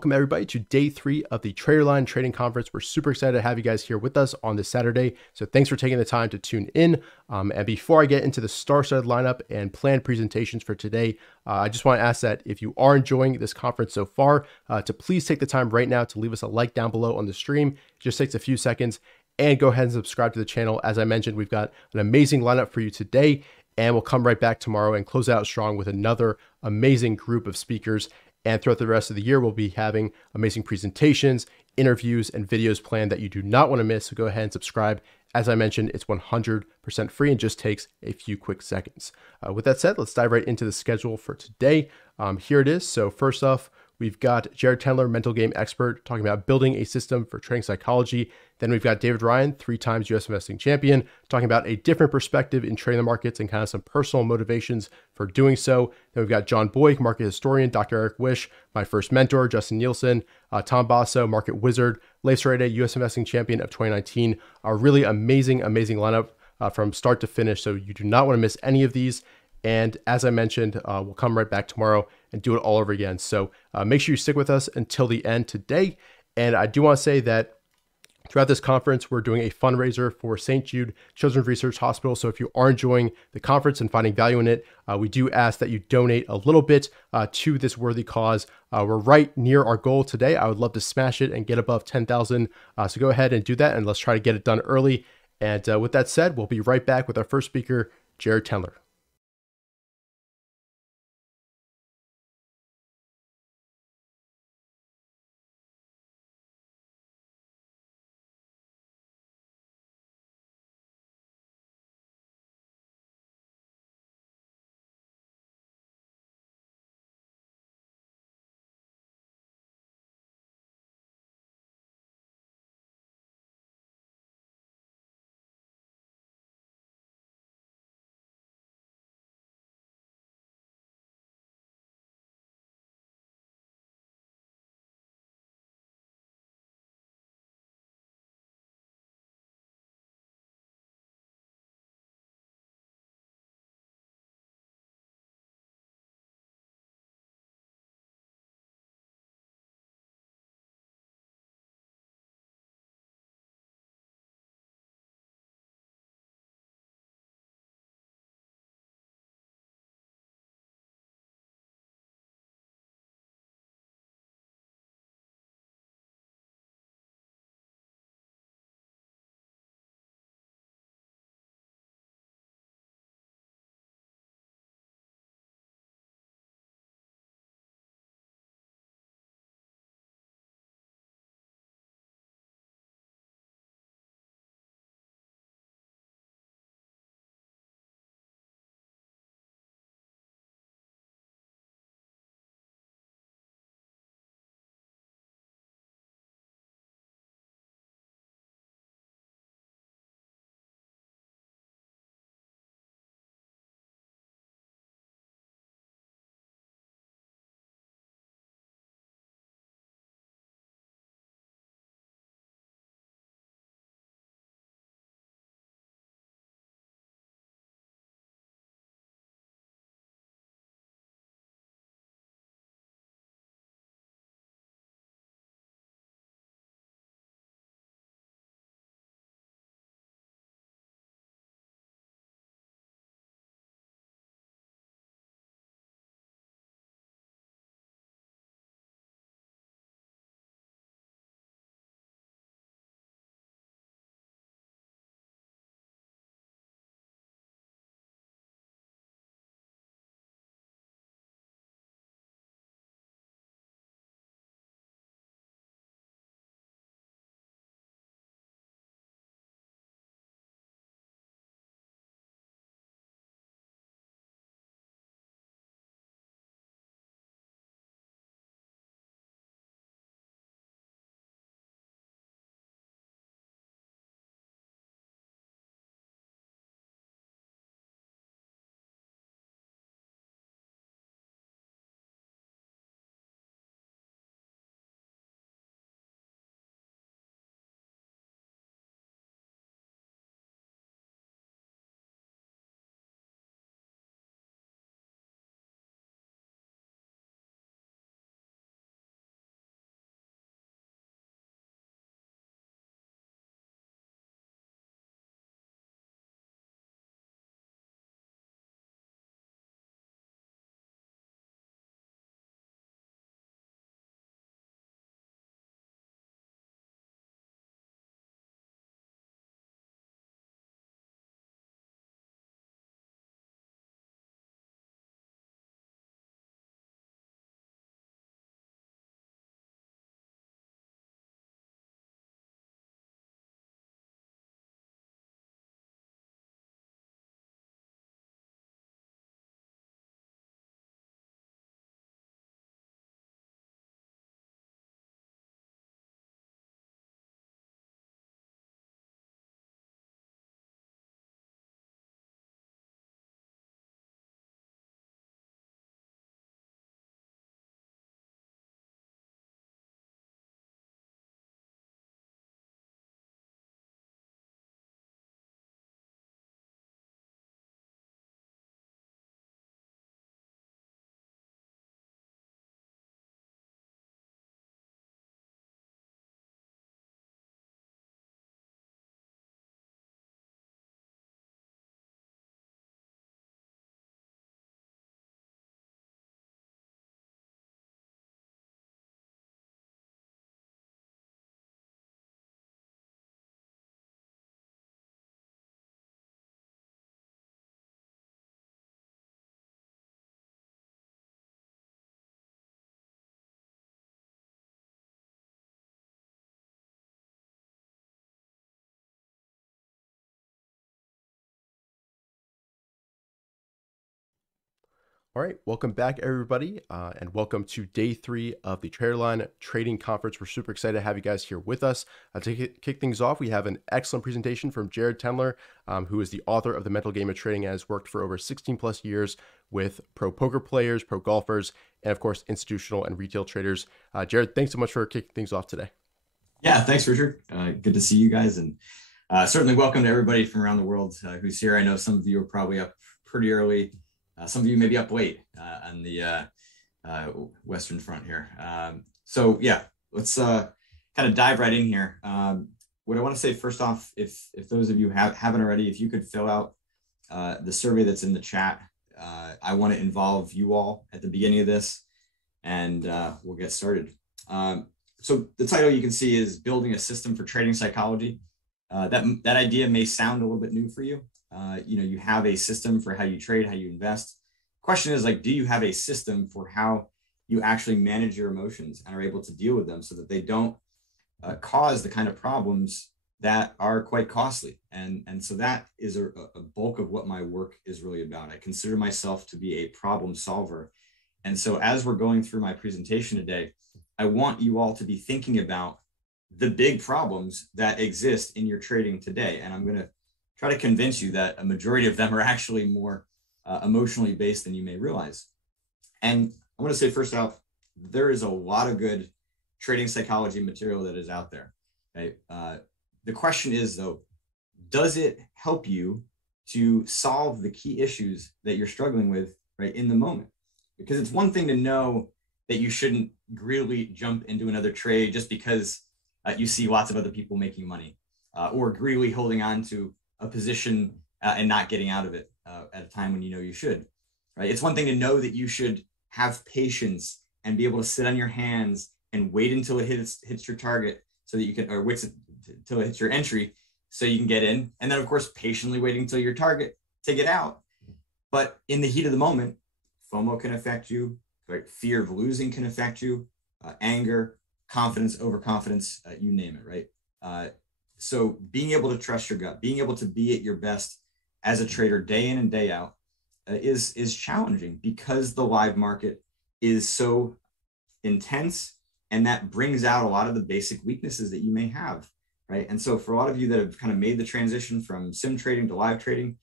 welcome everybody to day 3 of the TraderLion Trading Conference. We're super excited to have you guys here with us on this Saturday. So thanks for taking the time to tune in. And before I get into the star-studded lineup and planned presentations for today, I just want to ask that if you are enjoying this conference so far, to please take the time right now to leave us a like down below on the stream. It just takes a few seconds, and go ahead and subscribe to the channel. As I mentioned, we've got an amazing lineup for you today, and we'll come right back tomorrow and close out strong with another amazing group of speakers. And throughout the rest of the year, we'll be having amazing presentations, interviews, and videos planned that you do not want to miss. So go ahead and subscribe. As I mentioned, it's 100% free and just takes a few quick seconds. With that said, let's dive right into the schedule for today. Here it is. So first off, we've got Jared Tendler, mental game expert, talking about building a system for trading psychology. Then we've got David Ryan, 3-time US investing champion, talking about a different perspective in trading the markets and kind of some personal motivations for doing so. Then we've got John Boik, market historian, Dr. Eric Wish, my first mentor, Justin Nielsen, Tom Basso, market wizard, Leif Soreide, US investing champion of 2019. A really amazing lineup from start to finish. So you do not want to miss any of these. And as I mentioned, we'll come right back tomorrow and do it all over again. So make sure you stick with us until the end today. And I do want to say that throughout this conference, we're doing a fundraiser for St. Jude Children's Research Hospital. So if you are enjoying the conference and finding value in it, we do ask that you donate a little bit to this worthy cause. We're right near our goal today. I would love to smash it and get above 10,000. So go ahead and do that, and let's try to get it done early. And with that said, we'll be right back with our first speaker, Jared Tendler. All right, welcome back, everybody, and welcome to day 3 of the TraderLion Trading Conference. We're super excited to have you guys here with us. To kick things off, we have an excellent presentation from Tendler, who is the author of The Mental Game of Trading and has worked for over 16 plus years with pro poker players, pro golfers, and of course, institutional and retail traders. Jared, thanks so much for kicking things off today. Yeah, thanks, Richard. Good to see you guys, and certainly welcome to everybody from around the world who's here. I know some of you are probably up pretty early. Some of you may be up late on the Western front here. So yeah, let's kind of dive right in here. What I want to say first off, if those of you haven't already, if you could fill out the survey that's in the chat. I want to involve you all at the beginning of this, and we'll get started. So the title you can see is Building a System for Trading Psychology. That idea may sound a little bit new for you. You have a system for how you trade, how you invest. Question is, like, do you have a system for how you actually manage your emotions and are able to deal with them so that they don't cause the kind of problems that are quite costly? And so that is a bulk of what my work is really about. I consider myself to be a problem solver. And so as we're going through my presentation today, I want you all to be thinking about the big problems that exist in your trading today. And I'm going to try to convince you that a majority of them are actually more emotionally based than you may realize. And I want to say first off, there is a lot of good trading psychology material that is out there. Okay? The question is, though, does it help you to solve the key issues that you're struggling with right in the moment? Because it's one thing to know that you shouldn't greedily jump into another trade just because you see lots of other people making money, or greedily holding on to a position and not getting out of it at a time when you know you should. Right? It's one thing to know that you should have patience and be able to sit on your hands and wait until it hits your target so that you can, or wait until it hits your entry so you can get in, and then of course patiently waiting until your target to get out. But in the heat of the moment, FOMO can affect you. Right? Fear of losing can affect you. Anger, confidence, overconfidence, you name it. Right? So being able to trust your gut, being able to be at your best as a trader day in and day out is challenging because the live market is so intense, and that brings out a lot of the basic weaknesses that you may have, right? And so for a lot of you that have kind of made the transition from sim trading to live trading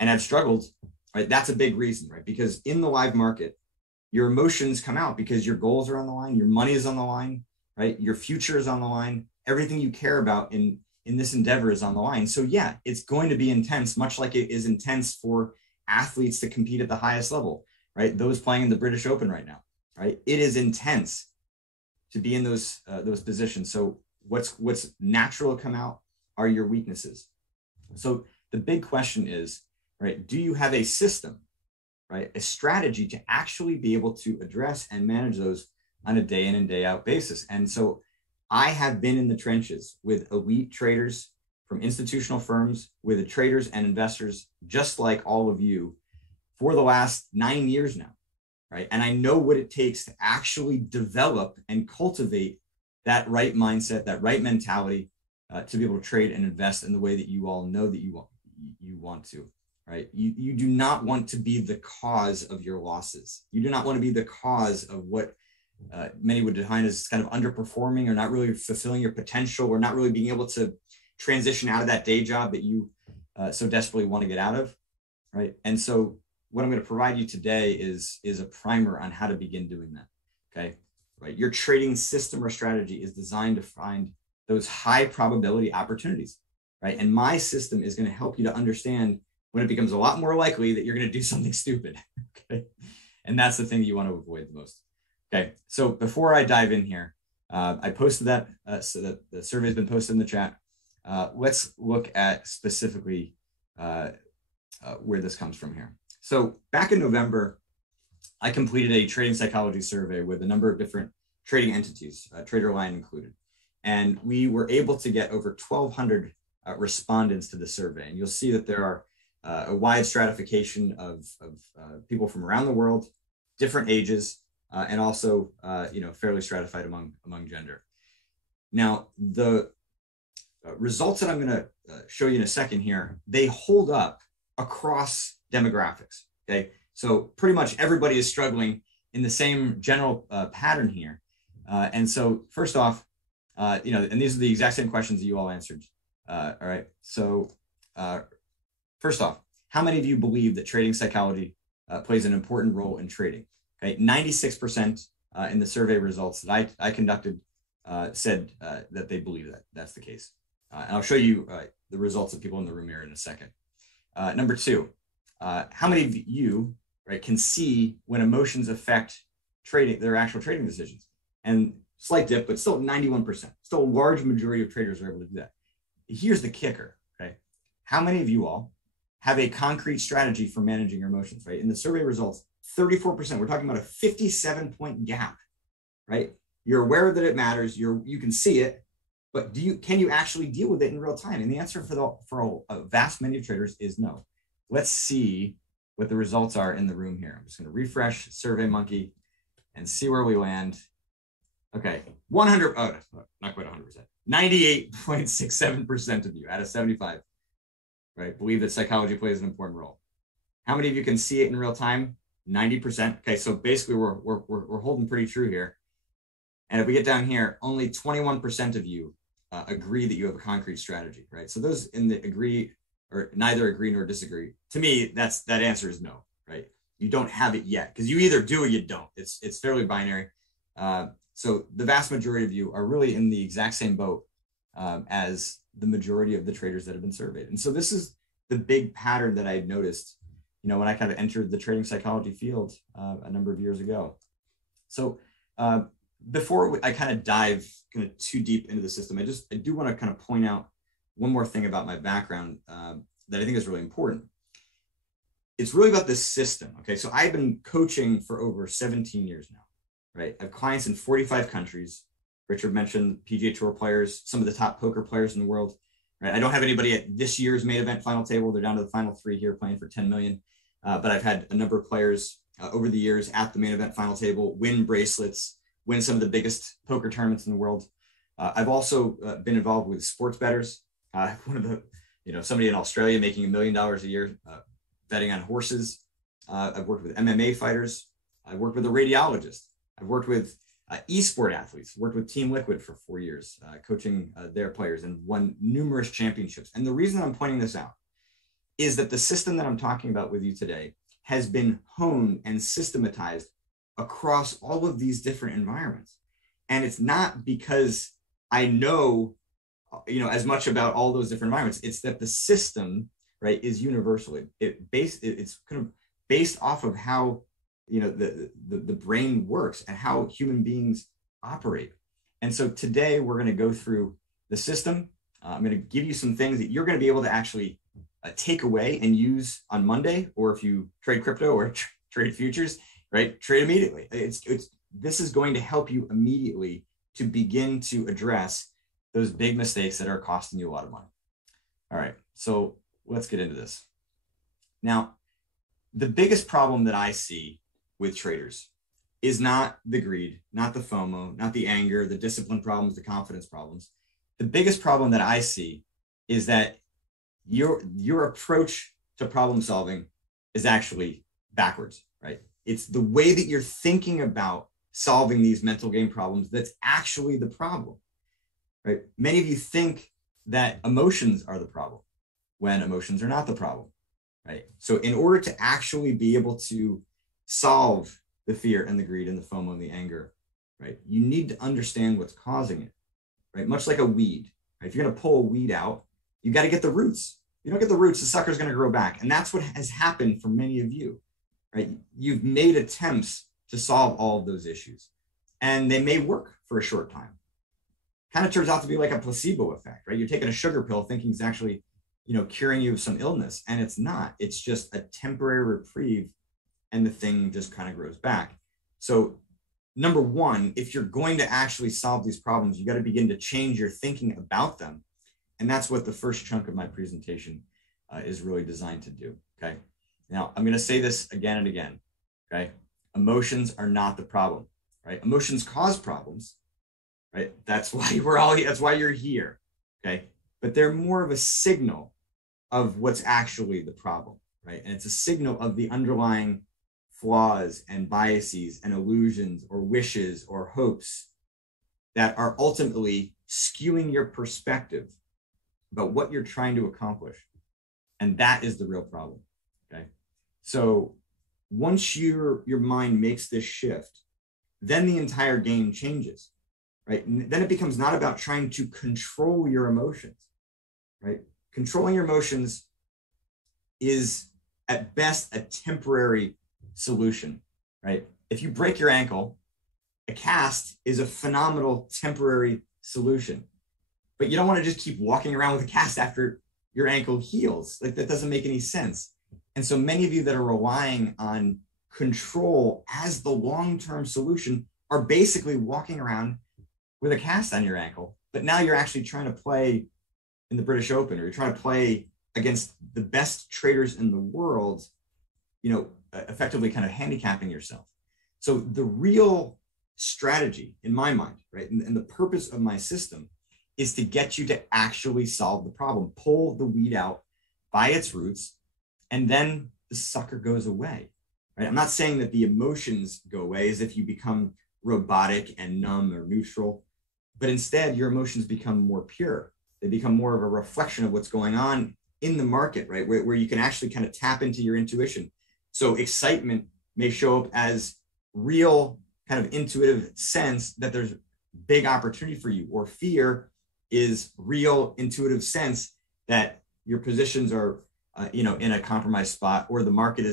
and have struggled, right, that's a big reason, right? Because in the live market, your emotions come out because your goals are on the line, your money is on the line, right? Your future is on the line. Everything you care about in this endeavor is on the line. So yeah, it's going to be intense, much like it is intense for athletes to compete at the highest level, right? Those playing in the British Open right now, right? It is intense to be in those positions. So what's natural to come out are your weaknesses. So the big question is, right, do you have a system, right, a strategy to actually be able to address and manage those on a day in and day out basis? And so I have been in the trenches with elite traders from institutional firms, with the traders and investors just like all of you for the last 9 years now, right? And I know what it takes to actually develop and cultivate that right mindset, that right mentality to be able to trade and invest in the way that you all know that you want to, right? You do not want to be the cause of your losses. You do not want to be the cause of what many would define as kind of underperforming or not really fulfilling your potential or not really being able to transition out of that day job that you so desperately want to get out of, right? And so what I'm going to provide you today is a primer on how to begin doing that, okay? Right? Your trading system or strategy is designed to find those high probability opportunities, right? And my system is going to help you to understand when it becomes a lot more likely that you're going to do something stupid, okay? And that's the thing that you want to avoid the most. Okay, so before I dive in here, I posted that so that the survey has been posted in the chat. Let's look at specifically where this comes from here. So back in November, I completed a trading psychology survey with a number of different trading entities, TraderLion included. And we were able to get over 1,200 respondents to the survey. And you'll see that there are a wide stratification of people from around the world, different ages, and also, fairly stratified among gender. Now, the results that I'm going to show you in a second here, they hold up across demographics. Okay, So pretty much everybody is struggling in the same general pattern here. And so first off, and these are the exact same questions that you all answered. All right. So first off, how many of you believe that trading psychology plays an important role in trading? Okay, 96% in the survey results that I conducted said that they believe that that's the case. And I'll show you the results of people in the room here in a second. Number two, how many of you can see when emotions affect their actual trading decisions? And slight dip, but still 91%. Still a large majority of traders are able to do that. Here's the kicker, okay? How many of you all have a concrete strategy for managing your emotions, right? In the survey results, 34%, we're talking about a 57-point gap, right? You're aware that it matters, you can see it, but can you actually deal with it in real time? And the answer for a vast many of traders is no. Let's see what the results are in the room here. I'm just gonna refresh SurveyMonkey and see where we land. Okay, not quite 100%. 98.67% of you out of 75, right, believe that psychology plays an important role. How many of you can see it in real time? 90%. Okay, so basically we're holding pretty true here. And if we get down here, only 21% of you agree that you have a concrete strategy, right? So those in the agree or neither agree nor disagree, to me, that answer is no, right? You don't have it yet because you either do or you don't. It's fairly binary. So the vast majority of you are really in the exact same boat as the majority of the traders that have been surveyed. And so this is the big pattern that I had noticed, when I kind of entered the trading psychology field a number of years ago. So before I kind of dive too deep into the system, I do want to kind of point out one more thing about my background that I think is really important. It's really about this system. Okay, so I've been coaching for over 17 years now. Right, I have clients in 45 countries. Richard mentioned PGA Tour players, some of the top poker players in the world. Right, I don't have anybody at this year's main event final table. They're down to the final three here, playing for 10 million. But I've had a number of players over the years at the main event final table win bracelets, win some of the biggest poker tournaments in the world. I've also been involved with sports bettors. One of the, somebody in Australia making $1 million a year betting on horses. I've worked with MMA fighters. I've worked with a radiologist. I've worked with esport athletes, worked with Team Liquid for 4 years, coaching their players and won numerous championships. And the reason I'm pointing this out is that the system that I'm talking about with you today has been honed and systematized across all of these different environments. And it's not because I know, as much about all those different environments. It's that the system, right, is universal. It's kind of based off of how the brain works and how human beings operate. And so today we're going to go through the system. I'm going to give you some things that you're going to be able to actually take away and use on Monday, or if you trade crypto or trade futures, right, trade immediately. This is going to help you immediately to begin to address those big mistakes that are costing you a lot of money. All right, so let's get into this. Now, the biggest problem that I see with traders is not the greed, not the FOMO, not the anger, the discipline problems, the confidence problems. The biggest problem that I see is that your approach to problem solving is actually backwards, right? It's the way that you're thinking about solving these mental game problems that's actually the problem, right? Many of you think that emotions are the problem when emotions are not the problem, right? So in order to actually be able to solve the fear and the greed and the FOMO and the anger, right, you need to understand what's causing it, right? Much like a weed, right? If you're going to pull a weed out, you got to get the roots. You don't get the roots, the sucker's going to grow back. And that's what has happened for many of you, right? You've made attempts to solve all of those issues, and they may work for a short time. Kind of turns out to be like a placebo effect, right? You're taking a sugar pill thinking it's actually, curing you of some illness, and it's not. It's just a temporary reprieve, and the thing just kind of grows back. So number one, if you're going to actually solve these problems, you got to begin to change your thinking about them. And that's what the first chunk of my presentation is really designed to do, okay? Now, I'm going to say this again and again, okay? Emotions are not the problem, right? Emotions cause problems, right? That's why that's why you're here, okay? But they're more of a signal of what's actually the problem, right? And it's a signal of the underlying flaws and biases and illusions or wishes or hopes that are ultimately skewing your perspective about what you're trying to accomplish. And that is the real problem. Okay. So once your mind makes this shift, then the entire game changes, right? And then it becomes not about trying to control your emotions, right? Controlling your emotions is at best a temporary solution, right? If you break your ankle, a cast is a phenomenal temporary solution, but you don't want to just keep walking around with a cast after your ankle heals. Like, that doesn't make any sense. And so many of you that are relying on control as the long-term solution are basically walking around with a cast on your ankle, but now you're actually trying to play in the British Open, or you're trying to play against the best traders in the world, effectively kind of handicapping yourself. So the real strategy in my mind, right, and the purpose of my system is to get you to actually solve the problem, pull the weed out by its roots, and then the sucker goes away, right? I'm not saying that the emotions go away as if you become robotic and numb or neutral, but instead your emotions become more pure. They become more of a reflection of what's going on in the market, right? Where you can actually kind of tap into your intuition. So excitement may show up as real kind of intuitive sense that there's big opportunity for you, or fear is real intuitive sense that your positions are, in a compromised spot, or the market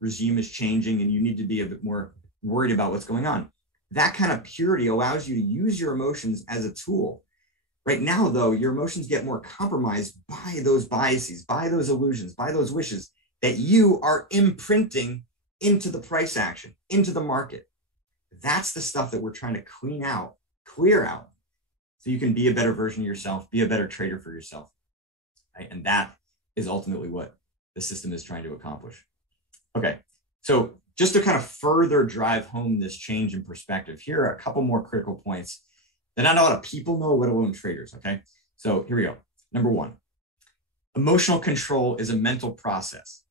regime is changing and you need to be a bit more worried about what's going on. That kind of purity allows you to use your emotions as a tool. Right now, though, your emotions get more compromised by those biases, by those illusions, by those wishes that you are imprinting into the price action, into the market. That's the stuff that we're trying to clear out, so you can be a better version of yourself, be a better trader for yourself. Right? And that is ultimately what the system is trying to accomplish. Okay, so just to kind of further drive home this change in perspective, here are a couple more critical points that not a lot of people know, let alone traders, okay? So here we go. Number one, emotional control is a mental process,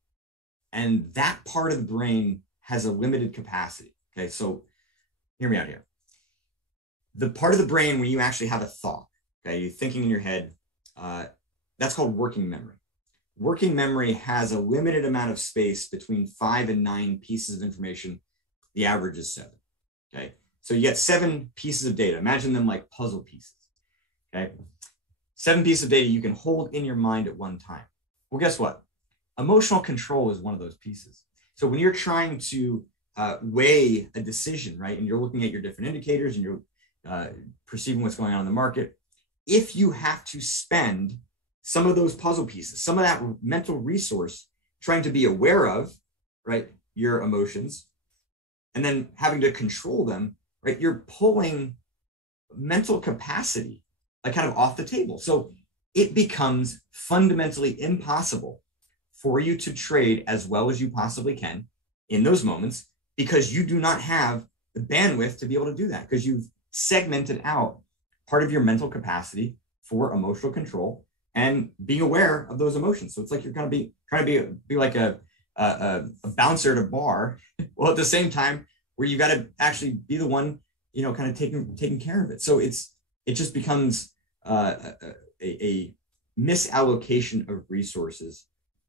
and that part of the brain has a limited capacity, okay? So hear me out here. The part of the brain when you actually have a thought, okay, you're thinking in your head, that's called working memory. Working memory has a limited amount of space between 5 and 9 pieces of information. The average is 7, okay? So you get 7 pieces of data. Imagine them like puzzle pieces, okay? 7 pieces of data you can hold in your mind at one time. Well, guess what? Emotional control is one of those pieces. So when you're trying to weigh a decision, right, and you're looking at your different indicators and you're perceiving what's going on in the market, if you have to spend some of those puzzle pieces, some of that mental resource trying to be aware of, right, your emotions, and then having to control them, right, you're pulling mental capacity like kind of off the table. So it becomes fundamentally impossible for you to trade as well as you possibly can in those moments, because you do not have the bandwidth to be able to do that, because you've segmented out part of your mental capacity for emotional control and being aware of those emotions. So it's like you're going to be trying to be like a bouncer at a bar, well, at the same time where you got to actually be the one, kind of taking care of it. So it just becomes a misallocation of resources,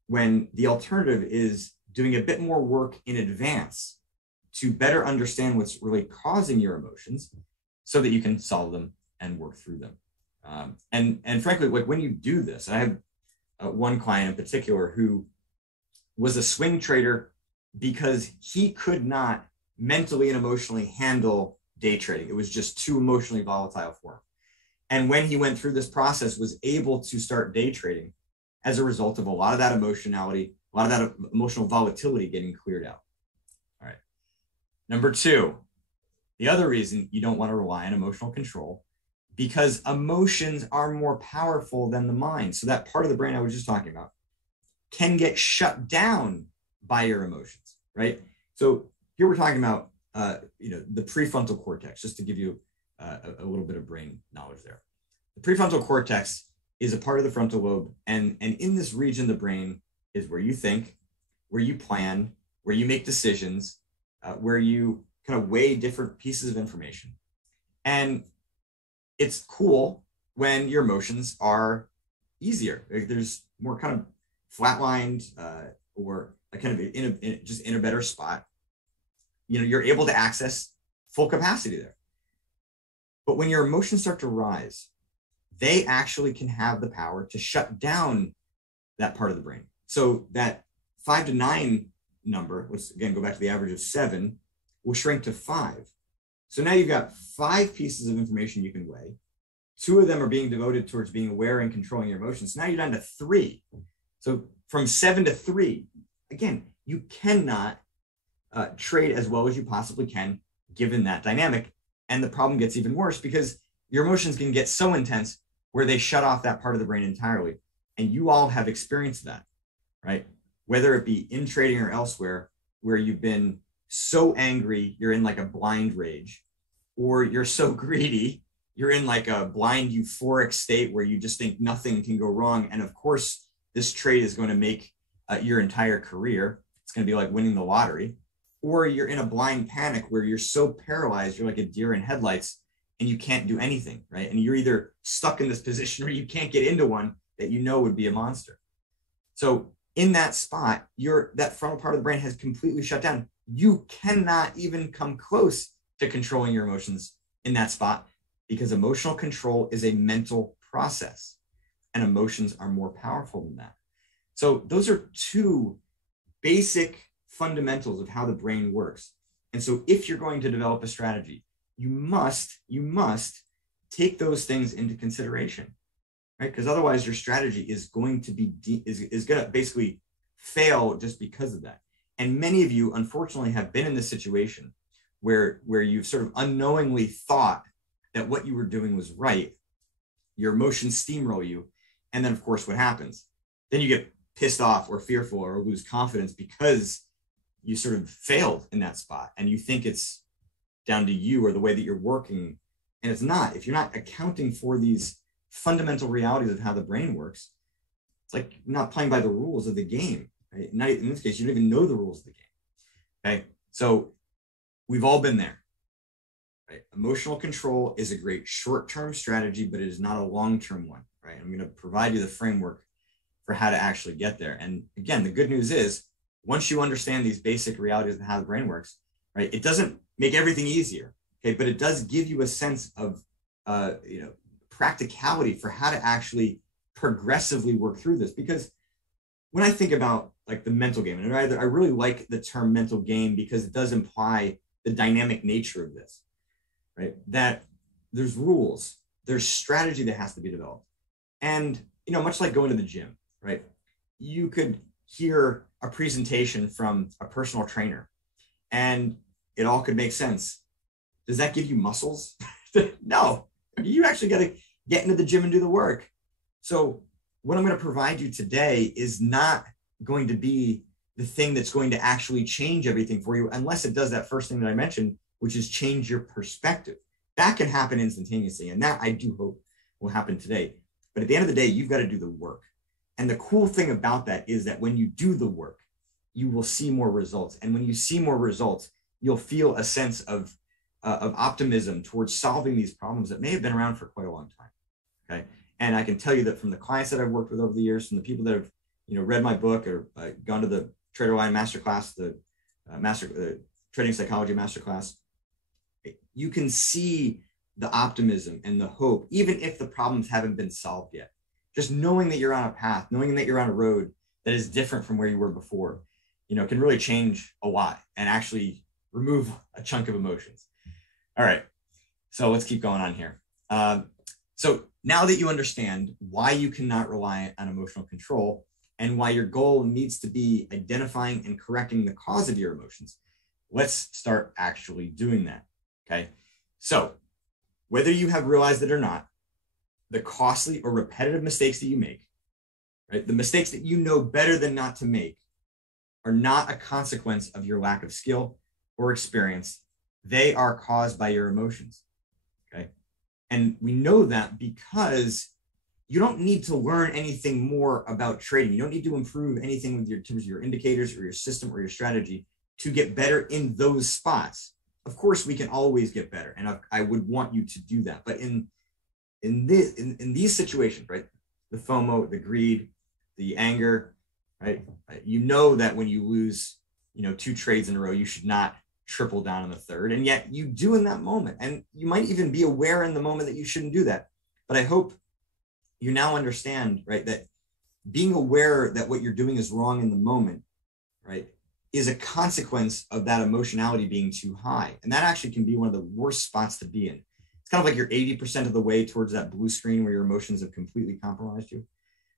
when the alternative is doing a bit more work in advance to better understand what's really causing your emotions, so that you can solve them and work through them. And frankly, like when you do this, I have one client in particular who was a swing trader because he could not mentally and emotionally handle day trading. It was just too emotionally volatile for him. And when he went through this process, was able to start day trading as a result of a lot of that emotionality, a lot of that emotional volatility getting cleared out. All right. Number 2, the other reason you don't want to rely on emotional control, because emotions are more powerful than the mind. So that part of the brain I was just talking about can get shut down by your emotions, right? So here we're talking about, the prefrontal cortex, just to give you a little bit of brain knowledge there. The prefrontal cortex is a part of the frontal lobe. And in this region of the brain is where you think, where you plan, where you make decisions, where you kind of weigh different pieces of information. And it's cool when your emotions are easier. Like there's more kind of flatlined or kind of just in a better spot. You're able to access full capacity there. But when your emotions start to rise, they actually can have the power to shut down that part of the brain. So that 5 to 9 number, let's again go back to the average of 7, will shrink to 5. So now you've got 5 pieces of information you can weigh. 2 of them are being devoted towards being aware and controlling your emotions. Now you're down to 3. So from 7 to 3, again, you cannot trade as well as you possibly can given that dynamic. And the problem gets even worse because your emotions can get so intense where they shut off that part of the brain entirely. And you all have experienced that, right? Whether it be in trading or elsewhere, where you've been so angry, you're in like a blind rage, or you're so greedy, you're in like a blind euphoric state where you just think nothing can go wrong. And of course, this trade is going to make your entire career. It's going to be like winning the lottery. Or you're in a blind panic where you're so paralyzed, you're like a deer in headlights and you can't do anything, right? And you're either stuck in this position or you can't get into one that you know would be a monster. So in that spot, that frontal part of the brain has completely shut down. You cannot even come close to controlling your emotions in that spot because emotional control is a mental process and emotions are more powerful than that. So those are 2 basic fundamentals of how the brain works. And so if you're going to develop a strategy, you must take those things into consideration, right? Because otherwise your strategy is going to be is going to basically fail just because of that. And many of you unfortunately have been in this situation where you've sort of unknowingly thought that what you were doing was right. Your emotions steamroll you. And then of course what happens? Then you get pissed off or fearful or lose confidence because you sort of failed in that spot and you think it's down to you or the way that you're working. And it's not. If you're not accounting for these fundamental realities of how the brain works, it's like not playing by the rules of the game. Right? Not, in this case, you don't even know the rules of the game. Okay. So we've all been there. Right? Emotional control is a great short-term strategy, but it is not a long-term one. Right? I'm going to provide you the framework for how to actually get there. And again, the good news is once you understand these basic realities of how the brain works, right, it doesn't make everything easier, okay, but it does give you a sense of, practicality for how to actually progressively work through this. Because when I think about like the mental game, and I really like the term mental game because it does imply the dynamic nature of this, right? That there's rules, there's strategy that has to be developed. And, much like going to the gym, right? You could hear a presentation from a personal trainer and it all could make sense. Does that give you muscles? No, you actually got to get into the gym and do the work. So what I'm going to provide you today is not going to be the thing that's going to actually change everything for you unless it does that first thing that I mentioned, which is change your perspective. That can happen instantaneously. And that I do hope will happen today. But at the end of the day, you've got to do the work. And the cool thing about that is that when you do the work, you will see more results. And when you see more results, you'll feel a sense of optimism towards solving these problems that may have been around for quite a long time. Okay. And I can tell you that from the clients that I've worked with over the years, from the people that have, read my book or gone to the TraderLion Masterclass, the Trading Psychology Masterclass, you can see the optimism and the hope, even if the problems haven't been solved yet. Just knowing that you're on a path, knowing that you're on a road that is different from where you were before, can really change a lot and actually remove a chunk of emotions. All right, so let's keep going on here. So now that you understand why you cannot rely on emotional control and why your goal needs to be identifying and correcting the cause of your emotions, let's start actually doing that, okay? So whether you have realized it or not, the costly or repetitive mistakes that you make, right? The mistakes that you know better than not to make are not a consequence of your lack of skill or experience. They are caused by your emotions, okay? And we know that because you don't need to learn anything more about trading. You don't need to improve anything with in terms of your indicators or your system or your strategy to get better in those spots. Of course, we can always get better, and I would want you to do that. But in these situations, right, the FOMO, the greed, the anger, right, you know that when you lose, 2 trades in a row, you should not triple down on the third, and yet you do in that moment. And you might even be aware in the moment that you shouldn't do that. But I hope you now understand, right, that being aware that what you're doing is wrong in the moment, right, is a consequence of that emotionality being too high. And that actually can be one of the worst spots to be in. It's kind of like you're 80% of the way towards that blue screen where your emotions have completely compromised you,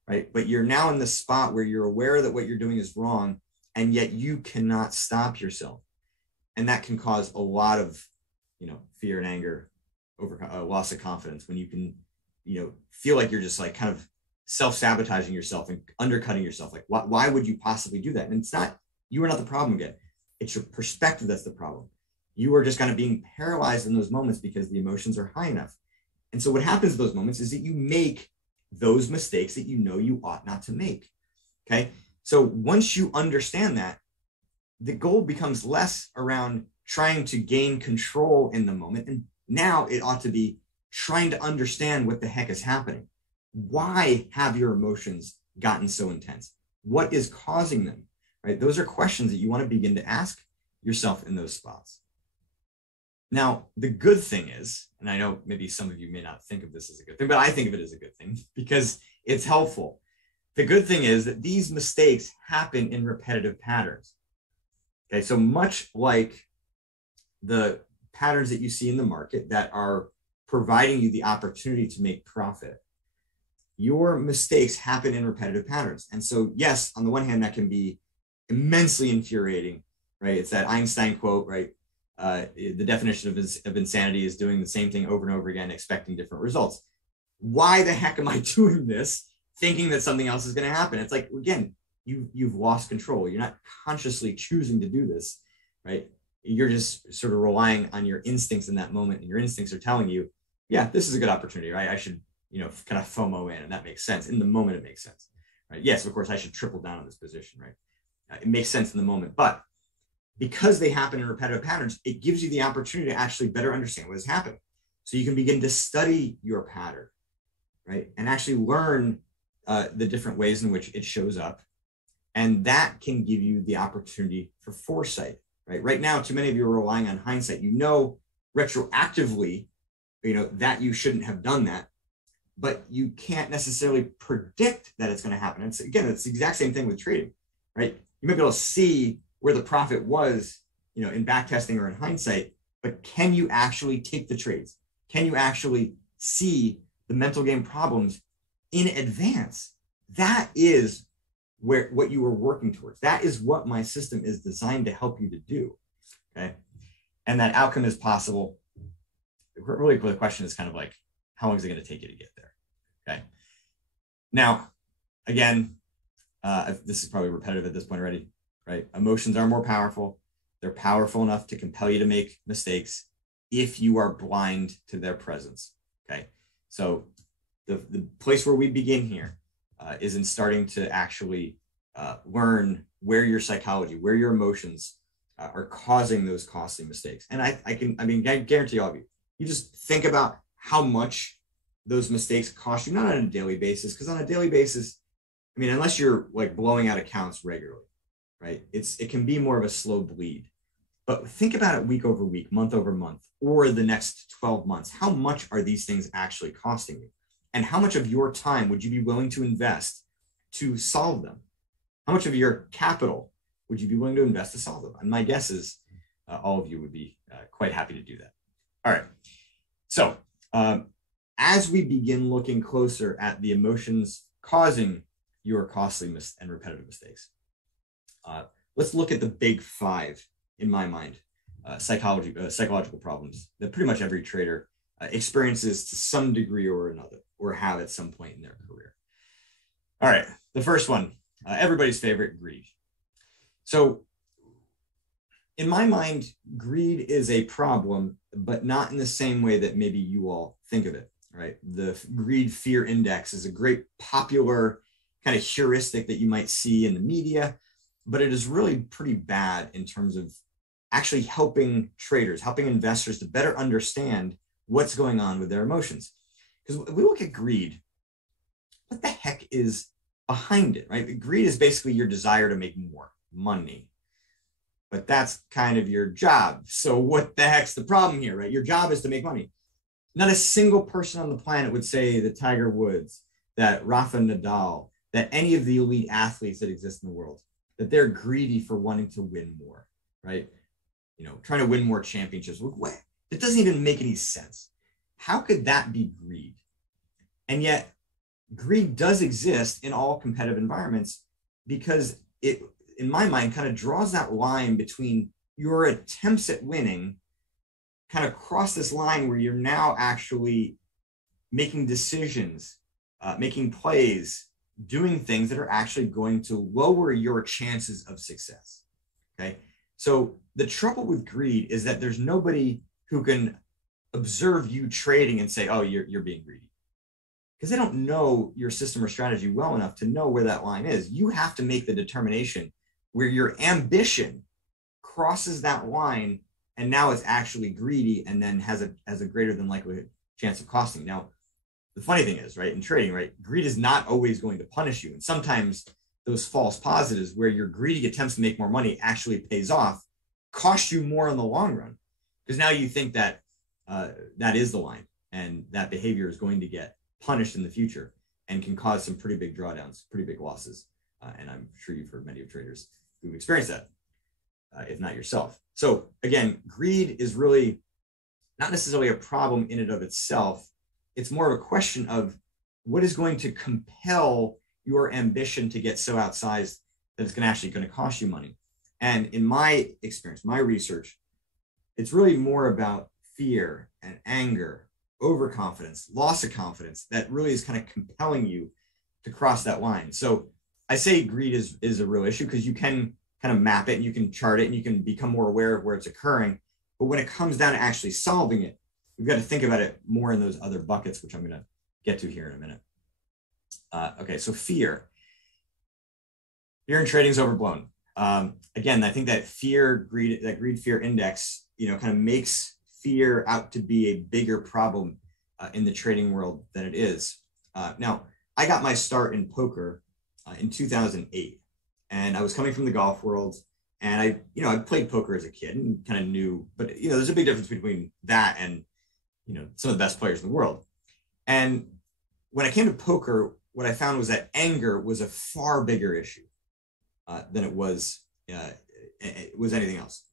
right? But you're now in the spot where you're aware that what you're doing is wrong, and yet you cannot stop yourself. And that can cause a lot of, fear and anger, loss of confidence, when you can, feel like you're just like kind of self-sabotaging yourself and undercutting yourself. Like, why would you possibly do that? And it's not, you are not the problem again. It's your perspective that's the problem. You are just kind of being paralyzed in those moments because the emotions are high enough. And so what happens in those moments is that you make those mistakes that you ought not to make. Okay. So once you understand that, the goal becomes less around trying to gain control in the moment. And now it ought to be trying to understand what the heck is happening. Why have your emotions gotten so intense? What is causing them? Right? Those are questions that you want to begin to ask yourself in those spots. Now, the good thing is, and I know maybe some of you may not think of this as a good thing, but I think of it as a good thing because it's helpful. The good thing is that these mistakes happen in repetitive patterns. Okay, so much like the patterns that you see in the market that are providing you the opportunity to make profit, your mistakes happen in repetitive patterns. And so, yes, on the one hand, that can be immensely infuriating, right? It's that Einstein quote, right? The definition of insanity is doing the same thing over and over again, expecting different results. Why the heck am I doing this, thinking that something else is going to happen? It's like, again, you've lost control. You're not consciously choosing to do this, right? You're just sort of relying on your instincts in that moment, and your instincts are telling you, yeah, this is a good opportunity, right? I should, kind of FOMO in, and that makes sense. In the moment, it makes sense, right? Yes, of course, I should triple down on this position, right? It makes sense in the moment, but because they happen in repetitive patterns, it gives you the opportunity to actually better understand what is happening. So you can begin to study your pattern, right? And actually learn the different ways in which it shows up. And that can give you the opportunity for foresight, right? Right now, too many of you are relying on hindsight. Retroactively, that you shouldn't have done that, but you can't necessarily predict that it's going to happen. It's the exact same thing with trading, right? You might be able to see where the profit was, in back testing or in hindsight, but can you actually take the trades? Can you actually see the mental game problems in advance? That is what you were working towards. That is what my system is designed to help you to do. Okay. And that outcome is possible. Really, the question is kind of like, how long is it going to take you to get there? Okay. Now, again, this is probably repetitive at this point already, right? Emotions are more powerful. They're powerful enough to compel you to make mistakes if you are blind to their presence. Okay. So the place where we begin here is in starting to actually learn where your psychology, where your emotions are causing those costly mistakes. And I guarantee all of you, you just think about how much those mistakes cost you, not on a daily basis, because on a daily basis, unless you're like blowing out accounts regularly, right? It can be more of a slow bleed. But think about it week over week, month over month, or the next 12 months. How much are these things actually costing you? And how much of your time would you be willing to invest to solve them? How much of your capital would you be willing to invest to solve them? And my guess is all of you would be quite happy to do that. All right. So as we begin looking closer at the emotions causing your costly and repetitive mistakes, let's look at the big 5, in my mind, psychological problems that pretty much every trader experiences to some degree or another, or have at some point in their career. All right, the first one, everybody's favorite, greed. So in my mind, greed is a problem, but not in the same way that maybe you all think of it, right? The greed fear index is a great popular kind of heuristic that you might see in the media. but it is really pretty bad in terms of actually helping traders, helping investors to better understand what's going on with their emotions. Because if we look at greed, what the heck is behind it, right? Greed is basically your desire to make more money. But that's kind of your job. So what the heck's the problem here, right? Your job is to make money. Not a single person on the planet would say that Tiger Woods, that Rafa Nadal, that any of the elite athletes that exist in the world, that they're greedy for wanting to win more, right? You know, trying to win more championships. What? It doesn't even make any sense. How could that be greed? And yet, greed does exist in all competitive environments because it, in my mind, kind of draws that line between your attempts at winning, kind of cross this line where you're now actually making decisions, making plays, doing things that are actually going to lower your chances of success. Okay. So the trouble with greed is that there's nobody who can observe you trading and say, oh, you're being greedy. Because they don't know your system or strategy well enough to know where that line is. You have to make the determination where your ambition crosses that line and now it's actually greedy and then has a greater than likely chance of costing. Now, the funny thing is, right, in trading, right, greed is not always going to punish you. And sometimes those false positives where your greedy attempts to make more money actually pays off, cost you more in the long run. Because now you think that that is the line and that behavior is going to get punished in the future and can cause some pretty big drawdowns, pretty big losses. And I'm sure you've heard many of traders who've experienced that, if not yourself. So again, greed is really not necessarily a problem in and of itself. It's more of a question of what is going to compel your ambition to get so outsized that it's actually going to cost you money. And in my experience, my research, it's really more about fear and anger, overconfidence, loss of confidence that really is kind of compelling you to cross that line. So I say greed is a real issue because you can kind of map it and you can chart it and you can become more aware of where it's occurring. But when it comes down to actually solving it, we've got to think about it more in those other buckets, which I'm going to get to here in a minute. Okay, so fear. Fear in trading is overblown. Again, I think that greed fear index, kind of makes fear out to be a bigger problem in the trading world than it is. Now, I got my start in poker in 2008, and I was coming from the golf world, and I played poker as a kid and kind of knew, but there's a big difference between that and some of the best players in the world. And when I came to poker, what I found was that anger was a far bigger issue than it was anything else.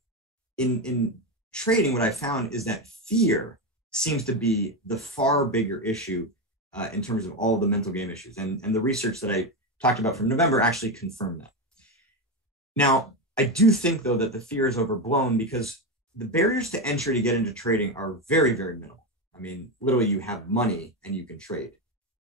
In trading, what I found is that fear seems to be the far bigger issue in terms of all the mental game issues. And the research that I talked about from November actually confirmed that. Now, I do think, though, that the fear is overblown because the barriers to entry to get into trading are very, very minimal. I mean, literally, you have money and you can trade.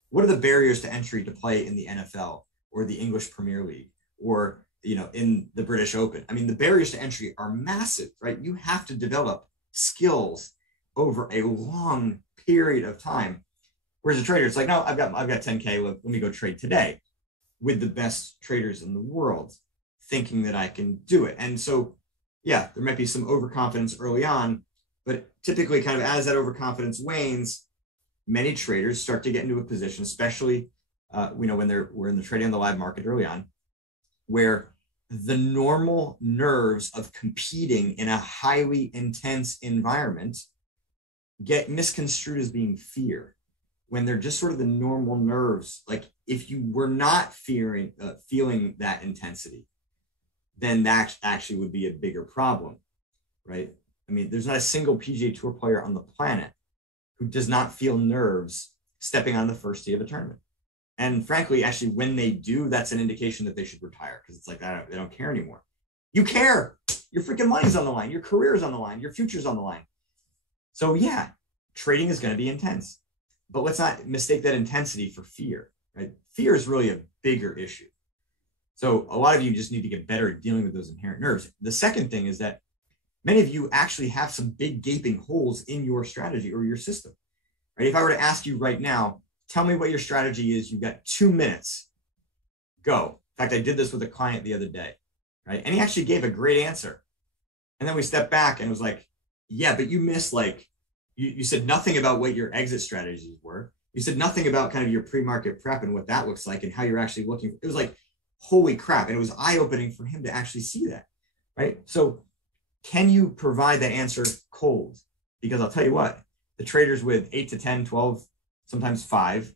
What are the barriers to entry to play in the NFL or the English Premier League or in the British Open? I mean, the barriers to entry are massive, right? You have to develop skills over a long period of time. Whereas a trader, it's like, no, I've got 10K. Let me go trade today with the best traders in the world, thinking that I can do it. And so, yeah, there might be some overconfidence early on, but typically kind of as that overconfidence wanes, many traders start to get into a when we're in the trading on the live market early on, where the normal nerves of competing in a highly intense environment get misconstrued as being fear, when they're just sort of the normal nerves. Like if you were not feeling that intensity, then that actually would be a bigger problem, right? I mean, there's not a single PGA Tour player on the planet who does not feel nerves stepping on the first tee of a tournament. And frankly, actually, when they do, that's an indication that they should retire because it's like they don't care anymore. You care. Your freaking money's on the line. Your career is on the line. Your future's on the line. So yeah, trading is going to be intense. But let's not mistake that intensity for fear, right? Fear is really a bigger issue. So a lot of you just need to get better at dealing with those inherent nerves. The second thing is that many of you actually have some big gaping holes in your strategy or your system, right? If I were to ask you right now, tell me what your strategy is. You've got 2 minutes. Go. In fact, I did this with a client the other day, right? And he actually gave a great answer. And then we stepped back and it was like, yeah, but you missed like, you said nothing about what your exit strategies were. You said nothing about kind of your pre-market prep and what that looks like and how you're actually looking. It was like, holy crap. And it was eye-opening for him to actually see that, right? So can you provide that answer cold? Because I'll tell you what, the traders with 8 to 10, 12, sometimes 5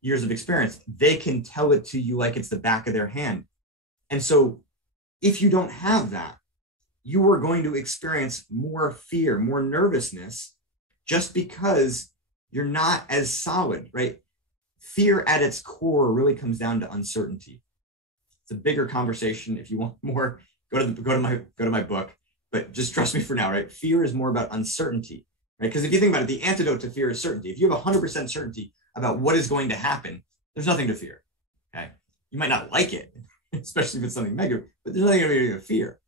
years of experience, they can tell it to you like it's the back of their hand. And so if you don't have that, you are going to experience more fear, more nervousness, just because you're not as solid, right? Fear at its core really comes down to uncertainty. It's a bigger conversation. If you want more, go to my book. But just trust me for now, right? Fear is more about uncertainty, right? Because if you think about it, the antidote to fear is certainty. If you have 100% certainty about what is going to happen, there's nothing to fear. Okay, you might not like it, especially if it's something negative, but there's nothing to fear.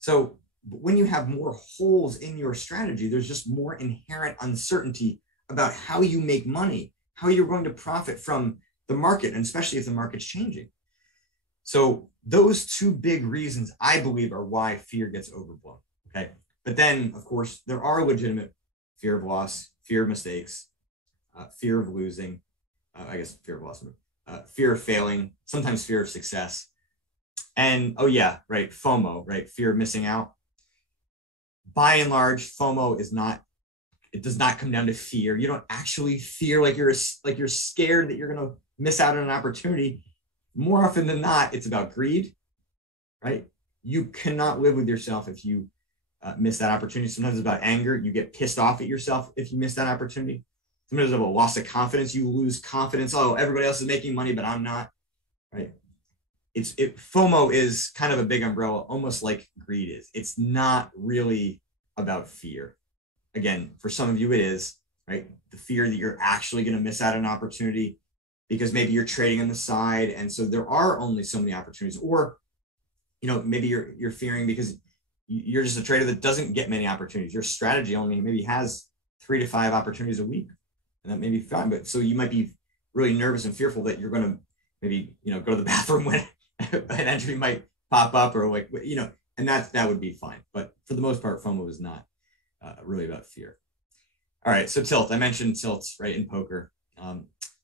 So when you have more holes in your strategy, there's just more inherent uncertainty about how you make money, how you're going to profit from the market, and especially if the market's changing. So those two big reasons, I believe, are why fear gets overblown. Okay. But then, of course, there are legitimate fear of loss, fear of mistakes, fear of losing, I guess fear of loss, fear of failing, sometimes fear of success. And oh yeah, right, FOMO, right, fear of missing out. By and large, FOMO is not, it does not come down to fear. You don't actually fear like you're scared that you're going to miss out on an opportunity. More often than not, it's about greed, right? You cannot live with yourself if you miss that opportunity. Sometimes it's about anger. You get pissed off at yourself if you miss that opportunity. Sometimes it's about loss of confidence. You lose confidence. Oh, everybody else is making money, but I'm not, right? FOMO is kind of a big umbrella, almost like greed is. It's not really about fear. Again, for some of you, it is, right? The fear that you're actually going to miss out on an opportunity because maybe you're trading on the side. And so there are only so many opportunities, or, you know, maybe you're fearing because you're just a trader that doesn't get many opportunities. Your strategy only maybe has 3 to 5 opportunities a week, and that may be fine. But so you might be really nervous and fearful that you're going to maybe, you know, go to the bathroom when an entry might pop up, or like, you know, and that would be fine. But for the most part, FOMO is not really about fear. All right, so tilt. I mentioned tilts, right, in poker,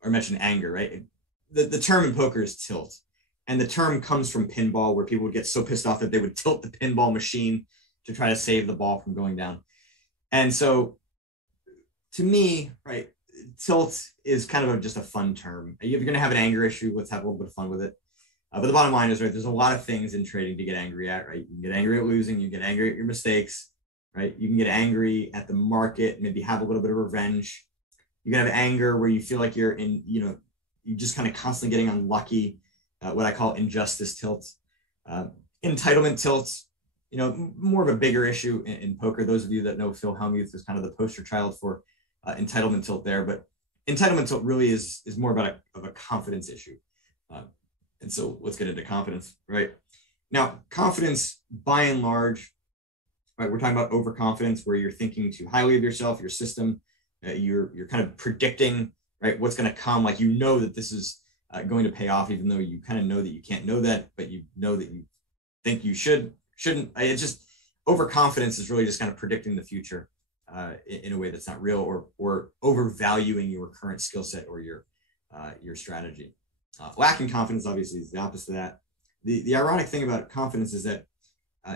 or mentioned anger, right? The term in poker is tilt. And the term comes from pinball, where people would get so pissed off that they would tilt the pinball machine to try to save the ball from going down. And so to me, right, tilt is kind of just a fun term. If you're going to have an anger issue, let's have a little bit of fun with it. But the bottom line is, right, there's a lot of things in trading to get angry at, right? You can get angry at losing, you get angry at your mistakes, right? You can get angry at the market, maybe have a little bit of revenge. You can have anger where you feel like you're in, you know, you're just kind of constantly getting unlucky, what I call injustice tilts. Entitlement tilts, you know, more of a bigger issue in poker. Those of you that know Phil Hellmuth is kind of the poster child for entitlement tilt there, but entitlement tilt really is more about a confidence issue. And so let's get into confidence, right? Now, confidence, by and large, right, we're talking about overconfidence, where you're thinking too highly of yourself, your system. You're kind of predicting, right, what's going to come. Like, you know that this is going to pay off, even though you kind of know that you can't know that, but you know that you think you shouldn't. It's just, overconfidence is really just kind of predicting the future in a way that's not real, or overvaluing your current skill set or your strategy. Lacking confidence, obviously, is the opposite of that. The ironic thing about confidence is that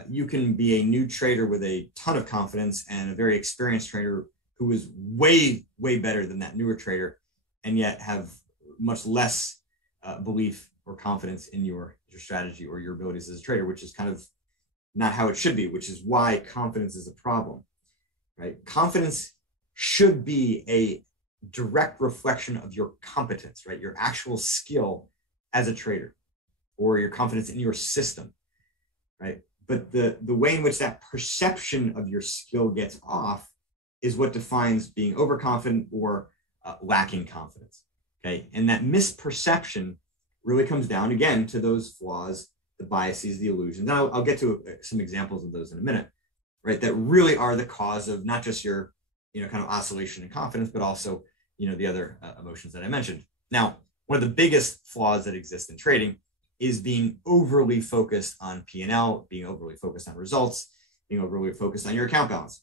you can be a new trader with a ton of confidence and a very experienced trader who is way, way better than that newer trader, and yet have much less belief or confidence in your strategy or your abilities as a trader, which is kind of not how it should be, which is why confidence is a problem, right? Confidence should be a direct reflection of your competence, right? Your actual skill as a trader, or your confidence in your system, right? But the way in which that perception of your skill gets off is what defines being overconfident or lacking confidence, okay? And that misperception really comes down, again, to those flaws, the biases, the illusions. And I'll get to some examples of those in a minute, right? That really are the cause of not just your, you know, kind of oscillation in confidence, but also, you know, the other emotions that I mentioned. Now, one of the biggest flaws that exist in trading is being overly focused on P&L, being overly focused on results, being overly focused on your account balance.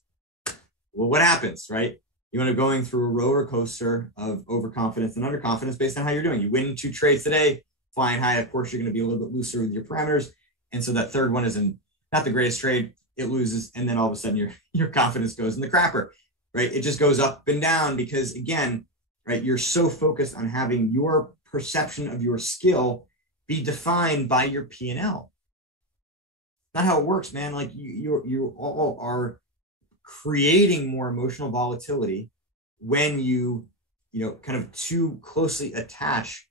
Well, what happens, right? You end up going through a roller coaster of overconfidence and underconfidence based on how you're doing. You win 2 trades today, flying high. Of course, you're going to be a little bit looser with your parameters. And so that third one isn't not the greatest trade. It loses. And then all of a sudden your confidence goes in the crapper, right? It just goes up and down because, again, right, you're so focused on having your perception of your skill be defined by your P&L. Not how it works, man. Like you all are creating more emotional volatility when you kind of too closely attach,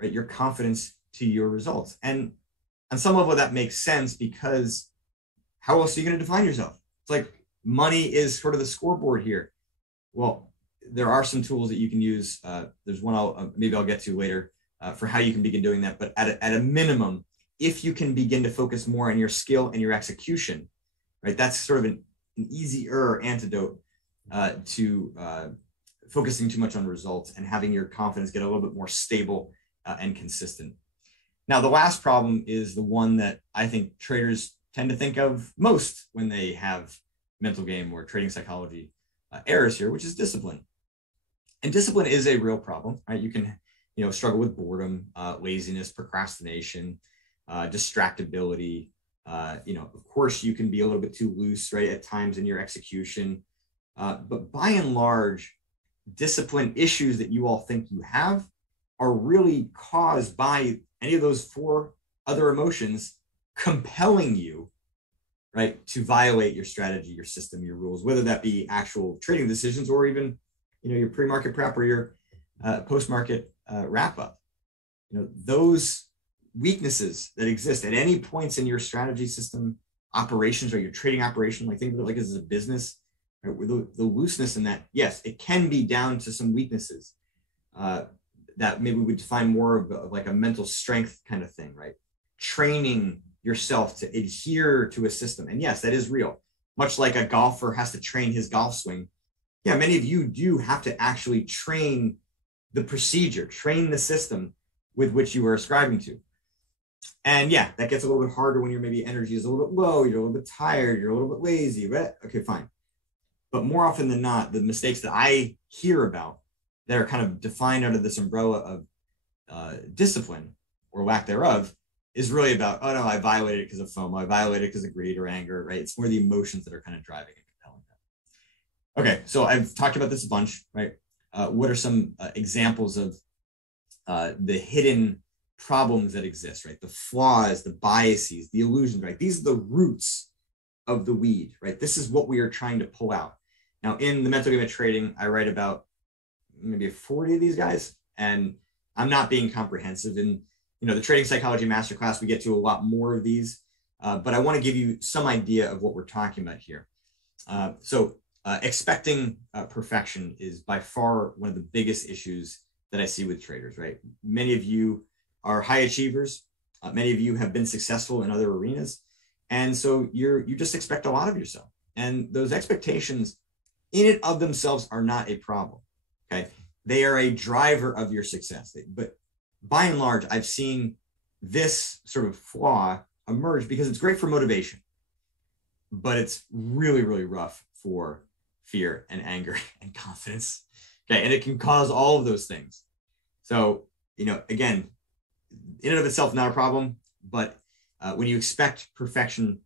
right, your confidence to your results. And on some level that makes sense because how else are you going to define yourself? It's like money is sort of the scoreboard here. Well, there are some tools that you can use. There's one maybe I'll get to later for how you can begin doing that. But at a minimum, if you can begin to focus more on your skill and your execution, right, that's sort of an easier antidote to focusing too much on results and having your confidence get a little bit more stable and consistent. Now, the last problem is the one that I think traders tend to think of most when they have mental game or trading psychology errors here, which is discipline. And discipline is a real problem, right? You can, struggle with boredom, laziness, procrastination, distractibility. Of course, you can be a little bit too loose, right, at times in your execution. But by and large, discipline issues that you all think you have are really caused by any of those 4 other emotions compelling you, right, to violate your strategy, your system, your rules, whether that be actual trading decisions or even, your pre-market prep or your post-market wrap up. Those weaknesses that exist at any points in your strategy system operations or your trading operation, like think of it like as a business, right? The looseness in that, yes, it can be down to some weaknesses that maybe we define more of like a mental strength kind of thing, right? Training yourself to adhere to a system. And yes, that is real. Much like a golfer has to train his golf swing. Yeah, many of you do have to actually train the procedure, train the system with which you are ascribing to. And yeah, that gets a little bit harder when your maybe energy is a little bit low, you're a little bit tired, you're a little bit lazy, right? Okay, fine. But more often than not, the mistakes that I hear about that are kind of defined under this umbrella of discipline or lack thereof is really about, oh no, I violated it because of FOMO, I violated it because of greed or anger, right? It's more the emotions that are kind of driving and compelling that. Okay, so I've talked about this a bunch, right? What are some examples of the hidden problems that exist, right? The flaws, the biases, the illusions, right? These are the roots of the weed, right? This is what we are trying to pull out. Now, in the mental game of trading, I write about maybe 40 of these guys, and I'm not being comprehensive. In the Trading Psychology Masterclass, we get to a lot more of these, but I want to give you some idea of what we're talking about here. Expecting perfection is by far one of the biggest issues that I see with traders, right? Many of you are high achievers. Many of you have been successful in other arenas. And so you just expect a lot of yourself. And those expectations in and of themselves are not a problem, okay? They are a driver of your success. But by and large, I've seen this sort of flaw emerge because it's great for motivation, but it's really, really rough for fear and anger and confidence. Okay, and it can cause all of those things. So, again, in and of itself, not a problem, but when you expect perfection,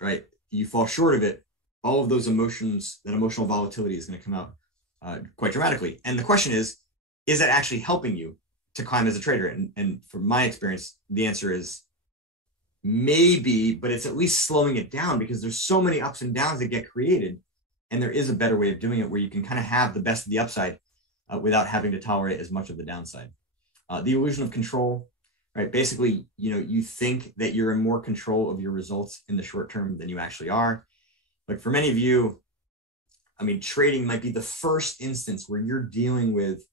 right, you fall short of it, all of those emotions, that emotional volatility is going to come out quite dramatically. And the question is that actually helping you to climb as a trader? And from my experience, the answer is maybe, but it's at least slowing it down because there's so many ups and downs that get created. And there is a better way of doing it where you can kind of have the best of the upside without having to tolerate as much of the downside. The illusion of control, right? Basically, you think that you're in more control of your results in the short term than you actually are. But for many of you, trading might be the first instance where you're dealing with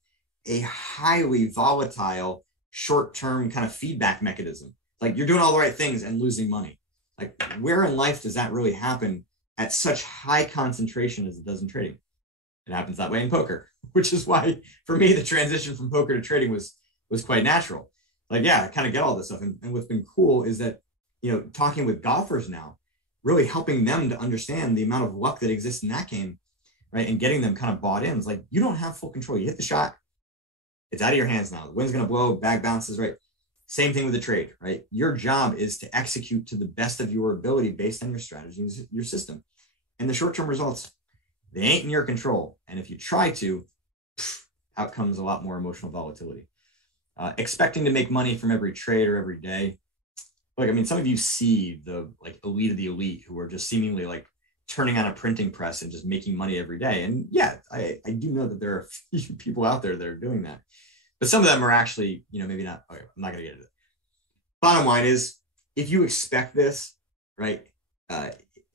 a highly volatile short-term kind of feedback mechanism. Like you're doing all the right things and losing money. Like where in life does that really happen at such high concentration as it does in trading? It happens that way in poker, which is why for me, the transition from poker to trading was quite natural. like, yeah, I kind of get all this stuff. And what's been cool is that, talking with golfers now, really helping them to understand the amount of luck that exists in that game, right? And getting them kind of bought in. It's like, you don't have full control. You hit the shot, it's out of your hands now. The wind's going to blow, bag bounces, right? Same thing with the trade, right? Your job is to execute to the best of your ability based on your strategies, your system. And the short-term results, they ain't in your control. And if you try to, out comes a lot more emotional volatility. Expecting to make money from every trade or every day. Like, I mean, some of you see the like elite of the elite who are just seemingly like turning on a printing press and just making money every day. And yeah, I do know that there are a few people out there that are doing that. But some of them are actually, maybe not. Okay, I'm not going to get into it. Bottom line is, if you expect this, right,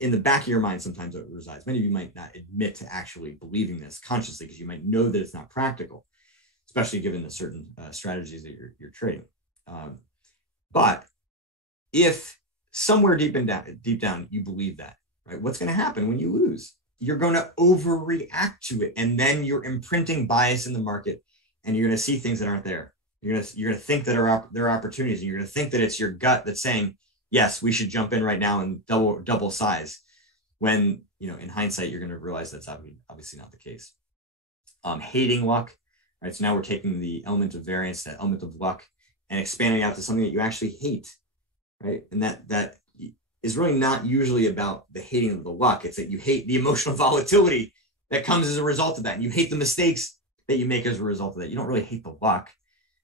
in the back of your mind, sometimes it resides. Many of you might not admit to actually believing this consciously because you might know that it's not practical, especially given the certain strategies that you're trading. But if somewhere deep down you believe that, right, what's going to happen when you lose? You're going to overreact to it, and then you're imprinting bias in the market, and you're going to see things that aren't there. You're going to think that there are opportunities, and you're going to think that it's your gut that's saying, yes, we should jump in right now and double size. When, in hindsight, you're going to realize that's obviously not the case. Hating luck, right? So now we're taking the element of variance, that element of luck, and expanding out to something that you actually hate, right? And that is really not usually about the hating of the luck. It's that you hate the emotional volatility that comes as a result of that. And you hate the mistakes that you make as a result of that. You don't really hate the luck,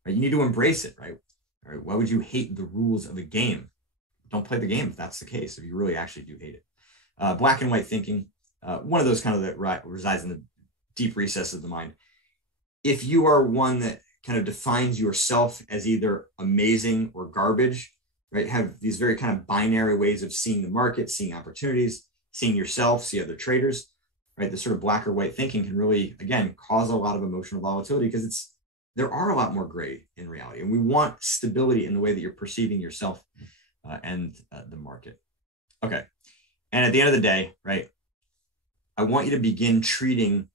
right? You need to embrace it, right? All right. Why would you hate the rules of a game? Don't play the game if that's the case, if you really actually do hate it. Black and white thinking, one of those kind of that resides in the deep recesses of the mind. If you are one that kind of defines yourself as either amazing or garbage, right? Have these very kind of binary ways of seeing the market, seeing opportunities, seeing yourself, see other traders, right? This sort of black or white thinking can really, again, cause a lot of emotional volatility because there are a lot more gray in reality. And we want stability in the way that you're perceiving yourself and the market. Okay. And at the end of the day, right, I want you to begin treating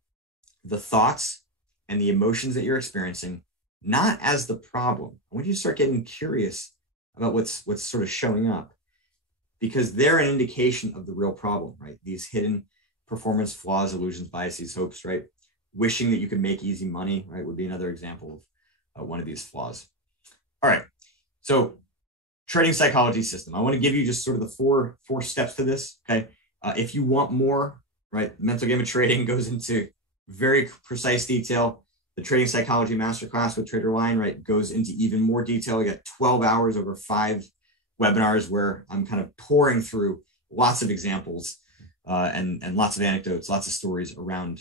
the thoughts and the emotions that you're experiencing not as the problem. I want you to start getting curious about what's sort of showing up, because they're an indication of the real problem, right? These hidden performance flaws, illusions, biases, hopes, right? Wishing that you could make easy money, right, would be another example of one of these flaws. All right. So trading psychology system. I want to give you just sort of the four steps to this. Okay. If you want more, right, mental game of trading goes into very precise detail. The trading psychology masterclass with TraderLion, right, goes into even more detail. We got 12 hours over 5 webinars where I'm kind of pouring through lots of examples and lots of anecdotes, lots of stories around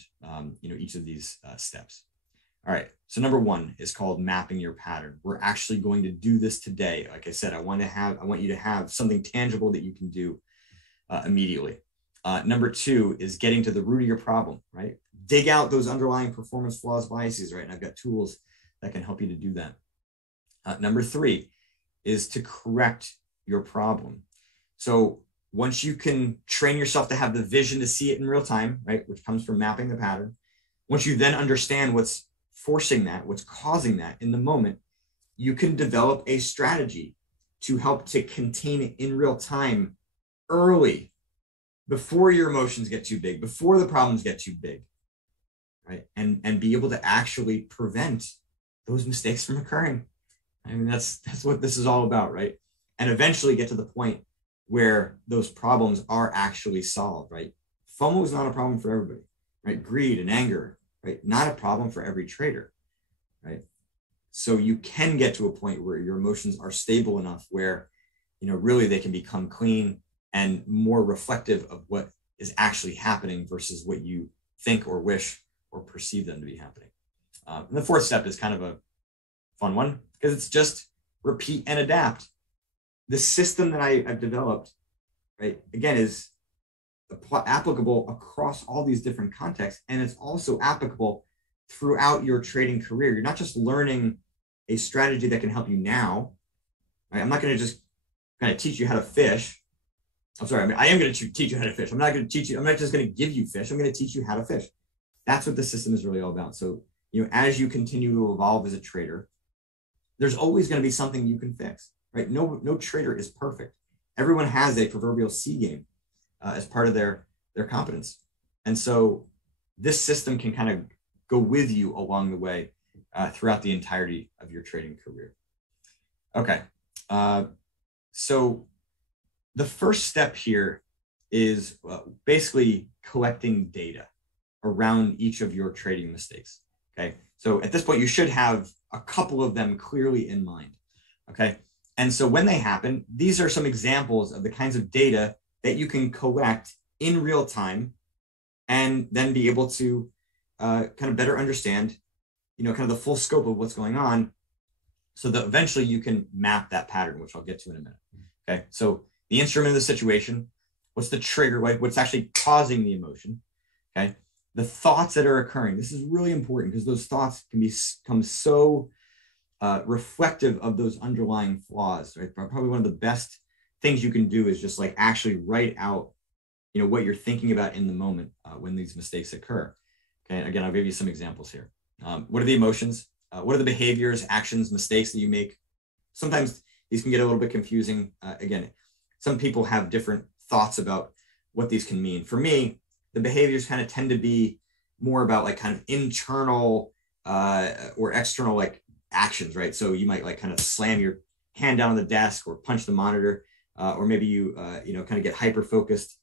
each of these steps. All right. So number 1 is called mapping your pattern. We're actually going to do this today. Like I said, I want you to have something tangible that you can do immediately. Number 2 is getting to the root of your problem, right? Dig out those underlying performance flaws, biases, right? And I've got tools that can help you to do that. Number 3 is to correct your problem. So once you can train yourself to have the vision to see it in real time, right, which comes from mapping the pattern, once you then understand what's forcing that, what's causing that in the moment, you can develop a strategy to help to contain it in real time early, before your emotions get too big, before the problems get too big, right? And be able to actually prevent those mistakes from occurring. I mean, that's what this is all about, right? And eventually get to the point where those problems are actually solved, right? FOMO is not a problem for everybody, right? Greed and anger, right? Not a problem for every trader, right? So you can get to a point where your emotions are stable enough where, really they can become clean and more reflective of what is actually happening versus what you think or wish or perceive them to be happening. And the 4th step is kind of a fun one because it's just repeat and adapt. The system that I've developed, right, again, is applicable across all these different contexts. And it's also applicable throughout your trading career. You're not just learning a strategy that can help you now, right? I'm not going to just kind of teach you how to fish. I'm sorry. I mean, I am going to teach you how to fish. I'm not just going to give you fish. I'm going to teach you how to fish. That's what the system is really all about. So, as you continue to evolve as a trader, there's always going to be something you can fix, right? No trader is perfect. Everyone has a proverbial C game as part of their competence. And so this system can kind of go with you along the way throughout the entirety of your trading career. Okay. So the first step here is basically collecting data around each of your trading mistakes. Okay. So at this point, you should have a couple of them clearly in mind. Okay. And so when they happen, these are some examples of the kinds of data that you can collect in real time and then be able to kind of better understand, kind of the full scope of what's going on so that eventually you can map that pattern, which I'll get to in a minute. Okay. So the instrument of the situation, what's the trigger, what's actually causing the emotion. Okay. The thoughts that are occurring. This is really important because those thoughts can become so reflective of those underlying flaws, right? Probably one of the best things you can do is just like actually write out, what you're thinking about in the moment when these mistakes occur. Okay. Again, I'll give you some examples here. What are the emotions? What are the behaviors, actions, mistakes that you make? Sometimes these can get a little bit confusing. Again, some people have different thoughts about what these can mean. For me, the behaviors kind of tend to be more about like kind of internal or external like actions, right? So you might like kind of slam your hand down on the desk or punch the monitor, or maybe you kind of get hyper focused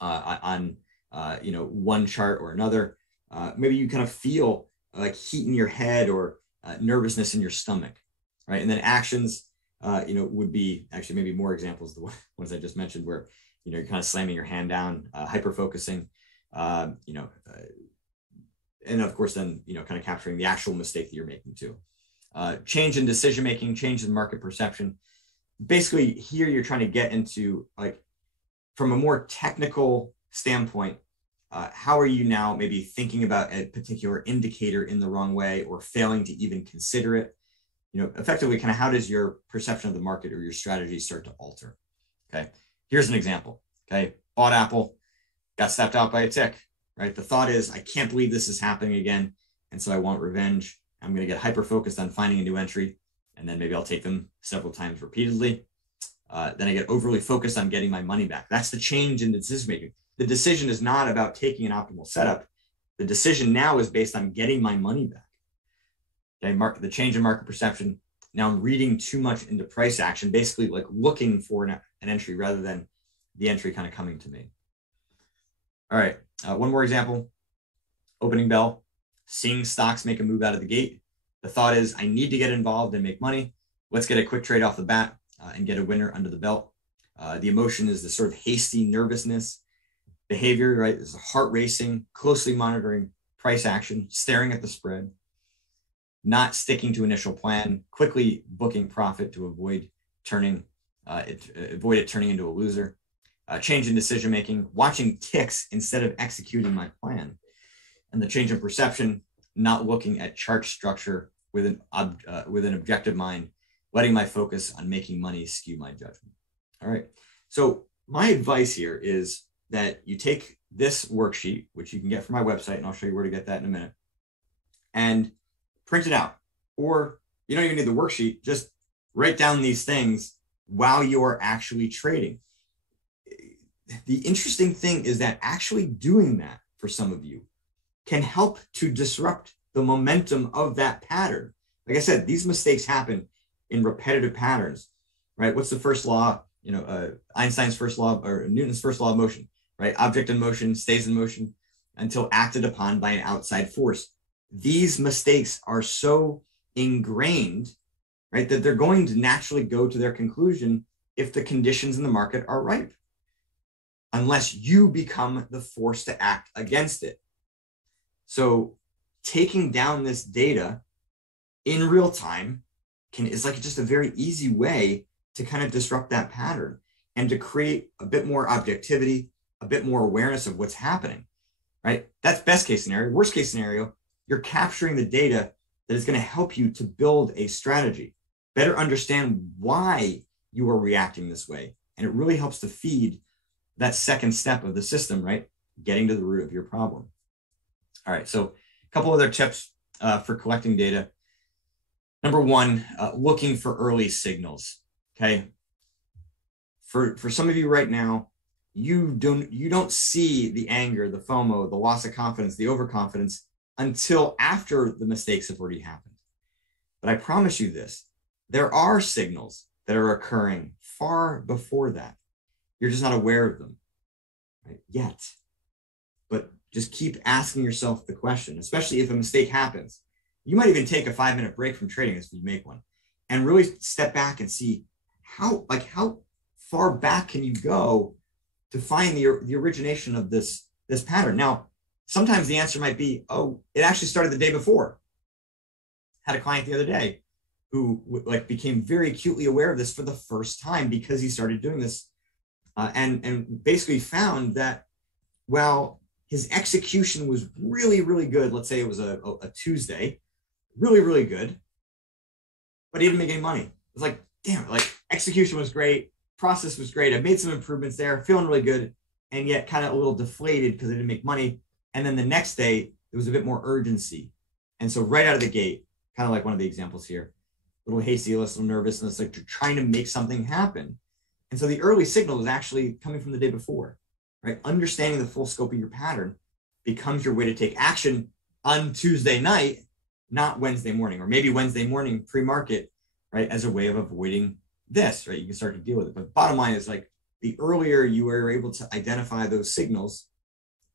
on one chart or another. Maybe you kind of feel like heat in your head or nervousness in your stomach, right? And then actions, would be actually maybe more examples of the ones I just mentioned, where you're kind of slamming your hand down, hyper focusing, and of course then kind of capturing the actual mistake that you're making too. Change in decision making, change in market perception. Basically, here you're trying to get into like from a more technical standpoint. How are you now maybe thinking about a particular indicator in the wrong way or failing to even consider it? Effectively, kind of how does your perception of the market or your strategy start to alter? Okay, here's an example. Okay, bought Apple, got stepped out by a tick, right? The thought is, I can't believe this is happening again. And so I want revenge. I'm going to get hyper focused on finding a new entry. And then maybe I'll take them several times repeatedly. Then I get overly focused on getting my money back. That's the change in decision making. The decision is not about taking an optimal setup. The decision now is based on getting my money back. Okay, the change in market perception. Now I'm reading too much into price action, basically like looking for an entry rather than the entry kind of coming to me. All right, one more example. Opening bell, seeing stocks make a move out of the gate. The thought is, I need to get involved and make money. Let's get a quick trade off the bat and get a winner under the belt. The emotion is the sort of hasty nervousness. Behavior, right, is the heart racing, closely monitoring price action, staring at the spread, not sticking to initial plan, quickly booking profit to avoid it turning into a loser. Change in decision making, watching ticks instead of executing my plan, and the change in perception, not looking at chart structure with an objective mind, letting my focus on making money skew my judgment. All right. So my advice here is that you take this worksheet, which you can get from my website, and I'll show you where to get that in a minute, and print it out. Or you don't even need the worksheet, just write down these things while you're actually trading. The interesting thing is that actually doing that for some of you can help to disrupt the momentum of that pattern. Like I said, these mistakes happen in repetitive patterns, right? What's the first law? Einstein's first law or Newton's first law of motion, right? Object in motion stays in motion until acted upon by an outside force. These mistakes are so ingrained, right, that they're going to naturally go to their conclusion if the conditions in the market are ripe, unless you become the force to act against it. So taking down this data in real time is like just a very easy way to kind of disrupt that pattern and to create a bit more objectivity, a bit more awareness of what's happening, right? That's best case scenario. Worst case scenario, you're capturing the data that is going to help you to build a strategy, better understand why you are reacting this way. And it really helps to feed that second step of the system, right? Getting to the root of your problem. All right, so a couple other tips for collecting data. Number one, looking for early signals. Okay. For some of you right now, you don't see the anger, the FOMO, the loss of confidence, the overconfidence until after the mistakes have already happened. But I promise you this, there are signals that are occurring far before that. You're just not aware of them, right, yet. But just keep asking yourself the question, especially if a mistake happens. You might even take a 5-minute break from trading if you make one and really step back and see how far back can you go to find the origination of this pattern. Now, sometimes the answer might be, oh, it actually started the day before. Had a client the other day who became very acutely aware of this for the first time because he started doing this and basically found that while his execution was really, really good, let's say it was a Tuesday, really, really good, but he didn't make any money. It was like, damn, execution was great, process was great, I made some improvements there, feeling really good, and yet kind of a little deflated because I didn't make money. And then the next day, there was a bit more urgency. And so right out of the gate, kind of like one of the examples here, a little hastiness, a little nervousness, like trying to make something happen. And so the early signal is actually coming from the day before, right? Understanding the full scope of your pattern becomes your way to take action on Tuesday night, not Wednesday morning, or maybe Wednesday morning pre-market, right? As a way of avoiding this, right? You can start to deal with it. But bottom line is the earlier you are able to identify those signals,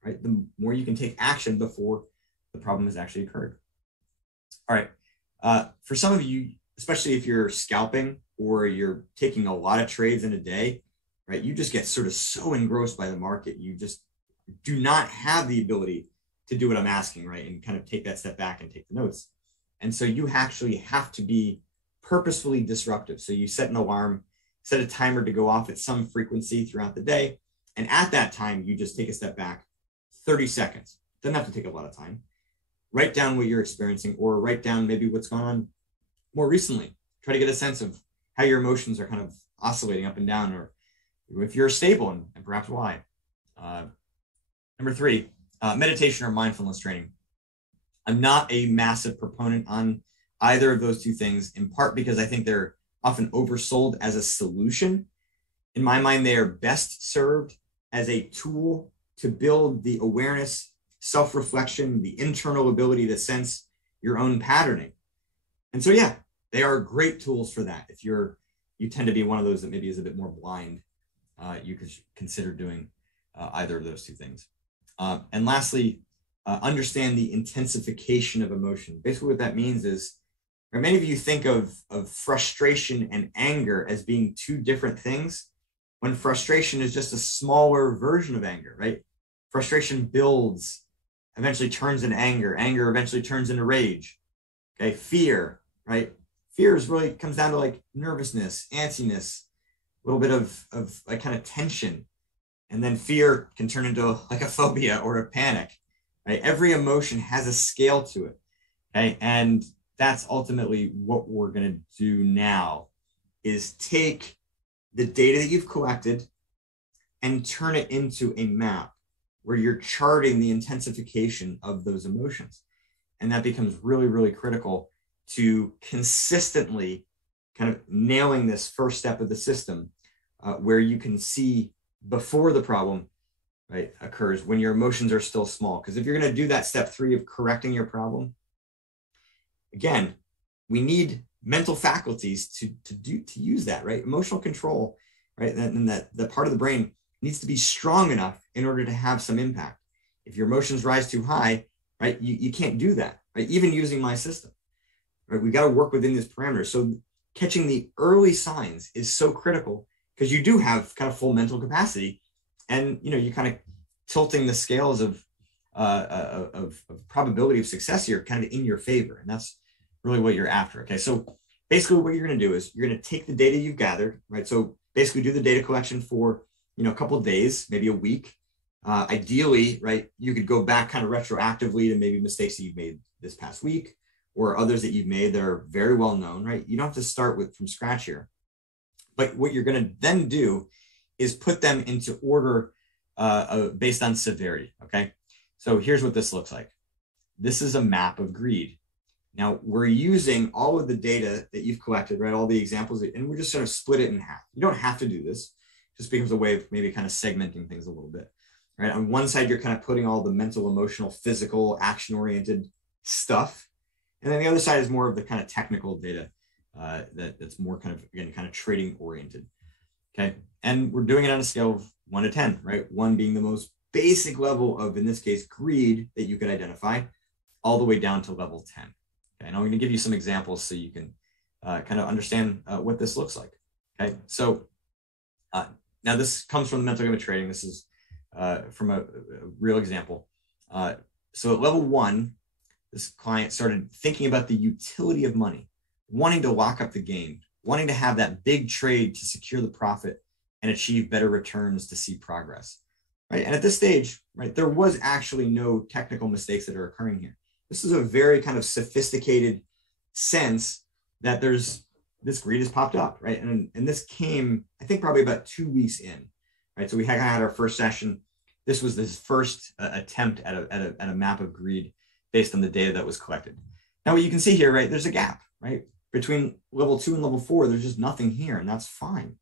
right? The more you can take action before the problem has actually occurred. All right. For some of you, especially if you're scalping or you're taking a lot of trades in a day, right? You just get sort of so engrossed by the market. You just do not have the ability to do what I'm asking, right? And kind of take that step back and take the notes. And so you actually have to be purposefully disruptive. So you set an alarm, set a timer to go off at some frequency throughout the day. And at that time, you just take a step back, 30 seconds. Doesn't have to take a lot of time. Write down what you're experiencing or write down maybe what's gone on more recently. Try to get a sense of how your emotions are kind of oscillating up and down, or if you're stable and perhaps why. Number three, meditation or mindfulness training. I'm not a massive proponent on either of those two things, in part because I think they're often oversold as a solution. In my mind, they are best served as a tool to build the awareness, self-reflection, the internal ability to sense your own patterning. And so, yeah, they are great tools for that. If you tend to be one of those that maybe is a bit more blind, you could consider doing either of those two things. And lastly, understand the intensification of emotion. Basically, what that means is, many of you think of frustration and anger as being two different things, when frustration is just a smaller version of anger, right? Frustration builds, eventually turns into anger. Anger eventually turns into rage. Okay, fear, right? Fear is really comes down to nervousness, antsiness, a little bit of kind of tension. And then fear can turn into a phobia or a panic, right? Every emotion has a scale to it, okay? And that's ultimately what we're going to do now, is take the data that you've collected and turn it into a map where you're charting the intensification of those emotions. And that becomes really, really critical to consistently kind of nailing this first step of the system, where you can see before the problem, right, occurs, when your emotions are still small. Because if you're going to do that step 3 of correcting your problem, again, we need mental faculties to use that, right? Emotional control, right? And that part of the brain needs to be strong enough in order to have some impact. If your emotions rise too high, right, you can't do that, right? Even using my system, right? We got to work within this parameter. So catching the early signs is so critical, because you do have kind of full mental capacity, and you kind of tilting the scales of probability of success here kind of in your favor, and that's really what you're after. Okay, so basically what you're going to do is you're going to take the data you've gathered, right? So basically do the data collection for a couple of days, maybe a week. Ideally, right, you could go back kind of retroactively to maybe mistakes that you've made this past week or others that you've made that are very well known, right? You don't have to start from scratch here. But what you're going to then do is put them into order based on severity, okay? So here's what this looks like. This is a map of greed. Now we're using all of the data that you've collected, right? All the examples, and we're just going to split it in half. You don't have to do this. Just becomes a way of maybe kind of segmenting things a little bit, right? On one side, you're kind of putting all the mental, emotional, physical, action-oriented stuff. And then the other side is more of the kind of technical data that's more kind of, again, kind of trading oriented. Okay. And we're doing it on a scale of 1 to 10, right? 1 being the most basic level of, in this case, greed that you could identify, all the way down to level 10. Okay. And I'm going to give you some examples so you can kind of understand what this looks like. Okay. So now this comes from the mental game of trading. This is from a real example. So at level 1, this client started thinking about the utility of money, wanting to lock up the gain, wanting to have that big trade to secure the profit and achieve better returns to see progress, right? And at this stage, right, there was actually no technical mistakes that are occurring here. This is a very kind of sophisticated sense that there's this greed has popped up, right? And this came, I think, probably about 2 weeks in, right? So we had our first session. This was this first attempt at a map of greed based on the data that was collected. Now, what you can see here, right, there's a gap, right? Between level 2 and level 4, there's just nothing here, and that's fine.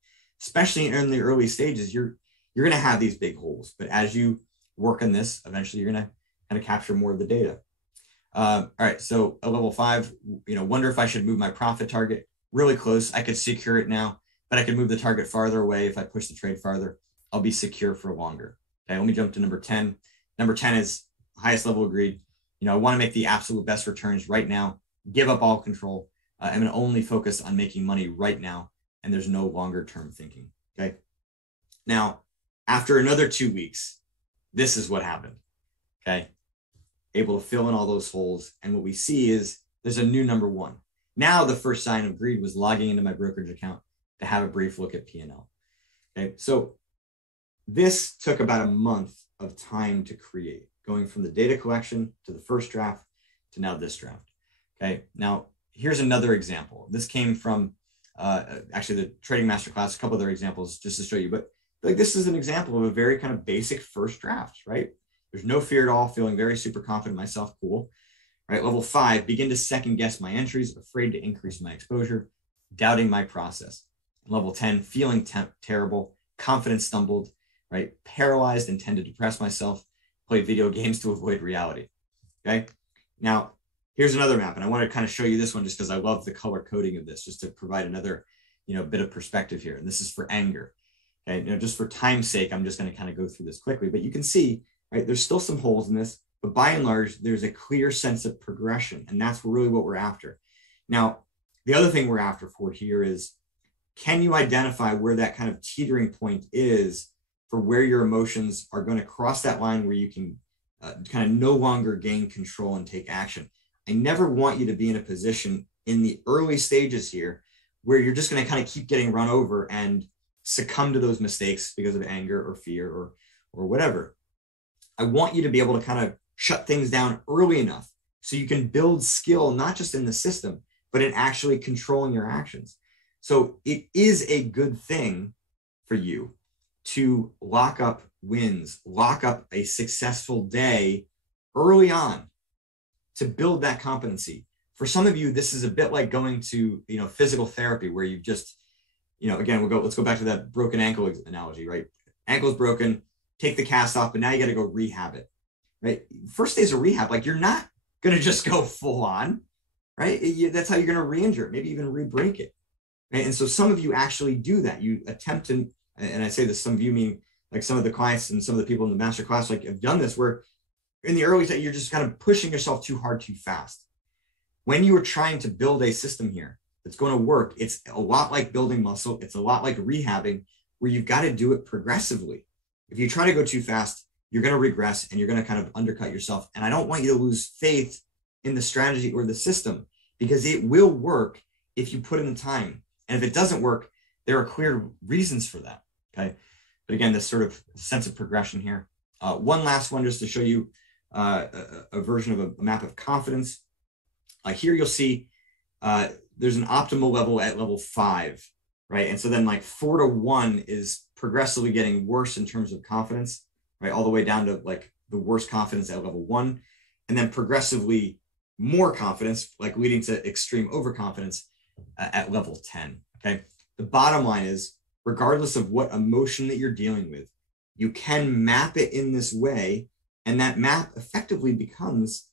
Especially in the early stages, you're going to have these big holes. But as you work on this, eventually you're going to kind of capture more of the data. All right, so at level 5, wonder if I should move my profit target. Really close. I could secure it now, but I could move the target farther away. If I push the trade farther, I'll be secure for longer. Okay, let me jump to number 10. Number 10 is highest level of greed. I want to make the absolute best returns right now, give up all control. I'm going to only focus on making money right now, and there's no longer term thinking. Okay. Now, after another 2 weeks, this is what happened. Okay. Able to fill in all those holes. And what we see is there's a new number 1. Now, the first sign of greed was logging into my brokerage account to have a brief look at P&L. Okay. So this took about a month of time to create, going from the data collection to the first draft to now this draft. Okay. Now, here's another example. This came from actually the Trading Masterclass, a couple other examples just to show you. But like, this is an example of a very kind of basic first draft, right? There's no fear at all, feeling very super confident in myself, cool. Right? Level 5, begin to second guess my entries, afraid to increase my exposure, doubting my process. And level 10, feeling terrible, confidence stumbled, right? Paralyzed and tend to depress myself, play video games to avoid reality. Okay. Now, here's another map, and I want to kind of show you this one just because I love the color coding of this, just to provide another, bit of perspective here. And this is for anger. Okay. Just for time's sake, I'm just going to kind of go through this quickly, but you can see, right, there's still some holes in this, but by and large, there's a clear sense of progression, and that's really what we're after. Now, the other thing we're after for here is, can you identify where that kind of teetering point is for where your emotions are going to cross that line where you can kind of no longer gain control and take action? I never want you to be in a position in the early stages here where you're just going to kind of keep getting run over and succumb to those mistakes because of anger or fear or whatever. I want you to be able to kind of shut things down early enough so you can build skill, not just in the system, but in actually controlling your actions. So it is a good thing for you to lock up wins, lock up a successful day early on to build that competency. For some of you, this is a bit like going to, physical therapy where you just, again, let's go back to that broken ankle analogy, right? Ankle's broken, take the cast off, but now you got to go rehab it, right? First days of rehab, like, you're not going to just go full on, right? That's how you're going to re-injure it, maybe even re-break it, right? And so some of you actually do that. You attempt to, and I say this, some of you mean like some of the clients and some of the people in the masterclass, like, have done this, where in the early stage, you're just kind of pushing yourself too hard, too fast. When you are trying to build a system here that's going to work, it's a lot like building muscle. It's a lot like rehabbing, where you've got to do it progressively. If you try to go too fast, you're going to regress and you're going to kind of undercut yourself. And I don't want you to lose faith in the strategy or the system, because it will work if you put in the time. And if it doesn't work, there are clear reasons for that. Okay. But again, this sort of sense of progression here. One last one, just to show you a version of a map of confidence. Here you'll see there's an optimal level at level 5, right? And so then like 4 to 1 is progressively getting worse in terms of confidence, right? All the way down to like the worst confidence at level 1. And then progressively more confidence, like leading to extreme overconfidence at level 10. Okay. The bottom line is, regardless of what emotion that you're dealing with, you can map it in this way. And that map effectively becomes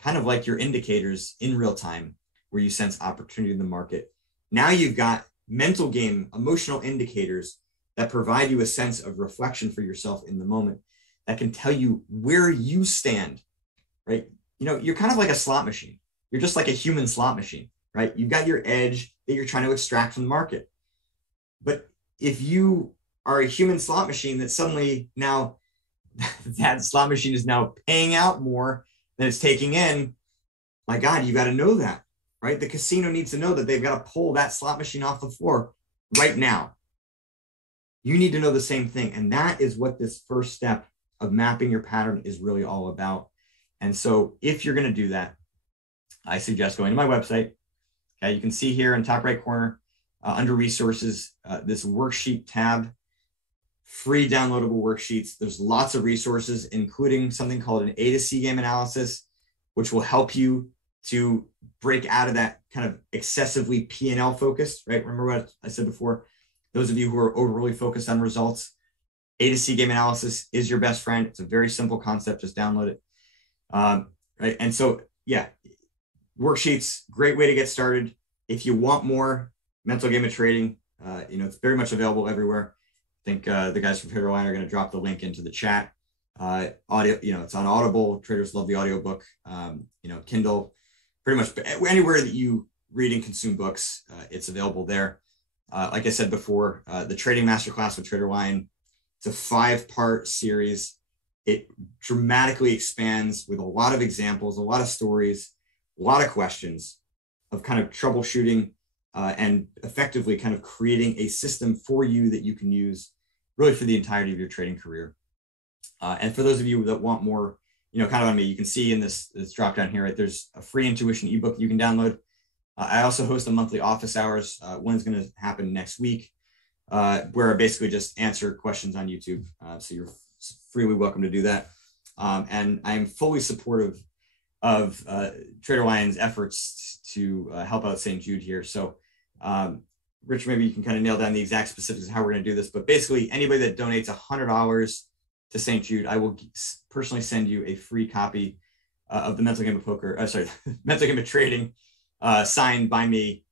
kind of like your indicators in real time, where you sense opportunity in the market. Now you've got mental game, emotional indicators that provide you a sense of reflection for yourself in the moment that can tell you where you stand, right? You know, you're kind of like a slot machine. You're just like a human slot machine, right? You've got your edge that you're trying to extract from the market. But if you are a human slot machine that suddenly now that slot machine is now paying out more than it's taking in, my God, you got to know that, right? The casino needs to know that they've got to pull that slot machine off the floor right now. You need to know the same thing. And that is what this first step of mapping your pattern is really all about. And so if you're going to do that, I suggest going to my website. Okay, you can see here in top right corner under resources, this worksheet tab, free downloadable worksheets. There's lots of resources, including something called an A to C game analysis, which will help you to break out of that kind of excessively P&L focused, right? Remember what I said before? Those of you who are overly focused on results, A to C game analysis is your best friend. It's a very simple concept. Just download it. Right. And so, yeah, worksheets, great way to get started. If you want more mental game of trading, it's very much available everywhere. I think the guys from TraderLion are going to drop the link into the chat. Audio, it's on Audible. Traders love the audiobook. Kindle, pretty much anywhere that you read and consume books, it's available there. Like I said before, the Trading Masterclass with TraderLion, it's a 5-part series. It dramatically expands with a lot of examples, a lot of stories, a lot of questions of kind of troubleshooting and effectively kind of creating a system for you that you can use really for the entirety of your trading career. And for those of you that want more, kind of on me, you can see in this drop down here, right, there's a free intuition ebook you can download. I also host a monthly office hours. One is going to happen next week, where I basically just answer questions on YouTube. So you're freely welcome to do that. And I'm fully supportive of TraderLion's efforts to help out St. Jude here. So Rich, maybe you can kind of nail down the exact specifics of how we're going to do this. But basically, anybody that donates $100 to St. Jude, I will personally send you a free copy of the Mental Game of Poker. Mental Game of Trading, signed by me.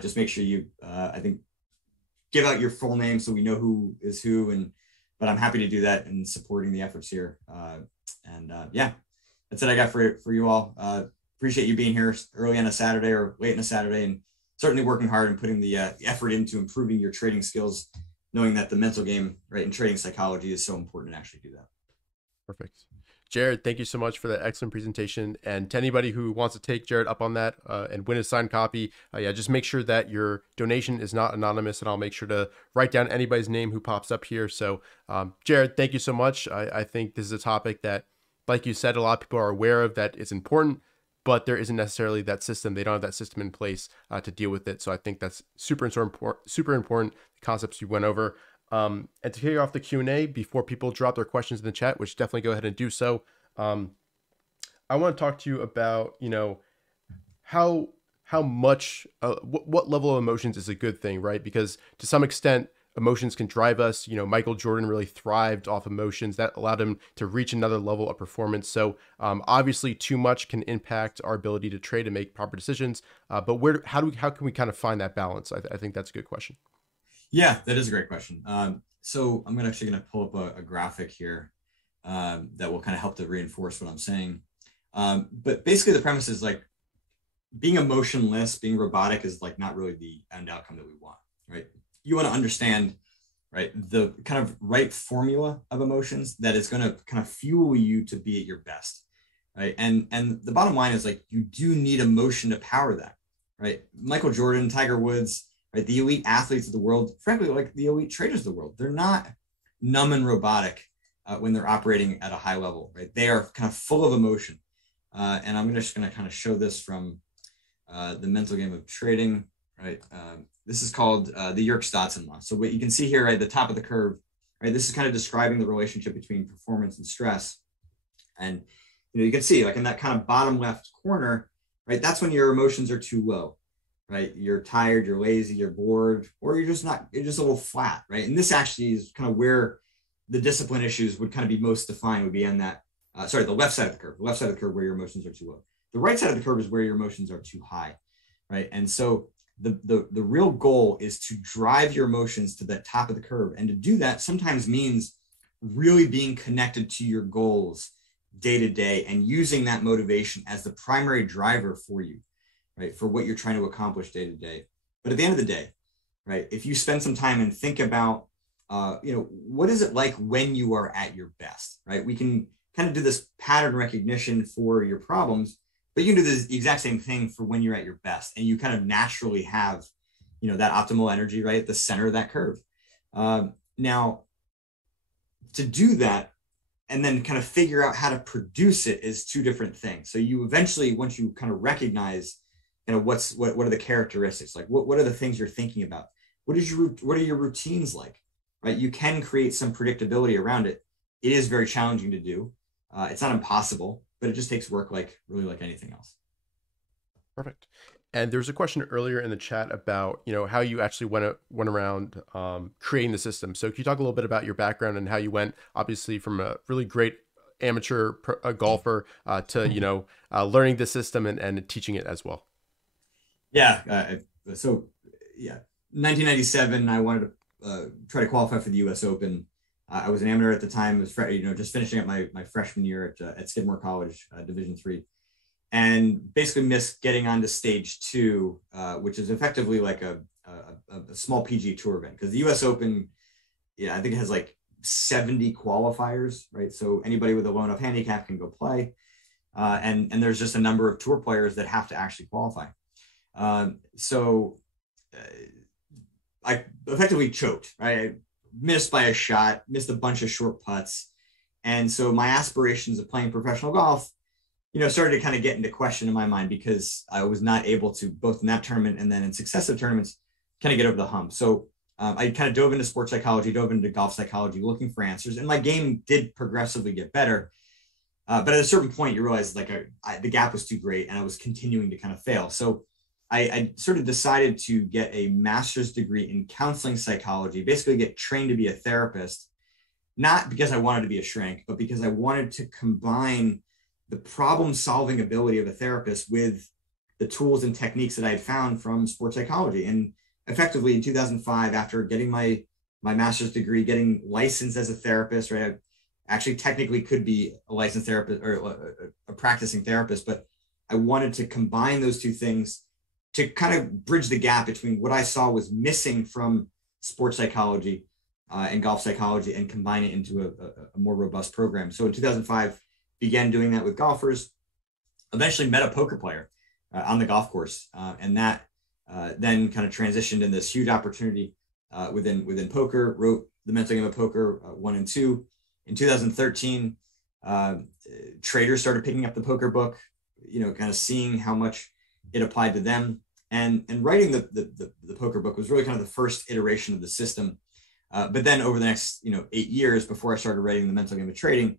Just make sure you, I think, give out your full name so we know who is who. But I'm happy to do that and supporting the efforts here. Yeah, that's it I got for you all. Appreciate you being here early on a Saturday or late on a Saturday, and certainly working hard and putting the effort into improving your trading skills, knowing that the mental game, right, and trading psychology is so important to actually do that. Perfect. Jared, thank you so much for that excellent presentation. And to anybody who wants to take Jared up on that and win a signed copy, just make sure that your donation is not anonymous, and I'll make sure to write down anybody's name who pops up here. So Jared, thank you so much. I think this is a topic that, like you said, a lot of people are aware of, that it's important, but there isn't necessarily that system. They don't have that system in place to deal with it. So I think that's super important, the concepts you went over. And to kick off the Q&A, before people drop their questions in the chat, which definitely go ahead and do so, I want to talk to you about, how much, what level of emotions is a good thing, right? Because to some extent, emotions can drive us. Michael Jordan really thrived off emotions that allowed him to reach another level of performance. So obviously too much can impact our ability to trade and make proper decisions. But how can we kind of find that balance? I think that's a good question. Yeah, that is a great question. So I'm actually going to pull up a graphic here that will kind of help to reinforce what I'm saying. But basically the premise is like being emotionless, being robotic is like not really the end outcome that we want, right? You want to understand, right, the kind of right formula of emotions that is going to kind of fuel you to be at your best, right? And the bottom line is like, you do need emotion to power that, right? Michael Jordan, Tiger Woods, right, the elite athletes of the world, frankly, like the elite traders of the world, they're not numb and robotic when they're operating at a high level, right? They are kind of full of emotion. And I'm just going to kind of show this from the Mental Game of Trading, right? This is called the Yerkes-Dodson law. So what you can see here at the top of the curve, right? This is kind of describing the relationship between performance and stress. And you can see, like in that kind of bottom left corner, right? That's when your emotions are too low, right? You're tired, you're lazy, you're bored, or you're just not, you're just a little flat, right? And this actually is kind of where the discipline issues would kind of be most defined, would be on that, the left side of the curve, the left side of the curve where your emotions are too low. The right side of the curve is where your emotions are too high, right? And so the real goal is to drive your emotions to the top of the curve. And to do that sometimes means really being connected to your goals day to day and using that motivation as the primary driver for you, right? For what you're trying to accomplish day to day. But at the end of the day, right, if you spend some time and think about, what is it like when you are at your best, right? We can kind of do this pattern recognition for your problems, but you can do the exact same thing for when you're at your best, and you kind of naturally have, that optimal energy right at the center of that curve. Now, to do that and then kind of figure out how to produce it is two different things. So you eventually, once you kind of recognize, what are the characteristics, like what are the things you're thinking about? What are your routines like, right? You can create some predictability around it. It is very challenging to do. It's not impossible, but it just takes work, like anything else. Perfect. And there's a question earlier in the chat about, how you actually went around creating the system. So can you talk a little bit about your background and how you went, obviously, from a really great amateur golfer to, learning the system and teaching it as well? Yeah. 1997, I wanted to try to qualify for the U.S. Open. I was an amateur at the time. I was, just finishing up my freshman year at Skidmore College, Division III, and basically missed getting onto stage 2, which is effectively like a small PG Tour event, because the U.S. Open, I think it has like 70 qualifiers, right? So anybody with a low enough handicap can go play, and there's just a number of tour players that have to actually qualify. I effectively choked, right? I missed by a shot, missed a bunch of short putts. And so my aspirations of playing professional golf, started to kind of get into question in my mind, because I was not able to, both in that tournament and then in successive tournaments, kind of get over the hump. So I kind of dove into sports psychology, dove into golf psychology, looking for answers. And my game did progressively get better. But at a certain point, you realize the gap was too great and I was continuing to kind of fail. So I sort of decided to get a master's degree in counseling psychology, basically get trained to be a therapist, not because I wanted to be a shrink, but because I wanted to combine the problem-solving ability of a therapist with the tools and techniques that I had found from sports psychology. And effectively in 2005, after getting my master's degree, getting licensed as a therapist, right? I actually technically could be a licensed therapist or a practicing therapist, but I wanted to combine those two things to kind of bridge the gap between what I saw was missing from sports psychology and golf psychology, and combine it into a more robust program. So in 2005, began doing that with golfers, eventually met a poker player on the golf course. And that then kind of transitioned in this huge opportunity within poker, wrote The Mental Game of Poker 1 and 2. In 2013, traders started picking up the poker book, kind of seeing how much it applied to them. And writing the poker book was really kind of the first iteration of the system. But then over the next 8 years before I started writing The Mental Game of Trading,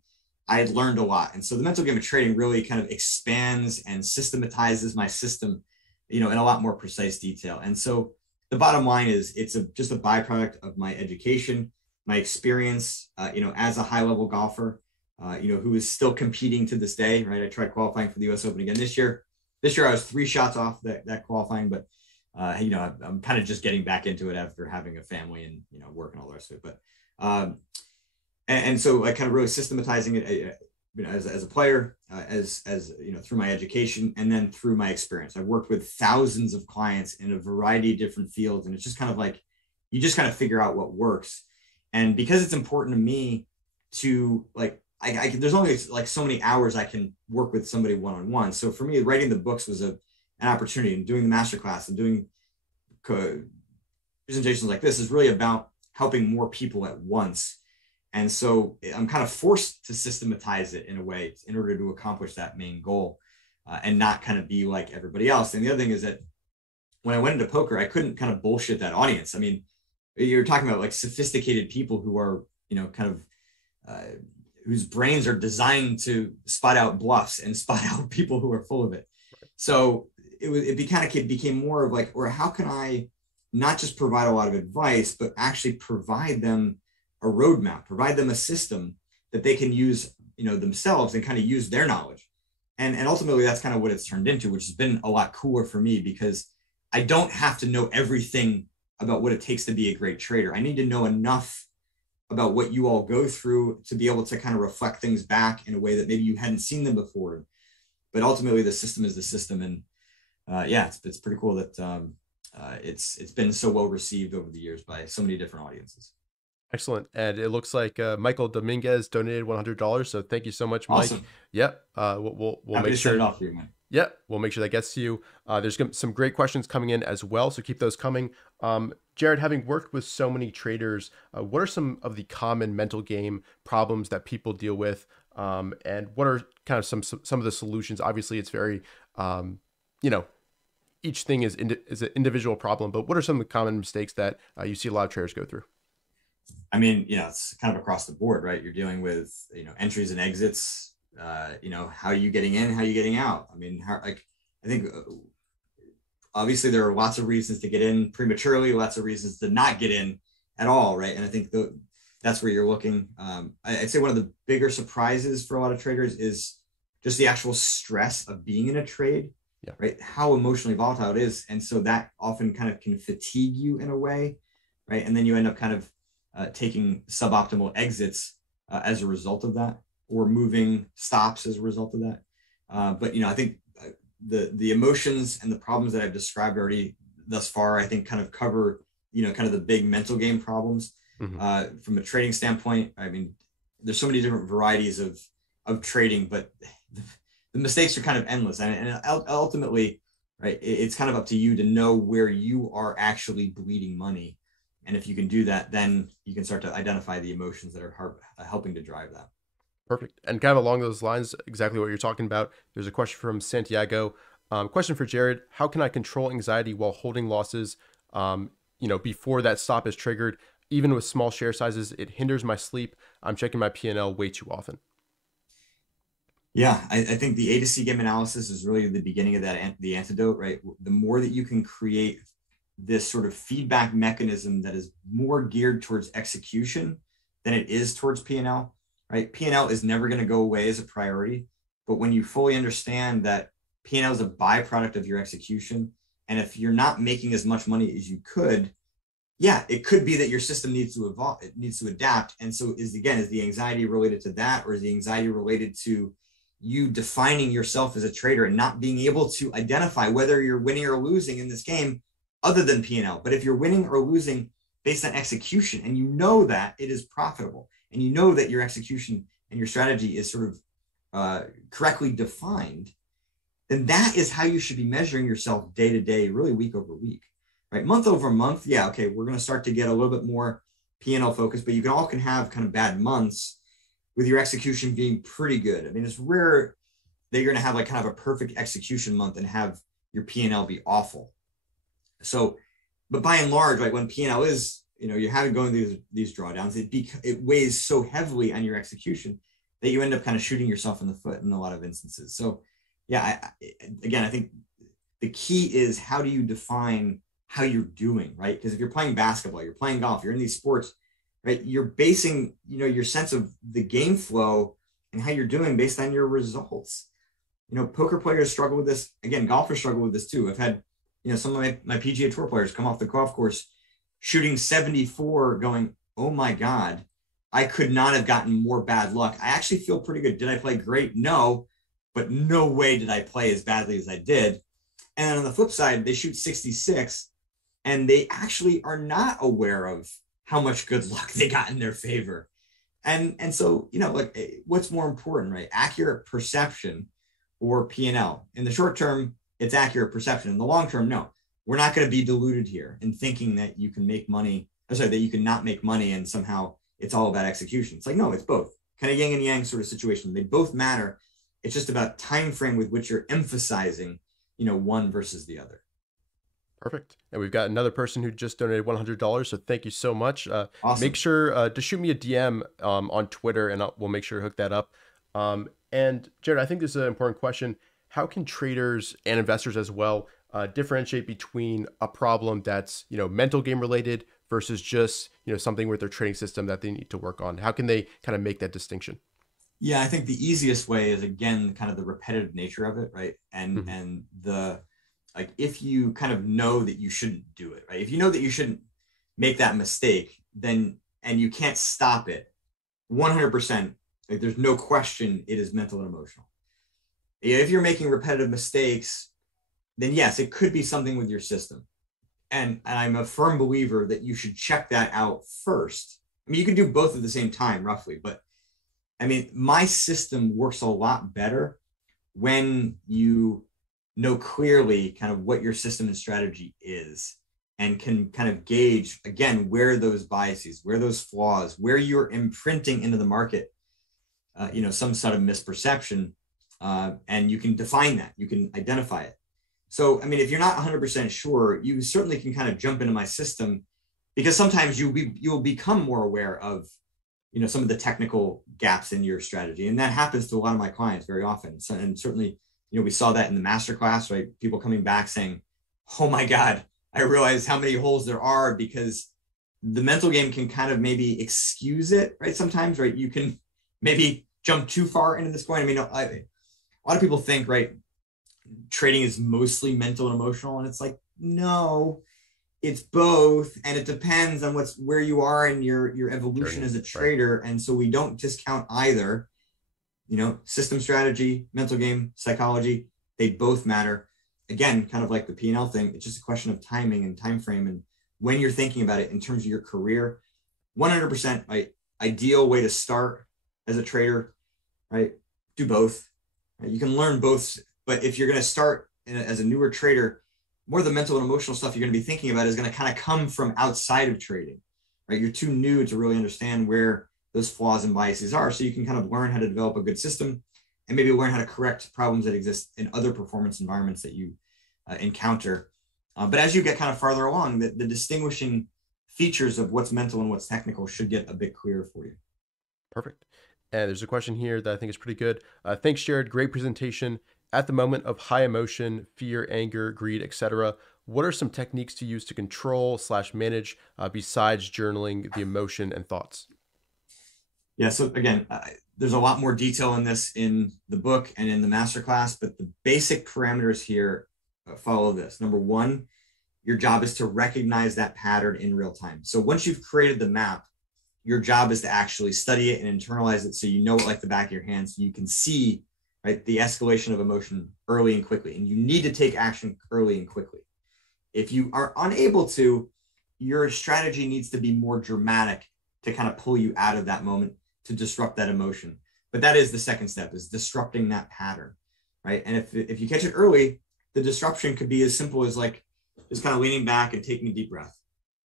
I had learned a lot. And so The Mental Game of Trading really kind of expands and systematizes my system, in a lot more precise detail. And so the bottom line is it's just a byproduct of my education, my experience, as a high level golfer, who is still competing to this day, right? I tried qualifying for the US Open again this year. This year I was 3 shots off that qualifying, but I'm kind of just getting back into it after having a family and, work and all the rest of it. But, and so I kind of really systematizing it, as a player, as through my education, and then through my experience. I've worked with thousands of clients in a variety of different fields, and it's just kind of like, you just kind of figure out what works. And because it's important to me to there's only like so many hours I can work with somebody one-on-one. So for me, writing the books was an opportunity, and doing the masterclass and doing presentations like this is really about helping more people at once. And so I'm kind of forced to systematize it in a way in order to accomplish that main goal, and not kind of be like everybody else. And the other thing is that when I went into poker, I couldn't kind of bullshit that audience. I mean, you're talking about like sophisticated people who are, whose brains are designed to spot out bluffs and spot out people who are full of it. So it became more of like, or how can I not just provide a lot of advice, but actually provide them a roadmap, provide them a system that they can use, themselves and kind of use their knowledge. And ultimately that's kind of what it's turned into, which has been a lot cooler for me because I don't have to know everything about what it takes to be a great trader. I need to know enough about what you all go through to be able to kind of reflect things back in a way that maybe you hadn't seen them before. But ultimately the system is the system. And it's pretty cool that it's been so well received over the years by so many different audiences. Excellent. And it looks like Michael Dominguez donated $100. So thank you so much, Mike. Awesome. Yep. We'll Happy make to sure send it off for you, man. Yeah, we'll make sure that gets to you. There's some great questions coming in as well, so keep those coming. Jared, having worked with so many traders, what are some of the common mental game problems that people deal with? And what are kind of some of the solutions? Obviously, it's very, each thing is an individual problem, but what are some of the common mistakes that you see a lot of traders go through? I mean, it's kind of across the board, right? You're dealing with, entries and exits. How are you getting in? How are you getting out? I mean, I think obviously there are lots of reasons to get in prematurely, lots of reasons to not get in at all, right? And I think that's where you're looking. I'd say one of the bigger surprises for a lot of traders is just the actual stress of being in a trade, right? How emotionally volatile it is. And so that often kind of can fatigue you in a way, right? And then you end up kind of taking suboptimal exits as a result of that, or moving stops as a result of that. But I think the emotions and the problems that I've described already thus far, I think kind of cover, kind of the big mental game problems. From a trading standpoint, I mean, there's so many different varieties of trading, but the mistakes are kind of endless. And ultimately, right, it's kind of up to you to know where you are actually bleeding money. And if you can do that, then you can start to identify the emotions that are helping to drive that. Perfect. And kind of along those lines, exactly what you're talking about. There's a question from Santiago. Question for Jared: how can I control anxiety while holding losses? Before that stop is triggered, even with small share sizes, it hinders my sleep. I'm checking my P&L way too often. Yeah, I think the A to C game analysis is really the beginning of the antidote, right? The more that you can create this sort of feedback mechanism that is more geared towards execution than it is towards P&L. Right? P&L is never going to go away as a priority, but when you fully understand that P&L is a byproduct of your execution, and if you're not making as much money as you could, it could be that your system needs to evolve, it needs to adapt. And so is the anxiety related to that, or is the anxiety related to you defining yourself as a trader and not being able to identify whether you're winning or losing in this game other than P&L? But if you're winning or losing based on execution, and you know that it is profitable, and you know that your execution and your strategy is sort of correctly defined, then that is how you should be measuring yourself day to day, really week over week, right? Month over month, we're going to start to get a little bit more P&L focus, but you can have kind of bad months with your execution being pretty good. I mean, it's rare that you're going to have like kind of a perfect execution month and have your P&L be awful. So, but by and large, like when P&L is, you're having going through these drawdowns, it weighs so heavily on your execution that you end up kind of shooting yourself in the foot in a lot of instances. So I think the key is, how do you define how you're doing, right? Because if you're playing basketball, you're playing golf, you're in these sports, right? You're basing, your sense of the game flow and how you're doing based on your results. Poker players struggle with this. Again, golfers struggle with this too. I've had, some of my PGA Tour players come off the golf course shooting 74 going, oh my God, I could not have gotten more bad luck. I actually feel pretty good. Did I play great? No, but no way did I play as badly as I did. And then on the flip side, they shoot 66 and they actually are not aware of how much good luck they got in their favor. And so, what's more important, right? Accurate perception or P&L. In the short term, it's accurate perception. In the long term, no. We're not going to be deluded here in thinking that you can make money, that you can not make money and somehow it's all about execution. It's like, no, it's both. Kind of yin and yang sort of situation. They both matter. It's just about time frame with which you're emphasizing, one versus the other. Perfect. And we've got another person who just donated $100. So thank you so much. Awesome. Make sure to shoot me a DM on Twitter, and we'll make sure to hook that up. And Jared, I think this is an important question. how can traders and investors as well differentiate between a problem that's, mental game related versus just, something with their trading system that they need to work on? How can they kind of make that distinction? Yeah, I think the easiest way is, again, kind of the repetitive nature of it, right? And Mhm. and the like, if you kind of know that you shouldn't do it, right? If you know that you shouldn't make that mistake, then and you can't stop it, 100%, like there's no question it is mental and emotional. If you're making repetitive mistakes, then yes, it could be something with your system. And I'm a firm believer that you should check that out first. I mean, you can do both at the same time, roughly, but I mean, my system works a lot better when you know clearly kind of what your system and strategy is, and can kind of gauge, again, where those biases, where those flaws, where you're imprinting into the market, some sort of misperception, and you can define that, you can identify it. So, I mean, if you're not 100% sure, you certainly can kind of jump into my system, because sometimes you'll become more aware of, some of the technical gaps in your strategy. And that happens to a lot of my clients very often. So, and certainly, we saw that in the Masterclass, right? People coming back saying, oh my God, I realize how many holes there are, because the mental game can kind of maybe excuse it, right? Sometimes, right? You can maybe jump too far into this point. I mean, a lot of people think, right, trading is mostly mental and emotional. And it's like, no, it's both, and it depends on where you are in your evolution Journey, as a right? trader. And so we don't discount either. System strategy, mental game, psychology, they both matter. Again, kind of like the P&L thing, it's just a question of timing and time frame, and when you're thinking about it in terms of your career. 100%, right? Ideal way to start as a trader, right? Do both. Right? You can learn both, but if you're going to start as a newer trader, more of the mental and emotional stuff you're going to be thinking about is going to kind of come from outside of trading, right? You're too new to really understand where those flaws and biases are. So you can kind of learn how to develop a good system, and maybe learn how to correct problems that exist in other performance environments that you encounter. But as you get kind of farther along, the distinguishing features of what's mental and what's technical should get a bit clearer for you. Perfect. And there's a question here that I think is pretty good. Thanks, Jared. Great presentation. At the moment of high emotion, fear, anger, greed, etc., what are some techniques to use to control / manage besides journaling the emotion and thoughts? Yeah. So again, there's a lot more detail in this in the book and in the masterclass, but the basic parameters here follow this. Number one, your job is to recognize that pattern in real time. So once you've created the map, your job is to actually study it and internalize it, so you know it like the back of your hand, so you can see, right, the escalation of emotion early and quickly. And you need to take action early and quickly. If you are unable to, your strategy needs to be more dramatic to kind of pull you out of that moment, to disrupt that emotion. But that is the second step, is disrupting that pattern, right? And if you catch it early, the disruption could be as simple as like just kind of leaning back and taking a deep breath,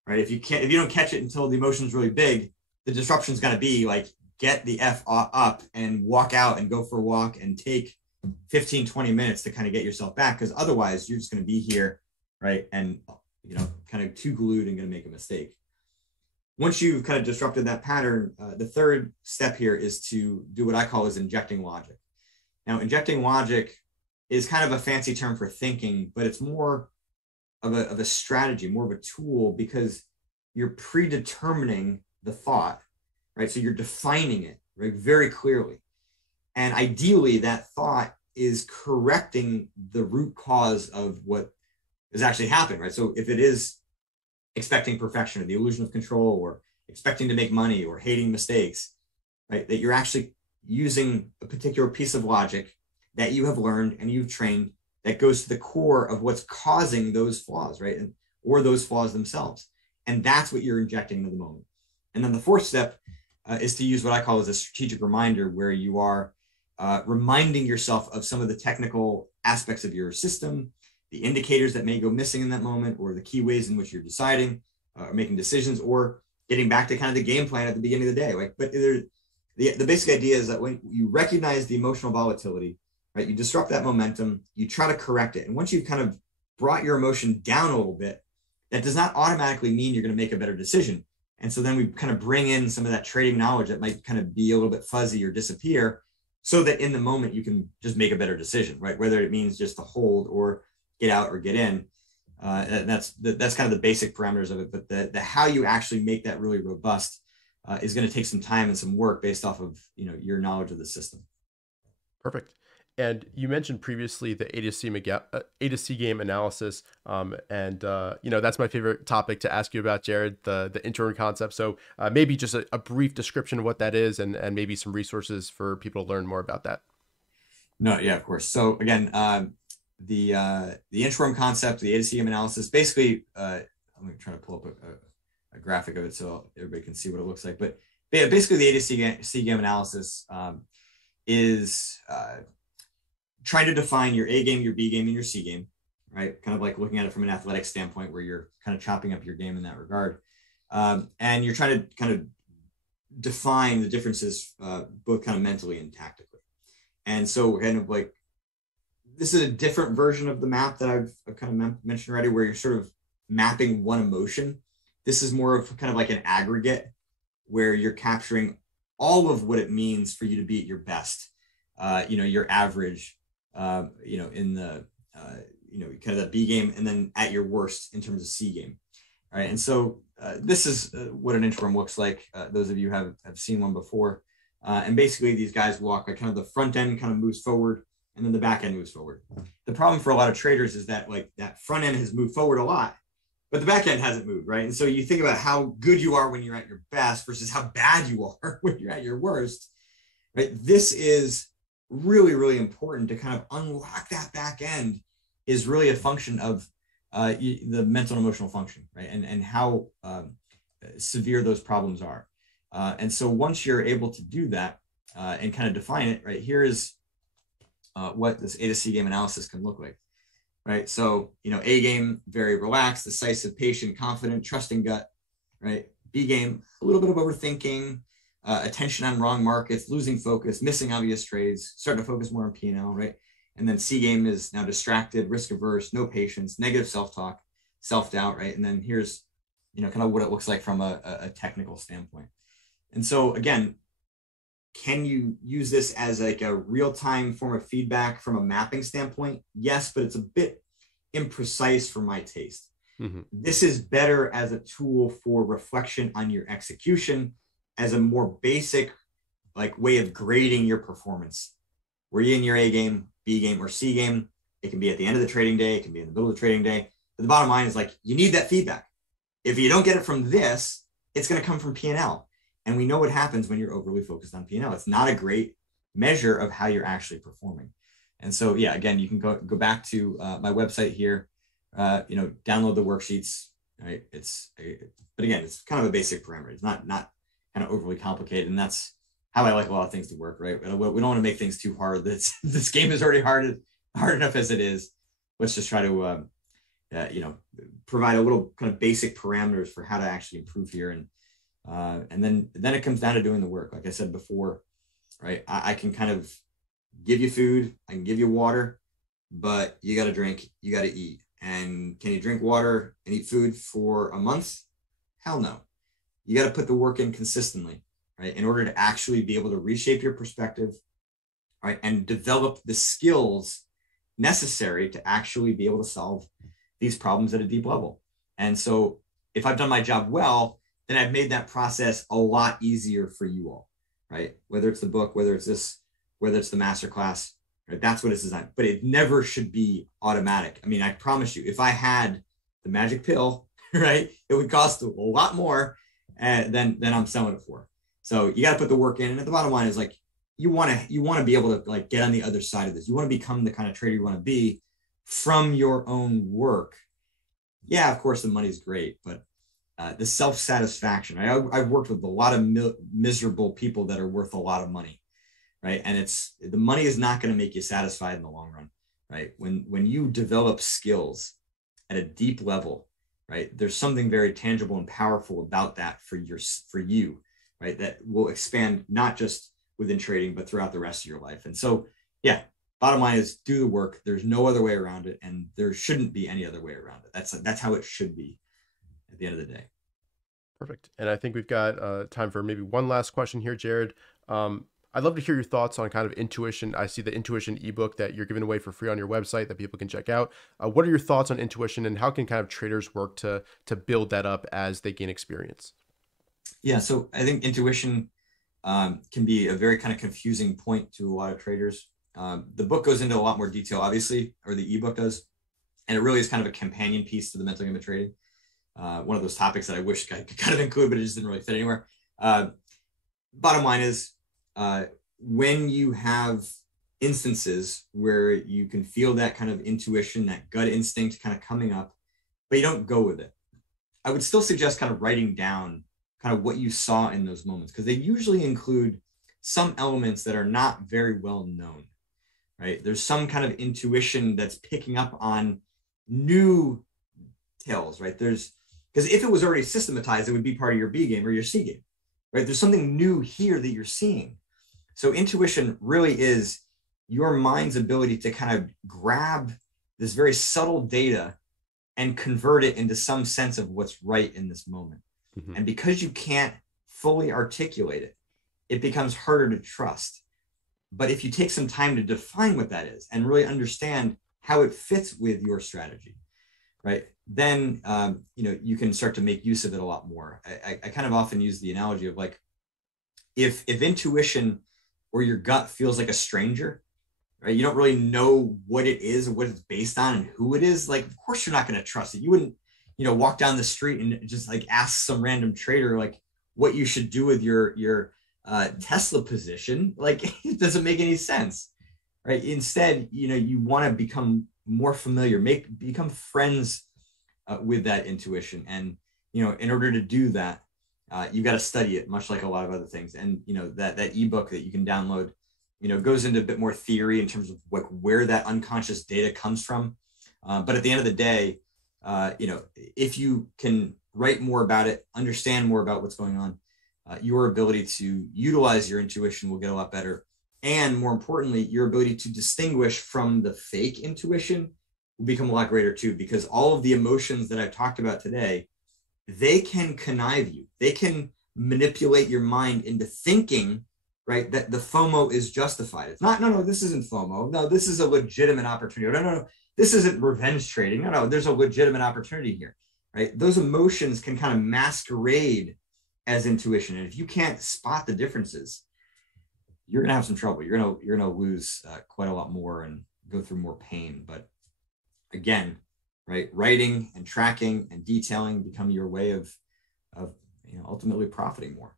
right? If you don't catch it until the emotion is really big, the disruption is going to be like, get the F up and walk out and go for a walk and take 15, 20 minutes to kind of get yourself back. Because otherwise you're just going to be here, right? And, kind of too glued and going to make a mistake. Once you've kind of disrupted that pattern, the third step here is to do what I call is injecting logic. Now, injecting logic is kind of a fancy term for thinking, but it's more of a strategy, more of a tool, because you're predetermining the thought, right? So you're defining it, right, very clearly. And ideally, that thought is correcting the root cause of what is actually happening, right? So if it is expecting perfection, or the illusion of control, or expecting to make money, or hating mistakes, right, that you're actually using a particular piece of logic that you have learned and you've trained, that goes to the core of what's causing those flaws, right? Or those flaws themselves. And that's what you're injecting into the moment. And then the fourth step is to use what I call as a strategic reminder, where you are reminding yourself of some of the technical aspects of your system, the indicators that may go missing in that moment, or the key ways in which you're deciding, or making decisions, or getting back to kind of the game plan at the beginning of the day. But the basic idea is that when you recognize the emotional volatility, right, you disrupt that momentum, you try to correct it. And once you've kind of brought your emotion down a little bit, that does not automatically mean you're going to make a better decision. And so then we kind of bring in some of that trading knowledge that might kind of be a little bit fuzzy or disappear, so that in the moment you can just make a better decision, right? Whether it means just to hold or get out or get in. And that's kind of the basic parameters of it. But the how you actually make that really robust is going to take some time and some work based off of your knowledge of the system. Perfect. And you mentioned previously the A to C game analysis, and that's my favorite topic to ask you about, Jared, the interim concept. So maybe just a brief description of what that is, and maybe some resources for people to learn more about that. No, yeah, of course. So again, the interim concept, the A to C game analysis, basically, I'm going to try to pull up a graphic of it so everybody can see what it looks like. But basically, the A to C game analysis is trying to define your A game, your B game, and your C game, right? Kind of like looking at it from an athletic standpoint where you're kind of chopping up your game in that regard. And you're trying to kind of define the differences both kind of mentally and tactically. And so kind of like, this is a different version of the map that I've kind of mentioned already, where you're sort of mapping one emotion. This is more of kind of like an aggregate where you're capturing all of what it means for you to be at your best, your average, in the, kind of the B game, and then at your worst in terms of C game. All right. And so this is what an interim looks like. Those of you have seen one before. And basically these guys walk like kind of the front end kind of moves forward and then the back end moves forward. The problem for a lot of traders is that like that front end has moved forward a lot, but the back end hasn't moved, right? And so you think about how good you are when you're at your best versus how bad you are when you're at your worst, right? This is really, really important to kind of unlock that back end is really a function of the mental and emotional function, right? And how severe those problems are. And so once you're able to do that and kind of define it, right, here is what this A to C game analysis can look like, right? So, A game, very relaxed, decisive, patient, confident, trusting gut, right? B game, a little bit of overthinking, attention on wrong markets, losing focus, missing obvious trades, starting to focus more on P&L, right? And then C game is now distracted, risk averse, no patience, negative self-talk, self-doubt, right? And then here's, kind of what it looks like from a technical standpoint. And so again, can you use this as like a real-time form of feedback from a mapping standpoint? Yes, but it's a bit imprecise for my taste. Mm-hmm. This is better as a tool for reflection on your execution, as a more basic like way of grading your performance. Were you in your A game, B game, or C game? It can be at the end of the trading day. It can be in the middle of the trading day. But the bottom line is like, you need that feedback. If you don't get it from this, it's going to come from P&L. And we know what happens when you're overly focused on P&L. It's not a great measure of how you're actually performing. And so, yeah, again, you can go back to my website here, download the worksheets, right? But again, it's kind of a basic parameter. It's not kind of overly complicated. And that's how I like a lot of things to work, right? We don't want to make things too hard. This game is already hard enough as it is. Let's just try to, provide a little kind of basic parameters for how to actually improve here. And then it comes down to doing the work. Like I said before, right? I can kind of give you food, I can give you water, but you got to drink, you got to eat. And can you drink water and eat food for a month? Hell no. You got to put the work in consistently, right? In order to actually be able to reshape your perspective, right? And develop the skills necessary to actually be able to solve these problems at a deep level. And so if I've done my job well, then I've made that process a lot easier for you all, right? Whether it's the book, whether it's this, whether it's the masterclass, right? That's what it's designed. But it never should be automatic. I mean, I promise you, if I had the magic pill, right, it would cost a lot more than I'm selling it for. So you got to put the work in. And at the bottom line is like, you want to be able to like get on the other side of this. You want to become the kind of trader you want to be from your own work. Yeah, of course, the money's great, but the self-satisfaction. I've worked with a lot of miserable people that are worth a lot of money, right? And the money is not going to make you satisfied in the long run, right? When you develop skills at a deep level, right, there's something very tangible and powerful about that for you, right? That will expand not just within trading, but throughout the rest of your life. And so, yeah, bottom line is do the work. There's no other way around it, and there shouldn't be any other way around it. That's how it should be at the end of the day. Perfect. And I think we've got time for maybe one last question here, Jared. I'd love to hear your thoughts on kind of intuition. I see the intuition ebook that you're giving away for free on your website that people can check out. What are your thoughts on intuition, and how can kind of traders work to build that up as they gain experience? Yeah, so I think intuition can be a very kind of confusing point to a lot of traders. The book goes into a lot more detail, obviously, or the ebook does, and it really is kind of a companion piece to the mental game of trading. One of those topics that I wish I could kind of include, but it just didn't really fit anywhere. Bottom line is, when you have instances where you can feel that kind of intuition, that gut instinct kind of coming up, but you don't go with it, I would still suggest kind of writing down kind of what you saw in those moments, because they usually include some elements that are not very well known, right? There's some kind of intuition that's picking up on new tells, right? Because if it was already systematized, it would be part of your B game or your C game, right? There's something new here that you're seeing. So intuition really is your mind's ability to kind of grab this very subtle data and convert it into some sense of what's right in this moment. Mm-hmm. And because you can't fully articulate it, it becomes harder to trust. But if you take some time to define what that is and really understand how it fits with your strategy, right, then you can start to make use of it a lot more. I kind of often use the analogy of like, if intuition or your gut feels like a stranger, right, you don't really know what it is or what it's based on and who it is, like, of course you're not going to trust it. You wouldn't, walk down the street and just like ask some random trader like what you should do with your Tesla position. Like, it doesn't make any sense, right? Instead, you want to become more familiar, become friends with that intuition. And, in order to do that, you got to study it, much like a lot of other things. And, that ebook that you can download, goes into a bit more theory in terms of like where that unconscious data comes from. But at the end of the day, if you can write more about it, understand more about what's going on, your ability to utilize your intuition will get a lot better. And more importantly, your ability to distinguish from the fake intuition will become a lot greater too, because all of the emotions that I've talked about today, they can connive you. They can manipulate your mind into thinking, right, that the FOMO is justified. It's not, no, this isn't FOMO. No, this is a legitimate opportunity. No, this isn't revenge trading. No, there's a legitimate opportunity here, right? Those emotions can kind of masquerade as intuition. And if you can't spot the differences, you're going to have some trouble. You're going to lose quite a lot more and go through more pain. But again, right, writing and tracking and detailing become your way of ultimately profiting more.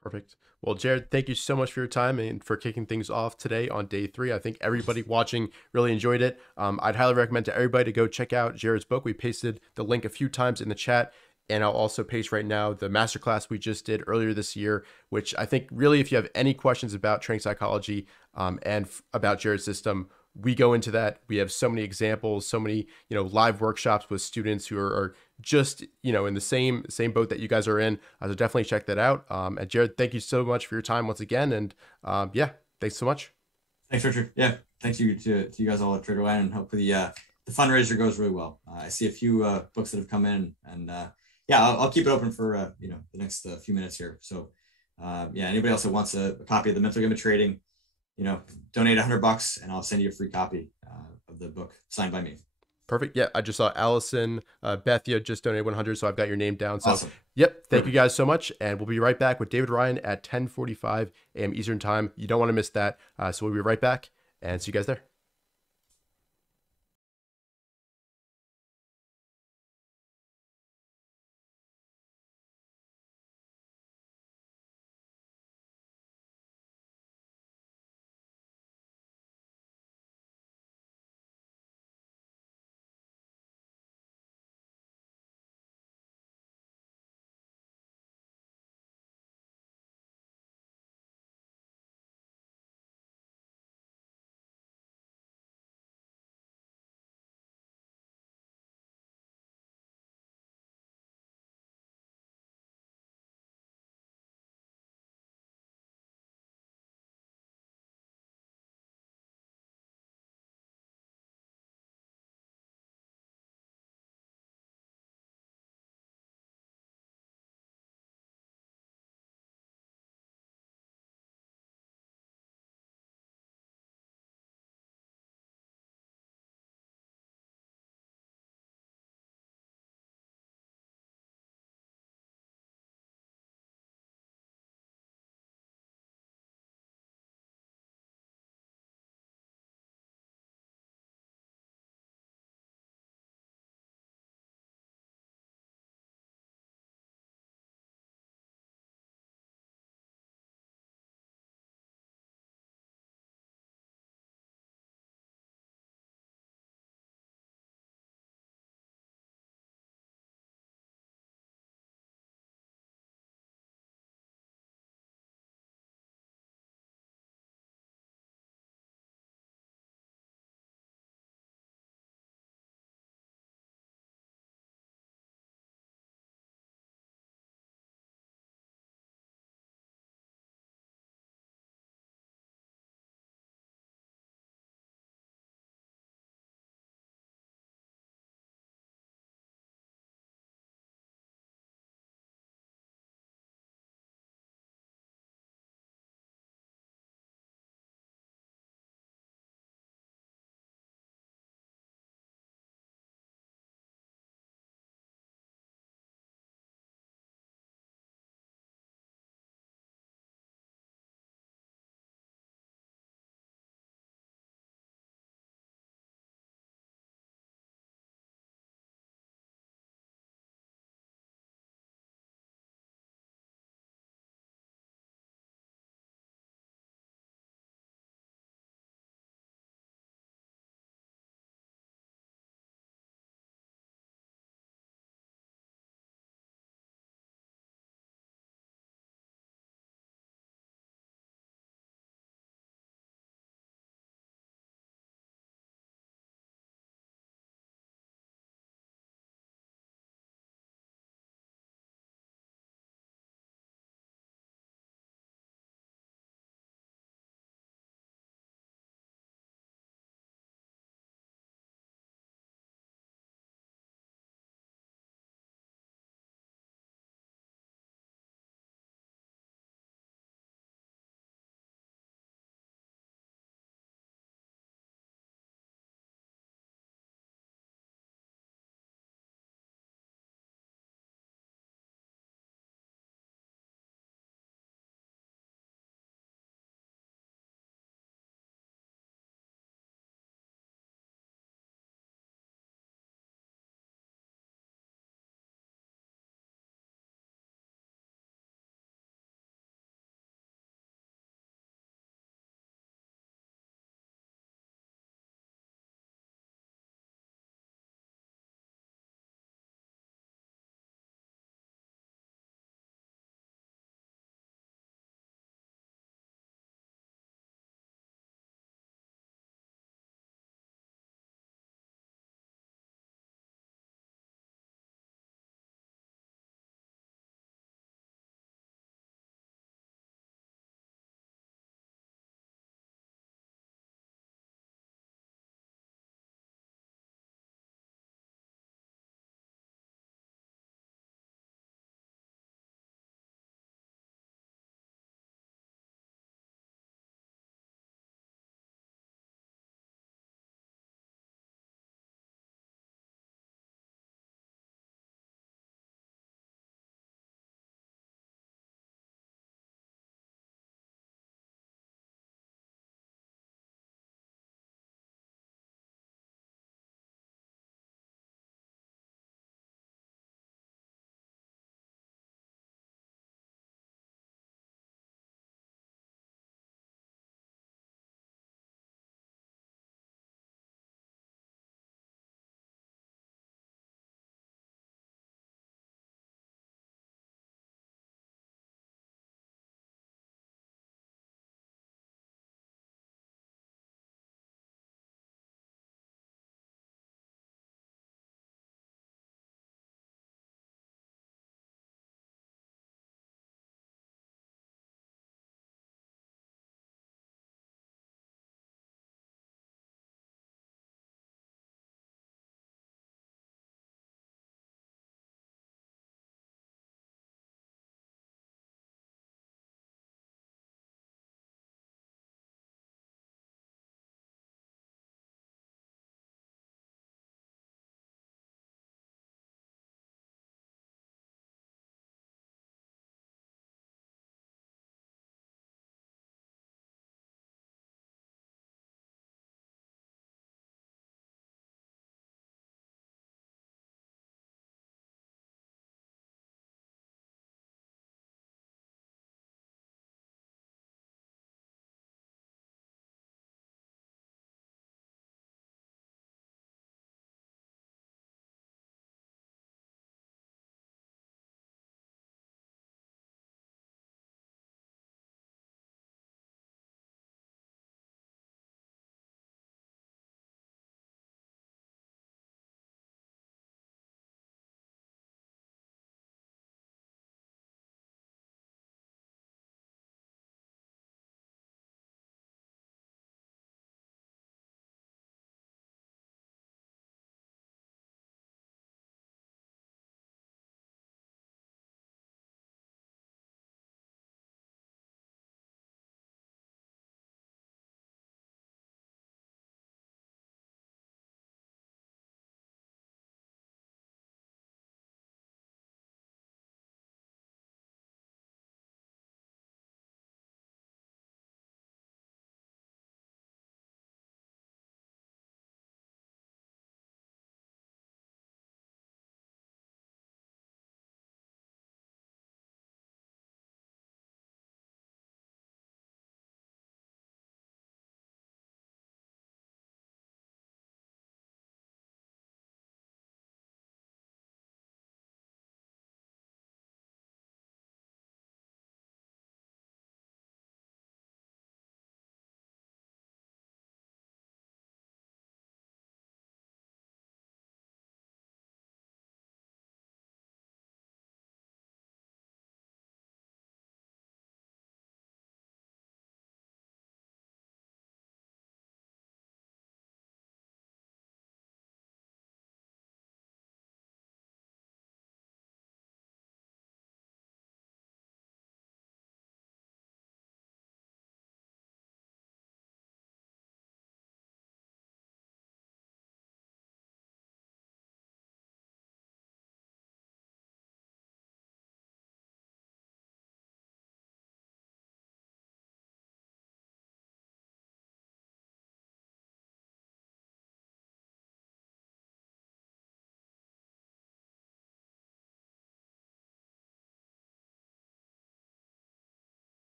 Perfect. Well, Jared, thank you so much for your time and for kicking things off today on day 3. I think everybody watching really enjoyed it. I'd highly recommend to everybody to go check out Jared's book. We pasted the link a few times in the chat, and I'll also paste right now the masterclass we just did earlier this year, which I think really, if you have any questions about trading psychology and about Jared's system, we go into that. We have so many examples, so many, live workshops with students who are just, in the same boat that you guys are in. So definitely check that out. And Jared, thank you so much for your time once again. And yeah, thanks so much. Thanks, Richard. Yeah, thanks to you guys all at TraderLion, and hopefully the fundraiser goes really well. I see a few books that have come in, and yeah, I'll keep it open for the next few minutes here. So yeah, anybody else that wants a copy of the Mental Game of Trading, donate $100 and I'll send you a free copy of the book signed by me. Perfect. Yeah, I just saw Allison Bethia just donated 100, so I've got your name down. So, awesome. Yep. Thank you guys so much, and we'll be right back with David Ryan at 10:45 a.m. Eastern Time. You don't want to miss that. So we'll be right back, and see you guys there.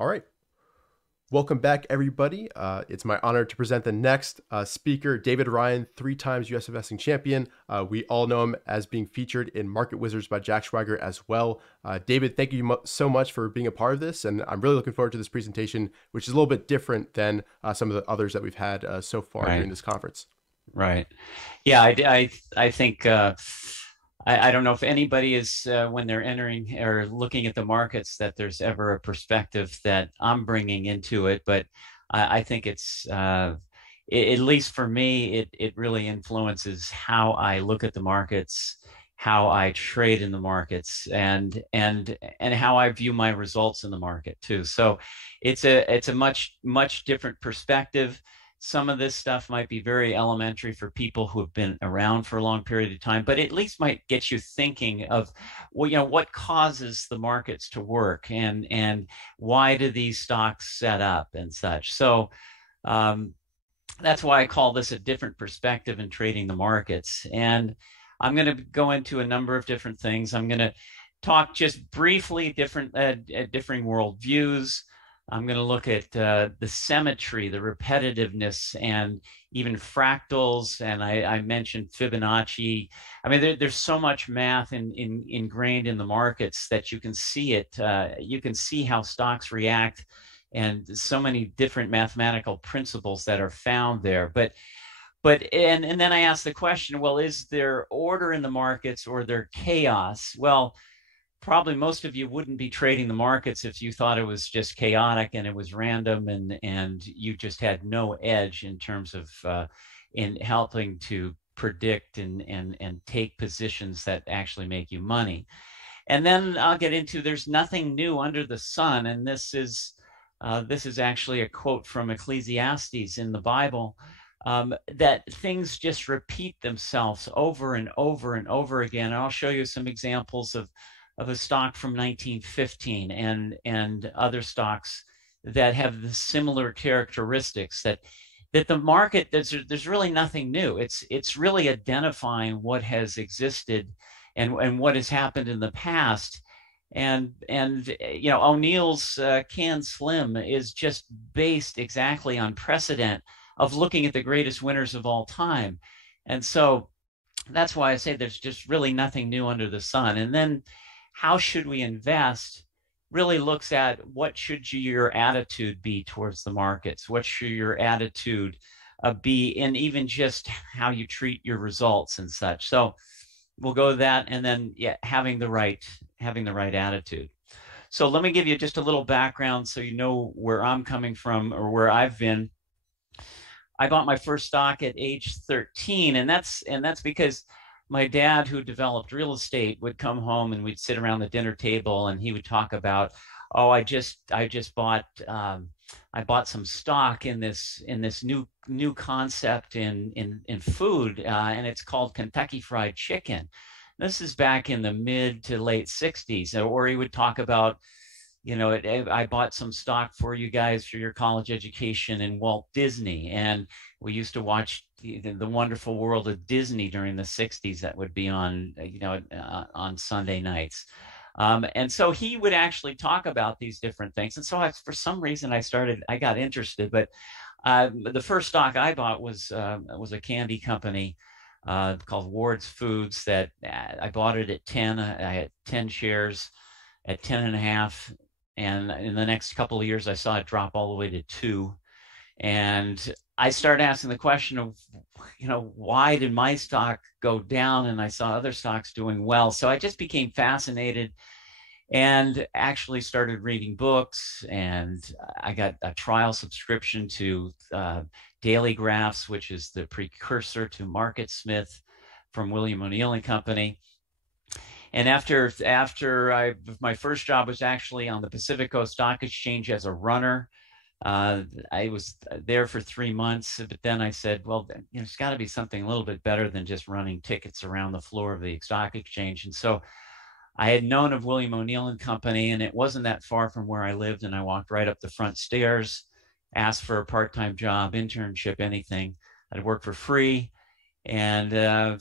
All right. Welcome back, everybody. It's my honor to present the next speaker, David Ryan, 3 times U.S. investing champion. We all know him as being featured in Market Wizards by Jack Schwager as well. David, thank you so much for being a part of this, and I'm really looking forward to this presentation, which is a little bit different than some of the others that we've had so far during this conference. Right. Yeah, I think I don't know if anybody is when they're entering or looking at the markets that there's ever a perspective that I'm bringing into it, but I think it's at least for me, it really influences how I look at the markets, how I trade in the markets, and how I view my results in the market too. So it's a much different perspective. Some of this stuff might be very elementary for people who have been around for a long period of time, but at least might get you thinking of, well, what causes the markets to work, and why do these stocks set up and such. So that's why I call this a different perspective in trading the markets. And I'm going to go into a number of different things. I'm going to talk just briefly different worldviews. I'm going to look at the symmetry, the repetitiveness, and even fractals. And I mentioned Fibonacci. I mean, there's so much math ingrained in the markets that you can see it. You can see how stocks react, and so many different mathematical principles that are found there. But then I asked the question, well, is there order in the markets or there chaos? Well, probably most of you wouldn't be trading the markets if you thought it was just chaotic and it was random, and you just had no edge in terms of in helping to predict and take positions that actually make you money. And then I'll get into there's nothing new under the sun, and this is actually a quote from Ecclesiastes in the Bible. That things just repeat themselves over and over and over again. And I'll show you some examples of a stock from 1915 and other stocks that have the similar characteristics, that the market, there's really nothing new. It's really identifying what has existed and what has happened in the past. And O'Neill's Can Slim is just based exactly on precedent of looking at the greatest winners of all time. And so that's why I say there's just really nothing new under the sun. And then how should we invest really looks at what should your attitude be towards the markets? What should your attitude be, and even just how you treat your results and such. So we'll go to that, and then having the right attitude. So let me give you just a little background so you know where I'm coming from or where I've been. I bought my first stock at age 13, and that's because my dad, who developed real estate, would come home and we'd sit around the dinner table and he would talk about, oh, I just bought I bought some stock in this new concept in food, and it's called Kentucky Fried Chicken. This is back in the mid to late 60s. Or he would talk about, I bought some stock for you guys for your college education in Walt Disney. And we used to watch the Wonderful World of Disney during the 60s that would be on, on Sunday nights. And so he would actually talk about these different things. And so for some reason I got interested, but the first stock I bought was a candy company called Ward's Foods that I bought it at 10. I had 10 shares at 10 and a half. And in the next couple of years, I saw it drop all the way to 2. And I started asking the question of, why did my stock go down? And I saw other stocks doing well. So I just became fascinated and actually started reading books. And I got a trial subscription to Daily Graphs, which is the precursor to Market Smith from William O'Neill and Company. And after my first job was actually on the Pacific Coast Stock Exchange as a runner. I was there for 3 months, but then I said, well, there's got to be something a little bit better than just running tickets around the floor of the stock exchange. And so I had known of William O'Neill and Company, and it wasn't that far from where I lived. And I walked right up the front stairs, asked for a part-time job, internship, anything. I'd work for free. And a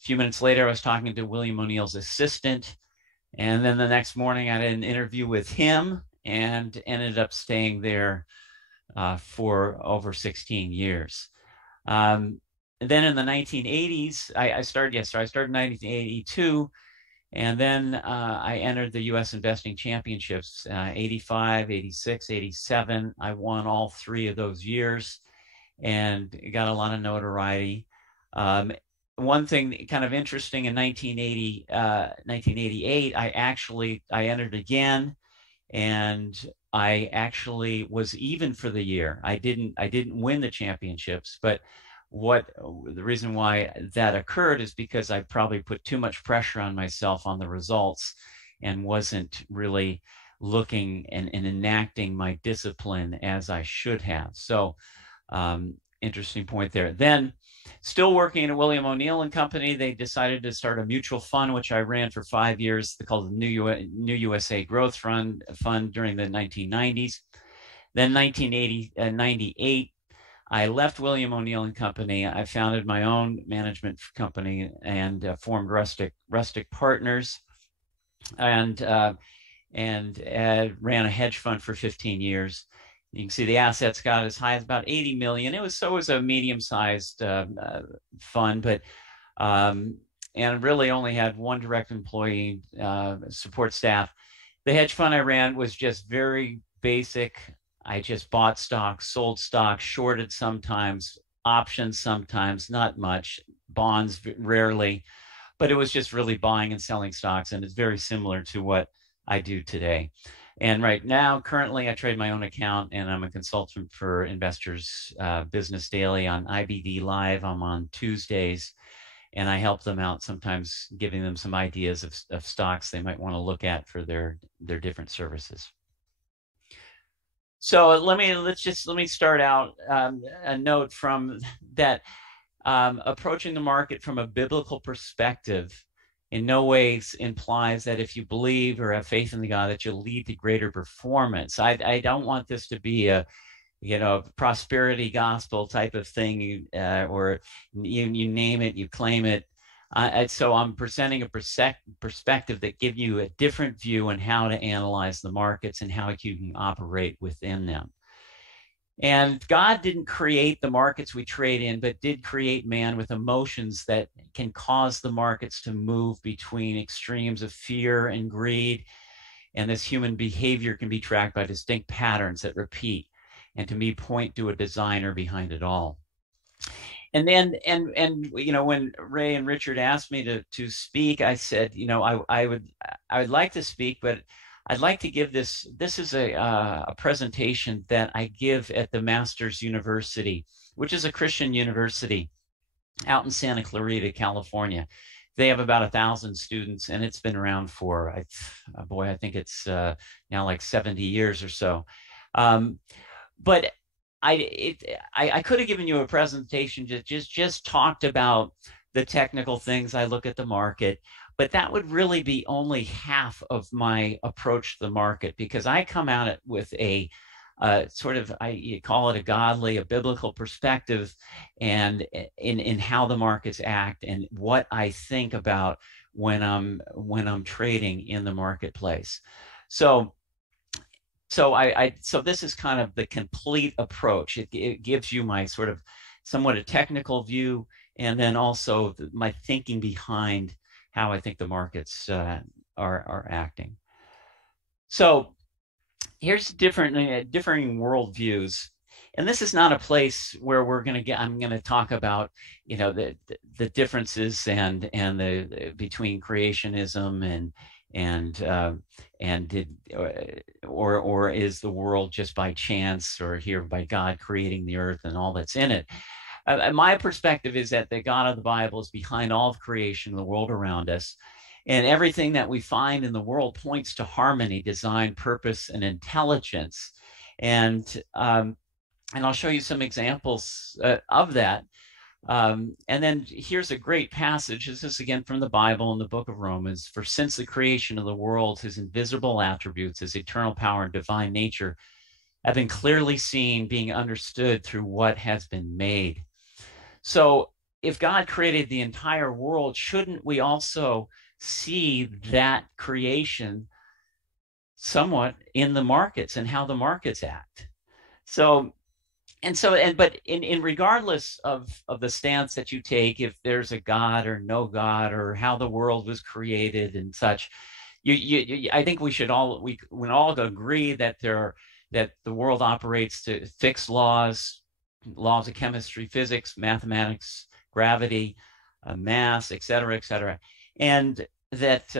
few minutes later, I was talking to William O'Neill's assistant. And then the next morning, I had an interview with him. and ended up staying there for over 16 years. And then in the 1980s, I started in 1982. And then I entered the U.S. Investing Championships, 85, 86, 87. I won all 3 of those years and got a lot of notoriety. One thing kind of interesting in 1988, I entered again, and I actually was even for the year. I didn't win the championships, but the reason why that occurred is because I probably put too much pressure on myself on the results and wasn't really looking and enacting my discipline as I should have. So interesting point there. Then still working at William O'Neill and Company, they decided to start a mutual fund, which I ran for 5 years, called the New USA Growth Fund during the 1990s. Then 1998, I left William O'Neill and Company. I founded my own management company and formed Rustic Partners, and ran a hedge fund for 15 years. You can see the assets got as high as about 80 million. It was a medium-sized fund, but and really only had one direct employee, support staff. The hedge fund I ran was just very basic. I just bought stocks, sold stocks, shorted sometimes, options sometimes, not much, bonds rarely, but it was just really buying and selling stocks, and it's very similar to what I do today. And right now, currently, I trade my own account, and I'm a consultant for Investors Business Daily on IBD Live. I'm on Tuesdays, and I help them out, sometimes giving them some ideas of stocks they might want to look at for their different services. So let me start out a note from that. Approaching the market from a biblical perspective in no ways implies that if you believe or have faith in the God that you'll lead to greater performance. I don't want this to be a prosperity gospel type of thing, or you name it, you claim it. So I'm presenting a perspective that gives you a different view on how to analyze the markets and how you can operate within them. And God didn't create the markets we trade in, but did create man with emotions that can cause the markets to move between extremes of fear and greed. And this human behavior can be tracked by distinct patterns that repeat, and to me point to a designer behind it all. And then, and when Ray and Richard asked me to speak, I said, I would like to speak, but I'd like to give this is a presentation that I give at the Masters University, which is a Christian university out in Santa Clarita, California. They have about 1,000 students, and it's been around for, I think it's now like 70 years or so. But I could have given you a presentation that just talked about the technical things. I look at the market, but that would really be only half of my approach to the market, because I come at it with a you call it a biblical perspective, and in how the markets act and what I think about when I'm trading in the marketplace. So this is kind of the complete approach. It gives you my sort of somewhat a technical view, and then also my thinking behind how I think the markets are acting. So here's different differing worldviews, and this is not a place where I'm going to talk about the differences and the between creationism and is the world just by chance, or here by God creating the earth and all that's in it. My perspective is that the God of the Bible is behind all of creation, the world around us, and everything that we find in the world points to harmony, design, purpose, and intelligence. And I'll show you some examples of that. And then here's a great passage. This is again from the Bible in the book of Romans. For since the creation of the world, his invisible attributes, his eternal power and divine nature have been clearly seen, being understood through what has been made. So if God created the entire world, shouldn't we also see that creation somewhat in the markets and how the markets act. But in regardless of the stance that you take, if there's a God or no God or how the world was created and such, I think we all agree that that the world operates to fixed laws of chemistry, physics, mathematics, gravity, mass, et cetera, and that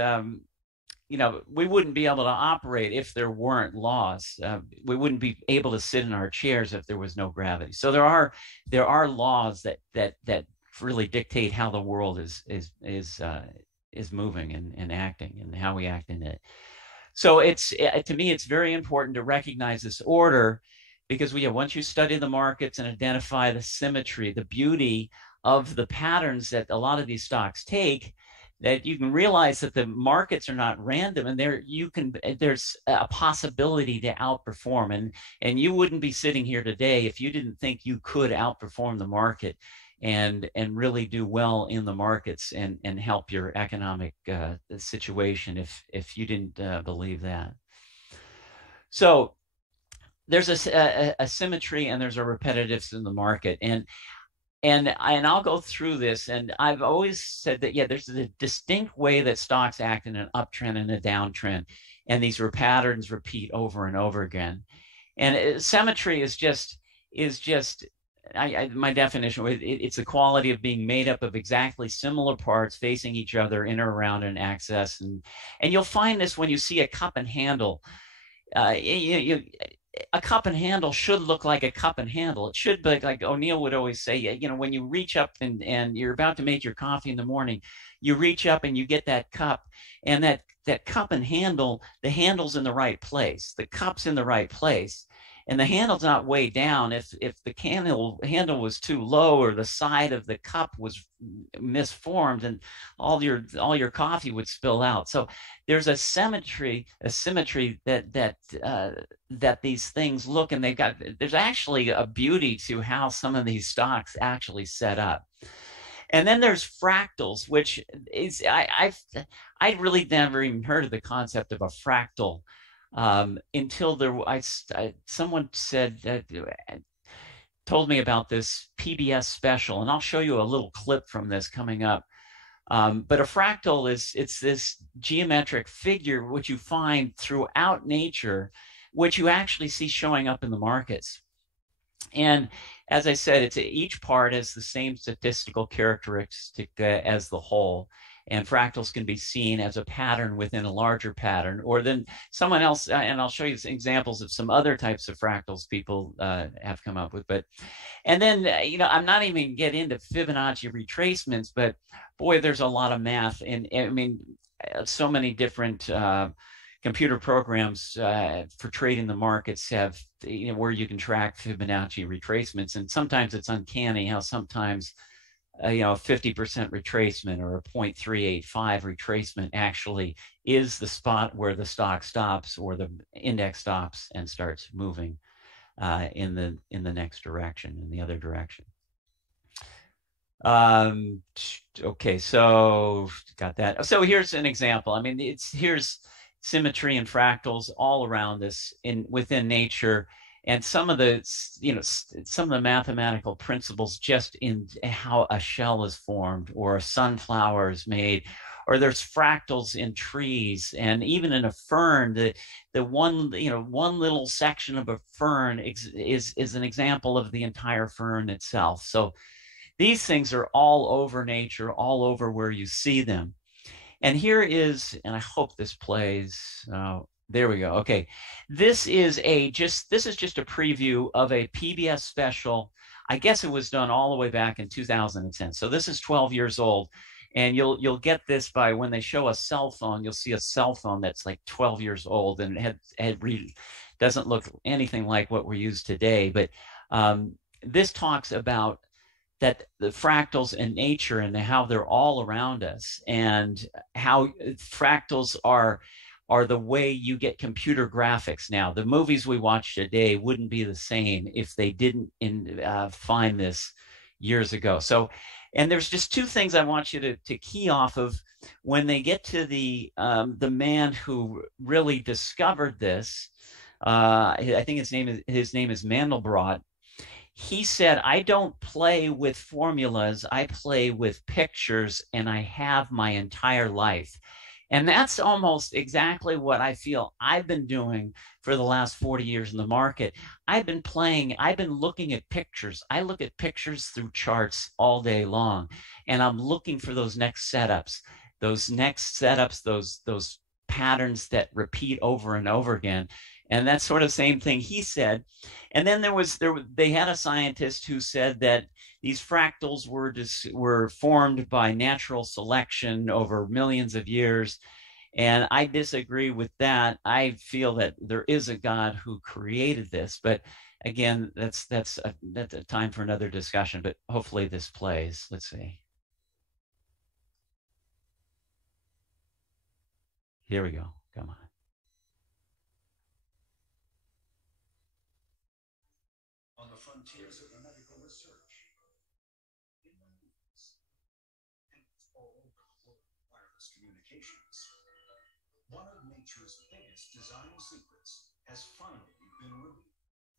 we wouldn't be able to operate if there weren't laws. We wouldn't be able to sit in our chairs if there was no gravity. So there are laws that really dictate how the world is moving and acting and how we act in it. So to me, it's very important to recognize this order, because once you study the markets and identify the symmetry, the beauty of the patterns that a lot of these stocks take, that you can realize that the markets are not random, and there's a possibility to outperform. And you wouldn't be sitting here today if you didn't think you could outperform the market and really do well in the markets and help your economic situation if you didn't believe that. So there's a symmetry and there's a repetitiveness in the market. And I'll go through this, and I've always said that, there's a distinct way that stocks act in an uptrend and a downtrend, and these patterns repeat over and over again. And symmetry is just my definition. It's the quality of being made up of exactly similar parts facing each other in or around an axis, and you'll find this when you see a cup and handle. A cup and handle should look like a cup and handle. It should be like O'Neill would always say, when you reach up and you're about to make your coffee in the morning, you reach up and you get that cup, and that cup and handle, the handle's in the right place, the cup's in the right place, and the handle's not way down. If the handle was too low, or the side of the cup was misformed, and all your coffee would spill out. So there's a symmetry that these things look, and there's actually a beauty to how some of these stocks actually set up. And then there's fractals, which is I really never even heard of the concept of a fractal until someone said that, told me about this PBS special, and I'll show you a little clip from this coming up. But a fractal it's this geometric figure which you find throughout nature, which you actually see showing up in the markets. And as I said, each part has the same statistical characteristic as the whole. And fractals can be seen as a pattern within a larger pattern, or then someone else, and I'll show you some examples of some other types of fractals people have come up with. And then, I'm not even get into Fibonacci retracements, but boy, there's a lot of math. And I mean, so many different computer programs for trading the markets have, where you can track Fibonacci retracements. And sometimes it's uncanny how sometimes a 50% retracement or a 0.385 retracement actually is the spot where the stock stops or the index stops and starts moving in the next direction, in the other direction. Okay, so got that. So here's an example. I mean, here's symmetry and fractals all around us within nature. And some of the mathematical principles just in how a shell is formed, or a sunflower is made, or there's fractals in trees, and even in a fern. The one little section of a fern is an example of the entire fern itself. So these things are all over nature, all over where you see them. And here is, and I hope this plays. There we go. Okay, this is just a preview of a PBS special. I guess it was done all the way back in 2010. So this is 12 years old, and you'll get this by when they show a cell phone. You'll see a cell phone that's like 12 years old, and it doesn't look anything like what we use today. But this talks about that the fractals in nature and how they're all around us, and how fractals are the way you get computer graphics now. The movies we watch today wouldn't be the same if they didn't find this years ago. So, and there's just two things I want you to key off of when they get to the man who really discovered this. I think his name is Mandelbrot. He said, I don't play with formulas, I play with pictures, and I have my entire life. And that's almost exactly what I feel I've been doing for the last 40 years in the market. I've been looking at pictures. I look at pictures through charts all day long, and I'm looking for those next setups, those patterns that repeat over and over again. And that's sort of the same thing he said. And then they had a scientist who said that these fractals were formed by natural selection over millions of years. And I disagree with that. I feel that there is a God who created this. But again, that's a time for another discussion. But hopefully this plays. Let's see. Here we go. Come on. On the frontiers of medical research, in the movies, and all over the world, wireless communications. One of nature's biggest design secrets has finally been revealed.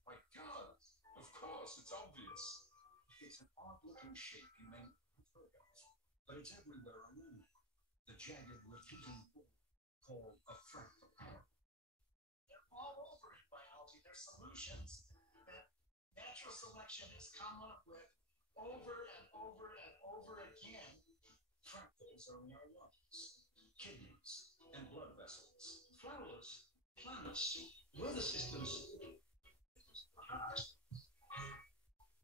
My God, of course, it's obvious. It's an odd-looking shape you may not have heard of, but it's everywhere around you. The jagged, repeating form called a fractal. They're all over in biology. They're solutions that natural selection has come up with over and over and over again. Fractals are in our lungs, kidneys, and blood vessels. Flowers, planets, weather systems,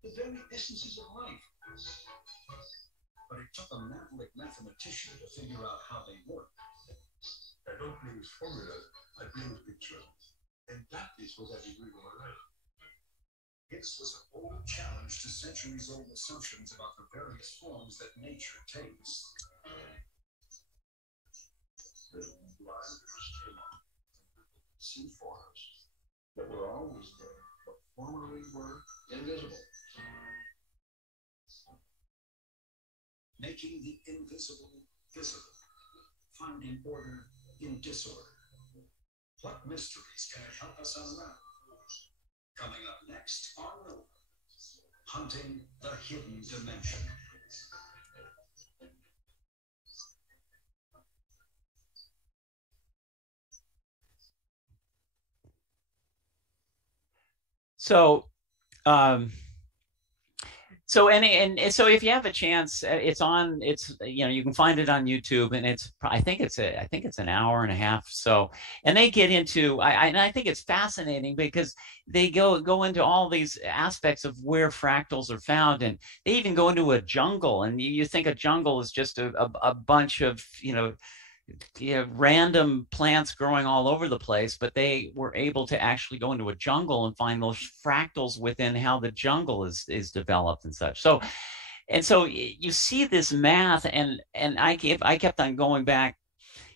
the very essences of life. But it took a maverick mathematician to figure out how they work. I don't play with formulas, I play with pictures. And that is what I do with my life. This was a bold challenge to centuries-old assumptions about the various forms that nature takes. The blinders came on. Sea forms that were always there, but formerly were invisible. Making the invisible visible. Finding order in disorder. What mysteries can it help us unravel? Coming up next on Nova, Hunting the Hidden Dimension. So, so if you have a chance, you can find it on YouTube, and I think it's an hour and a half. So, and they get into, I think it's fascinating because they go into all these aspects of where fractals are found, and they even go into a jungle, and you think a jungle is just a bunch of, random plants growing all over the place, but they were able to actually go into a jungle and find those fractals within how the jungle is developed and such. So you see this math, and I kept on going back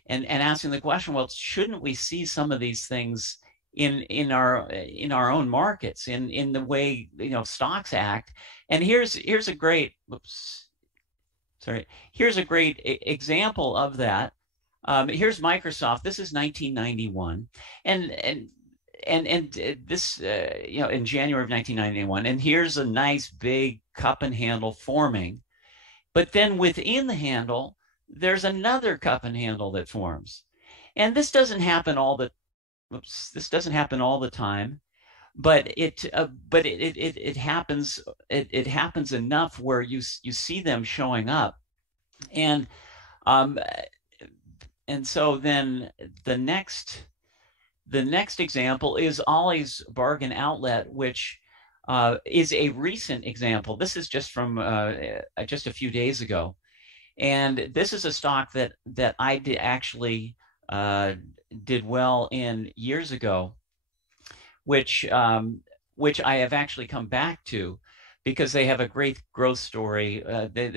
and asking the question, well, shouldn't we see some of these things in our own markets, in the way stocks act? And here's a great example of that. Here's Microsoft. This is 1991, and this in January of 1991. And here's a nice big cup and handle forming, but then within the handle there's another cup and handle that forms, and this doesn't happen all the time, but it happens. It happens enough where you see them showing up, and so then the next example is Ollie's Bargain Outlet, which is a recent example. This is just from just a few days ago, and this is a stock that I did well in years ago, which I have actually come back to, because they have a great growth story. They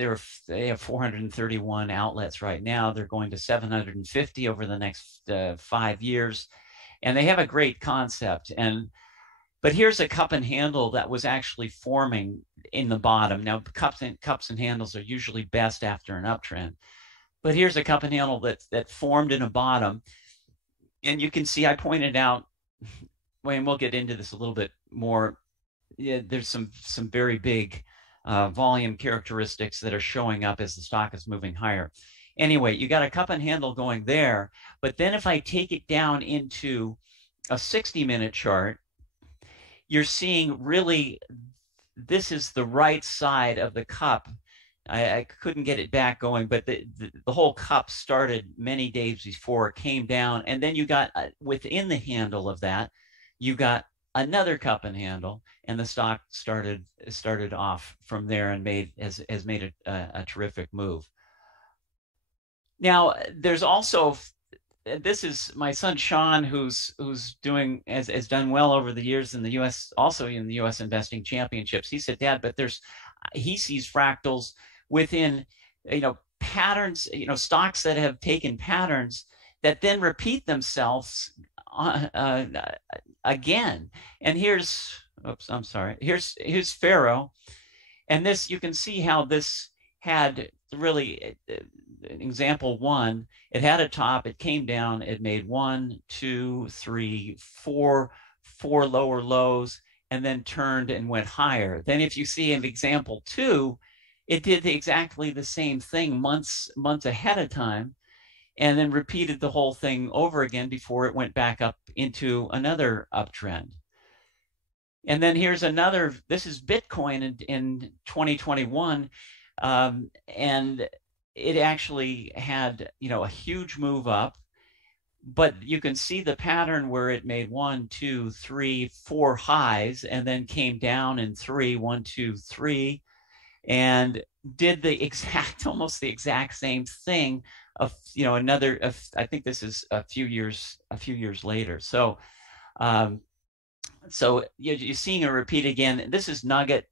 have 431 outlets right now. They're going to 750 over the next 5 years, and they have a great concept. And But here's a cup and handle that was actually forming in the bottom. Now, cups and handles are usually best after an uptrend. But here's a cup and handle that formed in a bottom. And you can see I pointed out, and we'll get into this a little bit more. Yeah, there's some very big volume characteristics that are showing up as the stock is moving higher. Anyway, you got a cup and handle going there. But then if I take it down into a 60-minute chart, you're seeing really this is the right side of the cup. I couldn't get it back going, but the whole cup started many days before it came down. And then you got within the handle of that, you got another cup and handle, and the stock started off from there and has made a terrific move. Now, there's also, this is my son Sean, who's doing has done well over the years in the U.S., also in the U.S. investing championships. He said, Dad, but he sees fractals within, patterns, stocks that have taken patterns that then repeat themselves again. And here's Pharaoh, and this, you can see how this had really, example one, it had a top, it came down, it made 1, 2, 3, 4 lower lows, and then turned and went higher. Then if you see in example two, it did exactly the same thing months ahead of time, and then repeated the whole thing over again before it went back up into another uptrend. And then here's another, this is Bitcoin in 2021, and it actually had, a huge move up, but you can see the pattern where it made 1, 2, 3, 4 highs, and then came down in 3, 1, 2, 3, and did the almost the exact same thing of, I think this is a few years later. So, so you're seeing a repeat again. This is Nugget,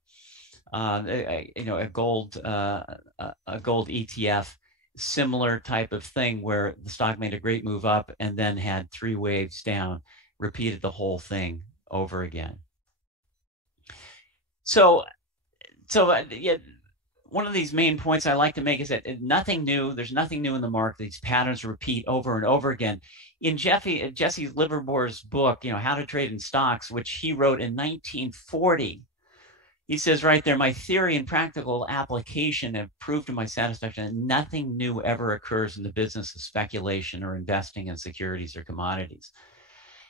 a gold ETF, similar type of thing where the stock made a great move up and then had 3 waves down, repeated the whole thing over again. So yeah, one of these main points I like to make is that nothing new. There's nothing new in the market. These patterns repeat over and over again. In Jesse Livermore's book, How to Trade in Stocks, which he wrote in 1940, he says right there, my theory and practical application have proved to my satisfaction that nothing new ever occurs in the business of speculation or investing in securities or commodities.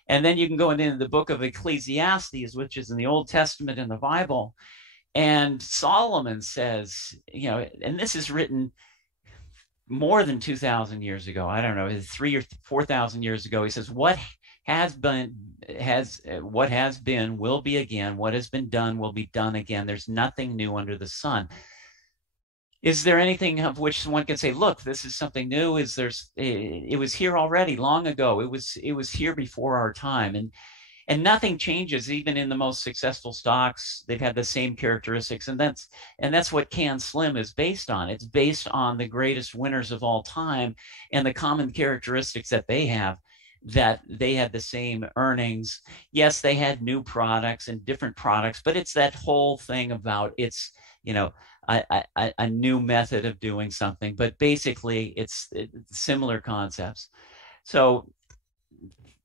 And then you can go into the book of Ecclesiastes, which is in the Old Testament in the Bible. And Solomon says, and this is written more than 2,000 years ago. I don't know, 3,000 or 4,000 years ago. He says, what has been will be again. What has been done will be done again. There's nothing new under the sun. Is there anything of which one can say, look, this is something new? It was here already long ago. It was here before our time. And nothing changes, even in the most successful stocks. They've had the same characteristics, and that's what Can Slim is based on. It's based on the greatest winners of all time and the common characteristics that they have, that they had the same earnings. Yes, they had new products and different products, but it's that whole thing about it's, a new method of doing something, but basically it's similar concepts. So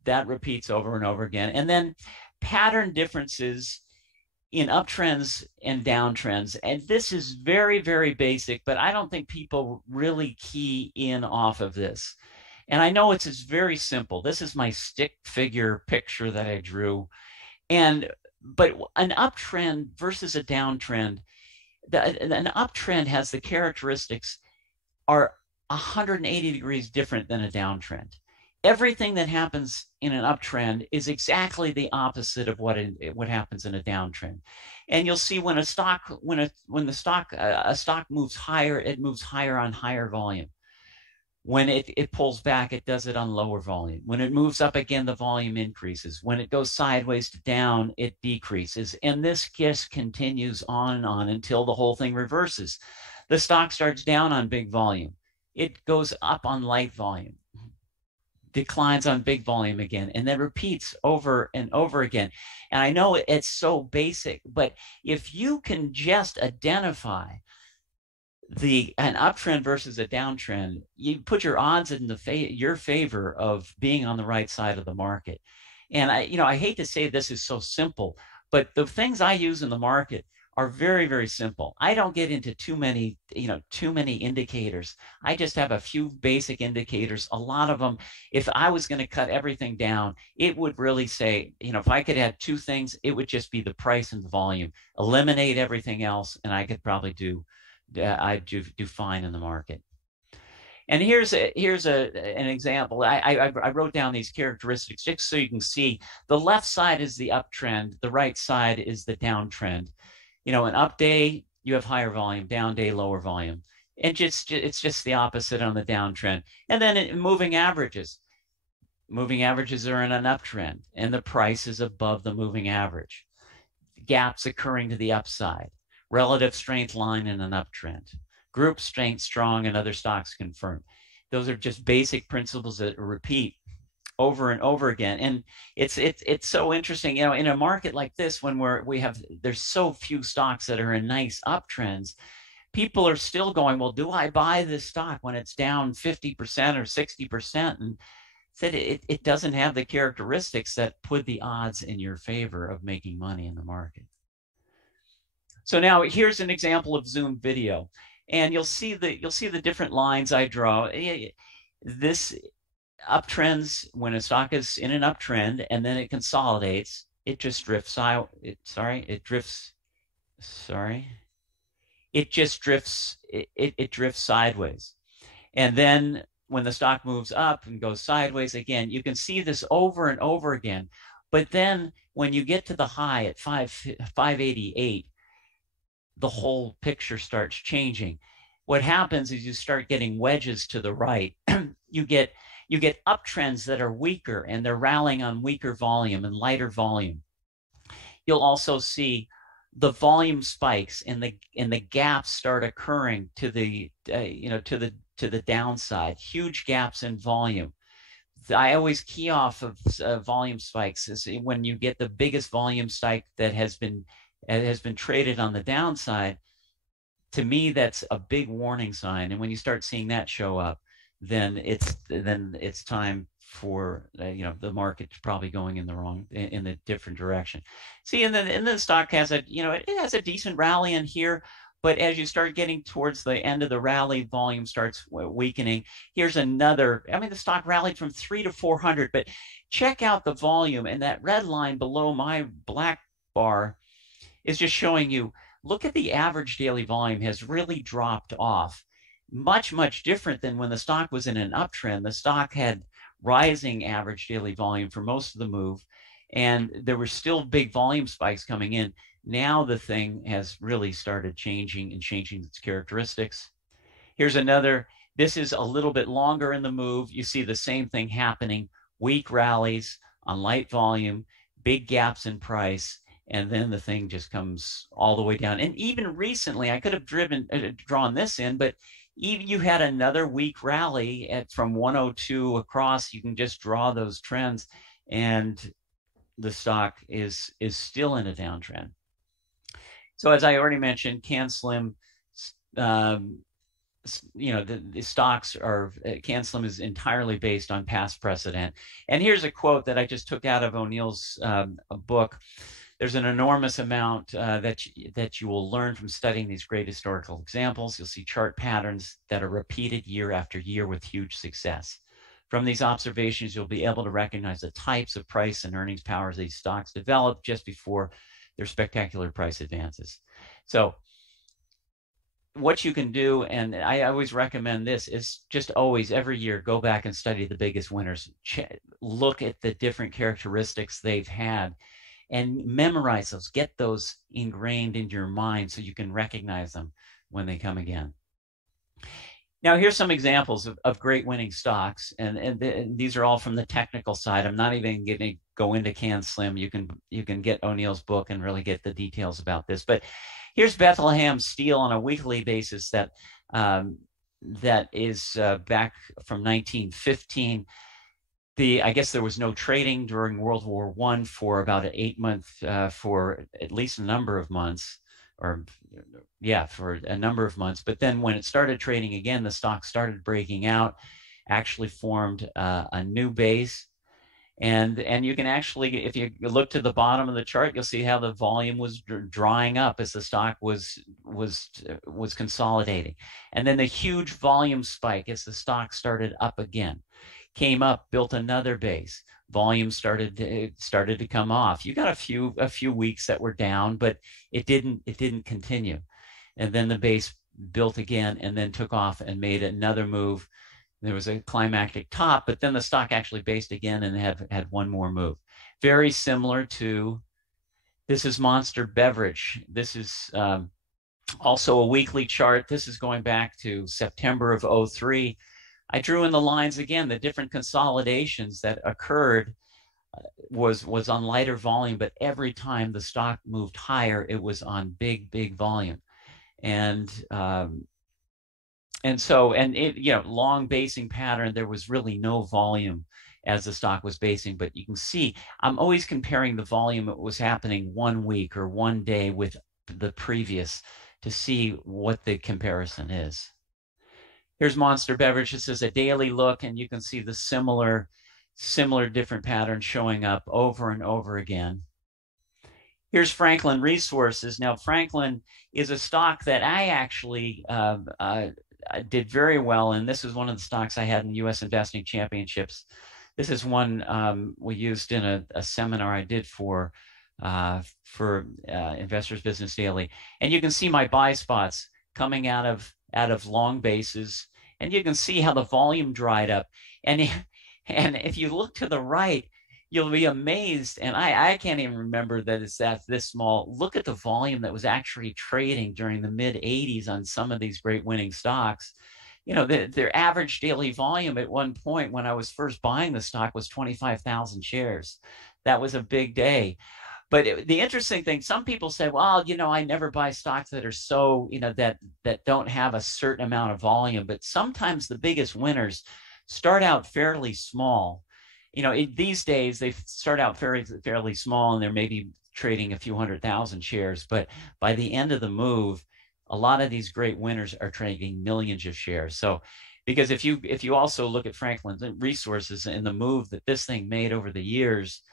that repeats over and over again. And then pattern differences in uptrends and downtrends. And this is very, very basic, but I don't think people really key in off of this. And I know it's very simple. This is my stick figure picture that I drew. But an uptrend versus a downtrend, an uptrend has the characteristics are 180 degrees different than a downtrend. Everything that happens in an uptrend is exactly the opposite of what happens in a downtrend. And you'll see when a stock moves higher, it moves higher on higher volume. When it pulls back, it does it on lower volume. When it moves up again, the volume increases. When it goes sideways to down, it decreases. And this just continues on and on until the whole thing reverses. The stock starts down on big volume. It goes up on light volume. declines on big volume again, and then repeats over and over again. And I know it's so basic, but if you can just identify an uptrend versus a downtrend, you put your odds in your favor of being on the right side of the market. And I hate to say this is so simple, but the things I use in the market are very, very simple. I don't get into too many indicators. I just have a few basic indicators. A lot of them, if I was going to cut everything down, it would really say, if I could add two things, it would just be the price and the volume. Eliminate everything else, and I could probably do fine in the market. And here's an example. I wrote down these characteristics just so you can see. The left side is the uptrend. The right side is the downtrend. An up day, you have higher volume. Down day, lower volume. And it's just the opposite on the downtrend. And then moving averages. Moving averages are in an uptrend, and the price is above the moving average. Gaps occurring to the upside. Relative strength line in an uptrend. Group strength strong and other stocks confirmed. Those are just basic principles that repeat over and over again. And it's so interesting, in a market like this, when there's so few stocks that are in nice uptrends, people are still going, well, do I buy this stock when it's down 50% or 60%? And said it doesn't have the characteristics that put the odds in your favor of making money in the market. So now here's an example of Zoom video. And you'll see the different lines I draw. This uptrends, when a stock is in an uptrend and then it consolidates, it just drifts out. It drifts sideways. And then when the stock moves up and goes sideways again, you can see this over and over again. But then when you get to the high at 588, the whole picture starts changing. What happens is you start getting wedges to the right. You get uptrends that are weaker, and they're rallying on weaker volume and lighter volume. You'll also see the volume spikes and the gaps start occurring to the downside. Huge gaps in volume. I always key off of volume spikes is when you get the biggest volume spike that has been traded on the downside. To me, that's a big warning sign. And when you start seeing that show up, then it's time for the market's probably going in the different direction. See, and then the stock has it has a decent rally in here, but as you start getting towards the end of the rally, volume starts weakening. Here's another. The stock rallied from 300 to 400, but check out the volume, and that red line below my black bar is just showing you, look at the average daily volume has really dropped off. Much, much different than when the stock was in an uptrend. The stock had rising average daily volume for most of the move, and there were still big volume spikes coming in. Now the thing has really started changing its characteristics. Here's another. This is a little bit longer in the move. You see the same thing happening. Weak rallies on light volume, big gaps in price, and then the thing just comes all the way down. And even recently, I could have drawn this in, but even you had another weak rally from 102 across. You can just draw those trends, and the stock is still in a downtrend. So as I already mentioned, CanSlim, the stocks are, CanSlim is entirely based on past precedent. And here's a quote that I just took out of O'Neill's book. There's an enormous amount that you will learn from studying these great historical examples. You'll see chart patterns that are repeated year after year with huge success. From these observations, you'll be able to recognize the types of price and earnings powers these stocks develop just before their spectacular price advances. So what you can do, and I always recommend this, is just always, every year, go back and study the biggest winners. Look at the different characteristics they've had and memorize those. Get those ingrained into your mind so you can recognize them when they come again. Now, here's some examples of great winning stocks, and these are all from the technical side. I'm not even going to go into CanSlim. You can get O'Neill's book and really get the details about this. But here's Bethlehem Steel on a weekly basis that is back from 1915. I guess there was no trading during World War I for about an 8-month, for at least a number of months, or yeah, for a number of months. But then when it started trading again, the stock started breaking out, actually formed a new base. And you can actually, if you look to the bottom of the chart, you'll see how the volume was drying up as the stock was consolidating. And then the huge volume spike as the stock started up again, came up, built another base. Volume started to come off. You got a few weeks that were down, but it didn't continue. And then the base built again and then took off and made another move. There was a climactic top, but then the stock actually based again and had one more move. Very similar to, this is Monster Beverage. This is also a weekly chart. This is going back to September of 03. I drew in the lines again. The different consolidations that occurred was on lighter volume, but every time the stock moved higher, it was on big volume. And it, long basing pattern, there was really no volume as the stock was basing, but you can see I'm always comparing the volume that was happening 1 week or 1 day with the previous to see what the comparison is. Here's Monster Beverage. This is a daily look, and you can see the similar different patterns showing up over and over again. Here's Franklin Resources. Now, Franklin is a stock that I actually did very well in. This is one of the stocks I had in U.S. Investing Championships. This is one we used in a seminar I did for Investors Business Daily. And you can see my buy spots coming out of long bases, and you can see how the volume dried up. And if you look to the right, you'll be amazed. And I can't even remember that it's this small. Look at the volume that was actually trading during the mid 80s on some of these great winning stocks. Their average daily volume at one point when I was first buying the stock was 25,000 shares. That was a big day. But the interesting thing, some people say, well, I never buy stocks that are so, that don't have a certain amount of volume. But sometimes the biggest winners start out fairly small. These days they start out fairly small, and they're maybe trading a few 100,000 shares. But by the end of the move, a lot of these great winners are trading millions of shares. So, because if you also look at Franklin's Resources and the move that this thing made over the years,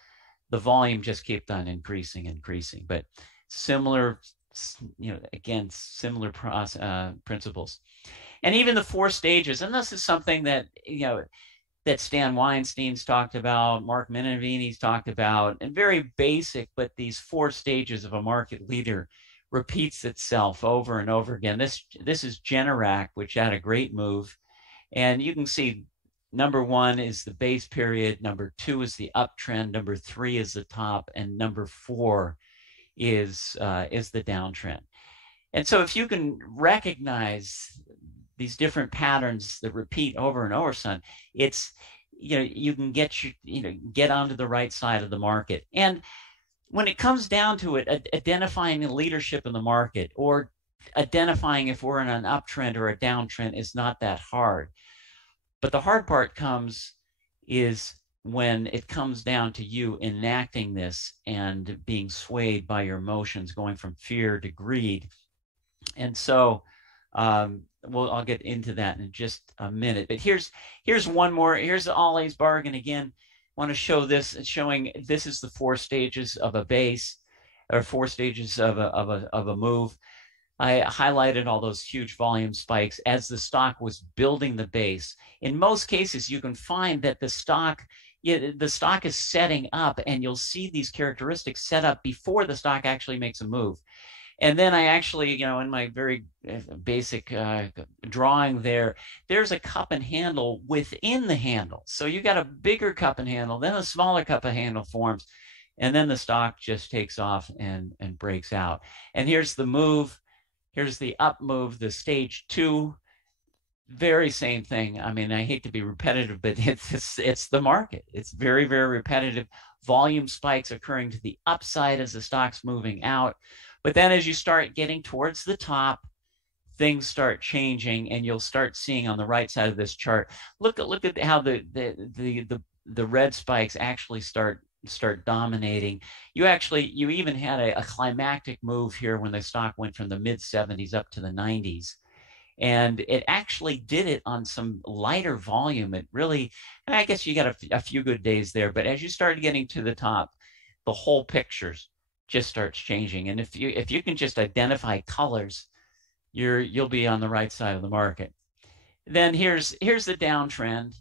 the volume just kept on increasing. But similar, again, similar principles. And even the 4 stages, and this is something that, that Stan Weinstein's talked about, Mark Minervini's talked about, and very basic, but these 4 stages of a market leader repeats itself over and over again. This is Generac, which had a great move. And you can see number 1 is the base period, number 2 is the uptrend, number 3 is the top, and number 4 is the downtrend. And so if you can recognize these different patterns that repeat over and over, son, it's, you can get onto the right side of the market. And when it comes down to it, identifying the leadership in the market or identifying if we're in an uptrend or a downtrend is not that hard. But the hard part is when it comes down to you enacting this and being swayed by your emotions, going from fear to greed. And so, I'll get into that in just a minute. But here's one more. Here's the Ollie's bargain again. I want to show this. It's showing this is the 4 stages of a base, or 4 stages of a move. I highlighted all those huge volume spikes as the stock was building the base. In most cases, you can find that the stock is setting up, and you'll see these characteristics set up before the stock actually makes a move. And then I actually, in my very basic drawing there's a cup and handle within the handle. So you got a bigger cup and handle, then a smaller cup and handle forms, and then the stock just takes off and breaks out. And here's the move. Here's the up move, the stage 2. Very same thing. I mean, I hate to be repetitive, but it's the market. It's very, very repetitive. Volume spikes occurring to the upside as the stock's moving out. But then as you start getting towards the top, things start changing, and you'll start seeing on the right side of this chart. Look at how the the red spikes actually start dominating. You even had a climactic move here when the stock went from the mid 70s up to the 90s. And it actually did it on some lighter volume. It really, I guess you got a few good days there, but as you started getting to the top, the whole picture just starts changing. And if you can just identify colors, you'll be on the right side of the market. Then here's the downtrend,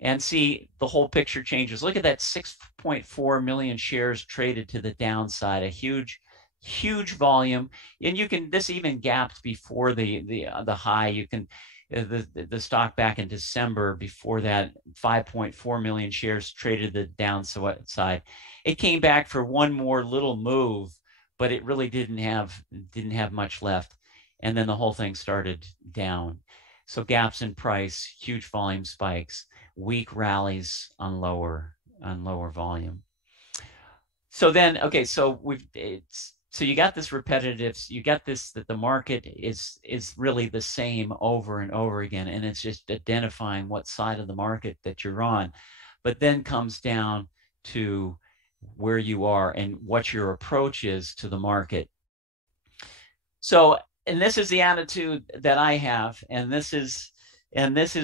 and see the whole picture changes. Look at that 6.4 million shares traded to the downside, a huge volume. And you can, this even gapped before the high. You can, the stock back in December before that, 5.4 million shares traded the downside. It came back for one more little move, but it really didn't have much left. And then the whole thing started down. So gaps in price, huge volume spikes, weak rallies on lower volume. So then, okay, so you got this repetitive, you got this, that the market is really the same over and over again, and it's just identifying what side of the market that you're on. But then comes down to where you are and what your approach is to the market. So, and this is the attitude that I have, and this is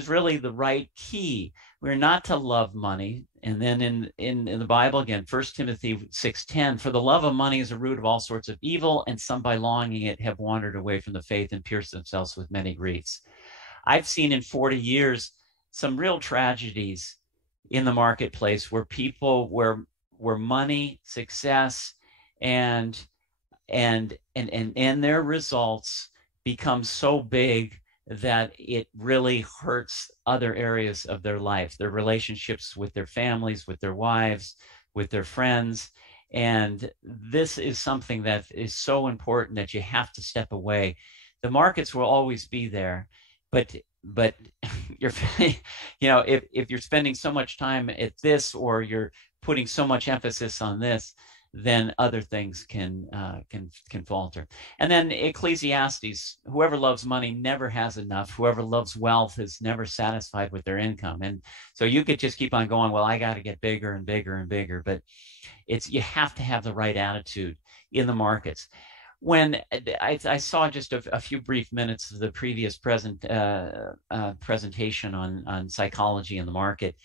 really the right key. We're not to love money. And then in the Bible again, 1 Timothy 6:10, for the love of money is a root of all sorts of evil, and some by longing it have wandered away from the faith and pierced themselves with many griefs. I've seen in 40 years some real tragedies in the marketplace where people, where money, success, and their results become so big that it really hurts other areas of their life, their relationships with their families, with their wives, with their friends. And this is something that is so important that you have to step away. The markets will always be there, but you're, if you're spending so much time at this, or you're putting so much emphasis on this, then other things can falter. And then Ecclesiastes, whoever loves money never has enough. Whoever loves wealth is never satisfied with their income. And so you could just keep on going, well, I got to get bigger and bigger and bigger. But you have to have the right attitude in the markets. When I saw just a few brief minutes of the previous presentation on psychology in the market.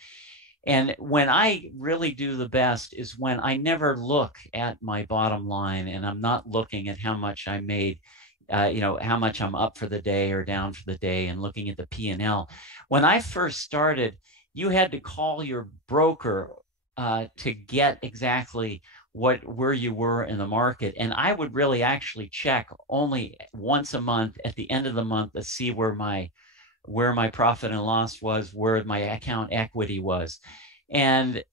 And when I really do the best is when I never look at my bottom line, and I'm not looking at how much I made, how much I'm up for the day or down for the day, and looking at the P&L. When I first started, you had to call your broker to get exactly where you were in the market. And I would really actually check only once a month at the end of the month to see where my profit and loss was, where my account equity was. And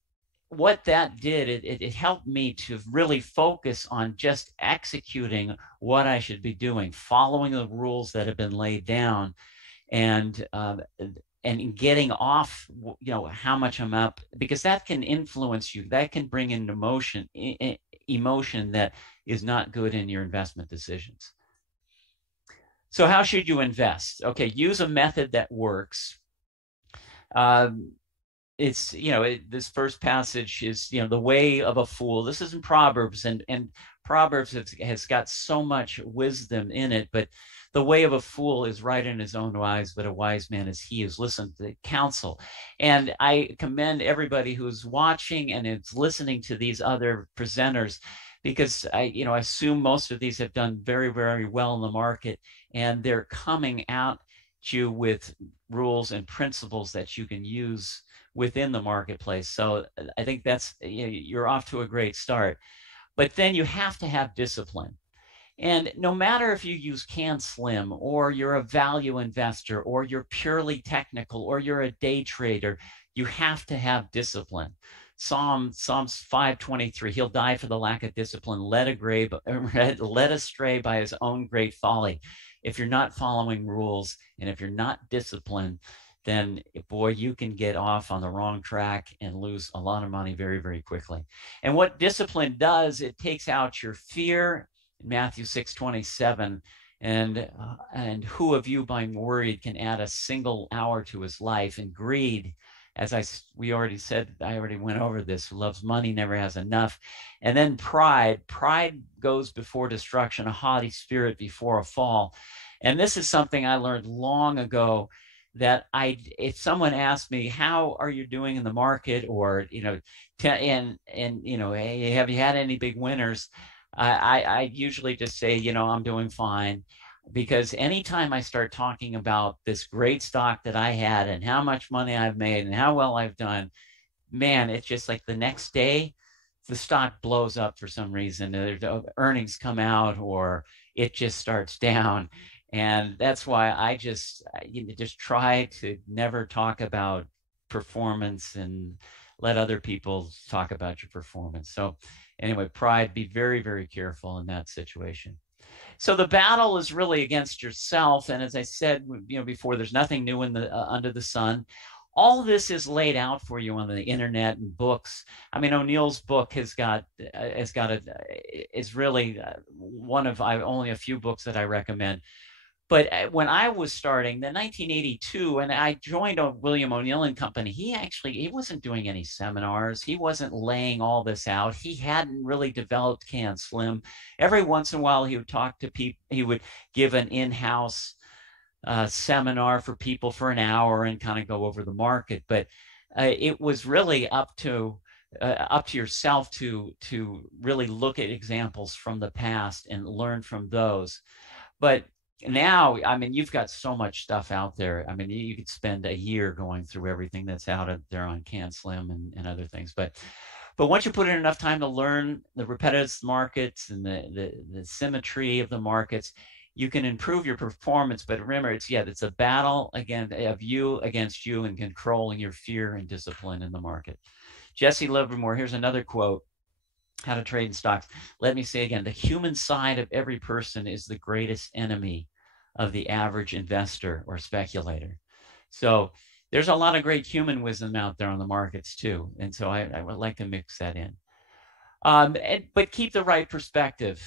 what that did, it helped me to really focus on just executing what I should be doing, following the rules that have been laid down, and getting off, how much I'm up, because that can influence you. That can bring in emotion that is not good in your investment decisions. So how should you invest? Okay, use a method that works. It's, this first passage is, the way of a fool. This is in Proverbs, and Proverbs has got so much wisdom in it, but the way of a fool is right in his own eyes, but a wise man is he who's listened to counsel. And I commend everybody who's watching and is listening to these other presenters, because I assume most of these have done very, very well in the market, and they're coming at you with rules and principles that you can use within the marketplace. So I think that's, you're off to a great start. But then you have to have discipline. And no matter if you use CanSlim, or you're a value investor, or you're purely technical, or you're a day trader, you have to have discipline. Psalms 5:23, he'll die for the lack of discipline, led astray by his own great folly. If you're not following rules, and if you're not disciplined, then boy, you can get off on the wrong track and lose a lot of money very, very quickly. And what discipline does, it takes out your fear. Matthew 6:27, and who of you, by worried, can add a single hour to his life? And greed we already said, I already went over this, who loves money never has enough. And then pride goes before destruction, a haughty spirit before a fall. And this is something I learned long ago, that if someone asked me, how are you doing in the market, or, and hey, have you had any big winners? I usually just say, I'm doing fine. Because anytime I start talking about this great stock that I had and how much money I've made and how well I've done, man, it's just like the next day, the stock blows up for some reason. The earnings come out or it just starts down. And that's why I just try to never talk about performance and let other people talk about your performance. So anyway, pride, be very, very careful in that situation. So the battle is really against yourself. And as I said, before, there's nothing new under the sun. All this is laid out for you on the internet and books. I mean, O'Neill's book is really one of only a few books that I recommend. But when I was starting in 1982, and I joined William O'Neill and Company, he wasn't doing any seminars. He wasn't laying all this out. He hadn't really developed Can Slim. Every once in a while, he would talk to people. He would give an in-house seminar for people for an hour and kind of go over the market. But it was really up to yourself to really look at examples from the past and learn from those. But now, I mean, you've got so much stuff out there. I mean, you could spend a year going through everything that's out there on Can Slim and other things. But once you put in enough time to learn the repetitive markets and the symmetry of the markets, you can improve your performance. But remember, it's a battle of you against you and controlling your fear and discipline in the market. Jesse Livermore, here's another quote. How to Trade in Stocks. Let me say again, the human side of every person is the greatest enemy of the average investor or speculator. So there's a lot of great human wisdom out there on the markets too. And so I would like to mix that in. But keep the right perspective.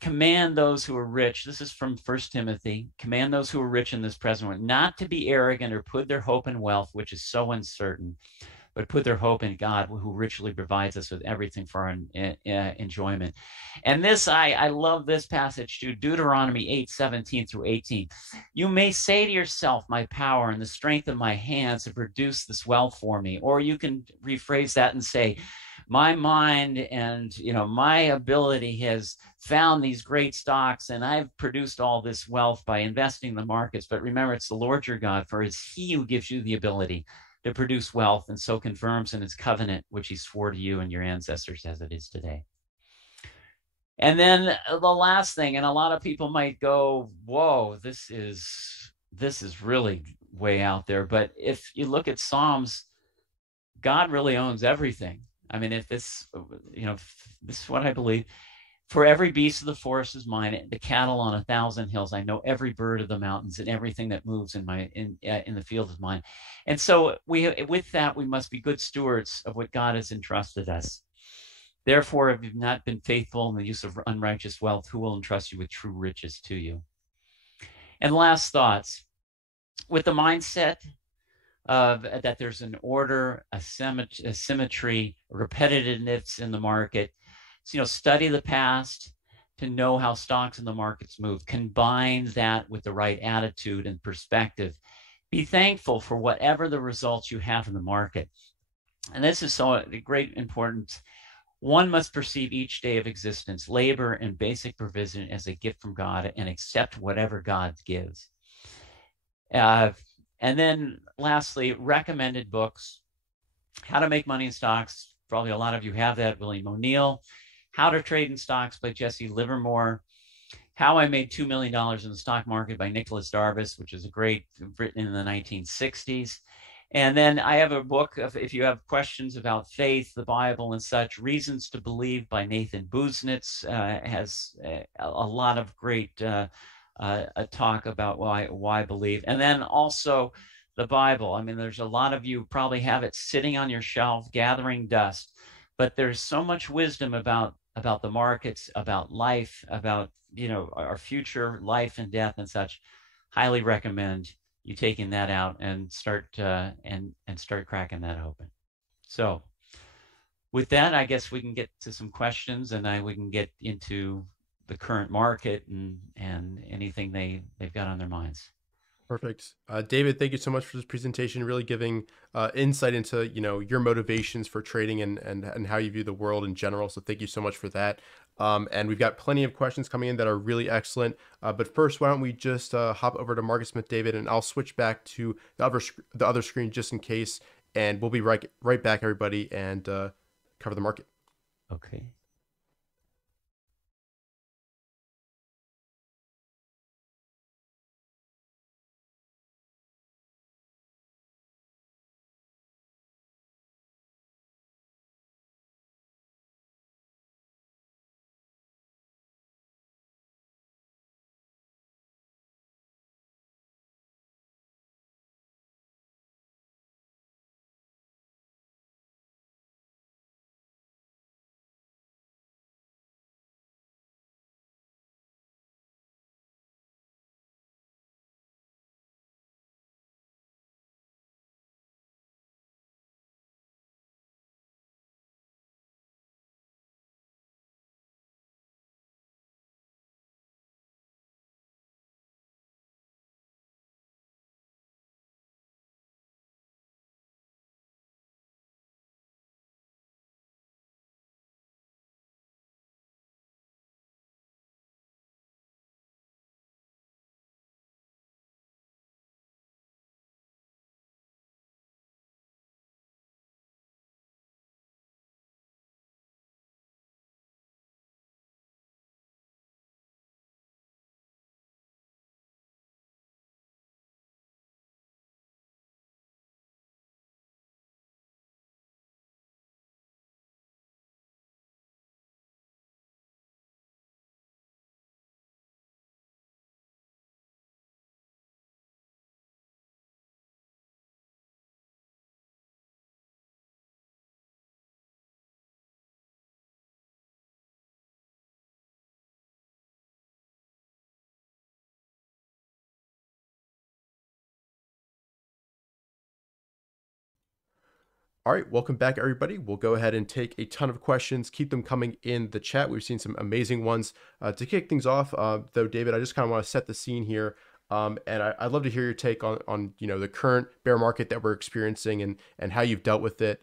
Command those who are rich. This is from 1 Timothy. Command those who are rich in this present world not to be arrogant or put their hope in wealth, which is so uncertain, but put their hope in God, who richly provides us with everything for our enjoyment. And this, I love this passage too, Deuteronomy 8:17-18. You may say to yourself, my power and the strength of my hands have produced this wealth for me. Or you can rephrase that and say, my mind and my ability has found these great stocks, and I've produced all this wealth by investing in the markets. But remember, it's the Lord your God, for it's he who gives you the ability to produce wealth, and so confirms in his covenant, which he swore to you and your ancestors as it is today. And then the last thing, and a lot of people might go, whoa, this is really way out there. But if you look at Psalms, God really owns everything. I mean, if this is what I believe. For every beast of the forest is mine, the cattle on 1,000 hills. I know every bird of the mountains, and everything that moves in the field is mine. And so with that, we must be good stewards of what God has entrusted us. Therefore, if you've not been faithful in the use of unrighteous wealth, who will entrust you with true riches to you? And last thoughts, with the mindset of that there's an order, a symmetry, repetitiveness in the market. So, study the past to know how stocks in the markets move. Combine that with the right attitude and perspective. Be thankful for whatever the results you have in the market. And this is so great importance. One must perceive each day of existence, labor, and basic provision as a gift from God, and accept whatever God gives. And then lastly, recommended books. How to Make Money in Stocks. Probably a lot of you have that. William O'Neill. How to Trade in Stocks by Jesse Livermore. How I Made $2 Million in the Stock Market by Nicholas Darvis, which is a great, written in the 1960s. And then I have a book, if you have questions about faith, the Bible and such, Reasons to Believe by Nathan Busenitz, has a lot of great talk about why believe. And then also the Bible. I mean, there's a lot of you probably have it sitting on your shelf, gathering dust, but there's so much wisdom about the markets, about life, about, our future life and death and such. Highly recommend you taking that out and start start cracking that open. So with that, I guess we can get to some questions, and we can get into the current market and anything they've got on their minds. Perfect. David, thank you so much for this presentation, really giving insight into, your motivations for trading and how you view the world in general. So thank you so much for that. And we've got plenty of questions coming in that are really excellent. But first, why don't we just hop over to Market Smith, David, and I'll switch back to the other screen just in case. And we'll be right back, everybody, and cover the market. Okay. All right, welcome back, everybody. We'll go ahead and take a ton of questions. Keep them coming in the chat. We've seen some amazing ones. To kick things off, though, David, I just kind of want to set the scene here. And I'd love to hear your take on the current bear market that we're experiencing and how you've dealt with it.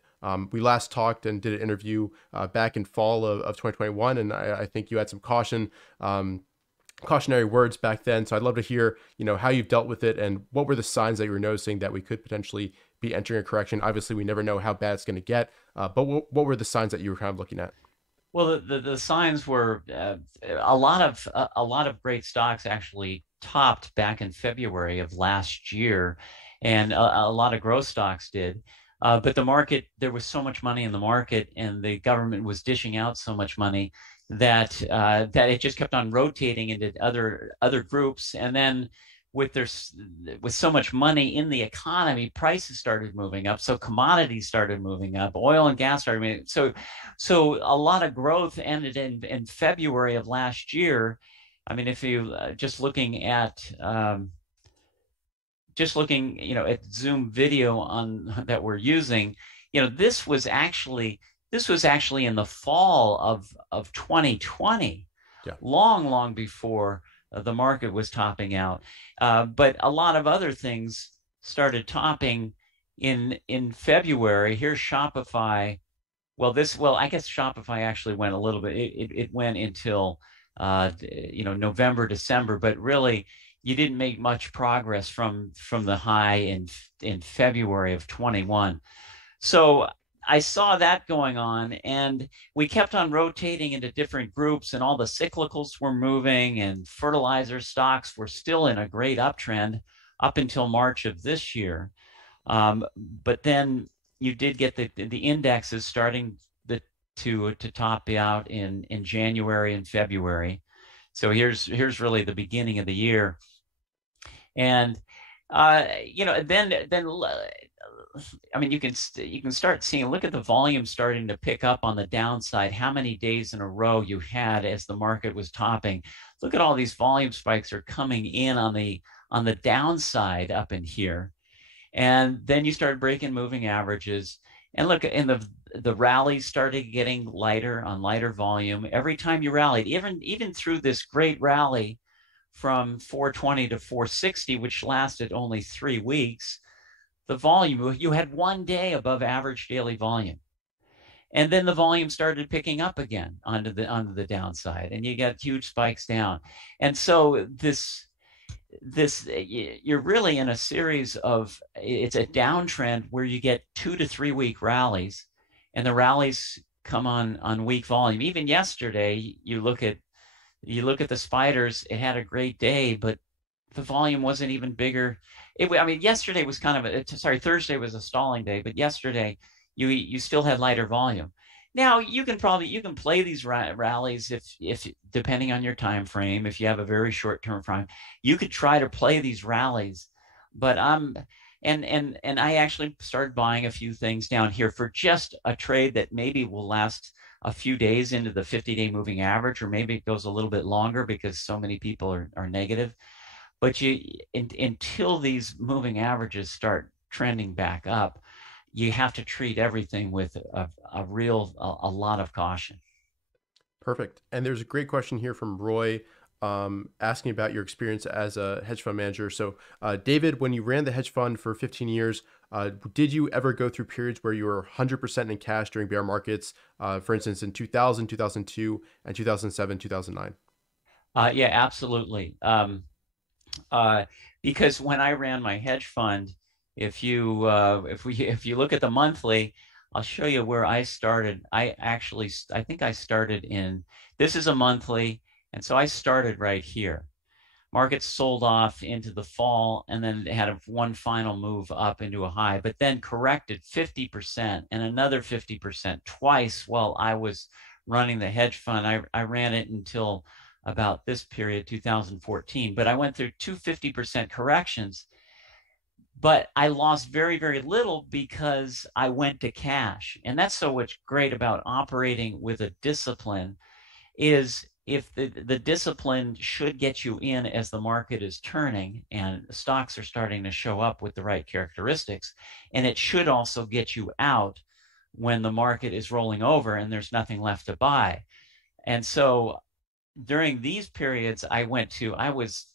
We last talked and did an interview back in fall of 2021, and I think you had some cautionary words back then. So I'd love to hear, how you've dealt with it and what were the signs that you were noticing that we could potentially be entering a correction. Obviously, we never know how bad it's going to get, but what were the signs that you were kind of looking at? Well, the signs were a lot of great stocks actually topped back in February of last year, and a lot of growth stocks did. But the market, there was so much money in the market, and the government was dishing out so much money that it just kept on rotating into other groups, and then with so much money in the economy, prices started moving up. So commodities started moving up, oil and gas started moving. So a lot of growth ended in February of last year. I mean, if you just looking at at Zoom video on that we're using, this was actually in the fall of 2020, Yeah. long before the market was topping out. But a lot of other things started topping in February. Here's Shopify. Well, I guess Shopify actually went a little bit. It went until November, December, but really you didn't make much progress from the high in February of 21. So I saw that going on, and we kept on rotating into different groups, and all the cyclicals were moving, and fertilizer stocks were still in a great uptrend up until March of this year. But then you did get the indexes starting to top out in January and February. So here's really the beginning of the year, and then I mean, you can start seeing, look at the volume starting to pick up on the downside, how many days in a row you had as the market was topping. Look at all these volume spikes are coming in on on the downside up in here. And then you started breaking moving averages. And look, in the rallies started getting lighter on lighter volume. Every time you rallied, even through this great rally from 420 to 460, which lasted only 3 weeks, the volume, you had one day above average daily volume. And then the volume started picking up again onto the downside, and you got huge spikes down. And so you're really in a series of, it's a downtrend where you get 2 to 3 week rallies, and the rallies come on weak volume. Even yesterday, you look at the spiders, it had a great day, but the volume wasn't even bigger. Yesterday was Thursday was a stalling day, but yesterday you still had lighter volume. Now you can play these rallies if depending on your time frame. If you have a very short term frame, you could try to play these rallies. But and I actually started buying a few things down here for just a trade that maybe will last a few days into the 50-day moving average, or maybe it goes a little bit longer because so many people are negative. But until these moving averages start trending back up, you have to treat everything with a lot of caution. Perfect. And there's a great question here from Roy asking about your experience as a hedge fund manager. So David, when you ran the hedge fund for 15 years, did you ever go through periods where you were 100% in cash during bear markets, for instance, in 2000, 2002, and 2007, 2009? Yeah, absolutely. Because when I ran my hedge fund, if you look at the monthly, I'll show you where I started. I think I started this is a monthly, and so I started right here. Markets sold off into the fall, and then had one final move up into a high, but then corrected 50% and another 50% twice while I was running the hedge fund. I ran it until about this period, 2014, but I went through 250% corrections, but I lost very, very little because I went to cash. And that's so what's great about operating with a discipline is if the discipline should get you in as the market is turning and stocks are starting to show up with the right characteristics, and it should also get you out when the market is rolling over and there's nothing left to buy. And so during these periods, I was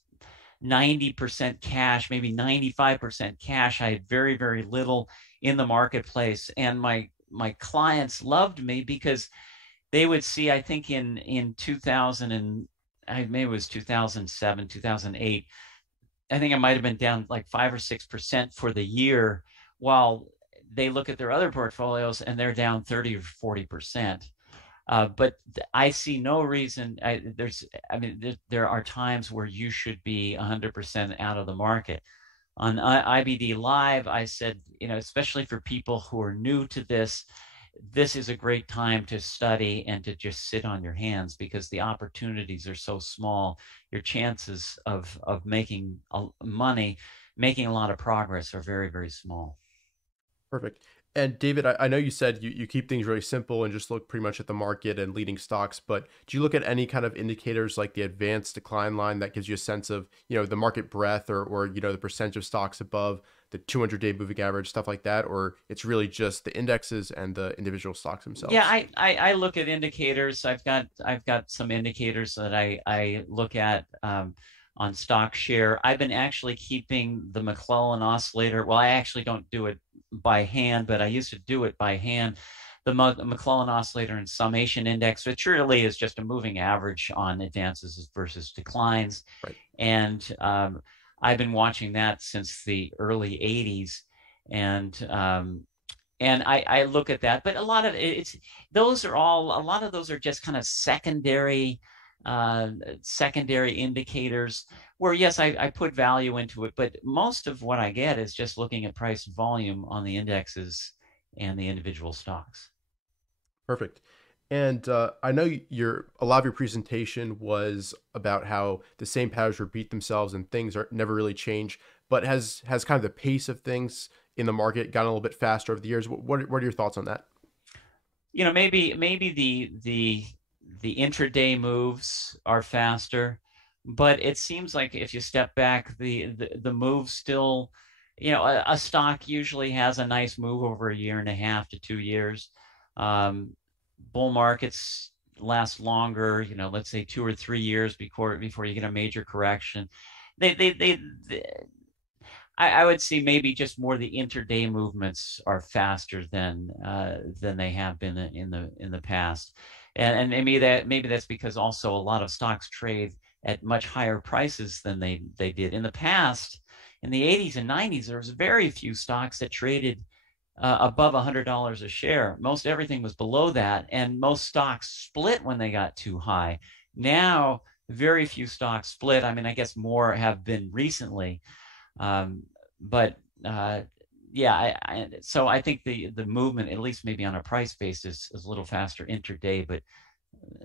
90% cash, maybe 95% cash. I had very, very little in the marketplace. And my clients loved me because they would see, I think in 2000 and maybe it was 2007, 2008, I think I might have been down like 5 or 6% for the year, while they look at their other portfolios and they're down 30 or 40%. But I see no reason. There are times where you should be 100% out of the market. On IBD Live, I said, especially for people who are new to this is a great time to study and to just sit on your hands, because the opportunities are so small. Your chances of making money, making a lot of progress are very, very small. Perfect. And David, I know you said you keep things really simple and just look pretty much at the market and leading stocks, but do you look at any kind of indicators like the advanced decline line that gives you a sense of, the market breadth or the percentage of stocks above the 200-day moving average, stuff like that? Or it's really just the indexes and the individual stocks themselves? Yeah, I look at indicators. I've got some indicators that I look at on stock share. I've been actually keeping the McClellan oscillator. Well, I actually don't do it by hand, but I used to do it by hand. The McClellan oscillator and summation index, which really is just a moving average on advances versus declines. Right. And I've been watching that since the early 80s. And I look at that, but a lot of those are just kind of secondary indicators where, yes, I put value into it, but most of what I get is just looking at price and volume on the indexes and the individual stocks. Perfect. And I know a lot of your presentation was about how the same patterns repeat themselves and things never really change, but has kind of the pace of things in the market gotten a little bit faster over the years? What are your thoughts on that? Maybe the intraday moves are faster. but it seems like if you step back, the move still, a stock usually has a nice move over a year and a half to 2 years. Bull markets last longer, let's say 2 or 3 years before you get a major correction. They I would say maybe just more the intraday movements are faster than they have been in the past, and maybe that's because also a lot of stocks trade at much higher prices than they did in the past. In the 80s and 90s, there was very few stocks that traded above $100 a share. Most everything was below that, and most stocks split when they got too high. Now, very few stocks split. I mean, I guess more have been recently. Um, but yeah, so I think the movement, at least maybe on a price basis, is a little faster intraday, but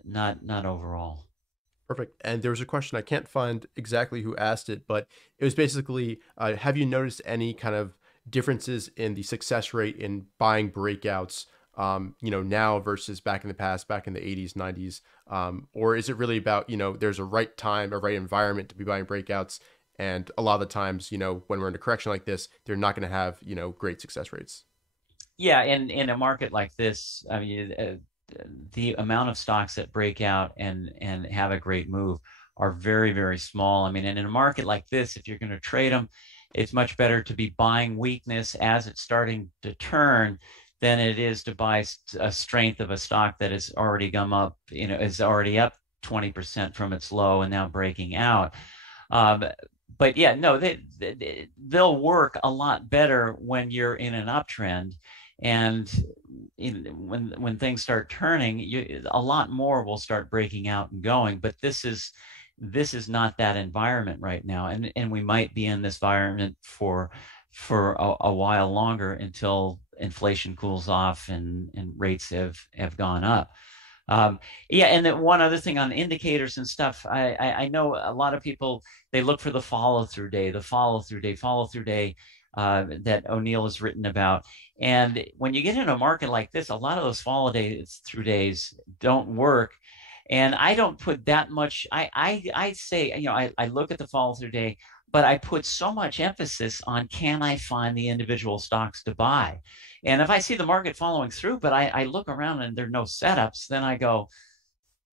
not overall. Perfect. And there was a question, I can't find exactly who asked it, but it was basically, have you noticed any kind of differences in the success rate in buying breakouts, now versus back in the past, back in the 80s, 90s? Or is it really about, there's a right time, a right environment to be buying breakouts? And a lot of the times, when we're in a correction like this, they're not going to have, great success rates. Yeah, in a market like this, I mean, the amount of stocks that break out and have a great move are very, very small. I mean, and in a market like this, if you're going to trade them, it's much better to be buying weakness as it's starting to turn than it is to buy a strength of a stock that has already come up, is already up 20% from its low and now breaking out. But yeah, no, they'll work a lot better when you're in an uptrend, and when things start turning, a lot more will start breaking out and going. But this is not that environment right now, and we might be in this environment for a while longer until inflation cools off and rates have gone up. Yeah, and then one other thing on indicators and stuff, I know a lot of people, they look for the follow-through day that O'Neill has written about. And when you get in a market like this, a lot of those follow-through days don't work. And I don't put that much, I say, I look at the follow-through day, but I put so much emphasis on, can I find the individual stocks to buy? And if I see the market following through, but I look around and there are no setups, then I go,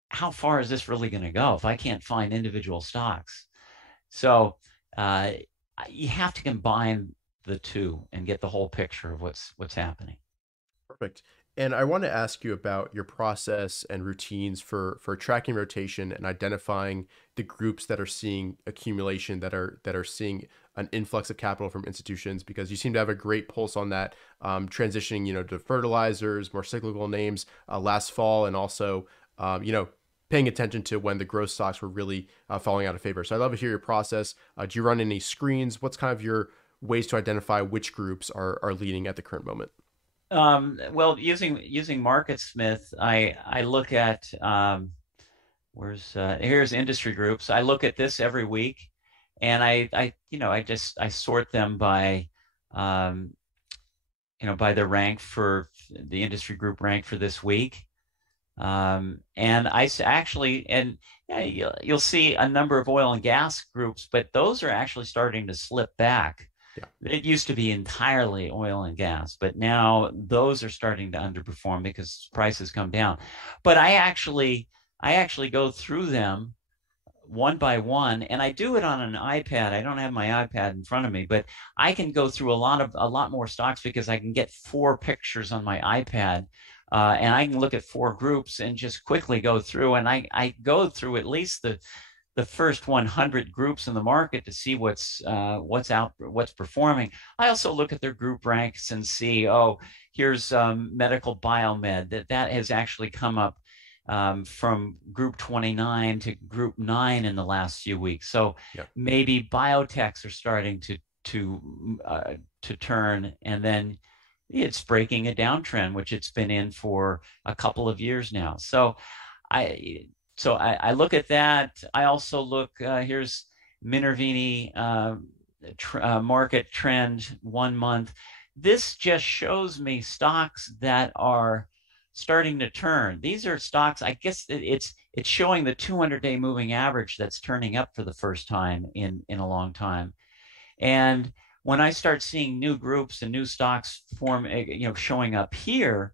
how far is this really going to go if I can't find individual stocks? So you have to combine the two and get the whole picture of what's happening. Perfect. And I want to ask you about your process and routines for tracking rotation and identifying the groups that are seeing accumulation, that are seeing an influx of capital from institutions, because you seem to have a great pulse on that, transitioning, to fertilizers, more cyclical names last fall, and also, paying attention to when the growth stocks were really falling out of favor. So I'd love to hear your process. Do you run any screens? What's kind of your ways to identify which groups are leading at the current moment? Well, using MarketSmith, I look at here's industry groups. I look at this every week, and I sort them by by the rank for the industry group rank for this week. And I actually, and you'll see a number of oil and gas groups, but those are actually starting to slip back. Yeah. It used to be entirely oil and gas, but now those are starting to underperform because prices come down. But I actually go through them one by one, and I do it on an iPad. I don't have my iPad in front of me, but I can go through a lot more stocks because I can get 4 pictures on my iPad. And I can look at 4 groups and just quickly go through, and I go through at least the first 100 groups in the market to see what's performing. I also look at their group ranks and see, here's medical biomed that has actually come up from group 29 to group 9 in the last few weeks. So maybe biotechs are starting to turn, and then it's breaking a downtrend, which it's been in for a couple of years now. So I look at that. I also look, here's Minervini market trend 1 month. This just shows me stocks that are starting to turn. These are stocks, I guess it's it's showing the 200-day moving average that's turning up for the first time in a long time. And when I start seeing new groups and new stocks form, showing up here,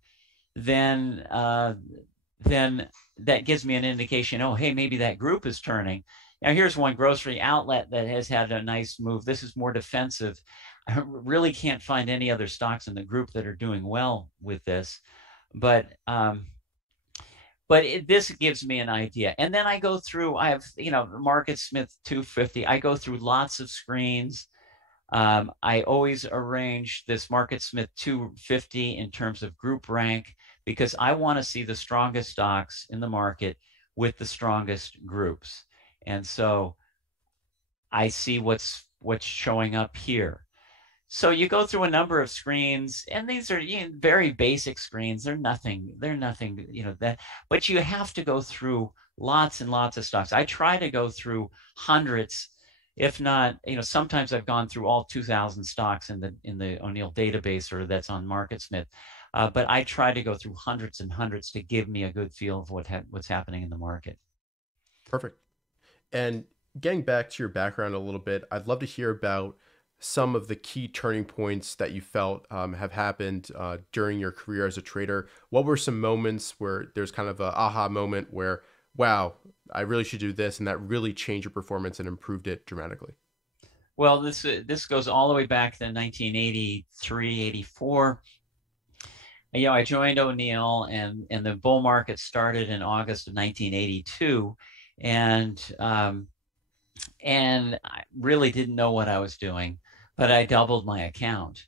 then that gives me an indication, oh, hey, maybe that group is turning. Now, here's one grocery outlet that has had a nice move. This is more defensive. I really can't find any other stocks in the group that are doing well with this. But this gives me an idea. And then I go through, I have, Market Smith 250. I go through lots of screens. I always arrange this Market Smith 250 in terms of group rank, because I want to see the strongest stocks in the market with the strongest groups. And so I see what's showing up here. So you go through a number of screens, and these are very basic screens. They're nothing, that, but you have to go through lots and lots of stocks. I try to go through hundreds, if not, sometimes I've gone through all 2,000 stocks in the O'Neill database, or that's on MarketSmith. But I try to go through hundreds and hundreds to give me a good feel of what's happening in the market. Perfect. And getting back to your background a little bit, I'd love to hear about some of the key turning points that you felt have happened during your career as a trader. What were some moments where there's kind of a aha moment where, wow, I really should do this, and that really changed your performance and improved it dramatically? Well, this goes all the way back to 1983, 84. I joined O'Neill, and the bull market started in August of 1982, and I really didn't know what I was doing, but I doubled my account.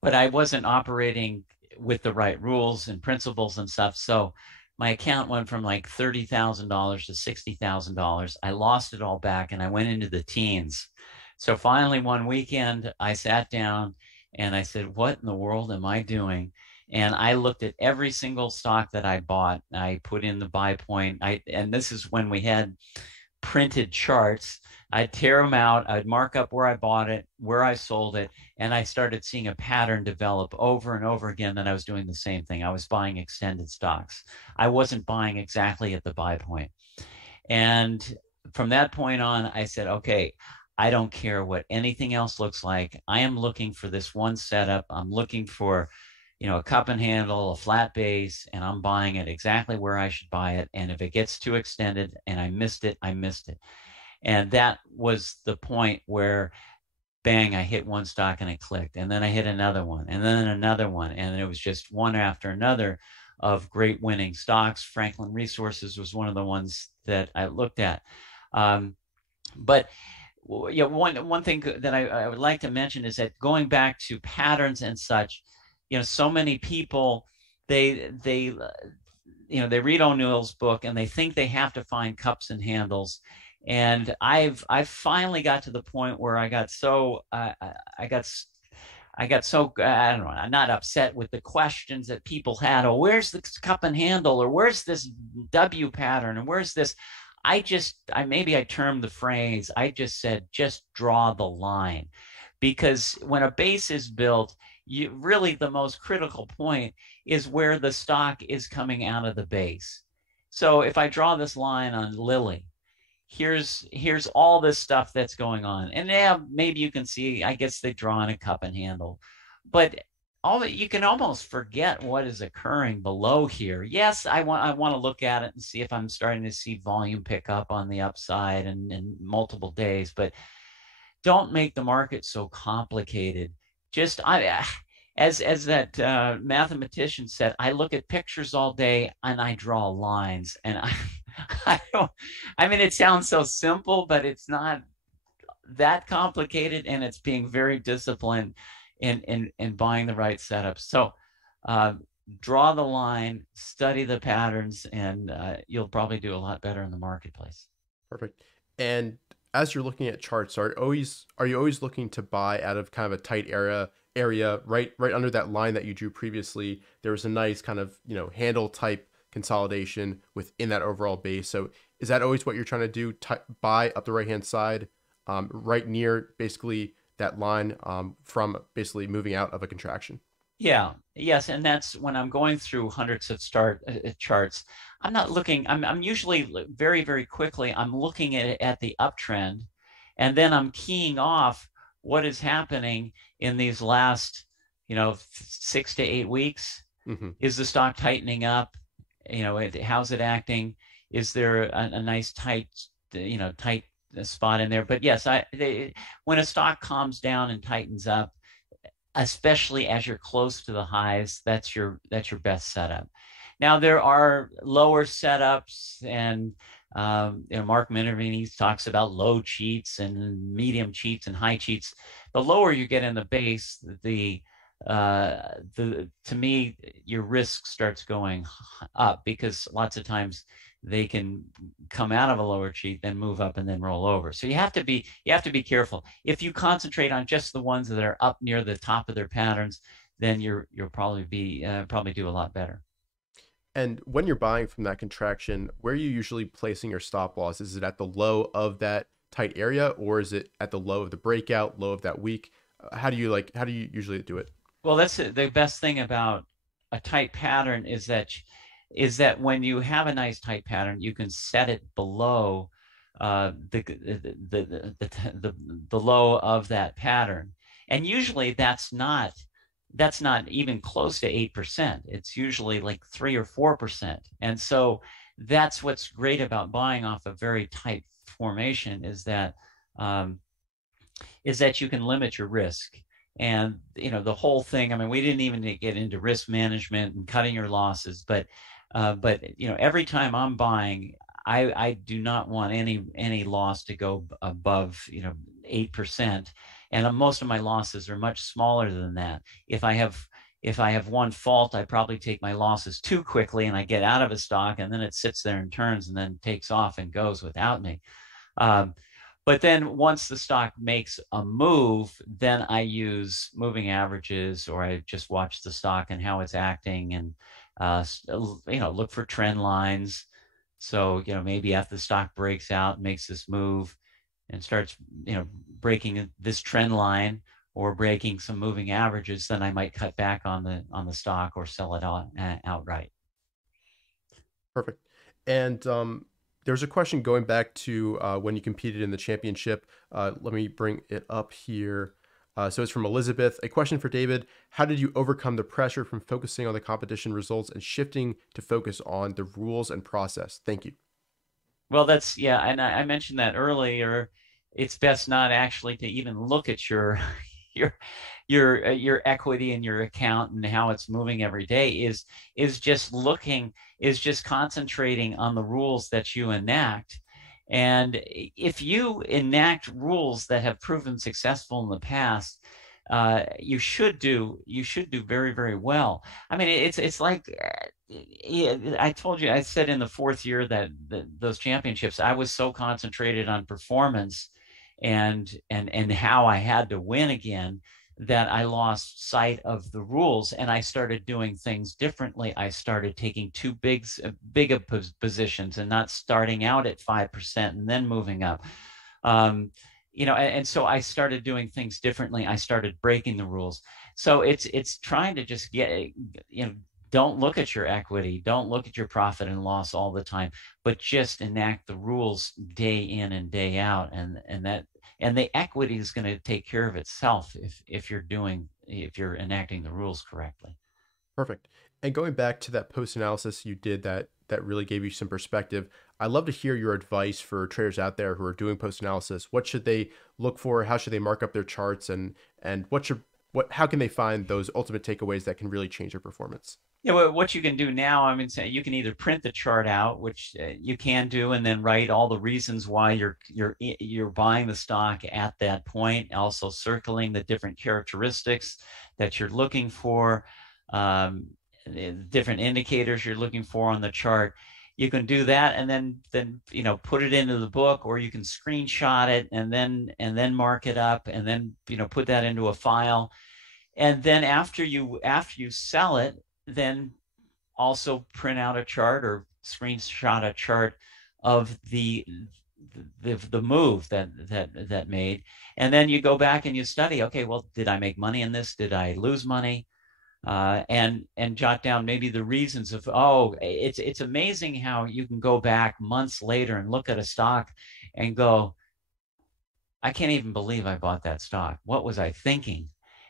But I wasn't operating with the right rules and principles and stuff, so my account went from like $30,000 to $60,000. I lost it all back, and I went into the teens. So finally, one weekend, I sat down and I said, what in the world am I doing? And I looked at every single stock that I bought. I put in the buy point. And this is when we had printed charts. I'd tear them out. I'd mark up where I bought it, where I sold it. And I started seeing a pattern develop over and over again that I was doing the same thing. I was buying extended stocks. I wasn't buying exactly at the buy point. And from that point on, I said, okay, I don't care what anything else looks like. I am looking for this one setup. I'm looking for, a cup and handle, a flat base, and I'm buying it exactly where I should buy it. And if it gets too extended and I missed it, I missed it. And that was the point where, bang, I hit one stock and it clicked. And then I hit another one, and then another one. And it was just one after another of great winning stocks. Franklin Resources was one of the ones that I looked at. But one thing that I would like to mention is that, going back to patterns and such, so many people, they read O'Neill's book and they think they have to find cups and handles. And I've finally got to the point where I got so I don't know, I'm not upset with the questions that people had. Oh, where's the cup and handle? Or where's this W pattern? And where's this? Maybe I termed the phrase, I just said, just draw the line. Because when a base is built, really the most critical point is where the stock is coming out of the base. So if I draw this line on Lilly, here's all this stuff that's going on. And yeah, maybe you can see, I guess they draw on a cup and handle, but you can almost forget what is occurring below here. Yes, I want to look at it and see if I'm starting to see volume pick up on the upside and multiple days, but don't make the market so complicated. Just as that mathematician said, I look at pictures all day and I draw lines, and I mean, it sounds so simple, but it's not that complicated, and it's being very disciplined in buying the right setups. So draw the line, study the patterns, and you'll probably do a lot better in the marketplace. Perfect. And as you're looking at charts, are you always looking to buy out of kind of a tight area right under that line that you drew previously? There was a nice kind of handle type consolidation within that overall base. So is that always what you're trying to do? Buy up the right hand side, right near basically that line from basically moving out of a contraction? Yeah, yes, and that's when I'm going through hundreds of charts. I'm not looking. I'm usually very, very quickly. I'm looking at the uptrend, and then I'm keying off what is happening in these last, 6 to 8 weeks. Mm-hmm. Is the stock tightening up? How's it acting? Is there a nice tight spot in there? But yes, when a stock calms down and tightens up, especially as you're close to the highs, that's your best setup. Now there are lower setups, and Mark Minervini talks about low cheats and medium cheats and high cheats. The lower you get in the base, to me, your risk starts going up, because lots of times they can come out of a lower cheat, then move up, and then roll over. So you have to be careful. If you concentrate on just the ones that are up near the top of their patterns, then you'll probably do a lot better. And when you're buying from that contraction, where are you usually placing your stop loss? Is it at the low of that tight area, or is it at the low of the breakout, low of that week? How do you usually do it? Well, that's the best thing about a tight pattern is that when you have a nice tight pattern, you can set it below the low of that pattern, and usually that's not even close to 8%. It's usually like 3 or 4%, and so that's what's great about buying off a very tight formation, is that you can limit your risk. And the whole thing, I mean, we didn't even get into risk management and cutting your losses, but every time I'm buying, I do not want any loss to go above 8%, and most of my losses are much smaller than that. If I have one fault, I probably take my losses too quickly and I get out of a stock, and then it sits there and turns and then takes off and goes without me. But then once the stock makes a move, then I use moving averages, or I just watch the stock and how it's acting, and look for trend lines. So maybe after the stock breaks out, makes this move, and starts breaking this trend line or breaking some moving averages, then I might cut back on the stock or sell it outright. Perfect. And there's a question going back to when you competed in the championship. Let me bring it up here. So it's from Elizabeth. A question for David. How did you overcome the pressure from focusing on the competition results and shifting to focus on the rules and process? Thank you. Well, and I mentioned that earlier. It's best not actually to even look at your equity in your account and how it's moving every day. Is just concentrating on the rules that you enact. And if you enact rules that have proven successful in the past, you should do very, very well. I mean, it's like I told you, I said in the fourth year that those championships, I was so concentrated on performance and how I had to win again, that I lost sight of the rules, and I started doing things differently. I started taking too big positions and not starting out at 5% and then moving up. And so I started doing things differently. I started breaking the rules. So it's trying to just don't look at your equity, don't look at your profit and loss all the time, but just enact the rules day in and day out, and the equity is going to take care of itself if you're enacting the rules correctly. Perfect. And going back to that post analysis you did that really gave you some perspective, I'd love to hear your advice for traders out there who are doing post analysis. What should they look for? How should they mark up their charts? And how can they find those ultimate takeaways that can really change their performance? Yeah, well, what you can do now, I mean, you can either print the chart out, which you can do, and then write all the reasons why you're buying the stock at that point, also circling the different characteristics that you're looking for, different indicators you're looking for on the chart. You can do that, and then put it into the book, or you can screenshot it and then mark it up, and then put that into a file. And then after you sell it, then also print out a chart or screenshot a chart of the move that made, and then you go back and you study. Okay, well, did I make money in this? Did I lose money? and jot down maybe the reasons of, oh, it's amazing how you can go back months later and look at a stock and go, I can't even believe I bought that stock. What was I thinking?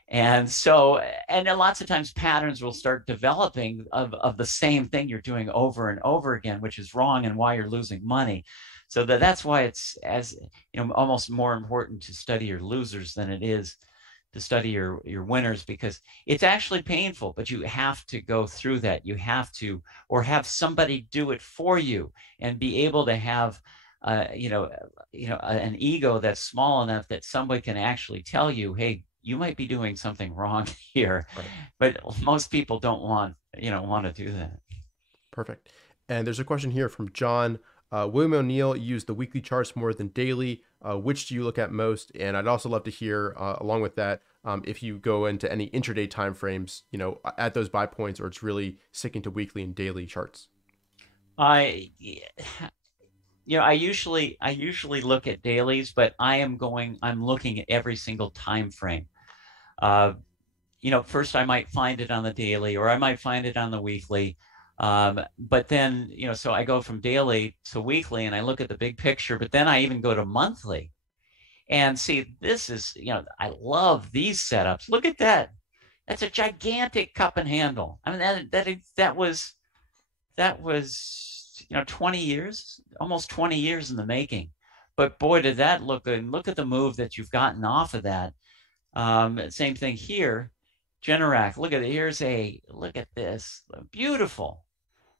And so, and then lots of times patterns will start developing of the same thing you're doing over and over again, which is wrong and why you're losing money. So that's why it's, as you know, almost more important to study your losers than it is to study your winners, because it's actually painful, but you have to go through that. You have to, or have somebody do it for you, and be able to have an ego that's small enough that somebody can actually tell you, hey, you might be doing something wrong here. Right. But most people don't want to do that. Perfect. And there's a question here from John. William O'Neill used the weekly charts more than daily. Which do you look at most? And I'd also love to hear, along with that, if you go into any intraday timeframes, at those buy points, or it's really sticking to weekly and daily charts. I usually look at dailies, but I'm looking at every single time frame. First I might find it on the daily, or I might find it on the weekly. But then, so I go from daily to weekly and I look at the big picture, but then I even go to monthly and see, this is, I love these setups. Look at that. That's a gigantic cup and handle. I mean, that was 20 years, almost 20 years in the making. But boy, did that look good. And look at the move that you've gotten off of that. Same thing here. Generac, look at it. Look at this. Beautiful,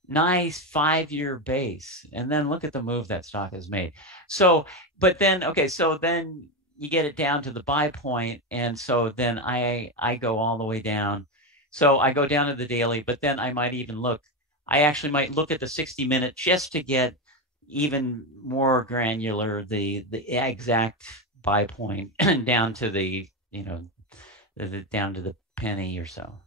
nice 5-year base. And then look at the move that stock has made. So, but then, okay, so then you get it down to the buy point. And so then I go all the way down. So I go down to the daily, but then I might even I actually might look at the 60-minute just to get even more granular, the exact buy point down to the, down to the penny or so.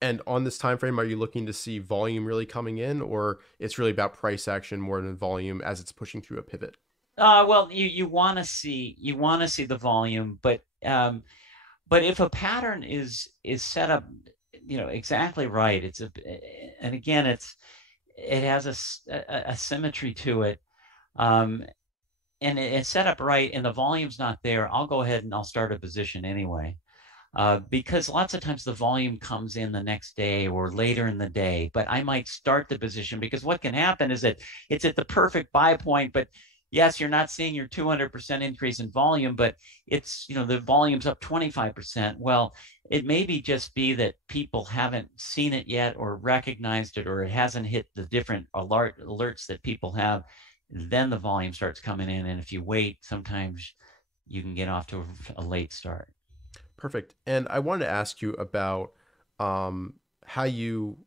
And on this time frame, are you looking to see volume really coming in, or it's really about price action more than volume as it's pushing through a pivot? Well, you want to see the volume, but if a pattern is set up, exactly right, and again, it has a symmetry to it, and it's set up right, and the volume's not there, I'll go ahead and I'll start a position anyway. Because lots of times the volume comes in the next day or later in the day, but I might start the position, because what can happen is that it's at the perfect buy point, but yes, you're not seeing your 200% increase in volume, but it's, the volume's up 25%. Well, it may just be that people haven't seen it yet or recognized it, or it hasn't hit the different alerts that people have. Then the volume starts coming in. And if you wait, sometimes you can get off to a late start. Perfect. And I wanted to ask you about how you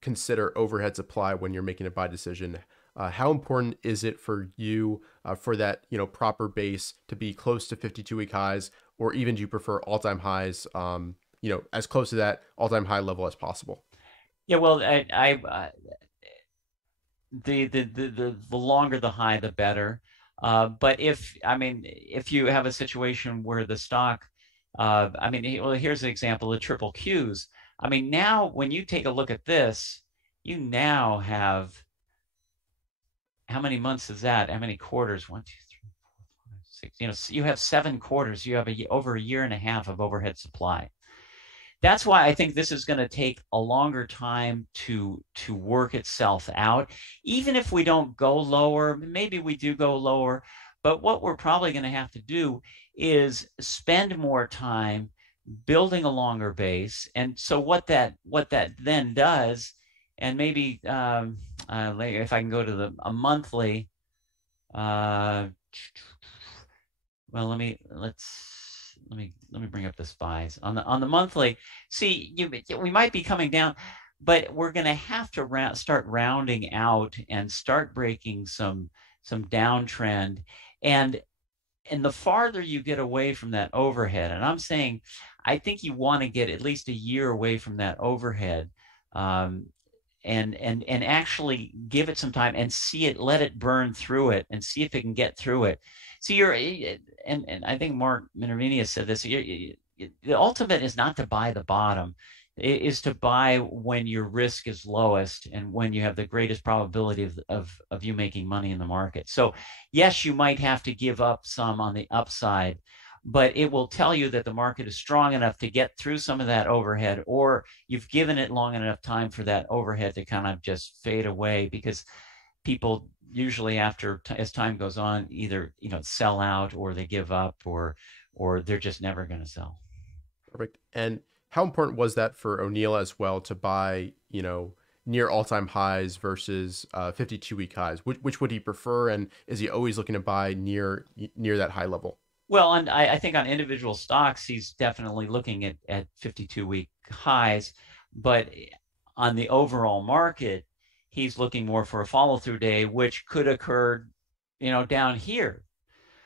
consider overhead supply when you're making a buy decision. How important is it for you for that proper base to be close to 52-week highs, or even do you prefer all-time highs, as close to that all-time high level as possible? Yeah, well, the longer the high, the better. But if you have a situation where the stock, here's an example, the triple Qs. Now when you take a look at this, you now have, how many months is that? How many quarters? 1, 2, 3, 4, 5, 6. You have 7 quarters. You have over a year and a half of overhead supply. That's why I think this is going to take a longer time to work itself out. Even if we don't go lower, maybe we do go lower, but what we're probably going to have to do is spend more time building a longer base. And so what that then does, and maybe if I can go to a monthly, well, let me bring up the SPYs on the monthly. See, we might be coming down, but we're going to have to start rounding out and start breaking some downtrend. And the farther you get away from that overhead, and I'm saying, I think you want to get at least a year away from that overhead, and actually give it some time and see it, let it burn through it, and see if it can get through it. See, and I think Mark Minervini said this. The ultimate is not to buy the bottom. is to buy when your risk is lowest and when you have the greatest probability of you making money in the market. So yes, you might have to give up some on the upside, but it will tell you that the market is strong enough to get through some of that overhead, or you've given it long enough time for that overhead to kind of just fade away, because people usually as time goes on, either sell out, or they give up, or they're just never going to sell. Perfect. And how important was that for O'Neill as well to buy, near all-time highs versus 52-week highs? Which would he prefer, and is he always looking to buy near that high level? Well, and I think on individual stocks, he's definitely looking at 52-week highs, but on the overall market, he's looking more for a follow-through day, which could occur, down here.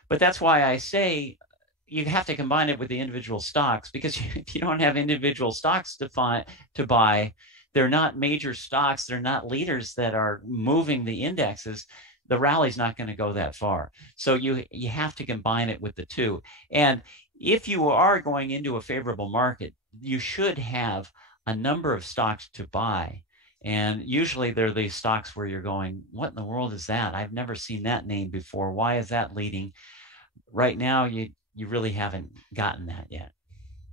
But that's why I say you have to combine it with the individual stocks, because if you don't have individual stocks to buy, they're not major stocks, they're not leaders that are moving the indexes, the rally's not going to go that far. So you have to combine it with the two. And if you are going into a favorable market, you should have a number of stocks to buy. And usually they're these stocks where you're going, what in the world is that? I've never seen that name before. Why is that leading? Right now, you really haven't gotten that yet.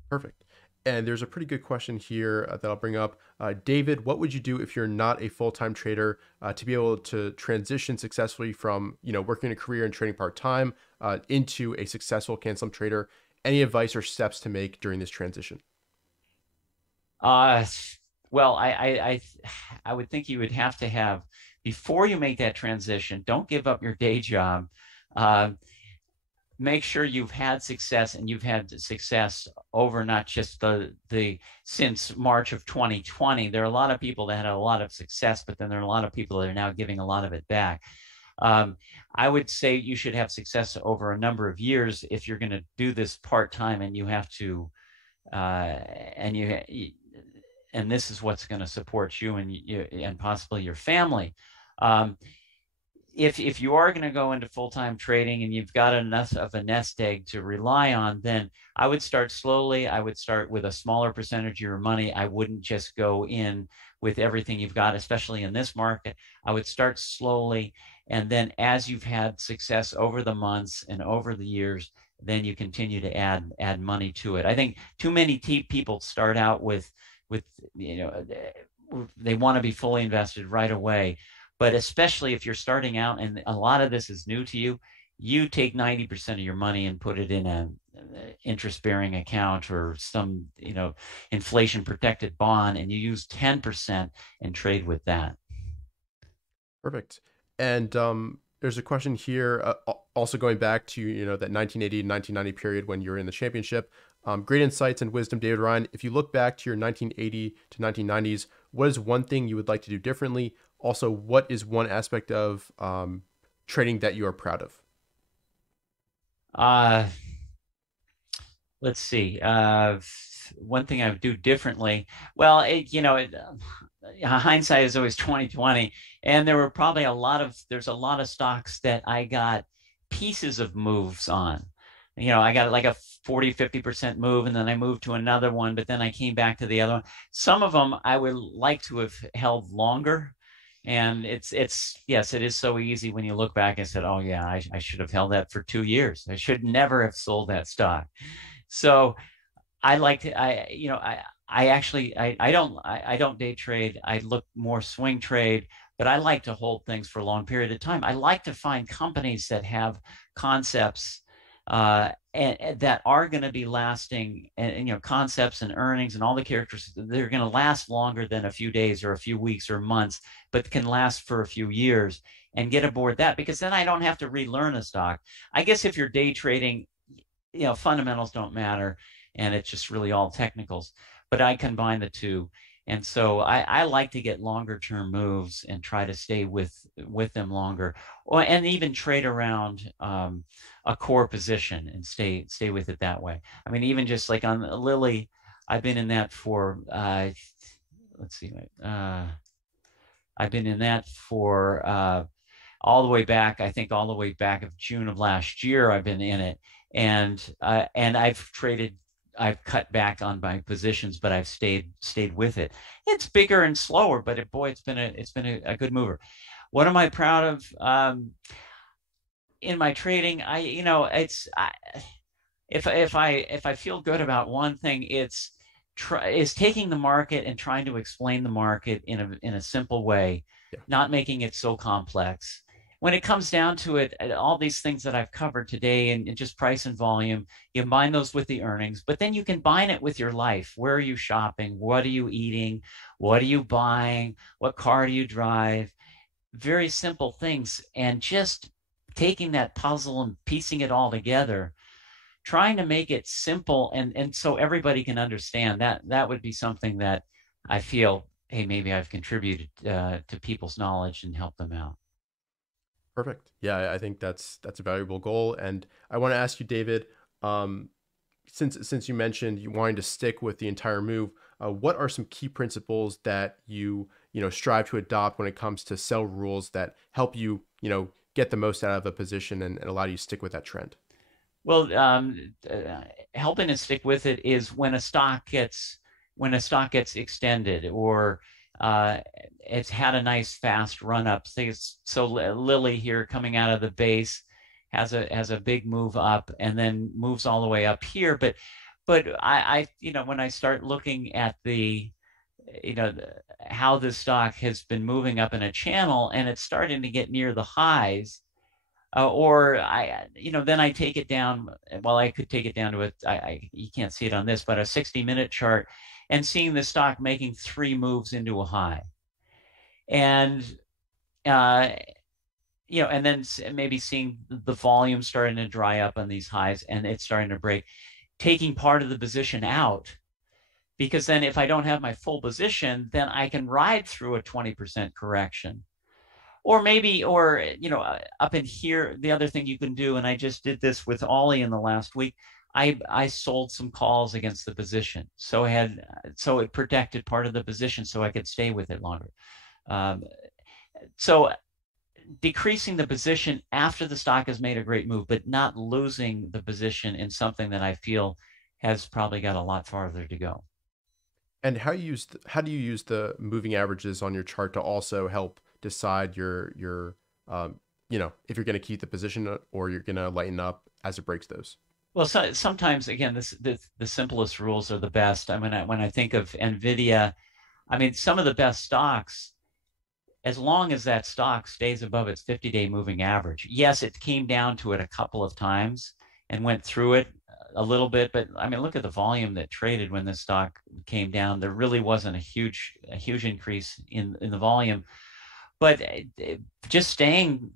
Perfect. And there's a pretty good question here that I'll bring up. David, what would you do if you're not a full-time trader to be able to transition successfully from, working a career and trading part-time into a successful CAN-SLIM trader? Any advice or steps to make during this transition? Well, I would think you would have to have, before you make that transition, don't give up your day job. Make sure you've had success, and you've had success over not just since March of 2020. There are a lot of people that had a lot of success, but then there are a lot of people that are now giving a lot of it back. I would say you should have success over a number of years if you're going to do this part-time, and you have to, and this is what's going to support you and possibly your family. If you are going to go into full-time trading and you've got enough of a nest egg to rely on, then I would start slowly. I would start with a smaller percentage of your money. I wouldn't just go in with everything you've got, especially in this market. I would start slowly. And then as you've had success over the months and over the years, then you continue to add money to it. I think too many people start out with they want to be fully invested right away. But especially if you're starting out and a lot of this is new to you, you take 90% of your money and put it in an interest-bearing account or some, inflation-protected bond, and you use 10% and trade with that. Perfect. And there's a question here, also going back to, that 1980 and 1990 period when you were in the championship. Great insights and wisdom, David Ryan. If you look back to your 1980 to 1990s, what is one thing you would like to do differently? Also, what is one aspect of trading that you are proud of? Let's see. One thing I would do differently. Well, hindsight is always 20/20, and there were probably there's a lot of stocks that I got pieces of moves on. I got like a 40-50% move, and then I moved to another one, but then I came back to the other one. Some of them I would like to have held longer. And yes, it is so easy when you look back and said, oh yeah, I should have held that for 2 years. I should never have sold that stock. So I don't day trade. I look more swing trade, but I like to hold things for a long period of time. I like to find companies that have concepts and that are going to be lasting, and concepts and earnings and all the characteristics, they're going to last longer than a few days or a few weeks or months, but can last for a few years, and get aboard that, because then I don't have to relearn a stock. I guess if you're day trading, fundamentals don't matter, and it's just really all technicals, but I combine the two. And so I like to get longer term moves and try to stay with them longer, and even trade around a core position and stay with it that way. I mean, even just like on Lilly, I've been in that for I've been in that for all the way back. I think all the way back of June of last year, I've been in it, and I've traded I've cut back on my positions, but I've stayed with it. It's bigger and slower, but it's been a good mover. What am I proud of in my trading? If I feel good about one thing, it's taking the market and trying to explain the market in a simple way, not making it so complex. When it comes down to it, all these things that I've covered today and just price and volume, you combine those with the earnings, but then you combine it with your life. Where are you shopping? What are you eating? What are you buying? What car do you drive? Very simple things. And just taking that puzzle and piecing it all together, trying to make it simple and so everybody can understand, that would be something that I feel, hey, maybe I've contributed to people's knowledge and helped them out. Perfect. Yeah, I think that's a valuable goal. And I want to ask you, David, since you mentioned you wanting to stick with the entire move, what are some key principles that you strive to adopt when it comes to sell rules that help you get the most out of a position and allow you to stick with that trend? Well, helping to stick with it is when a stock gets extended, or it's had a nice fast run up. So Lilly here coming out of the base has a big move up and then moves all the way up here. But I when I start looking at how the stock has been moving up in a channel and it's starting to get near the highs, then I take it down. Well, I could take it down to you can't see it on this, but a 60-minute chart, and seeing the stock making 3 moves into a high, and and then maybe seeing the volume starting to dry up on these highs and it's starting to break, taking part of the position out, because then if I don't have my full position, then I can ride through a 20% correction. Or up in here, the other thing you can do, and I just did this with Ollie in the last week, I sold some calls against the position. So it protected part of the position so I could stay with it longer. So decreasing the position after the stock has made a great move, but not losing the position in something that I feel has probably got a lot farther to go. And how do you use the moving averages on your chart to also help decide your if you're going to keep the position or you're going to lighten up as it breaks those? Well, sometimes, again, the simplest rules are the best. I mean, when I think of NVIDIA, I mean, some of the best stocks, as long as that stock stays above its 50-day moving average. Yes, it came down to it a couple of times and went through it a little bit, but I mean, look at the volume that traded when the stock came down. There really wasn't a huge increase in the volume, but just staying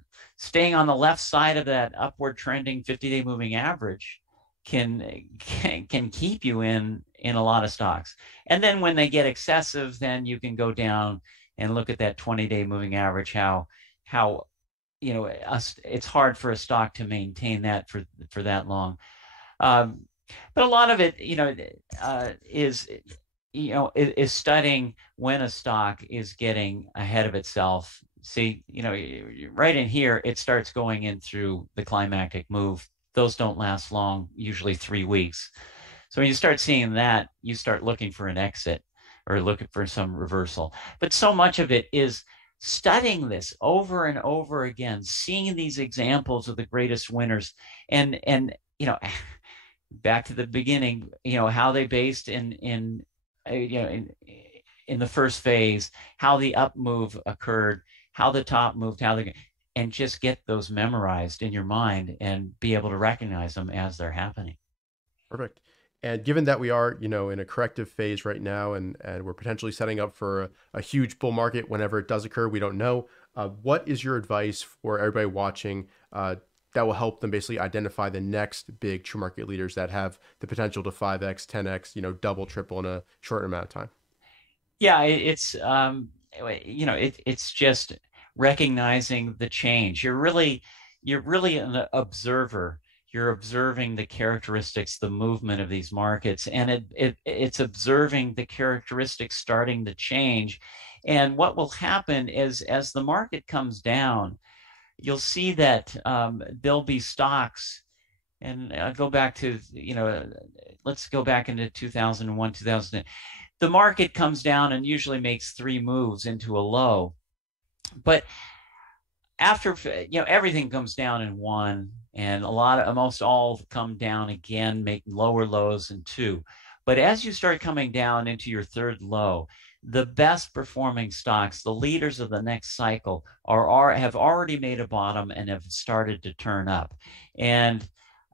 on the left side of that upward trending 50-day moving average can keep you in a lot of stocks. And then when they get excessive, then you can go down and look at that 20-day moving average, how it's hard for a stock to maintain that for that long. But a lot of it, is studying when a stock is getting ahead of itself. See, right in here, it starts going in through the climactic move. Those don't last long, usually 3 weeks. So when you start seeing that, you start looking for an exit or looking for some reversal. But so much of it is studying this over and over again, seeing these examples of the greatest winners, and back to the beginning, how they based in the first phase, how the up move occurred, how the top moved, and just get those memorized in your mind and be able to recognize them as they're happening. Perfect. And given that we are, in a corrective phase right now, and we're potentially setting up for a huge bull market whenever it does occur, we don't know. What is your advice for everybody watching that will help them basically identify the next big true market leaders that have the potential to 5x, 10x, double, triple in a short amount of time? Yeah, it's it's just recognizing the change. You're really an observer. You're observing the characteristics, the movement of these markets, and it's observing the characteristics starting to change. And what will happen is, as the market comes down, you'll see that there'll be stocks And I'll go back to, let's go back into 2001, 2000. The market comes down and usually makes 3 moves into a low. But after, everything comes down in 1, and most all come down again, make lower lows in 2. But as you start coming down into your 3rd low, the best performing stocks, the leaders of the next cycle, have already made a bottom and have started to turn up. And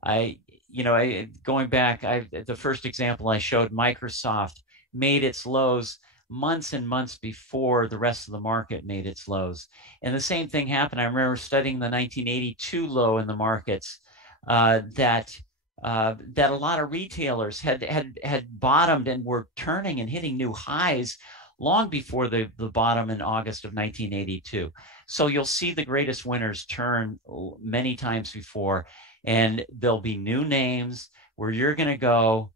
going back, the first example I showed, Microsoft made its lows months and months before the rest of the market made its lows. And the same thing happened. I remember studying the 1982 low in the markets, that a lot of retailers had bottomed and were turning and hitting new highs long before the bottom in August of 1982. So you'll see the greatest winners turn many times before, and there'll be new names where you're going to go,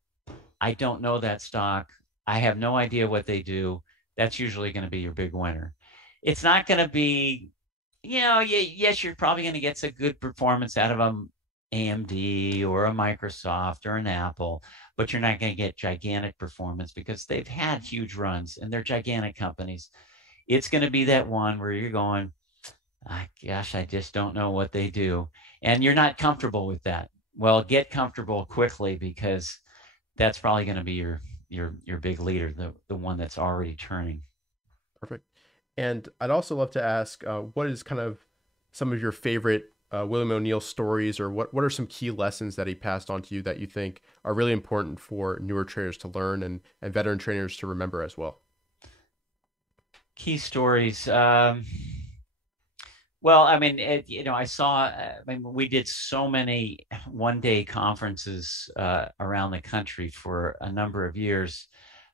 I don't know that stock. I have no idea what they do. That's usually going to be your big winner. It's not going to be, yes, you're probably going to get some good performance out of them, AMD or a Microsoft or an Apple, but you're not going to get gigantic performance because they've had huge runs and they're gigantic companies. It's going to be that one where you're going, gosh, I just don't know what they do. And you're not comfortable with that. Well, get comfortable quickly, because that's probably going to be your big leader, the one that's already turning. Perfect. And I'd also love to ask, what is kind of some of your favorite William O'Neill stories, or what are some key lessons that he passed on to you that you think are really important for newer traders to learn and veteran traders to remember as well? Key stories. Well, I mean, we did so many one-day conferences around the country for a number of years,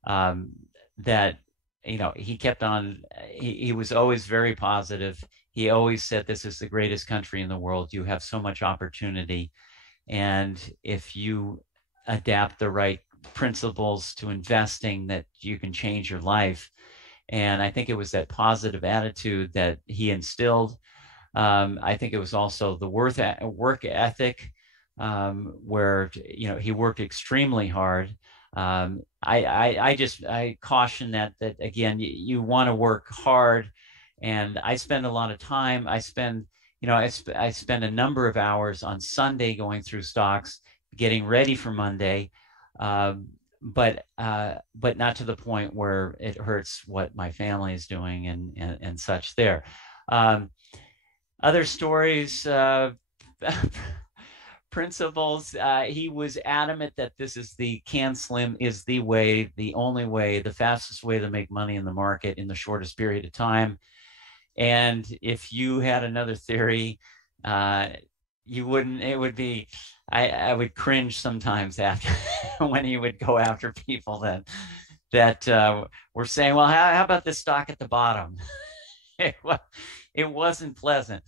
that, he kept on, he was always very positive. He always said, this is the greatest country in the world. You have so much opportunity. And if you adapt the right principles to investing, that you can change your life. And I think it was that positive attitude that he instilled. I think it was also the work ethic, where, he worked extremely hard. I caution that again, you want to work hard. And I spend a lot of time. I spend a number of hours on Sunday going through stocks, getting ready for Monday. But not to the point where it hurts what my family is doing and such there. Other stories, principles. He was adamant that this is the can slim is the way, the only way, the fastest way to make money in the market in the shortest period of time. And if you had another theory, you wouldn't. It would be. I would cringe sometimes after when he would go after people that were saying, "Well, how about this stock at the bottom?" It wasn't pleasant.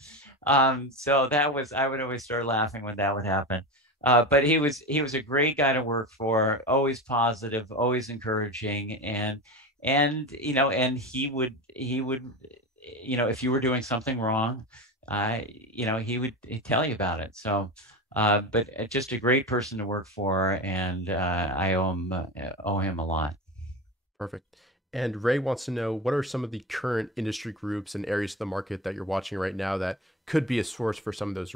So that was, I would always start laughing when that would happen. But he was a great guy to work for, always positive, always encouraging, and he would, if you were doing something wrong, he'd tell you about it. So, but just a great person to work for, and I owe him a lot. Perfect. And Ray wants to know, what are some of the current industry groups and areas of the market that you're watching right now that could be a source for some of those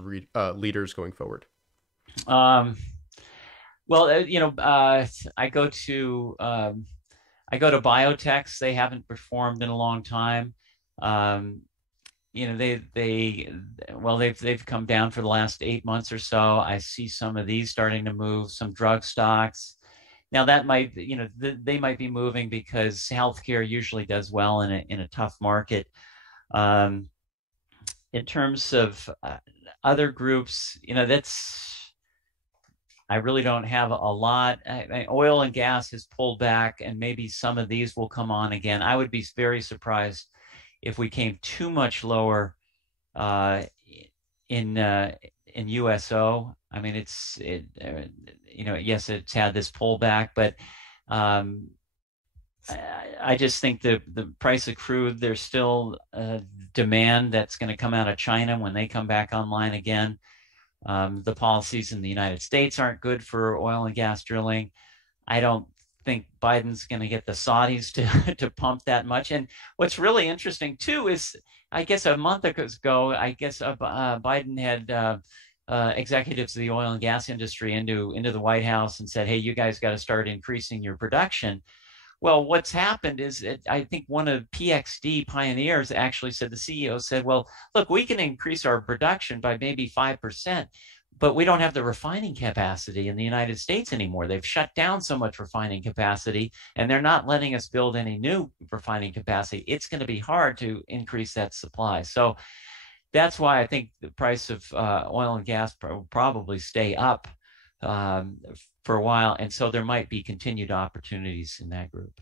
leaders going forward? Well, I go to biotechs. They haven't performed in a long time. They've come down for the last 8 months or so. I see some of these starting to move, some drug stocks. Now that might, they might be moving because healthcare usually does well in a tough market. In terms of other groups, I really don't have a lot. Oil and gas has pulled back, and maybe some of these will come on again. I would be very surprised if we came too much lower in USO. I mean, yes, it's had this pullback, but I just think the price of crude, there's still demand that's going to come out of China when they come back online again. The policies in the United States aren't good for oil and gas drilling. I don't think Biden's going to get the Saudis to pump that much. And what's really interesting too is, I guess a month ago, Biden had executives of the oil and gas industry into the White House and said, "Hey, you guys got to start increasing your production." Well, what's happened is I think one of PXD pioneers actually said, the CEO said, "Well, look, we can increase our production by maybe 5%, but we don't have the refining capacity in the United States anymore. They've shut down so much refining capacity, and they're not letting us build any new refining capacity. It's going to be hard to increase that supply." So that's why I think the price of oil and gas will probably stay up for a while. And so there might be continued opportunities in that group.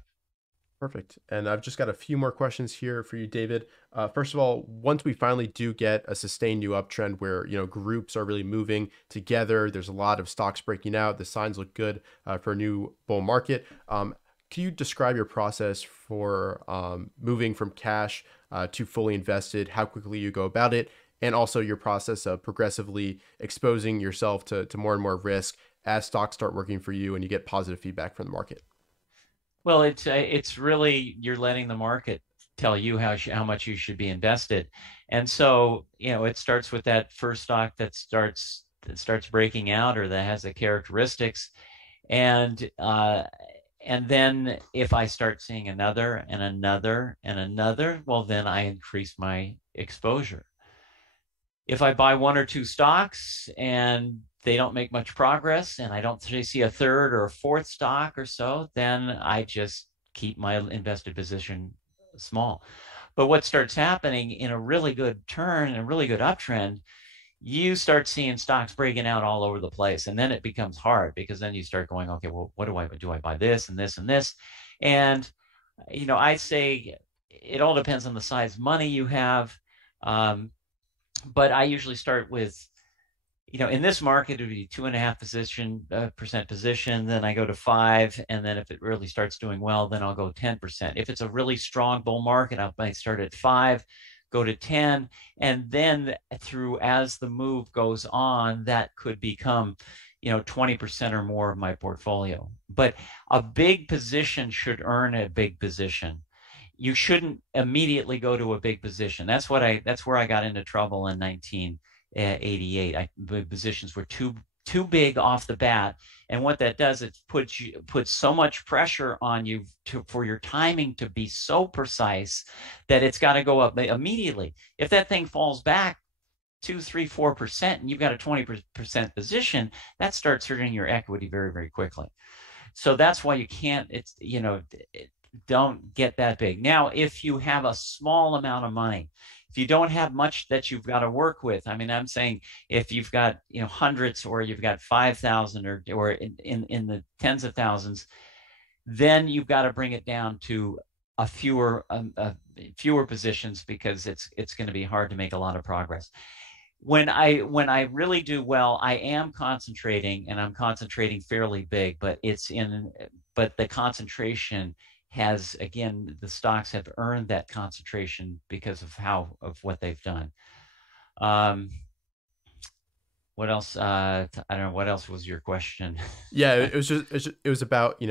Perfect. And I've just got a few more questions here for you, David. First of all, once we finally do get a sustained new uptrend where, groups are really moving together, there's a lot of stocks breaking out, the signs look good for a new bull market. Can you describe your process for moving from cash to fully invested, how quickly you go about it, and also your process of progressively exposing yourself to more and more risk as stocks start working for you and you get positive feedback from the market? Well, it's really, you're letting the market tell you how much you should be invested. And so, it starts with that first stock that starts breaking out or that has the characteristics. And then if I start seeing another and another and another, well, then I increase my exposure. If I buy one or two stocks and they don't make much progress and I don't see a third or a fourth stock or so, then I just keep my invested position small. But what starts happening in a really good turn, a really good uptrend, you start seeing stocks breaking out all over the place. And then it becomes hard because then you start going, okay, well, what do I buy this and this and this? And, I say it all depends on the size money you have. But I usually start with, in this market, it would be 2.5% position. Then I go to 5. And then if it really starts doing well, then I'll go 10%. If it's a really strong bull market, I might start at 5, go to 10. And then as the move goes on, that could become, 20% or more of my portfolio. But a big position should earn a big position. You shouldn't immediately go to a big position. That's where I got into trouble in 1988. The positions were too big off the bat, and what that does, it puts so much pressure on you for your timing to be so precise that it's got to go up immediately. If that thing falls back 2, 3, 4%, and you've got a 20% position, that starts hurting your equity very, very quickly. So that's why you can't. Don't get that big. Now, if you have a small amount of money, if you don't have much that you've got to work with, I'm saying if you've got hundreds or you've got 5,000 or in the tens of thousands, then you've got to bring it down to fewer positions because it's going to be hard to make a lot of progress. When I really do well, I am concentrating, and I'm concentrating fairly big, but the concentration has, again, the stocks have earned that concentration because of what they've done. What else? I don't know. What else was your question? Yeah, it was about,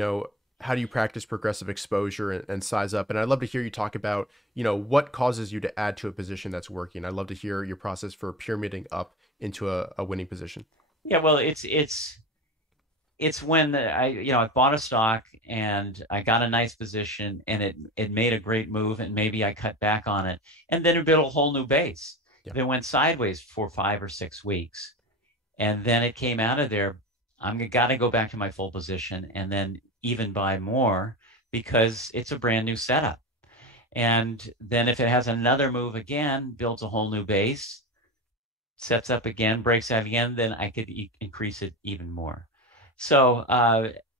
how do you practice progressive exposure and size up? And I'd love to hear you talk about, what causes you to add to a position that's working. I'd love to hear your process for pyramiding up into a winning position. Yeah, well, it's when I bought a stock and I got a nice position and it made a great move, and maybe I cut back on it, and then it built a whole new base. Yeah. It went sideways for 5 or 6 weeks, and then it came out of there. I'm got to go back to my full position and then even buy more because it's a brand new setup. And then if it has another move again, builds a whole new base, sets up again, breaks out again, then I could increase it even more. So,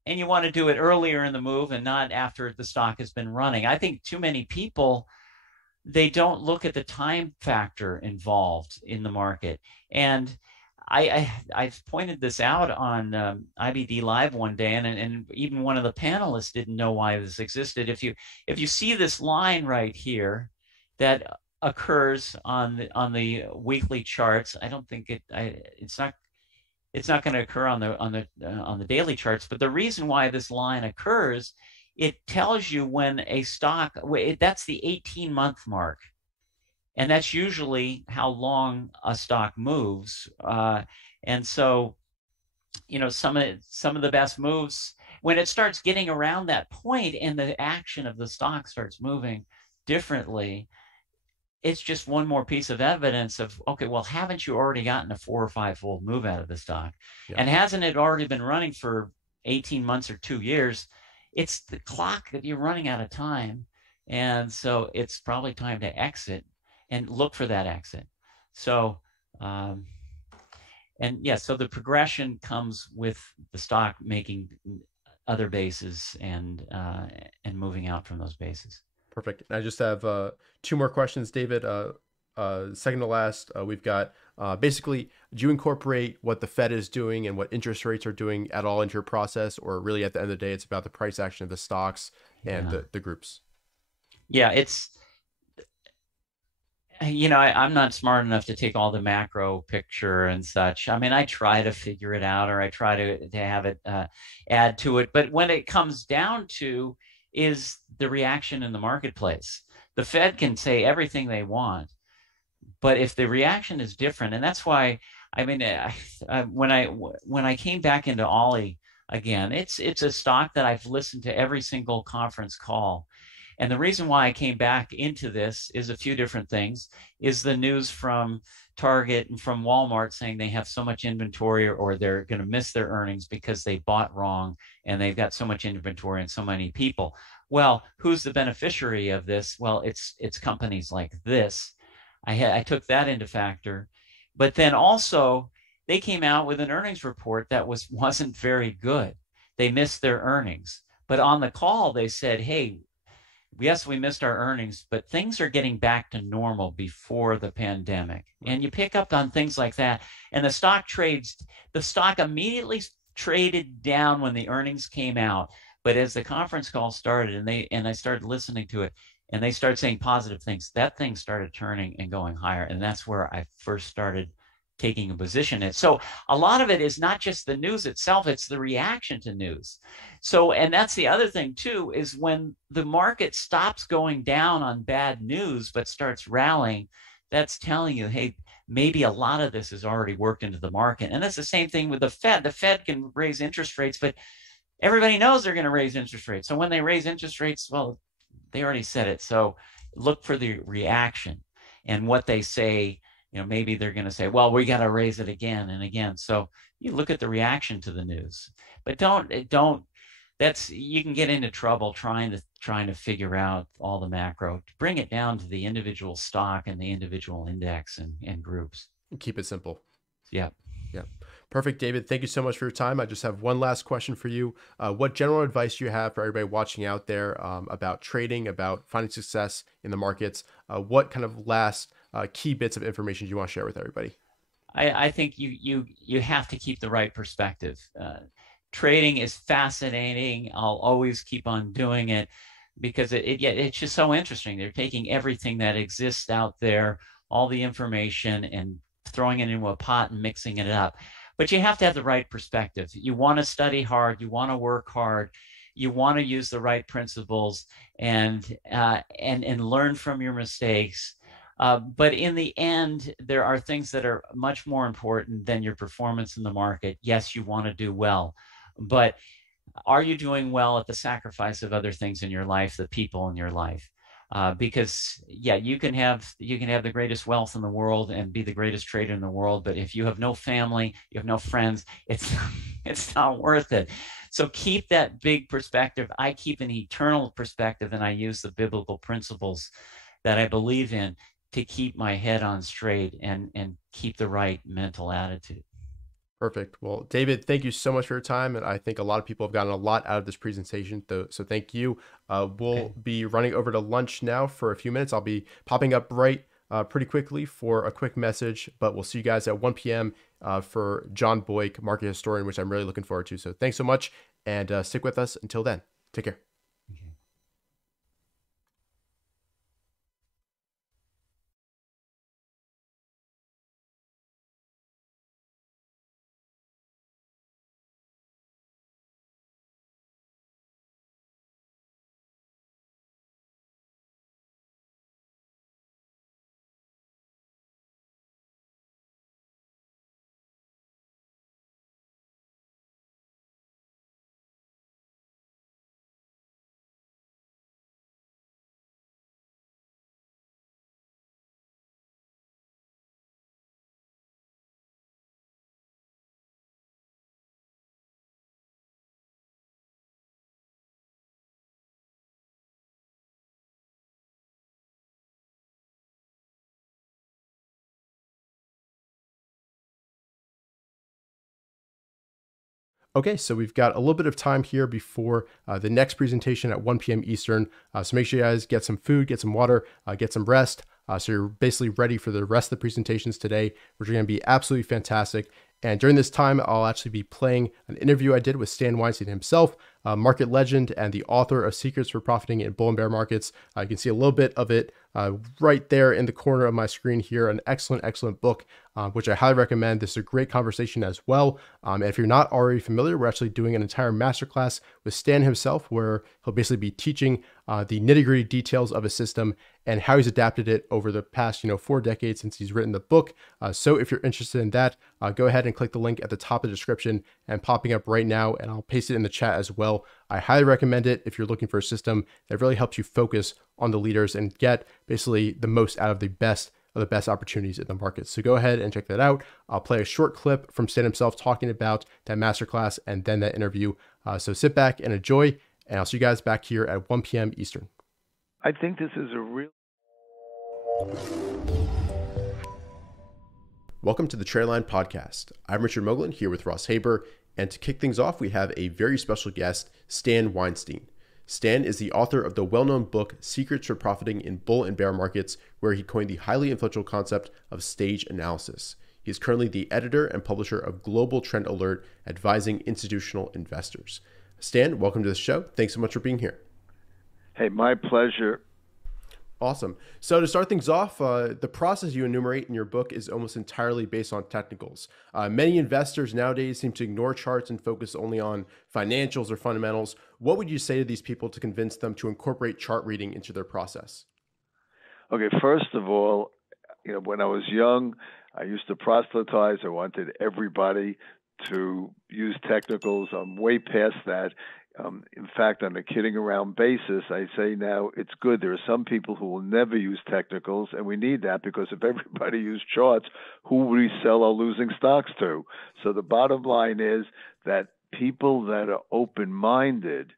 and you want to do it earlier in the move and not after the stock has been running. I think too many people, they don't look at the time factor involved in the market. And I pointed this out on IBD Live one day, and even one of the panelists didn't know why this existed. If you see this line right here, that occurs on the weekly charts. I don't think it's not going to occur on the daily charts. But the reason why this line occurs, it tells you when a stock, that's the 18-month mark. And that's usually how long a stock moves. And so, some of the best moves, when it starts getting around that point and the action of the stock starts moving differently, it's just one more piece of evidence of, okay, well, haven't you already gotten a 4 or 5-fold move out of the stock? Yeah. And hasn't it already been running for 18 months or 2 years? It's the clock that you're running out of time. And so it's probably time to exit and look for that exit. So, so the progression comes with the stock making other bases and moving out from those bases. Perfect. I just have 2 more questions, David. Second to last, we've got basically, do you incorporate what the Fed is doing and what interest rates are doing at all into your process, or really at the end of the day, it's about the price action of the stocks and the groups? Yeah, I'm not smart enough to take all the macro picture and such. I mean, I try to figure it out, or I try to have it add to it. But when it comes down to is the reaction in the marketplace, the Fed can say everything they want, but if the reaction is different, and that's why, I mean, when I came back into Ollie again, it's a stock that I've listened to every single conference call. And the reason why I came back into this is a few different things. Is the news from Target and from Walmart saying they have so much inventory, or they're going to miss their earnings because they bought wrong and they've got so much inventory and so many people. Well, who's the beneficiary of this? Well, it's companies like this. I took that into factor. But then also they came out with an earnings report that wasn't very good. They missed their earnings. But on the call, they said, hey, yes, we missed our earnings, but things are getting back to normal before the pandemic. And you pick up on things like that. And the stock immediately traded down when the earnings came out. But as the conference call started and I started listening to it, and they started saying positive things, that thing started turning and going higher. And that's where I first started taking a position in. So a lot of it is not just the news itself, it's the reaction to news. So, and that's the other thing too, is when the market stops going down on bad news, but starts rallying, that's telling you, hey, maybe a lot of this has already worked into the market. And that's the same thing with the Fed. The Fed can raise interest rates, but everybody knows they're going to raise interest rates. So when they raise interest rates, well, they already said it. So look for the reaction and what they say. Maybe they're going to say, well, we got to raise it again and again. So you look at the reaction to the news, but you can get into trouble trying to figure out all the macro. Bring it down to the individual stock and the individual index and groups. Keep it simple. Yeah. Yeah. Perfect, David. Thank you so much for your time. I just have one last question for you. What general advice do you have for everybody watching out there about trading, about finding success in the markets? What kind of last key bits of information do you want to share with everybody? I think you have to keep the right perspective. Trading is fascinating. I'll always keep on doing it because it's just so interesting. They're taking everything that exists out there, all the information, and throwing it into a pot and mixing it up. But you have to have the right perspective. You want to study hard. You want to work hard. You want to use the right principles and learn from your mistakes. But in the end, there are things that are much more important than your performance in the market. Yes, you want to do well, but are you doing well at the sacrifice of other things in your life, the people in your life? Because you can have the greatest wealth in the world and be the greatest trader in the world, but if you have no family, you have no friends, it's not worth it. So keep that big perspective. I keep an eternal perspective, and I use the biblical principles that I believe in to keep my head on straight and keep the right mental attitude. Perfect. Well, David, thank you so much for your time. And I think a lot of people have gotten a lot out of this presentation. So thank you. We'll be running over to lunch now for a few minutes. I'll be popping up pretty quickly for a quick message, but we'll see you guys at 1 p.m. For John Boik, market historian, which I'm really looking forward to. So thanks so much, and stick with us until then. Take care. Okay, so we've got a little bit of time here before the next presentation at 1 p.m. Eastern. So make sure you guys get some food, get some water, get some rest. So you're basically ready for the rest of the presentations today, which are going to be absolutely fantastic. And during this time, I'll actually be playing an interview I did with Stan Weinstein himself, market legend and the author of Secrets for Profiting in Bull and Bear Markets. You can see a little bit of it right there in the corner of my screen here. An excellent, excellent book, which I highly recommend. This is a great conversation as well. And if you're not already familiar, we're actually doing an entire masterclass with Stan himself, where he'll basically be teaching the nitty-gritty details of a system and how he's adapted it over the past 4 decades since he's written the book. So if you're interested in that, go ahead and click the link at the top of the description and popping up right now, and I'll paste it in the chat as well. I highly recommend it if you're looking for a system that really helps you focus on the leaders and get basically the most out of the best opportunities in the market. So go ahead and check that out. I'll play a short clip from Stan himself talking about that masterclass and then that interview. So sit back and enjoy, and I'll see you guys back here at 1 p.m. Eastern. I think this is a real... Welcome to the TraderLion Podcast. I'm Richard Moglen here with Ross Haber, and to kick things off, we have a very special guest, Stan Weinstein. Stan is the author of the well-known book, Secrets for Profiting in Bull and Bear Markets, where he coined the highly influential concept of stage analysis. He is currently the editor and publisher of Global Trend Alert, advising institutional investors. Stan, welcome to the show. Thanks so much for being here. Hey, my pleasure. Awesome. So to start things off, the process you enumerate in your book is almost entirely based on technicals. Many investors nowadays seem to ignore charts and focus only on financials or fundamentals. What would you say to these people to convince them to incorporate chart reading into their process? Okay, first of all, when I was young, I used to proselytize. I wanted everybody to use technicals. I'm way past that. In fact, on a kidding around basis, I say now it's good. There are some people who will never use technicals, and we need that because if everybody used charts, who would we sell our losing stocks to? So the bottom line is that people that are open-minded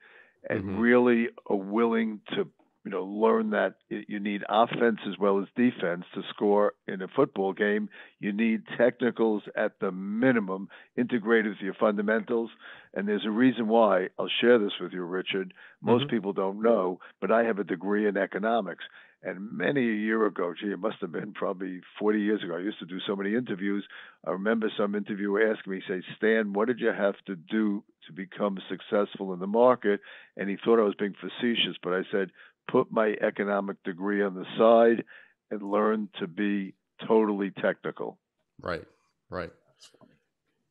and really are willing to learn that you need offense as well as defense to score in a football game. You need technicals at the minimum integrated with your fundamentals. And there's a reason why. I'll share this with you, Richard. Most people don't know, but I have a degree in economics. And many a year ago, it must have been probably 40 years ago, I used to do so many interviews. I remember some interviewer asking me, say, Stan, what did you have to do to become successful in the market? And he thought I was being facetious, but I said, put my economic degree on the side and learn to be totally technical. Right.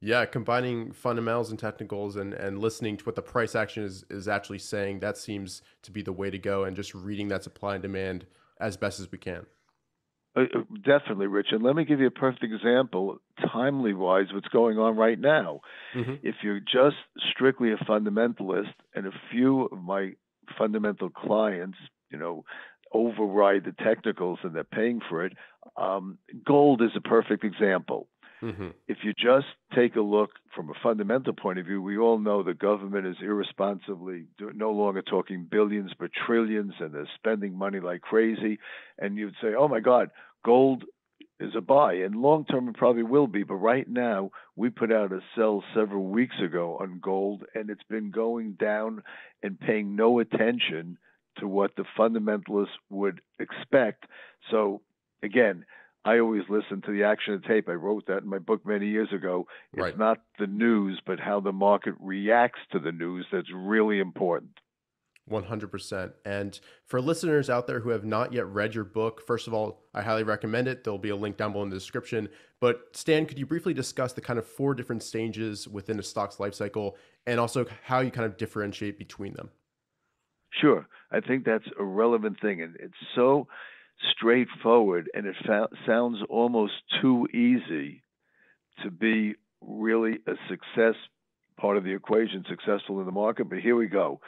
Yeah, combining fundamentals and technicals and listening to what the price action is actually saying, that seems to be the way to go, and just reading that supply and demand as best as we can. Definitely, Rich. And let me give you a perfect example, timely-wise, what's going on right now. If you're just strictly a fundamentalist, and a few of my fundamental clients, override the technicals and they're paying for it, gold is a perfect example. If you just take a look from a fundamental point of view, we all know the government is irresponsibly no longer talking billions but trillions, and they're spending money like crazy. And you'd say, oh my God, gold is a buy, and long term it probably will be. But right now, we put out a sell several weeks ago on gold, and it's been going down and paying no attention to what the fundamentalists would expect. So again, I always listen to the action of tape. I wrote that in my book many years ago. It's not the news, but how the market reacts to the news that's really important. 100%. And for listeners out there who have not yet read your book, first of all, I highly recommend it. There'll be a link down below in the description. But Stan, could you briefly discuss the kind of 4 different stages within a stock's life cycle, and also how you kind of differentiate between them? Sure. I think that's a relevant thing. And it's so straightforward, and it sounds almost too easy to be really a success part of the equation, successful in the market. But here we go.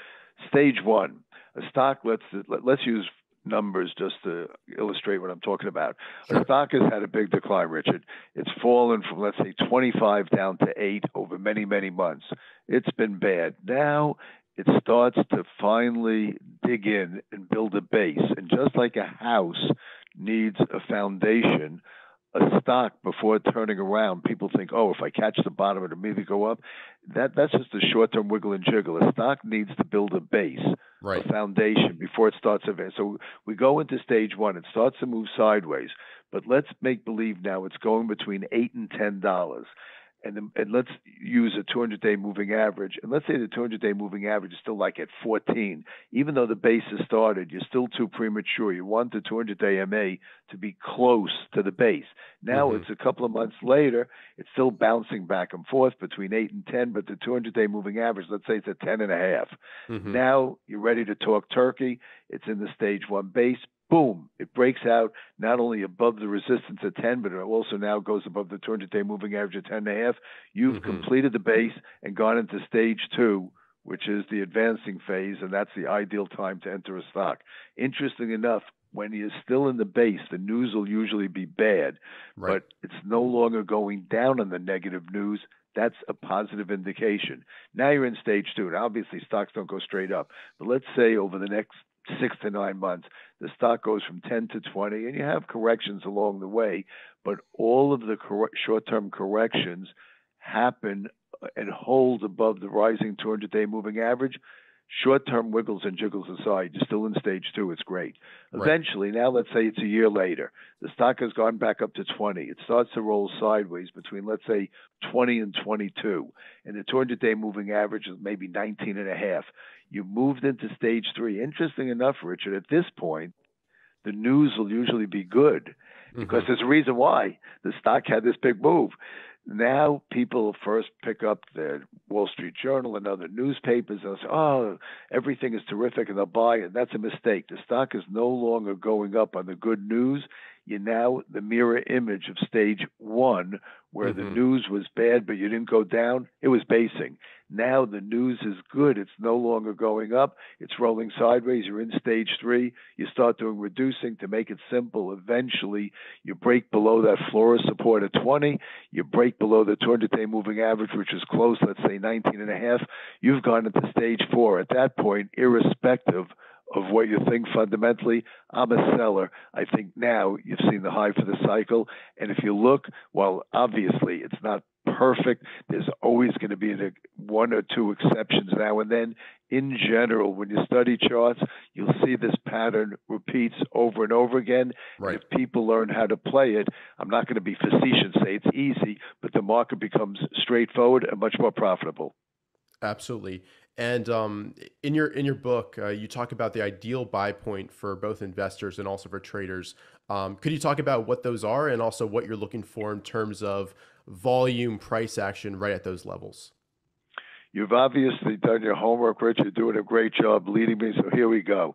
Stage 1, a stock, let's use numbers just to illustrate what I'm talking about. Sure. A stock has had a big decline, Richard. It's fallen from, let's say, 25 down to 8 over many, many months. It's been bad. Now it starts to finally dig in and build a base. And just like a house needs a foundation, a stock before turning around, people think, oh, if I catch the bottom, it'll immediately go up. That's just a short-term wiggle and jiggle. A stock needs to build a base, Right. a foundation before it starts to. So we go into stage one. It starts to move sideways, but let's make believe now it's going between $8 and $10. And let's use a 200-day moving average. And let's say the 200-day moving average is still like at 14. Even though the base has started, you're still too premature. You want the 200-day MA to be close to the base. Now it's a couple of months later. It's still bouncing back and forth between 8 and 10, but the 200-day moving average, let's say it's at 10.5. Now you're ready to talk turkey. It's in the stage one base. Boom, it breaks out not only above the resistance at 10, but it also now goes above the 200-day moving average at 10.5. You've completed the base and gone into stage two, which is the advancing phase, and that's the ideal time to enter a stock. Interesting enough, when you're still in the base, the news will usually be bad, but it's no longer going down on the negative news. That's a positive indication. Now you're in stage two, and obviously stocks don't go straight up, but let's say over the next 6 to 9 months, the stock goes from 10 to 20, and you have corrections along the way, but all of the short-term corrections happen and hold above the rising 200-day moving average. Short-term wiggles and jiggles aside, you're still in stage two. It's great. Eventually, now let's say it's a year later, the stock has gone back up to 20. It starts to roll sideways between, let's say, 20 and 22, and the 200-day moving average is maybe 19.5. You moved into stage three. Interesting enough, Richard, at this point, the news will usually be good because there's a reason why the stock had this big move. Now people first pick up the Wall Street Journal and other newspapers and say, oh, everything is terrific, and they'll buy it. That's a mistake. The stock is no longer going up on the good news. You're now the mirror image of stage one, where the news was bad, but you didn't go down. It was basing. Now the news is good. It's no longer going up. It's rolling sideways. You're in stage three. You start doing reducing. To make it simple, eventually you break below that floor of support at 20. You break below the 200-day moving average, which is close, let's say 19.5. You've gone into stage four. At that point, irrespective of what you think fundamentally, I'm a seller. I think now you've seen the high for the cycle. And if you look, well, obviously it's not perfect. There's always going to be one or two exceptions now and then. In general, when you study charts, you'll see this pattern repeats over and over again. And if people learn how to play it, I'm not going to be facetious, say it's easy, but the market becomes straightforward and much more profitable. Absolutely. And in your book, you talk about the ideal buy point for both investors and also for traders. Could you talk about what those are and also what you're looking for in terms of volume, price action right at those levels? You've obviously done your homework, Rich. You're doing a great job leading me. So here we go.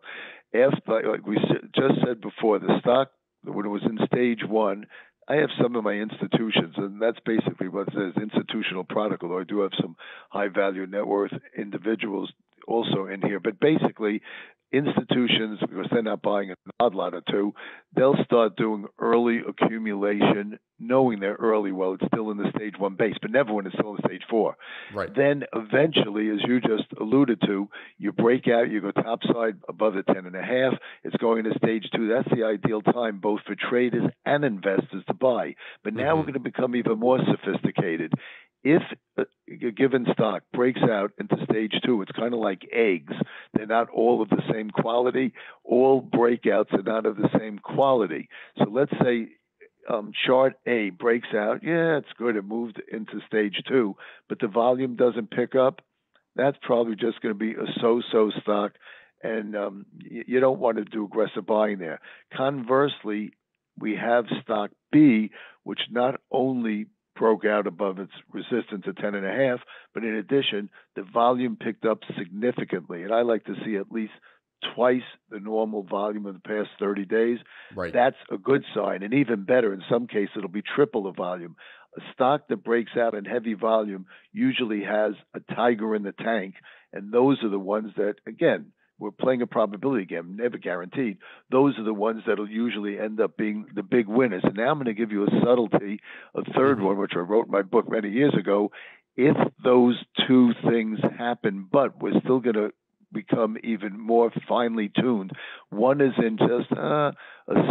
Like we just said before, the stock, when it was in stage one, I have some of my institutions, and that's basically what it says, institutional product, although I do have some high-value net worth individuals also in here. But basically, institutions, because they're not buying an odd lot or two, they'll start doing early accumulation, knowing they're early while it's still in the stage one base, but never when it's still in stage four. Then eventually, as you just alluded to, you break out, you go topside above the 10.5. It's going to stage two. That's the ideal time both for traders and investors to buy. But now we're going to become even more sophisticated. If a given stock breaks out into stage two, it's kind of like eggs. They're not all of the same quality. All breakouts are not of the same quality. So let's say chart A breaks out. Yeah, it's good. It moved into stage two, but the volume doesn't pick up. That's probably just going to be a so-so stock, and you don't want to do aggressive buying there. Conversely, we have stock B, which not only broke out above its resistance at 10.5, but in addition, the volume picked up significantly. And I like to see at least twice the normal volume of the past 30 days. That's a good sign. And even better, in some cases, it'll be triple the volume. A stock that breaks out in heavy volume usually has a tiger in the tank. And those are the ones that, again, we're playing a probability game, never guaranteed. Those are the ones that will usually end up being the big winners. And now I'm going to give you a subtlety, a third one, which I wrote in my book many years ago. If those two things happen, but we're still going to become even more finely tuned. One is in just a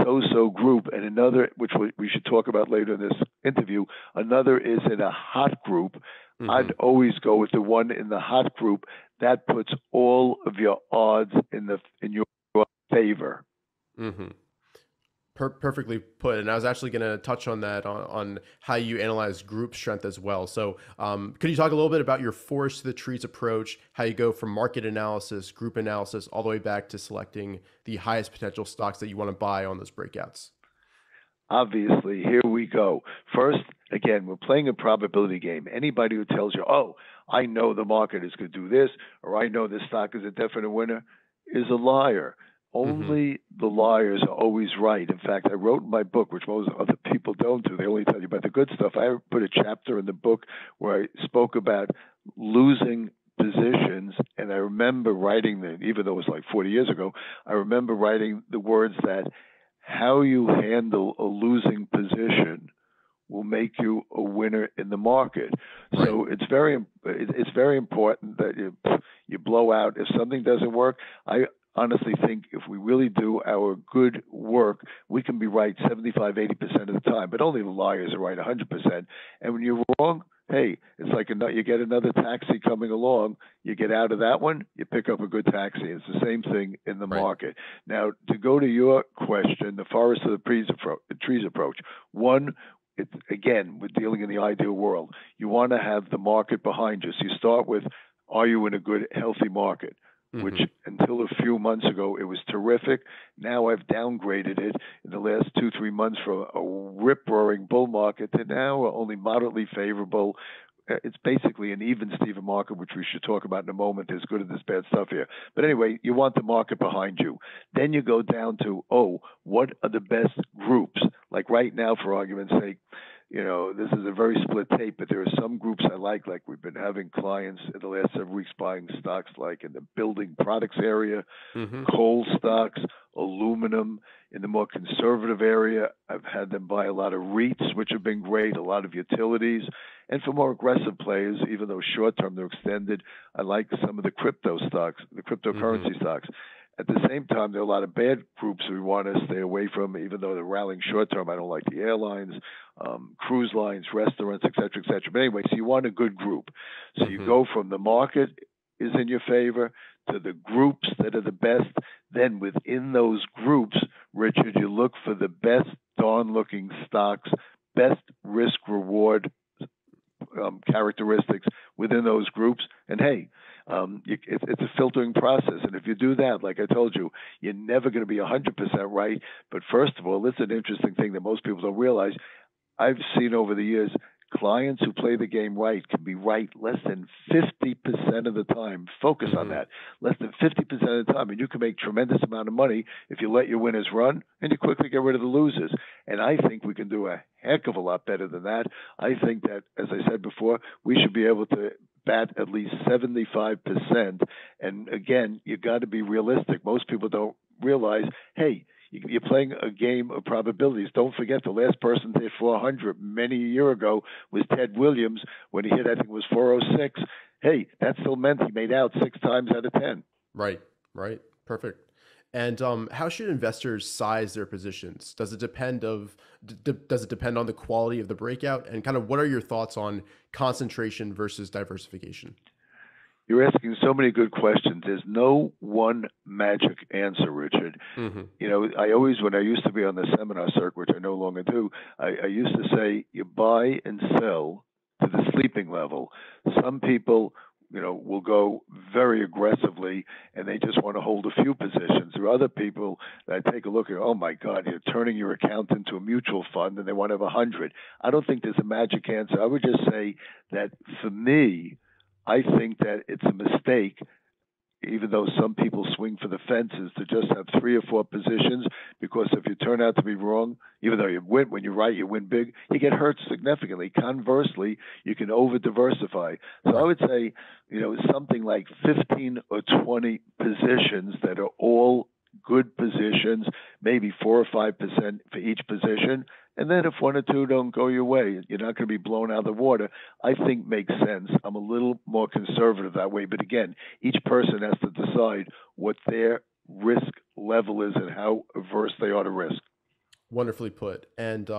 so-so group, and another, which we should talk about later in this interview, another is in a hot group. I'd always go with the one in the hot group. That puts all of your odds in your favor. Perfectly put. And I was actually going to touch on that on how you analyze group strength as well. So could you talk a little bit about your forest to the trees approach, how you go from market analysis, group analysis, all the way back to selecting the highest potential stocks that you want to buy on those breakouts? Obviously, here we go. First, again, we're playing a probability game. Anybody who tells you, oh, I know the market is going to do this, or I know this stock is a definite winner, is a liar. Only the liars are always right. In fact, I wrote in my book, which most other people don't do. They only tell you about the good stuff. I put a chapter in the book where I spoke about losing positions, and I remember writing even though it was like 40 years ago, I remember writing the words that how you handle a losing position will make you a winner in the market. Right. So it's very important that you blow out. If something doesn't work, I honestly think if we really do our good work, we can be right 75, 80% of the time, but only the liars are right 100%. And when you're wrong, hey, it's like you get another taxi coming along, you get out of that one, you pick up a good taxi. It's the same thing in the market. Now, to go to your question, the forest to the trees approach. One, again, we're dealing in the ideal world. You want to have the market behind you. So you start with, are you in a good, healthy market? Which until a few months ago, it was terrific. Now I've downgraded it in the last 2-3 months from a rip-roaring bull market to now only moderately favorable. It's basically an even Steven market, which we should talk about in a moment. There's good and there's bad stuff here. But anyway, you want the market behind you. Then you go down to, what are the best groups? Like right now, for argument's sake, this is a very split tape, but there are some groups I like we've been having clients in the last several weeks buying stocks like in the building products area, coal stocks, aluminum. In the more conservative area, I've had them buy a lot of REITs, which have been great, a lot of utilities. And for more aggressive players, even though short-term they're extended, I like some of the crypto stocks, the cryptocurrency stocks. At the same time, there are a lot of bad groups we want to stay away from, even though they're rallying short-term. I don't like the airlines, cruise lines, restaurants, et cetera, et cetera. But anyway, so you want a good group. So you go from the market is in your favor to the groups that are the best. Then within those groups, Richard, you look for the best darn-looking stocks, best risk-reward characteristics within those groups. And hey, it's a filtering process. And if you do that, like I told you, you're never going to be 100% right. But first of all, this is an interesting thing that most people don't realize. I've seen over the years, clients who play the game right can be right less than 50% of the time. Focus on that. Less than 50% of the time. And you can make tremendous amount of money if you let your winners run and you quickly get rid of the losers. And I think we can do a heck of a lot better than that. I think that, as I said before, we should be able to bat at least 75%. And again, you got to be realistic. Most people don't realize, hey, you're playing a game of probabilities. Don't forget the last person to hit 400 many a year ago was Ted Williams when he hit, I think it was 406. Hey, that still meant he made out 6 times out of 10. Right. Perfect. And how should investors size their positions? Does it depend on the quality of the breakout? And kind of what are your thoughts on concentration versus diversification? You're asking so many good questions. There's no one magic answer, Richard. I always, when I used to be on the seminar circuit, which I no longer do, I used to say you buy and sell to the sleeping level. Some people, will go very aggressively and they just want to hold a few positions. There are other people that take a look at, oh my God, you're turning your account into a mutual fund and they want to have 100. I don't think there's a magic answer. I would just say that for me, I think that it's a mistake, even though some people swing for the fences, to just have 3 or 4 positions, because if you turn out to be wrong, even though you win, when you're right, you win big, you get hurt significantly. Conversely, you can over-diversify. So I would say, something like 15 or 20 positions that are all good positions, maybe 4 or 5% for each position. And then if one or two don't go your way, you're not going to be blown out of the water. I think makes sense. I'm a little more conservative that way. But again, each person has to decide what their risk level is and how averse they are to risk. Wonderfully put. And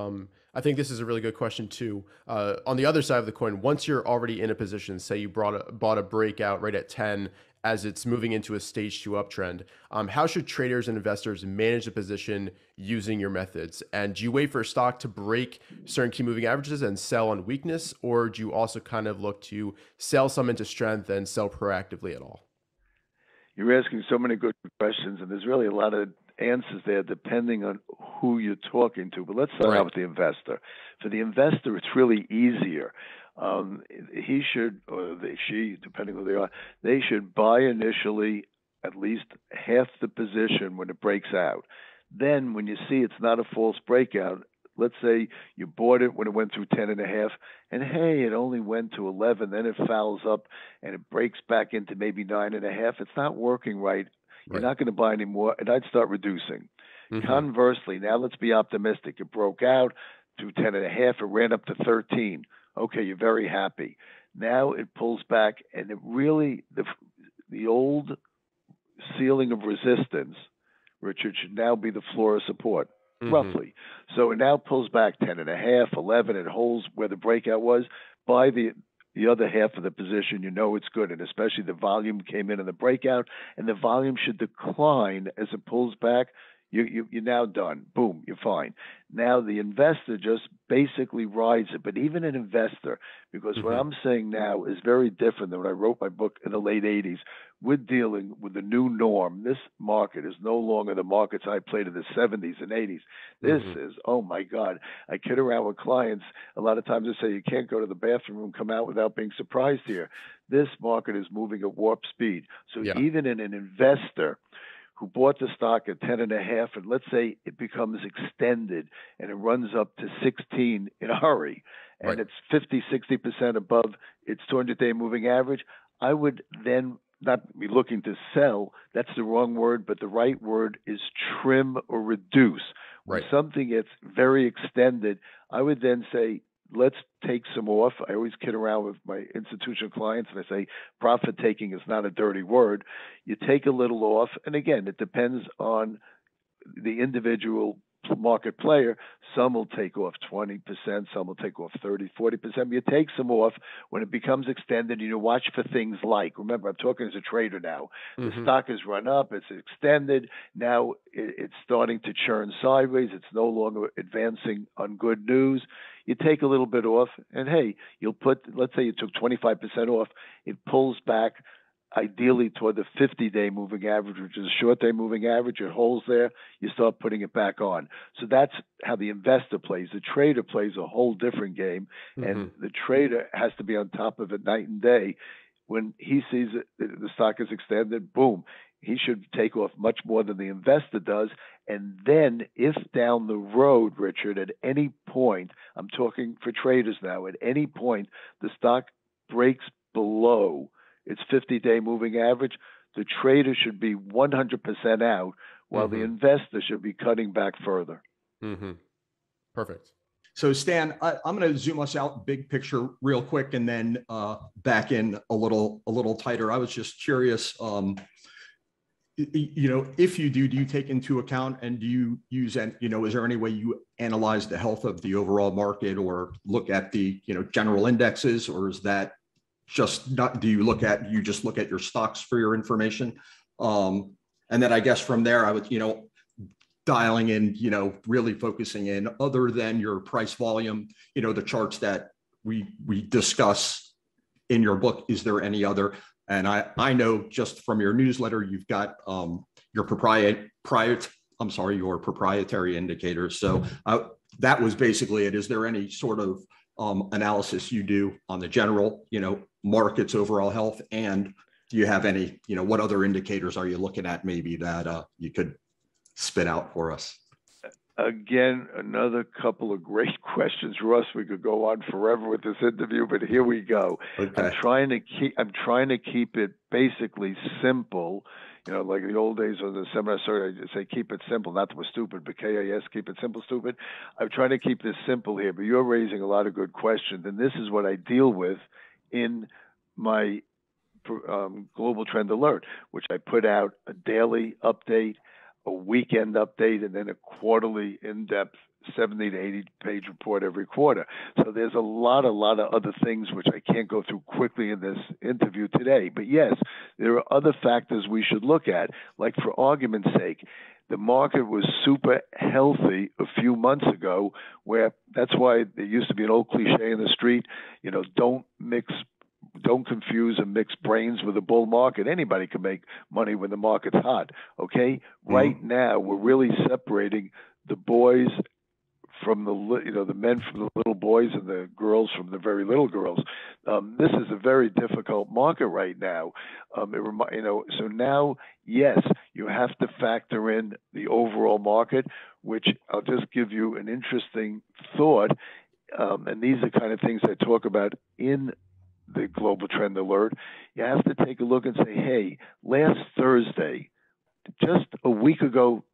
I think this is a really good question too. On the other side of the coin, once you're already in a position, say you bought a breakout right at 10 as it's moving into a stage 2 uptrend, how should traders and investors manage the position using your methods? And do you wait for a stock to break certain key moving averages and sell on weakness, or do you also kind of look to sell some into strength and sell proactively at all? You're asking so many good questions, and there's really a lot of answers there depending on who you're talking to. But let's start out with the investor. For the investor, it's really easier. He should, or she, depending who they are, they should buy initially at least half the position when it breaks out. Then when you see it's not a false breakout, let's say you bought it when it went through 10.5, and hey, it only went to 11, then it fouls up and it breaks back into maybe 9.5. It's not working right. You're not going to buy any more, and I'd start reducing. Conversely, now let's be optimistic. It broke out to 10.5. It ran up to 13. Okay, you're very happy. Now it pulls back, and it really, the old ceiling of resistance, Richard, should now be the floor of support, roughly. So it now pulls back 10.5, 11. It holds where the breakout was. Buy the other half of the position, you know it's good, and especially the volume came in the breakout, and the volume should decline as it pulls back. You're now done. Boom, you're fine. Now the investor just basically rides it. But even an investor, because what I'm saying now is very different than when I wrote my book in the late 80s. We're dealing with the new norm. This market is no longer the markets I played in the 70s and 80s. This is, oh my God. I kid around with clients. A lot of times they say you can't go to the bathroom and come out without being surprised here. This market is moving at warp speed. So even in an investor who bought the stock at 10.5, and let's say it becomes extended and it runs up to 16 in a hurry, and it's 50, 60% above its 200-day moving average, I would then not be looking to sell. That's the wrong word, but the right word is trim or reduce. When something gets very extended, I would then say, let's take some off. I always kid around with my institutional clients, and I say profit taking is not a dirty word. You take a little off, and again, it depends on the individual market player. Some will take off 20%, some will take off 30, 40%. You take some off when it becomes extended, and you watch for things like, remember, I'm talking as a trader now. The stock has run up, it's extended. Now it's starting to churn sideways. It's no longer advancing on good news. You take a little bit off, and hey, you'll put, let's say you took 25% off, it pulls back ideally toward the 50-day moving average, which is a short-day moving average. It holds there. You start putting it back on. So that's how the investor plays. The trader plays a whole different game, and the trader has to be on top of it night and day. When he sees it, the stock is extended, boom, he should take off much more than the investor does. And then if down the road, Richard, at any point, I'm talking for traders now, at any point the stock breaks below its 50-day moving average, the trader should be 100% out, while the investor should be cutting back further. Perfect. So Stan, I'm going to zoom us out big picture real quick, and then back in a little tighter. I was just curious, if you do you take into account, and do you use, is there any way you analyze the health of the overall market or look at the, general indexes, or is that just not, you just look at your stocks for your information? And then I guess from there, I would, dialing in, really focusing in, other than your price volume, the charts that we discuss in your book, is there any other? And I know just from your newsletter, you've got your proprietary indicators. So that was basically it. Is there any sort of analysis you do on the general, markets overall health? And do you have any, what other indicators are you looking at maybe that you could spit out for us? Again, another couple of great questions, Russ. We could go on forever with this interview, but here we go. Okay. I'm trying to keep it basically simple. like the old days of the seminar, sorry, I say keep it simple, not to be stupid, but KIS, keep it simple, stupid. I'm trying to keep this simple here, but you're raising a lot of good questions, and this is what I deal with in my Global Trend Alert, which I put out a daily update, a weekend update, and then a quarterly in-depth 70 to 80 page report every quarter. So there's a lot of other things which I can't go through quickly in this interview today. But yes, there are other factors we should look at. Like for argument's sake, the market was super healthy a few months ago, where that's why there used to be an old cliche in the street, don't confuse and mix brains with a bull market. Anybody can make money when the market's hot, okay? Mm-hmm. Right now, we're really separating the boys from the men from the little boys and the girls from the very little girls. This is a very difficult market right now. So now, yes, you have to factor in the overall market, which I'll just give you an interesting thought. And these are kind of things I talk about in the Global Trend Alert. You have to take a look and say, hey, last Thursday, just a week ago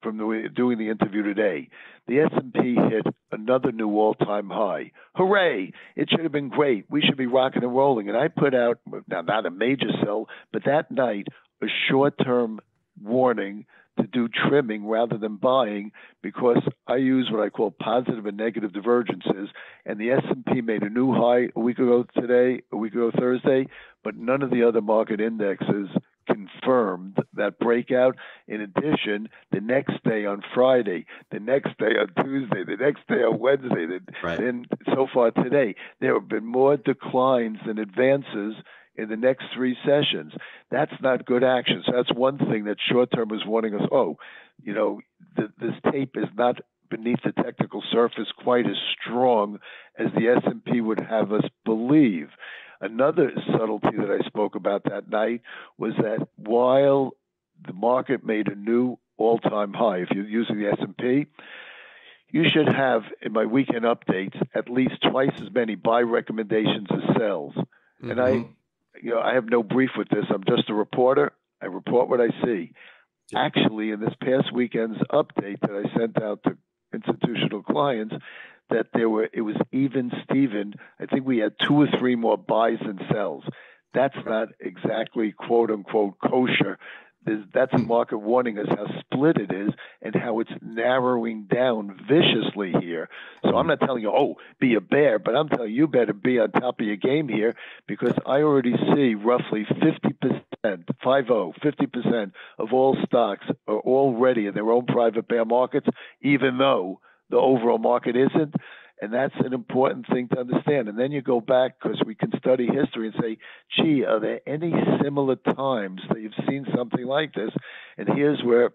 from doing the interview today, the S&P hit another new all-time high. Hooray! It should have been great. We should be rocking and rolling. And I put out, now not a major sell, but that night, a short-term warning to do trimming rather than buying, because I use what I call positive and negative divergences, and the S&P made a new high a week ago Thursday, but none of the other market indexes confirmed that breakout. In addition, the next day on Friday, the next day on Tuesday, the next day on Wednesday, then so far today, there have been more declines than advances in the next three sessions. That's not good action. So that's one thing that short-term is warning us, this tape is not beneath the technical surface quite as strong as the S&P would have us believe. Another subtlety that I spoke about that night was that while the market made a new all-time high, if you're using the S&P, you should have, in my weekend updates, at least twice as many buy recommendations as sells. Mm-hmm. And I have no brief with this. I'm just a reporter. I report what I see. Actually, in this past weekend's update that I sent out to institutional clients, that it was even Steven. I think we had 2 or 3 more buys than sells. That's not exactly quote unquote kosher. That's a market warning us how split it is and how it's narrowing down viciously here. So I'm not telling you, be a bear, but I'm telling you better be on top of your game here, because I already see roughly 50% of all stocks are already in their own private bear markets, even though the overall market isn't. And that's an important thing to understand. And then you go back, because we can study history and say, gee, are there any similar times that you've seen something like this? And here's where,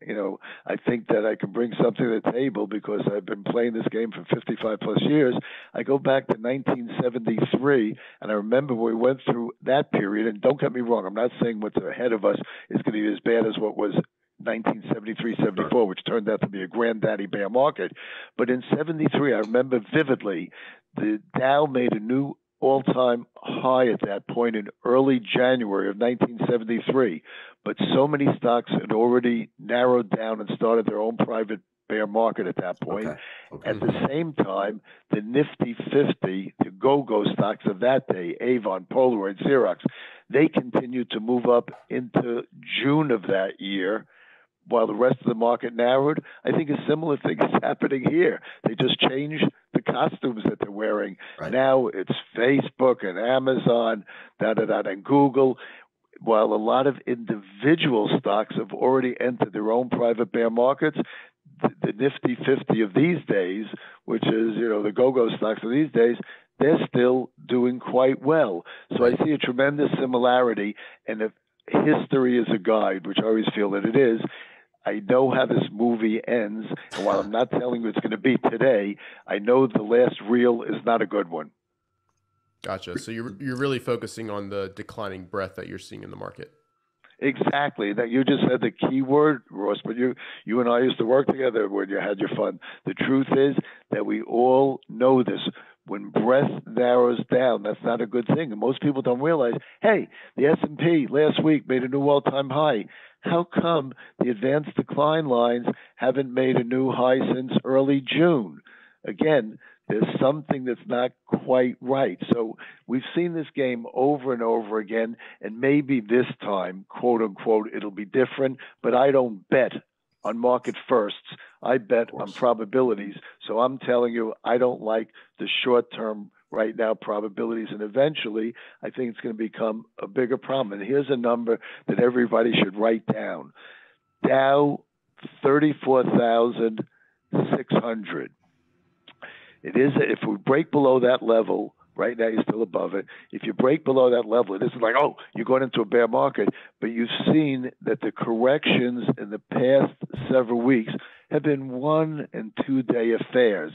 I think that I can bring something to the table, because I've been playing this game for 55 plus years. I go back to 1973, and I remember we went through that period. And don't get me wrong, I'm not saying what's ahead of us is going to be as bad as what was 1973-74, which turned out to be a granddaddy bear market. But in 73, I remember vividly, the Dow made a new all-time high at that point in early January of 1973. But so many stocks had already narrowed down and started their own private bear market at that point. Okay. At the same time, the Nifty 50, the go-go stocks of that day, Avon, Polaroid, Xerox, they continued to move up into June of that year, while the rest of the market narrowed. I think a similar thing is happening here. They just changed the costumes that they're wearing. Right. Now it's Facebook and Amazon, and Google, while a lot of individual stocks have already entered their own private bear markets. The Nifty 50 of these days, which is, the go-go stocks of these days, they're still doing quite well. So I see a tremendous similarity. And if history is a guide, which I always feel that it is, I know how this movie ends, and while I'm not telling you it's going to be today, I know the last reel is not a good one. Gotcha. So you're really focusing on the declining breadth that you're seeing in the market. Exactly. That you just said the key word, Ross, but you and I used to work together when you had your fun. The truth is that we all know this. when breadth narrows down, that's not a good thing. And most people don't realize, hey, the S&P last week made a new all-time high. How come the advanced decline lines haven't made a new high since early June? Again, there's something that's not quite right. So we've seen this game over and over again, and maybe this time, quote unquote, it'll be different, but I don't bet on market firsts. I bet on probabilities. So I'm telling you, I don't like the short term right now probabilities, and eventually I think it's going to become a bigger problem. And here's a number that everybody should write down. Dow 34,600. It is, if we break below that level, right now you're still above it. If you break below that level, it isn't like, oh, you're going into a bear market, but you've seen that the corrections in the past several weeks have been 1 and 2 day affairs.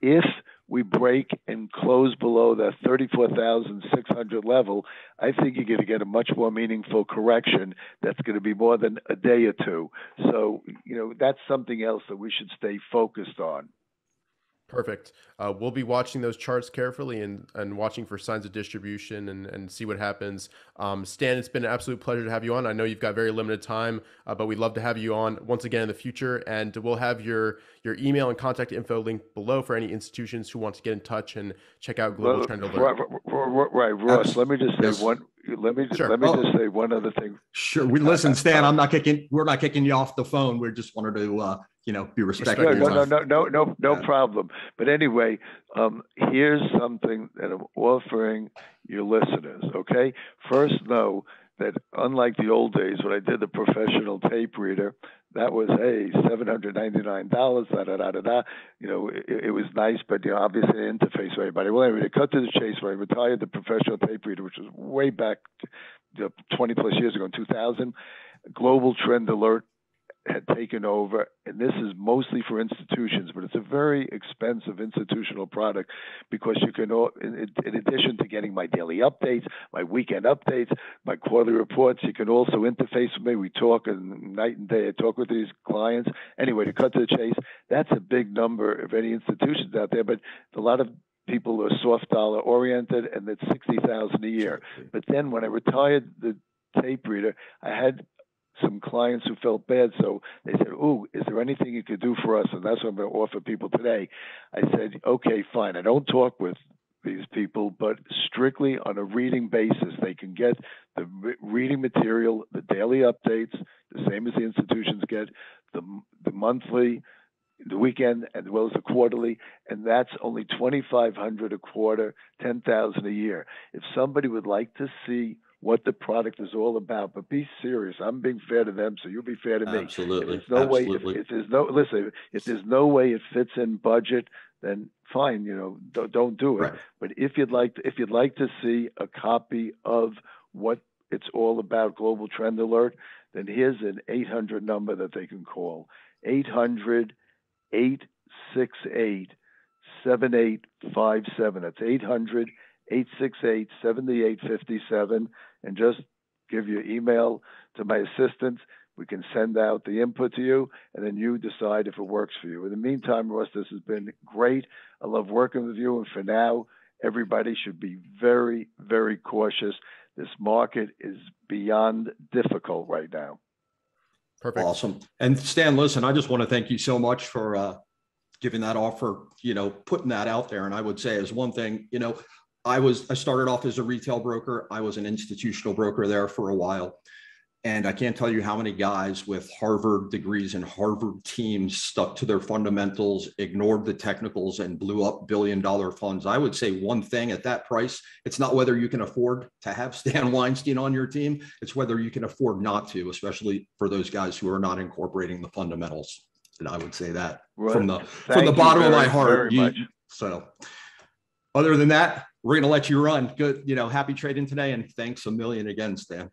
If we break and close below that 34,600 level, I think you're going to get a much more meaningful correction that's going to be more than a day or two. So, that's something else that we should stay focused on. Perfect. We'll be watching those charts carefully and watching for signs of distribution and see what happens. Stan, it's been an absolute pleasure to have you on. I know you've got very limited time, but we'd love to have you on once again in the future. And we'll have your email and contact info linked below for any institutions who want to get in touch and check out Global Trend Alert. Right, Ross. Let me just say one. Let me just say one other thing. Sure. Listen, Stan. We're not kicking you off the phone. We just wanted to be respectful. No problem. But anyway, here's something that I'm offering your listeners. Okay. First, know that unlike the old days when I did the professional tape reader, that was $799. It was nice, but obviously an interface for everybody. Well, anyway, to cut to the chase, when I retired the professional tape reader, which was way back 20 plus years ago in 2000, Global Trend Alert had taken over, and this is mostly for institutions, but it's a very expensive institutional product because you can, in addition to getting my daily updates, my weekend updates, my quarterly reports, you can also interface with me. We talk night and day. I talk with these clients. Anyway, to cut to the chase, that's a big number of any institutions out there, but a lot of people are soft dollar oriented, and it's $60,000 a year. But then when I retired the tape reader, I had some clients who felt bad, so they said, "Ooh, is there anything you could do for us?" And that's what I'm going to offer people today. I said, "Okay, fine. I don't talk with these people, but strictly on a reading basis, they can get the reading material, the daily updates, the same as the institutions get, the monthly, the weekend, as well as the quarterly, and that's only $2,500 a quarter, $10,000 a year. If somebody would like to see what the product is all about, but be serious. I'm being fair to them, so you'll be fair to me. Absolutely. If there's no way it fits in budget, then fine, don't do it. Right. But if you'd like to see a copy of what it's all about, Global Trend Alert, then here's an 800 number that they can call. 800-868-7857. That's 800-868-7857. And just give your email to my assistants. We can send out the input to you, and then you decide if it works for you. In the meantime, Ross, this has been great. I love working with you. And for now, everybody should be very, very cautious. This market is beyond difficult right now. Perfect. Awesome. And Stan, listen, I just want to thank you so much for giving that offer, putting that out there. And I would say as one thing, I started off as a retail broker. I was an institutional broker there for a while. And I can't tell you how many guys with Harvard degrees and Harvard teams stuck to their fundamentals, ignored the technicals, and blew up billion-dollar funds. I would say one thing at that price, it's not whether you can afford to have Stan Weinstein on your team. It's whether you can afford not to, especially for those guys who are not incorporating the fundamentals. And I would say that from the bottom of my heart. So other than that, we're going to let you run. Good, happy trading today. And thanks a million again, Stan.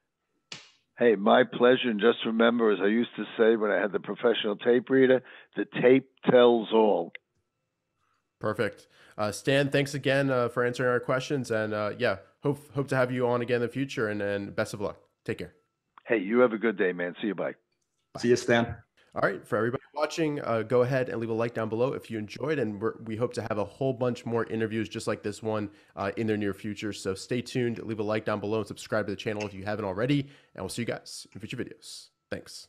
Hey, my pleasure. And just remember, as I used to say when I had the professional tape reader, the tape tells all. Perfect. Stan, thanks again for answering our questions. And hope to have you on again in the future. And best of luck. Take care. Hey, you have a good day, man. See you. Bye. See you, Stan. All right, for everybody watching, go ahead and leave a like down below if you enjoyed, and we hope to have a whole bunch more interviews just like this one in the near future. So stay tuned, leave a like down below, and subscribe to the channel if you haven't already, and we'll see you guys in future videos. Thanks.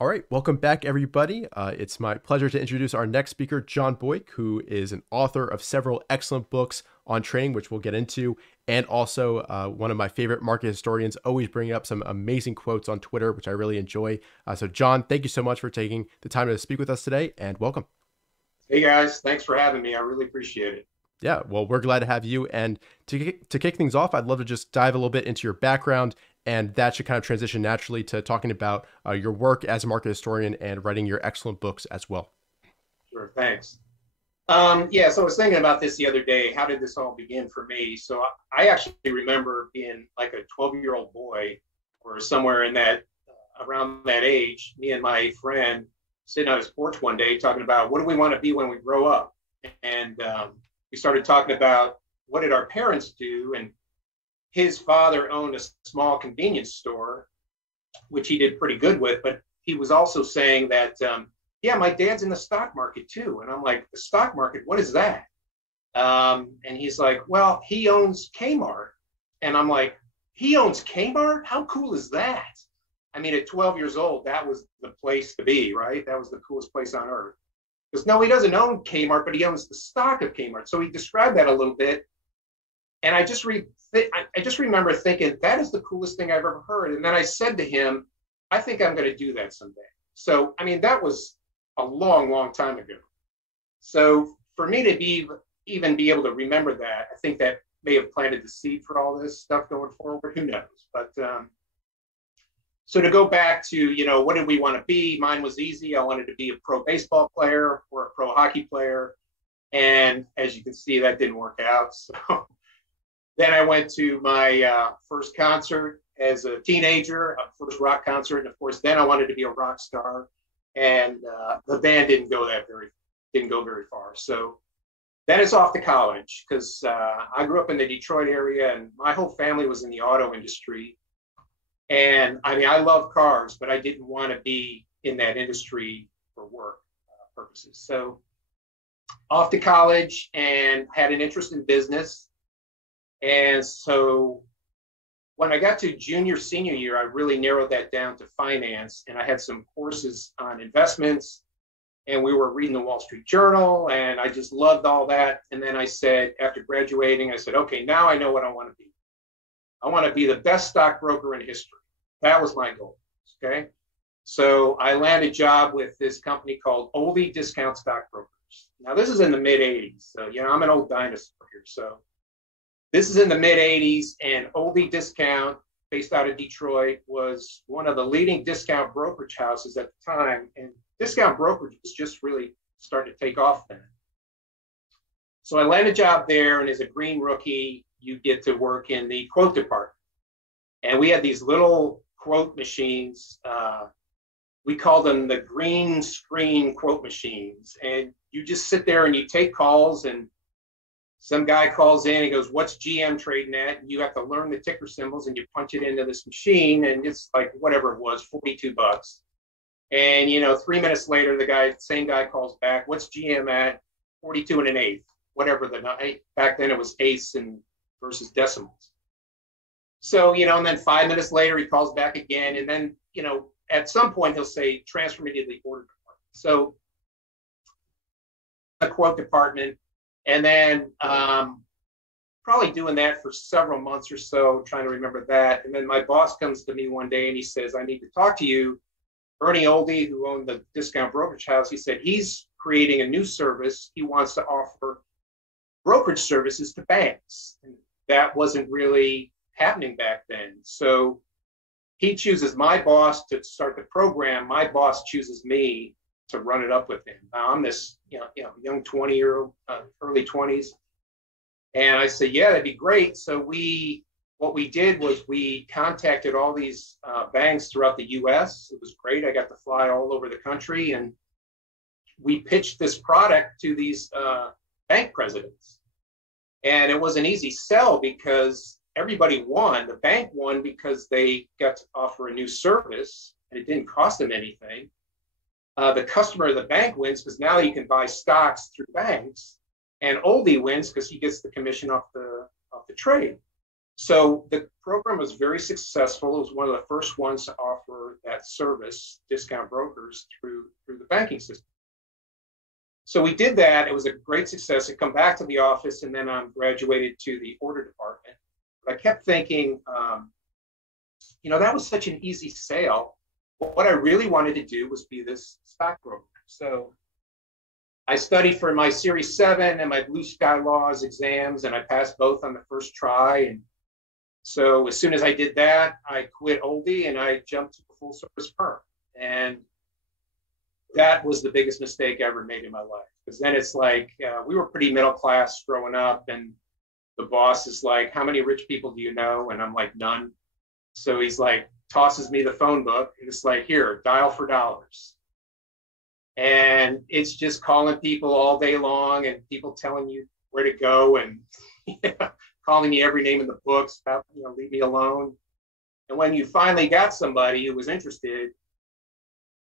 All right, welcome back, everybody. It's my pleasure to introduce our next speaker, John Boik, who is an author of several excellent books on trading, which we'll get into, and also one of my favorite market historians, always bringing up some amazing quotes on Twitter, which I really enjoy. So, John, thank you so much for taking the time to speak with us today, and welcome. Hey, guys. Thanks for having me. I really appreciate it. Yeah, well, we're glad to have you. And to kick things off, I'd love to just dive a little bit into your background, and that should kind of transition naturally to talking about your work as a market historian and writing your excellent books as well. Sure, thanks. Yeah, so I was thinking about this the other day. How did this all begin for me? So I actually remember being like a 12-year-old boy or somewhere in that, around that age, me and my friend sitting on his porch one day talking about what do we want to be when we grow up? And we started talking about what did our parents do, and his father owned a small convenience store, which he did pretty good with, but he was also saying that, yeah, my dad's in the stock market too. And I'm like, the stock market, what is that? And he's like, well, he owns Kmart And I'm like, he owns Kmart? How cool is that? I mean, at 12 years old, that was the place to be, right? That was the coolest place on earth. Because no, he doesn't own Kmart, but he owns the stock of Kmart. So he described that a little bit. And I just remember thinking, that is the coolest thing I've ever heard. And then I said to him, I think I'm going to do that someday. So, I mean, that was a long, long time ago. So for me to even be able to remember that, I think that may have planted the seed for all this stuff going forward. Who knows? But so to go back to, you know, what did we want to be? Mine was easy. I wanted to be a pro baseball player or a pro hockey player. And as you can see, that didn't work out. So then I went to my first concert as a teenager, a first rock concert. And of course, then I wanted to be a rock star. And the band didn't go very far. So then it's off to college, because I grew up in the Detroit area and my whole family was in the auto industry. And I mean, I love cars, but I didn't want to be in that industry for work purposes. So off to college and had an interest in business. And so when I got to senior year, I really narrowed that down to finance. And I had some courses on investments, and we were reading the Wall Street Journal, and I just loved all that. And then I said, after graduating, I said, okay, now I know what I want to be. I want to be the best stockbroker in history. That was my goal. Okay. So I landed a job with this company called Oldie Discount Stockbrokers. Now, this is in the mid 80s. So, you know, I'm an old dinosaur here. So this is in the mid 80s, and Oldie Discount, based out of Detroit, was one of the leading discount brokerage houses at the time. And discount brokerage was just really starting to take off then. So I landed a job there, and as a green rookie, you get to work in the quote department. And we had these little quote machines. We called them the green screen quote machines. And you just sit there and you take calls, and some guy calls in and goes, what's GM trading at? And you have to learn the ticker symbols, and you punch it into this machine, and it's like whatever it was, $42. And, you know, 3 minutes later, same guy calls back, what's GM at? 42 and an eighth, whatever back then it was eighths and versus decimals. So, you know, and then 5 minutes later, he calls back again. And then, you know, at some point he'll say, transfer me to the order department. So the quote department, and then probably doing that for several months or so, trying to remember that. And then my boss comes to me one day and he says, I need to talk to you. Bernie Oldie, who owned the discount brokerage house, he said he's creating a new service. He wants to offer brokerage services to banks. And that wasn't really happening back then. So he chooses my boss to start the program. My boss chooses me to run it up with him. Now I'm this, young 20-year-old, early 20s. And I said, yeah, that'd be great. So what we did was we contacted all these banks throughout the US. It was great. I got to fly all over the country, and we pitched this product to these bank presidents. And it was an easy sell because everybody won. The bank won because they got to offer a new service and it didn't cost them anything. The customer of the bank wins because now you can buy stocks through banks, and Oldie wins because he gets the commission off the trade. So the program was very successful. It was one of the first ones to offer that service, discount brokers, through the banking system. So we did that. It was a great success. I come back to the office, and then I'm graduated to the order department. But I kept thinking, that was such an easy sale. What I really wanted to do was be this stockbroker. So I studied for my Series 7 and my Blue Sky Laws exams, and I passed both on the first try. And so as soon as I did that, I quit Oldie and I jumped to a full service firm. And that was the biggest mistake I ever made in my life. Because then it's like, we were pretty middle class growing up, and the boss is like, how many rich people do you know? And I'm like, none. So he's like, tosses me the phone book, and it's like, here, dial for dollars. And it's just calling people all day long, and people telling you where to go, and calling me every name in the books about, leave me alone. And when you finally got somebody who was interested,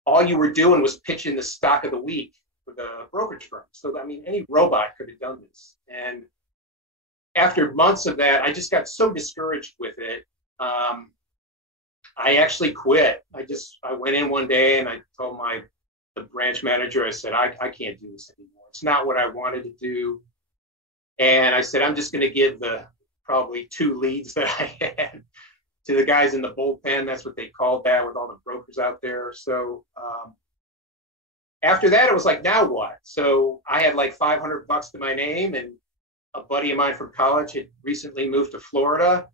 all you were doing was pitching the stock of the week for the brokerage firm. So, I mean, any robot could have done this. And after months of that, I just got so discouraged with it. I actually quit. I went in one day and I told the branch manager, I said, I can't do this anymore. It's not what I wanted to do. And I said, I'm just going to give the probably 2 leads that I had to the guys in the bullpen. That's what they called that, with all the brokers out there. So after that, it was like, now what? So I had like $500 to my name, and a buddy of mine from college had recently moved to Florida.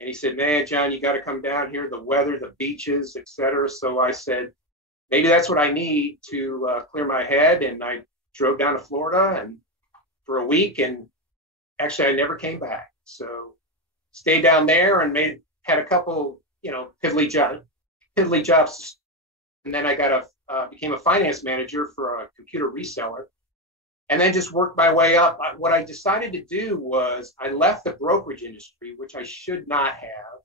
And he said, man, John, you got to come down here, the weather, the beaches, et cetera. So I said, maybe that's what I need to clear my head. And I drove down to Florida and for a week, and actually I never came back. So stayed down there and had a couple, piddly jobs. And then I became a finance manager for a computer reseller, and then just worked my way up. What I decided to do was I left the brokerage industry, which I should not have.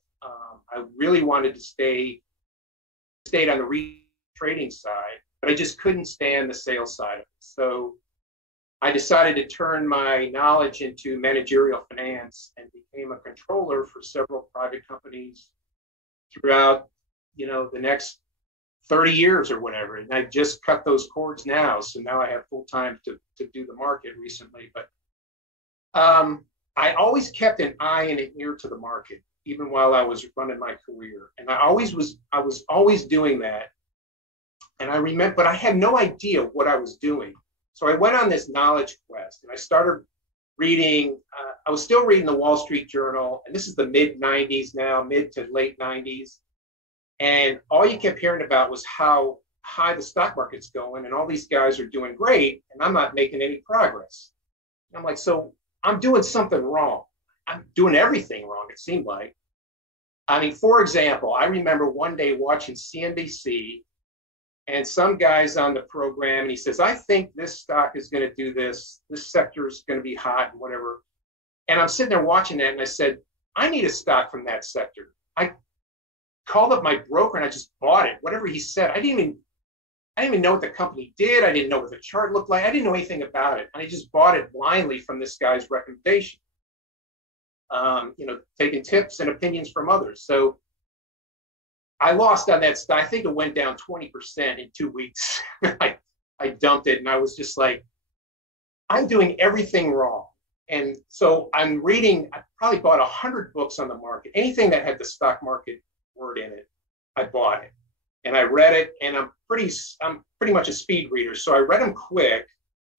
I really wanted to stayed on the trading side, but I just couldn't stand the sales side of it. So I decided to turn my knowledge into managerial finance and became a controller for several private companies throughout, the next 30 years or whatever. And I just cut those cords now. So now I have full time to do the market recently. But I always kept an eye and an ear to the market, even while I was running my career. And I was always doing that. And I remember, but I had no idea what I was doing. So I went on this knowledge quest, and I started reading. I was still reading the Wall Street Journal, and this is the mid 90s now, mid to late 90s. And all you kept hearing about was how high the stock market's going, and all these guys are doing great, and I'm not making any progress. And I'm like, so I'm doing something wrong. I'm doing everything wrong, it seemed like. I mean, for example, I remember one day watching CNBC, and some guy's on the program, and he says, I think this stock is going to do this. This sector is going to be hot and whatever. And I'm sitting there watching that, and I said, I need a stock from that sector. I called up my broker, and I just bought it. Whatever he said, I didn't even know what the company did. I didn't know what the chart looked like. I didn't know anything about it. And I just bought it blindly from this guy's recommendation, taking tips and opinions from others. So I lost on that stock. I think it went down 20% in 2 weeks. I dumped it, and I was just like, I'm doing everything wrong. And so I'm reading, I probably bought 100 books on the market. Anything that had the stock market word in it, I bought it. And I read it, and I'm pretty much a speed reader. So I read them quick.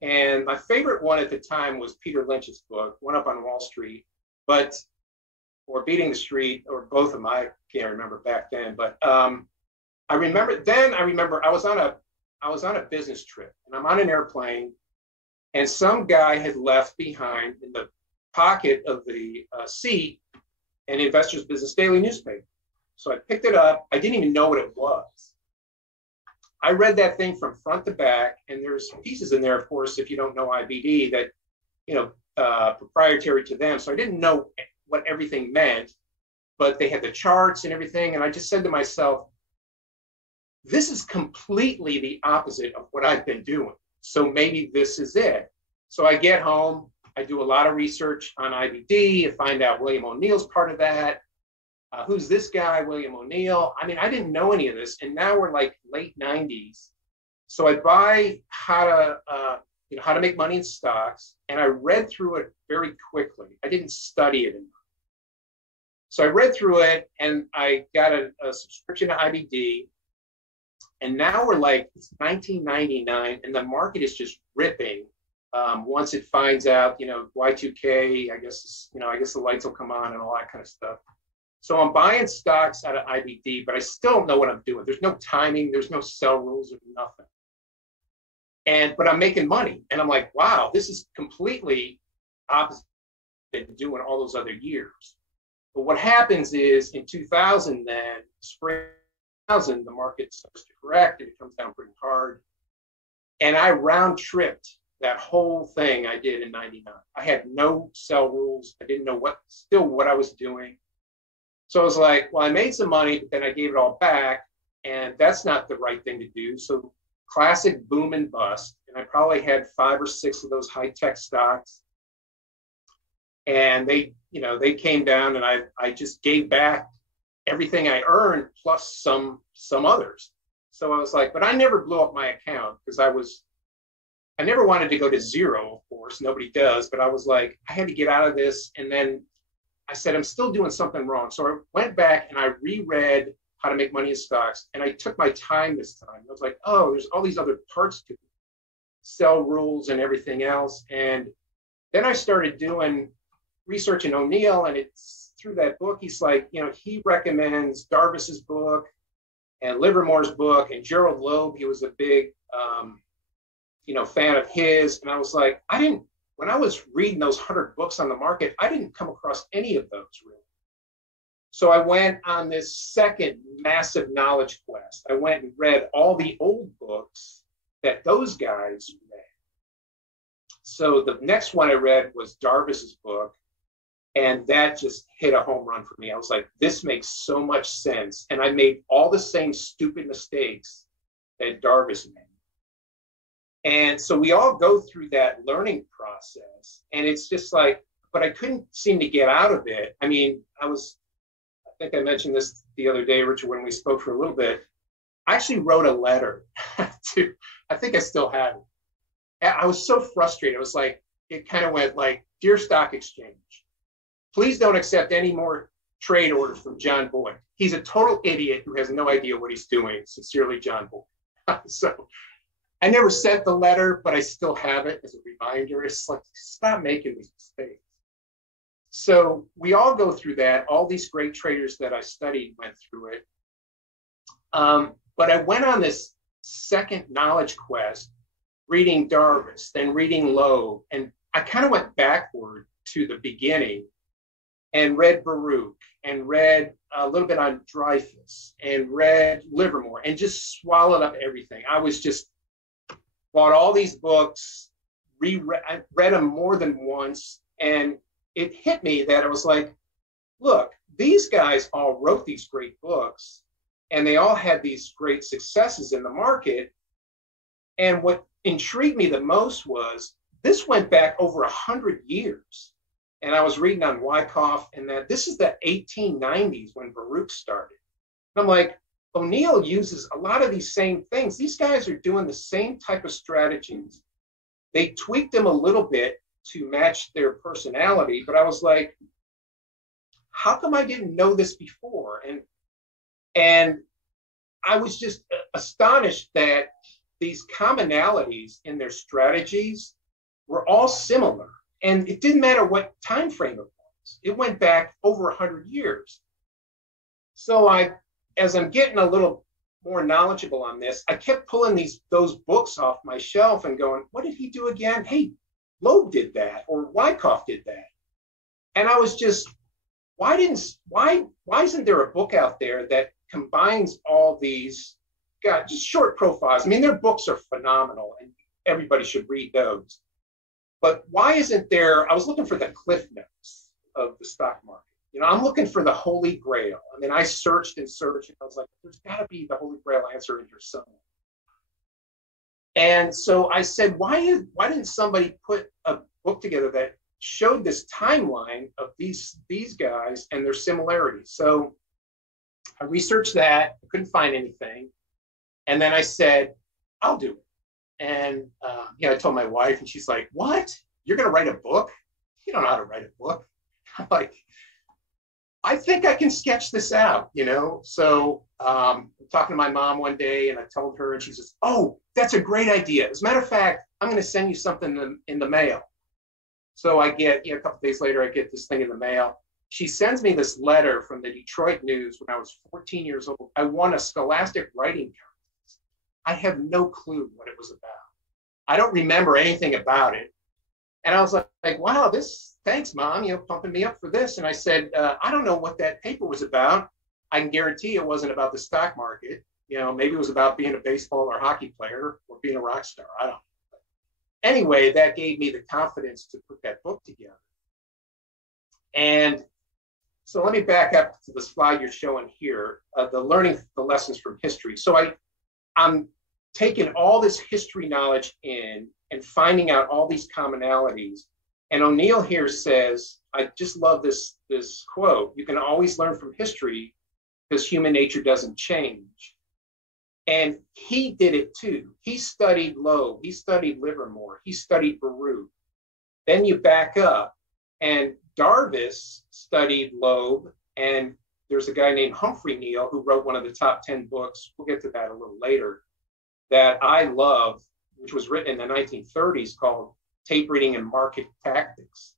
And my favorite one at the time was Peter Lynch's book, One Up on Wall Street, or Beating the Street, or both of them. I can't remember back then. But I remember I was on a business trip, and I'm on an airplane, and some guy had left behind in the pocket of the seat an Investor's Business Daily newspaper. So I picked it up. I didn't even know what it was. I read that thing from front to back, and there's pieces in there, of course, if you don't know IBD, that proprietary to them. So I didn't know what everything meant, but they had the charts and everything. And I just said to myself, this is completely the opposite of what I've been doing. So maybe this is it. So I get home, I do a lot of research on IBD, I find out William O'Neill's part of that. Who's this guy, William O'Neill? I mean, I didn't know any of this. And now we're like late 90s. So I buy how to make money in stocks. And I read through it very quickly. I didn't study it enough. So I read through it, and I got a subscription to IBD. And now we're like, it's 1999, and the market is just ripping. Once it finds out, Y2K, I guess the lights will come on and all that kind of stuff. So I'm buying stocks out of IBD, but I still don't know what I'm doing. There's no timing, there's no sell rules, or nothing. But I'm making money, and I'm like, wow, this is completely opposite than doing all those other years. But what happens is in 2000, then spring 2000, the market starts to correct, and it comes down pretty hard. And I round tripped that whole thing I did in 99. I had no sell rules. I didn't know what I was doing. So I was like, well, I made some money, but then I gave it all back, and that's not the right thing to do. So classic boom and bust. And I probably had 5 or 6 of those high-tech stocks. And they came down, and I just gave back everything I earned plus some others. So I was like, but I never blew up my account because I never wanted to go to zero, of course, nobody does, but I was like, I had to get out of this. And then I said, I'm still doing something wrong. So I went back and I reread How to Make Money in Stocks, and I took my time this time. I was like, oh, there's all these other parts to it, sell rules and everything else. And then I started doing research in O'Neill, and it's through that book, he's like, he recommends Darvis's book and Livermore's book, and Gerald Loeb, he was a big, fan of his. And I was like, when I was reading those 100 books on the market, I didn't come across any of those really. So I went on this second massive knowledge quest. I went and read all the old books that those guys read. So the next one I read was Darvis's book, and that just hit a home run for me. I was like, this makes so much sense. And I made all the same stupid mistakes that Darvis made. And so we all go through that learning process, and it's just like, but I couldn't seem to get out of it. I mean, I think I mentioned this the other day, Richard, when we spoke for a little bit. I actually wrote a letter to, I think I still have it. I was so frustrated. It was like, it kind of went like, Dear Stock Exchange, please don't accept any more trade orders from John Boik. He's a total idiot who has no idea what he's doing. Sincerely, John Boik. So I never sent the letter, but I still have it as a reminder. It's like, stop making these mistakes. So we all go through that. All these great traders that I studied went through it. But I went on this second knowledge quest, reading Darvis, then reading Loeb, and I kind of went backward to the beginning and read Baruch and read a little bit on Dreyfus and read Livermore and just swallowed up everything. I was just bought all these books, I read them more than once, and it hit me that it was like, look, these guys all wrote these great books, and they all had these great successes in the market. And what intrigued me the most was this went back over 100 years. And I was reading on Wyckoff, and that this is the 1890s when Baruch started. And I'm like, O'Neill uses a lot of these same things. These guys are doing the same type of strategies. They tweaked them a little bit to match their personality, but I was like, how come I didn't know this before? And I was just astonished that these commonalities in their strategies were all similar. And it didn't matter what time frame it was. It went back over 100 years. So as I'm getting a little more knowledgeable on this, I kept pulling those books off my shelf and going, what did he do again? Hey, Loeb did that, or Wyckoff did that. And I was just, why isn't there a book out there that combines all these, just short profiles? I mean, their books are phenomenal and everybody should read those. But why isn't there, I was looking for the cliff notes of the stock market. I'm looking for the Holy Grail. I mean, I searched and searched, and I was like, there's got to be the Holy Grail answer in here somewhere. And so I said, why didn't somebody put a book together that showed this timeline of these guys and their similarities? So I researched that. I couldn't find anything. And then I said, I'll do it. And I told my wife, and she's like, what? You're going to write a book? You don't know how to write a book. I'm like, I think I can sketch this out, So I'm talking to my mom one day, and I told her, and she says, oh, that's a great idea. As a matter of fact, I'm going to send you something in the mail. So I get, a couple days later, I get this thing in the mail. She sends me this letter from the Detroit News when I was 14 years old. I won a scholastic writing contest. I have no clue what it was about. I don't remember anything about it. And I was like, wow, thanks, Mom, pumping me up for this. And I said, I don't know what that paper was about. I can guarantee it wasn't about the stock market. Maybe it was about being a baseball or hockey player or being a rock star. I don't know. But anyway, that gave me the confidence to put that book together. And so let me back up to the slide you're showing here, the learning the lessons from history. So I'm taking all this history knowledge in and finding out all these commonalities. And O'Neill here says, I just love this quote, you can always learn from history because human nature doesn't change. And he did it too. He studied Loeb, he studied Livermore, he studied Baruch. Then you back up, and Darvis studied Loeb, and there's a guy named Humphrey Neal who wrote one of the top 10 books, we'll get to that a little later, that I love, which was written in the 1930s, called Tape Reading and Market Tactics.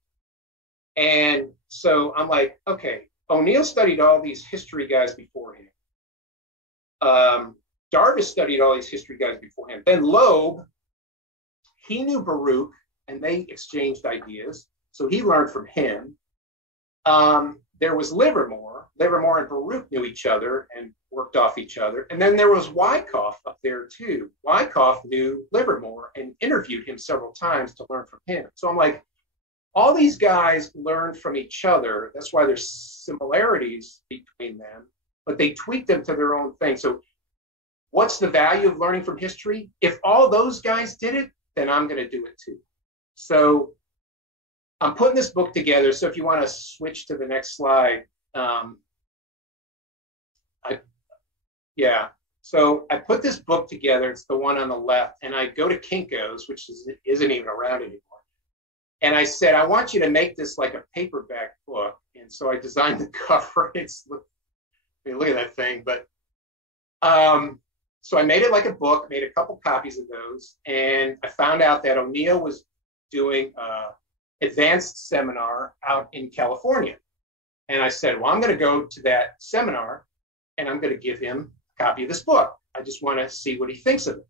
And so I'm like, okay, O'Neill studied all these history guys before him. Darvis studied all these history guys before him. Then Loeb, he knew Baruch, and they exchanged ideas. So he learned from him. There was Livermore. Livermore and Baruch knew each other and worked off each other. And then there was Wyckoff up there too. Wyckoff knew Livermore and interviewed him several times to learn from him. So I'm like, all these guys learned from each other. That's why there's similarities between them, but they tweaked them to their own thing. So what's the value of learning from history? If all those guys did it, then I'm going to do it too. So I'm putting this book together. So if you want to switch to the next slide, So I put this book together. It's the one on the left, and I go to Kinko's, which isn't even around anymore. And I said, I want you to make this like a paperback book. And so I designed the cover. Look at that thing. But so I made it like a book, made a couple copies of those, and I found out that O'Neill was doing advanced seminar out in California. And I said, well, I'm going to go to that seminar and I'm going to give him a copy of this book. I just want to see what he thinks of it.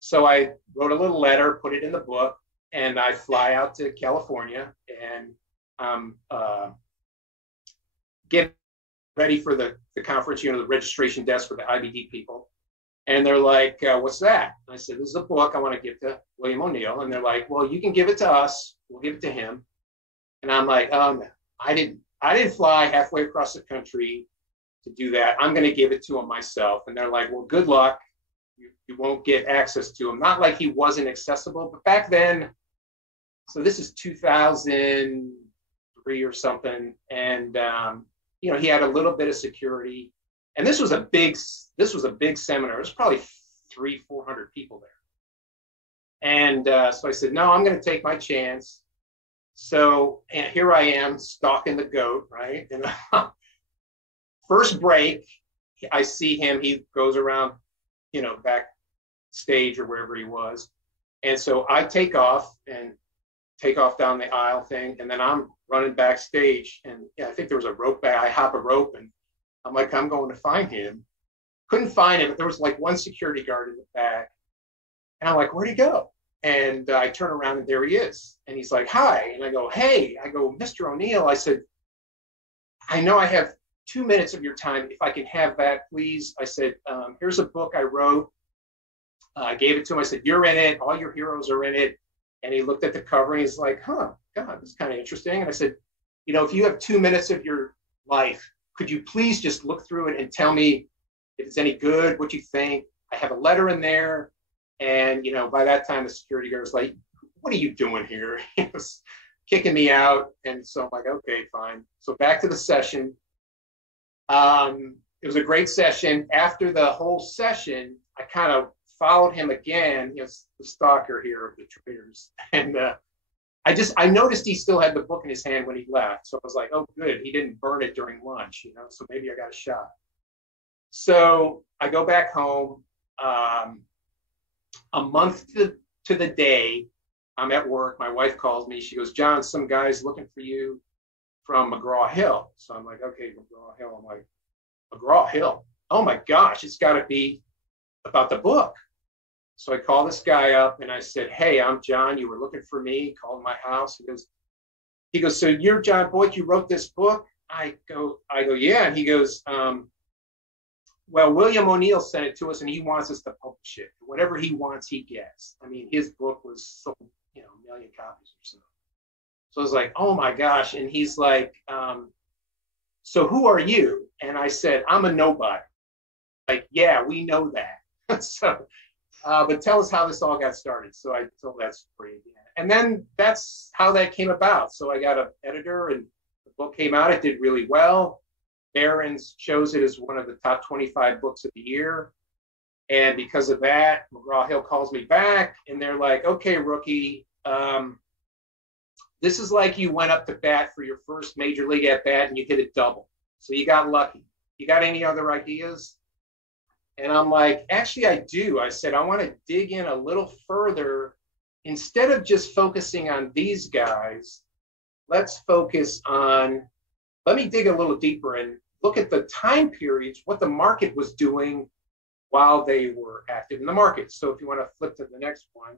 So I wrote a little letter, put it in the book, and I fly out to California and get ready for the conference, the registration desk for the IBD people. And they're like, what's that? And I said, this is a book I want to give to William O'Neill. And they're like, well, you can give it to us. We'll give it to him. And I'm like, no, I didn't fly halfway across the country to do that. I'm going to give it to him myself. And they're like, well, good luck. You won't get access to him. Not like he wasn't accessible, but back then, so this is 2003 or something. And, he had a little bit of security. And this was a big seminar. It was probably 300-400 people there. And so I said, no, I'm going to take my chance. So and here I am stalking the goat, right? And first break, I see him. He goes around, backstage or wherever he was. And so I take off down the aisle thing. And then I'm running backstage. And I think there was a rope back. I hop a rope and I'm like, I'm going to find him. Couldn't find him, but there was like one security guard in the back. And I'm like, where'd he go? And I turn around and there he is. And he's like, hi. And I go, hey. I go, Mr. O'Neill. I said, I know I have 2 minutes of your time. If I can have that, please. I said, here's a book I wrote. I gave it to him. I said, you're in it. All your heroes are in it. And he looked at the cover and he's like, God, this is kind of interesting. And I said, if you have 2 minutes of your life, could you please just look through it and tell me if it's any good, what you think? I have a letter in there. And, by that time, the security guard was like, what are you doing here? He was kicking me out. And so I'm like, okay, fine. So back to the session. It was a great session. After the whole session, I kind of followed him again. He's the stalker here of the traders. And I noticed he still had the book in his hand when he left. So I was like, oh, good. He didn't burn it during lunch, so maybe I got a shot. So I go back home. A month to the day, I'm at work. My wife calls me. She goes, John, some guy's looking for you from McGraw-Hill. So I'm like, okay, McGraw-Hill. I'm like, McGraw-Hill? Oh my gosh, it's got to be about the book. So I call this guy up and I said, hey, I'm John. You were looking for me. He called my house. He goes, so you're John Boik. You wrote this book? I go, yeah. And he goes, well, William O'Neill sent it to us and he wants us to publish it. Whatever he wants, he gets. I mean, his book was sold, a million copies or so. So I was like, oh my gosh. And he's like, so who are you? And I said, I'm a nobody. Like, yeah, we know that. So, but tell us how this all got started. So I told that story again. and then that's how that came about. So I got an editor, and the book came out. It did really well. Barron's chose it as one of the top 25 books of the year. And because of that, McGraw-Hill calls me back, and they're like, okay, rookie, this is like you went up to bat for your first major league at bat and you hit a double. So you got lucky. You got any other ideas? And I'm like, actually, I do. I said, I want to dig in a little further. Instead of just focusing on these guys, let's focus on, let me dig a little deeper and look at the time periods, what the market was doing while they were active in the market. So if you want to flip to the next one.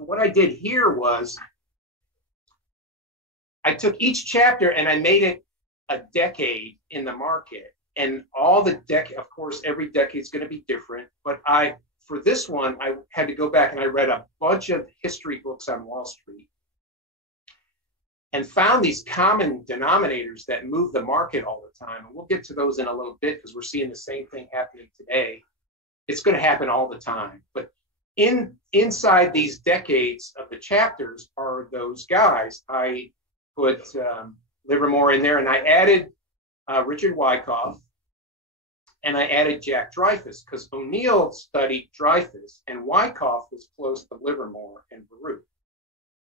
What I did here was I took each chapter and I made it a decade in the market. And all the of course, every decade is going to be different. But for this one, I had to go back and I read a bunch of history books on Wall Street and found these common denominators that move the market all the time. And we'll get to those in a little bit because we're seeing the same thing happening today. It's going to happen all the time. But inside these decades of the chapters are those guys. I put Livermore in there, and I added Richard Wyckoff, and I added Jack Dreyfus because O'Neill studied Dreyfus, and Wyckoff was close to Livermore and Baruch.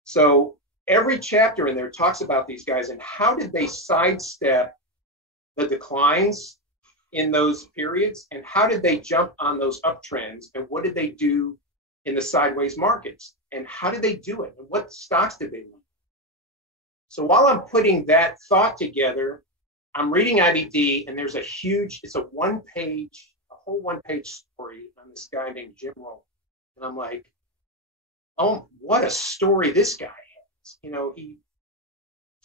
So every chapter in there talks about these guys and how did they sidestep the declines in those periods, and how did they jump on those uptrends, and what did they do in the sideways markets, and how did they do it, and what stocks did they learn? So while I'm putting that thought together, I'm reading IBD, and there's it's a whole one-page story on this guy named Jim Roll. And I'm like, oh, what a story this guy has. You know,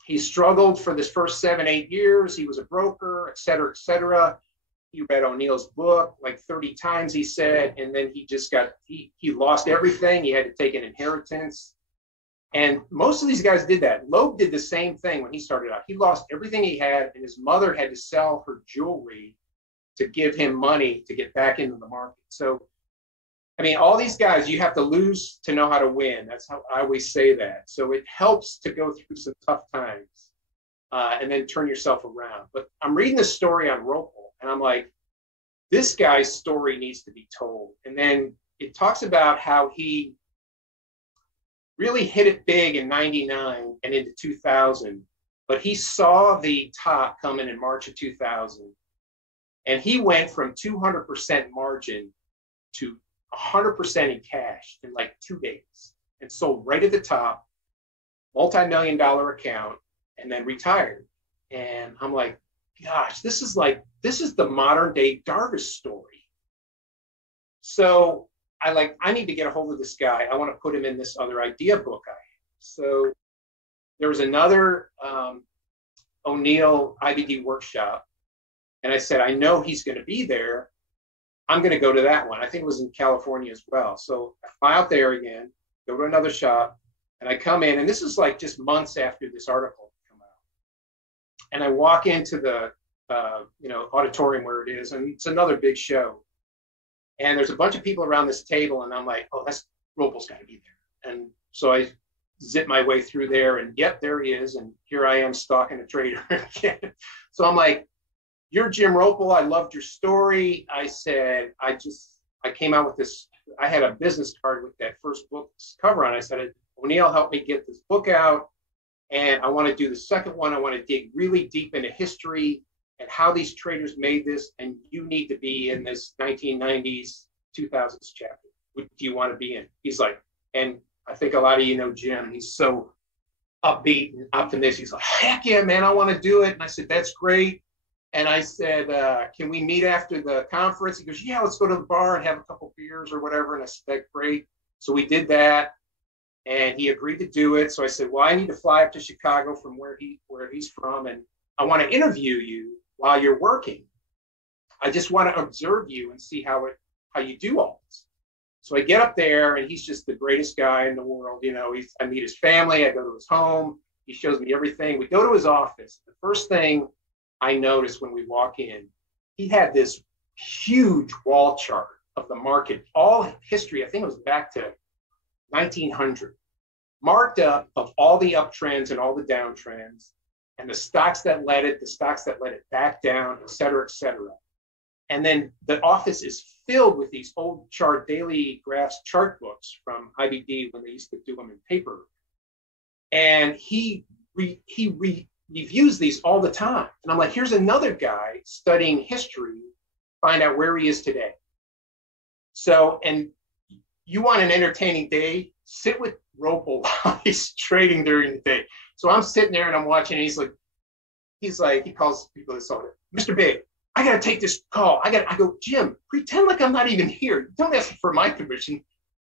he struggled for this first 7-8 years. He was a broker, et cetera, et cetera. He read O'Neill's book like 30 times, he said, and then he lost everything. He had to take an inheritance. And most of these guys did that. Loeb did the same thing when he started out. He lost everything he had, and his mother had to sell her jewelry to give him money to get back into the market. So, I mean, all these guys, you have to lose to know how to win. That's how I always say that. So it helps to go through some tough times and then turn yourself around. But I'm reading this story on Ropel, and I'm like, this guy's story needs to be told. And then it talks about how he really hit it big in 99 and into 2000, but he saw the top coming in March of 2000. And he went from 200% margin to 100% in cash in like 2 days and sold right at the top, multi-million-dollar account, and then retired. And I'm like, gosh, this is the modern day Darvish story. So I need to get a hold of this guy. I want to put him in this other idea book I have. So there was another O'Neill IBD workshop. And I said, I know he's going to be there. I'm going to go to that one. I think it was in California as well. So I fly out there again, go to another shop, and I come in. And this is like just months after this article came out. And I walk into the auditorium where it is, and it's another big show. And there's a bunch of people around this table, and I'm like, oh, Ropel's got to be there. And so I zip my way through there, and yep, there he is. And here I am stalking a trader again. So I'm like, you're Jim Ropel. I loved your story. I said, I came out with this. I had a business card with that first book's cover on. I said, O'Neill helped me get this book out, and I want to do the second one. I want to dig really deep into history and how these traders made this, and you need to be in this 1990s, 2000s chapter. What do you want to be in? He's like, and I think a lot of you know Jim. He's so upbeat and optimistic. He's like, heck yeah, man, I want to do it. And I said, that's great. And I said, can we meet after the conference? He goes, yeah, let's go to the bar and have a couple beers or whatever. And I said, great. So we did that, and he agreed to do it. So I said, well, I need to fly up to Chicago from where he's from, and I want to interview you while you're working. I just want to observe you and see how you do all this. So I get up there, and he's just the greatest guy in the world. You know, I meet his family. I go to his home. He shows me everything. We go to his office. The first thing I noticed when we walk in, he had this huge wall chart of the market, all history, I think it was back to 1900, marked up of all the uptrends and all the downtrends, and the stocks that led it, the stocks that let it back down, et cetera, et cetera. And then the office is filled with these old chart, daily graphs chart books from IBD when they used to do them in paper. And he reviews these all the time. And I'm like, here's another guy studying history, find out where he is today. So, and you want an entertaining day, sit with Roper while he's trading during the day. So I'm sitting there and I'm watching, and he's like, he calls people that saw it, Mr. Big, I got to take this call. I go, Jim, pretend like I'm not even here. Don't ask for my permission.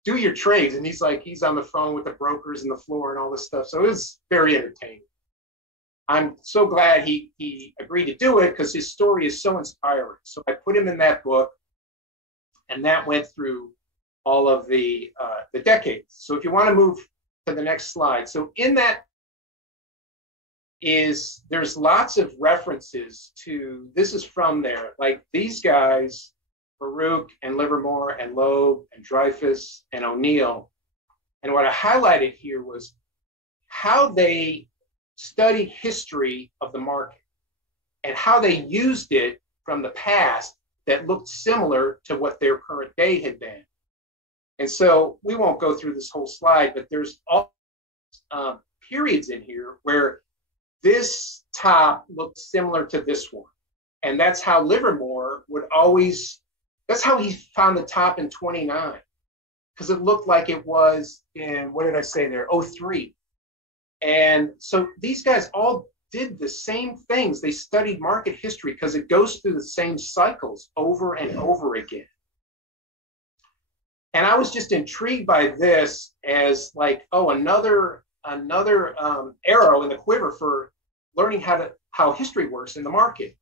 Do your trades. And he's on the phone with the brokers and the floor and all this stuff. So it was very entertaining. I'm so glad he agreed to do it because his story is so inspiring. So I put him in that book, and that went through all of the decades. So if you want to move to the next slide. So in that there's lots of references to, this is from there, like these guys, Baruch and Livermore and Loeb and Dreyfus and O'Neill. And what I highlighted here was how they studied history of the market and how they used it from the past that looked similar to what their current day had been. And so we won't go through this whole slide, but there's all periods in here where this top looked similar to this one. And that's how Livermore would always, that's how he found the top in 29, because it looked like it was in, what did I say there, 03. And so these guys all did the same things. They studied market history because it goes through the same cycles over and over again. And I was just intrigued by this as like, oh, another arrow in the quiver for learning how history works in the market.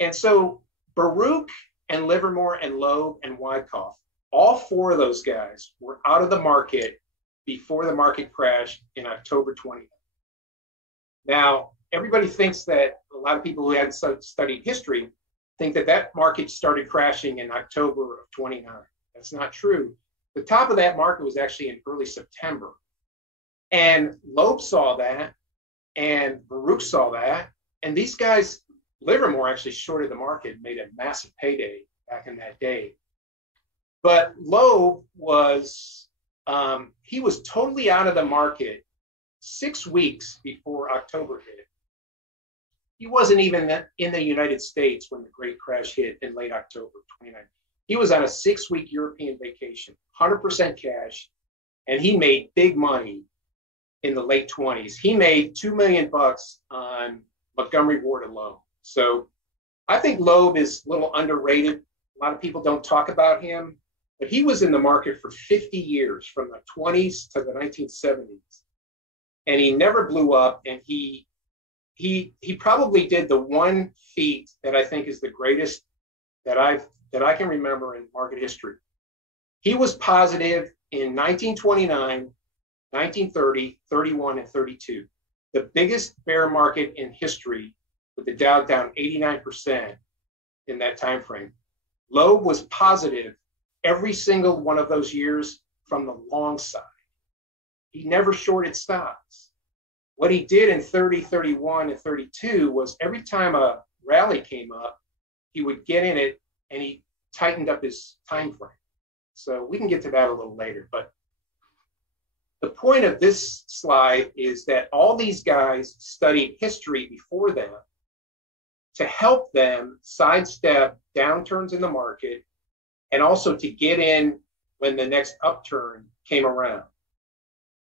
And so Baruch and Livermore and Loeb and Wyckoff, all four of those guys were out of the market before the market crashed in October 29. Now, everybody thinks that, a lot of people who hadn't studied history think that market started crashing in October of 29. That's not true. The top of that market was actually in early September. And Loeb saw that, and Baruch saw that, and these guys, Livermore actually shorted the market and made a massive payday back in that day. But Loeb was, he was totally out of the market 6 weeks before October hit. He wasn't even in the United States when the great crash hit in late October 29. He was on a 6-week European vacation, 100% cash, and he made big money in the late 20s. He made $2 million on Montgomery Ward alone. So I think Loeb is a little underrated. A lot of people don't talk about him, but he was in the market for 50 years, from the 20s to the 1970s. And he never blew up, and he probably did the one feat that I think is the greatest that I can remember in market history. He was positive in 1929, 1930, 31, and 32. The biggest bear market in history, with the Dow down 89% in that time frame. Loeb was positive every single one of those years from the long side. He never shorted stocks. What he did in 30, 31, and 32 was every time a rally came up, he would get in it and he tightened up his time frame. So we can get to that a little later. But the point of this slide is that all these guys studied history before them to help them sidestep downturns in the market and also to get in when the next upturn came around.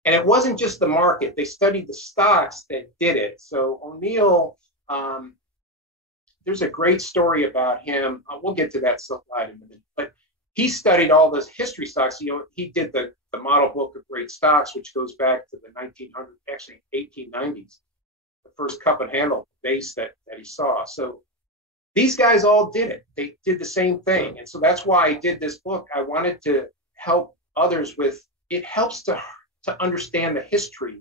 And it wasn't just the market. They studied the stocks that did it. So O'Neill, there's a great story about him. We'll get to that slide in a minute. But he studied all those history stocks. You know, he did the model book of great stocks, which goes back to the 1900s, actually 1890s, the first cup and handle base that he saw. So these guys all did it. They did the same thing. And so that's why I did this book. I wanted to help others with, it helps to understand the history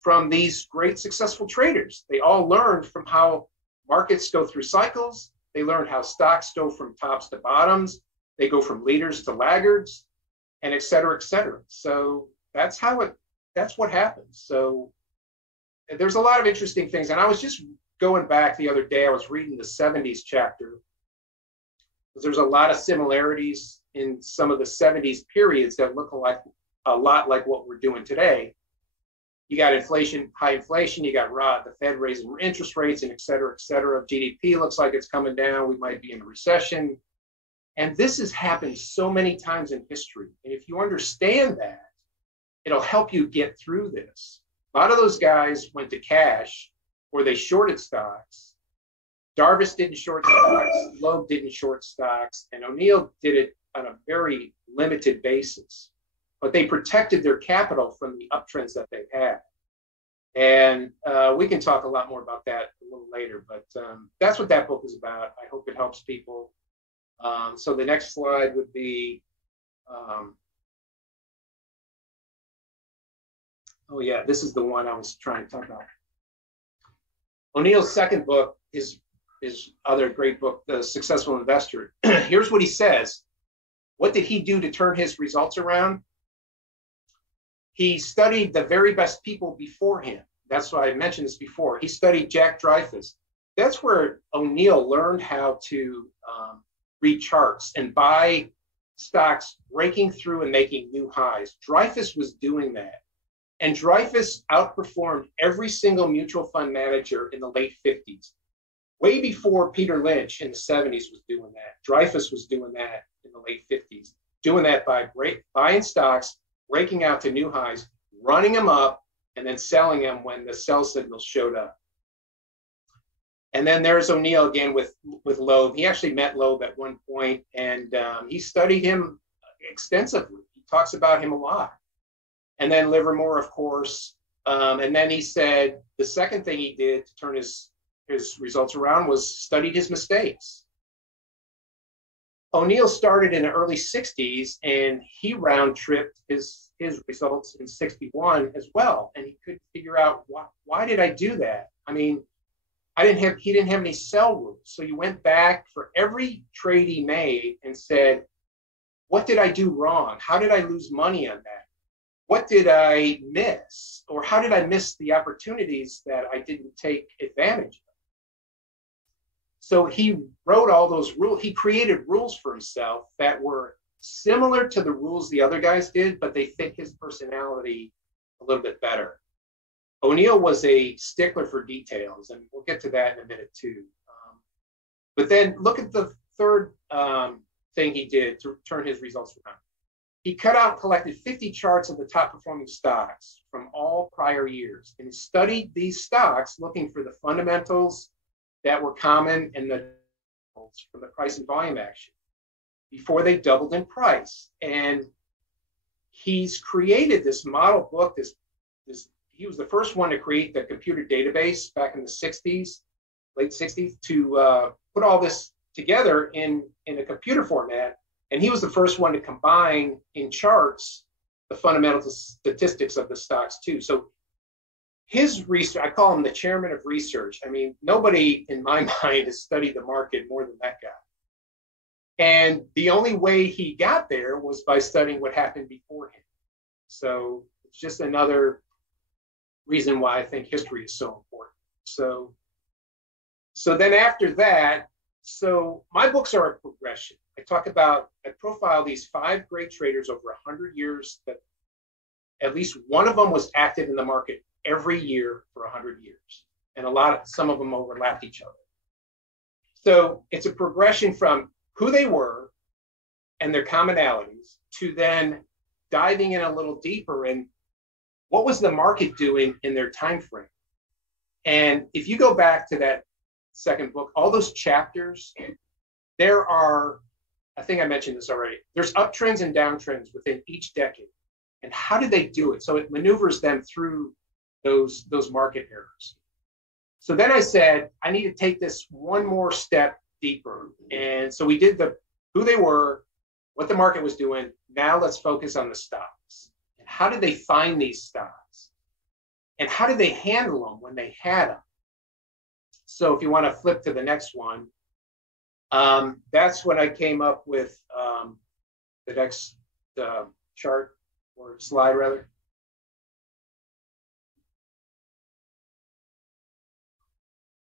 from these great successful traders. They all learned from how markets go through cycles. They learned how stocks go from tops to bottoms. They go from leaders to laggards, and et cetera, et cetera. So that's what happens. So there's a lot of interesting things. And I was just going back the other day, I was reading the 70s chapter. There's a lot of similarities in some of the 70s periods that look like a lot like what we're doing today. You got inflation, high inflation, you got the Fed raising interest rates, and et cetera, et cetera. GDP looks like it's coming down. We might be in a recession. And this has happened so many times in history. And if you understand that, it'll help you get through this. A lot of those guys went to cash or they shorted stocks. Jarvis didn't short stocks, Loeb didn't short stocks, and O'Neill did it on a very limited basis. But they protected their capital from the uptrends that they had. And we can talk a lot more about that a little later, but that's what that book is about. I hope it helps people. So the next slide would be, oh yeah, this is the one I was trying to talk about. O'Neill's second book is his other great book, The Successful Investor. Here's what he says. What did he do to turn his results around? He studied the very best people before him. That's why I mentioned this before. He studied Jack Dreyfus. That's where O'Neill learned how to read charts and buy stocks breaking through and making new highs. Dreyfus was doing that. And Dreyfus outperformed every single mutual fund manager in the late 50s. Way before Peter Lynch in the 70s was doing that. Dreyfus was doing that in the late 50s, doing that by buying stocks, breaking out to new highs, running them up, and then selling them when the sell signals showed up. And then there's O'Neill again with Loeb. He actually met Loeb at one point, and he studied him extensively. He talks about him a lot. And then Livermore, of course. And then he said the second thing he did to turn his results around was studied his mistakes. O'Neill started in the early 60s, and he round-tripped his results in 61 as well. And he couldn't figure out why did I do that? I mean, he didn't have any sell rules. So he went back for every trade he made and said, what did I do wrong? How did I lose money on that? What did I miss? Or how did I miss the opportunities that I didn't take advantage of? So he wrote all those rules. He created rules for himself that were similar to the rules the other guys did, but they fit his personality a little bit better. O'Neill was a stickler for details, and we'll get to that in a minute too. But then look at the third thing he did to turn his results around. He cut out and collected 50 charts of the top performing stocks from all prior years, and he studied these stocks looking for the fundamentals that were common in from the price and volume action before they doubled in price. And he's created this model book. He was the first one to create the computer database back in the 60s, late 60s, to put all this together in a computer format. And he was the first one to combine in charts the fundamental statistics of the stocks too. So his research, I call him the chairman of research. I mean, nobody in my mind has studied the market more than that guy. And the only way he got there was by studying what happened before him. So it's just another reason why I think history is so important. So then after that, so my books are a progression. I profile these 5 great traders over 100 years that at least one of them was active in the market every year for 100 years. And some of them overlapped each other. So it's a progression from who they were and their commonalities to then diving in a little deeper and what was the market doing in their time frame. And if you go back to that second book, all those chapters, there are, I think I mentioned this already, there's uptrends and downtrends within each decade. And how did they do it? So it maneuvers them through those market errors. So then I said, I need to take this one more step deeper. And so we did who they were, what the market was doing. Now let's focus on the stocks. And how did they find these stocks? And how did they handle them when they had them? So if you want to flip to the next one, That's when I came up with the next chart or slide rather.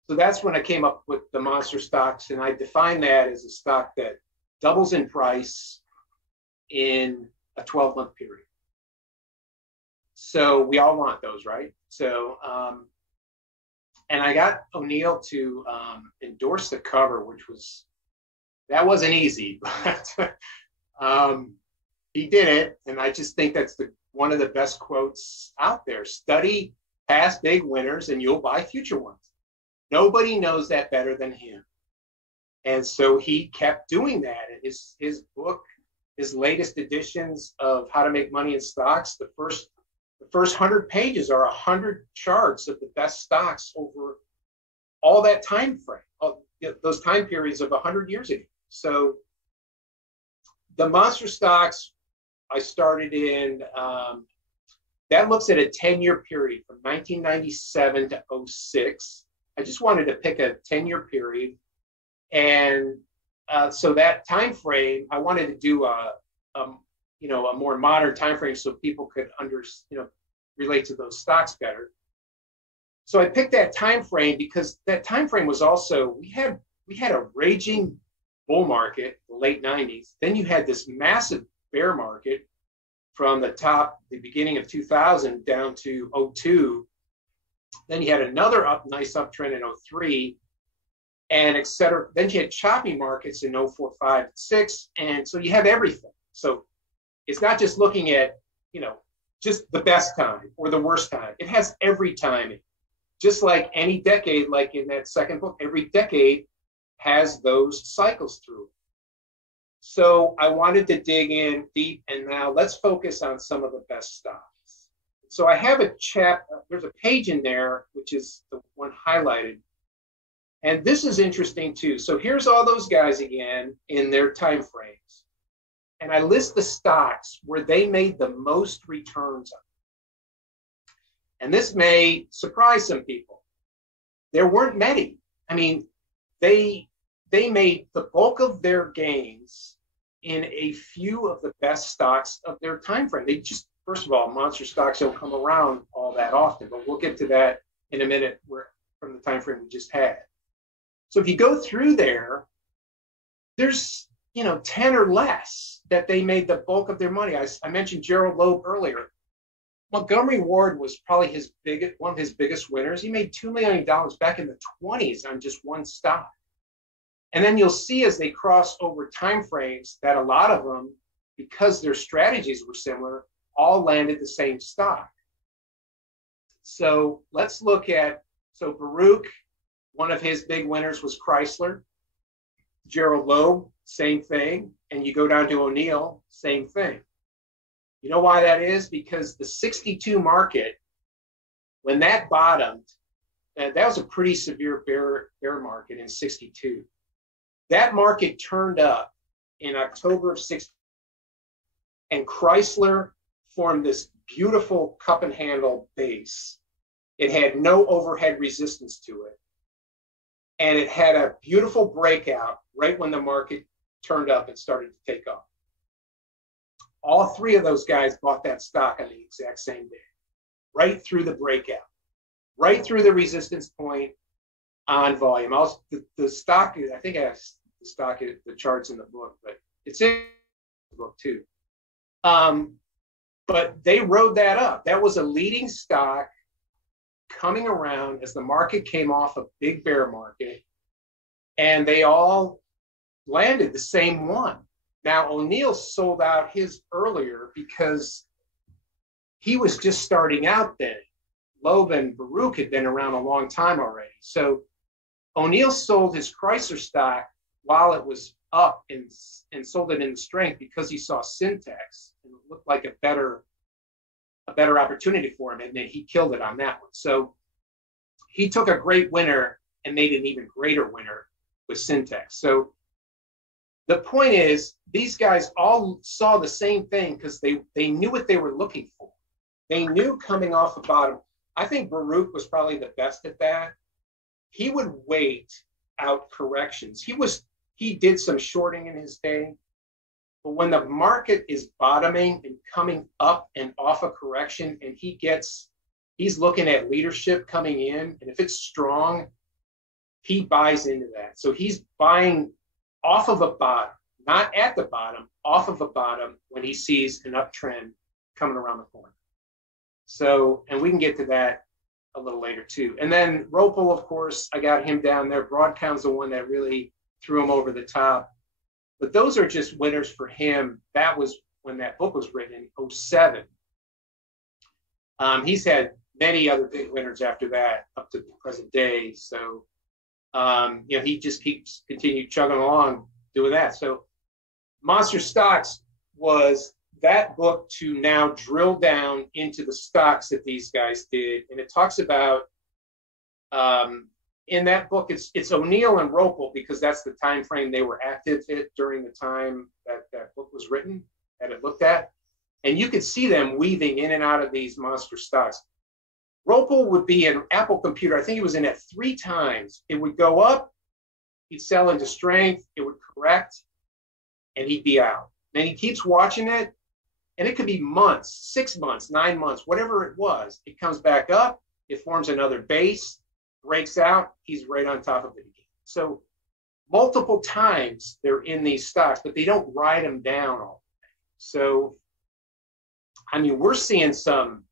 So that's when I came up with the monster stocks, and I define that as a stock that doubles in price in a 12-month period. So we all want those, right? So, and I got O'Neill to endorse the cover, that wasn't easy, but he did it. And I just think that's one of the best quotes out there. Study past big winners and you'll buy future ones. Nobody knows that better than him. And so he kept doing that. And his book, his latest editions of How to Make Money in Stocks, the first 100 pages are 100 charts of the best stocks over all that time frame, those time periods of 100 years ago. So the monster stocks I started in, that looks at a 10-year period from 1997 to 06. I just wanted to pick a 10-year period. And so that time frame, I wanted to do a more modern time frame so people could relate to those stocks better. So I picked that time frame because that time frame was also, we had a raging bull market, the late 90s. Then you had this massive bear market from the beginning of 2000 down to 02. Then you had another nice uptrend in 03, and et cetera. Then you had choppy markets in 04, 05, 6. And so you have everything. So it's not just looking at, just the best time or the worst time. It has every timing. Just like any decade, like in that second book, every decade has those cycles through it. So I wanted to dig in deep, and now let's focus on some of the best stocks. So I have there's a page in there, which is the one highlighted. And this is interesting too. So here's all those guys again in their time frames. And I list the stocks where they made the most returns on. And this may surprise some people. There weren't many. I mean, they made the bulk of their gains in a few of the best stocks of their time frame. They just, first of all, monster stocks don't come around all that often, but we'll get to that in a minute from the time frame we just had. So if you go through there's 10 or less that they made the bulk of their money. I mentioned Gerald Loeb earlier. Montgomery Ward was probably one of his biggest winners. He made $2 million back in the 20s on just one stock. And then you'll see as they cross over time frames that a lot of them, because their strategies were similar, all landed the same stock. So let's look at, Baruch, one of his big winners was Chrysler. Gerald Loeb, same thing. And you go down to O'Neill, same thing. You know why that is? Because the 62 market, when that bottomed, that was a pretty severe bear market in 62. That market turned up in October of 60, and Chrysler formed this beautiful cup and handle base. It had no overhead resistance to it. And it had a beautiful breakout right when the market turned up and started to take off. All three of those guys bought that stock on the exact same day, right through the breakout, right through the resistance point on volume. The stock, I think I have the charts in the book, but it's in the book too. But they rode that up. That was a leading stock coming around as the market came off a big bear market, and they all landed the same one. Now, O'Neill sold out his earlier because he was just starting out then. Loeb and Baruch had been around a long time already. So O'Neill sold his Chrysler stock while it was up and sold it in the strength because he saw Syntax and it looked like a better opportunity for him, and then he killed it on that one. So he took a great winner and made an even greater winner with Syntax. So the point is, these guys all saw the same thing because they knew what they were looking for. They knew coming off the bottom. I think Baruch was probably the best at that. He would wait out corrections. He was he did some shorting in his day. But when the market is bottoming and coming up and off a correction, and he's looking at leadership coming in, and if it's strong, he buys into that. So he's buying off of a bottom, not at the bottom, off of a bottom when he sees an uptrend coming around the corner. So, and we can get to that a little later too. And then Ropel, of course, I got him down there. Broadcom's the one that really threw him over the top. But those are just winners for him. That was when that book was written in 2007. He's had many other big winners after that up to the present day. So, he just continued chugging along doing that. So Monster Stocks was that book to now drill down into the stocks that these guys did. And it talks about, in that book, it's O'Neill and Ropel, because that's the time frame they were active during the time that book was written, that it looked at. And you could see them weaving in and out of these monster stocks. Ropel would be an Apple computer. I think he was in it 3 times. It would go up, he'd sell into strength, it would correct, and he'd be out. Then he keeps watching it, and it could be months, 6 months, 9 months, whatever it was. It comes back up, it forms another base, breaks out, he's right on top of it again. So multiple times they're in these stocks, but they don't ride them down all the time. So, I mean, we're seeing some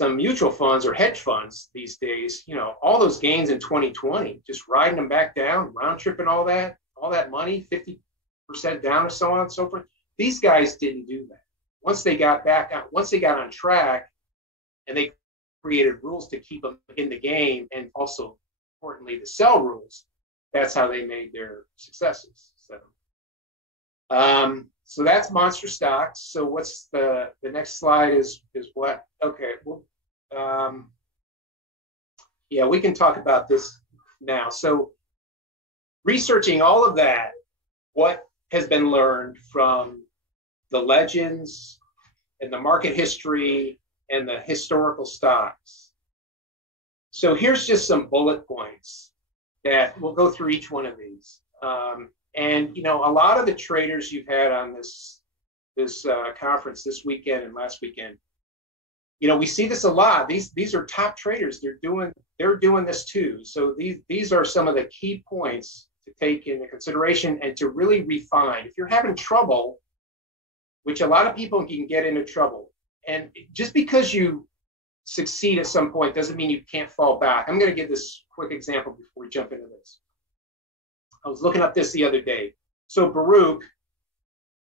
mutual funds or hedge funds these days, all those gains in 2020, just riding them back down, round tripping all that money, 50% down or so on and so forth. These guys didn't do that. Once they got on track, and they created rules to keep them in the game, and also importantly the sell rules, that's how they made their successes. So that's monster stocks. So what's the next slide is what? Okay, well, we can talk about this now. So researching all of that, what has been learned from the legends and the market history and the historical stocks. So here's just some bullet points that we'll go through each one of these. And a lot of the traders you've had on this conference this weekend and last weekend, we see this a lot. These are top traders. They're doing this too. So these are some of the key points to take into consideration and to really refine. If you're having trouble, which a lot of people can get into trouble, and just because you succeed at some point doesn't mean you can't fall back. I'm going to give this quick example before we jump into this. I was looking up this the other day. So Baruch,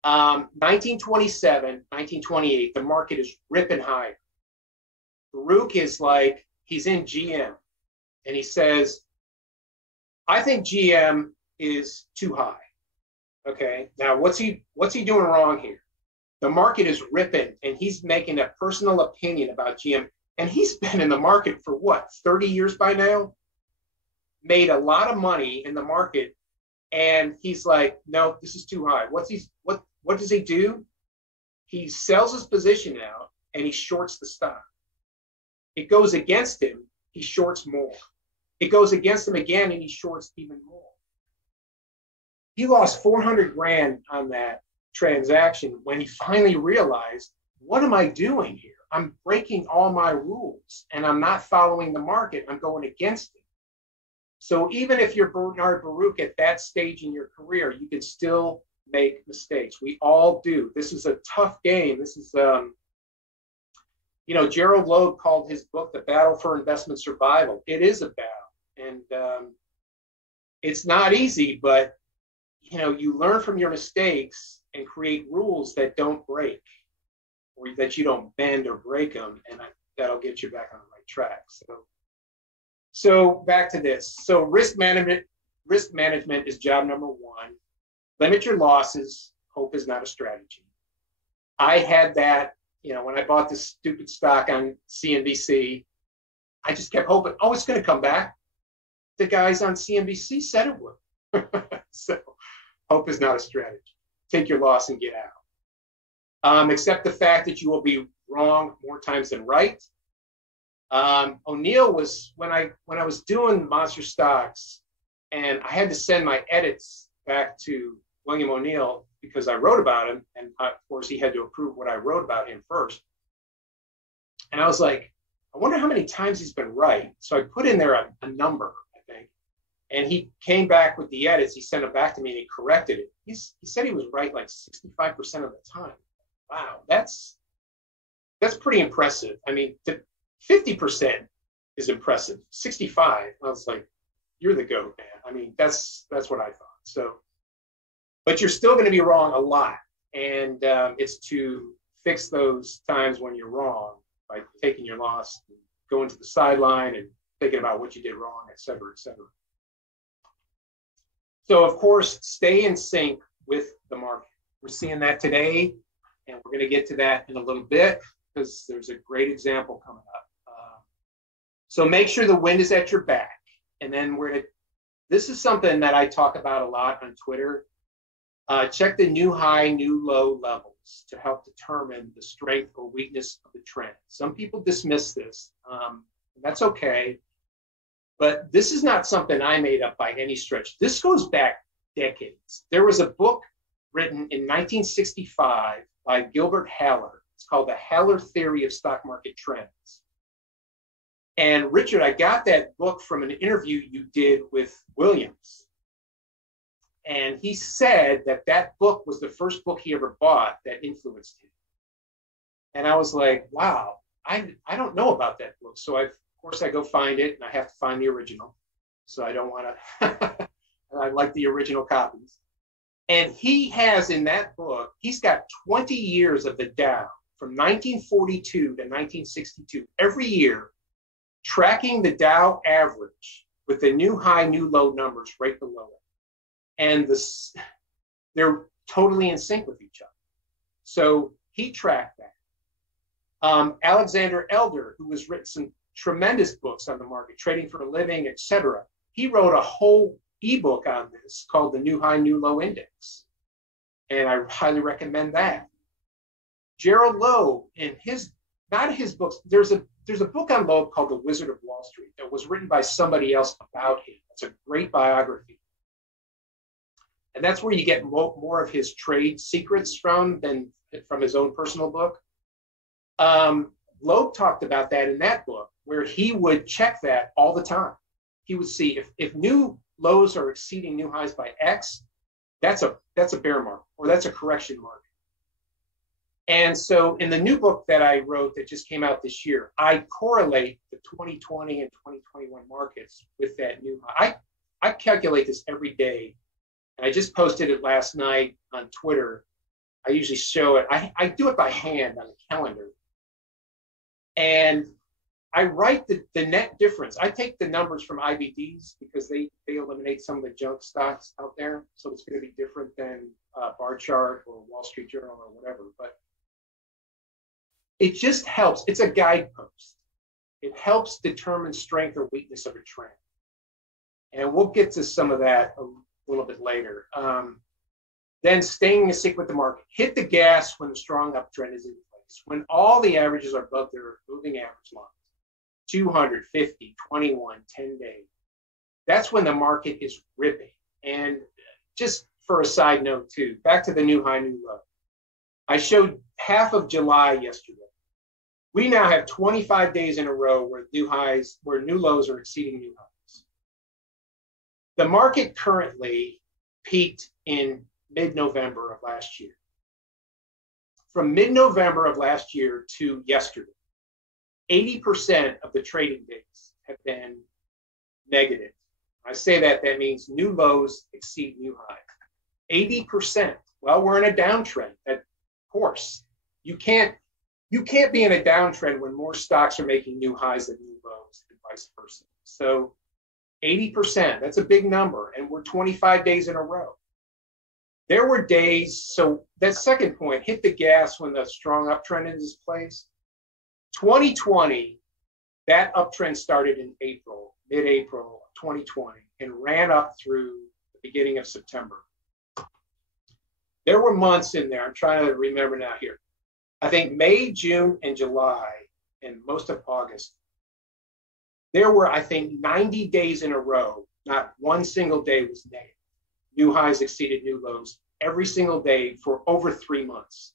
1927, 1928, the market is ripping higher. Baruch is like, he's in GM, and he says, I think GM is too high. Okay, now what's he doing wrong here? The market is ripping, and he's making a personal opinion about GM, and he's been in the market for what, 30 years by now? Made a lot of money in the market. And he's like, no, this is too high. What does he do? He sells his position out and he shorts the stock. It goes against him, he shorts more. It goes against him again and he shorts even more. He lost 400 grand on that transaction when he finally realized, what am I doing here? I'm breaking all my rules and I'm not following the market. I'm going against it. So even if you're Bernard Baruch at that stage in your career, you can still make mistakes. We all do. This is a tough game. This is, Gerald Loeb called his book The Battle for Investment Survival. It is a battle. And it's not easy, but, you learn from your mistakes and create rules that don't break, or that you don't bend or break them. And that'll get you back on the right track. So back to this. So risk management is job number 1. Limit your losses. Hope is not a strategy. I had that, when I bought this stupid stock on CNBC, I just kept hoping, it's going to come back. The guys on CNBC said it would. So hope is not a strategy. Take your loss and get out. Accept the fact that you will be wrong more times than right. O'Neill was, when I was doing monster stocks, And I had to send my edits back to William O'Neill because I wrote about him. And of course, he had to approve what I wrote about him first. And I was like, I wonder how many times he's been right. So I put in there a number, I think. And he came back with the edits. He sent it back to me and he corrected it. He said he was right like 65% of the time. Wow, that's pretty impressive. I mean, 50% is impressive. 65, I was like, you're the GOAT, man. I mean, that's what I thought. So, but you're still going to be wrong a lot. And it's to fix those times when you're wrong by taking your loss, going to the sideline and thinking about what you did wrong, et cetera, et cetera. So, of course, stay in sync with the market. We're seeing that today, and we're going to get to that in a little bit because there's a great example coming up. So make sure the wind is at your back. And then this is something that I talk about a lot on Twitter. Check the new high, new low levels to help determine the strength or weakness of the trend. Some people dismiss this, and that's okay. But this is not something I made up by any stretch. This goes back decades. There was a book written in 1965 by Gilbert Haller. It's called The Haller Theory of Stock Market Trends. And Richard, I got that book from an interview you did with Williams. And he said that book was the first book he ever bought that influenced him. And I was like, wow, I don't know about that book. So of course I go find it, and I have to find the original. So I don't want to, I like the original copies. And he has in that book, he's got 20 years of the Dow from 1942 to 1962, every year, tracking the Dow average with the new high, new low numbers right below it. And they're totally in sync with each other. So he tracked that. Alexander Elder, who has written some tremendous books on the market, trading for a living, etc., he wrote a whole ebook on this called the New High, New Low Index. And I highly recommend that. Gerald Loeb, in not his books, there's a book on Loeb called The Wizard of Wall Street that was written by somebody else about him. It's a great biography. And that's where you get more of his trade secrets than from his own personal book. Loeb talked about that in that book, where he would check that all the time. He would see if new lows are exceeding new highs by X, that's a bear market, or that's a correction market. And so in the new book that I wrote that just came out this year, I correlate the 2020 and 2021 markets with that new high. I calculate this every day. And I just posted it last night on Twitter. I usually show it. I do it by hand on a calendar. And I write the net difference. I take the numbers from IBDs because they eliminate some of the junk stocks out there. So it's going to be different than Bar Chart or Wall Street Journal or whatever. But it just helps. It's a guidepost. It helps determine strength or weakness of a trend. And we'll get to some of that a little bit later. Then staying in sync with the market. Hit the gas when the strong uptrend is in place. When all the averages are above their moving average lines. 200, 50, 21, 10 days. That's when the market is ripping. And just for a side note too, back to the new high, new low. I showed half of July yesterday. We now have 25 days in a row where new lows are exceeding new highs. The market currently peaked in mid-November of last year. From mid-November of last year to yesterday, 80% of the trading days have been negative. When I say that, that means new lows exceed new highs. 80%. Well, we're in a downtrend. Of course, you can't be in a downtrend when more stocks are making new highs than new lows and vice versa. So 80%, that's a big number. And we're 25 days in a row. There were days, so that second point, hit the gas when the strong uptrend is placed. 2020, that uptrend started in April, mid-April 2020, and ran up through the beginning of September. There were months in there, I'm trying to remember now here. I think May, June, and July, and most of August, there were, I think, 90 days in a row Not one single day was negative. New highs exceeded new lows every single day for over 3 months.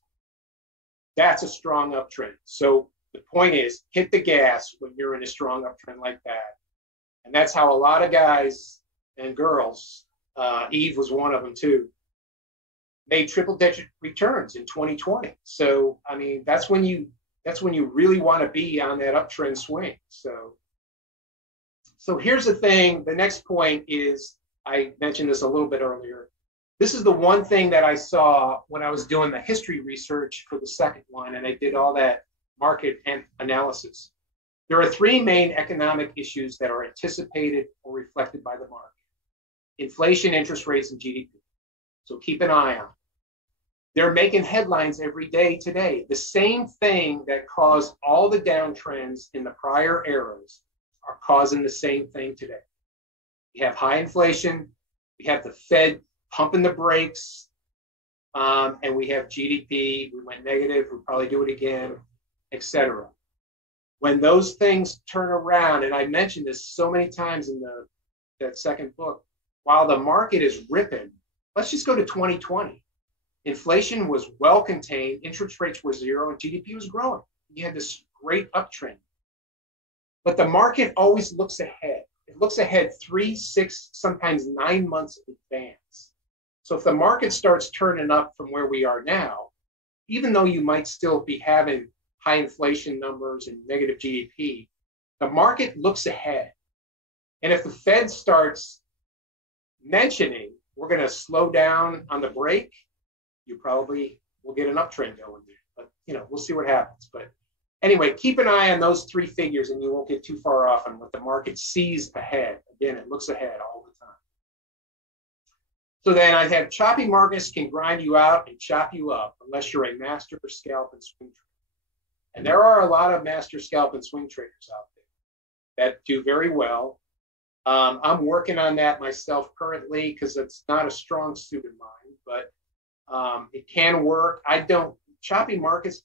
That's a strong uptrend. So the point is, hit the gas when you're in a strong uptrend like that. And that's how a lot of guys and girls, Eve was one of them too, made triple-digit returns in 2020. So I mean, that's when you really want to be on that uptrend swing. So here's the thing. The next point is, I mentioned this a little bit earlier. This is the one thing that I saw when I was doing the history research for the second one, and I did all that market analysis. There are 3 main economic issues that are anticipated or reflected by the market: inflation, interest rates, and GDP. So keep an eye on it. They're making headlines every day today. The same thing that caused all the downtrends in the prior eras are causing the same thing today. We have high inflation, we have the Fed pumping the brakes, and we have GDP. We went negative, we'll probably do it again, etc. When those things turn around, and I mentioned this so many times in that second book, while the market is ripping, let's just go to 2020. Inflation was well contained, interest rates were 0, and GDP was growing. You had this great uptrend. But the market always looks ahead. It looks ahead 3, 6, sometimes 9 months in advance. So if the market starts turning up from where we are now, even though you might still be having high inflation numbers and negative GDP, the market looks ahead. And if the Fed starts mentioning we're going to slow down on the brake, you probably will get an uptrend going there. But we'll see what happens. But anyway, keep an eye on those 3 figures and you won't get too far off on what the market sees ahead. Again, it looks ahead all the time. So then I have choppy markets can grind you out and chop you up unless you're a master scalp and swing trader. And there are a lot of master scalp and swing traders out there that do very well. I'm working on that myself currently because it's not a strong suit of mine, but it can work. Choppy markets,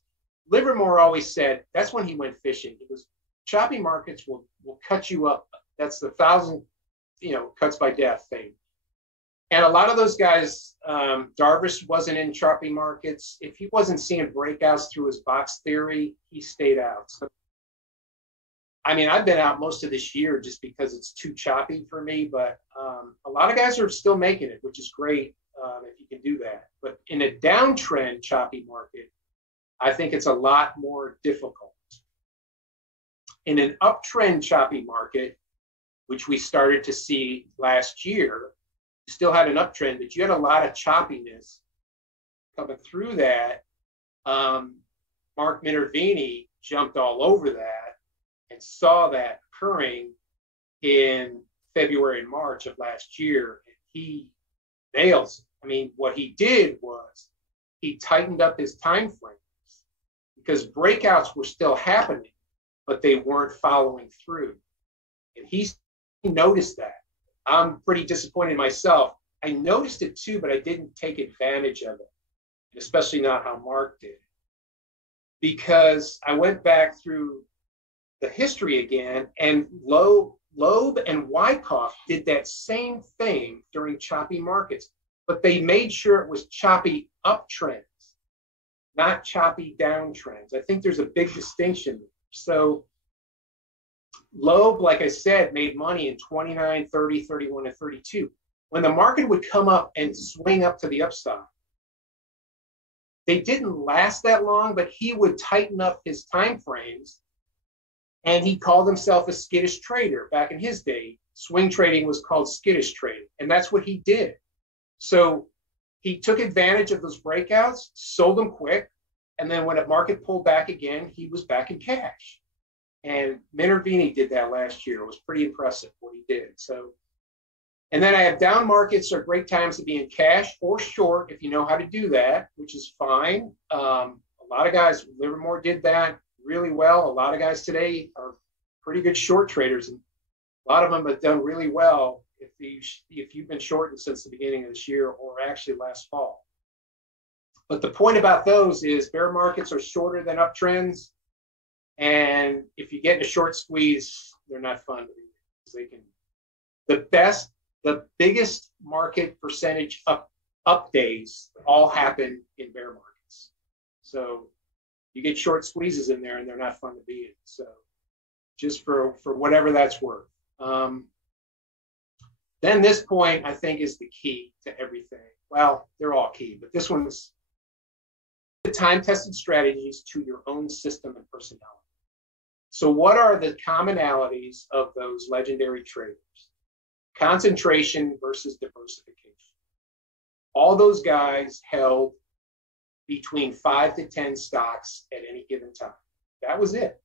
Livermore always said, that's when he went fishing. He goes, choppy markets will cut you up. That's the 1,000, cuts by death thing. And a lot of those guys, Darvish wasn't in choppy markets. If he wasn't seeing breakouts through his box theory, he stayed out. So, I mean, I've been out most of this year just because it's too choppy for me, but a lot of guys are still making it, which is great if you can do that. But in a downtrend choppy market, I think it's a lot more difficult. In an uptrend choppy market, which we started to see last year, you still had an uptrend, but you had a lot of choppiness coming through that. Mark Minervini jumped all over that and saw that occurring in February and March of last year. And he nails it. I mean, what he did was he tightened up his time frames because breakouts were still happening, but they weren't following through. And he noticed that. I'm pretty disappointed myself. I noticed it too, but I didn't take advantage of it, especially not how Mark did. Because I went back through the history again, and Loeb and Wyckoff did that same thing during choppy markets, but they made sure it was choppy uptrends, not choppy downtrends. I think there's a big distinction. So Loeb, like I said, made money in 29, 30, 31, and 32. When the market would come up and swing up to the upside, they didn't last that long, but he would tighten up his time frames, and he called himself a skittish trader. Back in his day, swing trading was called skittish trading, and that's what he did. So he took advantage of those breakouts, sold them quick, and then when the market pulled back again, he was back in cash. And Minervini did that last year. It was pretty impressive what he did. So, and then I have down markets are great times to be in cash or short if you know how to do that, which is fine. A lot of guys, Livermore did that really well. A lot of guys today are pretty good short traders, and a lot of them have done really well if you've been shorting since the beginning of this year or actually last fall. But the point about those is bear markets are shorter than uptrends. And if you get in a short squeeze, they're not fun to be because the biggest market percentage up days all happen in bear markets. So you get short squeezes in there, and they're not fun to be in. So just for whatever that's worth. Then this point, I think, is the key to everything. Well, they're all key, but this one's the time-tested strategies to your own system and personality. So what are the commonalities of those legendary traders? Concentration versus diversification. All those guys held between 5 to 10 stocks at any given time. That was it.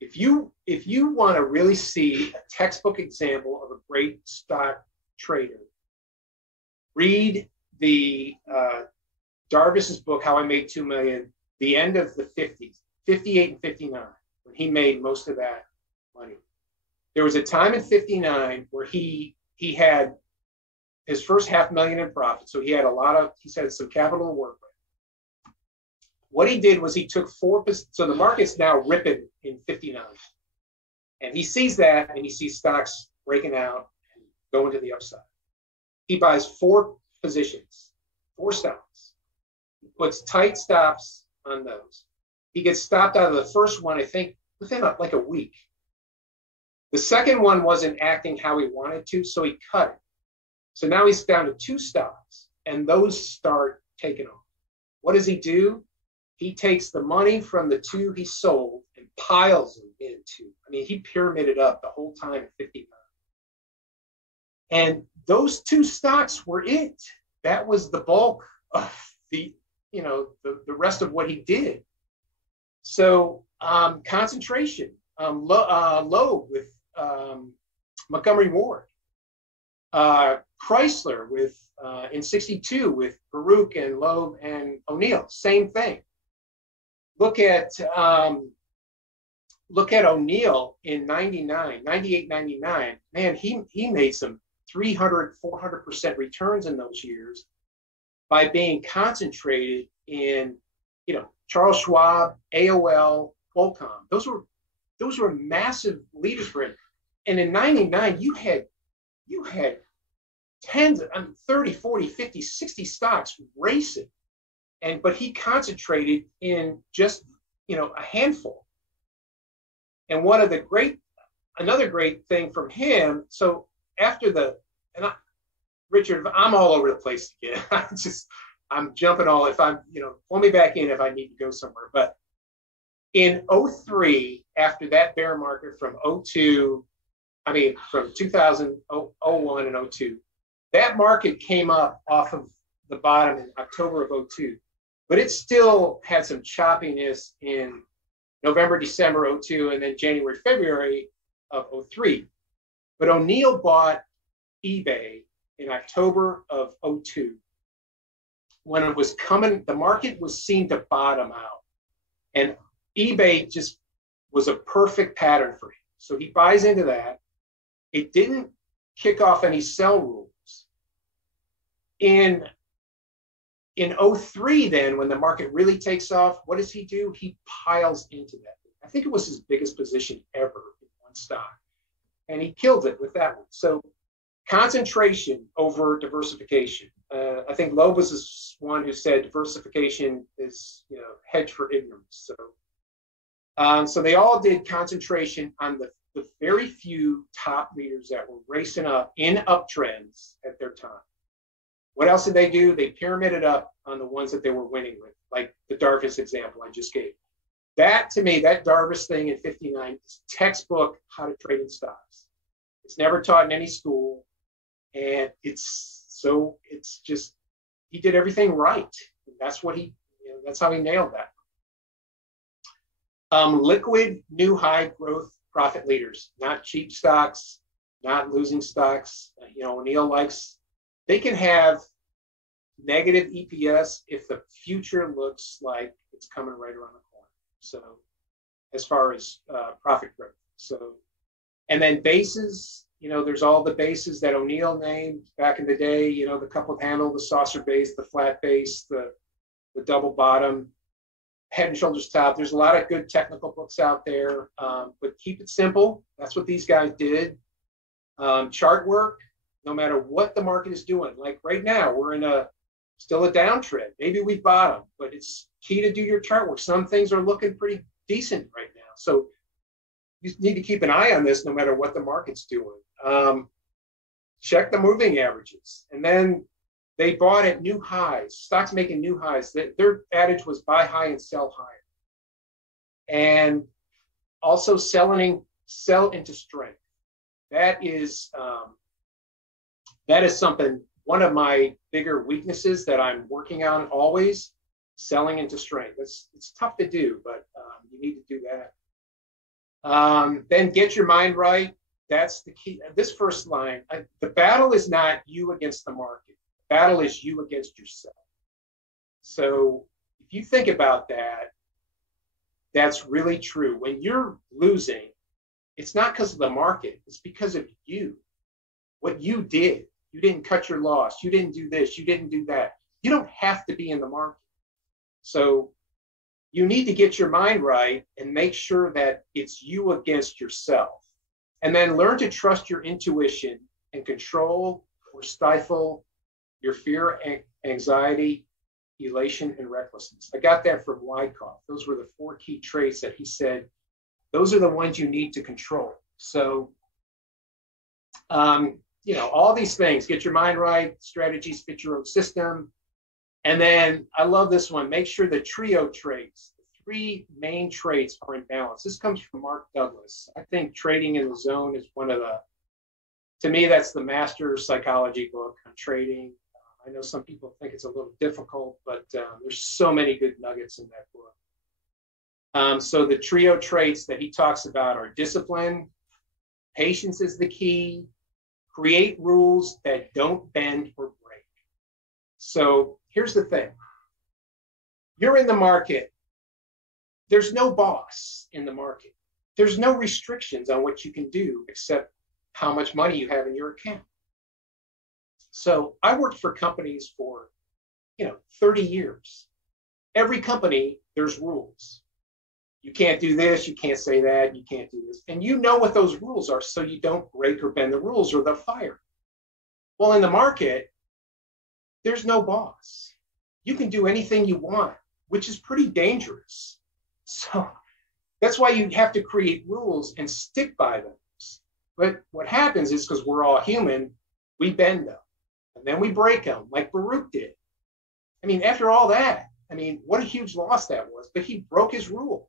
If you want to really see a textbook example of a great stock trader, read the Darvis's book, How I Made $2 Million, the end of the 50s, 58 and 59, when he made most of that money. There was a time in 59 where he had his first $500,000 in profit. So he had some capital to work with. What he did was he took so the market's now ripping in 59. And he sees that, and he sees stocks breaking out and going to the upside. He buys 4 positions, 4 stocks. He puts tight stops on those. He gets stopped out of the first one, I think, within like a week. The second one wasn't acting how he wanted to, so he cut it. So now he's down to 2 stocks, and those start taking off. What does he do? He takes the money from the 2 he sold and piles them into. I mean, he pyramided up the whole time at 59. And those 2 stocks were it. That was the bulk of the rest of what he did. So concentration, Loeb with Montgomery Ward, Chrysler with in 62 with Baruch and Loeb and O'Neill, same thing. Look at O'Neill in 98, 99. Man, he made some 300, 400% returns in those years by being concentrated in, Charles Schwab, AOL, Qualcomm. Those were massive leaders for him. And in 99, you had tens, 30, 40, 50, 60 stocks racing. But he concentrated in just, a handful. And another great thing from him, so after Richard, I'm all over the place again. I'm jumping if I'm, pull me back in if I need to go somewhere. But in 03, after that bear market from 2001 and 02, that market came up off of the bottom in October of 02. But it still had some choppiness in November, December 02, and then January, February of 03. But O'Neill bought eBay in October of 02. When it was coming, the market was seen to bottom out. And eBay just was a perfect pattern for him. So he buys into that. It didn't kick off any sell rules. In 03, then, when the market really takes off, what does he do? He piles into that. I think it was his biggest position ever in one stock. And he killed it with that one. So concentration over diversification. I think Loeb was this one who said diversification is, hedge for ignorance. So they all did concentration on the very few top leaders that were racing up in uptrends at their time. What else did they do? They pyramided up on the ones that they were winning with, like the Darvis example I just gave. That, to me, that Darvis thing in 59 is textbook how to trade in stocks. It's never taught in any school. And it's just, he did everything right. That's that's how he nailed that. Liquid, new high growth profit leaders, not cheap stocks, not losing stocks. O'Neill likes, they can have negative EPS if the future looks like it's coming right around the corner. So as far as profit growth. So, and then bases, there's all the bases that O'Neill named back in the day, the coupled handle, the saucer base, the flat base, the double bottom, head and shoulders top. There's a lot of good technical books out there, but keep it simple. That's what these guys did. Chart work, no matter what the market is doing. Like right now, we're in still a downtrend. Maybe we bottom, but it's key to do your chart work. Some things are looking pretty decent right now. So you need to keep an eye on this no matter what the market's doing. Check the moving averages. And then they bought at new highs, stocks making new highs. Their adage was buy high and sell higher. And also sell into strength. That is something, one of my bigger weaknesses that I'm working on always, selling into strength. It's tough to do, but you need to do that. Then get your mind right. That's the key. This first line, the battle is not you against the market. The battle is you against yourself. So if you think about that, that's really true. When you're losing, it's not because of the market. It's because of you. What you did. You didn't cut your loss. You didn't do this. You didn't do that. You don't have to be in the market. So you need to get your mind right and make sure that it's you against yourself. And then learn to trust your intuition and control or stifle your fear, anxiety, elation, and recklessness. I got that from Wyckoff. Those were the 4 key traits that he said, those are the ones you need to control. So, all these things, get your mind right, strategies, fit your own system. And then I love this one, make sure the trio traits, the 3 main traits are in balance. This comes from Mark Douglas. I think Trading in the Zone is to me, that's the master psychology book on trading. I know some people think it's a little difficult, but there's so many good nuggets in that book. So the trio traits that he talks about are discipline, patience is the key, create rules that don't bend or break. So here's the thing. You're in the market. There's no boss in the market. There's no restrictions on what you can do except how much money you have in your account. So I worked for companies for, 30 years. Every company, there's rules. You can't do this, you can't say that, you can't do this. And you know what those rules are, so you don't break or bend the rules or they'll fire. Well, in the market, there's no boss. You can do anything you want, which is pretty dangerous. So that's why you have to create rules and stick by them. But what happens is, because we're all human, we bend them. And then we break them, like Baruch did. After all that, what a huge loss that was. But he broke his rule.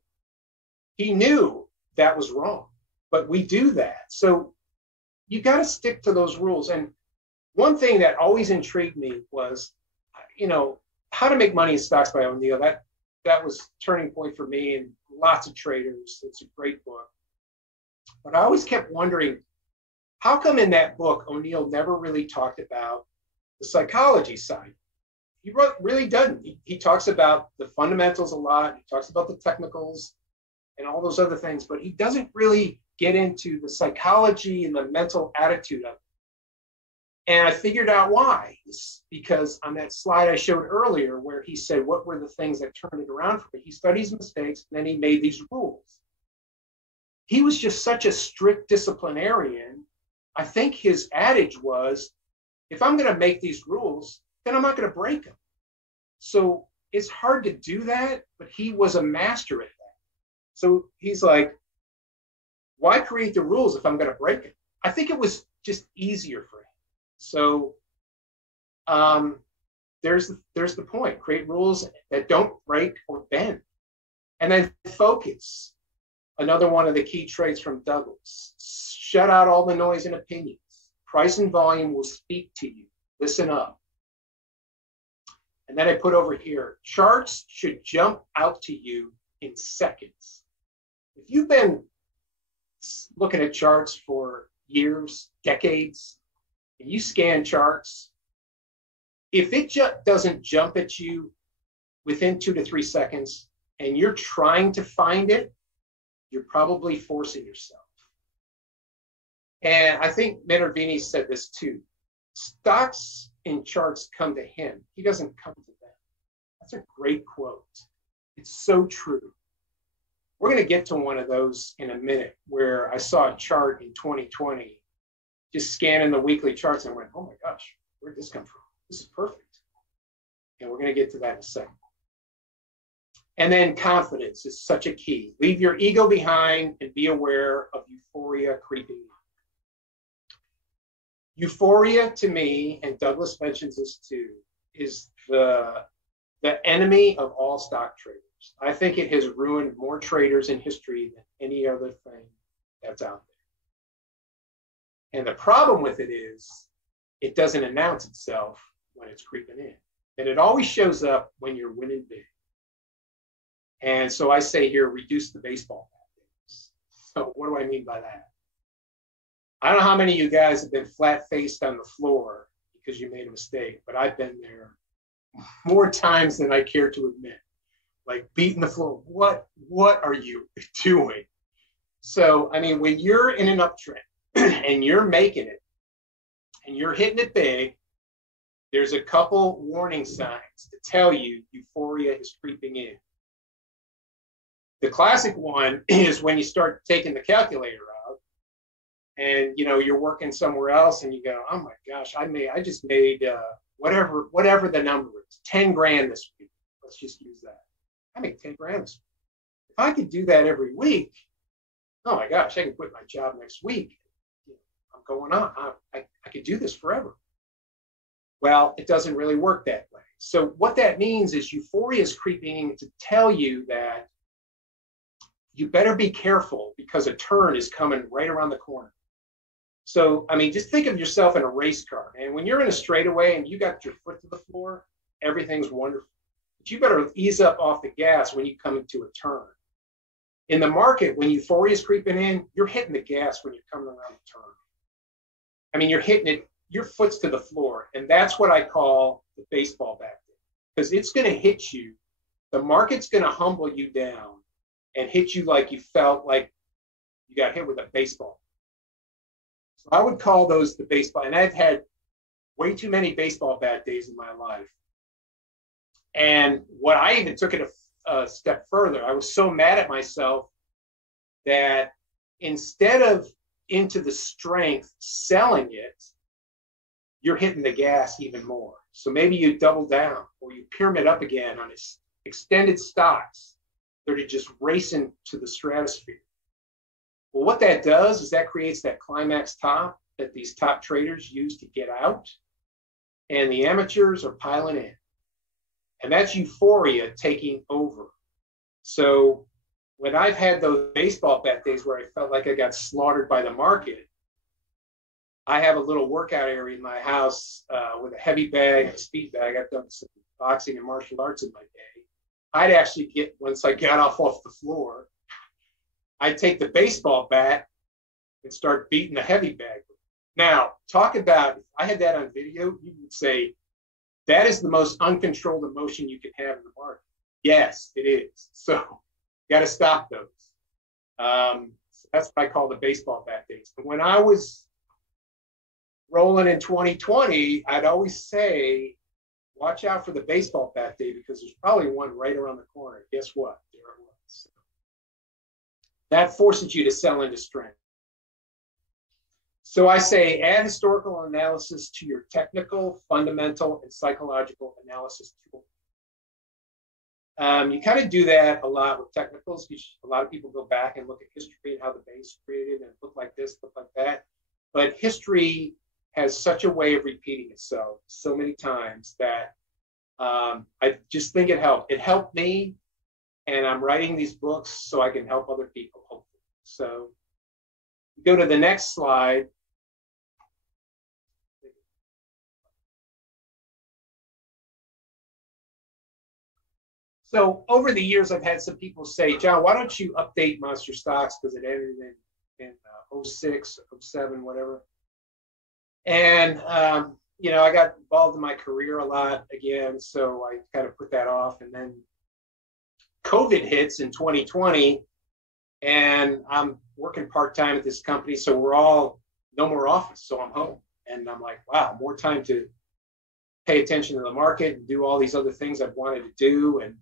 He knew that was wrong. But we do that. So you got to stick to those rules. And one thing that always intrigued me was, How to Make Money in Stocks by O'Neill. That was a turning point for me and lots of traders. It's a great book. But I always kept wondering, how come in that book, O'Neill never really talked about the psychology side? He really doesn't. He talks about the fundamentals a lot. He talks about the technicals and all those other things, but he doesn't really get into the psychology and the mental attitude of it. And I figured out why. It's because on that slide I showed earlier where he said, what were the things that turned it around for me? He studied his mistakes, and then he made these rules. He was just such a strict disciplinarian. I think his adage was, if I'm going to make these rules, then I'm not going to break them. So it's hard to do that, but he was a master at that. So he's like, why create the rules if I'm going to break them? I think it was just easier for him. So there's the point. Create rules that don't break or bend. And then focus. Another one of the key traits from Douglas. Shut out all the noise and opinions. Price and volume will speak to you. Listen up. And then I put over here, charts should jump out to you in seconds. If you've been looking at charts for years, decades, and you scan charts, if it doesn't jump at you within 2 to 3 seconds and you're trying to find it, you're probably forcing yourself. And I think Minervini said this too. Stocks and charts come to him. He doesn't come to them. That's a great quote. It's so true. We're going to get to one of those in a minute where I saw a chart in 2020 just scanning the weekly charts and went, oh my gosh, where'd this come from? This is perfect. And we're going to get to that in a second. And then confidence is such a key. Leave your ego behind and be aware of euphoria creeping in. Euphoria, to me, and Douglas mentions this too, is the enemy of all stock traders. I think it has ruined more traders in history than any other thing that's out there. And the problem with it is it doesn't announce itself when it's creeping in. And it always shows up when you're winning big. And so I say here, reduce the baseball bat days. So what do I mean by that? I don't know how many of you guys have been flat-faced on the floor because you made a mistake, but I've been there more times than I care to admit. Like beating the floor. What are you doing? So, I mean, when you're in an uptrend and you're making it and you're hitting it big, there's a couple warning signs to tell you euphoria is creeping in. The classic one is when you start taking the calculator out and you're working somewhere else and you go, oh my gosh, I just made whatever the number is, 10 grand this week. Let's just use that. I make 10 grand this week. If I could do that every week, oh my gosh, I can quit my job next week. I'm going on. I could do this forever. Well, it doesn't really work that way. So what that means is euphoria is creeping in to tell you that you better be careful because a turn is coming right around the corner. So, I mean, just think of yourself in a race car. And when you're in a straightaway and you got your foot to the floor, everything's wonderful. But you better ease up off the gas when you come into a turn. In the market, when euphoria is creeping in, you're hitting the gas when you're coming around the turn. I mean, you're hitting it, your foot's to the floor. And that's what I call the baseball bat, because it's going to hit you. The market's going to humble you down and hit you like you felt like you got hit with a baseball. So I would call those the baseball. And I've had way too many baseball bat days in my life. And what I even took it a step further, I was so mad at myself that instead of into the strength selling it, you're hitting the gas even more. So maybe you double down or you pyramid up again on extended stocks that are just racing to the stratosphere. Well, what that does is that creates that climax top that these top traders use to get out, and the amateurs are piling in. And that's euphoria taking over. So when I've had those baseball bat days where I felt like I got slaughtered by the market, I have a little workout area in my house with a heavy bag and a speed bag. I've done some boxing and martial arts in my day. I'd actually get, once I got off the floor, I'd take the baseball bat and start beating the heavy bag. Now, talk about, if I had that on video, you would say, that is the most uncontrolled emotion you can have in the market. Yes, it is. So you got to stop those. So that's what I call the baseball bat days. And when I was rolling in 2020, I'd always say, watch out for the baseball bat day because there's probably one right around the corner. Guess what? There it was. So that forces you to sell into strength. So I say add historical analysis to your technical, fundamental, and psychological analysis tool. You kind of do that a lot with technicals. A lot of people go back and look at history and how the base created and look like this, look like that. But history has such a way of repeating itself so many times that I just think it helped. It helped me, and I'm writing these books so I can help other people, hopefully. So go to the next slide. So over the years, I've had some people say, John, why don't you update Monster Stocks because it ended in 06, 07, whatever. And, I got involved in my career a lot again, so I kind of put that off. And then COVID hits in 2020, and I'm working part-time at this company, so we're all no more office, so I'm home. And I'm like, wow, more time to pay attention to the market and do all these other things I've wanted to do. And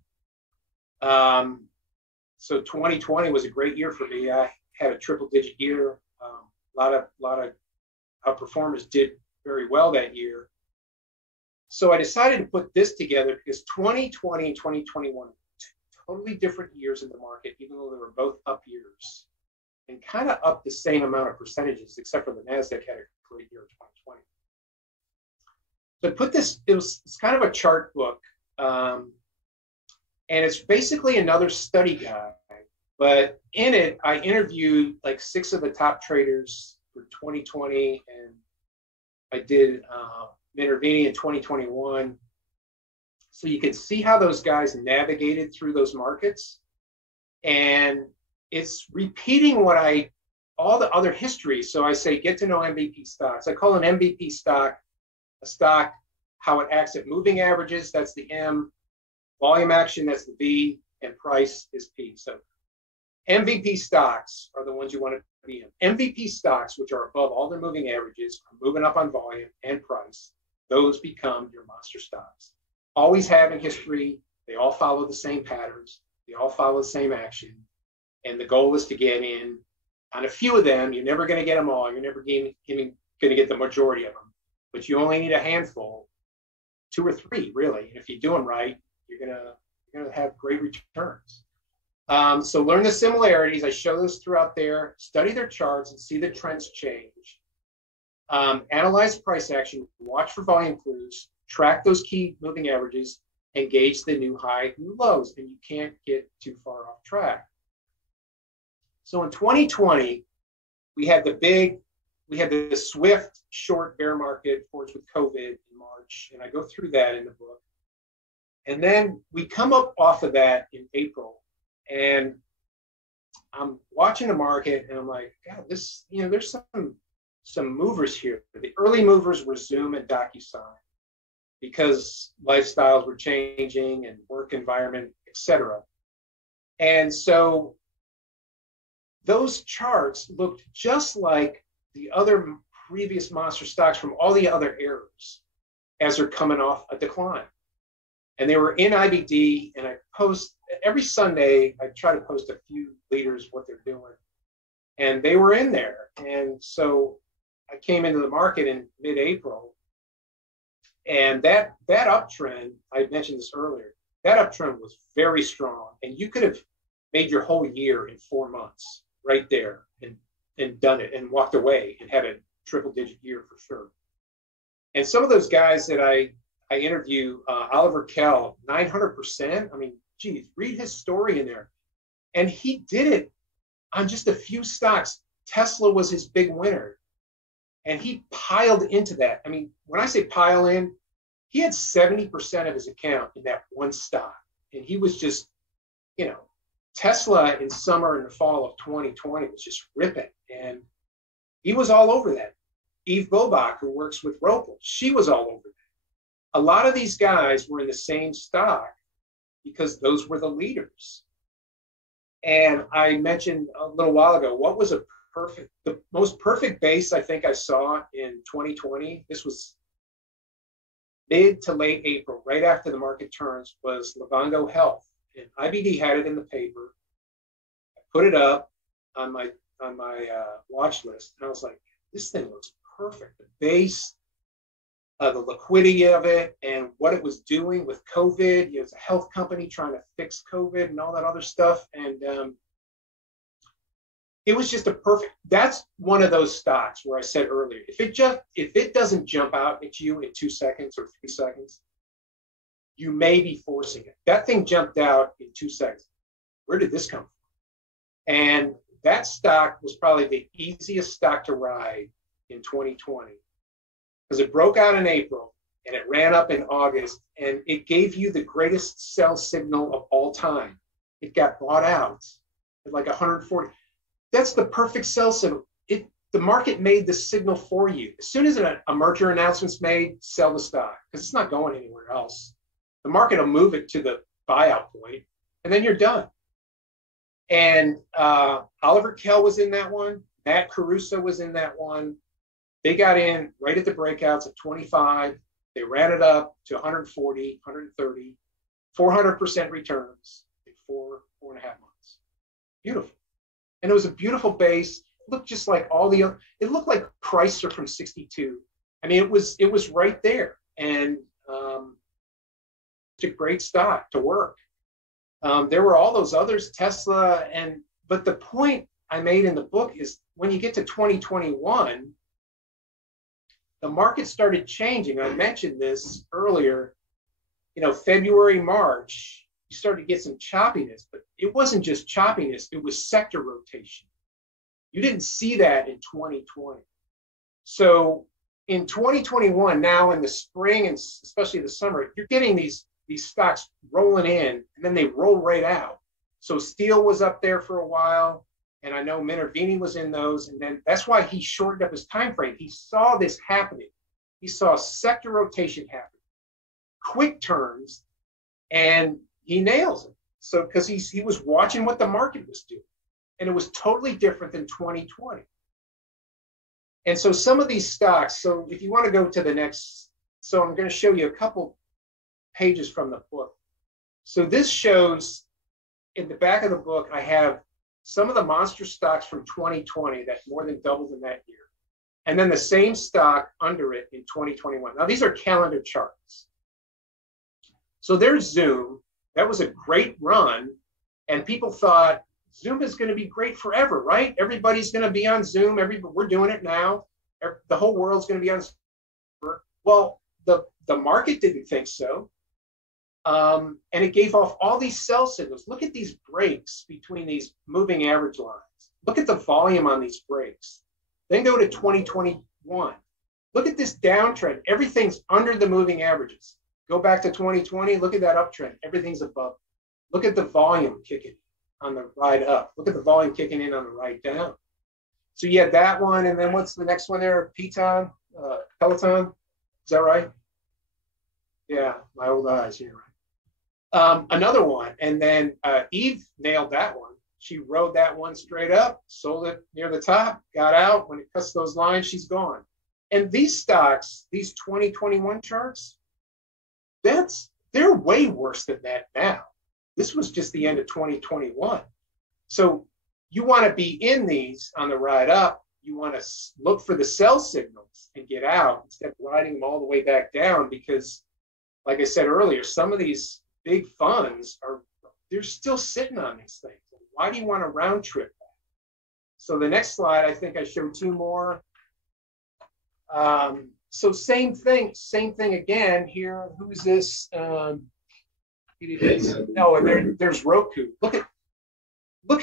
so 2020 was a great year for me. I had a triple-digit year, a lot of outperformers did very well that year. So I decided to put this together because 2020 and 2021, totally different years in the market, even though they were both up years, and kind of up the same amount of percentages, except for the NASDAQ had a great year in 2020. So I put this, it's kind of a chart book, and it's basically another study guide, but in it, I interviewed like 6 of the top traders for 2020, and I did intervening in 2021. So you can see how those guys navigated through those markets. And it's repeating all the other history. So I say, get to know MVP stocks. I call an MVP stock a stock, how it acts at moving averages, that's the M, volume action, that's the V, and price is P. So MVP stocks are the ones you want to be in. MVP stocks, which are above all the moving averages, are moving up on volume and price. Those become your monster stocks. Always have in history. They all follow the same patterns. They all follow the same action. And the goal is to get in on a few of them. You're never going to get them all. You're never going to get the majority of them. But you only need a handful, 2 or 3, really. And if you do them right, you're gonna have great returns. So learn the similarities. I show those throughout there. Study their charts and see the trends change. Analyze price action. Watch for volume clues. Track those key moving averages. And gauge the new high, new lows. And you can't get too far off track. So in 2020, we had the swift short bear market, of course, with COVID in March, and I go through that in the book. And then we come up off of that in April, and I'm watching the market, and I'm like, God, this, there's some movers here. The early movers were Zoom and DocuSign because lifestyles were changing and work environment, etc. And so those charts looked just like the other previous monster stocks from all the other eras as they're coming off a decline. And they were in IBD, and I post every Sunday, I try to post a few leaders, what they're doing. And they were in there. And so I came into the market in mid-April, and that uptrend, I mentioned this earlier, that uptrend was very strong. And you could have made your whole year in 4 months right there and done it and walked away and had a triple-digit year for sure. And some of those guys that I interview, Oliver Kell, 900%. I mean, geez, read his story in there. And he did it on just a few stocks. Tesla was his big winner. And he piled into that. I mean, when I say pile in, he had 70% of his account in that one stock. And he was just, Tesla in summer and the fall of 2020 was just ripping. And he was all over that. Eve Bobach, who works with Ropel, she was all over that. A lot of these guys were in the same stock because those were the leaders. And I mentioned a little while ago, what was the most perfect base I think I saw in 2020, this was mid to late April, right after the market turns, was Livongo Health. And IBD had it in the paper. I put it up on my watch list, and I was like, this thing looks perfect. The base, the liquidity of it, and what it was doing with COVID. It's a health company trying to fix COVID and all that other stuff. And it was just a perfect, that's one of those stocks where I said earlier, if it doesn't jump out at you in 2 seconds or 3 seconds, you may be forcing it. That thing jumped out in 2 seconds. Where did this come from? And that stock was probably the easiest stock to ride in 2020 because it broke out in April and it ran up in August, and it gave you the greatest sell signal of all time. It got bought out at like 140. That's the perfect sell signal. The market made the signal for you. As soon as a merger announcement's made, sell the stock because it's not going anywhere else. The market will move it to the buyout point, and then you're done. And Oliver Kell was in that one. Matt Caruso was in that one. They got in right at the breakouts at 25. They ran it up to 140, 130, 400% returns in 4.5 months. Beautiful. And it was a beautiful base. looked just like all the other. It looked like Chrysler from '62. I mean, it was right there, and it's a great stock to work. There were all those others, Tesla, but the point I made in the book is when you get to 2021, the market started changing. I mentioned this earlier. February, March, you started to get some choppiness, but it wasn't just choppiness, it was sector rotation. You didn't see that in 2020. So in 2021, now in the spring and especially the summer, you're getting these stocks rolling in and then they roll right out. So steel was up there for a while, and I know Minervini was in those, and then that's why he shortened up his time frame. He saw this happening. He saw sector rotation happen, quick turns, and he nails it. So because he was watching what the market was doing, and it was totally different than 2020. And so some of these stocks, so if you want to go to the next, so I'm going to show you a couple pages from the book. So this shows, in the back of the book, I have some of the monster stocks from 2020 that more than doubled in that year. And then the same stock under it in 2021. Now, these are calendar charts. So there's Zoom. That was a great run. And people thought Zoom is going to be great forever, right? Everybody's going to be on Zoom. We're doing it now. The whole world's going to be on Zoom. Well, the market didn't think so. And it gave off all these sell signals. Look at these breaks between these moving average lines. Look at the volume on these breaks. Then go to 2021. Look at this downtrend. Everything's under the moving averages. Go back to 2020. Look at that uptrend. Everything's above. Look at the volume kicking on the ride up. Look at the volume kicking in on the ride down. So you had that one. And then what's the next one there? Peloton? Is that right? Yeah, my old eyes. Yeah, right. Another one. And then Eve nailed that one. She rode that one straight up, sold it near the top, got out. When it cuts those lines, she's gone. And these stocks, these 2021 charts, they're way worse than that now. This was just the end of 2021. So you want to be in these on the ride up. You want to look for the sell signals and get out instead of riding them all the way back down, because, like I said earlier, some of these big funds they're still sitting on these things. Why do you want to round trip that? So the next slide, I think I showed two more. So same thing again here. Who's this? There's Roku. Look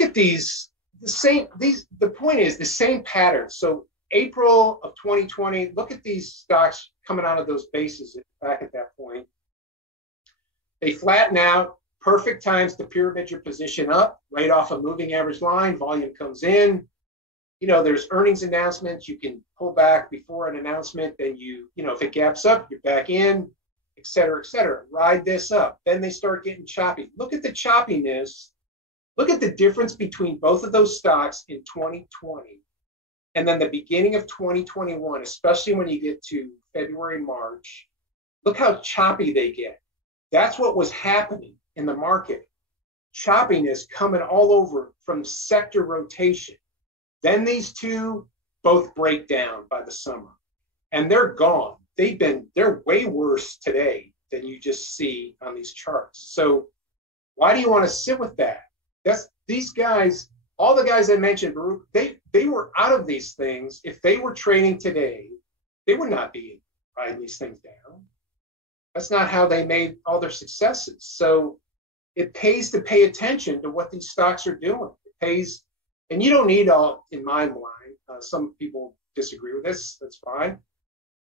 at these. The point is the same pattern. So April of 2020. Look at these stocks coming out of those bases back at that point. They flatten out. Perfect times to pyramid your position up right off a moving average line. Volume comes in. There's earnings announcements. You can pull back before an announcement. Then if it gaps up, you're back in, et cetera, et cetera. Ride this up. Then they start getting choppy. Look at the choppiness. Look at the difference between both of those stocks in 2020 and then the beginning of 2021, especially when you get to February, March. Look how choppy they get. That's what was happening in the market. Choppiness coming all over from sector rotation. Then these two both break down by the summer, and they're gone. They're way worse today than you just see on these charts. So why do you want to sit with that? These guys, all the guys I mentioned, they were out of these things. If they were trading today, they would not be riding these things down. That's not how they made all their successes. So it pays to pay attention to what these stocks are doing. It pays, and you don't need all, in my mind, some people disagree with this, that's fine.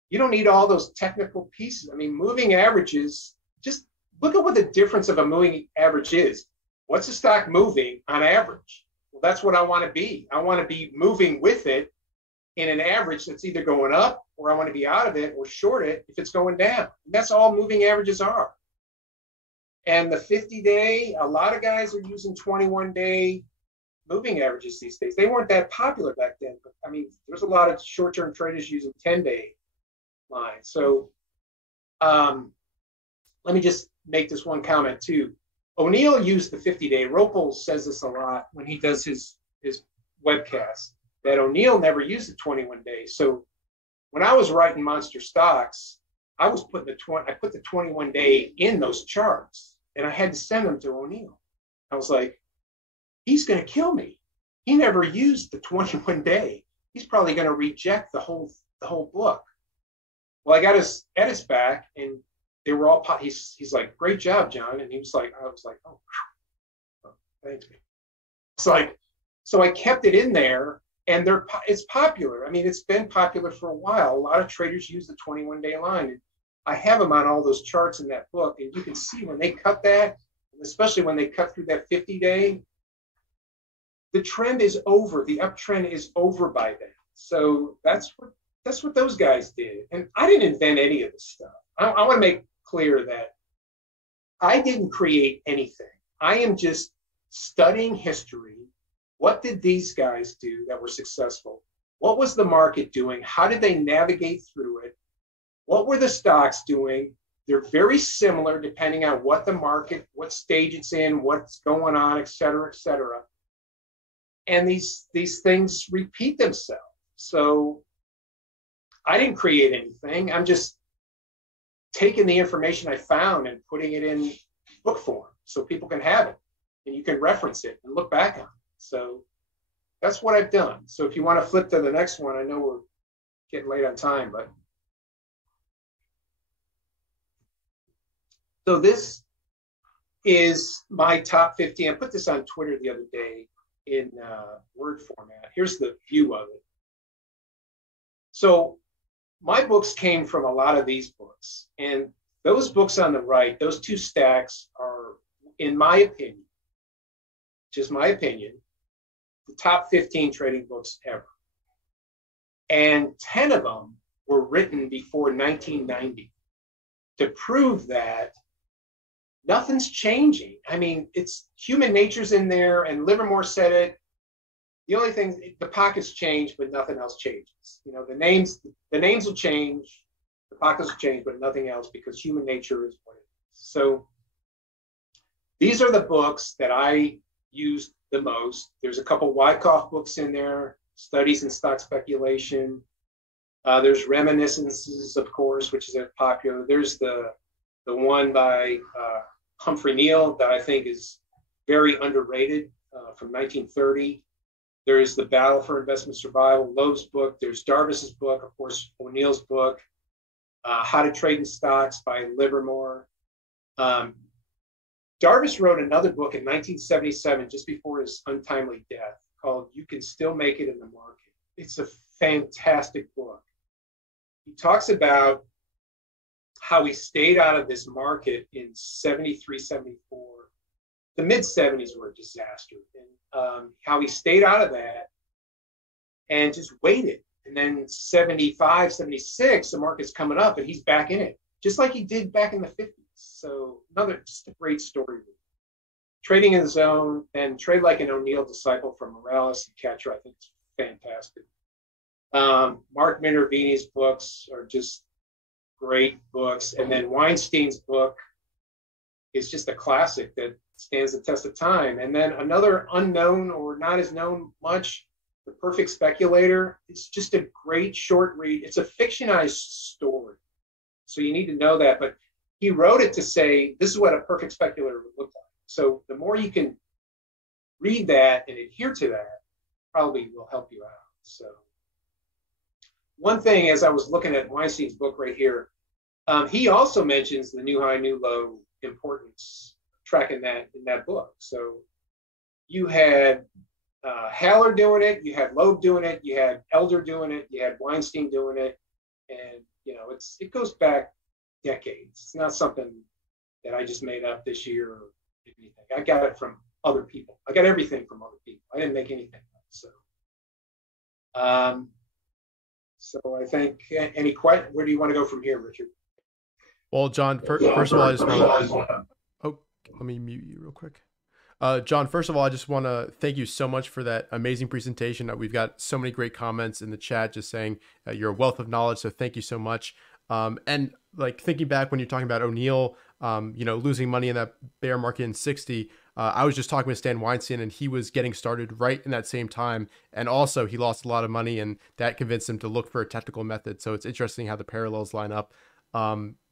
You don't need all those technical pieces. I mean, moving averages, just look at what the difference of a moving average is. What's the stock moving on average? Well, that's what I want to be. I want to be moving with it in an average that's either going up, or I want to be out of it or short it if it's going down. And that's all moving averages are. And the 50-day, a lot of guys are using 21-day moving averages these days. They weren't that popular back then, but I mean, there's a lot of short-term traders using 10-day lines. So let me just make this one comment too. O'Neill used the 50-day. Ropel says this a lot when he does his webcast. that O'Neill never used the 21 days. So when I was writing monster stocks, I was putting I put the 21 day in those charts, and I had to send them to O'Neill. I was like, he's going to kill me. He never used the 21 day. He's probably going to reject the whole book. Well, I got his edits back, and they were all. He's like, great job, John. And he was like, I was like, oh, thank you. It's like, so I kept it in there, and it's popular. I mean, it's been popular for a while. A lot of traders use the 21 day line. I have them on all those charts in that book, and you can see when they cut that, especially when they cut through that 50 day, the trend is over. The uptrend is over by then. So that's what those guys did. And I didn't invent any of this stuff. I want to make clear that I didn't create anything. I am just studying history. What did these guys do that were successful? What was the market doing? How did they navigate through it? What were the stocks doing? They're very similar depending on what the market, what stage it's in, what's going on, et cetera, et cetera. And these things repeat themselves. So I didn't create anything. I'm just taking the information I found and putting it in book form so people can have it and you can reference it and look back on it. So that's what I've done. So if you want to flip to the next one, I know we're getting late on time, but so this is my top 50. I put this on Twitter the other day in Word format. Here's the view of it. So my books came from a lot of these books, and those books on the right, those two stacks are, in my opinion, just my opinion, the top 15 trading books ever. And 10 of them were written before 1990 to prove that nothing's changing. I mean, it's human nature's in there, and Livermore said it. The only thing, the pockets change, but nothing else changes. You know, the names will change, the pockets will change, but nothing else, because human nature is what it is. So these are the books that I used the most. There's a couple Wyckoff books in there, Studies in Stock Speculation. There's Reminiscences, of course, which is popular. There's the one by Humphrey Neal that I think is very underrated, from 1930. There's The Battle for Investment Survival, Loeb's book. There's Darvis's book, of course, O'Neill's book, How to Trade in Stocks by Livermore. Darvis wrote another book in 1977, just before his untimely death, called You Can Still Make It in the Market. It's a fantastic book. He talks about how he stayed out of this market in 73, 74. The mid-70s were a disaster. And how he stayed out of that and just waited. And then 75, 76, the market's coming up and he's back in it, just like he did back in the 50s. So just a great story. Trading in the Zone and Trade Like an O'Neill Disciple from Morales and Catcher, I think is fantastic. Mark Minervini's books are just great books. And then Weinstein's book is just a classic that stands the test of time. And then another unknown or not as known much, The Perfect Speculator. It's just a great short read. It's a fictionized story, so you need to know that. But he wrote it to say, this is what a perfect speculator would look like. So the more you can read that and adhere to that, probably will help you out. So one thing, as I was looking at Weinstein's book right here, he also mentions the new high, new low importance, tracking that in that book. So you had Haller doing it, you had Loeb doing it, you had Elder doing it, you had Weinstein doing it, and you know it goes back decades. It's not something that I just made up this year or anything. I got it from other people. I got everything from other people. I didn't make anything up. So I think any question. Where do you want to go from here, Richard? Well, John, first of all, I just want to. Oh, let me mute you real quick. John, first of all, I just want to thank you so much for that amazing presentation. We've got so many great comments in the chat just saying you're a wealth of knowledge. So thank you so much. And like thinking back when you're talking about O'Neill, losing money in that bear market in 60, I was just talking with Stan Weinstein, and he was getting started right in that same time. And also he lost a lot of money, and that convinced him to look for a technical method. So it's interesting how the parallels line up.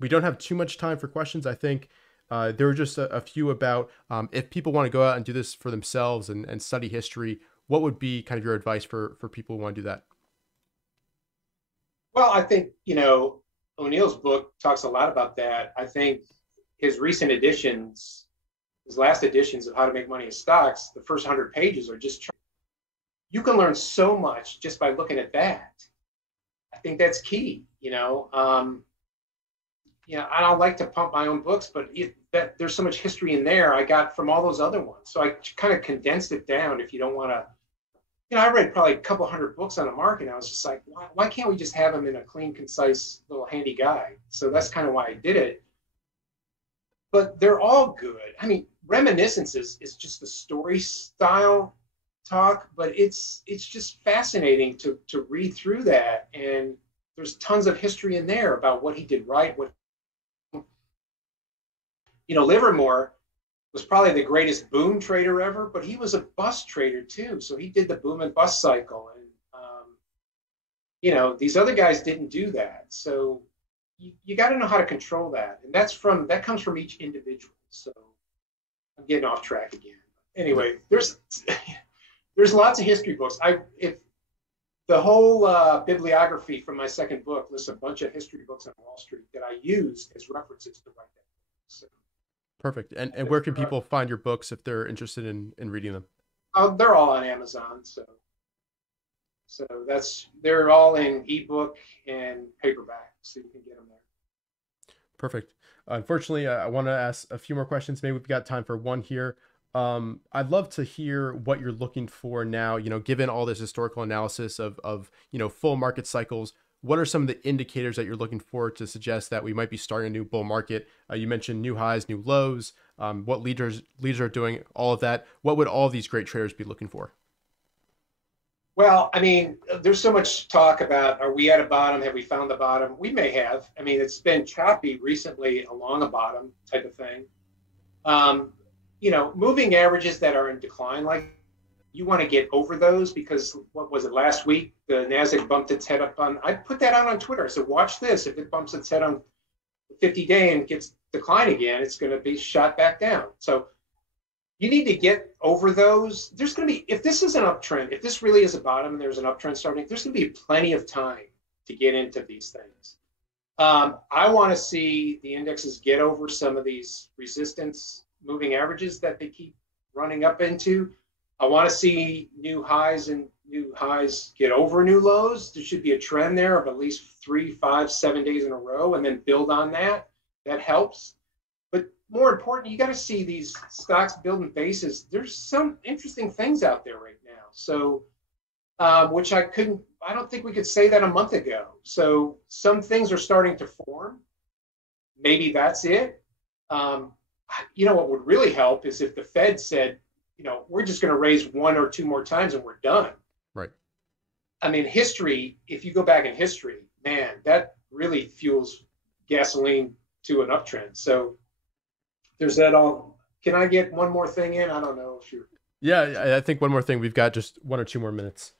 We don't have too much time for questions. I think there were just a few about if people want to go out and do this for themselves and study history, what would be kind of your advice for people who want to do that? Well, I think, O'Neill's book talks a lot about that. I think his recent editions, his last editions of How to Make Money in Stocks, the first 100 pages are just, you can learn so much just by looking at that. I think that's key, I don't like to pump my own books, but there's so much history in there I got from all those other ones. So I kind of condensed it down if you don't want to. I read probably a couple hundred books on the market, and I was just like, why can't we just have them in a clean, concise, little handy guide? So that's kind of why I did it. But they're all good. I mean, Reminiscences is just the story style talk, but it's just fascinating to read through that. And there's tons of history in there about what he did right. Livermore was probably the greatest boom trader ever, but he was a bust trader too. So he did the boom and bust cycle. And, these other guys didn't do that. So you got to know how to control that. And that comes from each individual. So I'm getting off track again. Anyway, there's lots of history books. If the whole bibliography from my second book lists a bunch of history books on Wall Street that I used as references to write that. So, perfect. And where can people find your books if they're interested in reading them? They're all on Amazon. So they're all in ebook and paperback, so you can get them there. Perfect. Unfortunately, I want to ask a few more questions. Maybe we've got time for one here. I'd love to hear what you're looking for now, given all this historical analysis of full market cycles. What are some of the indicators that you're looking for to suggest that we might be starting a new bull market? You mentioned new highs, new lows, what leaders are doing, all of that. What would all of these great traders be looking for? Well, I mean, there's so much talk about, are we at a bottom? Have we found the bottom? We may have. I mean, it's been choppy recently along a bottom type of thing. Moving averages that are in decline, like you want to get over those because what was it last week? The NASDAQ bumped its head up I put that out on Twitter. I said, watch this. If it bumps its head on the 50-day and gets decline again, it's going to be shot back down. So you need to get over those. There's going to be, if this is an uptrend, if this really is a bottom and there's an uptrend starting, there's going to be plenty of time to get into these things. I want to see the indexes get over some of these resistance moving averages that they keep running up into. I want to see new highs get over new lows. There should be a trend there of at least 3, 5, 7 days in a row and then build on that. That helps. But more important, you got to see these stocks building bases. There's some interesting things out there right now. So, which I don't think we could say that a month ago. So some things are starting to form. Maybe that's it. What would really help is if the Fed said, we're just going to raise 1 or 2 more times and we're done. Right. I mean, history, if you go back in history, man, that really fuels gasoline to an uptrend. So there's that all. Can I get one more thing in? I don't know if you're. Yeah, I think one more thing. We've got just 1 or 2 more minutes.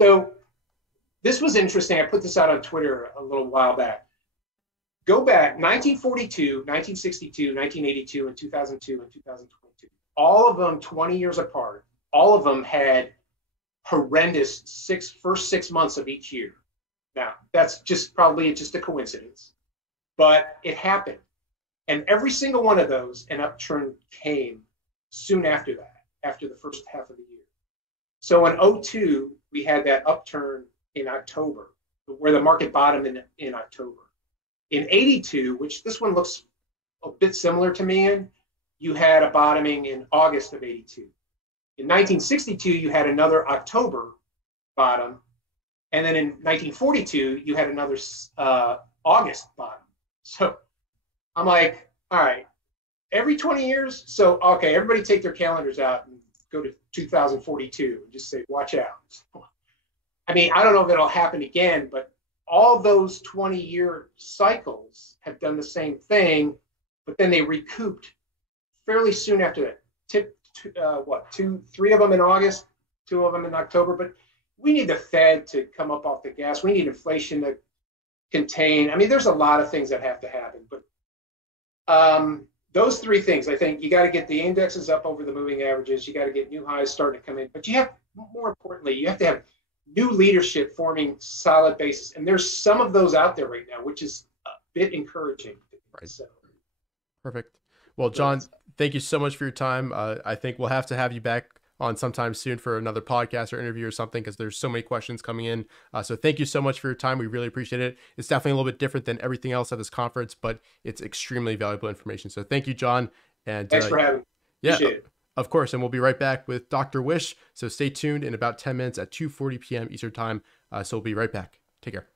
So this was interesting. I put this out on Twitter a little while back. Go back 1942, 1962, 1982, and 2002 and 2022. All of them 20 years apart. All of them had horrendous first 6 months of each year. Now, that's probably just a coincidence, but it happened. And every single one of those, an upturn came soon after that, after the first half of the year. So in 2002, we had that upturn in October, where the market bottomed in October. In 82, which this one looks a bit similar to me in, you had a bottoming in August of 82. In 1962, you had another October bottom. And then in 1942, you had another August bottom. So I'm like, all right, every 20 years. So, okay, everybody take their calendars out and go to 2042 and just say, watch out. I mean, I don't know if it'll happen again, but all those 20-year cycles have done the same thing, but then they recouped fairly soon after that. three of them in August, two of them in October. But we need the Fed to come up off the gas. We need inflation to contain. I mean, there's a lot of things that have to happen, but those three things, I think you got to get the indexes up over the moving averages. You got to get new highs starting to come in, but you have, more importantly, you have to have new leadership forming solid bases. And there's some of those out there right now, which is a bit encouraging. Right. So. Perfect. Well, John, thank you so much for your time. I think we'll have to have you back on sometime soon for another podcast or interview or something, because there's so many questions coming in. So thank you so much for your time. We really appreciate it. It's definitely a little bit different than everything else at this conference, but it's extremely valuable information. So thank you, John. And thanks for having me. Appreciate it. Of course. And we'll be right back with Dr. Wish. So stay tuned in about 10 minutes at 2:40 p.m. Eastern time. So we'll be right back. Take care.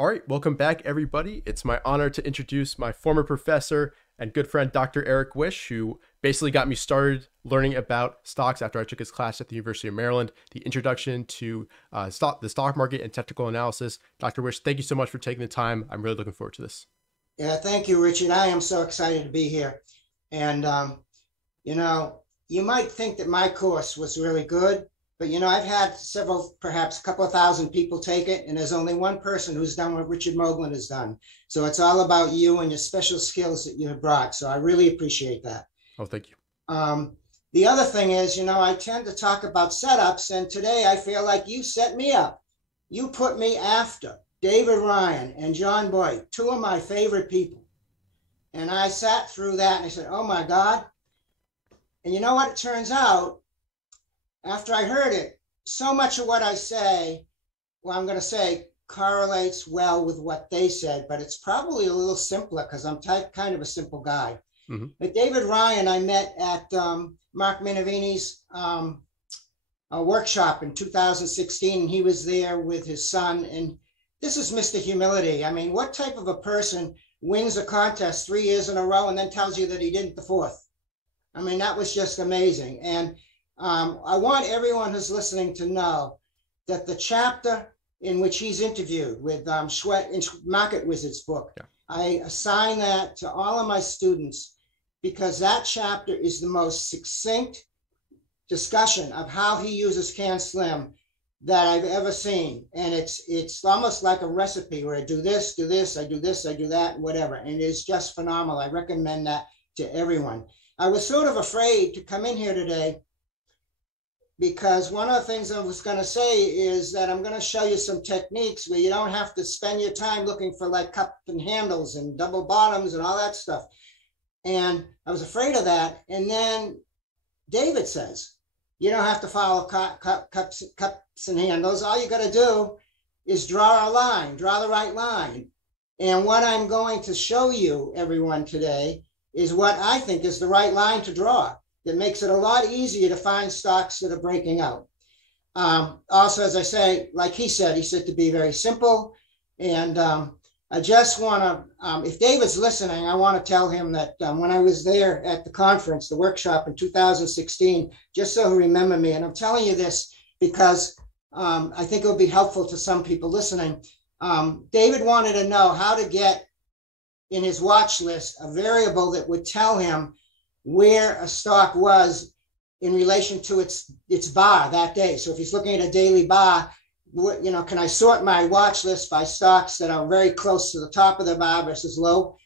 All right, welcome back, everybody. It's my honor to introduce my former professor and good friend, Dr. Eric Wish, who basically got me started learning about stocks after I took his class at the University of Maryland, the introduction to the stock market and technical analysis. Dr. Wish, thank you so much for taking the time. I'm really looking forward to this. Yeah, thank you, Richard. I am so excited to be here. And, you know, you might think that my course was really good, but, you know, I've had several, perhaps a couple of thousand people take it, and there's only one person who's done what Richard Moglen has done. So it's all about you and your special skills that you have brought. So I really appreciate that. Oh, thank you. The other thing is, you know, I tend to talk about setups, and today I feel like you set me up. You put me after David Ryan and John Boik, two of my favorite people. And I sat through that and I said, oh my God. And you know what? It turns out, after I heard it, so much of what I say, well, I'm going to say, correlates well with what they said, but it's probably a little simpler because I'm kind of a simple guy. Mm-hmm. But David Ryan, I met at Mark Minervini's workshop in 2016. He was there with his son, and this is Mr. Humility. I mean, what type of a person wins a contest 3 years in a row and then tells you that he didn't the fourth? I mean, that was just amazing. And I want everyone who's listening to know that the chapter in which he's interviewed with Schwett in Market Wizard's book, yeah. I assign that to all of my students because that chapter is the most succinct discussion of how he uses Can Slim that I've ever seen. And it's almost like a recipe where I do this, I do this, I do that, whatever. And it is just phenomenal. I recommend that to everyone. I was sort of afraid to come in here today because one of the things I was going to say is that I'm going to show you some techniques where you don't have to spend your time looking for like cup and handles and double bottoms and all that stuff. And I was afraid of that. And then David says, you don't have to follow cups and handles. All you got to do is draw a line, draw the right line. And what I'm going to show you, everyone, today is what I think is the right line to draw. That makes it a lot easier to find stocks that are breaking out. Also, as I say, like he said to be very simple. And I just want to, if David's listening, I want to tell him that when I was there at the conference, the workshop in 2016, just so he'll remember me. And I'm telling you this because I think it will be helpful to some people listening. David wanted to know how to get in his watch list a variable that would tell him where a stock was in relation to its bar that day. So if he's looking at a daily bar, you know, can I sort my watch list by stocks that are very close to the top of the bar versus low?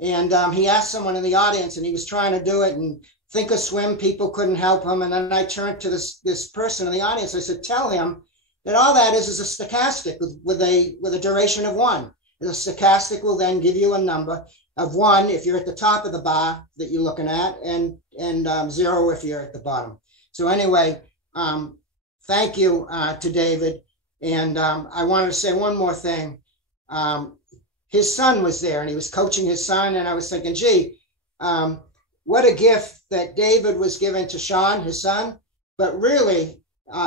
And he asked someone in the audience, and he was trying to do it, and Thinkorswim people couldn't help him. And then I turned to this person in the audience. I said, tell him that all that is a stochastic with a duration of 1. The stochastic will then give you a number of 1 if you're at the top of the bar that you're looking at, and 0 if you're at the bottom. So anyway, thank you to David. And I wanted to say one more thing. His son was there, and he was coaching his son, and I was thinking, gee, what a gift that David was giving to Sean, his son. But really,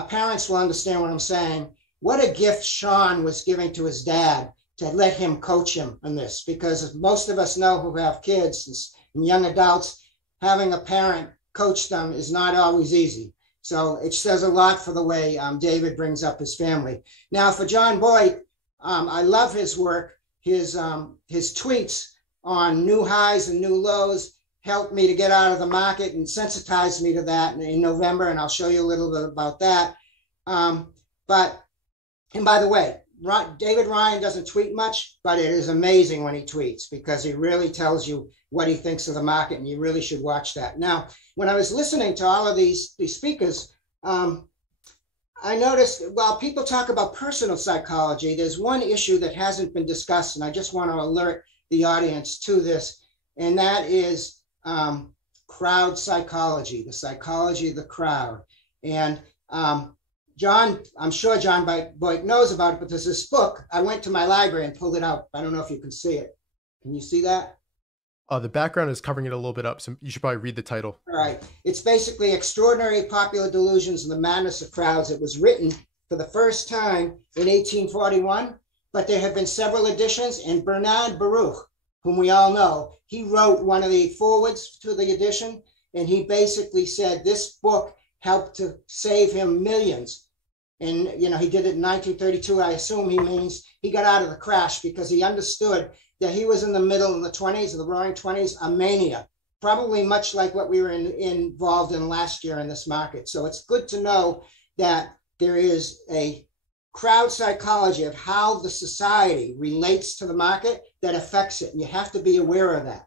parents will understand what I'm saying. What a gift Sean was giving to his dad to let him coach him on this, because most of us know who have kids and young adults, having a parent coach them is not always easy. So it says a lot for the way David brings up his family. Now for John Boik, I love his work. His tweets on new highs and new lows helped me to get out of the market and sensitized me to that in November, and I'll show you a little bit about that. And by the way, David Ryan doesn't tweet much, but it is amazing when he tweets because he really tells you what he thinks of the market, and you really should watch that. Now, when I was listening to all of these speakers, I noticed, while people talk about personal psychology, there's one issue that hasn't been discussed, and I just want to alert the audience to this, and that is crowd psychology, the psychology of the crowd. And John, I'm sure John Boik knows about it, but there's this book. I went to my library and pulled it out. I don't know if you can see it. Can you see that? The background is covering it a little bit up, so you should probably read the title. All right. It's basically Extraordinary Popular Delusions and the Madness of Crowds. It was written for the first time in 1841, but there have been several editions, and Bernard Baruch, whom we all know, he wrote one of the forwards to the edition, and he basically said this book helped to save him millions. And, you know, he did it in 1932. I assume he means he got out of the crash because he understood that he was in the middle of the 20s, of the roaring 20s, a mania, probably much like what we were involved in last year in this market. So it's good to know that there is a crowd psychology of how the society relates to the market that affects it. And you have to be aware of that.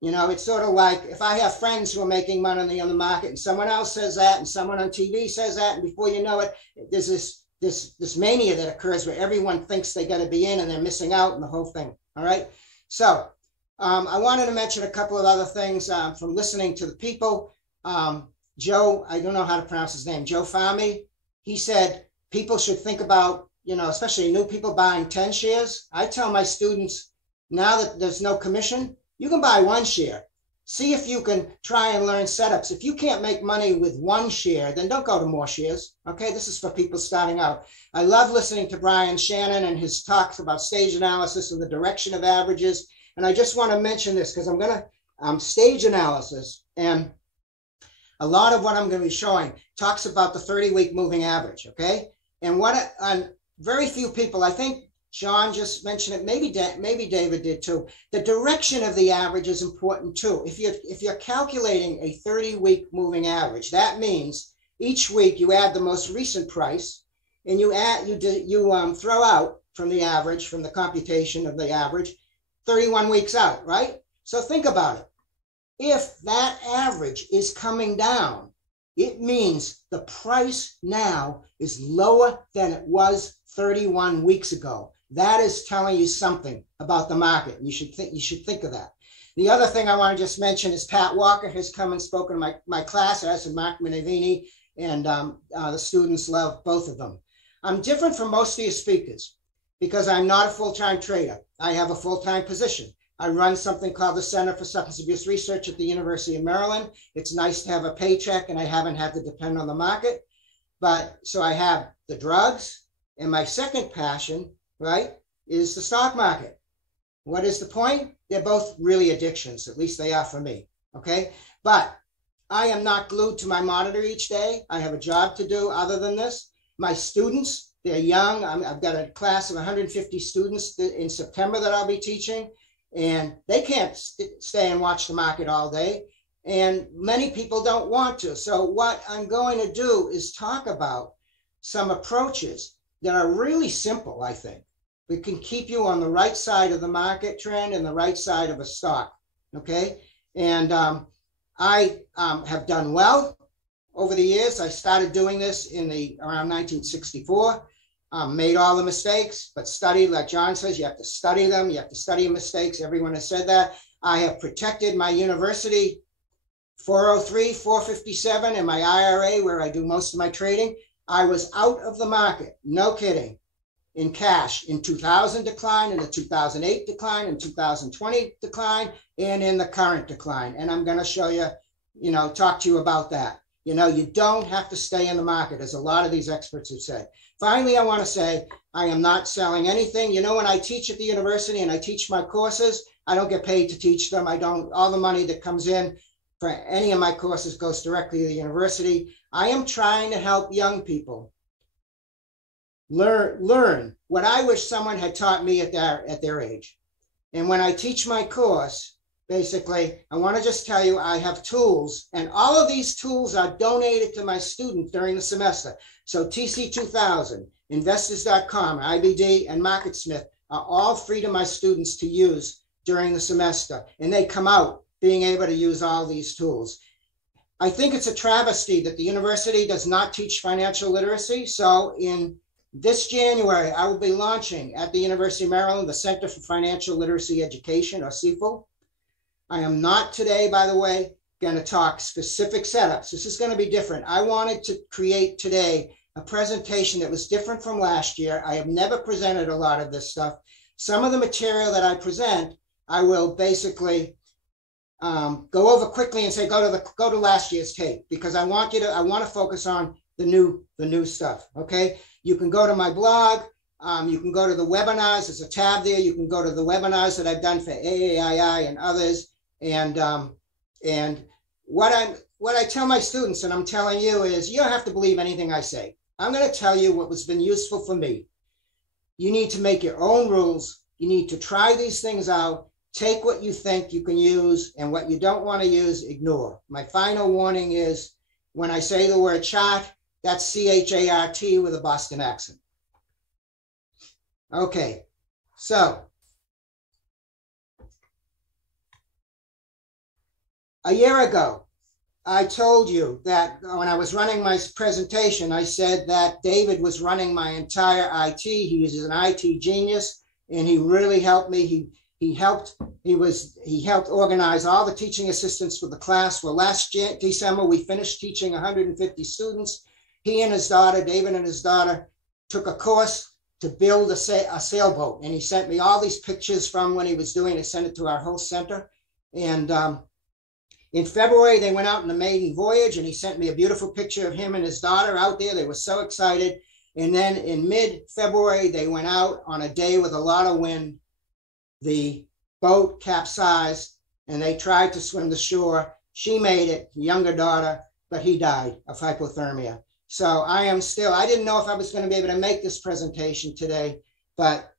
You know, it's sort of like if I have friends who are making money on the market and someone else says that and someone on TV says that, and before you know it, there's this mania that occurs where everyone thinks they got to be in and they're missing out and the whole thing. All right. So I wanted to mention a couple of other things from listening to the people. Joe, I don't know how to pronounce his name, Joe Fahmy, he said people should think about, you know, especially new people buying 10 shares. I tell my students now that there's no commission, you can buy one share. See if you can try and learn setups. If you can't make money with one share, then don't go to more shares. Okay, this is for people starting out. I love listening to Brian Shannon and his talks about stage analysis and the direction of averages. And I just want to mention this because I'm going to stage analysis. And a lot of what I'm going to be showing talks about the 30-week moving average. Okay, and what very few people, I think, John just mentioned it, maybe David did too. The direction of the average is important too. If you're calculating a 30-week moving average, that means each week you add the most recent price and you throw out from the average, from the computation of the average, 31 weeks out, right? So think about it. If that average is coming down, it means the price now is lower than it was 31 weeks ago. That is telling you something about the market. You should think of that. The other thing I want to just mention is Pat Walker has come and spoken to my class, as in Mark Minavini, and the students love both of them. I'm different from most of your speakers because I'm not a full-time trader. I have a full-time position. I run something called the Center for Substance Abuse Research at the University of Maryland. It's nice to have a paycheck and I haven't had to depend on the market. But so I have the drugs, and my second passion, right, is the stock market. What is the point? They're both really addictions, at least they are for me, okay? But I am not glued to my monitor each day. I have a job to do other than this. My students, they're young. I've got a class of 150 students in September that I'll be teaching, and they can't stay and watch the market all day, and many people don't want to. So what I'm going to do is talk about some approaches that are really simple, I think. We can keep you on the right side of the market trend and the right side of a stock, okay? And I have done well over the years. I started doing this around 1964, made all the mistakes, but studied, like John says, you have to study them. You have to study mistakes. Everyone has said that. I have protected my university 403, 457, and my IRA, where I do most of my trading. I was out of the market, no kidding, in cash in 2000 decline, in the 2008 decline, in 2020 decline, and in the current decline. And I'm going to show you, talk to you about that. You don't have to stay in the market, as a lot of these experts have said. Finally, I want to say I am not selling anything. When I teach at the university and I teach my courses, I don't get paid to teach them. All the money that comes in for any of my courses goes directly to the university. I am trying to help young people learn what I wish someone had taught me at their age. And when I teach my course, basically, I want to just tell you I have tools, and all of these tools are donated to my students during the semester. So TC2000, Investors.com, IBD, and MarketSmith are all free to my students to use during the semester, and they come out being able to use all these tools. I think it's a travesty that the university does not teach financial literacy. So in this January, I will be launching at the University of Maryland, the Center for Financial Literacy Education, or CFL. I am not today, by the way, going to talk specific setups. This is going to be different. I wanted to create today a presentation that was different from last year. I have never presented a lot of this stuff. Some of the material that I present, I will basically go over quickly and say, go to last year's tape, because I want to focus on the new stuff. Okay. You can go to my blog. You can go to the webinars. There's a tab there. You can go to the webinars that I've done for AAII and others. And what I tell my students, and I'm telling you, is you don't have to believe anything I say. I'm going to tell you what has been useful for me. You need to make your own rules. You need to try these things out. Take what you think you can use, and what you don't want to use, ignore. My final warning is when I say the word chart, that's C-H-A-R-T with a Boston accent. Okay, so a year ago, I told you that when I was running my presentation, I said that David was running my entire IT. He is an IT genius, and he really helped me. He helped organize all the teaching assistants for the class. Well, last December, we finished teaching 150 students. He and his daughter, David and his daughter, took a course to build a sailboat. And he sent me all these pictures from when he was doing it, sent it to our whole center. And in February, they went out on the maiden voyage, and he sent me a beautiful picture of him and his daughter out there. They were so excited. And then in mid-February, they went out on a day with a lot of wind. The boat capsized, and they tried to swim to shore. She made it, younger daughter, but he died of hypothermia. So I didn't know if I was going to be able to make this presentation today, but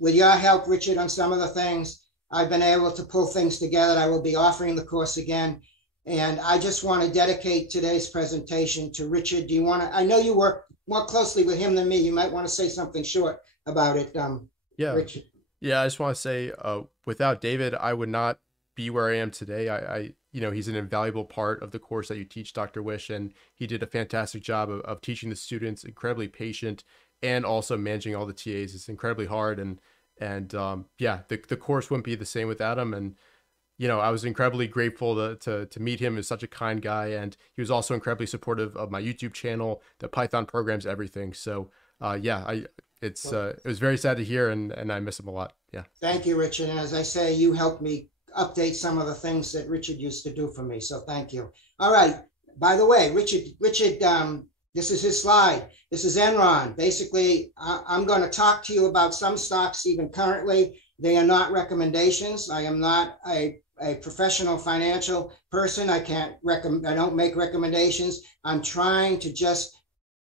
with your help, Richard, on some of the things, I've been able to pull things together. I will be offering the course again. And I just want to dedicate today's presentation to Richard. Do you want to, I know you work more closely with him than me. You might want to say something short about it, yeah. Richard. Yeah, I just want to say, without David, I would not be where I am today. He's an invaluable part of the course that you teach, Dr. Wish, and he did a fantastic job of teaching the students, incredibly patient, and also managing all the TAs. It's incredibly hard, and the course wouldn't be the same without him. And I was incredibly grateful to meet him. He's such a kind guy, and he was also incredibly supportive of my YouTube channel, the Python programs, everything. So it was very sad to hear, and I miss him a lot. Yeah. Thank you, Richard. And as I say, you helped me update some of the things that Richard used to do for me. So thank you. All right. By the way, Richard, this is his slide. This is Enron. Basically, I'm going to talk to you about some stocks even currently. They are not recommendations. I am not a professional financial person. I don't make recommendations. I'm trying to just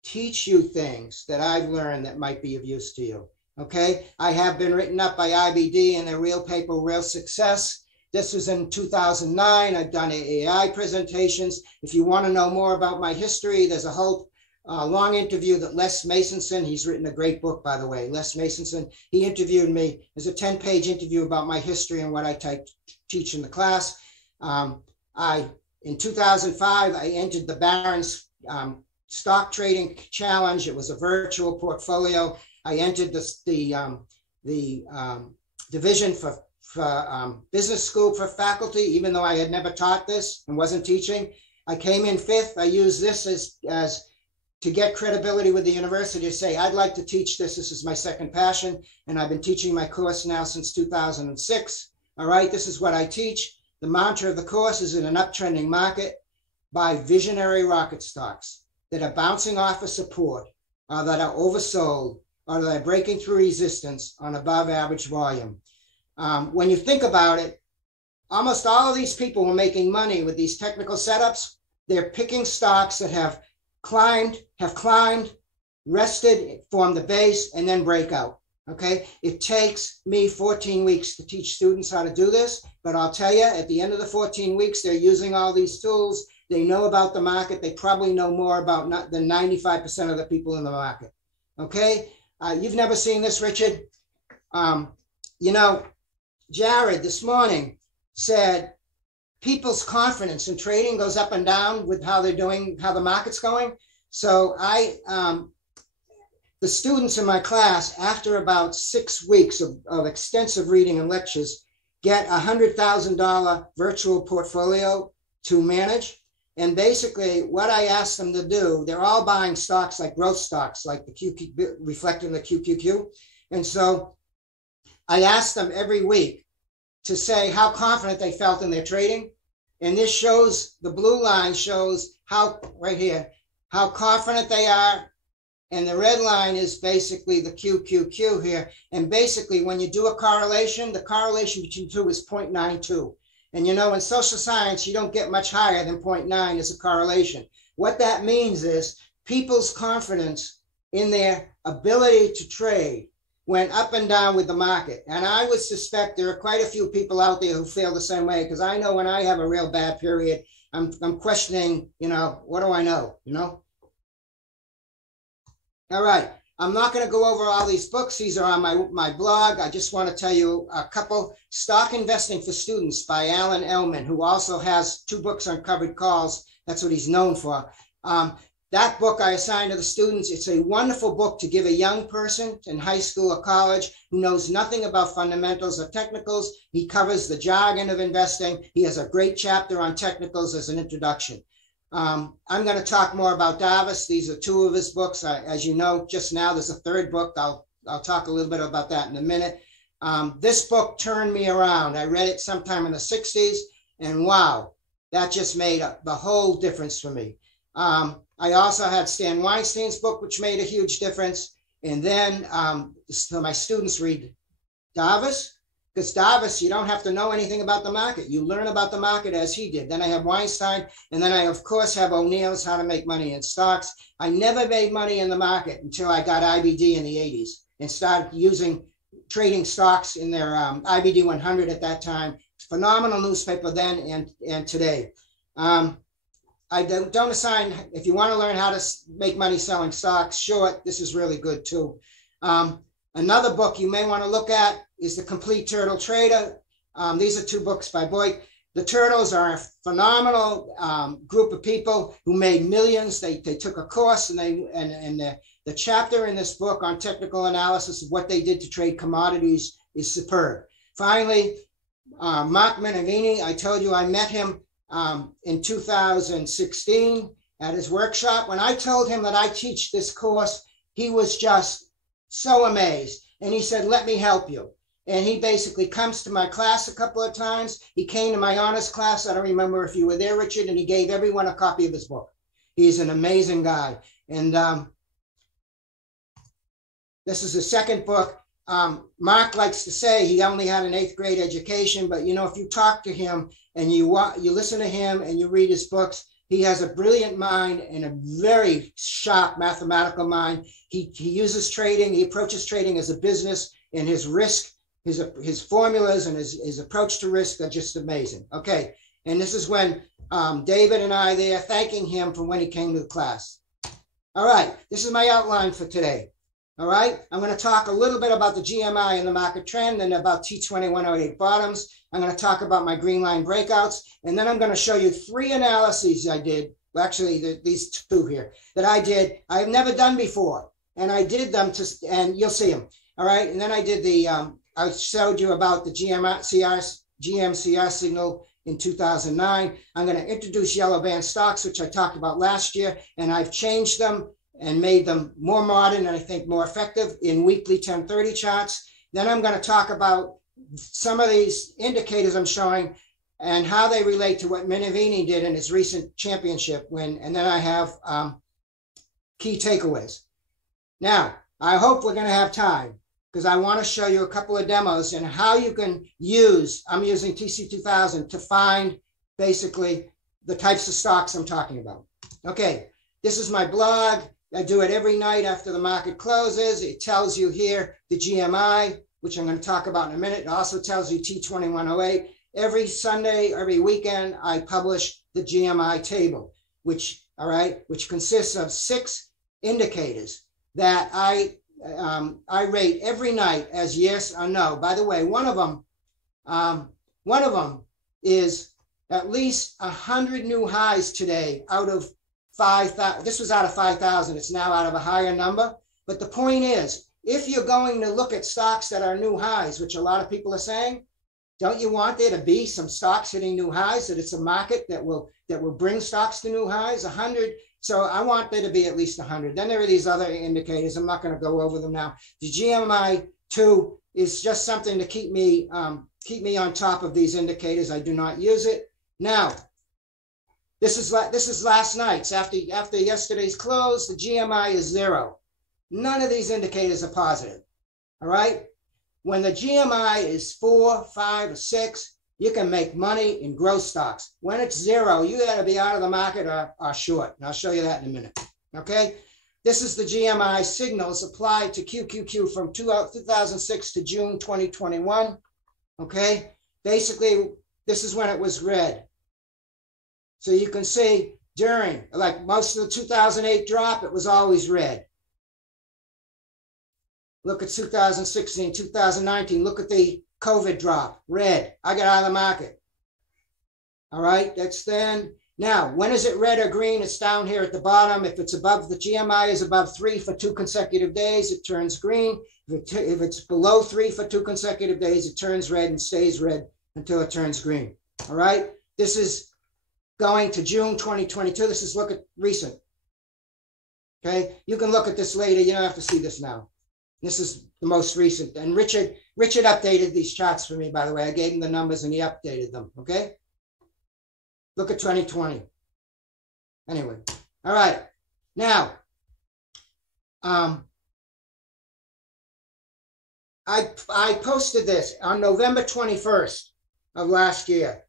teach you things that I've learned that might be of use to you. Okay. I have been written up by IBD in a real paper, Real Success. This was in 2009. I've done AAI presentations. If you want to know more about my history, there's a whole long interview that Les Masonson, he's written a great book, by the way, Les Masonson, he interviewed me. There's a 10-page interview about my history and what I teach in the class. In 2005, I entered the Barron's stock trading challenge. It was a virtual portfolio. I entered the division for business school for faculty, even though I had never taught this and wasn't teaching. I came in 5th. I used this as to get credibility with the university to say, I'd like to teach this. This is my second passion. And I've been teaching my course now since 2006. All right, this is what I teach. The mantra of the course is in an uptrending market, buy visionary rocket stocks that are bouncing off of support, or that are oversold, or that are breaking through resistance on above average volume. When you think about it, almost all of these people who are making money with these technical setups, they're picking stocks that have climbed, rested, formed the base, and then break out. Okay, it takes me 14 weeks to teach students how to do this, but I'll tell you, at the end of the 14 weeks, they're using all these tools. They know about the market. They probably know more about than 95% of the people in the market. Okay, you've never seen this, Richard. Jared this morning said people's confidence in trading goes up and down with how they're doing, how the market's going. So the students in my class, after about 6 weeks of extensive reading and lectures, get a $100,000 virtual portfolio to manage. And basically what I asked them to do, they're all buying stocks like growth stocks, like the QQ, reflecting the QQQ. And so I asked them every week to say how confident they felt in their trading. And this shows, the blue line shows how, right here, how confident they are And the red line is basically the QQQ here. And basically, when you do a correlation, the correlation between two is 0.92. And you know, in social science, you don't get much higher than 0.9 as a correlation. What that means is people's confidence in their ability to trade went up and down with the market. And I would suspect there are quite a few people out there who feel the same way, because I know when I have a real bad period, I'm questioning, you know, what do I know, you know? All right, I'm not going to go over all these books. These are on my blog. I just want to tell you a couple. Stock Investing for Students by Alan Ellman, who also has 2 books on covered calls. That's what he's known for. That book I assign to the students. It's a wonderful book to give a young person in high school or college who knows nothing about fundamentals or technicals. He covers the jargon of investing. He has a great chapter on technicals as an introduction. I'm going to talk more about Davis. These are 2 of his books. As you know, just now there's a 3rd book. I'll talk a little bit about that in a minute. This book turned me around. I read it sometime in the 60s, and wow, that just made the whole difference for me. I also had Stan Weinstein's book, which made a huge difference. And then so my students read Davis, because Davis, you don't have to know anything about the market. You learn about the market as he did. Then I have Weinstein, and then I, of course, have O'Neill's How to Make Money in Stocks. I never made money in the market until I got IBD in the 80s and started trading stocks in their IBD 100 at that time. Phenomenal newspaper then and today. I don't assign, if you want to learn how to make money selling stocks short, this is really good too. Another book you may want to look at is The Complete Turtle Trader. These are 2 books by Boik. The Turtles are a phenomenal group of people who made millions. They took a course, and the chapter in this book on technical analysis of what they did to trade commodities is superb. Finally, Mark Minervini, I told you I met him in 2016 at his workshop. When I told him that I teach this course, he was just so amazed. And he said, let me help you. And he basically comes to my class a couple of times. He came to my honors class. I don't remember if you were there, Richard, and he gave everyone a copy of his book. He's an amazing guy. And this is his 2nd book. Mark likes to say he only had an 8th grade education, but you know, if you talk to him and you listen to him and you read his books, he has a brilliant mind and a very sharp mathematical mind. He uses trading. He approaches trading as a business, and his risk, his formulas and his approach to risk are just amazing. Okay, and this is when David and I there thanking him for when he came to the class. All right, this is my outline for today. All right, I'm going to talk a little bit about the GMI and the market trend, and about T2108 bottoms. I'm going to talk about my green line breakouts, and then I'm going to show you 3 analyses I did. Well, actually, these 2 here that I did. I've never done before, and I did them and you'll see them. All right, and then I did I showed you about the GMCR signal in 2009. I'm going to introduce yellow band stocks, which I talked about last year, and I've changed them and made them more modern and I think more effective in weekly 1030 charts. Then I'm going to talk about some of these indicators I'm showing and how they relate to what Minervini did in his recent championship win. And then I have key takeaways. Now, I hope we're going to have time, because I want to show you a couple of demos and how you can I'm using TC2000 to find basically the types of stocks I'm talking about. Okay, this is my blog. I do it every night after the market closes. It tells you here the GMI, which I'm going to talk about in a minute. It also tells you T2108. Every Sunday, every weekend, I publish the GMI table, which consists of 6 indicators that I rate every night as yes or no. By the way, one of them is at least 100 new highs today out of 5,000. This was out of 5,000. It's now out of a higher number. But the point is, if you're going to look at stocks that are new highs, which a lot of people are saying, don't you want there to be some stocks hitting new highs, that it's a market that will bring stocks to new highs? 100. So I want there to be at least 100. Then there are these other indicators. I'm not going to go over them now. The GMI 2 is just something to keep me on top of these indicators. I do not use it. Now, this is last night's. After yesterday's close, the GMI is 0. None of these indicators are positive. All right. When the GMI is 4, 5, or 6, you can make money in growth stocks. When it's 0, you got to be out of the market or short. And I'll show you that in a minute. Okay. This is the GMI signals applied to QQQ from 2006 to June 2021. Okay. Basically, this is when it was red. So you can see during, like most of the 2008 drop, it was always red. Look at 2016, 2019. Look at the COVID drop, red. I got out of the market. All right, that's then. Now, when is it red or green? It's down here at the bottom. If it's above, the GMI is above 3 for 2 consecutive days, it turns green. If it's below 3 for 2 consecutive days, it turns red and stays red until it turns green. All right, this is going to June 2022. This is look at recent. Okay, you can look at this later. You don't have to see this now. This is the most recent. And Richard updated these charts for me, by the way. I gave him the numbers and he updated them. Okay. Look at 2020. Anyway. All right. Now, I posted this on November 21st of last year.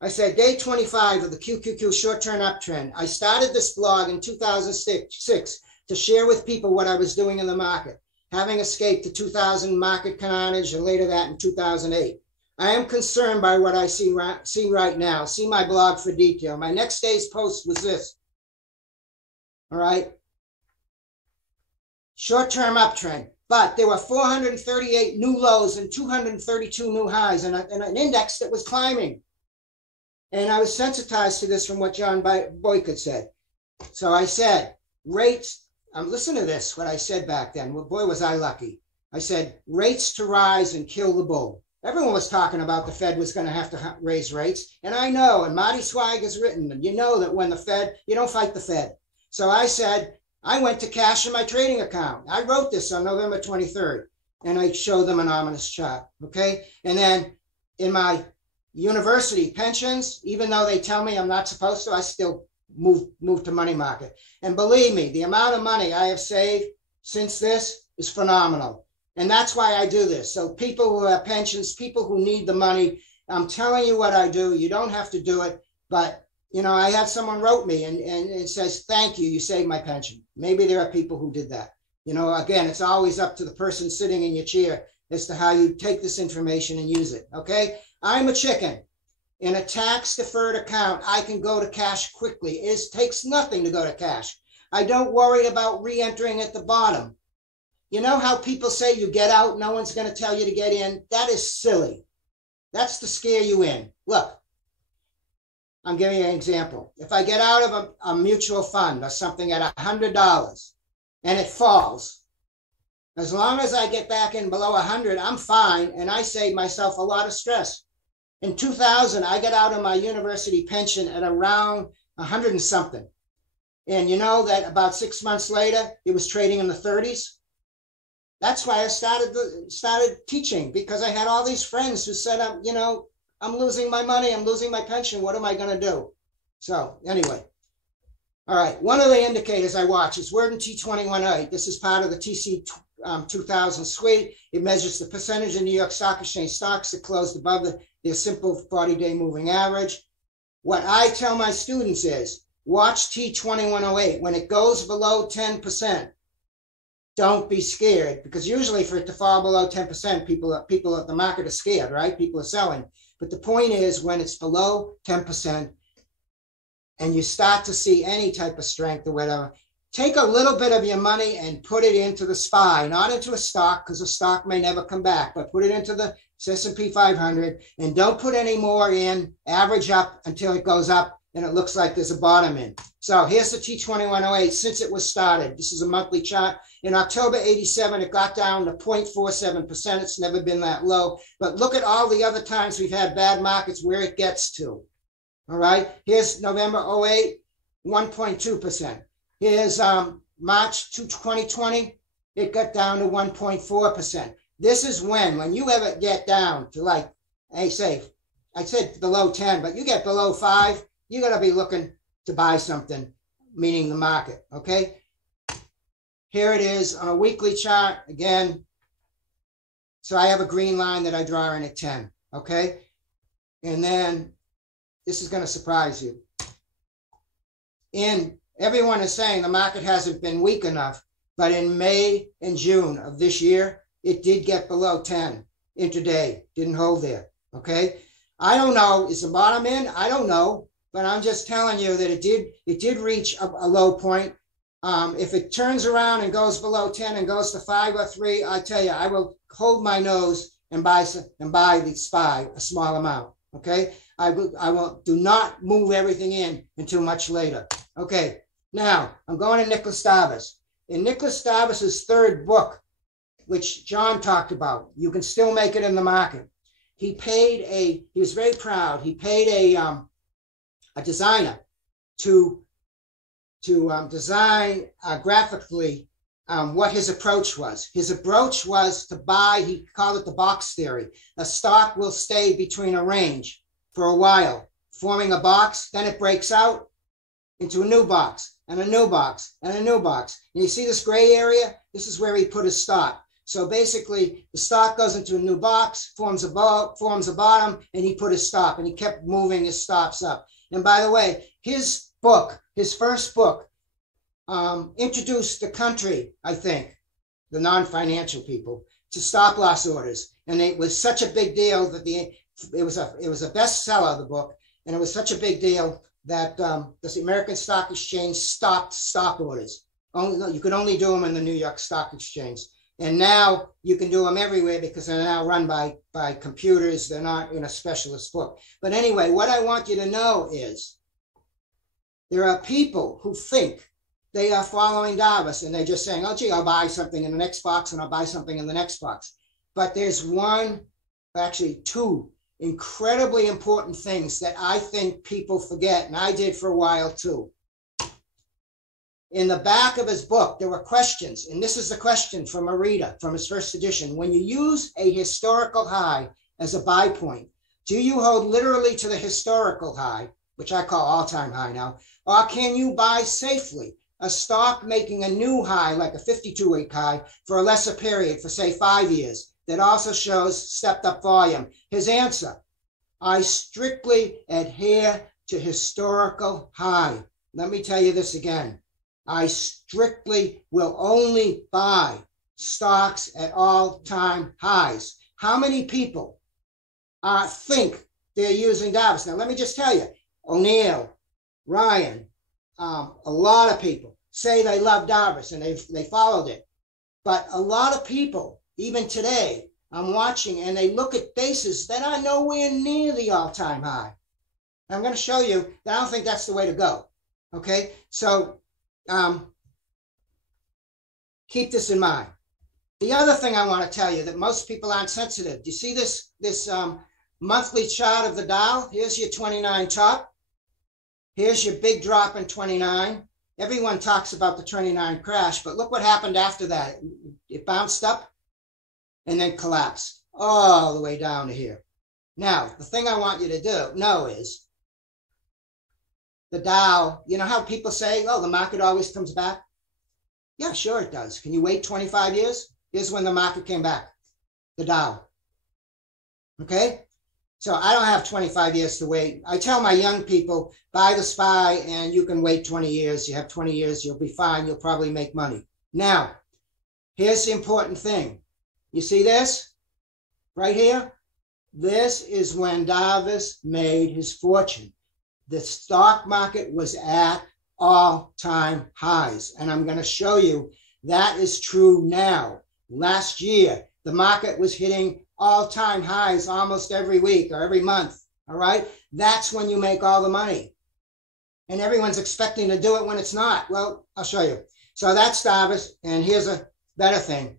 I said, day 25 of the QQQ short-term uptrend. I started this blog in 2006 to share with people what I was doing in the market, having escaped the 2000 market carnage and later that in 2008. I am concerned by what I see right now. See my blog for detail. My next day's post was this. All right. Short-term uptrend. But there were 438 new lows and 232 new highs and an index that was climbing. And I was sensitized to this from what John Boik had said. So I said, rates, listen to this, what I said back then. Well, boy, was I lucky. I said, rates to rise and kill the bull. Everyone was talking about the Fed was going to have to raise rates. And I know, and Marty Zweig has written, and you know that when the Fed, you don't fight the Fed. So I said, I went to cash in my trading account. I wrote this on November 23rd, and I showed them an ominous chart, okay? And then in my university pensions, even though they tell me I'm not supposed to, I still move to money market. And believe me, the amount of money I have saved since this is phenomenal. And that's why I do this. So people who have pensions, people who need the money, I'm telling you what I do. You don't have to do it. But, you know, I had someone wrote me and it says, thank you, you saved my pension. Maybe there are people who did that. You know, again, it's always up to the person sitting in your chair as to how you take this information and use it, okay? I'm a chicken. In a tax-deferred account, I can go to cash quickly. It takes nothing to go to cash. I don't worry about re-entering at the bottom. You know how people say you get out, no one's going to tell you to get in? That is silly. That's to scare you in. Look, I'm giving you an example. If I get out of a mutual fund or something at $100 and it falls, as long as I get back in below 100, I'm fine, and I save myself a lot of stress. In 2000, I got out of my university pension at around 100 and something. And you know that about 6 months later, it was trading in the 30s. That's why I started teaching, because I had all these friends who said, you know, I'm losing my money, I'm losing my pension. What am I going to do? So anyway, all right. One of the indicators I watch is Worden T2108. This is part of the TC 2000 suite. It measures the percentage of New York Stock Exchange stocks that closed above their simple 40-day moving average. What I tell my students is watch T2108. When it goes below 10%, don't be scared, because usually for it to fall below 10%, people at the market are scared, right? People are selling. But the point is, when it's below 10% and you start to see any type of strength or whatever, take a little bit of your money and put it into the SPY, not into a stock, because a stock may never come back, but put it into the S&P 500 and don't put any more in, average up until it goes up and it looks like there's a bottom in. So here's the T2108 since it was started. This is a monthly chart. In October 87, it got down to 0.47%. It's never been that low. But look at all the other times we've had bad markets where it gets to. All right. Here's November 08, 1.2%. Here's March 2020. It got down to 1.4%. This is when you ever get down to, like, hey, say, I said below 10, but you get below 5, you got to be looking to buy something, meaning the market, okay? Here it is on a weekly chart again. So I have a green line that I draw in at 10, okay? And then this is going to surprise you. Everyone is saying the market hasn't been weak enough, but in May and June of this year, it did get below 10 intraday, didn't hold there, okay? I don't know, is the bottom in? I don't know, but I'm just telling you that it did reach a low point. If it turns around and goes below 10 and goes to 5 or 3, I tell you, I will hold my nose and buy the SPY, a small amount, okay? I will do not move everything in until much later. Okay, now I'm going to Nicholas Darvis. In Nicholas Darvis's third book, which John talked about, You Can Still Make It in the Market. He was very proud. He paid a designer to design graphically what his approach was. His approach was to buy, he called it the box theory. A stock will stay between a range for a while, forming a box, then it breaks out into a new box, and a new box, and a new box. And you see this gray area? This is where he put his stop. So basically, the stock goes into a new box, forms a bottom, and he put his stop, and he kept moving his stops up. And by the way, his first book, introduced the country, I think, the non-financial people, to stop loss orders. And it was such a big deal that it was a bestseller, the book, and it was such a big deal that the American Stock Exchange stopped stop orders. You could only do them in the New York Stock Exchange. And now you can do them everywhere because they're now run by computers. They're not in a specialist book. But anyway, what I want you to know is there are people who think they are following Darvis and they're just saying, oh, gee, I'll buy something in the next box and I'll buy something in the next box. But there's two incredibly important things that I think people forget, and I did for a while too. In the back of his book, there were questions, and this is the question from a reader from his first edition. When you use a historical high as a buy point, do you hold literally to the historical high, which I call all-time high now, or can you buy safely a stock making a new high, like a 52-week high, for a lesser period, for say 5 years, that also shows stepped up volume? His answer, I strictly adhere to historical high. Let me tell you this again. I strictly will only buy stocks at all-time highs. How many people think they're using Darvis? Now, let me just tell you, O'Neill, Ryan, a lot of people say they love Darvis and they followed it. But a lot of people, even today, I'm watching and they look at bases that are nowhere near the all-time high. I'm going to show you that I don't think that's the way to go. Okay, so keep this in mind. The other thing I want to tell you that most people aren't sensitive. Do you see this monthly chart of the Dow? Here's your 29 top. Here's your big drop in 29. Everyone talks about the 29 crash, but look what happened after that. It bounced up and then collapsed all the way down to here. Now, the thing I want you to know is the Dow, you know how people say, oh, the market always comes back? Yeah, sure it does. Can you wait 25 years? Here's when the market came back, the Dow. Okay? So I don't have 25 years to wait. I tell my young people, buy the SPY and you can wait 20 years. You have 20 years, you'll be fine. You'll probably make money. Now, here's the important thing. You see this right here? This is when Darvis made his fortune. The stock market was at all-time highs. And I'm going to show you that is true now. Last year, the market was hitting all-time highs almost every week or every month. All right? That's when you make all the money. And everyone's expecting to do it when it's not. Well, I'll show you. So that's Darvis. And here's a better thing.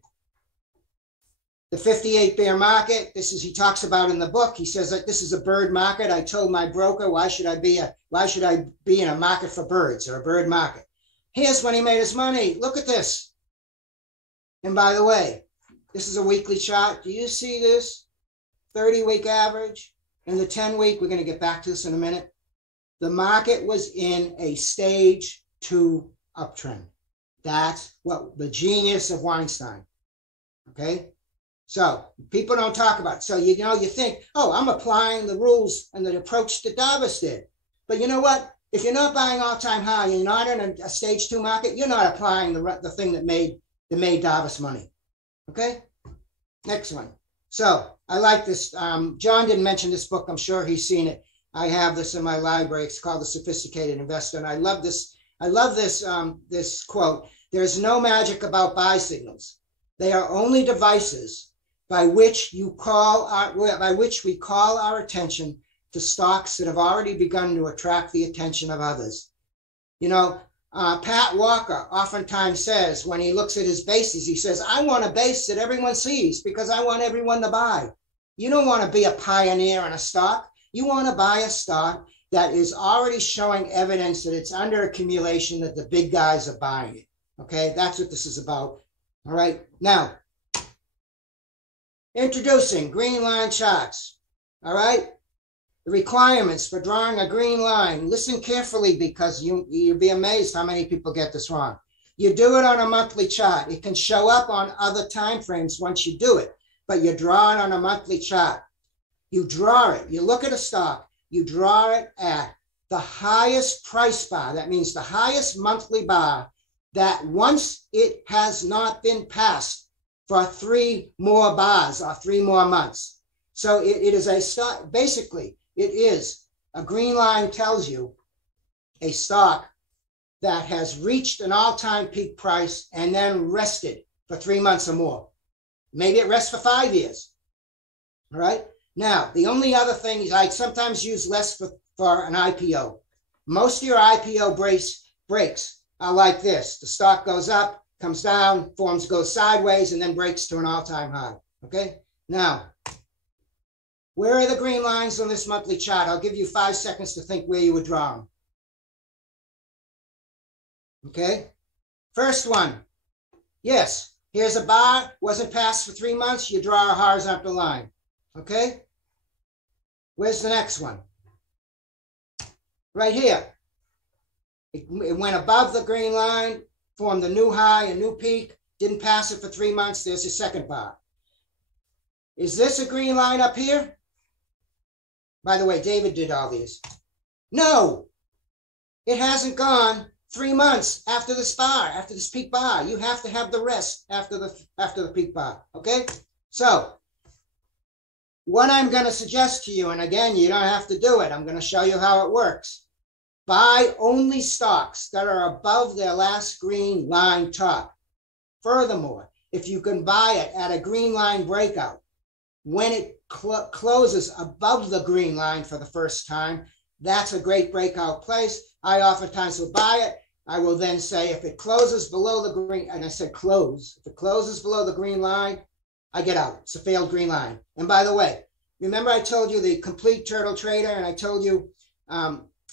The 58 bear market, he talks about in the book. He says that this is a bird market. I told my broker, why should I be in a market for birds or a bird market? Here's when he made his money. Look at this. And by the way, this is a weekly chart. Do you see this? 30-week average and the 10-week. We're going to get back to this in a minute. The market was in a stage 2 uptrend. That's what the genius of Weinstein. Okay. So people don't talk about it. So, you think, oh, I'm applying the rules and the approach that Davos did. But you know what? If you're not buying all-time high and you're not in a stage 2 market, you're not applying the thing that made Davos money. Okay. Next one. So I like this. John didn't mention this book. I'm sure he's seen it. I have this in my library. It's called The Sophisticated Investor. And I love this. This quote. There's no magic about buy signals. They are only devices by which we call our attention to stocks that have already begun to attract the attention of others. Pat Walker oftentimes says, when he looks at his bases, he says, I want a base that everyone sees because I want everyone to buy. You don't want to be a pioneer in a stock. You want to buy a stock that is already showing evidence that it's under accumulation, that the big guys are buying it. Okay, that's what this is about. All right, now, introducing green line charts. All right, the requirements for drawing a green line. Listen carefully because you'll be amazed how many people get this wrong. You do it on a monthly chart. It can show up on other time frames once you do it, but you draw it on a monthly chart. You draw it. You look at a stock. You draw it at the highest price bar. That means the highest monthly bar that once it has not been passed for 3 more bars or 3 more months. So it is a stock. Basically, it is a green line tells you a stock that has reached an all-time peak price and then rested for 3 months or more. Maybe it rests for 5 years. All right. Now, the only other thing is I sometimes use less for an IPO. Most of your IPO breaks are like this. The stock goes up, comes down, goes sideways, and then breaks to an all-time high. Okay. Now, where are the green lines on this monthly chart? I'll give you 5 seconds to think where you would draw them. Okay. First one. Yes. Here's a bar. Wasn't passed for 3 months. You draw a horizontal line. Okay. Where's the next one? Right here. It went above the green line, formed a new high, a new peak, didn't pass it for 3 months. There's your second bar. Is this a green line up here? By the way, David did all these. No, it hasn't gone 3 months after this bar, after this peak bar. You have to have the rest after the peak bar. Okay. So what I'm going to suggest to you, and again, you don't have to do it. I'm going to show you how it works. Buy only stocks that are above their last green line top. Furthermore, if you can buy it at a green line breakout, when it closes above the green line for the first time, that's a great breakout place. I oftentimes will buy it. I will then say if it closes below the green, and I said close, if it closes below the green line, I get out. It's a failed green line. And by the way, remember I told you the complete turtle trader, and I told you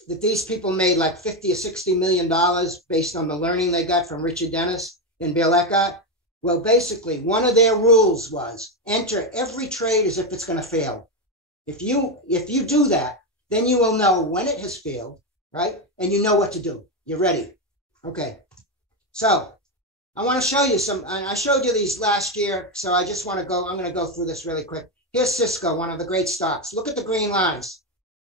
that these people made like $50 or $60 million based on the learning they got from Richard Dennis and Bill Eckhart. Well, basically, one of their rules was enter every trade as if it's going to fail. If you do that, then you will know when it has failed, right? And you know what to do. You're ready. Okay. So I want to show you some, and I showed you these last year, so I just want to go, I'm going to go through this really quick. Here's Cisco, one of the great stocks. Look at the green lines.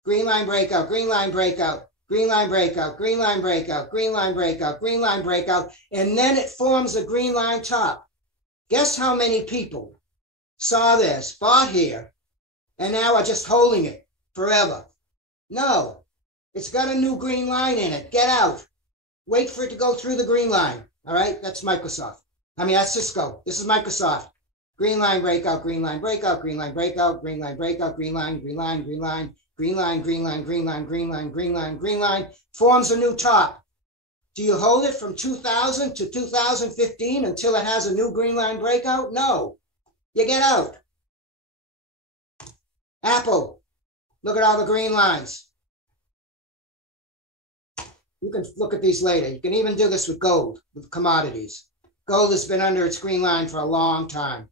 Green line breakout, green line breakout, green line breakout, green line breakout, green line breakout, green line breakout, and then it forms a green line top. Guess how many people saw this, bought here, and now are just holding it forever? No, it's got a new green line in it. Get out. Wait for it to go through the green line. All right, that's Microsoft. That's Cisco. This is Microsoft. Green line breakout, green line breakout, green line breakout, green line breakout, green line, green line, green line. Green line, green line, green line, green line, green line, green line, forms a new top. Do you hold it from 2000 to 2015 until it has a new green line breakout? No. You get out. Apple. Look at all the green lines. You can look at these later. You can even do this with gold, with commodities. Gold has been under its green line for a long time.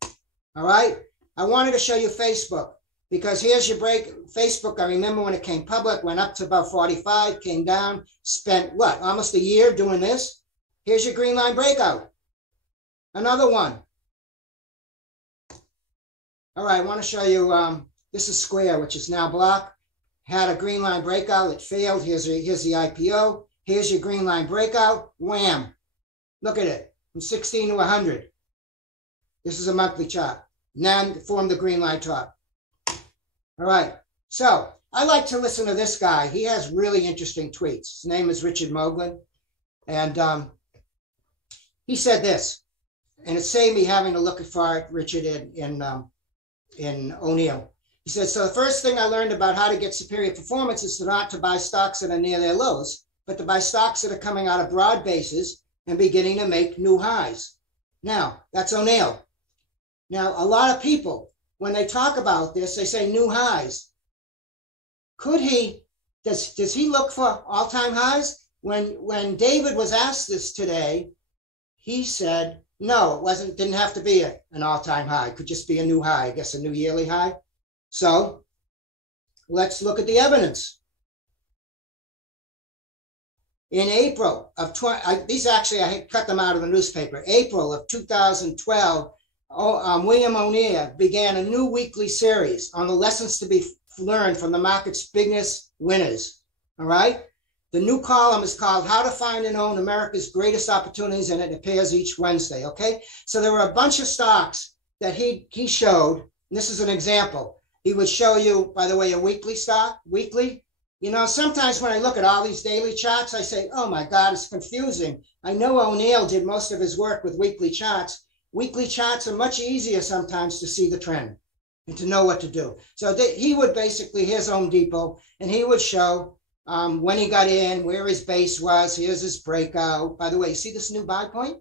All right? I wanted to show you Facebook. Because here's your break. Facebook, I remember when it came public, went up to about 45, came down, spent what, almost a year doing this? Here's your green line breakout. Another one. All right, I want to show you, this is Square, which is now Block. Had a green line breakout, it failed. Here's the IPO. Here's your green line breakout, wham. Look at it, from 16 to 100. This is a monthly chart. Now formed the green line top. All right, so I like to listen to this guy. He has really interesting tweets. His name is Richard Moglen. And he said this, and it saved me having to look for it, Richard, in O'Neill. He said, so the first thing I learned about how to get superior performance is not to buy stocks that are near their lows, but to buy stocks that are coming out of broad bases and beginning to make new highs. Now, that's O'Neill. Now, a lot of people, when they talk about this, they say new highs. Could he, does he look for all-time highs? When David was asked this today, he said, no, didn't have to be an all-time high. It could just be a new high, I guess a new yearly high. So let's look at the evidence. In April of I cut them out of the newspaper. April of 2012, William O'Neill began a new weekly series on the lessons to be learned from the market's biggest winners. All right. The new column is called How to Find and Own America's Greatest Opportunities, and it appears each Wednesday. Okay. So there were a bunch of stocks that he showed. And this is an example. He would show you, by the way, a weekly stock, weekly. You know, sometimes when I look at all these daily charts, I say, oh my God, it's confusing. I know O'Neill did most of his work with weekly charts. Weekly charts are much easier sometimes to see the trend and to know what to do. So he would basically, here's Home Depot, and he would show when he got in, where his base was. Here's his breakout. By the way, you see this new buy point?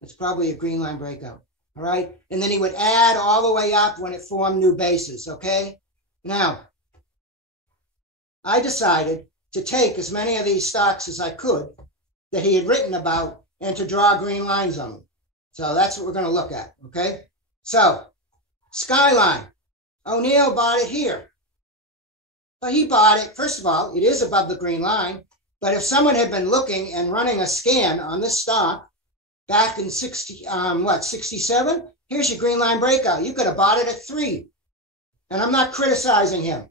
It's probably a green line breakout. All right. And then he would add all the way up when it formed new bases. Okay. Now, I decided to take as many of these stocks as I could that he had written about and to draw green lines on them. So that's what we're going to look at. Okay. So Skyline, O'Neill bought it here. But he bought it. First of all, it is above the green line. But if someone had been looking and running a scan on this stock back in 67, here's your green line breakout. You could have bought it at 3. And I'm not criticizing him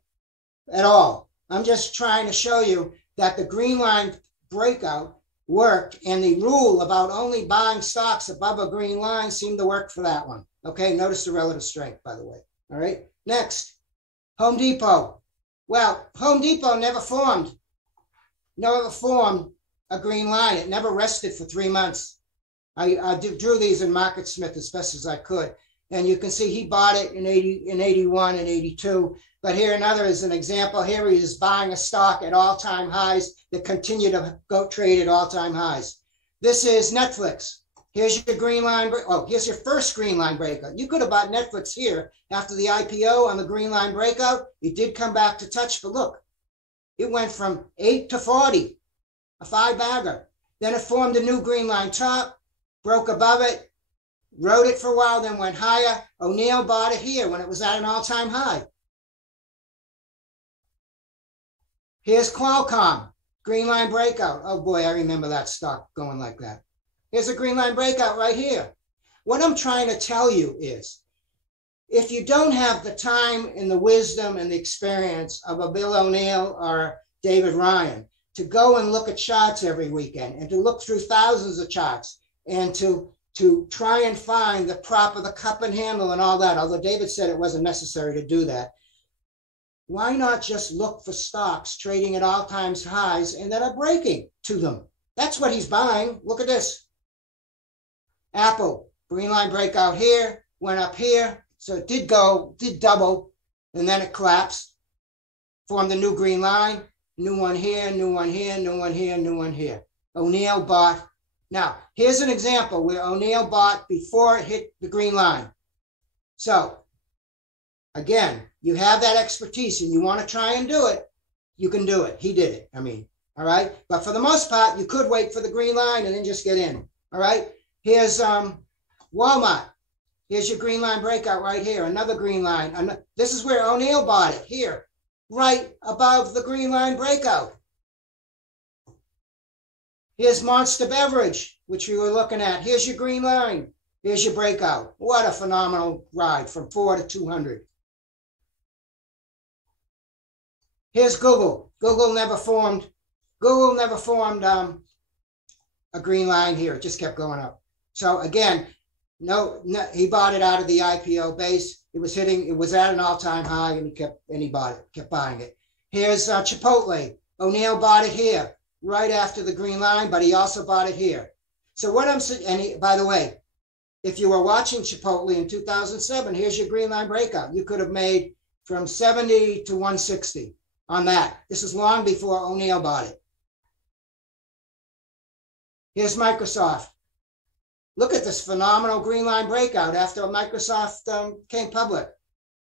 at all. I'm just trying to show you that the green line breakout worked, and the rule about only buying stocks above a green line seemed to work for that one. Okay, notice the relative strength, by the way. All right, next, Home Depot. Well, Home Depot never formed a green line. It never rested for 3 months. I drew these in Market Smith as best as I could. And you can see he bought it in 81 and 82. But here another is an example. Here he is buying a stock at all-time highs that continue to go trade at all-time highs. This is Netflix. Here's your green line. Oh, here's your first green line breakout. You could have bought Netflix here after the IPO on the green line breakout. It did come back to touch, but look, it went from 8 to 40, a 5-bagger. Then it formed a new green line top, broke above it, rode it for a while, then went higher. O'Neill bought it here when it was at an all-time high. Here's Qualcomm, green line breakout. Oh boy, I remember that stock going like that. Here's a green line breakout right here. What I'm trying to tell you is, if you don't have the time and the wisdom and the experience of a Bill O'Neill or David Ryan to go and look at charts every weekend and to look through thousands of charts and to try and find the cup and handle and all that, although David said it wasn't necessary to do that, why not just look for stocks trading at all-time highs and that are breaking to them? That's what he's buying. Look at this. Apple, green line breakout here, went up here. So it did double, and then it collapsed, formed a new green line, new one here, new one here, new one here, new one here. O'Neill bought. Now, here's an example where O'Neill bought before it hit the green line. So, again, you have that expertise and you want to try and do it, you can do it. He did it, all right? But for the most part, you could wait for the green line and then just get in, all right? Here's Walmart. Here's your green line breakout right here, another green line. This is where O'Neill bought it, here, right above the green line breakout. Here's Monster Beverage, which we were looking at. Here's your green line. Here's your breakout. What a phenomenal ride from 4 to 200. Here's Google. Google never formed a green line here. It just kept going up. So again, no, he bought it out of the IPO base. It was at an all-time high, and he bought it, kept buying it. Here's Chipotle. O'Neill bought it here, right after the green line, but he also bought it here. So what I'm saying, and by the way, if you were watching Chipotle in 2007, here's your green line breakout. You could have made from 70 to 160 on that. This is long before O'Neill bought it. Here's Microsoft. Look at this phenomenal green line breakout after Microsoft came public.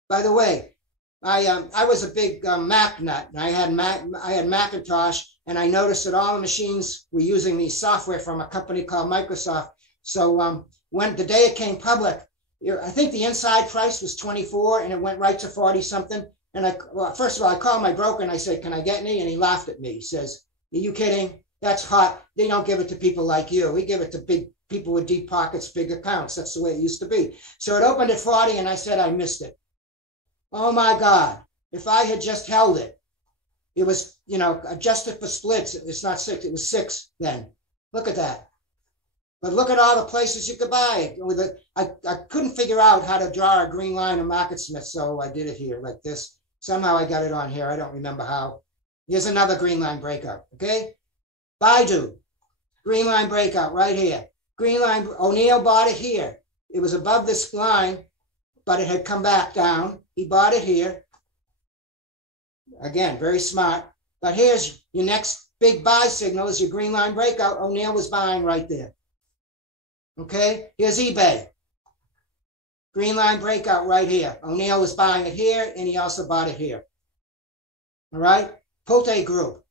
By the way, I was a big Mac nut. I had Macintosh, and I noticed that all the machines were using the software from a company called Microsoft. So when the day it came public, I think the inside price was 24, and it went right to 40 something. And first of all, I called my broker and I said, "Can I get any?" And he laughed at me. He says, "Are you kidding? That's hot. They don't give it to people like you. We give it to big people with deep pockets, big accounts. That's the way it used to be." So it opened at 40, and I said, I missed it. Oh my God. If I had just held it, it was, adjusted for splits. It's not 6, it was 6 then. Look at that. But look at all the places you could buy it. I couldn't figure out how to draw a green line in MarketSmith, so I did it here like this. Somehow I got it on here. I don't remember how. Here's another green line breakout, okay? Baidu, green line breakout right here. Green line, O'Neill bought it here. It was above this line, but it had come back down. He bought it here. Again, very smart. But here's your next big buy signal is your green line breakout. O'Neill was buying right there. Okay, here's eBay. Green line breakout right here. O'Neill was buying it here, and he also bought it here. All right, Pulte Group,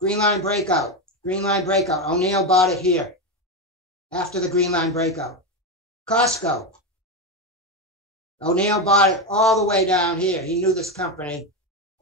green line breakout. Green line breakout. O'Neill bought it here after the green line breakout. Costco. O'Neill bought it all the way down here. He knew this company,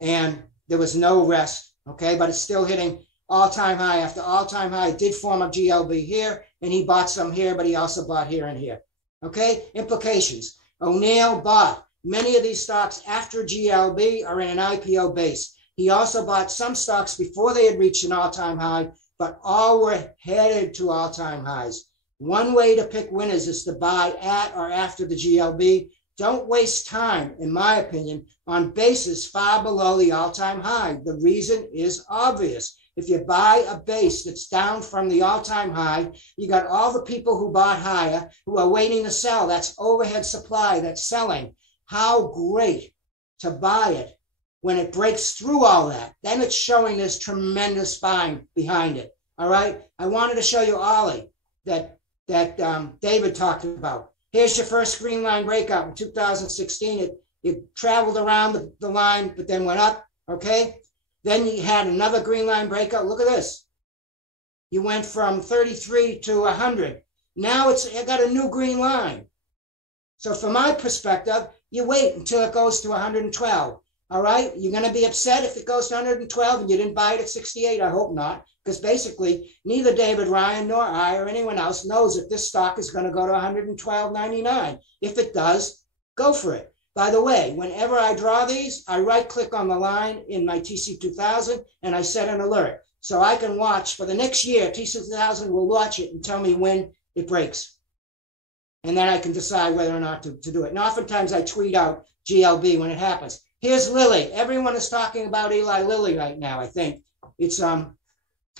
and there was no rest, okay? But it's still hitting all-time high after all-time high. It did form a GLB here, and he bought some here, but he also bought here and here, okay? Implications. O'Neill bought many of these stocks after GLB are in an IPO base. He also bought some stocks before they had reached an all-time high, but all were headed to all-time highs. One way to pick winners is to buy at or after the GLB. Don't waste time, in my opinion, on bases far below the all-time high. The reason is obvious. If you buy a base that's down from the all-time high, you got all the people who bought higher who are waiting to sell. That's overhead supply that's selling. How great to buy it when it breaks through all that. Then it's showing this tremendous buying behind it. All right. I wanted to show you Ollie that David talked about. Here's your first green line breakout in 2016. It traveled around the line, but then went up. Okay. Then you had another green line breakout. Look at this. You went from 33 to 100. Now it got a new green line. So from my perspective, you wait until it goes to 112. All right. You're going to be upset if it goes to 112 and you didn't buy it at 68. I hope not. Because basically, neither David Ryan nor I or anyone else knows if this stock is going to go to 112.99. If it does, go for it. By the way, whenever I draw these, I right-click on the line in my TC2000 and I set an alert. So I can watch for the next year, TC2000 will watch it and tell me when it breaks. And then I can decide whether or not to do it. And oftentimes I tweet out GLB when it happens. Here's Lilly. Everyone is talking about Eli Lilly right now, I think. It's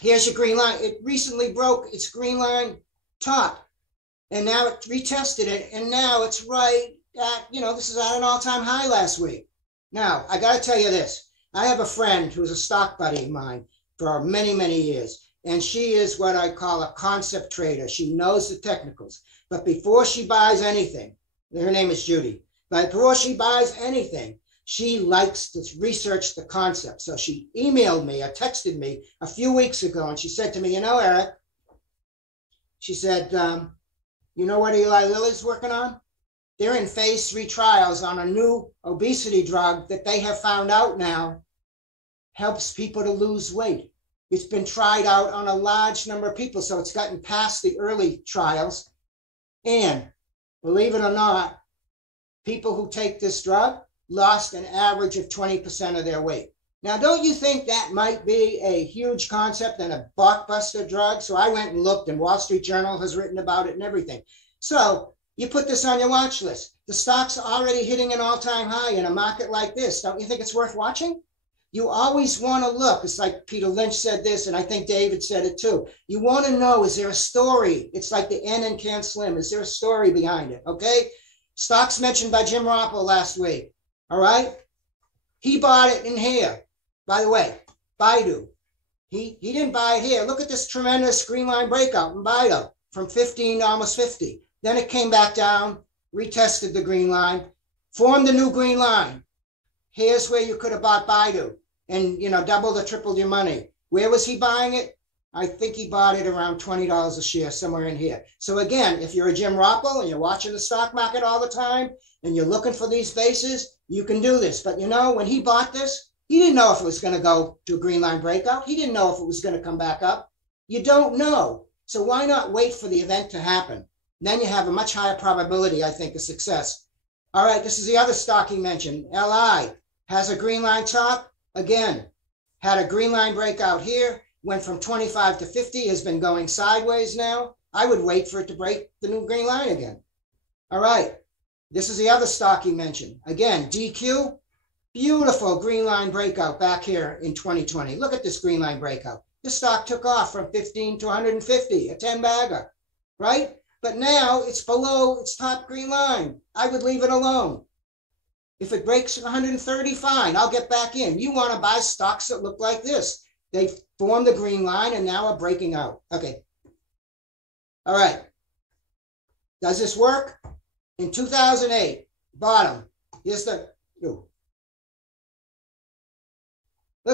here's your green line. It recently broke its green line top, and now it retested it, and now it's right at, this is at an all-time high last week. Now, I got to tell you this. I have a friend who's a stock buddy of mine for many, many years, and she is what I call a concept trader. She knows the technicals, but before she buys anything, her name is Judy, but before she buys anything, she likes to research the concept. So she emailed me or texted me a few weeks ago, and she said to me, Eric, she said, you know what Eli Lilly's working on? They're in phase 3 trials on a new obesity drug that they have found out now helps people to lose weight. It's been tried out on a large number of people, so it's gotten past the early trials. And believe it or not, people who take this drug lost an average of 20% of their weight. Now, don't you think that might be a huge concept and a blockbuster drug? So I went and looked, and Wall Street Journal has written about it and everything. So you put this on your watch list. The stock's already hitting an all-time high in a market like this. Don't you think it's worth watching? You always want to look. It's like Peter Lynch said this, and I think David said it too. You want to know, is there a story? It's like the N in Can Slim. Is there a story behind it? Okay? Stocks mentioned by Jim Roppel last week. All right? He bought it in here. By the way, Baidu. He didn't buy it here. Look at this tremendous green line breakout in Baidu from 15 to almost 50. Then it came back down, retested the green line, formed a new green line. Here's where you could have bought Baidu and, doubled or tripled your money. Where was he buying it? I think he bought it around $20 a share, somewhere in here. So again, if you're a Jim Roppel and you're watching the stock market all the time and you're looking for these bases, you can do this. But when he bought this, he didn't know if it was going to go to a green line breakout. He didn't know if it was going to come back up. You don't know. So why not wait for the event to happen? Then you have a much higher probability, I think, of success. All right, this is the other stock he mentioned. LI has a green line top. Again, had a green line breakout here, went from 25 to 50, has been going sideways now. I would wait for it to break the new green line again. All right, this is the other stock he mentioned. Again, DQ. Beautiful green line breakout back here in 2020. Look at this green line breakout. This stock took off from 15 to 150, a 10 bagger, right? But now it's below its top green line. I would leave it alone. If it breaks 130, fine, I'll get back in. You want to buy stocks that look like this. They formed the green line and now are breaking out. Okay. All right. Does this work? In 2008, bottom, here's the, look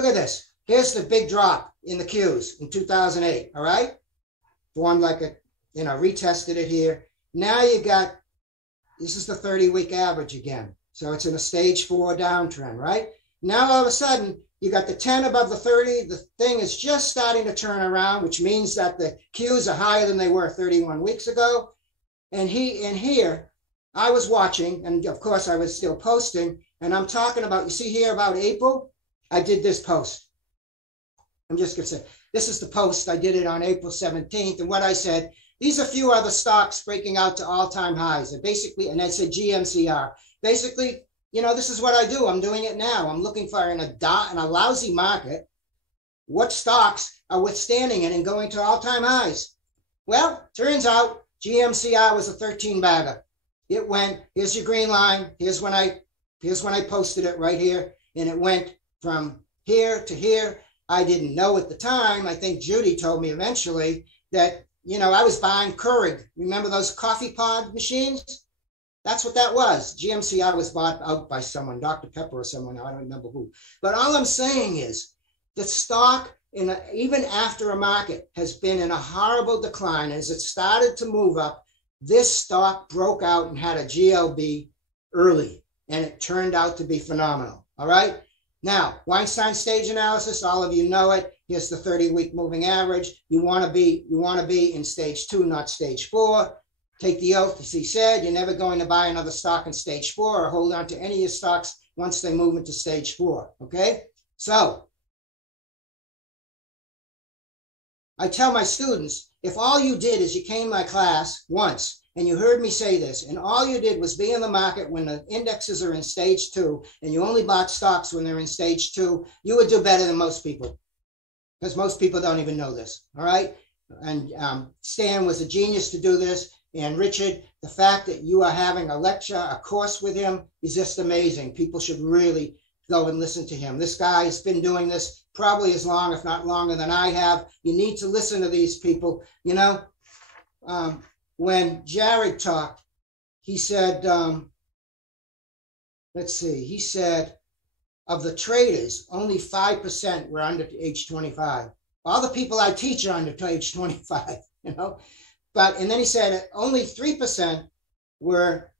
at this. Here's the big drop in the Qs in 2008, all right? Formed like a, retested it here. Now you got, this is the 30-week average again. So it's in a stage 4 downtrend, right? Now all of a sudden, you got the 10 above the 30. The thing is just starting to turn around, which means that the Qs are higher than they were 31 weeks ago. And here, I was watching, and of course I was still posting, and I'm talking about, you see here about April? I did this post. I'm just going to say, this is the post. I did it on April 17th. And what I said, these are a few other stocks breaking out to all-time highs. And basically, and I said GMCR. Basically, this is what I do. I'm doing it now. I'm looking for in a lousy market, what stocks are withstanding it and going to all-time highs. Well, turns out GMCR was a 13 bagger. It went, here's your green line. Here's when I posted it right here. And it went from here to here. I didn't know at the time. I think Judy told me eventually that, I was buying Keurig. Remember those coffee pod machines? That's what that was. GMCI was bought out by someone, Dr. Pepper or someone, I don't remember who. But all I'm saying is the stock, even after a market, has been in a horrible decline. As it started to move up, this stock broke out and had a GLB early, and it turned out to be phenomenal. All right? Now, Weinstein stage analysis, all of you know it. Here's the 30-week moving average. You want to be in stage 2, not stage 4. Take the oath, as he said, you're never going to buy another stock in stage 4 or hold on to any of your stocks once they move into stage 4, okay? So, I tell my students, if all you did is you came to my class once and you heard me say this, and all you did was be in the market when the indexes are in stage 2, and you only bought stocks when they're in stage 2, you would do better than most people, because most people don't even know this, all right? And Stan was a genius to do this, and Richard, the fact that you are having a lecture, a course with him is just amazing. People should really go and listen to him. This guy has been doing this probably as long, if not longer than I have. You need to listen to these people, when Jared talked, he said, he said, of the traders, only 5% were under age 25. All the people I teach are under age 25, But, and then he said only 3% were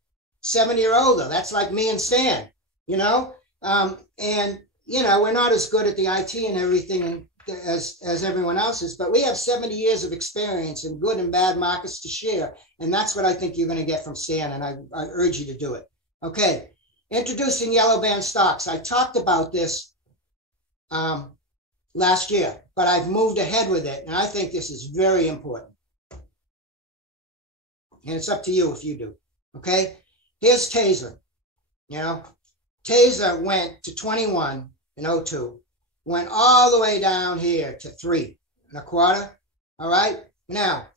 70 or older. That's like me and Stan, and, we're not as good at the IT and everything as everyone else's, but we have 70 years of experience in good and bad markets to share. And that's what I think you're going to get from Stan. And I urge you to do it. Okay. Introducing yellow band stocks. I talked about this last year, but I've moved ahead with it. And I think this is very important. And it's up to you if you do. Okay. Here's Taser. You know, Taser went to 21 in 02, went all the way down here to 3.25. All right. Now,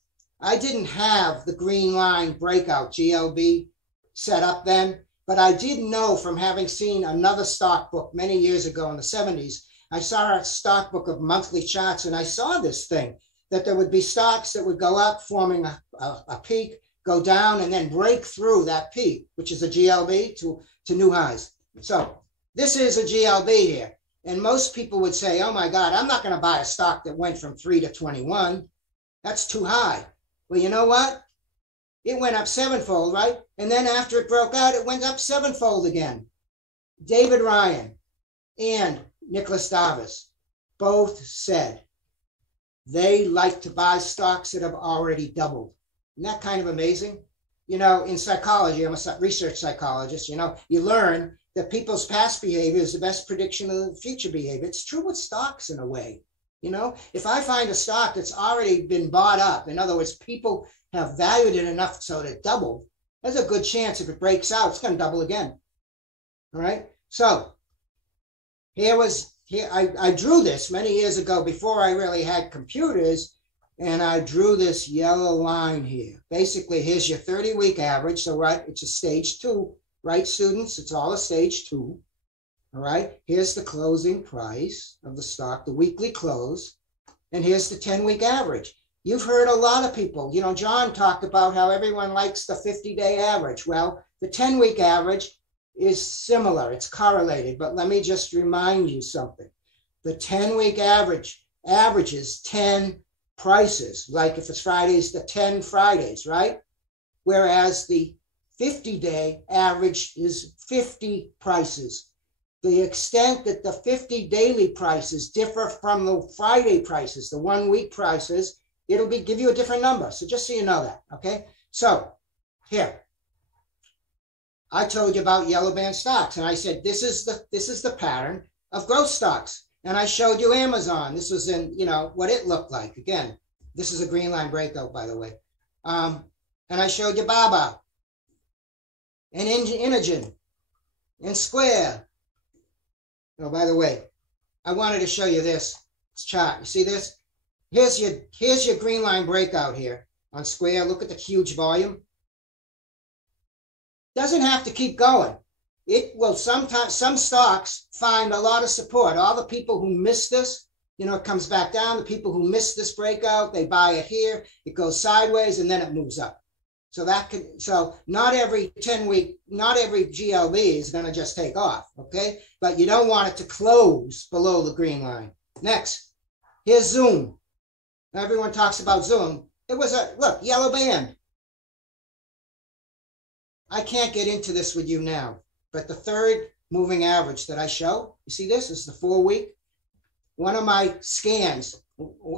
I didn't have the green line breakout GLB set up then, but I did know from having seen another stock book many years ago in the 70s. I saw a stock book of monthly charts, and I saw this thing that there would be stocks that would go up, forming a peak, go down, and then break through that peak, which is a GLB, to new highs. So this is a GLB here. And most people would say, oh my God, I'm not going to buy a stock that went from 3 to 21. That's too high. Well, you know what? It went up sevenfold, right? And then after it broke out, it went up sevenfold again. David Ryan and Nicholas Davis both said they like to buy stocks that have already doubled. Isn't that kind of amazing? You know, in psychology, I'm a research psychologist, you know, you learn that people's past behavior is the best prediction of the future behavior. It's true with stocks in a way. You know, if I find a stock that's already been bought up, in other words, people have valued it enough so that it doubled, there's a good chance if it breaks out, it's going to double again. All right. So here I drew this many years ago before I really had computers, and I drew this yellow line here. Basically, here's your 30-week average. So, right, it's a stage 2, right, students? It's all a stage 2. All right. Here's the closing price of the stock, the weekly close, and here's the 10-week average. You've heard a lot of people, you know, John talked about how everyone likes the 50-day average. Well, the 10-week average is similar. It's correlated, but let me just remind you something. The 10-week average averages 10 prices, like if it's Fridays, the 10 Fridays, right? Whereas the 50-day average is 50 prices. The extent that the 50 daily prices differ from the Friday prices, the 1 week prices, it'll give you a different number. So just so you know that, okay? So here, I told you about yellow band stocks, and I said this is the pattern of growth stocks. And I showed you Amazon. This was in, you know, what it looked like. Again, this is a green line breakout, by the way. And I showed you Baba and Inogen and Square. Oh, by the way, I wanted to show you this chart. You see this? Here's your green line breakout here on Square. Look at the huge volume. Doesn't have to keep going. It will sometimes, some stocks find a lot of support. All the people who miss this, you know, it comes back down. The people who miss this breakout, they buy it here. It goes sideways and then it moves up. So not every 10-week, not every GLB is going to just take off, okay? But you don't want it to close below the green line. Next, here's Zoom. Everyone talks about Zoom. It was look, yellow band. I can't get into this with you now, but the third moving average that I show, you see this is the 4-week. One of my scans,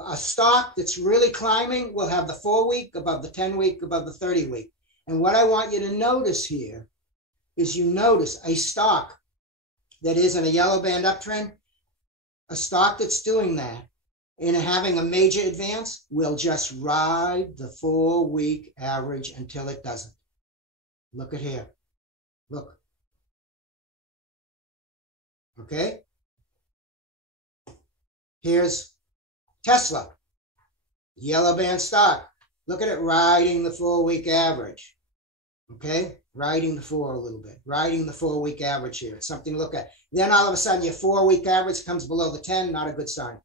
a stock that's really climbing will have the 4-week above the 10-week, above the 30-week. And what I want you to notice here is you notice a stock that is in a yellow band uptrend, a stock that's doing that and having a major advance will just ride the 4-week average until it doesn't. Look at here. Look. Okay. Here's Tesla, yellow band stock. Look at it riding the 4-week average. Okay, riding the 4 a little bit, riding the 4-week average here. It's something to look at. Then all of a sudden your 4-week average comes below the 10, not a good sign.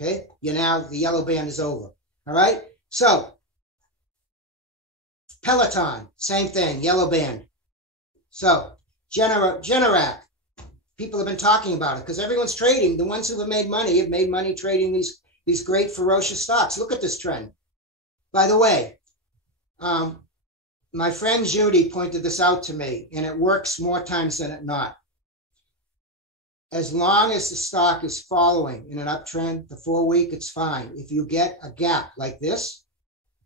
Okay, the yellow band is over. All right, so Peloton, same thing, yellow band. So Generac, people have been talking about it because everyone's trading. The ones who have made money trading these great ferocious stocks. Look at this trend. By the way, my friend Judy pointed this out to me, and it works more times than it not. as long as the stock is following in an uptrend, the 4-week, it's fine. If you get a gap like this,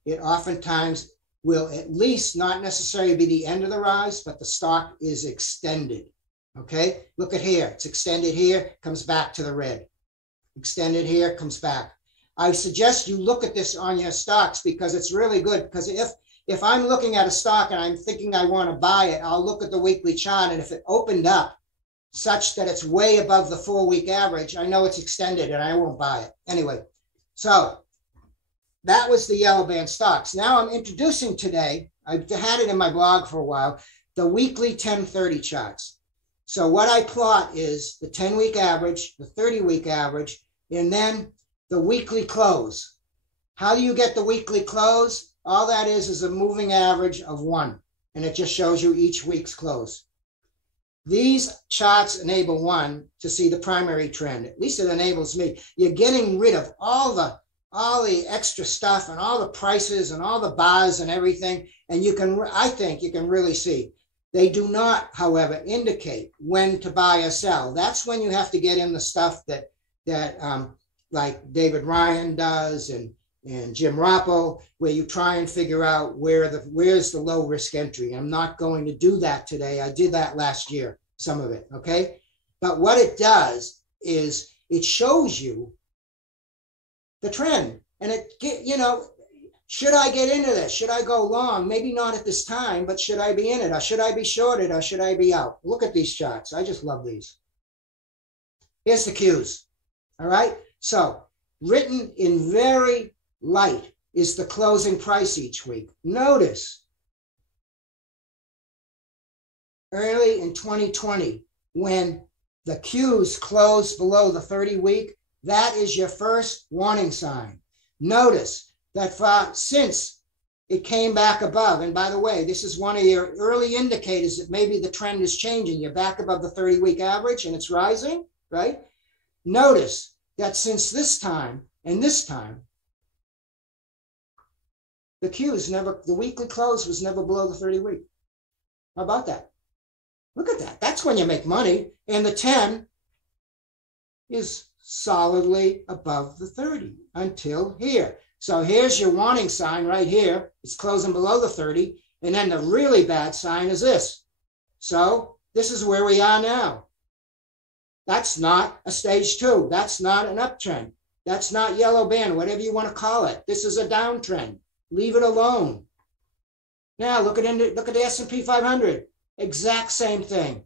it oftentimes will at least not necessarily be the end of the rise, but the stock is extended. Okay, look at here. It's extended here, comes back to the red. Extended here, comes back. I suggest you look at this on your stocks because it's really good. Because if I'm looking at a stock and I'm thinking I want to buy it, I'll look at the weekly chart, and if it opened up such that it's way above the 4-week average, I know it's extended and I won't buy it. Anyway, so that was the yellow band stocks. Now I'm introducing today, I've had it in my blog for a while, the weekly 10-30 charts. So what I plot is the 10-week average, the 30-week average, and then the weekly close. How do you get the weekly close? All that is a moving average of 1, and it just shows you each week's close. These charts enable one to see the primary trend. At least it enables me. You're getting rid of all the extra stuff and all the prices and all the bars and everything, and you can, I think you can really see. They do not, however, indicate when to buy or sell. That's when you have to get in the stuff that like David Ryan does and Jim Rappo, where you try and figure out where's the low risk entry. I'm not going to do that today. I did that last year, some of it, okay? But what it does is it shows you the trend. And should I get into this? Should I go long? Maybe not at this time, but should I be in it? Or should I be shorted? Or should I be out? Look at these charts. I just love these. Here's the cues, all right? So written in very light is the closing price each week. Notice early in 2020, when the cues closed below the 30-week, that is your first warning sign. Notice that since it came back above, and by the way, this is one of your early indicators that maybe the trend is changing. You're back above the 30-week average and it's rising, right? Notice that since this time and this time, the weekly close was never below the 30-week. How about that? Look at that. That's when you make money. And the 10 is solidly above the 30 until here. So here's your warning sign right here. It's closing below the 30. And then the really bad sign is this. So this is where we are now. That's not a stage 2. That's not an uptrend. That's not yellow band, whatever you want to call it. This is a downtrend. Leave it alone. Now look at the S&P 500. Exact same thing.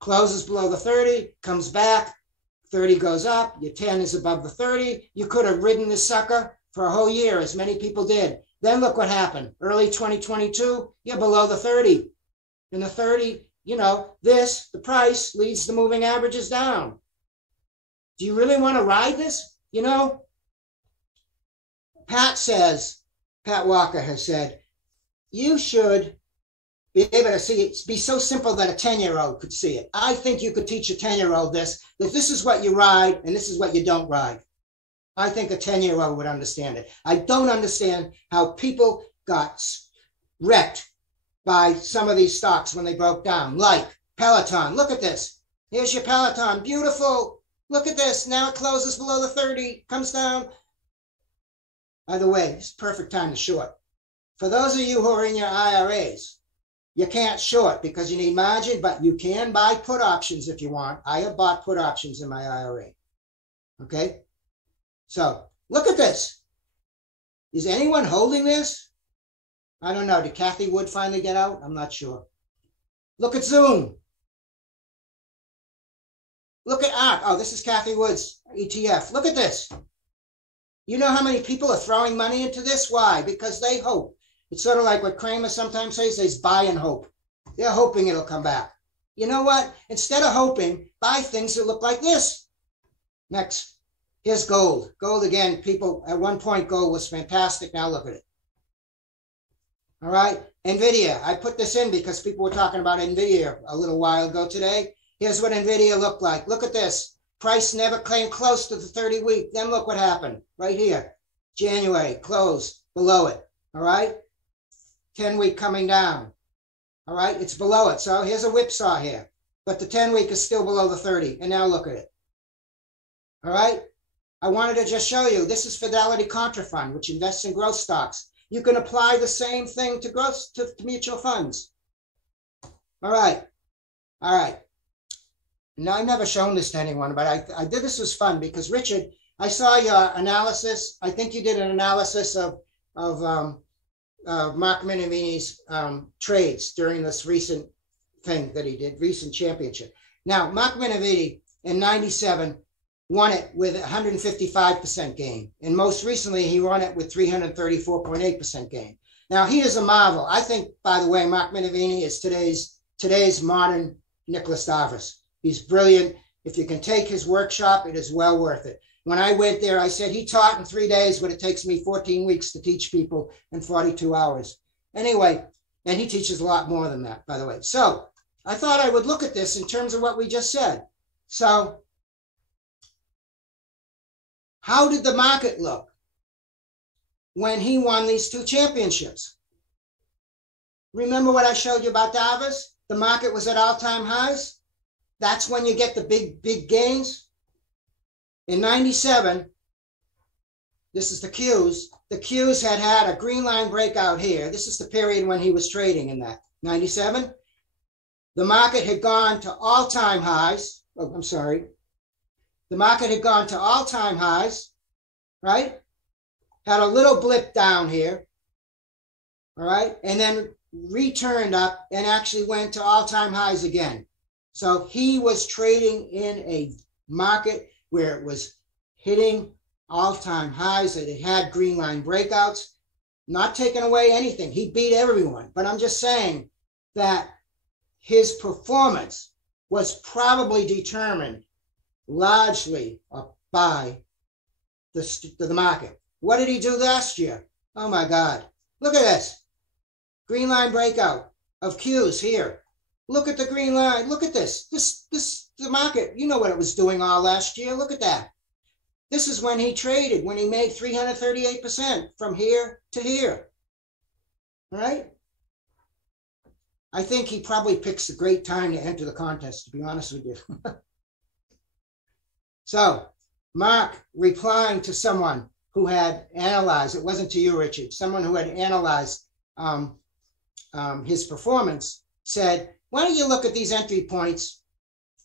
Closes below the 30, comes back, 30 goes up, your 10 is above the 30. You could have ridden this sucker for a whole year, as many people did. Then look what happened. Early 2022, you're below the 30. And the 30, the price leads the moving averages down. Do you really want to ride this? Pat Walker has said, you should be able to see it, be so simple that a 10-year-old could see it. I think you could teach a 10-year-old that this is what you ride and this is what you don't ride. I think a 10-year-old would understand it. I don't understand how people got wrecked by some of these stocks when they broke down, like Peloton. Look at this. Here's your Peloton. Beautiful. Look at this. Now it closes below the 30, comes down. By the way, it's perfect time to short. For those of you who are in your IRAs, you can't short because you need margin, but you can buy put options if you want. I have bought put options in my IRA. Okay? So look at this. Is anyone holding this? I don't know. Did Kathy Wood finally get out? I'm not sure. Look at Zoom. Look at ARK. Oh, this is Kathy Wood's ETF. Look at this. You know how many people are throwing money into this? Why? Because they hope. It's sort of like what Kramer sometimes says buy and hope. They're hoping it'll come back. You know what? Instead of hoping, buy things that look like this. Next, here's gold. Gold again, people, at one point gold was fantastic. Now look at it. All right, NVIDIA. I put this in because people were talking about NVIDIA a little while ago today. Here's what NVIDIA looked like. Look at this. Price never came close to the 30-week. Then look what happened right here. January, closed below it. All right. 10-week coming down. All right. It's below it. So here's a whipsaw here. but the 10-week is still below the 30. And now look at it. All right. I wanted to just show you, this is Fidelity Contra Fund, which invests in growth stocks. You can apply the same thing to growth, to mutual funds. All right. All right. Now, I've never shown this to anyone, but I did, this was fun because Richard, I saw your analysis. I think you did an analysis of Mark Minervini's trades during this recent thing that he did, recent championship. Now, Mark Minervini in 97 won it with 155% gain. And most recently, he won it with 334.8% gain. Now, he is a marvel. I think, by the way, Mark Minervini is today's modern Nicholas Davos. He's brilliant. If you can take his workshop, it is well worth it. When I went there, I said, he taught in 3 days what it takes me 14 weeks to teach people in 42 hours. Anyway, and he teaches a lot more than that, by the way. So I thought I would look at this in terms of what we just said. So how did the market look when he won these 2 championships? Remember what I showed you about Davos? The market was at all-time highs. That's when you get the big gains. In 97, this is the Qs. The Qs had a green line breakout here. This is the period when he was trading in that, 97. The market had gone to all-time highs. Oh, I'm sorry. The market had gone to all-time highs, right? Had a little blip down here, all right? And then returned up and actually went to all-time highs again. So he was trading in a market where it was hitting all-time highs, that it had green line breakouts, not taking away anything. He beat everyone. But I'm just saying that his performance was probably determined largely by the market. What did he do last year? Oh my God. Look at this. Green line breakout of Qs here. Look at the green line. Look at this. The market, you know what it was doing all last year. Look at that. This is when he traded, when he made 338% from here to here. All right? I think he probably picks a great time to enter the contest, to be honest with you. So, Mark, replying to someone who had analyzed, it wasn't to you, Richard, someone who had analyzed his performance, said, why don't you look at these entry points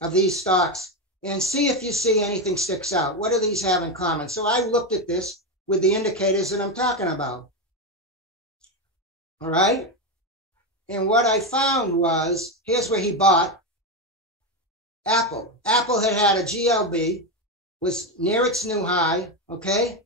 of these stocks and see if you see anything sticks out? What do these have in common? So I looked at this with the indicators that I'm talking about. All right. And what I found was, here's where he bought Apple. Apple had a GLB, was near its new high. Okay.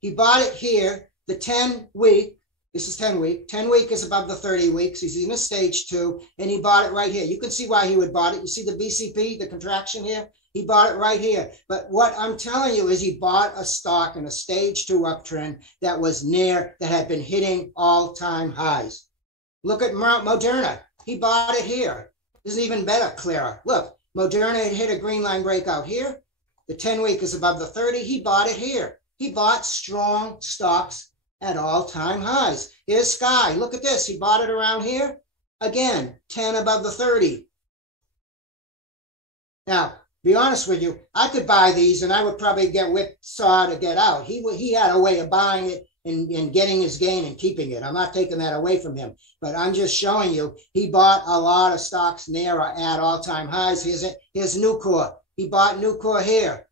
He bought it here, the 10-week. This is 10-week. 10-week is above the 30 weeks. He's in a stage 2, and he bought it right here. You can see why he would bought it. You see the BCP, the contraction here? He bought it right here. But what I'm telling you is he bought a stock in a stage 2 uptrend that was near, that had been hitting all-time highs. Look at Moderna. He bought it here. This is even better, clearer. Look, Moderna had hit a green line breakout here. The 10-week is above the 30. He bought it here. He bought strong stocks at all-time highs. Here's Sky. Look at this. He bought it around here. Again, 10 above the 30. Now, be honest with you, I could buy these and I would probably get whipsaw to get out. He had a way of buying it and getting his gain and keeping it. I'm not taking that away from him, but I'm just showing you he bought a lot of stocks near or at all-time highs. Here's Nucor. He bought Nucor here.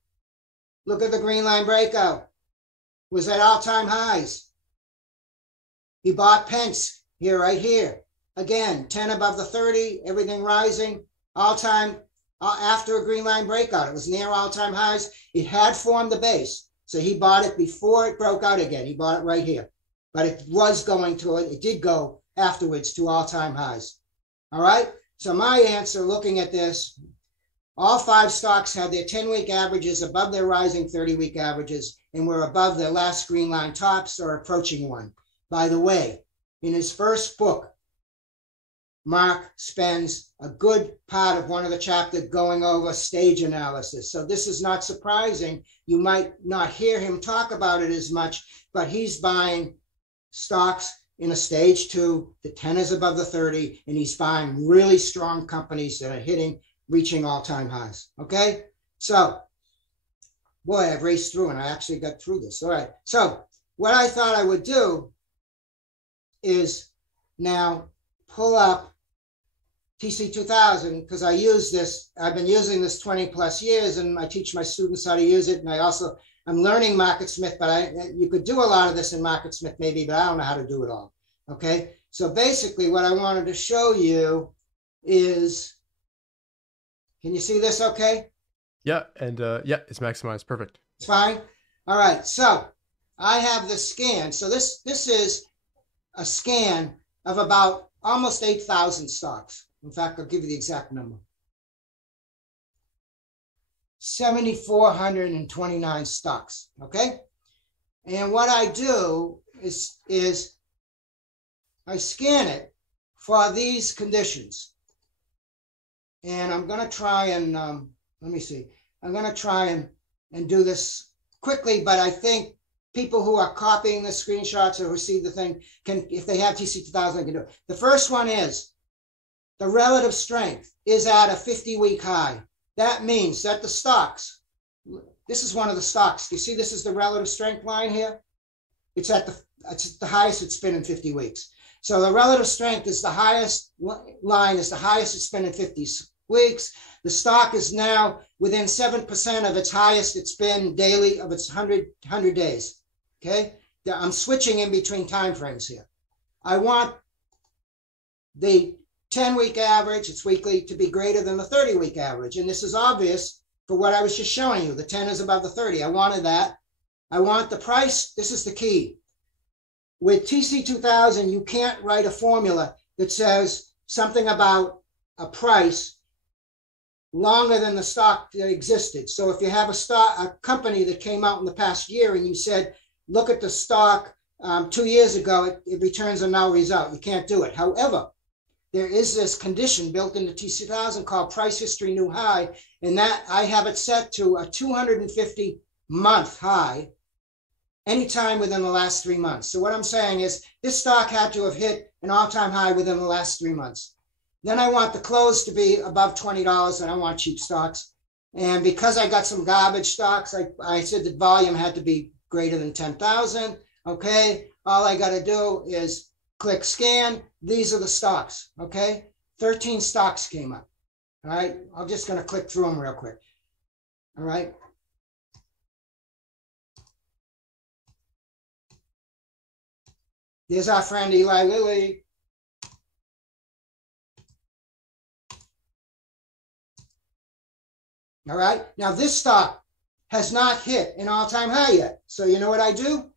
Look at the green line breakout. It was at all-time highs. He bought Pence here, right here. Again, 10 above the 30, everything rising, all-time, after a green line breakout. It was near all-time highs. It had formed the base. So he bought it before it broke out again. He bought it right here. But it was going to, it did go afterwards to all-time highs. All right? So my answer, looking at this, all 5 stocks had their 10-week averages above their rising 30-week averages and were above their last green line tops or approaching one. By the way, in his first book, Mark spends a good part of one of the chapters going over stage analysis. So this is not surprising. You might not hear him talk about it as much, but he's buying stocks in a stage 2, the 10 is above the 30, and he's buying really strong companies that are hitting reaching all-time highs. Okay, so boy, I've raced through and I actually got through this. All right, so what I thought I would do is now pull up TC2000 because I use this. I've been using this 20 plus years, and I teach my students how to use it. And I'm learning MarketSmith, but you could do a lot of this in MarketSmith maybe, but I don't know how to do it all. Okay, so basically what I wanted to show you is, can you see this okay? Yeah, and yeah, it's maximized. Perfect. It's fine. All right, so I have the scan. So this is a scan of about almost 8,000 stocks. In fact, I'll give you the exact number. 7,429 stocks, okay? And what I do is I scan it for these conditions. And I'm gonna try and, let me see. I'm gonna try and do this quickly, but I think people who are copying the screenshots or who see the thing can, if they have TC2000, they can do it. The first one is the relative strength is at a 50-week high. That means that the stocks, this is one of the stocks. Do you see this is the relative strength line here? It's at the highest it's been in 50 weeks. So the relative strength is the highest line, is the highest it's been in 50 weeks. The stock is now within 7% of its highest it's been daily of its 100 days. Okay, I'm switching in between time frames here. I want the 10-week average, it's weekly, to be greater than the 30-week average. And this is obvious for what I was just showing you. The 10 is above the 30. I wanted that. I want the price. This is the key. With TC2000, you can't write a formula that says something about a price longer than the stock that existed. So if you have a company that came out in the past year and you said, look at the stock 2 years ago, it returns a null result. You can't do it. However, there is this condition built into TC2000 called price history new high, and that I have it set to a 250-month high anytime within the last 3 months. So what I'm saying is this stock had to have hit an all-time high within the last 3 months. Then I want the close to be above $20, and I want cheap stocks. And because I got some garbage stocks, I said the volume had to be greater than 10,000. Okay, all I got to do is click scan. These are the stocks. Okay, 13 stocks came up. All right, I'm just going to click through them real quick. All right. There's our friend Eli Lilly. All right, now this stock has not hit an all-time high yet. So you know what I do?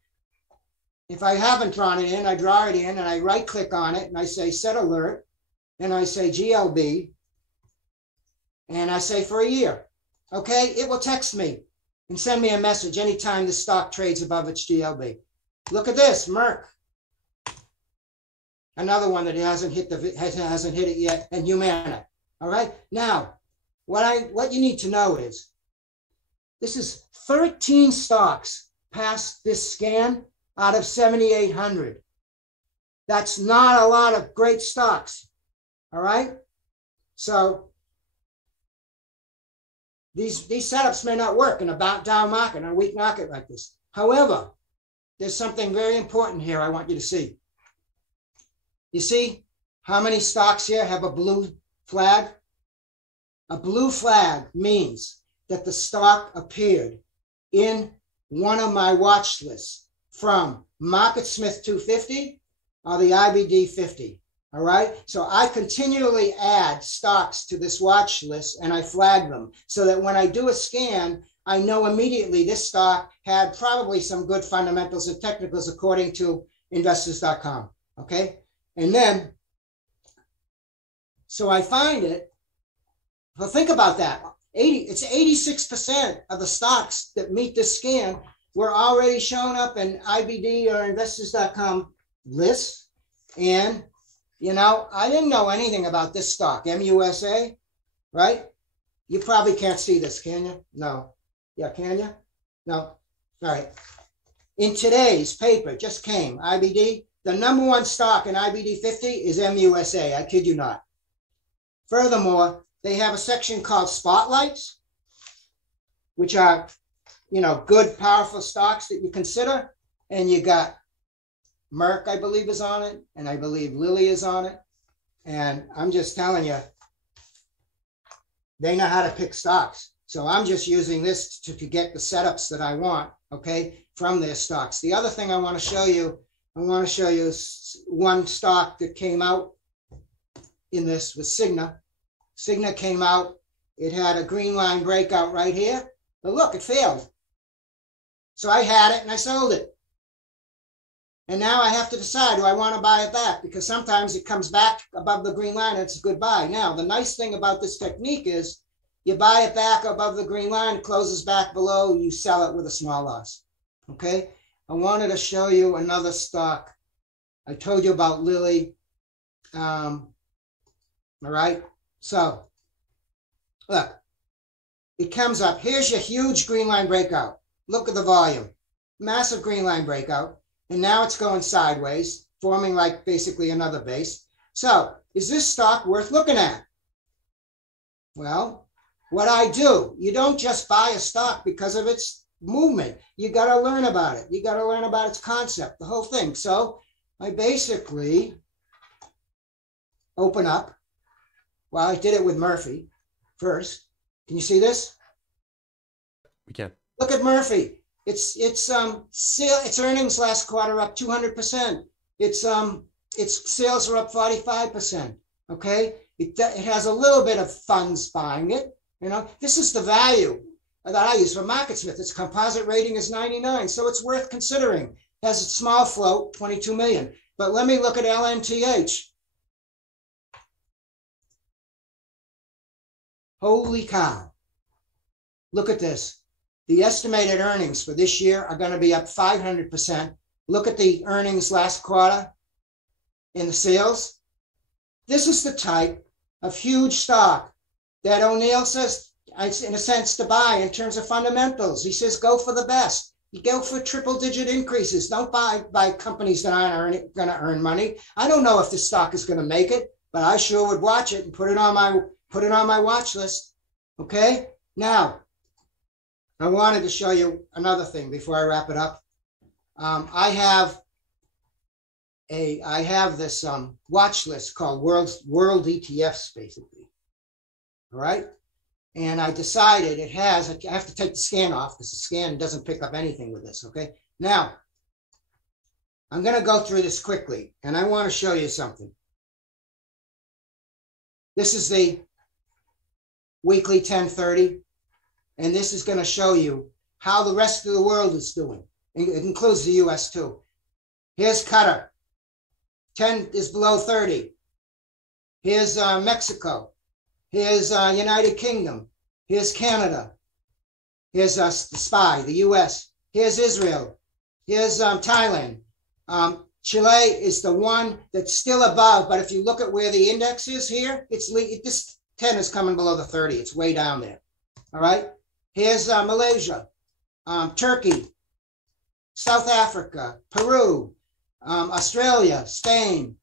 If I haven't drawn it in, I draw it in and I right-click on it and I say set alert and I say GLB and I say for a year. Okay, it will text me and send me a message anytime the stock trades above its GLB. Look at this, Merck. Another one that hasn't hit it yet, and Humana. All right, now what you need to know is this is 13 stocks past this scan out of 7,800. That's not a lot of great stocks. All right, so these setups may not work in a down market, in a weak market like this. However, there's something very important here I want you to see. You see how many stocks here have a blue flag? A blue flag means that the stock appeared in one of my watch lists from MarketSmith 250 or the IBD 50. All right. So I continually add stocks to this watch list and I flag them so that when I do a scan, I know immediately this stock had probably some good fundamentals and technicals according to investors.com. Okay. And then, so I find it. Well, think about that. It's 86% of the stocks that meet this scan were already shown up in IBD or investors.com lists. And, you know, I didn't know anything about this stock, MUSA, right? You probably can't see this, can you? No. Yeah, can you? No. All right. In today's paper, just came, IBD, the #1 stock in IBD 50 is MUSA. I kid you not. Furthermore, they have a section called Spotlights, which are, you know, good, powerful stocks that you consider. And you got Merck, I believe, is on it. And I believe Lilly is on it. And I'm just telling you, they know how to pick stocks. So I'm just using this to get the setups that I want, okay, from their stocks. The other thing I want to show you one stock that came out in this was Cigna. Cigna came out. It had a green line breakout right here. But look, it failed. So I had it and I sold it. And now I have to decide, do I want to buy it back? Because sometimes it comes back above the green line and it's a good buy. Now, the nice thing about this technique is you buy it back above the green line, it closes back below, you sell it with a small loss. Okay? I wanted to show you another stock. I told you about Lilly. All right? So, look, it comes up. Here's your huge green line breakout. Look at the volume. Massive green line breakout. And now it's going sideways, forming like basically another base. So, is this stock worth looking at? Well, what I do, you don't just buy a stock because of its movement. You got to learn about it. You got to learn about its concept, the whole thing. So, I basically open up. Well, I did it with Murphy first. Can you see this? We can. Look at Murphy. Its earnings last quarter up 200%. Its sales are up 45%. Okay, it has a little bit of funds buying it. You know, this is the value that I use for MarketSmith. Its composite rating is 99, so it's worth considering. It has a small float, 22 million. But let me look at LNTH. Holy cow! Look at this. The estimated earnings for this year are going to be up 500%. Look at the earnings last quarter in the sales. This is the type of huge stock that O'Neill says, in a sense, to buy in terms of fundamentals. He says, go for the best. You go for triple-digit increases. Don't buy companies that aren't going to earn money. I don't know if this stock is going to make it, but I sure would watch it and put it on my watch list. Okay? Now, I wanted to show you another thing before I wrap it up. I have this watch list called World ETFs, basically. All right, and I decided I have to take the scan off because the scan doesn't pick up anything with this. Okay, now I'm going to go through this quickly, and I want to show you something. This is the weekly 1030. And this is going to show you how the rest of the world is doing. It includes the US too. Here's Qatar. 10 is below 30. Here's Mexico. Here's United Kingdom. Here's Canada. Here's the SPY, the US. Here's Israel. Here's Thailand. Chile is the one that's still above, but if you look at where the index is here, this 10 is coming below the 30. It's way down there. All right. Here's Malaysia, Turkey, South Africa, Peru, Australia, Spain,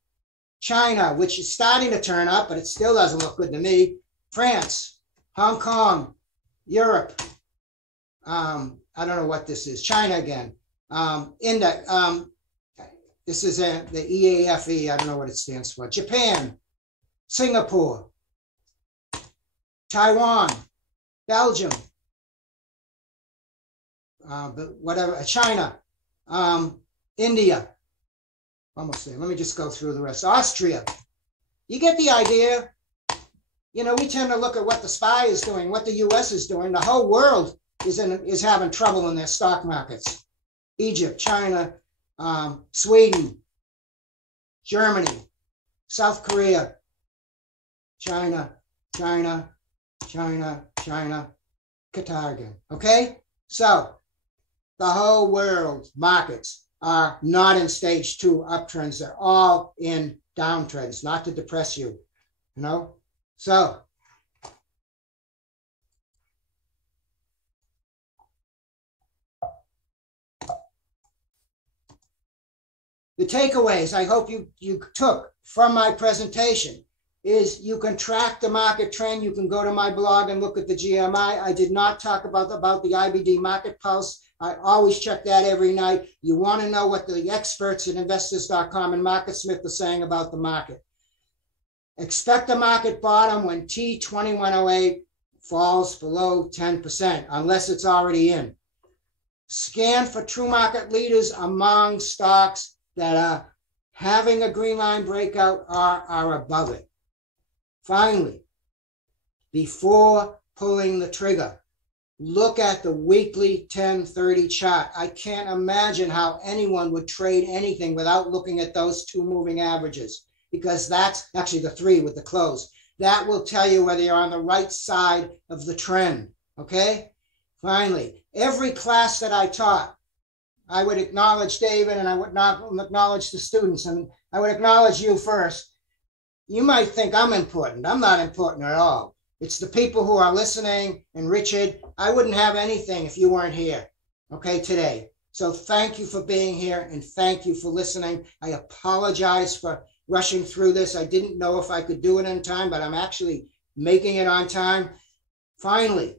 China, which is starting to turn up, but it still doesn't look good to me. France, Hong Kong, Europe. I don't know what this is. China again. This is the EAFE. I don't know what it stands for. Japan, Singapore, Taiwan, Belgium. But whatever, China, India, almost there. Let me just go through the rest. Austria, you get the idea. You know, we tend to look at what the SPY is doing, what the US is doing. The whole world is having trouble in their stock markets. Egypt, China, Sweden, Germany, South Korea, China, Qatar again. Okay, so the whole world markets are not in stage 2 uptrends. They're all in downtrends, not to depress you, you know? So the takeaways I hope you took from my presentation is you can track the market trend. You can go to my blog and look at the GMI. I did not talk about the IBD market pulse. I always check that every night. You want to know what the experts at investors.com and MarketSmith are saying about the market. Expect a market bottom when T2108 falls below 10%, unless it's already in. Scan for true market leaders among stocks that are having a green line breakout or are above it. Finally, before pulling the trigger, look at the weekly 1030 chart. I can't imagine how anyone would trade anything without looking at those two moving averages, because that's actually the three with the close. That will tell you whether you're on the right side of the trend, okay? Finally, every class that I taught, I would acknowledge David and I would not acknowledge the students, and I would acknowledge you first. You might think I'm important. I'm not important at all. It's the people who are listening, and Richard, I wouldn't have anything if you weren't here, okay, today. So thank you for being here and thank you for listening. I apologize for rushing through this. I didn't know if I could do it in time, but I'm actually making it on time. Finally,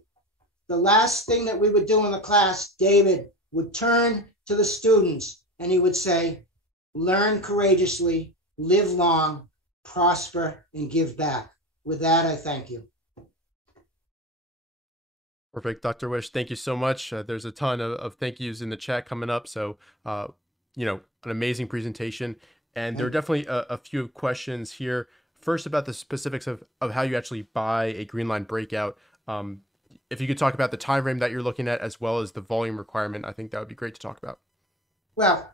the last thing that we would do in the class, David would turn to the students and he would say, learn courageously, live long, prosper, and give back. With that, I thank you. Perfect. Dr. Wish, thank you so much. There's a ton of thank yous in the chat coming up. So, you know, an amazing presentation. And there are definitely a few questions here. First, about the specifics of how you actually buy a green line breakout. If you could talk about the time frame that you're looking at, as well as the volume requirement, I think that would be great to talk about. Well,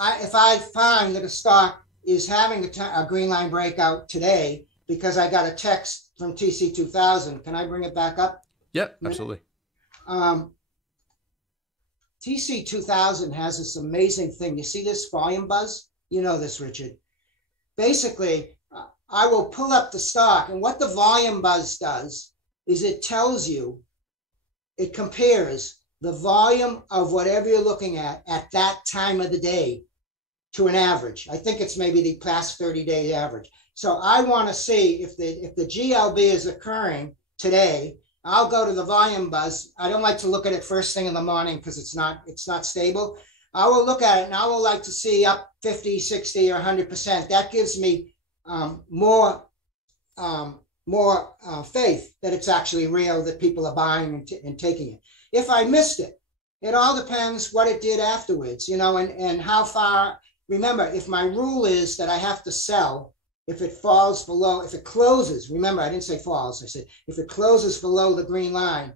if I find that a stock is having a green line breakout today because I got a text from TC 2000, can I bring it back up? Yep, absolutely. TC 2000 has this amazing thing. You see this volume buzz? You know this, Richard. Basically, I will pull up the stock, and what the volume buzz does is it tells you, it compares the volume of whatever you're looking at that time of the day to an average. I think it's maybe the past 30-day average. So I want to see if the GLB is occurring today. I'll go to the volume buzz. I don't like to look at it first thing in the morning because it's not stable. I will look at it and I will like to see up 50, 60, or 100%. That gives me more faith that it's actually real, that people are buying and taking it. If I missed it, it all depends what it did afterwards, you know, and how far. Remember, if my rule is that I have to sell, if it falls below, if it closes, remember, I didn't say falls, I said, if it closes below the green line,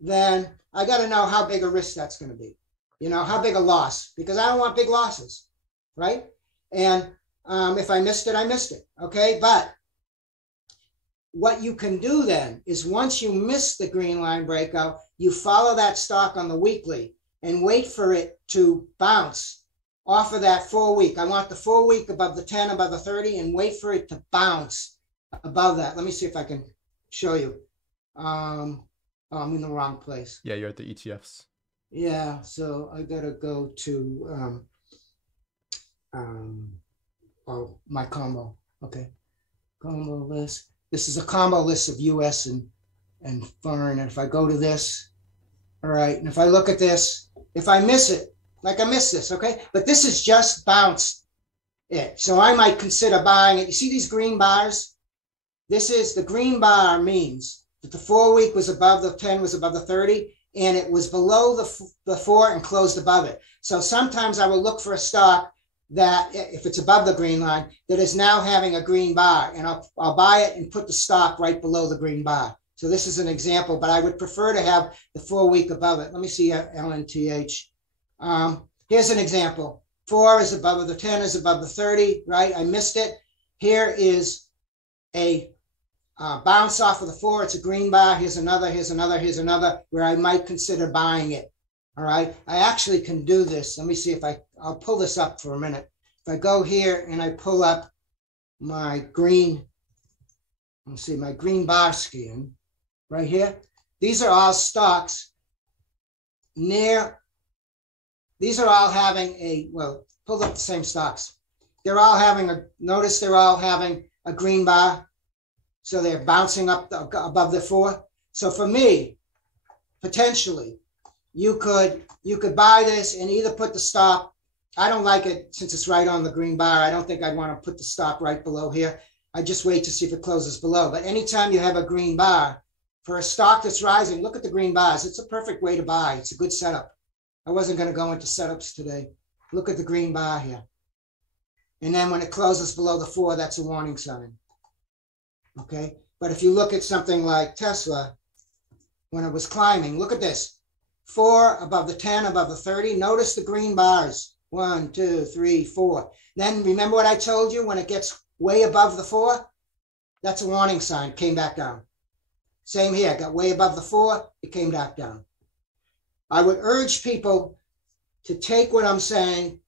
then I got to know how big a risk that's going to be, you know, how big a loss, because I don't want big losses, right? And if I missed it, I missed it, okay? But what you can do then is once you miss the green line breakout, you follow that stock on the weekly and wait for it to bounce off of that 4 week. I want the 4 week above the 10, above the 30, and wait for it to bounce above that. Let me see if I can show you. I'm in the wrong place. Yeah, you're at the ETFs. Yeah, so I gotta go to my combo. Okay, combo list. This is a combo list of US and foreign. And if I go to this, all right, and if I look at this, if I miss it, like I missed this, okay? But this is just bounced it. So I might consider buying it. You see these green bars? This is the green bar means that the 4 week was above the 10, was above the 30, and it was below the 4 and closed above it. So sometimes I will look for a stock that, if it's above the green line, that is now having a green bar, and I'll buy it and put the stop right below the green bar. So this is an example, but I would prefer to have the 4 week above it. Let me see LNTH. Here's an example. 4 is above the 10 is above the 30, right? I missed it. Here is a bounce off of the 4. It's a green bar. Here's another, here's another, here's another, where I might consider buying it. All right. I actually can do this. Let me see if I'll pull this up for a minute. If I go here and I pull up my green, let's see, my green bar scan right here. These are all stocks near. These are all having pull up the same stocks. they're all having notice they're all having a green bar. So they're bouncing up above the 4. So for me, potentially, you could buy this and either put the stop. I don't like it since it's right on the green bar. I don't think I'd want to put the stop right below here. I just wait to see if it closes below. But anytime you have a green bar for a stock that's rising, look at the green bars. It's a perfect way to buy. It's a good setup. I wasn't going to go into setups today. Look at the green bar here. And then when it closes below the 4, that's a warning sign. Okay. But if you look at something like Tesla, when it was climbing, look at this. 4 above the 10, above the 30. Notice the green bars. 1, 2, 3, 4. Then remember what I told you, when it gets way above the 4, that's a warning sign. Came back down. Same here. Got way above the 4, it came back down. I would urge people to take what I'm saying,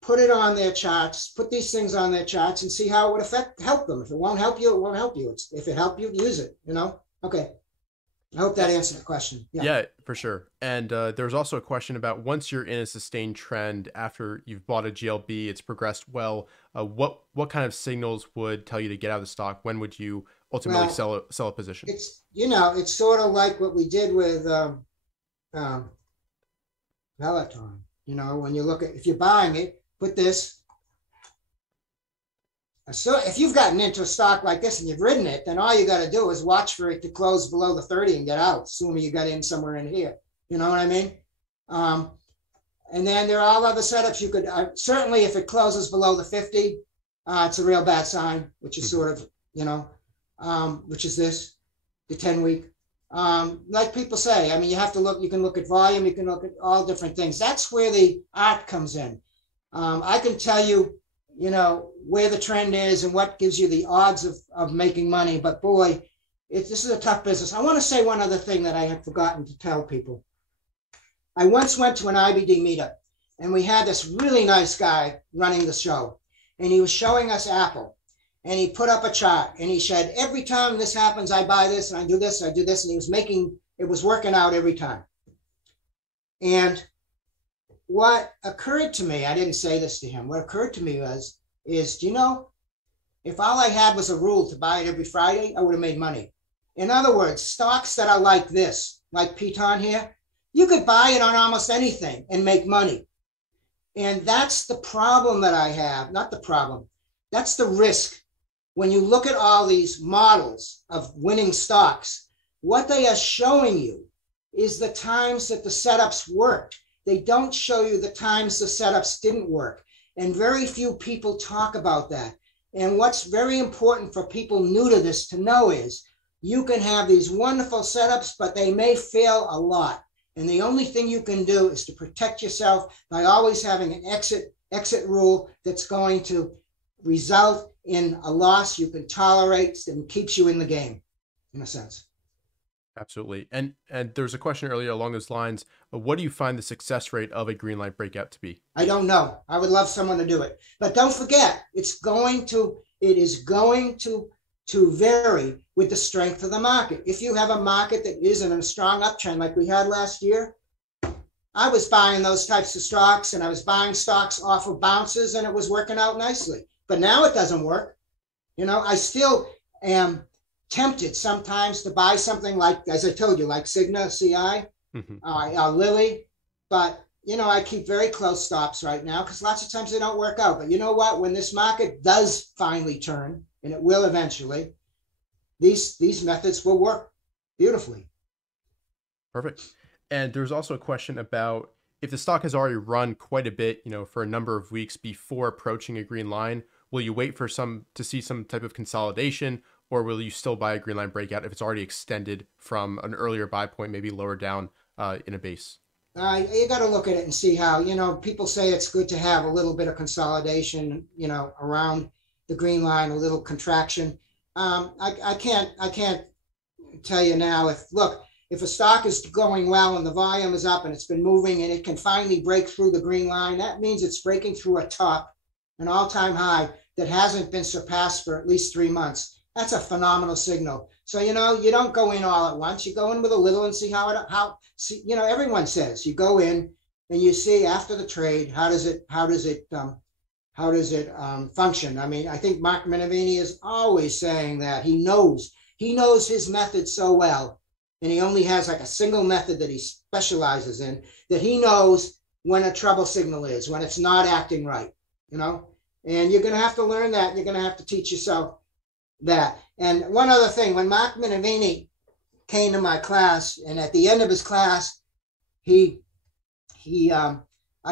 put it on their charts, put these things on their charts and see how it would help them. If it won't help you, it won't help you. If it helped you, use it, you know? Okay. I hope that answered the question. Yeah, for sure. And there's also a question about, once you're in a sustained trend after you've bought a GLB, it's progressed well, what kind of signals would tell you to get out of the stock? When would you ultimately sell a position? It's, you know, it's sort of like what we did with Peloton. You know, when you look at, if you're buying it, put this. So if you've gotten into a stock like this and you've ridden it, then all you got to do is watch for it to close below the 30 and get out, assuming you got in somewhere in here. You know what I mean? And then there are all other setups you could, certainly if it closes below the 50, it's a real bad sign, which is sort of, you know, which is this, the 10-week. Like people say, I mean, you have to look, you can look at volume, you can look at all different things. That's where the art comes in. I can tell you, you know, where the trend is and what gives you the odds of making money. But boy, this is a tough business. I want to say one other thing that I had forgotten to tell people. I once went to an IBD meetup and we had this really nice guy running the show, and he was showing us Apple, and he put up a chart and he said, every time this happens, I buy this and I do this, and I do this. And he was it was working out every time. And what occurred to me, I didn't say this to him, what occurred to me is, do you know, if all I had was a rule to buy it every Friday, I would have made money. In other words, stocks that are like this, like Piton here, you could buy it on almost anything and make money. And that's the problem that I have, not the problem, that's the risk. When you look at all these models of winning stocks, what they are showing you is the times that the setups worked. They don't show you the times the setups didn't work. And very few people talk about that. And what's very important for people new to this to know is, you can have these wonderful setups, but they may fail a lot. And the only thing you can do is to protect yourself by always having an exit rule that's going to result in a loss you can tolerate and keeps you in the game, in a sense. Absolutely. And there's a question earlier along those lines. What do you find the success rate of a green light breakout to be? I don't know. I would love someone to do it. But don't forget, it is going to vary with the strength of the market. If you have a market that isn't in a strong uptrend like we had last year, I was buying those types of stocks, and I was buying stocks off of bounces, and it was working out nicely. But now it doesn't work. You know, I still am tempted sometimes to buy something like, as I told you, like Cigna, CI, Lilly. But, you know, I keep very close stops right now because lots of times they don't work out. But you know what? When this market does finally turn, and it will eventually, these methods will work beautifully. Perfect. And there's also a question about, if the stock has already run quite a bit, you know, for a number of weeks before approaching a green line, will you wait for to see some type of consolidation, or will you still buy a green line breakout if it's already extended from an earlier buy point, maybe lower down in a base? You got to look at it and see how, you know, people say it's good to have a little bit of consolidation, you know, around the green line, a little contraction. I can't tell you now if a stock is going well and the volume is up and it's been moving and it can finally break through the green line, that means it's breaking through a top, an all-time high that hasn't been surpassed for at least 3 months. That's a phenomenal signal. So, you know, you don't go in all at once. You go in with a little and see you know, everyone says you go in and you see after the trade, how does it function? I mean, I think Mark Minervini is always saying that he knows his method so well, and he only has like a single method that he specializes in, that he knows when a trouble signal is, when it's not acting right, you know? And you're going to have to learn that. And you're going to have to teach yourself that. And one other thing, when Mark Minervini came to my class, and at the end of his class, I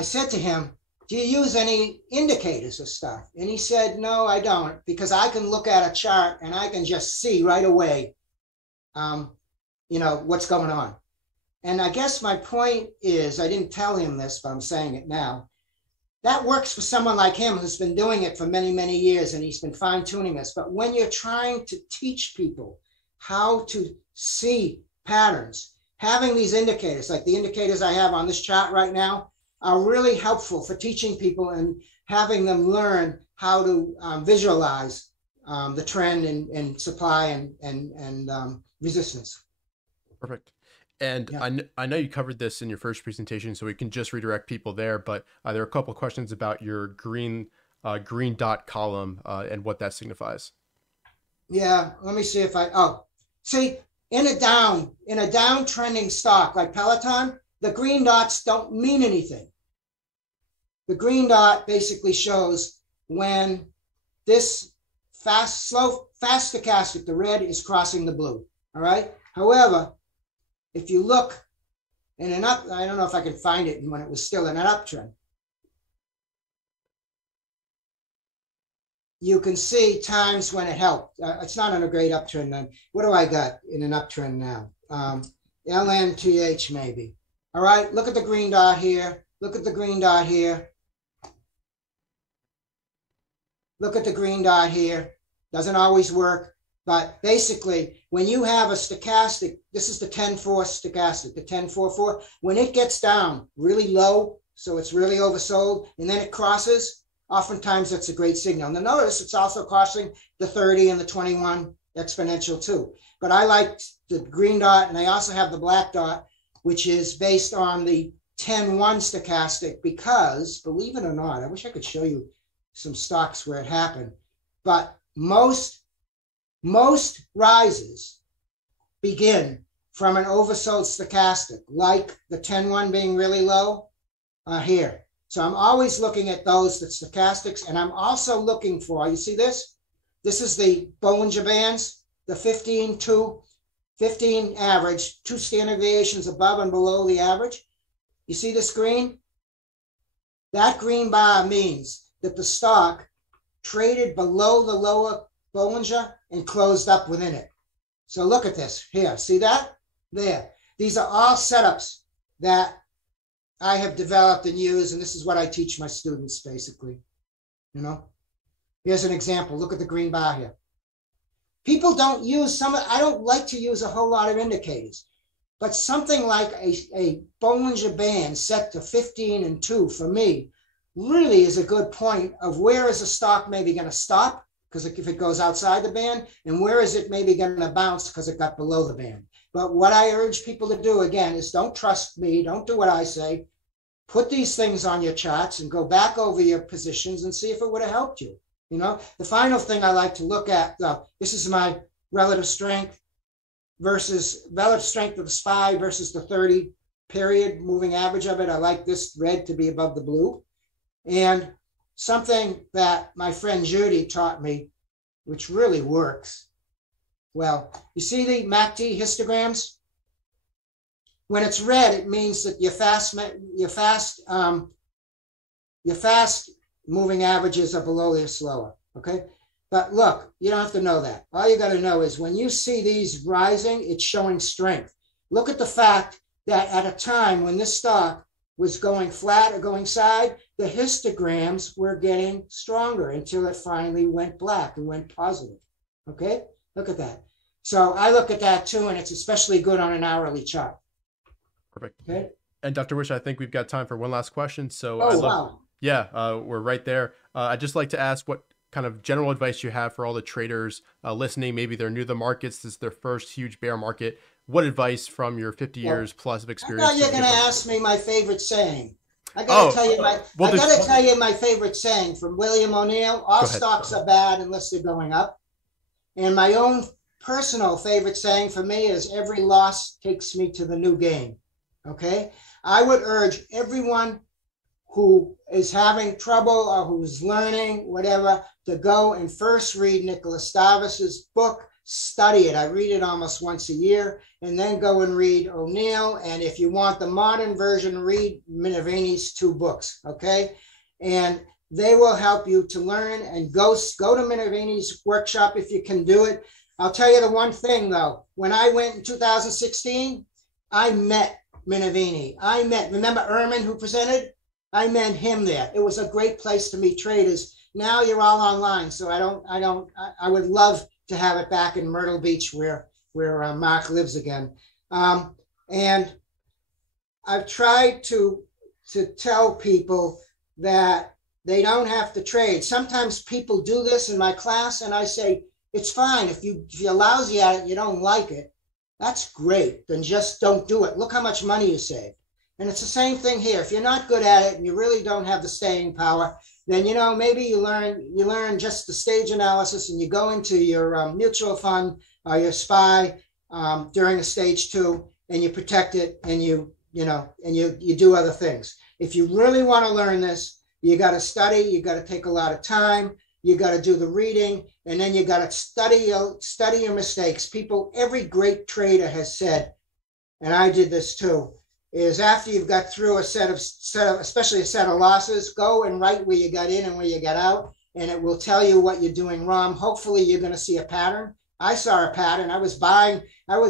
said to him, do you use any indicators or stuff? And he said, no, I don't, because I can look at a chart and I can just see right away, you know, what's going on. And I guess my point is, I didn't tell him this, but I'm saying it now. That works for someone like him who's been doing it for many, many years, and he's been fine-tuning this. But when you're trying to teach people how to see patterns, having these indicators, like the indicators I have on this chart right now, are really helpful for teaching people and having them learn how to visualize the trend in supply and resistance. Perfect. And yeah. I know you covered this in your first presentation, so we can just redirect people there, but there are a couple of questions about your green dot column and what that signifies. Yeah, let me see if see, in a downtrending stock like Peloton, the green dots don't mean anything. The green dot basically shows when this fast stochastic, the red, is crossing the blue. All right. However, if you look in an up, I don't know if I can find it when it was still in an uptrend, you can see times when it helped. It's not on a great uptrend then. What do I got in an uptrend now? LNTH maybe. All right, look at the green dot here. Look at the green dot here. Look at the green dot here. Doesn't always work, but basically when you have a stochastic, this is the 10-4 stochastic, the 10-4-4, when it gets down really low, so it's really oversold, and then it crosses, oftentimes that's a great signal. Now notice it's also crossing the 30 and the 21 exponential too. But I like the green dot, and I also have the black dot, which is based on the 10-1 stochastic, because, believe it or not, I wish I could show you some stocks where it happened, but most rises begin from an oversold stochastic, like the 10-1 being really low here. So I'm always looking at those, the stochastics, and I'm also looking for, you see this? This is the Bollinger Bands, the 15 average, 2 standard deviations above and below the average. You see this green? That green bar means that the stock traded below the lower Bollinger and closed up within it. So look at this here. See that? There. These are all setups that I have developed and used, and this is what I teach my students basically. You know, here's an example. Look at the green bar here. People don't use I don't like to use a whole lot of indicators, but something like a Bollinger Band set to 15 and 2 for me really is a good point of where is a stock maybe going to stop, because if it goes outside the band, and where is it maybe going to bounce because it got below the band. But what I urge people to do, again, is don't trust me, don't do what I say. Put these things on your charts and go back over your positions and see if it would have helped you. You know, the final thing I like to look at, this is my relative strength of the SPY versus the 30 period moving average of it. I like this red to be above the blue. And something that my friend Judy taught me, which really works well, you see the MACD histograms? When it's red, it means that your fast moving averages are below their slower, okay? But look, you don't have to know that. All you got to know is when you see these rising, it's showing strength. Look at the fact that at a time when this stock was going flat or going side, the histograms were getting stronger until it finally went black and went positive. Okay, look at that. So I look at that too, and it's especially good on an hourly chart. Perfect. Okay. And Dr. Wish, I think we've got time for one last question. So wow. Yeah, we're right there. I'd just like to ask what kind of general advice you have for all the traders listening. Maybe they're new to the markets. This is their first huge bear market. What advice from your 50 years plus of experience? I thought you were going to ask me my favorite saying. I gotta tell you well, I gotta tell you my favorite saying from William O'Neill: all stocks are bad unless they're going up. And my own personal favorite saying for me is every loss takes me to the new game. Okay. I would urge everyone who is having trouble or who's learning, whatever, to go and first read Nicholas Davis's book, study it. I read it almost once a year, and then go and read O'Neill. And if you want the modern version, read Minervini's 2 books, okay? And they will help you to learn, and go to Minervini's workshop if you can do it. I'll tell you the one thing though, when I went in 2016, I met Minervini. Remember Ehrman who presented? I met him there. It was a great place to meet traders. Now you're all online, so I would love to have it back in Myrtle Beach where Mark lives again. And I've tried to tell people that they don't have to trade. Sometimes people do this in my class, and I say, it's fine. If you're lousy at it, you don't like it, that's great. Then just don't do it. Look how much money you save. And it's the same thing here. If you're not good at it and you really don't have the staying power, then, maybe you learn just the stage analysis, and you go into your mutual fund or your SPY during a stage 2, and you protect it, and you do other things. If you really want to learn this, you got to study, you got to take a lot of time, you got to do the reading, and then you got to study your mistakes. Every great trader has said, and I did this too, is after you've got through especially a set of losses, go and write where you got in and where you got out, and it will tell you what you're doing wrong. Hopefully you're going to see a pattern. I saw a pattern. I was buying at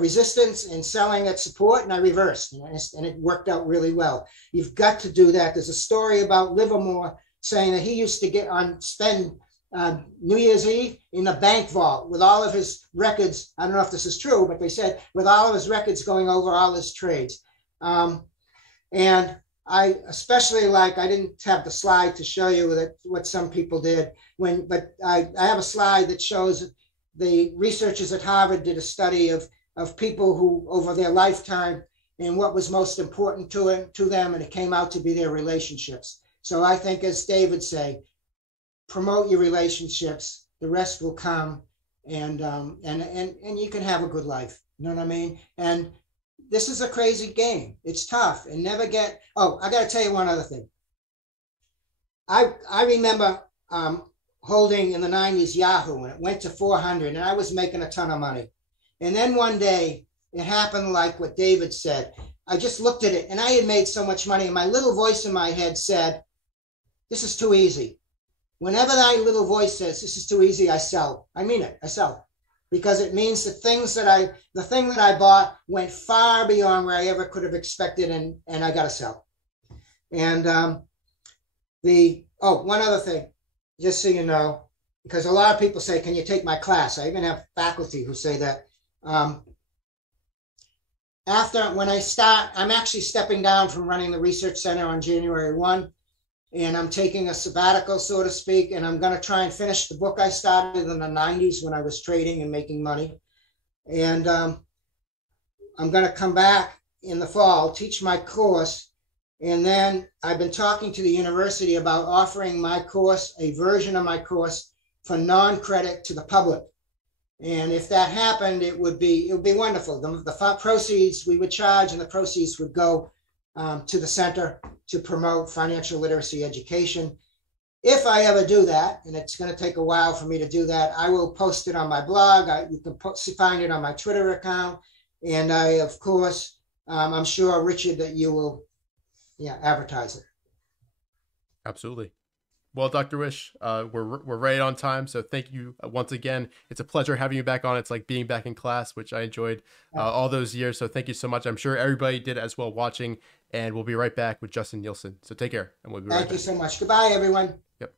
resistance and selling at support, and I reversed, and it worked out really well. You've got to do that. There's a story about Livermore saying that he used to spend New Year's Eve in the bank vault with all of his records. I don't know if this is true, but they said with all of his records going over all his trades. And I especially I didn't have the slide to show you what some people did but I have a slide that shows the researchers at Harvard did a study of people who over their lifetime and what was most important to them, and it came out to be their relationships. So I think, as David say, promote your relationships, the rest will come, and you can have a good life. You know what I mean? And this is a crazy game. It's tough, and I got to tell you one other thing. I remember holding in the 90s Yahoo, and it went to 400, and I was making a ton of money. And then one day it happened like what David said. I just looked at it, and I had made so much money, and my little voice in my head said, this is too easy. Whenever that little voice says this is too easy, I sell. I mean it. I sell, because it means the thing that I bought went far beyond where I ever could have expected, and I got to sell. And one other thing, just so you know, because a lot of people say, "Can you take my class?" I even have faculty who say that. When I start, I'm actually stepping down from running the research center on January 1. And I'm taking a sabbatical, so to speak, and I'm going to try and finish the book I started in the 90s when I was trading and making money. And I'm going to come back in the fall, teach my course, and then I've been talking to the university about offering my course, a version of my course, for non-credit to the public. And if that happened, it would be wonderful. The proceeds we would charge, and the proceeds would go to the center to promote financial literacy education. If I ever do that, and it's going to take a while for me to do that, I will post it on my blog. You can find it on my Twitter account. And of course, I'm sure, Richard, that you will advertise it. Absolutely. Well, Dr. Wish, we're right on time. So thank you once again. It's a pleasure having you back on. It's like being back in class, which I enjoyed all those years. So thank you so much. I'm sure everybody did as well watching, and we'll be right back with Justin Nielsen. So take care, and we'll be right back. Thank you so much. Goodbye, everyone. Yep.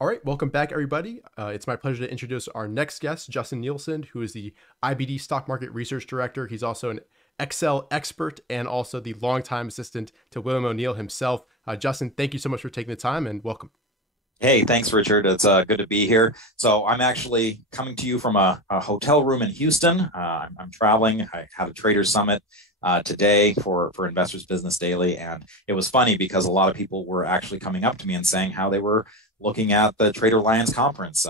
All right, welcome back, everybody. It's my pleasure to introduce our next guest, Justin Nielsen, who is the IBD Stock Market Research Director. He's also an Excel expert and also the longtime assistant to William O'Neill himself. Justin, thank you so much for taking the time and welcome. Hey, thanks, Richard. It's good to be here. So I'm actually coming to you from a hotel room in Houston. I'm traveling. I had a Trader Summit today for Investors Business Daily. And it was funny because a lot of people were actually coming up to me and saying how they were looking at the TraderLion conference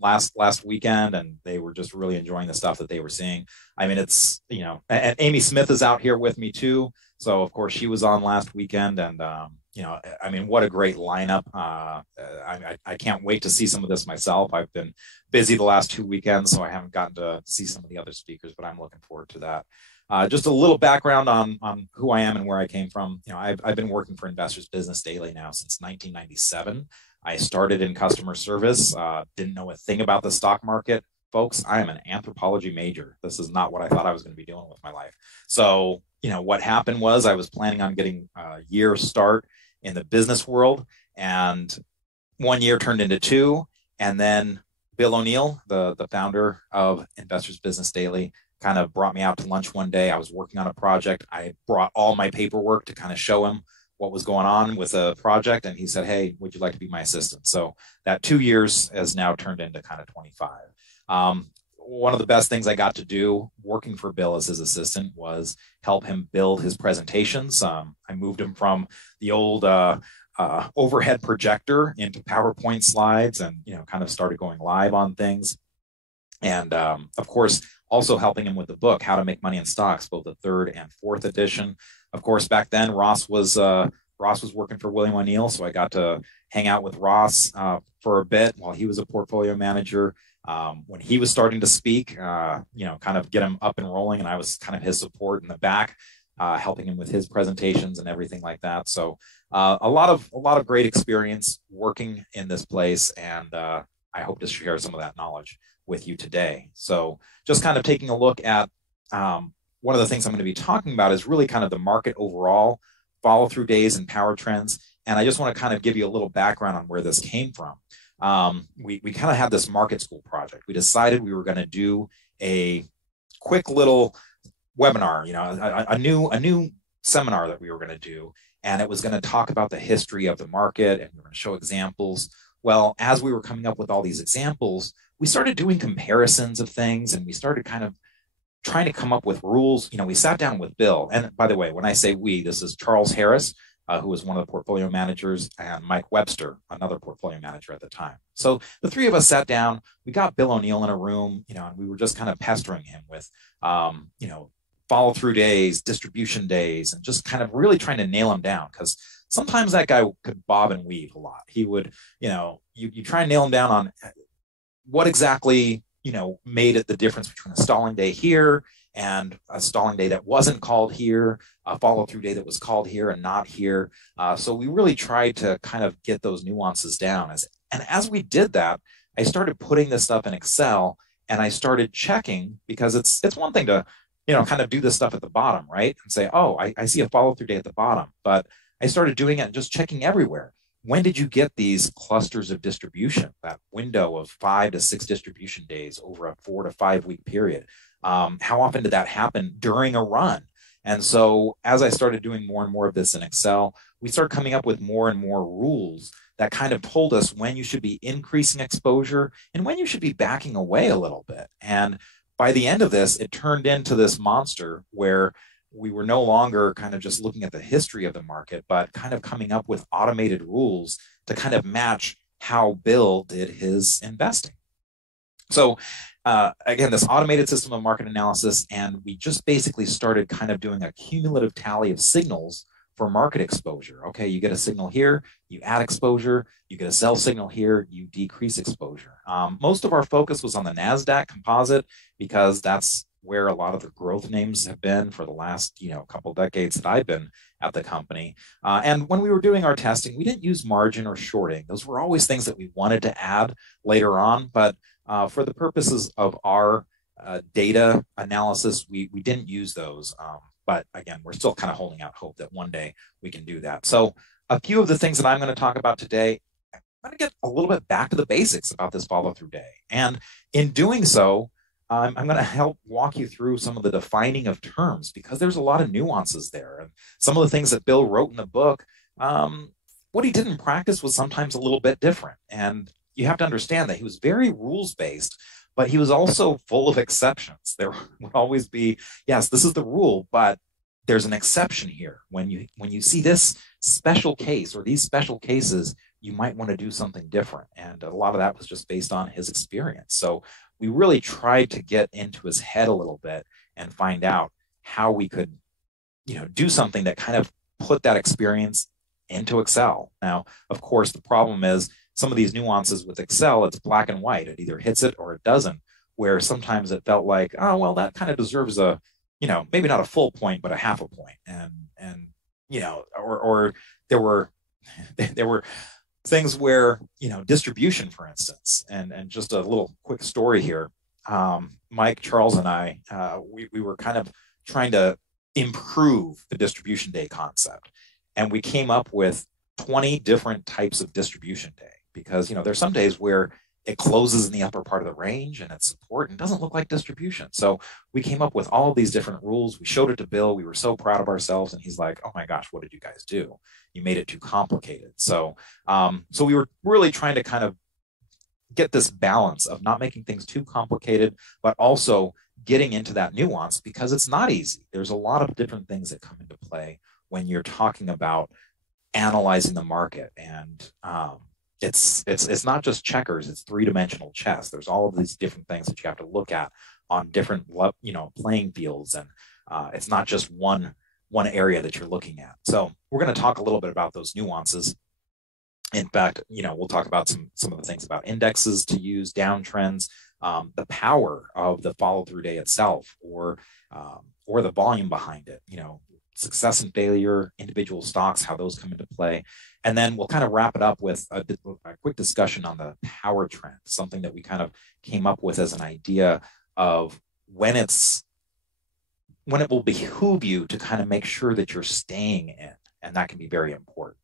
last weekend, and they were just really enjoying the stuff that they were seeing. I mean, it's, and Amy Smith is out here with me too. So of course she was on last weekend, and I mean, what a great lineup. I can't wait to see some of this myself. I've been busy the last 2 weekends, so I haven't gotten to see some of the other speakers, but I'm looking forward to that. Just a little background on who I am and where I came from. I've been working for Investors Business Daily now since 1997. I started in customer service, didn't know a thing about the stock market. Folks, I am an anthropology major. This is not what I thought I was going to be doing with my life. So, what happened was I was planning on getting a year start in the business world, and 1 year turned into 2. And then Bill O'Neill, the founder of Investors Business Daily, kind of brought me out to lunch one day. I was working on a project. I brought all my paperwork to kind of show him what was going on with a project. And he said, hey, would you like to be my assistant? So that 2 years has now turned into kind of 25. One of the best things I got to do working for Bill as his assistant was help him build his presentations. I moved him from the old overhead projector into PowerPoint slides, and kind of started going live on things. And of course, also helping him with the book, How to Make Money in Stocks, both the 3rd and 4th edition. Of course, back then Ross was working for William O'Neill, so I got to hang out with Ross for a bit while he was a portfolio manager. When he was starting to speak, kind of get him up and rolling, and I was kind of his support in the back, helping him with his presentations and everything like that. So a lot of great experience working in this place, and I hope to share some of that knowledge with you today. So just kind of taking a look at one of the things I'm going to be talking about is really kind of the market overall, follow through days and power trends. And I just want to kind of give you a little background on where this came from. We kind of had this market school project. We decided we were going to do a quick little webinar, a new seminar that we were going to do. And it was going to talk about the history of the market, and we were going to show examples. Well, as we were coming up with all these examples, we started doing comparisons of things, and we started kind of trying to come up with rules. We sat down with Bill. And by the way, when I say we, this is Charles Harris, who was one of the portfolio managers, and Mike Webster, another portfolio manager at the time. So the 3 of us sat down, we got Bill O'Neill in a room, and we were just kind of pestering him with, follow through days, distribution days, and just kind of really trying to nail him down, because sometimes that guy could bob and weave a lot. He would, you try and nail him down on what exactly, made it the difference between a stalling day here and a stalling day that wasn't called here, a follow-through day that was called here and not here. So we really tried to kind of get those nuances down. And as we did that, I started putting this stuff in Excel, and I started checking, because it's one thing to, kind of do this stuff at the bottom, right? And say, oh, I see a follow-through day at the bottom. But I started doing it and just checking everywhere. When did you get these clusters of distribution, that window of 5 to 6 distribution days over a 4 to 5 week period? How often did that happen during a run? And so as I started doing more and more of this in Excel, we started coming up with more and more rules that kind of told us when you should be increasing exposure and when you should be backing away a little bit. And by the end of this, it turned into this monster where we were no longer kind of just looking at the history of the market, but kind of coming up with automated rules to kind of match how Bill did his investing. So again, this automated system of market analysis, and we just basically started kind of doing a cumulative tally of signals for market exposure. Okay, you get a signal here, you add exposure, you get a sell signal here, you decrease exposure. Most of our focus was on the NASDAQ composite, because that's where a lot of the growth names have been for the last couple decades that I've been at the company. And when we were doing our testing, we didn't use margin or shorting. Those were always things that we wanted to add later on, but for the purposes of our data analysis, we didn't use those. But again, we're still kind of holding out hope that one day we can do that. So a few of the things that I'm going to talk about today, I'm going to get a little bit back to the basics about this follow-through day. And in doing so, I'm going to help walk you through some of the defining of terms, because there's a lot of nuances there. And some of the things that Bill wrote in the book, what he did in practice was sometimes a little bit different. And you have to understand that he was very rules-based, but he was also full of exceptions. There would always be, yes, this is the rule, but there's an exception here. When you see this special case or these special cases, you might want to do something different. And a lot of that was just based on his experience. So we really tried to get into his head a little bit and find out how we could, do something that kind of put that experience into Excel. Now, of course, the problem is some of these nuances with Excel, it's black and white. It either hits it or it doesn't, where sometimes it felt like, oh, well, that kind of deserves a, maybe not a full point, but a half a point. And or there were things where, distribution, for instance, and just a little quick story here. Mike, Charles, and I, we were kind of trying to improve the distribution day concept. And we came up with 20 different types of distribution day, because, there's some days where it closes in the upper part of the range and it's support and doesn't look like distribution. So we came up with all of these different rules. We showed it to Bill. We were so proud of ourselves. And he's like, oh my gosh, what did you guys do? You made it too complicated. So, so we were really trying to kind of get this balance of not making things too complicated, but also getting into that nuance, because it's not easy. There's a lot of different things that come into play when you're talking about analyzing the market. And, it's not just checkers, it's three-dimensional chess. There's all of these different things that you have to look at on different, playing fields. And it's not just one area that you're looking at. So we're going to talk a little bit about those nuances. In fact, we'll talk about some of the things about indexes to use, downtrends, the power of the follow-through day itself, or the volume behind it, success and failure, individual stocks, how those come into play. And then we'll kind of wrap it up with a quick discussion on the power trend, something that we kind of came up with as an idea of when it will behoove you to kind of make sure that you're staying in. And that can be very important,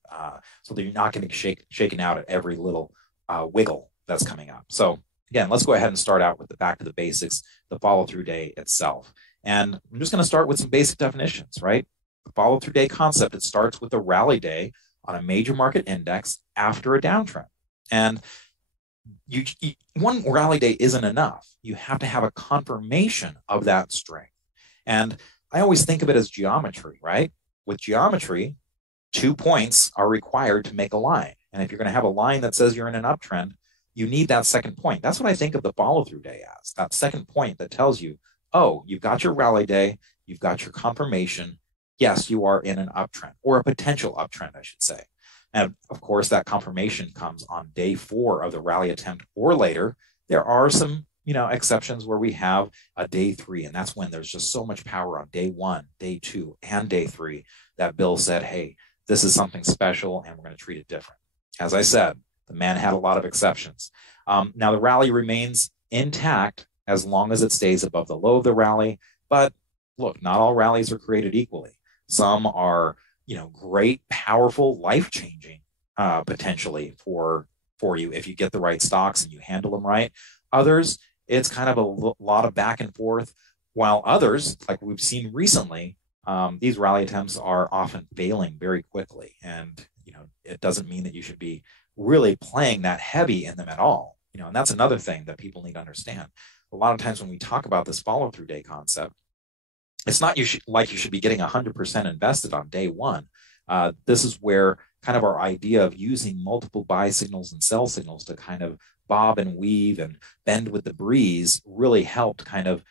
so that you're not going to get shaken out at every little wiggle that's coming up. So again, let's go ahead and start out with the back to the basics, the follow-through day itself. And I'm just going to start with some basic definitions, right? The follow-through day concept, it starts with a rally day on a major market index after a downtrend. And one rally day isn't enough. You have to have a confirmation of that strength. And I always think of it as geometry, right? With geometry, 2 points are required to make a line. And if you're going to have a line that says you're in an uptrend, you need that second point. That's what I think of the follow-through day as, that second point that tells you, oh, you've got your rally day, you've got your confirmation. Yes, you are in an uptrend, or a potential uptrend, I should say. And of course, that confirmation comes on day 4 of the rally attempt or later. There are some, exceptions where we have a day 3, and that's when there's just so much power on day 1, day 2, and day 3 that Bill said, hey, this is something special and we're going to treat it different. As I said, the man had a lot of exceptions. Now the rally remains intact as long as it stays above the low of the rally. But look, not all rallies are created equally. Some are, great, powerful, life-changing potentially for you if you get the right stocks and you handle them right. Others, it's kind of a lot of back and forth, while others, like we've seen recently, these rally attempts are often failing very quickly. And, it doesn't mean that you should be really playing that heavy in them at all. And that's another thing that people need to understand. A lot of times when we talk about this follow-through day concept, it's not like you should be getting 100% invested on day 1. This is where kind of our idea of using multiple buy signals and sell signals to kind of bob and weave and bend with the breeze really helped kind of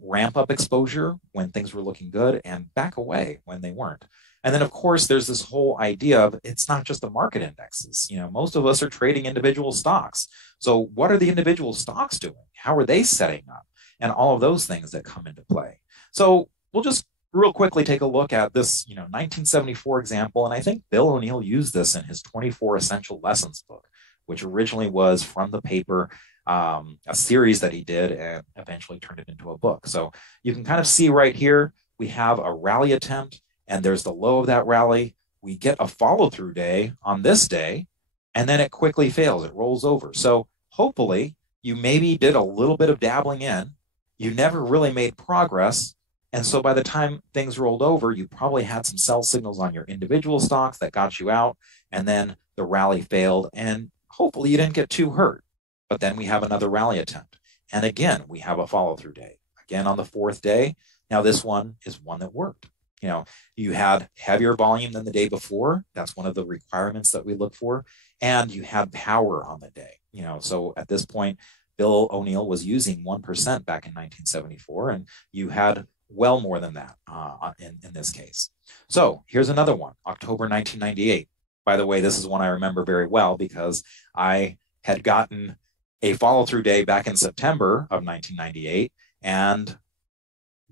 ramp up exposure when things were looking good and back away when they weren't. And then, of course, there's this whole idea of it's not just the market indexes. Most of us are trading individual stocks. So what are the individual stocks doing? How are they setting up? And all of those things that come into play. So we'll just real quickly take a look at this, 1974 example. And I think Bill O'Neill used this in his 24 Essential Lessons book, which originally was from the paper, a series that he did and eventually turned it into a book. So you can kind of see right here, we have a rally attempt and there's the low of that rally. We get a follow-through day on this day. and then it quickly fails. It rolls over. So hopefully you maybe did a little bit of dabbling in. You never really made progress. And so by the time things rolled over, you probably had some sell signals on your individual stocks that got you out. And then the rally failed. And hopefully you didn't get too hurt. But then we have another rally attempt. And again, we have a follow-through day. Again, on the fourth day. Now this one is one that worked. You know, you had heavier volume than the day before. That's one of the requirements that we look for. And you had power on the day. You know, so at this point, Bill O'Neill was using 1% back in 1974, and you had well more than that in this case. So here's another one, October 1998. By the way, this is one I remember very well because I had gotten a follow-through day back in September of 1998, and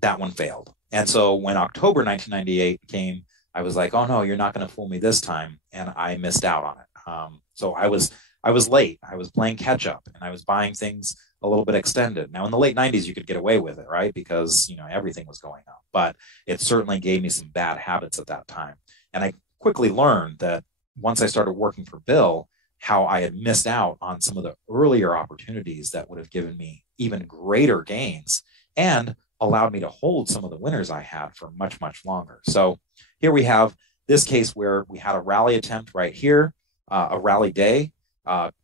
that one failed. And so when October 1998 came, I was like, oh no, you're not going to fool me this time. And I missed out on it. So I was late. I was playing catch up and I was buying things a little bit extended. Now in the late 90s, you could get away with it, right? Because, you know, everything was going up, but it certainly gave me some bad habits at that time. And I quickly learned that once I started working for Bill, how I had missed out on some of the earlier opportunities that would have given me even greater gains and allowed me to hold some of the winners I had for much, much longer. So here we have this case where we had a rally attempt right here, a rally day,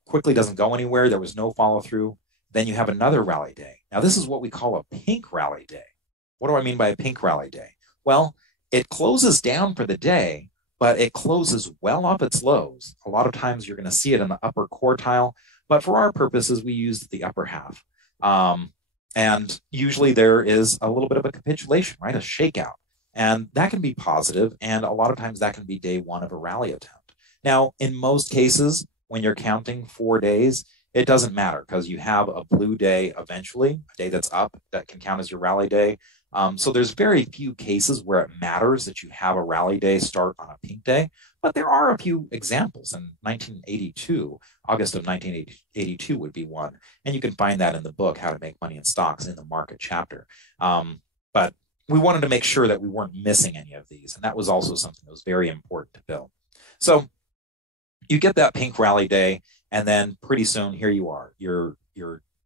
quickly doesn't go anywhere. There was no follow through. Then you have another rally day. Now this is what we call a pink rally day. What do I mean by a pink rally day? Well, it closes down for the day, but it closes well off its lows. A lot of times you're going to see it in the upper quartile, but for our purposes, we use the upper half. And usually there is a little bit of a capitulation, right? A shakeout. And that can be positive, and a lot of times that can be day one of a rally attempt. Now, in most cases, when you're counting 4 days, it doesn't matter because you have a blue day eventually, a day that's up that can count as your rally day. So there's very few cases where it matters that you have a rally day start on a pink day, but there are a few examples. In 1982, August of 1982 would be one, and you can find that in the book, How to Make Money in Stocks, in the market chapter. But we wanted to make sure that we weren't missing any of these, and that was also something that was very important to Bill. So you get that pink rally day, and then pretty soon here you are. You're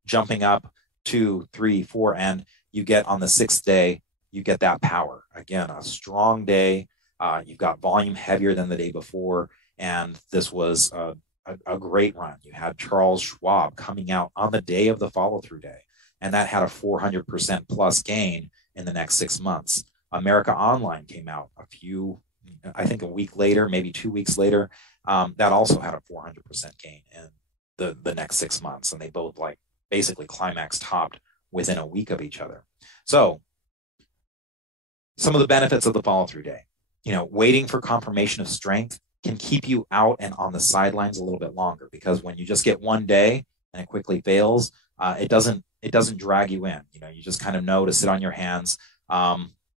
jumping up 2, 3, 4, and you get on the 6th day, you get that power. Again, a strong day. You've got volume heavier than the day before, and this was a great run. You had Charles Schwab coming out on the day of the follow-through day, and that had a 400% plus gain in the next 6 months. America Online came out I think a week later, maybe 2 weeks later. That also had a 400% gain in the next 6 months, and they both basically climax topped within a week of each other. So some of the benefits of the follow-through day, waiting for confirmation of strength can keep you out and on the sidelines a little bit longer, because when you just get one day and it quickly fails, it doesn't drag you in. You just kind of know to sit on your hands.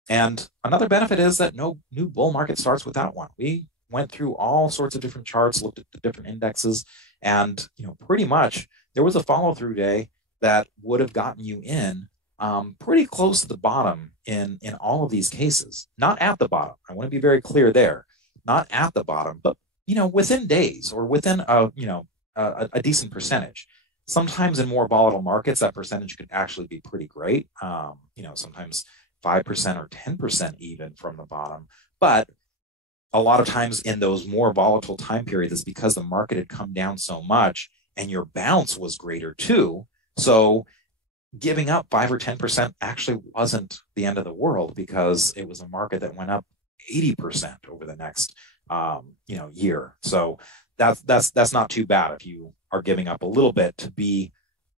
And another benefit is that no new bull market starts without one. We went through all sorts of different charts, looked at the different indexes, and pretty much there was a follow-through day that would have gotten you in pretty close to the bottom in all of these cases. Not at the bottom. I want to be very clear there. Not at the bottom, but within days or within a decent percentage. Sometimes in more volatile markets, that percentage could actually be pretty great. Sometimes 5% or 10% even from the bottom. But a lot of times in those more volatile time periods, it's because the market had come down so much and your bounce was greater too. So giving up 5 or 10% actually wasn't the end of the world, because it was a market that went up 80% over the next year. So that's not too bad if you are giving up a little bit to be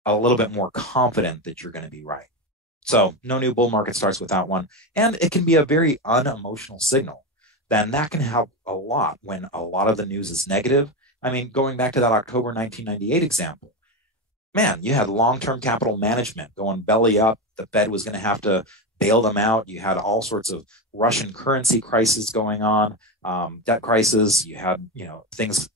a little bit more confident that you're going to be right. So no new bull market starts without one. And it can be a very unemotional signal. Then that can help a lot when a lot of the news is negative. I mean, going back to that October 1998 example, man, you had long-term capital management going belly up. The Fed was going to have to bail them out. You had all sorts of Russian currency crisis going on, debt crisis. You had, things,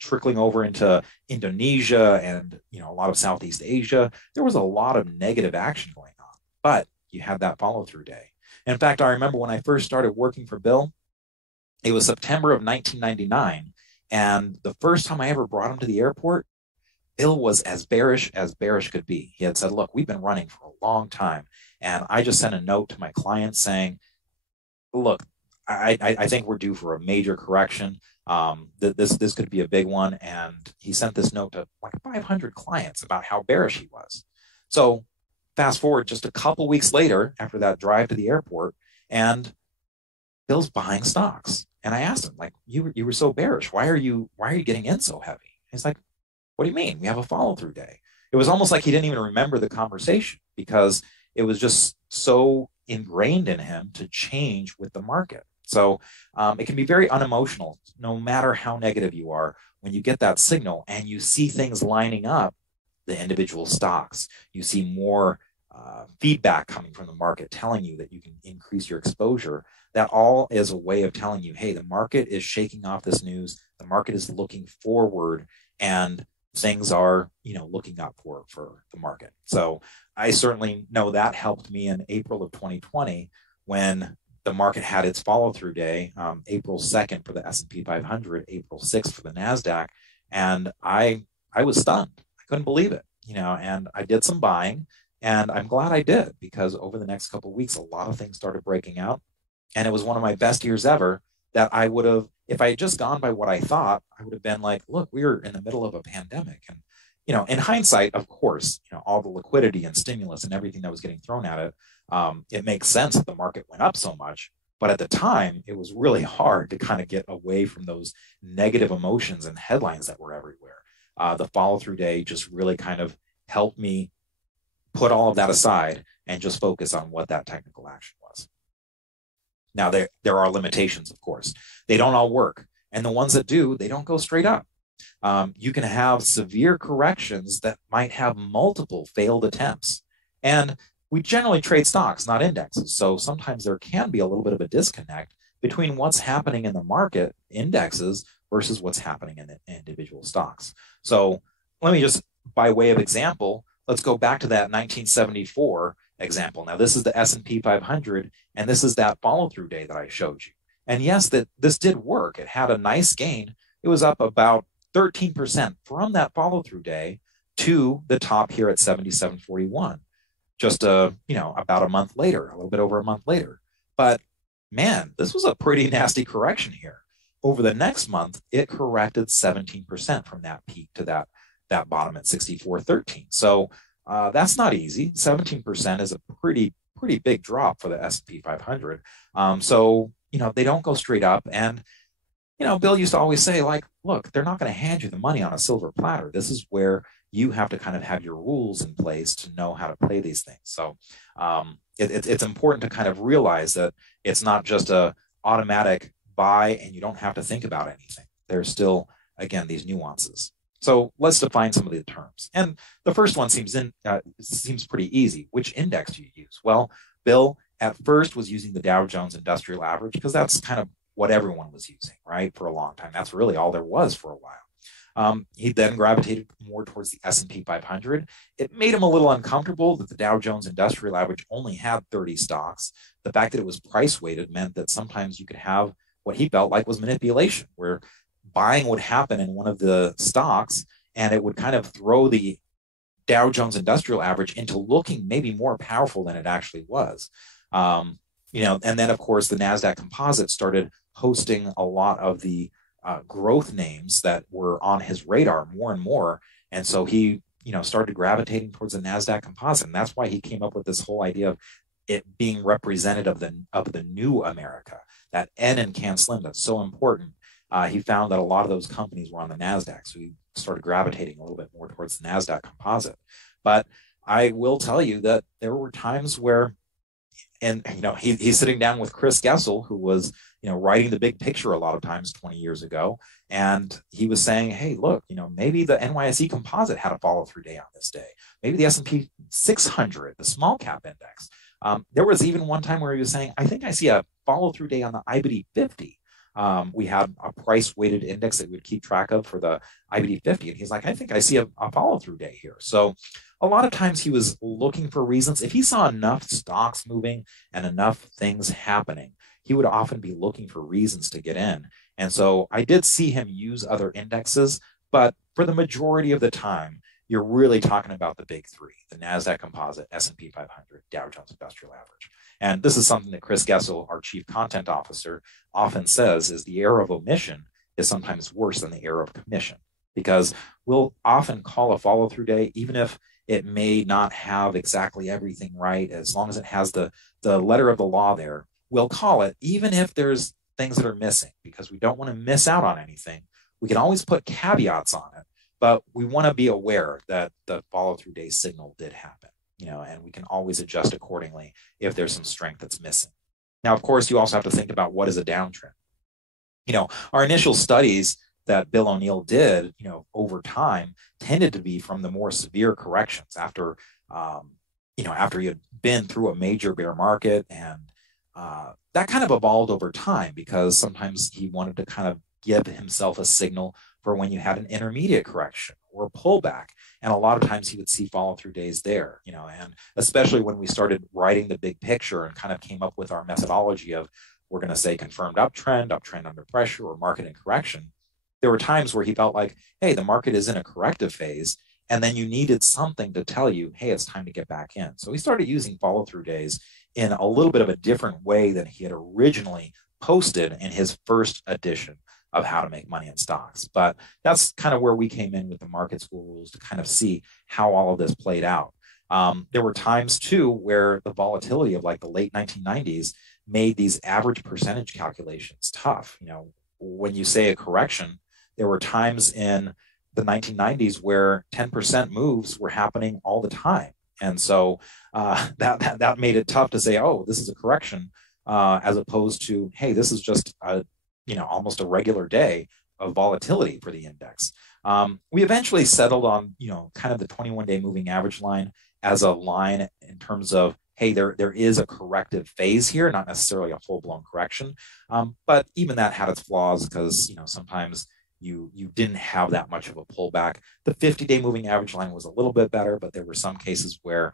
trickling over into Indonesia and, a lot of Southeast Asia. There was a lot of negative action going on, but you had that follow-through day. In fact, I remember when I first started working for Bill, it was September of 1999, And the first time I ever brought him to the airport, Bill was as bearish could be. He had said, look, we've been running for a long time. And I just sent a note to my clients saying, look, I think we're due for a major correction. This could be a big one. And he sent this note to like 500 clients about how bearish he was. So fast forward just a couple weeks later after that drive to the airport, and Bill's buying stocks. And I asked him, like, you were so bearish. Why are you getting in so heavy? He's like, what do you mean? We have a follow-through day. It was almost like he didn't even remember the conversation because it was just so ingrained in him to change with the market. So it can be very unemotional, no matter how negative you are. When you get that signal and you see things lining up, the individual stocks, you see more feedback coming from the market telling you that you can increase your exposure. That all is a way of telling you, hey, the market is shaking off this news. The market is looking forward, and things are, looking up for the market. So I certainly know that helped me in April of 2020 when the market had its follow-through day, April 2nd for the S&P 500, April 6th for the NASDAQ. And I was stunned. I couldn't believe it, and I did some buying, and I'm glad I did, because over the next couple of weeks, a lot of things started breaking out. And it was one of my best years ever that I would have, if I had just gone by what I thought, I would have been like, look, we were in the middle of a pandemic. And, in hindsight, of course, all the liquidity and stimulus and everything that was getting thrown at it, it makes sense that the market went up so much. But at the time, it was really hard to kind of get away from those negative emotions and headlines that were everywhere. The follow-through day just really kind of helped me put all of that aside and just focus on what that technical action was. Now, there are limitations, of course. They don't all work. And the ones that do, they don't go straight up. You can have severe corrections that might have multiple failed attempts. And we generally trade stocks, not indexes. So sometimes there can be a little bit of a disconnect between what's happening in the market, indexes, versus what's happening in the individual stocks. So let me just, by way of example, let's go back to that 1974 example. Now, this is the S&P 500, and this is that follow-through day that I showed you. And yes, this did work. It had a nice gain. It was up about 13% from that follow-through day to the top here at 77.41. Just about a month later, a little bit over a month later. But man, this was a pretty nasty correction here. Over the next month, it corrected 17% from that peak to that bottom at 64.13. So that's not easy. 17% is a pretty big drop for the S&P 500. So they don't go straight up. And Bill used to always say, like, look, they're not going to hand you the money on a silver platter. This is where you have to kind of have your rules in place to know how to play these things. So it's important to kind of realize that it's not just a automatic buy and you don't have to think about anything. There's still, again, these nuances. So let's define some of the terms. And the first one seems pretty easy. Which index do you use? Well, Bill at first was using the Dow Jones Industrial Average because that's kind of what everyone was using, right, for a long time. That's really all there was for a while. He then gravitated more towards the S&P 500. It made him a little uncomfortable that the Dow Jones Industrial Average only had 30 stocks. The fact that it was price weighted meant that sometimes you could have what he felt like was manipulation, where buying would happen in one of the stocks and it would kind of throw the Dow Jones Industrial Average into looking maybe more powerful than it actually was. And then of course the NASDAQ composite started hosting a lot of the growth names that were on his radar more and more. And so he, started gravitating towards the NASDAQ composite. And that's why he came up with this whole idea of it being representative of the new America, that N in CAN SLIM, that's so important. He found that a lot of those companies were on the NASDAQ. So he started gravitating a little bit more towards the NASDAQ composite. But I will tell you that there were times where, and he's sitting down with Chris Gessel, who was writing the big picture a lot of times 20 years ago, and he was saying, hey, look, maybe the NYSE composite had a follow-through day on this day. Maybe the S&P 600, the small cap index. There was even one time where he was saying, I think I see a follow-through day on the IBD 50. We had a price-weighted index that we would keep track of for the IBD 50, and he's like, I think I see a follow-through day here. So a lot of times he was looking for reasons. If he saw enough stocks moving and enough things happening, he would often be looking for reasons to get in. And so I did see him use other indexes, but for the majority of the time, you're really talking about the big three: the NASDAQ Composite, S&P 500, Dow Jones Industrial Average. And this is something that Chris Gessel, our chief content officer, often says is the error of omission is sometimes worse than the error of commission, because we'll often call a follow-through day, even if it may not have exactly everything right, as long as it has the letter of the law there, we'll call it, even if there's things that are missing, because we don't want to miss out on anything. We can always put caveats on it, but we want to be aware that the follow-through day signal did happen, and we can always adjust accordingly if there's some strength that's missing. Now, of course, you also have to think about what is a downtrend. Our initial studies that Bill O'Neill did, over time tended to be from the more severe corrections after, after he had been through a major bear market, and that kind of evolved over time because sometimes he wanted to kind of give himself a signal for when you had an intermediate correction or a pullback. And a lot of times he would see follow-through days there, and especially when we started writing the big picture and kind of came up with our methodology of, we're going to say confirmed uptrend under pressure, or market in correction. There were times where he felt like, hey, the market is in a corrective phase, and then you needed something to tell you, hey, it's time to get back in. So he started using follow-through days in a little bit of a different way than he had originally posted in his first edition of How to Make Money in Stocks. But that's kind of where we came in with the market school rules to kind of see how all of this played out. There were times too where the volatility of like the late 1990s made these average percentage calculations tough. When you say a correction, there were times in the 1990s where 10% moves were happening all the time. And so that made it tough to say, oh, this is a correction, as opposed to, hey, this is just almost a regular day of volatility for the index. We eventually settled on, kind of the 21-day moving average line as a line in terms of, hey, there is a corrective phase here, not necessarily a full-blown correction. But even that had its flaws because, sometimes you didn't have that much of a pullback. The 50-day moving average line was a little bit better, but there were some cases where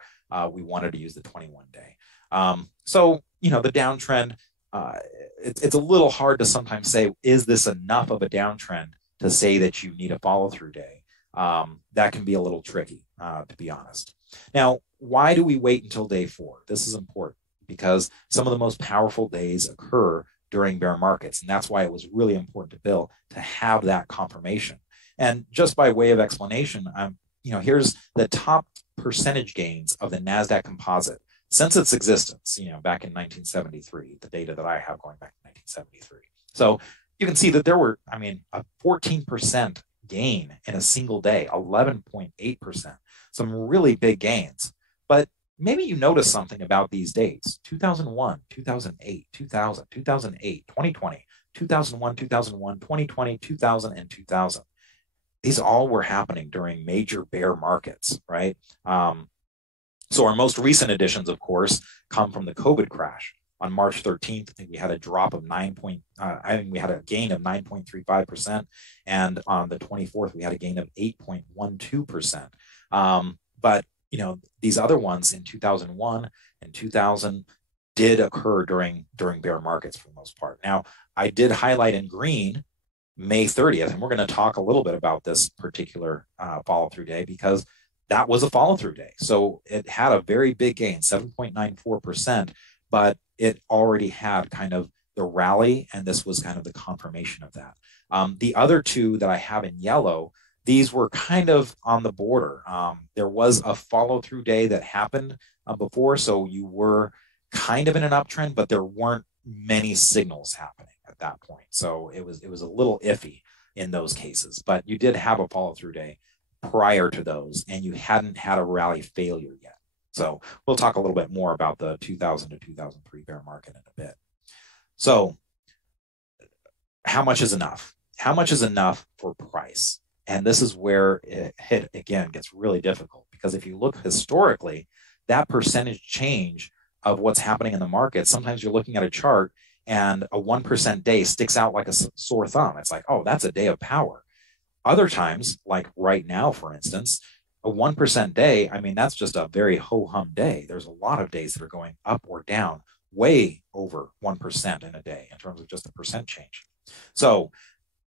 we wanted to use the 21-day. So, the downtrend, it's a little hard to sometimes say, is this enough of a downtrend to say that you need a follow-through day? That can be a little tricky, to be honest. Now, why do we wait until day 4? This is important because some of the most powerful days occur during bear markets. And that's why it was really important to Bill to have that confirmation. And just by way of explanation, here's the top percentage gains of the NASDAQ Composite since its existence, back in 1973, the data that I have going back to 1973. So you can see that there were, a 14% gain in a single day, 11.8%, some really big gains. But maybe you notice something about these dates: 2001, 2008, 2000, 2008, 2020, 2001, 2001, 2020, 2000, and 2000. These all were happening during major bear markets, right? So our most recent additions, of course, come from the COVID crash. On March 13th, I think we had a drop of we had a gain of 9.35%. And on the 24th, we had a gain of 8.12%. But, these other ones in 2001 and 2000 did occur during bear markets for the most part. Now, I did highlight in green May 30th, and we're going to talk a little bit about this particular follow-through day because that was a follow-through day. So it had a very big gain, 7.94%, but it already had kind of the rally, and this was kind of the confirmation of that. The other two that I have in yellow, these were kind of on the border. There was a follow-through day that happened before, so you were kind of in an uptrend, but there weren't many signals happening at that point. So it was a little iffy in those cases, but you did have a follow-through day prior to those, and you hadn't had a rally failure yet. So we'll talk a little bit more about the 2000 to 2003 bear market in a bit. So how much is enough? How much is enough for price? And this is where it again gets really difficult, because if you look historically, that percentage change of what's happening in the market, sometimes you're looking at a chart and a 1% day sticks out like a sore thumb. It's like, oh, that's a day of power. Other times, like right now, for instance, a 1% day, that's just a very ho-hum day. There's a lot of days that are going up or down way over 1% in a day in terms of just the percent change. So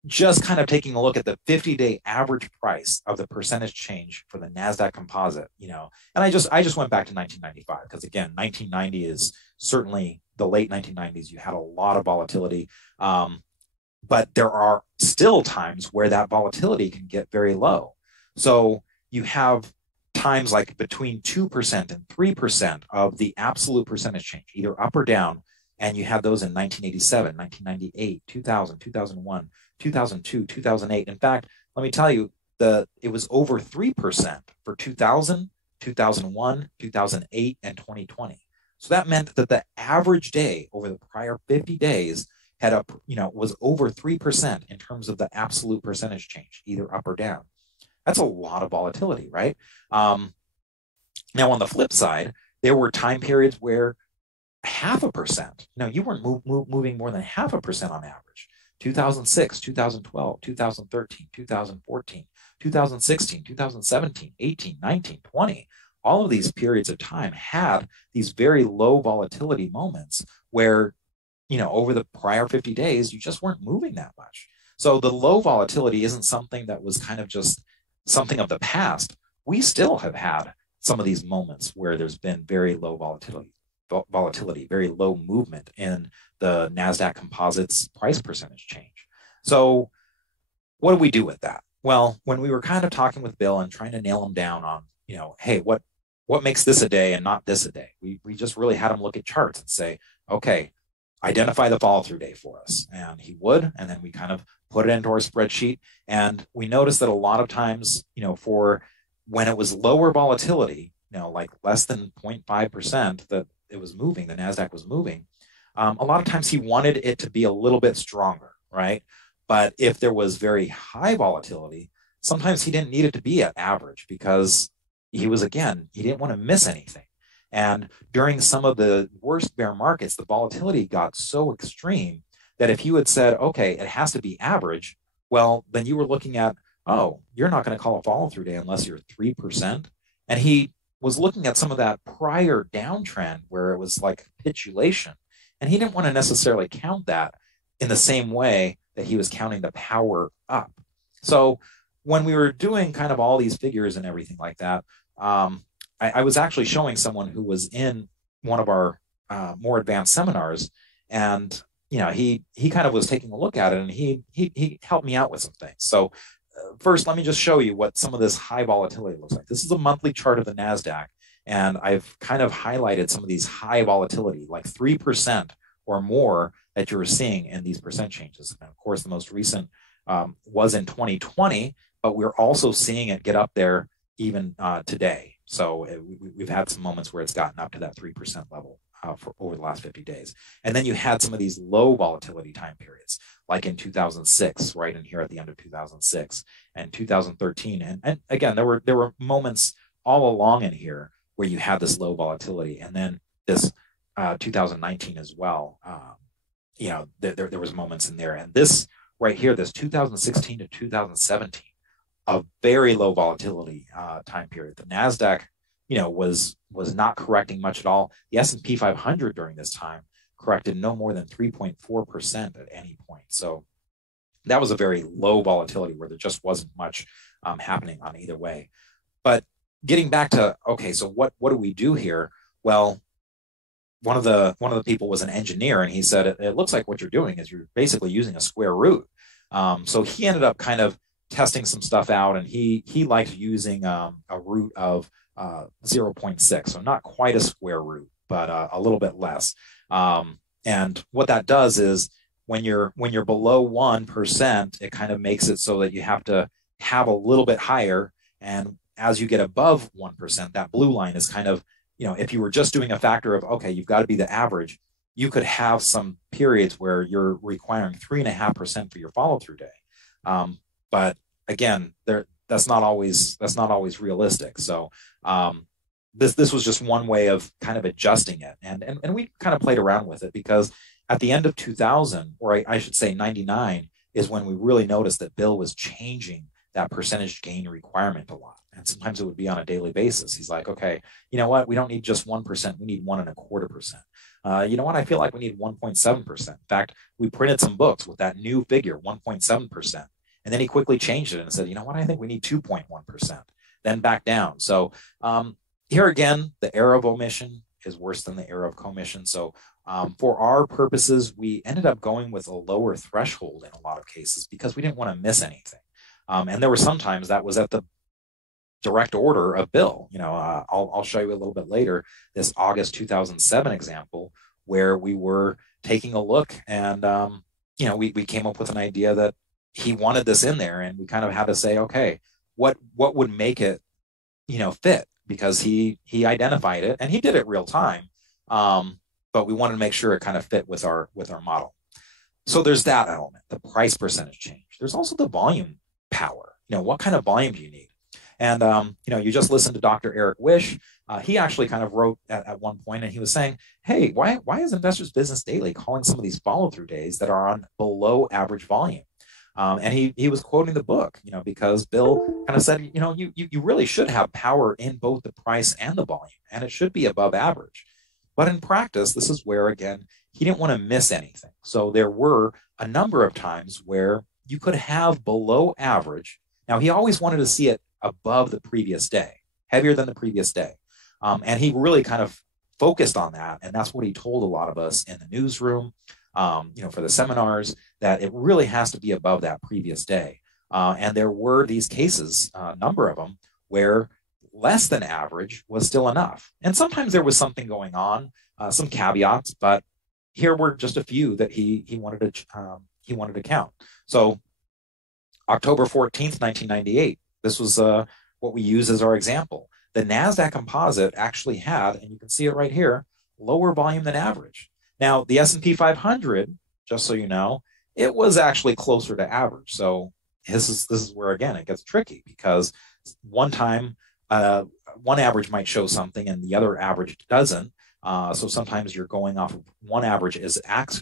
just kind of taking a look at the 50-day average price of the percentage change for the NASDAQ composite, and I just went back to 1995 because, again, 1990 is certainly the late 1990s. You had a lot of volatility, but there are still times where that volatility can get very low. So you have times like between 2% and 3% of the absolute percentage change, either up or down. And you had those in 1987, 1998, 2000, 2001, 2002, 2008. In fact, let me tell you, it was over 3% for 2000, 2001, 2008, and 2020. So that meant that the average day over the prior 50 days was over 3% in terms of the absolute percentage change, either up or down. That's a lot of volatility, right? Now, on the flip side, there were time periods where 0.5%, you weren't moving more than 0.5% on average. 2006, 2012, 2013, 2014, 2016, 2017, 18, 19, 20. All of these periods of time had these very low volatility moments where, over the prior 50 days, you just weren't moving that much. So the low volatility isn't something that was kind of just something of the past. We still have had some of these moments where there's been very low volatility, very low movement in the NASDAQ composite's price percentage change. So what do we do with that? Well, when we were kind of talking with Bill and trying to nail him down on, hey, what makes this a day and not this a day? We just really had him look at charts and say, okay, identify the follow through day for us. And he would, and then we kind of put it into our spreadsheet. And we noticed that a lot of times, for when it was lower volatility, like less than 0.5% that it was moving, the NASDAQ was moving, a lot of times he wanted it to be a little bit stronger, right? But if there was very high volatility, sometimes he didn't need it to be at average because he didn't want to miss anything. And during some of the worst bear markets, the volatility got so extreme that if you had said, okay, it has to be average, well, then you were looking at, oh, you're not going to call a follow through day unless you're 3%. And he was looking at some of that prior downtrend where it was like capitulation. And he didn't want to necessarily count that in the same way that he was counting the power up. So when we were doing kind of all these figures and everything like that, I was actually showing someone who was in one of our more advanced seminars, and he kind of was taking a look at it, and he helped me out with some things. So first, let me just show you what some of this high volatility looks like. This is a monthly chart of the NASDAQ, and I've kind of highlighted some of these high volatility, like 3% or more that you were seeing in these percent changes. And of course, the most recent was in 2020, but we're also seeing it get up there even today. So we've had some moments where it's gotten up to that 3% level for over the last 50 days. And then you had some of these low volatility time periods, like in 2006, right in here at the end of 2006 and 2013. And again, there were moments all along in here where you had this low volatility. And then this 2019 as well, there was moments in there. And this right here, this 2016 to 2017, a very low volatility time period. The NASDAQ, was not correcting much at all. The S&P 500 during this time corrected no more than 3.4% at any point. So that was a very low volatility where there just wasn't much happening on either way. But getting back to, okay, so what do we do here? Well, one of the people was an engineer, and he said, it looks like what you're doing is you're basically using a square root. So he ended up kind of testing some stuff out, and he liked using a root of 0.6, so not quite a square root, but a little bit less. And what that does is when you're below 1%, it kind of makes it so that you have to have a little bit higher. And as you get above 1%, that blue line is kind of, if you were just doing a factor of, okay, you've got to be the average, you could have some periods where you're requiring 3.5% for your follow through day. But again, that's not always realistic. So this was just one way of kind of adjusting it, and we kind of played around with it, because at the end of 2000, or I should say 99, is when we really noticed that Bill was changing that percentage gain requirement a lot. and sometimes it would be on a daily basis. He's like, okay, you know what? We don't need just 1%. We need 1.25%. You know what? I feel like we need 1.7%. In fact, we printed some books with that new figure, 1.7%. And then he quickly changed it and said, you know what? I think we need 2.1%, then back down. So here again, the error of omission is worse than the error of commission. So for our purposes, we ended up going with a lower threshold in a lot of cases because we didn't want to miss anything. And there were sometimes that was at the direct order of Bill. You know, I'll show you a little bit later this August 2007 example where we were taking a look and, you know, we came up with an idea that he wanted this in there, and we kind of had to say, okay, what would make it, you know, fit, because he identified it and he did it real time. But we wanted to make sure it kind of fit with our model. So there's that element, the price percentage change. There's also the volume power. You know, what kind of volume do you need? And, you know, you just listened to Dr. Eric Wish. He actually kind of wrote at one point, and he was saying, hey, why is Investors Business Daily calling some of these follow-through days that are on below average volume? And he was quoting the book, you know, because Bill kind of said, you know, you really should have power in both the price and the volume, and it should be above average. But in practice, this is where, again, he didn't want to miss anything. So there were a number of times where you could have below average. Now, he always wanted to see it above the previous day, heavier than the previous day. And he really kind of focused on that. And that's what he told a lot of us in the newsroom, you know, for the seminars, that it really has to be above that previous day. And there were these cases, a number of them, where less than average was still enough. And sometimes there was something going on, some caveats, but here were just a few that he wanted to count. So October 14th, 1998, this was what we use as our example. The NASDAQ composite actually had, and you can see it right here, lower volume than average. Now, the S&P 500, just so you know, it was actually closer to average. So this is where, again, it gets tricky, because one time one average might show something and the other average doesn't. So sometimes you're going off of one average as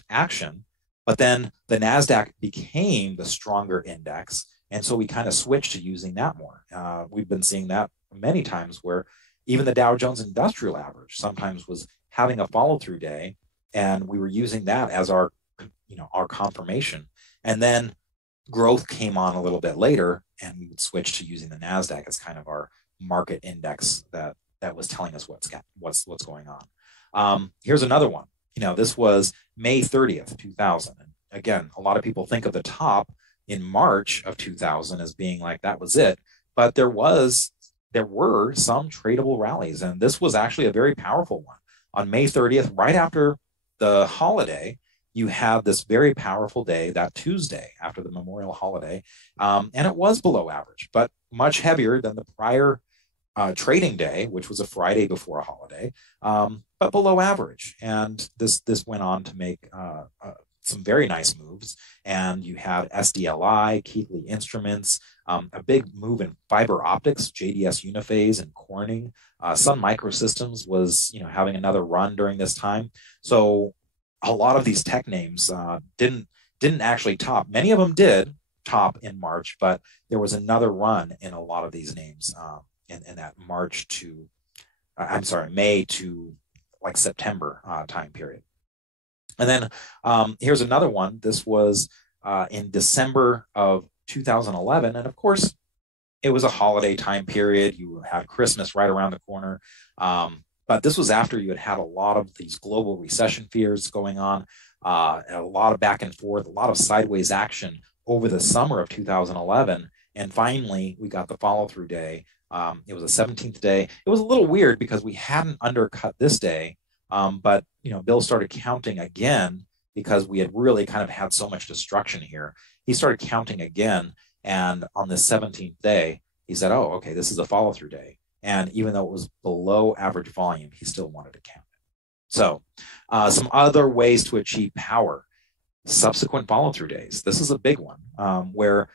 action, but then the NASDAQ became the stronger index. And so we kind of switched to using that more. We've been seeing that many times where even the Dow Jones Industrial Average sometimes was having a follow-through day, and we were using that as our, you know, our confirmation. And then growth came on a little bit later, and we would switch to using the NASDAQ as kind of our market index that was telling us what's going on. Here's another one. You know, this was May 30th, 2000. And again, a lot of people think of the top in March of 2000 as being like that was it, but there were some tradable rallies, and this was actually a very powerful one. On May 30th, right after the holiday, you had this very powerful day, that Tuesday after the Memorial holiday, and it was below average, but much heavier than the prior trading day, which was a Friday before a holiday, but below average. And this went on to make some very nice moves. And you had SDLI, Keithley Instruments, a big move in fiber optics, JDS Uniphase and Corning. Sun Microsystems was, you know, having another run during this time. So a lot of these tech names didn't actually top. Many of them did top in March, but there was another run in a lot of these names in that May to like September time period. And then here's another one. This was in December of 2011. And of course, it was a holiday time period. You had Christmas right around the corner. But this was after you had a lot of these global recession fears going on, a lot of back and forth, a lot of sideways action over the summer of 2011. And finally, we got the follow-through day. It was a 17th day. It was a little weird because we hadn't undercut this day. But, you know, Bill started counting again because we had really kind of had so much destruction here. He started counting again. And on the 17th day, he said, oh, okay, this is a follow-through day. And even though it was below average volume, he still wanted to count it. So some other ways to achieve power, subsequent follow-through days. This is a big one where,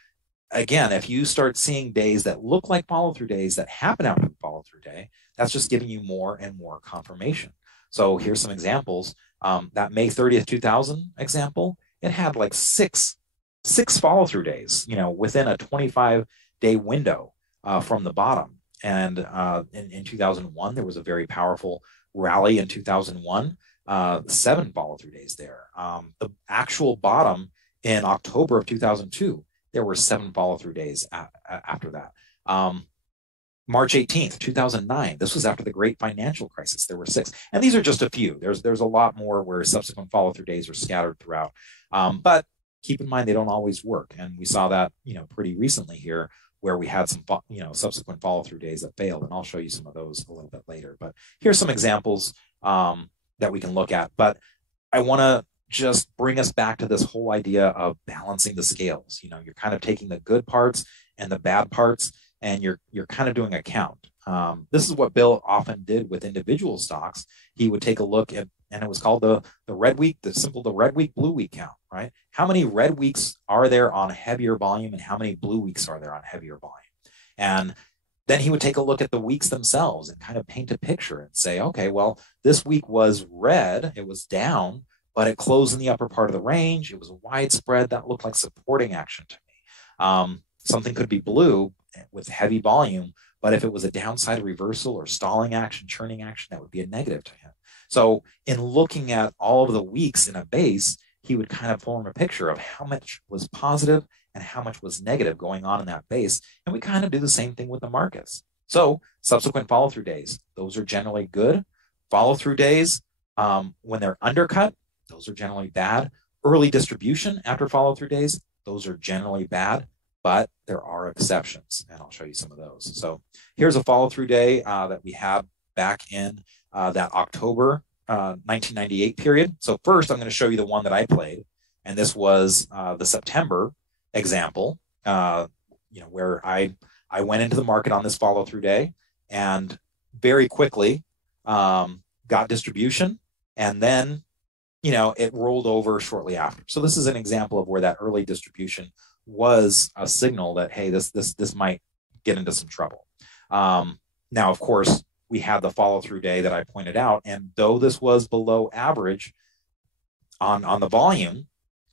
again, if you start seeing days that look like follow-through days that happen after the follow-through day, that's just giving you more and more confirmation. So here's some examples. That May 30th, 2000 example, it had like six follow-through days, you know, within a 25-day window from the bottom. And in 2001, there was a very powerful rally in 2001, 7 follow-through days there. The actual bottom in October of 2002, there were 7 follow-through days after that. March 18th, 2009, this was after the great financial crisis. There were 6. And these are just a few. There's a lot more where subsequent follow-through days are scattered throughout. But keep in mind, they don't always work. And we saw that, pretty recently here, where we had some, subsequent follow-through days that failed. And I'll show you some of those a little bit later. But here's some examples that we can look at. But I want to just bring us back to this whole idea of balancing the scales. You're kind of taking the good parts and the bad parts, and you're kind of doing a count. This is what Bill often did with individual stocks. He would take a look at, and it was called the red week, the red week, blue week count, right? How many red weeks are there on heavier volume, and how many blue weeks are there on heavier volume? And then he would take a look at the weeks themselves and kind of paint a picture and say, okay, well, this week was red, it was down, but it closed in the upper part of the range. It was widespread. That looked like supporting action to me. Something could be blue with heavy volume, but if it was a downside reversal or stalling action, churning action, that would be a negative to him. So in looking at all of the weeks in a base, he would kind of form a picture of how much was positive and how much was negative going on in that base. And we kind of do the same thing with the markets. So subsequent follow-through days, those are generally good. Follow-through days, when they're undercut, those are generally bad. Early distribution after follow-through days, those are generally bad. But there are exceptions, and I'll show you some of those. So here's a follow-through day that we had back in that October 1998 period. So first, I'm going to show you the one that I played, and this was the September example, where I went into the market on this follow-through day and very quickly got distribution, and then it rolled over shortly after. So this is an example of where that early distribution was a signal that, hey, this might get into some trouble. Now, of course, we had the follow-through day that I pointed out, and though this was below average on the volume,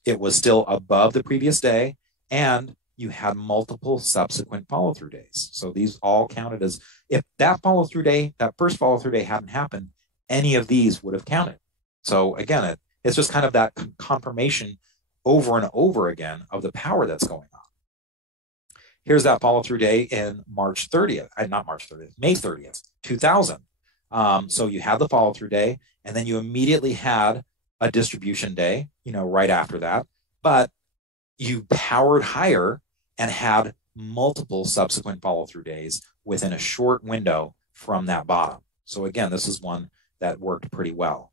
it was still above the previous day, and you had multiple subsequent follow-through days. So these all counted as, if that follow-through day, that first follow-through day hadn't happened, any of these would have counted. So again, it's just kind of that confirmation over and over again of the power that's going on. Here's that follow-through day in March 30th, not March 30th, May 30th, 2000. So you had the follow-through day, and then you immediately had a distribution day, right after that, but you powered higher and had multiple subsequent follow-through days within a short window from that bottom. So again, this is one that worked pretty well.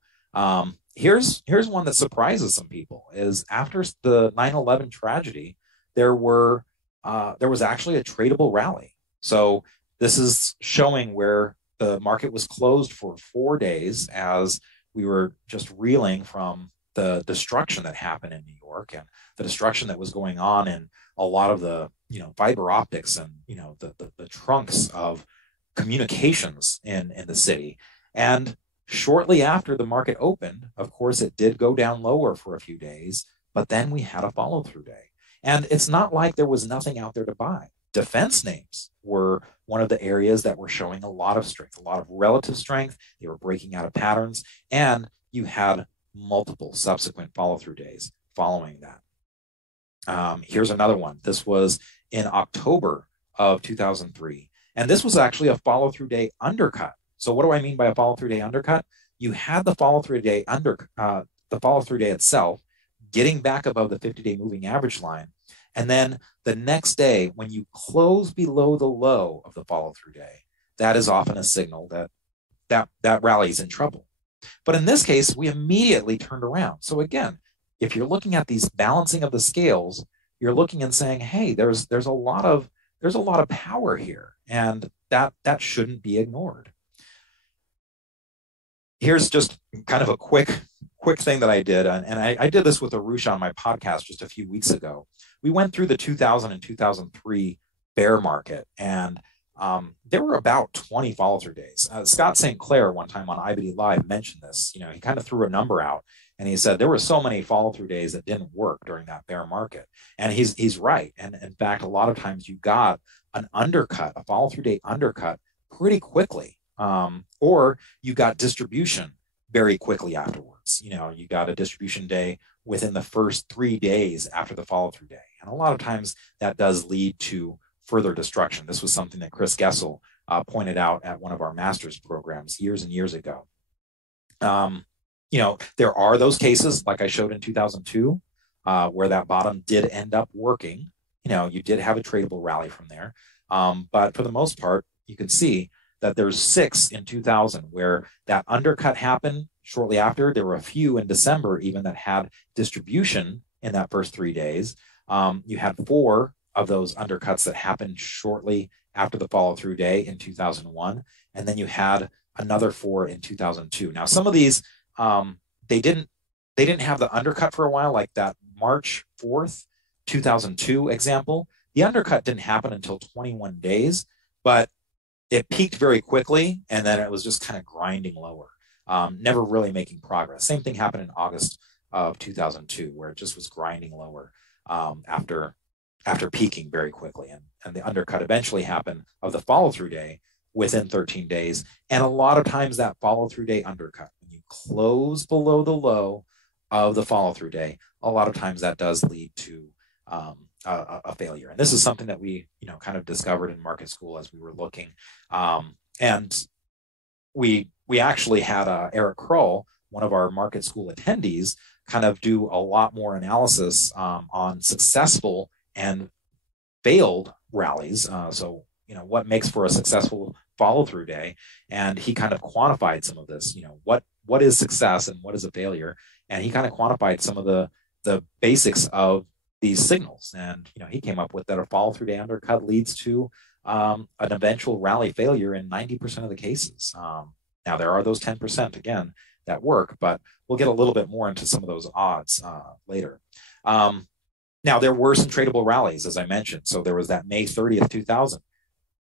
Here's one that surprises some people, is after the 9/11 tragedy, there was actually a tradable rally. So this is showing where the market was closed for 4 days as we were just reeling from the destruction that happened in New York and the destruction that was going on in a lot of the fiber optics and the trunks of communications in the city. And shortly after the market opened, of course, it did go down lower for a few days, but then we had a follow-through day. And it's not like there was nothing out there to buy. Defense names were one of the areas that were showing a lot of strength, a lot of relative strength. They were breaking out of patterns, and you had multiple subsequent follow-through days following that. Here's another one. This was in October of 2003. And this was actually a follow-through day undercut. So what do I mean by a follow-through day undercut? You had the follow-through day the follow-through day itself getting back above the 50-day moving average line. And then the next day, when you close below the low of the follow-through day, that is often a signal that rally is in trouble. But in this case, we immediately turned around. So again, if you're looking at these balancing of the scales, you're looking and saying, hey, there's a lot of power here, and that shouldn't be ignored. Here's just kind of a quick thing that I did, and I did this with Arusha on my podcast just a few weeks ago. We went through the 2000 and 2003 bear market, and there were about 20 follow-through days. Scott St. Clair one time on IBD Live mentioned this. He kind of threw a number out, And he said there were so many follow through days that didn't work during that bear market. And he's right. And in fact, a lot of times you got an undercut, a follow through day undercut pretty quickly, or you got distribution very quickly afterwards. You know, you got a distribution day within the first 3 days after the follow through day. And a lot of times that does lead to further destruction. This was something that Chris Gessel pointed out at one of our master's programs years and years ago. You know, there are those cases, like I showed in 2002, where that bottom did end up working. You know, you did have a tradable rally from there. But for the most part, you can see that there's 6 in 2000 where that undercut happened shortly after. There were a few in December even that had distribution in that first 3 days. You had 4 of those undercuts that happened shortly after the follow-through day in 2001. And then you had another 4 in 2002. Now, some of these, they didn't have the undercut for a while, like that March 4th, 2002 example. The undercut didn't happen until 21 days, but it peaked very quickly, and then it was just kind of grinding lower, never really making progress. Same thing happened in August of 2002, where it just was grinding lower after peaking very quickly. And the undercut eventually happened of the follow-through day within 13 days. And a lot of times that follow-through day undercut, when you close below the low of the follow-through day, a lot of times that does lead to a failure. And this is something that we, you know, kind of discovered in market school as we were looking. And we actually had Eric Kroll, one of our market school attendees, kind of do a lot more analysis on successful and failed rallies. So, you know, what makes for a successful follow-through day? And he kind of quantified some of this, you know, what is success and what is a failure? And he kind of quantified some of the basics of these signals. And, you know, he came up with that a follow-through day undercut leads to an eventual rally failure in 90% of the cases. Now, there are those 10%, again, that work, but we'll get a little bit more into some of those odds later. Now, there were some tradable rallies, as I mentioned. So there was that May 30th, 2000.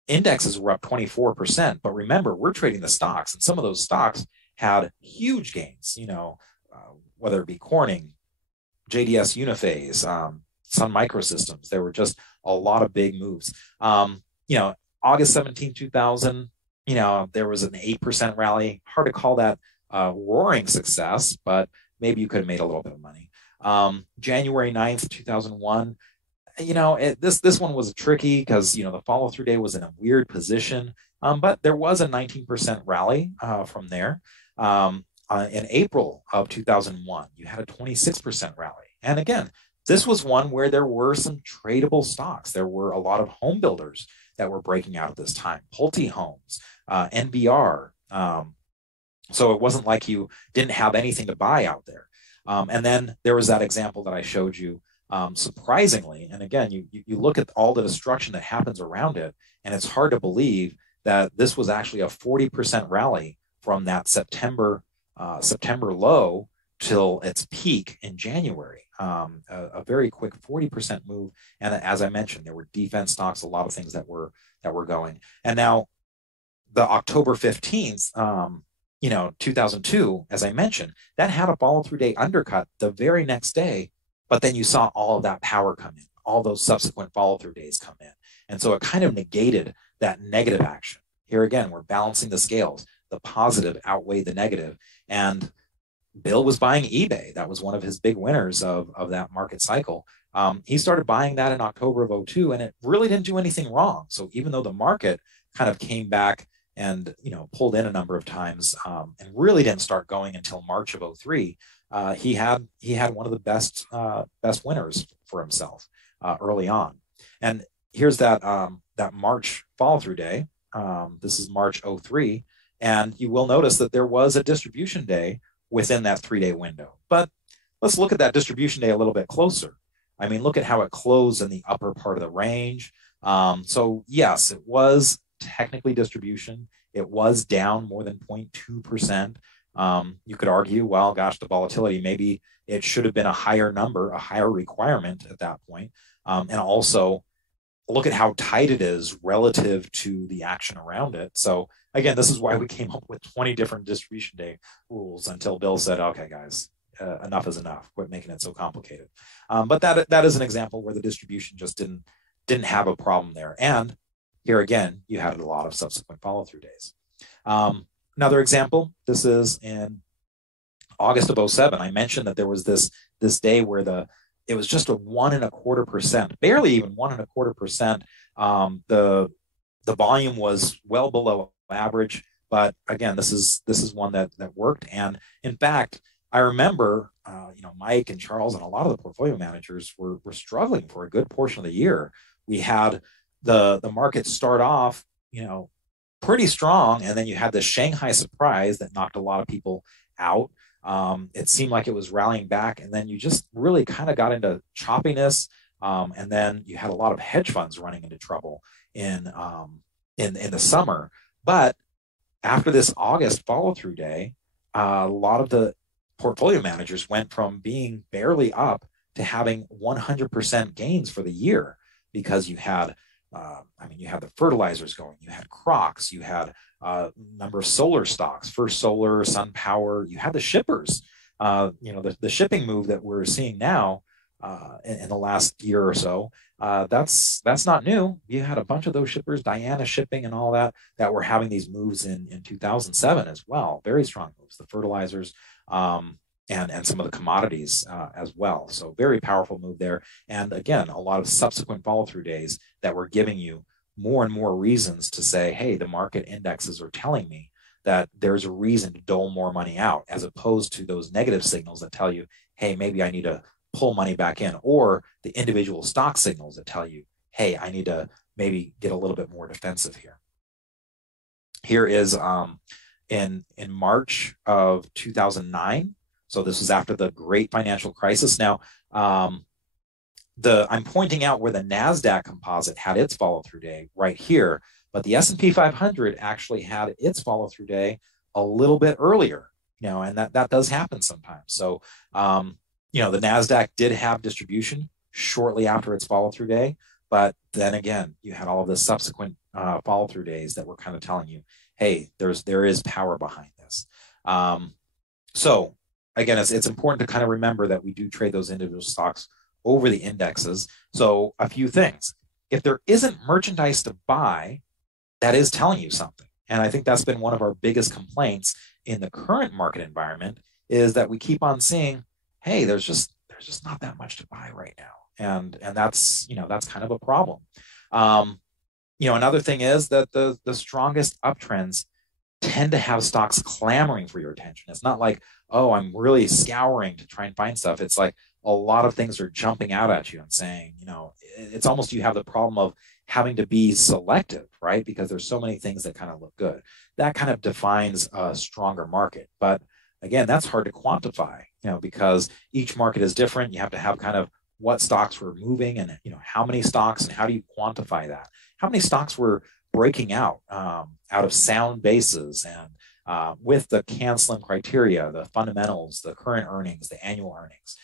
Indexes were up 24%, but remember, we're trading the stocks, and some of those stocks had huge gains, you know, whether it be Corning, JDS Uniphase, Sun Microsystems. There were just a lot of big moves. You know, August 17, 2000, you know, there was an 8% rally. Hard to call that roaring success, but maybe you could have made a little bit of money. January 9th, 2001, you know, this one was tricky because, you know, the follow-through day was in a weird position, but there was a 19% rally from there. In April of 2001, you had a 26% rally. And again, this was one where there were some tradable stocks. There were a lot of home builders that were breaking out at this time, Pulte Homes, NBR. So it wasn't like you didn't have anything to buy out there. And then there was that example that I showed you, surprisingly. And again, you look at all the destruction that happens around it, and it's hard to believe that this was actually a 40% rally from that September low till its peak in January. A very quick 40% move. And as I mentioned, there were defense stocks, a lot of things that were going. And now the October 15th, you know, 2002, as I mentioned, that had a follow-through day undercut the very next day, but then you saw all of that power come in, all those subsequent follow-through days come in. And so it kind of negated that negative action. Here again, we're balancing the scales. The positive outweighed the negative. And Bill was buying eBay. That was one of his big winners of that market cycle. He started buying that in October of 2002, and it really didn't do anything wrong. So even though the market kind of came back and, you know, pulled in a number of times and really didn't start going until March of 2003, he had one of the best winners for himself early on. And here's that March follow-through day. This is March 2003. And you will notice that there was a distribution day within that 3-day window. But let's look at that distribution day a little bit closer. I mean, look at how it closed in the upper part of the range. So yes, it was technically distribution. It was down more than 0.2%. You could argue, well, gosh, the volatility, maybe it should have been a higher number, a higher requirement at that point. And also look at how tight it is relative to the action around it. So again, this is why we came up with 20 different distribution day rules until Bill said, okay, guys, enough is enough. Quit making it so complicated. But that is an example where the distribution just didn't have a problem there. And here again, you had a lot of subsequent follow-through days. Another example, this is in August of 07. I mentioned that there was this day where it was just a 1.25%, barely even 1.25%. The volume was well below average, but again, this is one that worked. And in fact, I remember, Mike and Charles and a lot of the portfolio managers were struggling for a good portion of the year. We had the market start off, pretty strong, and then you had the Shanghai surprise that knocked a lot of people out. It seemed like it was rallying back, and then you just really kind of got into choppiness, and then you had a lot of hedge funds running into trouble in the summer. But after this August follow-through day, a lot of the portfolio managers went from being barely up to having 100% gains for the year, because you had you had the fertilizers going, you had Crocs, you had a number of solar stocks, First Solar, SunPower, you had the shippers. The shipping move that we're seeing now in the last year or so, that's not new. You had a bunch of those shippers, Diana Shipping and all that were having these moves in 2007 as well. Very strong moves, the fertilizers, and some of the commodities as well. So very powerful move there. And again, a lot of subsequent follow-through days that were giving you more and more reasons to say, hey, the market indexes are telling me that there's a reason to dole more money out, as opposed to those negative signals that tell you, hey, maybe I need to pull money back in, or the individual stock signals that tell you, hey, I need to maybe get a little bit more defensive here. Here is in March of 2009. So this was after the great financial crisis. Now, I'm pointing out where the NASDAQ composite had its follow-through day right here, but the S&P 500 actually had its follow-through day a little bit earlier, and that does happen sometimes. So, the NASDAQ did have distribution shortly after its follow-through day, but then again, you had all of the subsequent follow-through days that were kind of telling you, hey, there is power behind this. So again, it's important to kind of remember that we do trade those individual stocks over the indexes. So a few things. If there isn't merchandise to buy, that is telling you something. And I think that's been one of our biggest complaints in the current market environment, is that we keep on seeing, hey, there's just not that much to buy right now. And that's kind of a problem. Another thing is that the strongest uptrends tend to have stocks clamoring for your attention. It's not like, oh, I'm really scouring to try and find stuff. It's like a lot of things are jumping out at you and saying, it's almost, you have the problem of having to be selective, right? Because there's so many things that kind of look good. That kind of defines a stronger market. But again, that's hard to quantify, because each market is different. You have to have kind of what stocks were moving, and how many stocks, and how do you quantify that? How many stocks were breaking out of sound bases, and with the canceling criteria, the fundamentals, the current earnings, the annual earnings.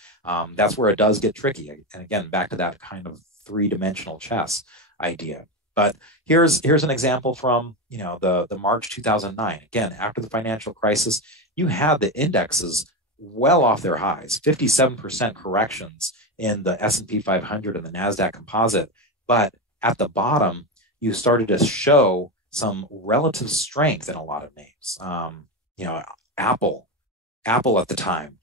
That's where it does get tricky. And again, back to that kind of three-dimensional chess idea. But here's an example from the March 2009. Again, after the financial crisis, you had the indexes well off their highs, 57% corrections in the S&P 500 and the NASDAQ composite. But at the bottom, you started to show some relative strength in a lot of names. Apple at the time,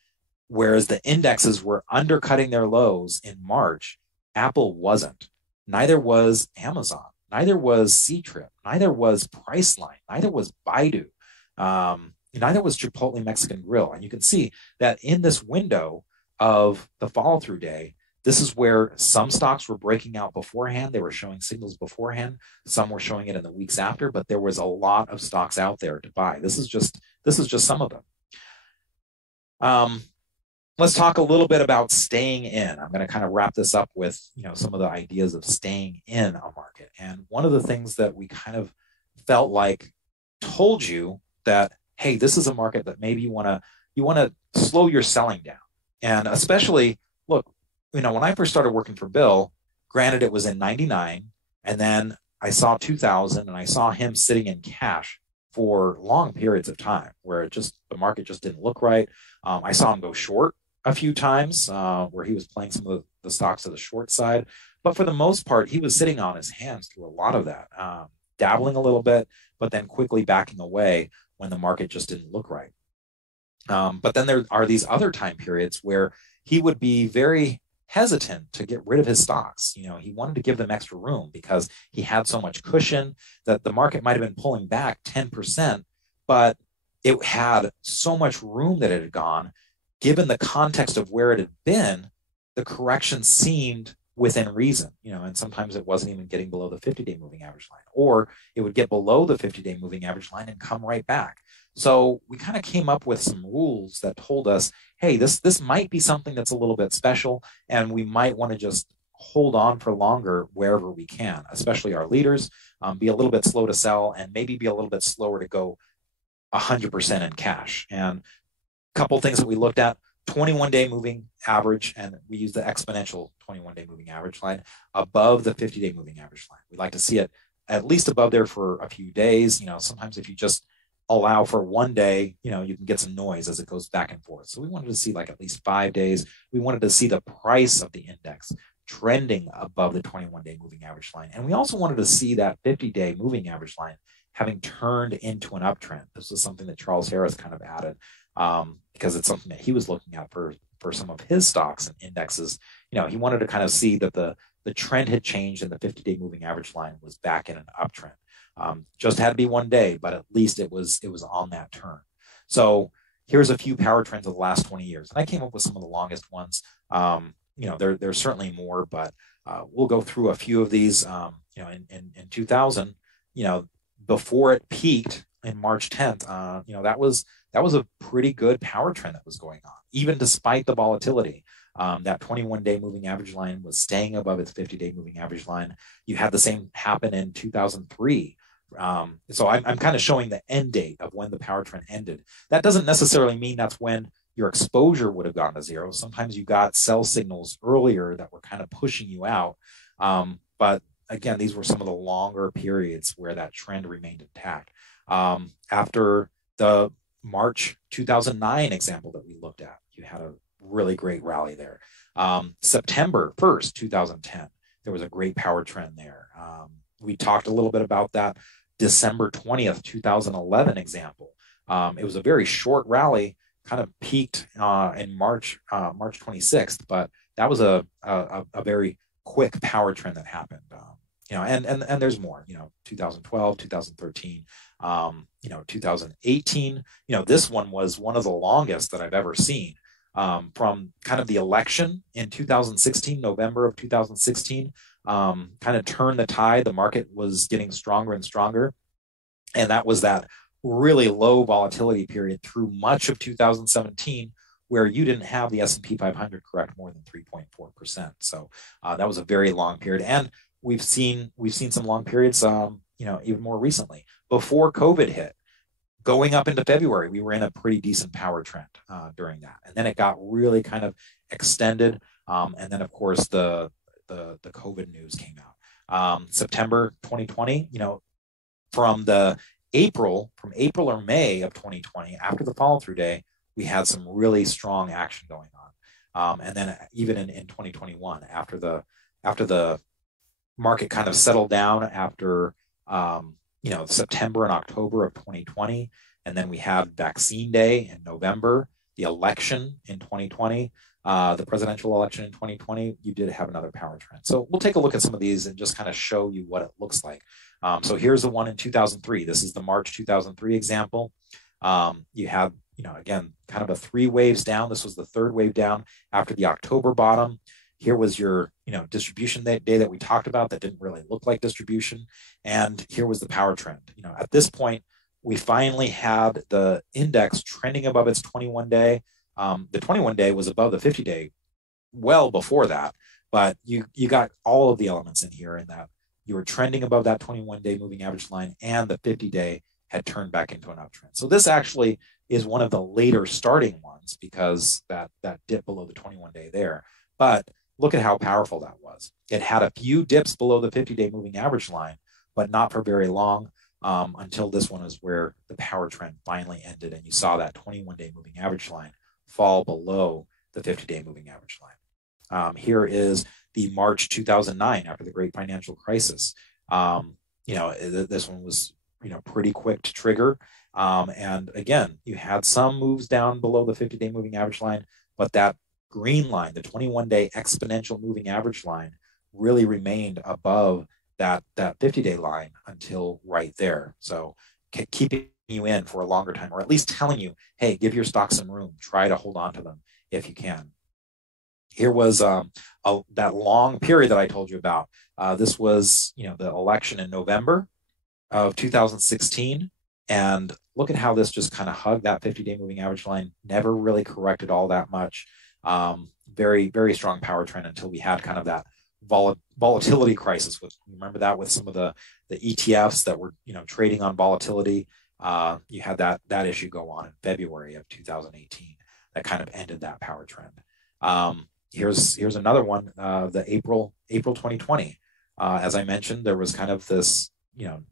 whereas the indexes were undercutting their lows in March, Apple wasn't. Neither was Amazon. Neither was Ctrip. Neither was Priceline. Neither was Baidu. Neither was Chipotle Mexican Grill. And you can see that in this window of the follow-through day, this is where some stocks were breaking out beforehand. They were showing signals beforehand. Some were showing it in the weeks after, but there was a lot of stocks out there to buy. This is just some of them. Let's talk a little bit about staying in. I'm going to kind of wrap this up with some of the ideas of staying in a market. And one of the things that we kind of felt like told you that, hey, this is a market that maybe you want to slow your selling down. And especially, look, when I first started working for Bill, granted it was in 99, and then I saw 2000, and I saw him sitting in cash for long periods of time where the market just didn't look right. I saw him go short a few times where he was playing some of the stocks to the short side. But for the most part, he was sitting on his hands through a lot of that, dabbling a little bit, but then quickly backing away when the market just didn't look right. But then there are these other time periods where he would be very hesitant to get rid of his stocks. He wanted to give them extra room because he had so much cushion that the market might have been pulling back 10%, but it had so much room that it had gone. Given the context of where it had been, the correction seemed within reason, and sometimes it wasn't even getting below the 50-day moving average line, or it would get below the 50-day moving average line and come right back. So we kind of came up with some rules that told us, hey, this might be something that's a little bit special, and we might want to just hold on for longer wherever we can, especially our leaders, be a little bit slow to sell and maybe be a little bit slower to go 100% in cash. And a couple of things that we looked at: 21-day moving average, and we use the exponential 21-day moving average line above the 50-day moving average line. We'd like to see it at least above there for a few days. Sometimes if you just allow for one day, you can get some noise as it goes back and forth. So we wanted to see like at least 5 days. We wanted to see the price of the index trending above the 21-day moving average line. And we also wanted to see that 50-day moving average line having turned into an uptrend. This was something that Charles Harris kind of added because it's something that he was looking at for some of his stocks and indexes. He wanted to kind of see that the trend had changed and the 50-day moving average line was back in an uptrend. Just had to be one day, but at least it was on that turn. So here's a few power trends of the last 20 years. And I came up with some of the longest ones. There's certainly more, but we'll go through a few of these. In 2000, before it peaked in March 10th, that was a pretty good power trend that was going on, even despite the volatility. That 21-day moving average line was staying above its 50-day moving average line. You had the same happen in 2003. So I'm kind of showing the end date of when the power trend ended. That doesn't necessarily mean that's when your exposure would have gone to zero. Sometimes you got sell signals earlier that were kind of pushing you out. But again, these were some of the longer periods where that trend remained intact. After the March 2009 example that we looked at, you had a really great rally there. September 1st, 2010, there was a great power trend there. We talked a little bit about that December 20th, 2011 example. It was a very short rally, kind of peaked in March 26th, but that was a very quick power trend that happened. And there's more, 2012, 2013, 2018, this one was one of the longest that I've ever seen. From kind of the election in 2016, November of 2016, kind of turned the tide. The market was getting stronger and stronger. And that was that really low volatility period through much of 2017, where you didn't have the S&P 500 correct more than 3.4%. So that was a very long period. And we've seen some long periods, even more recently. Before COVID hit, going up into February, we were in a pretty decent power trend during that. And then it got really kind of extended. And then, of course, the COVID news came out. September 2020, from April or May of 2020, after the follow-through day, we had some really strong action going on. And then even in 2021, after the market kind of settled down after September and October of 2020, and then we had Vaccine Day in November, the election in 2020, the presidential election in 2020, you did have another power trend. So we'll take a look at some of these and just kind of show you what it looks like. So here's the one in 2003. This is the March 2003 example. You have, again, kind of a 3 waves down. This was the 3rd wave down after the October bottom. Here was your, distribution day that we talked about that didn't really look like distribution. And here was the power trend. At this point, we finally had the index trending above its 21-day. The 21-day was above the 50-day well before that, but you got all of the elements in here in that you were trending above that 21-day moving average line, and the 50-day had turned back into an uptrend. So this actually is one of the later starting ones because that dip below the 21-day there. But look at how powerful that was. It had a few dips below the 50-day moving average line, but not for very long. until this one is where the power trend finally ended, and you saw that 21-day moving average line fall below the 50-day moving average line. Here is the March 2009, after the great financial crisis. This one was pretty quick to trigger. And again, you had some moves down below the 50-day moving average line, but that green line, the 21-day exponential moving average line, really remained above that 50-day line until right there. So keeping you in for a longer time, or at least telling you, hey, give your stocks some room, try to hold on to them if you can. Here was that long period that I told you about. This was the election in November of 2016. And look at how this just kind of hugged that 50-day moving average line, never really corrected all that much. Very, very strong power trend until we had kind of that volatility crisis. Remember that with some of the ETFs that were trading on volatility. You had that issue go on in February of 2018 that kind of ended that power trend. Here's another one, the April 2020. As I mentioned, there was kind of this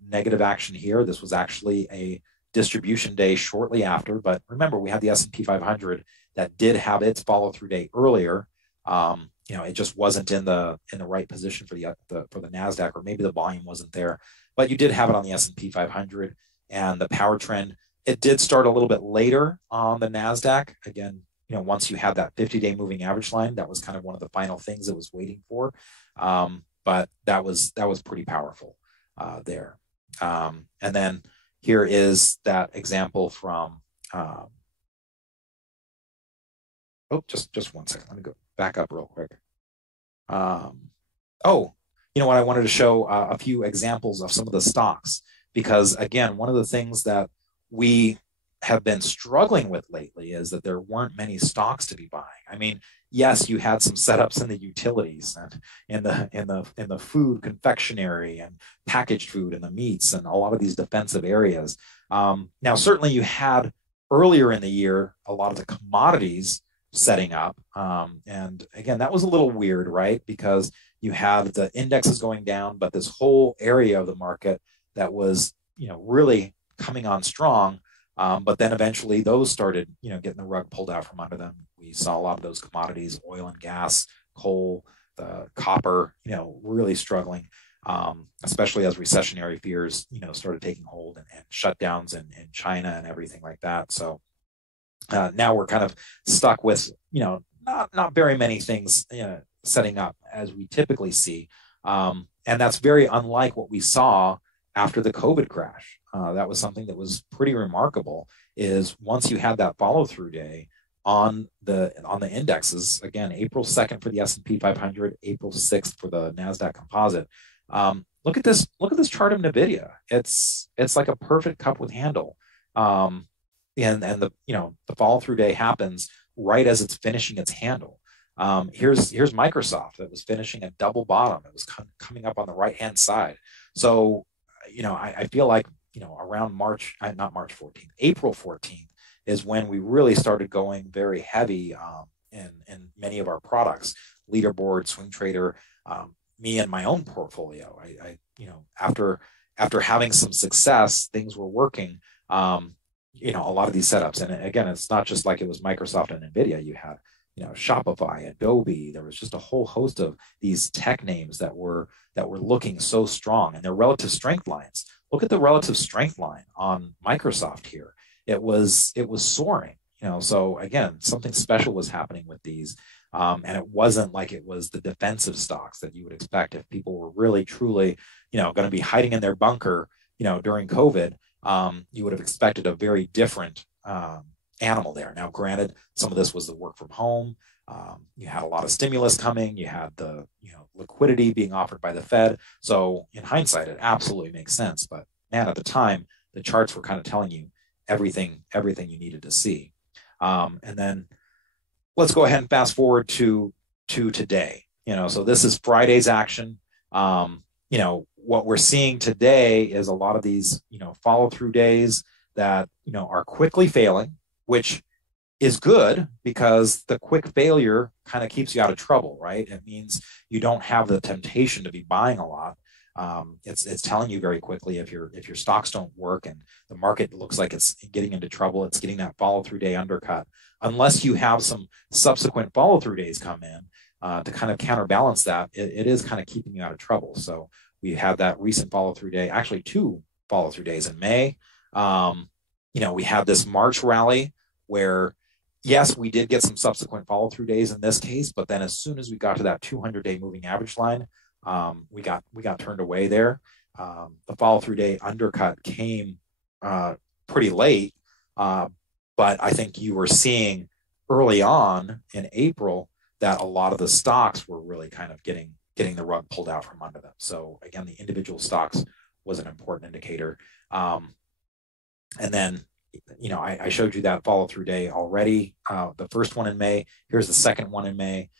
negative action here. This was actually a distribution day shortly after, but remember, we had the S&P 500 that did have its follow-through day earlier. It just wasn't in the right position for the Nasdaq, or maybe the volume wasn't there, but you did have it on the S&P 500, and the power trend, it did start a little bit later on the Nasdaq. Again, once you had that 50-day moving average line, that was kind of one of the final things it was waiting for. But that was pretty powerful there. And then here is that example from, just 1 second. Let me go back up real quick. I wanted to show a few examples of some of the stocks, because again, one of the things that we have been struggling with lately is that there weren't many stocks to be buying. I mean, yes, you had some setups in the utilities and in the food, confectionery and packaged food and the meats and a lot of these defensive areas. Now, certainly you had earlier in the year a lot of the commodities setting up. And again, that was a little weird, right? Because you had the indexes going down, but this whole area of the market that was, really coming on strong. But then eventually those started, getting the rug pulled out from under them. We saw a lot of those commodities, oil and gas, coal, the copper, really struggling, especially as recessionary fears, started taking hold and shutdowns in China and everything like that. So now we're kind of stuck with, not very many things setting up as we typically see. And that's very unlike what we saw after the COVID crash. That was something that was pretty remarkable, is once you had that follow-through day on the indexes, again, April 2nd for the S&P 500, April 6th for the NASDAQ composite. Look at this chart of NVIDIA. It's like a perfect cup with handle. And the follow-through day happens right as it's finishing its handle. Here's Microsoft that was finishing a double bottom. It was coming up on the right-hand side. So, I feel like, around April 14th is when we really started going very heavy in many of our products, leaderboard, swing trader, me and my own portfolio. I after having some success, things were working, a lot of these setups. And again, it's not just like it was Microsoft and NVIDIA. You had, Shopify, Adobe. There was just a whole host of these tech names that were looking so strong, and their relative strength lines. Look at the relative strength line on Microsoft here. It was soaring, so again, something special was happening with these. And it wasn't like it was the defensive stocks that you would expect if people were really, truly, going to be hiding in their bunker, during COVID. You would have expected a very different animal there. Now, granted, some of this was the work from home. You had a lot of stimulus coming. You had the liquidity being offered by the Fed. So in hindsight, it absolutely makes sense. But man, at the time, the charts were kind of telling you everything you needed to see. And then let's go ahead and fast forward to today. So this is Friday's action. What we're seeing today is a lot of these follow through days that are quickly failing, which is good because the quick failure kind of keeps you out of trouble, right? It means you don't have the temptation to be buying a lot. It's telling you very quickly if your stocks don't work and the market looks like it's getting into trouble, it's getting that follow-through day undercut. Unless you have some subsequent follow-through days come in to kind of counterbalance that, it is kind of keeping you out of trouble. So we had that recent follow-through day, actually 2 follow-through days in May. We had this March rally where, yes, we did get some subsequent follow-through days in this case, but then as soon as we got to that 200-day moving average line, we got turned away there. The follow-through day undercut came pretty late, but I think you were seeing early on in April that a lot of the stocks were really kind of getting the rug pulled out from under them. So again, the individual stocks was an important indicator. And then, I showed you that follow-through day already. The first one in May. Here's the second one in May.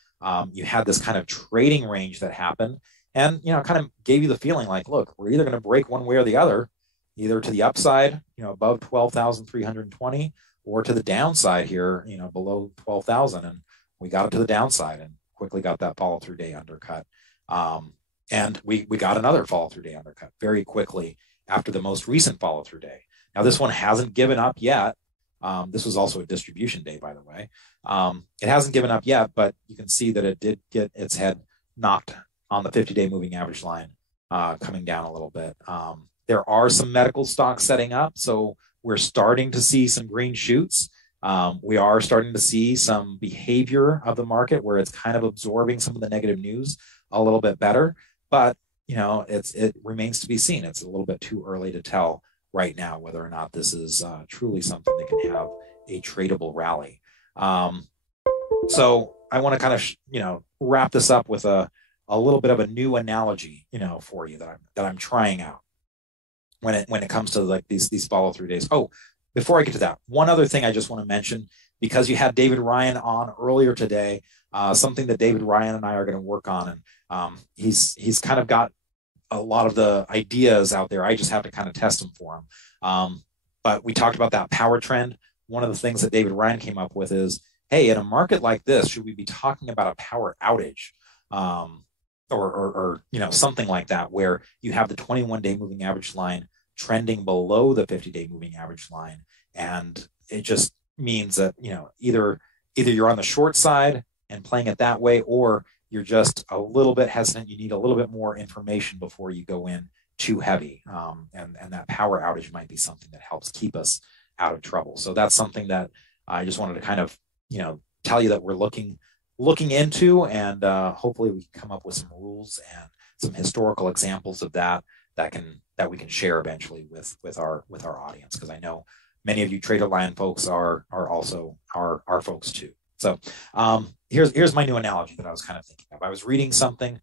You had this kind of trading range that happened, and kind of gave you the feeling like, look, we're either going to break one way or the other, either to the upside, above 12,320, or to the downside here, below 12,000. And we got it to the downside and quickly got that follow-through day undercut. And we got another follow-through day undercut very quickly after the most recent follow-through day. Now, this one hasn't given up yet. This was also a distribution day, by the way. It hasn't given up yet, but you can see that it did get its head knocked on the 50-day moving average line, coming down a little bit. There are some medical stocks setting up, so we're starting to see some green shoots. We are starting to see some behavior of the market where it's kind of absorbing some of the negative news a little bit better, but it remains to be seen. It's a little bit too early to tell right now whether or not this is truly something that can have a tradable rally. So I want to kind of wrap this up with a little bit of a new analogy for you that I'm trying out when it comes to like these follow-through days. Oh, before I get to that, one other thing I just want to mention, because you had David Ryan on earlier today, something that David Ryan and I are going to work on, and he's kind of got a lot of the ideas out there. I just have to kind of test them for him. But we talked about that power trend. One of the things that David Ryan came up with is, hey, in a market like this, should we be talking about a power outage? Or something like that, where you have the 21-day moving average line trending below the 50-day moving average line. And it just means that, either you're on the short side and playing it that way, or you're just a little bit hesitant. You need a little bit more information before you go in too heavy. And that power outage might be something that helps keep us out of trouble. So that's something that I just wanted to kind of, tell you that we're looking into, and hopefully we can come up with some rules and some historical examples of that we can share eventually with our audience, because I know many of you TraderLion folks are also our folks too. So here's my new analogy that I was kind of thinking of. I was reading something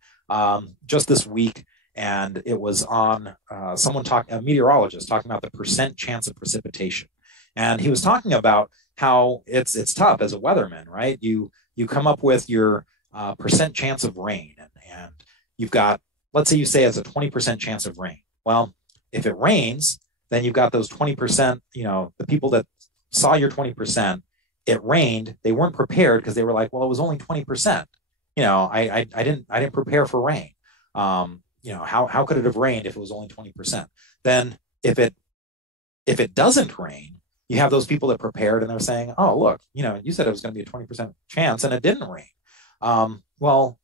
just this week, and it was on a meteorologist talking about the percent chance of precipitation, and he was talking about how it's tough as a weatherman, right? You come up with your percent chance of rain, and you've got, let's say you say it's a 20% chance of rain. Well, if it rains, then you've got those 20%, the people that saw your 20%, it rained, they weren't prepared because they were like, well, it was only 20%. I didn't prepare for rain. How could it have rained if it was only 20%? Then if it doesn't rain, you have those people that prepared and they're saying, oh, look, you said it was going to be a 20% chance and it didn't rain. Well,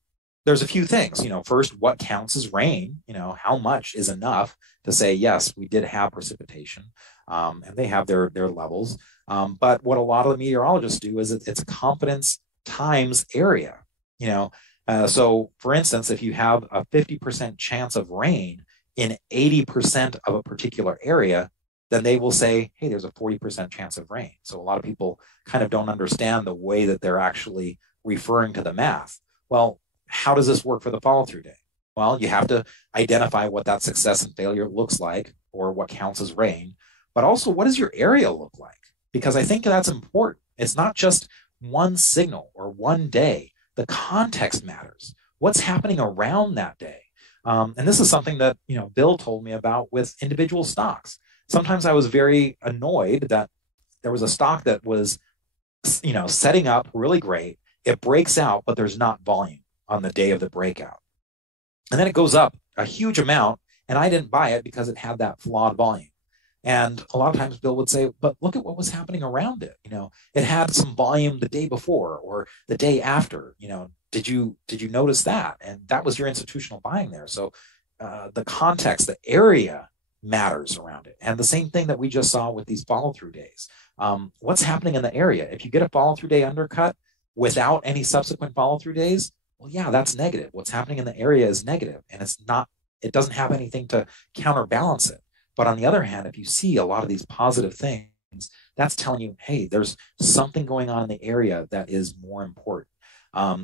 there's a few things. First, what counts as rain? How much is enough to say, yes, we did have precipitation, and they have their levels. But what a lot of the meteorologists do is it's confidence times area. So for instance, if you have a 50% chance of rain in 80% of a particular area, then they will say, hey, there's a 40% chance of rain. So a lot of people kind of don't understand the way that they're actually referring to the math. Well, how does this work for the follow-through day? Well, you have to identify what that success and failure looks like, or what counts as rain, but also what does your area look like? Because I think that's important. It's not just one signal or one day. The context matters. What's happening around that day? And this is something that Bill told me about with individual stocks. Sometimes I was very annoyed that there was a stock that was, setting up really great. It breaks out, but there's not volume on the day of the breakout. And then it goes up a huge amount, and I didn't buy it because it had that flawed volume. And a lot of times Bill would say, but look at what was happening around it. It had some volume the day before or the day after. Did you notice that? And that was your institutional buying there. So the context, the area matters around it. And the same thing that we just saw with these follow-through days. What's happening in the area? If you get a follow-through day undercut without any subsequent follow-through days, well, yeah, that's negative. What's happening in the area is negative, and it doesn't have anything to counterbalance it. But on the other hand, if you see a lot of these positive things, that's telling you, hey, there's something going on in the area that is more important.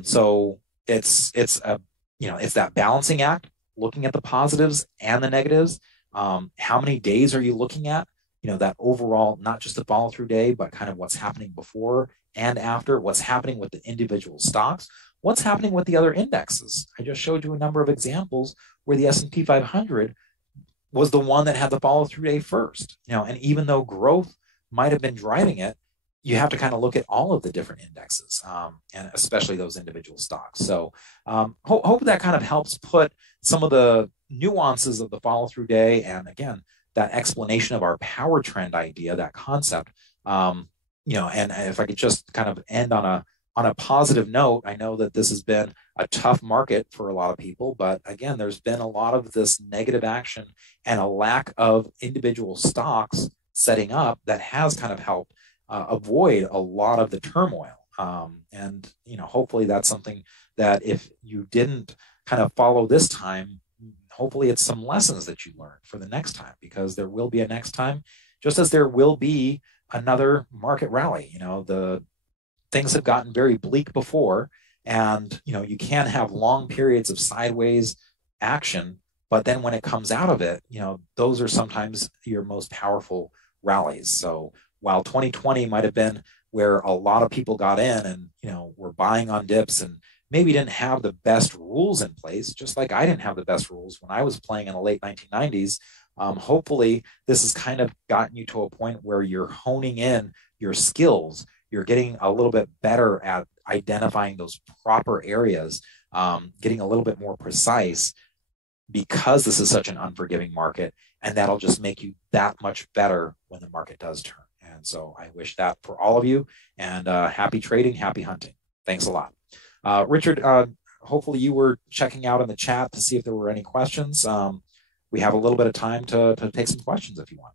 So it's that balancing act, looking at the positives and the negatives. How many days are you looking at? That overall, not just the follow through day, but kind of what's happening before and after, what's happening with the individual stocks, what's happening with the other indexes. I just showed you a number of examples where the S&P 500 was the one that had the follow through day first. And even though growth might have been driving it, you have to kind of look at all of the different indexes, and especially those individual stocks. So hope that kind of helps put some of the nuances of the follow through day, and again, that explanation of our power trend idea, that concept, and if I could just kind of end on a positive note. I know that this has been a tough market for a lot of people, but again, there's been a lot of this negative action and a lack of individual stocks setting up that has kind of helped avoid a lot of the turmoil. And hopefully that's something that if you didn't kind of follow this time, hopefully it's some lessons that you learn for the next time, because there will be a next time, just as there will be another market rally. The things have gotten very bleak before, and you can have long periods of sideways action, but then when it comes out of it, those are sometimes your most powerful rallies. So while 2020 might have been where a lot of people got in and were buying on dips and maybe didn't have the best rules in place, just like I didn't have the best rules when I was playing in the late 1990s. Hopefully this has kind of gotten you to a point where you're honing in your skills. You're getting a little bit better at identifying those proper areas, getting a little bit more precise, because this is such an unforgiving market, and that'll just make you that much better when the market does turn. And so I wish that for all of you, and happy trading, happy hunting. Thanks a lot. Richard, hopefully you were checking out in the chat to see if there were any questions. We have a little bit of time to take some questions if you want.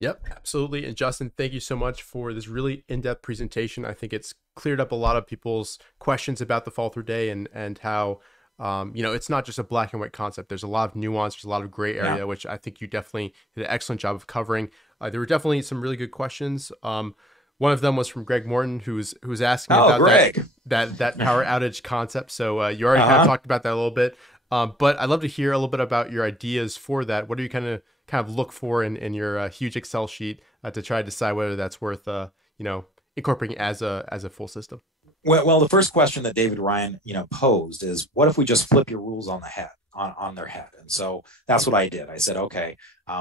Yep, absolutely. And Justin, thank you so much for this really in-depth presentation. I think it's cleared up a lot of people's questions about the fall through day and how, it's not just a black and white concept. There's a lot of nuance. There's a lot of gray area, which I think you definitely did an excellent job of covering. There were definitely some really good questions. One of them was from Greg Morton, who's asking about that power outage concept. So you already kind of talked about that a little bit, but I'd love to hear a little bit about your ideas for that. What do you kind of look for in your huge Excel sheet to try to decide whether that's worth incorporating as a full system? Well, the first question that David Ryan posed is, what if we just flip your rules on the head? On their head. And so that's what I did. I said, okay,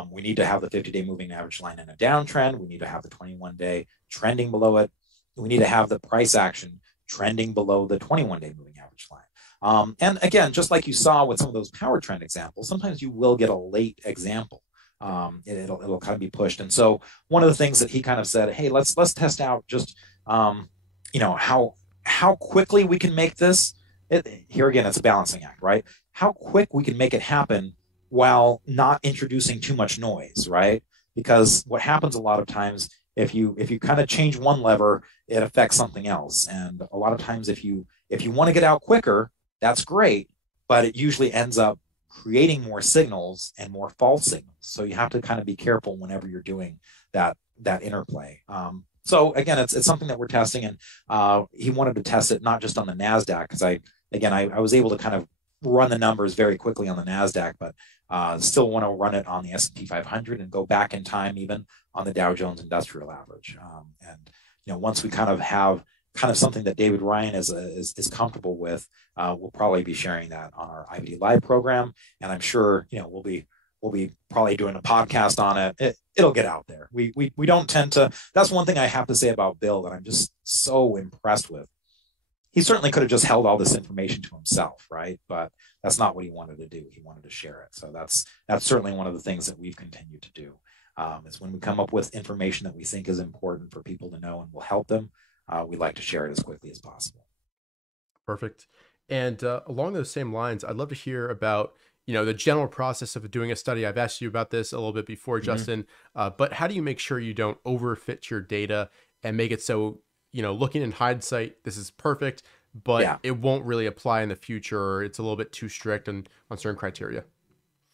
we need to have the 50-day moving average line in a downtrend. We need to have the 21-day trending below it. We need to have the price action trending below the 21-day moving average line. And again, just like you saw with some of those power trend examples, sometimes you will get a late example. It'll kind of be pushed. And so one of the things that he kind of said, hey, let's test out just how quickly we can make this. Here again, it's a balancing act, right? How quick we can make it happen while not introducing too much noise, right? Because what happens a lot of times, if you kind of change one lever, it affects something else. And a lot of times, if you want to get out quicker, that's great, but it usually ends up creating more signals and more false signals. So you have to kind of be careful whenever you're doing that interplay. So again, it's something that we're testing, and he wanted to test it not just on the NASDAQ, because I was able to kind of run the numbers very quickly on the NASDAQ, but still want to run it on the S&P 500 and go back in time even on the Dow Jones Industrial Average. And once we kind of have something that David Ryan is comfortable with, we'll probably be sharing that on our IBD Live program, and I'm sure we'll be probably doing a podcast on it. It'll get out there. We don't tend to. That's one thing I have to say about Bill that I'm just so impressed with. he certainly could have just held all this information to himself, right? But that's not what he wanted to do. He wanted to share it. So that's certainly one of the things that we've continued to do. Is when we come up with information that we think is important for people to know and will help them, we like to share it as quickly as possible. Perfect. And along those same lines, I'd love to hear about, the general process of doing a study. I've asked you about this a little bit before, Justin, but how do you make sure you don't overfit your data and make it so, looking in hindsight, this is perfect, but it won't really apply in the future, or it's a little bit too strict on certain criteria?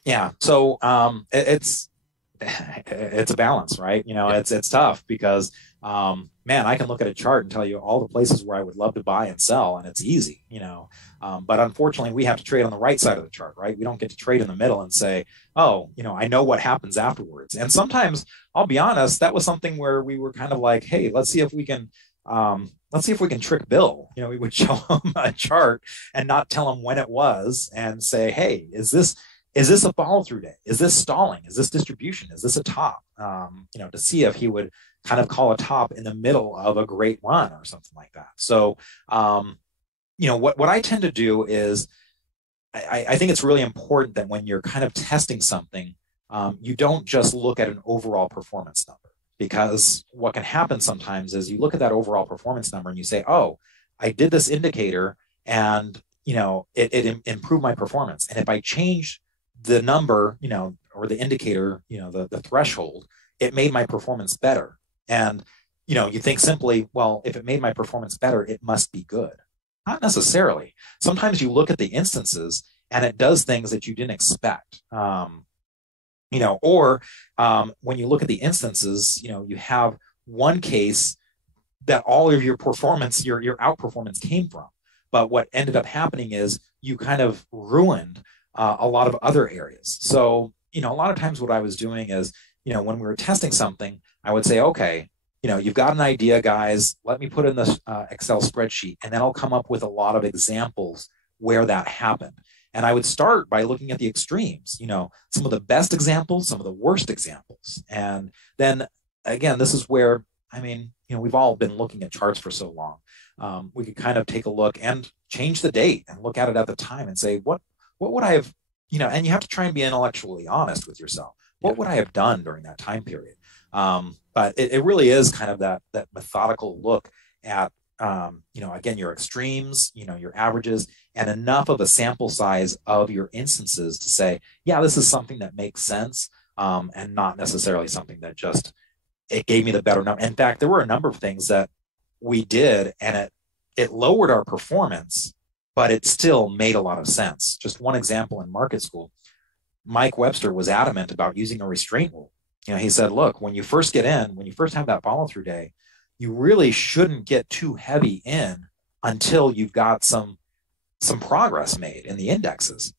Yeah. So it's a balance, right? It's tough because, man, I can look at a chart and tell you all the places where I would love to buy and sell, and it's easy, but unfortunately we have to trade on the right side of the chart, right? We don't get to trade in the middle and say, oh, I know what happens afterwards. And sometimes, I'll be honest, that was something where we were kind of like, hey, let's see if we can trick Bill. We would show him a chart and not tell him when it was and say, hey, is this a follow through day? Is this stalling? Is this distribution? Is this a top? To see if he would kind of call a top in the middle of a great run or something like that. So, what I tend to do is I think it's really important that when you're kind of testing something, you don't just look at an overall performance number, because what can happen sometimes is you look at that overall performance number and you say, oh, I did this indicator and, it improved my performance. And if I change the number, or the indicator, the threshold, it made my performance better. And, you think simply, well, if it made my performance better, it must be good. Not necessarily. Sometimes you look at the instances and it does things that you didn't expect. Or when you look at the instances, you have one case that all of your performance, your outperformance came from. But what ended up happening is you kind of ruined a lot of other areas. So, a lot of times what I was doing is, when we were testing something, I would say, okay, you've got an idea, guys, let me put in this Excel spreadsheet, and then I'll come up with a lot of examples where that happened. And I would start by looking at the extremes, some of the best examples, some of the worst examples. And then again, this is where, we've all been looking at charts for so long. We could kind of take a look and change the date and look at it at the time and say, what would I have, and you have to try and be intellectually honest with yourself. What would I have done during that time period? But it really is kind of that methodical look at, again, your extremes, your averages, and enough of a sample size of your instances to say, yeah, this is something that makes sense, and not necessarily something that just, it gave me the better number. In fact, there were a number of things that we did, and it lowered our performance, but it still made a lot of sense. Just one example in market school, Mike Webster was adamant about using a restraint rule. He said, look, when you first get in, when you first have that follow through day, you really shouldn't get too heavy in until you've got some progress made in the indexes.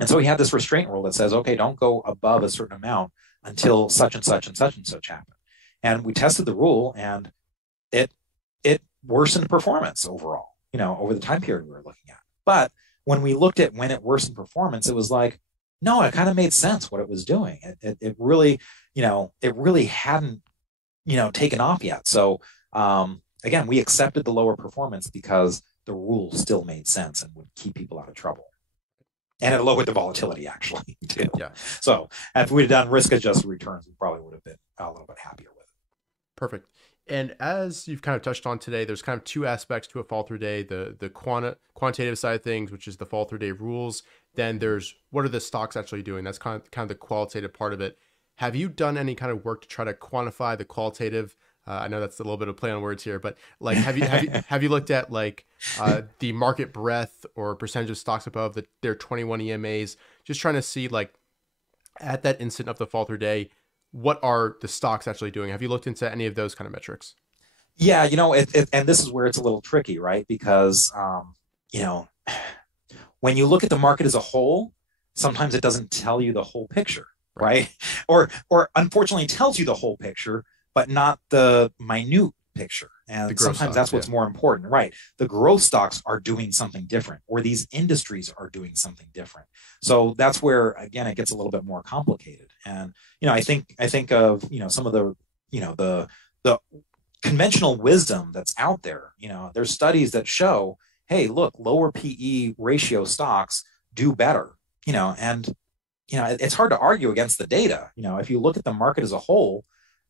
And so he had this restraint rule that says, okay, don't go above a certain amount until such and such and such and such happen. And we tested the rule, and it worsened performance overall, over the time period we were looking at. But when we looked at when it worsened performance, it was like, no, it kind of made sense what it was doing. It really, it really hadn't, taken off yet. So again, we accepted the lower performance because the rule still made sense and would keep people out of trouble. And it lowered the volatility actually too. Yeah. So if we'd done risk adjusted returns, we probably would have been a little bit happier with it. Perfect. And as you've kind of touched on today, there's kind of two aspects to a fall through day, the quantitative side of things, which is the fall through day rules. Then there's what are the stocks actually doing? That's kind of the qualitative part of it. Have you done any kind of work to try to quantify the qualitative? I know that's a little bit of play on words here, but like, have you looked at like the market breadth or percentage of stocks above their 21 EMAs, just trying to see like at that instant of the fall through day, what are the stocks actually doing? Have you looked into any of those kind of metrics? Yeah, and this is where it's a little tricky, right? Because, when you look at the market as a whole, sometimes it doesn't tell you the whole picture, right? Or unfortunately tells you the whole picture, but not the minute picture. And sometimes that's what's more important, right? The growth stocks are doing something different, or these industries are doing something different. So that's where, again, it gets a little bit more complicated. And, I think of, some of the conventional wisdom that's out there. There's studies that show, hey, look, lower PE ratio stocks do better, and it's hard to argue against the data. If you look at the market as a whole,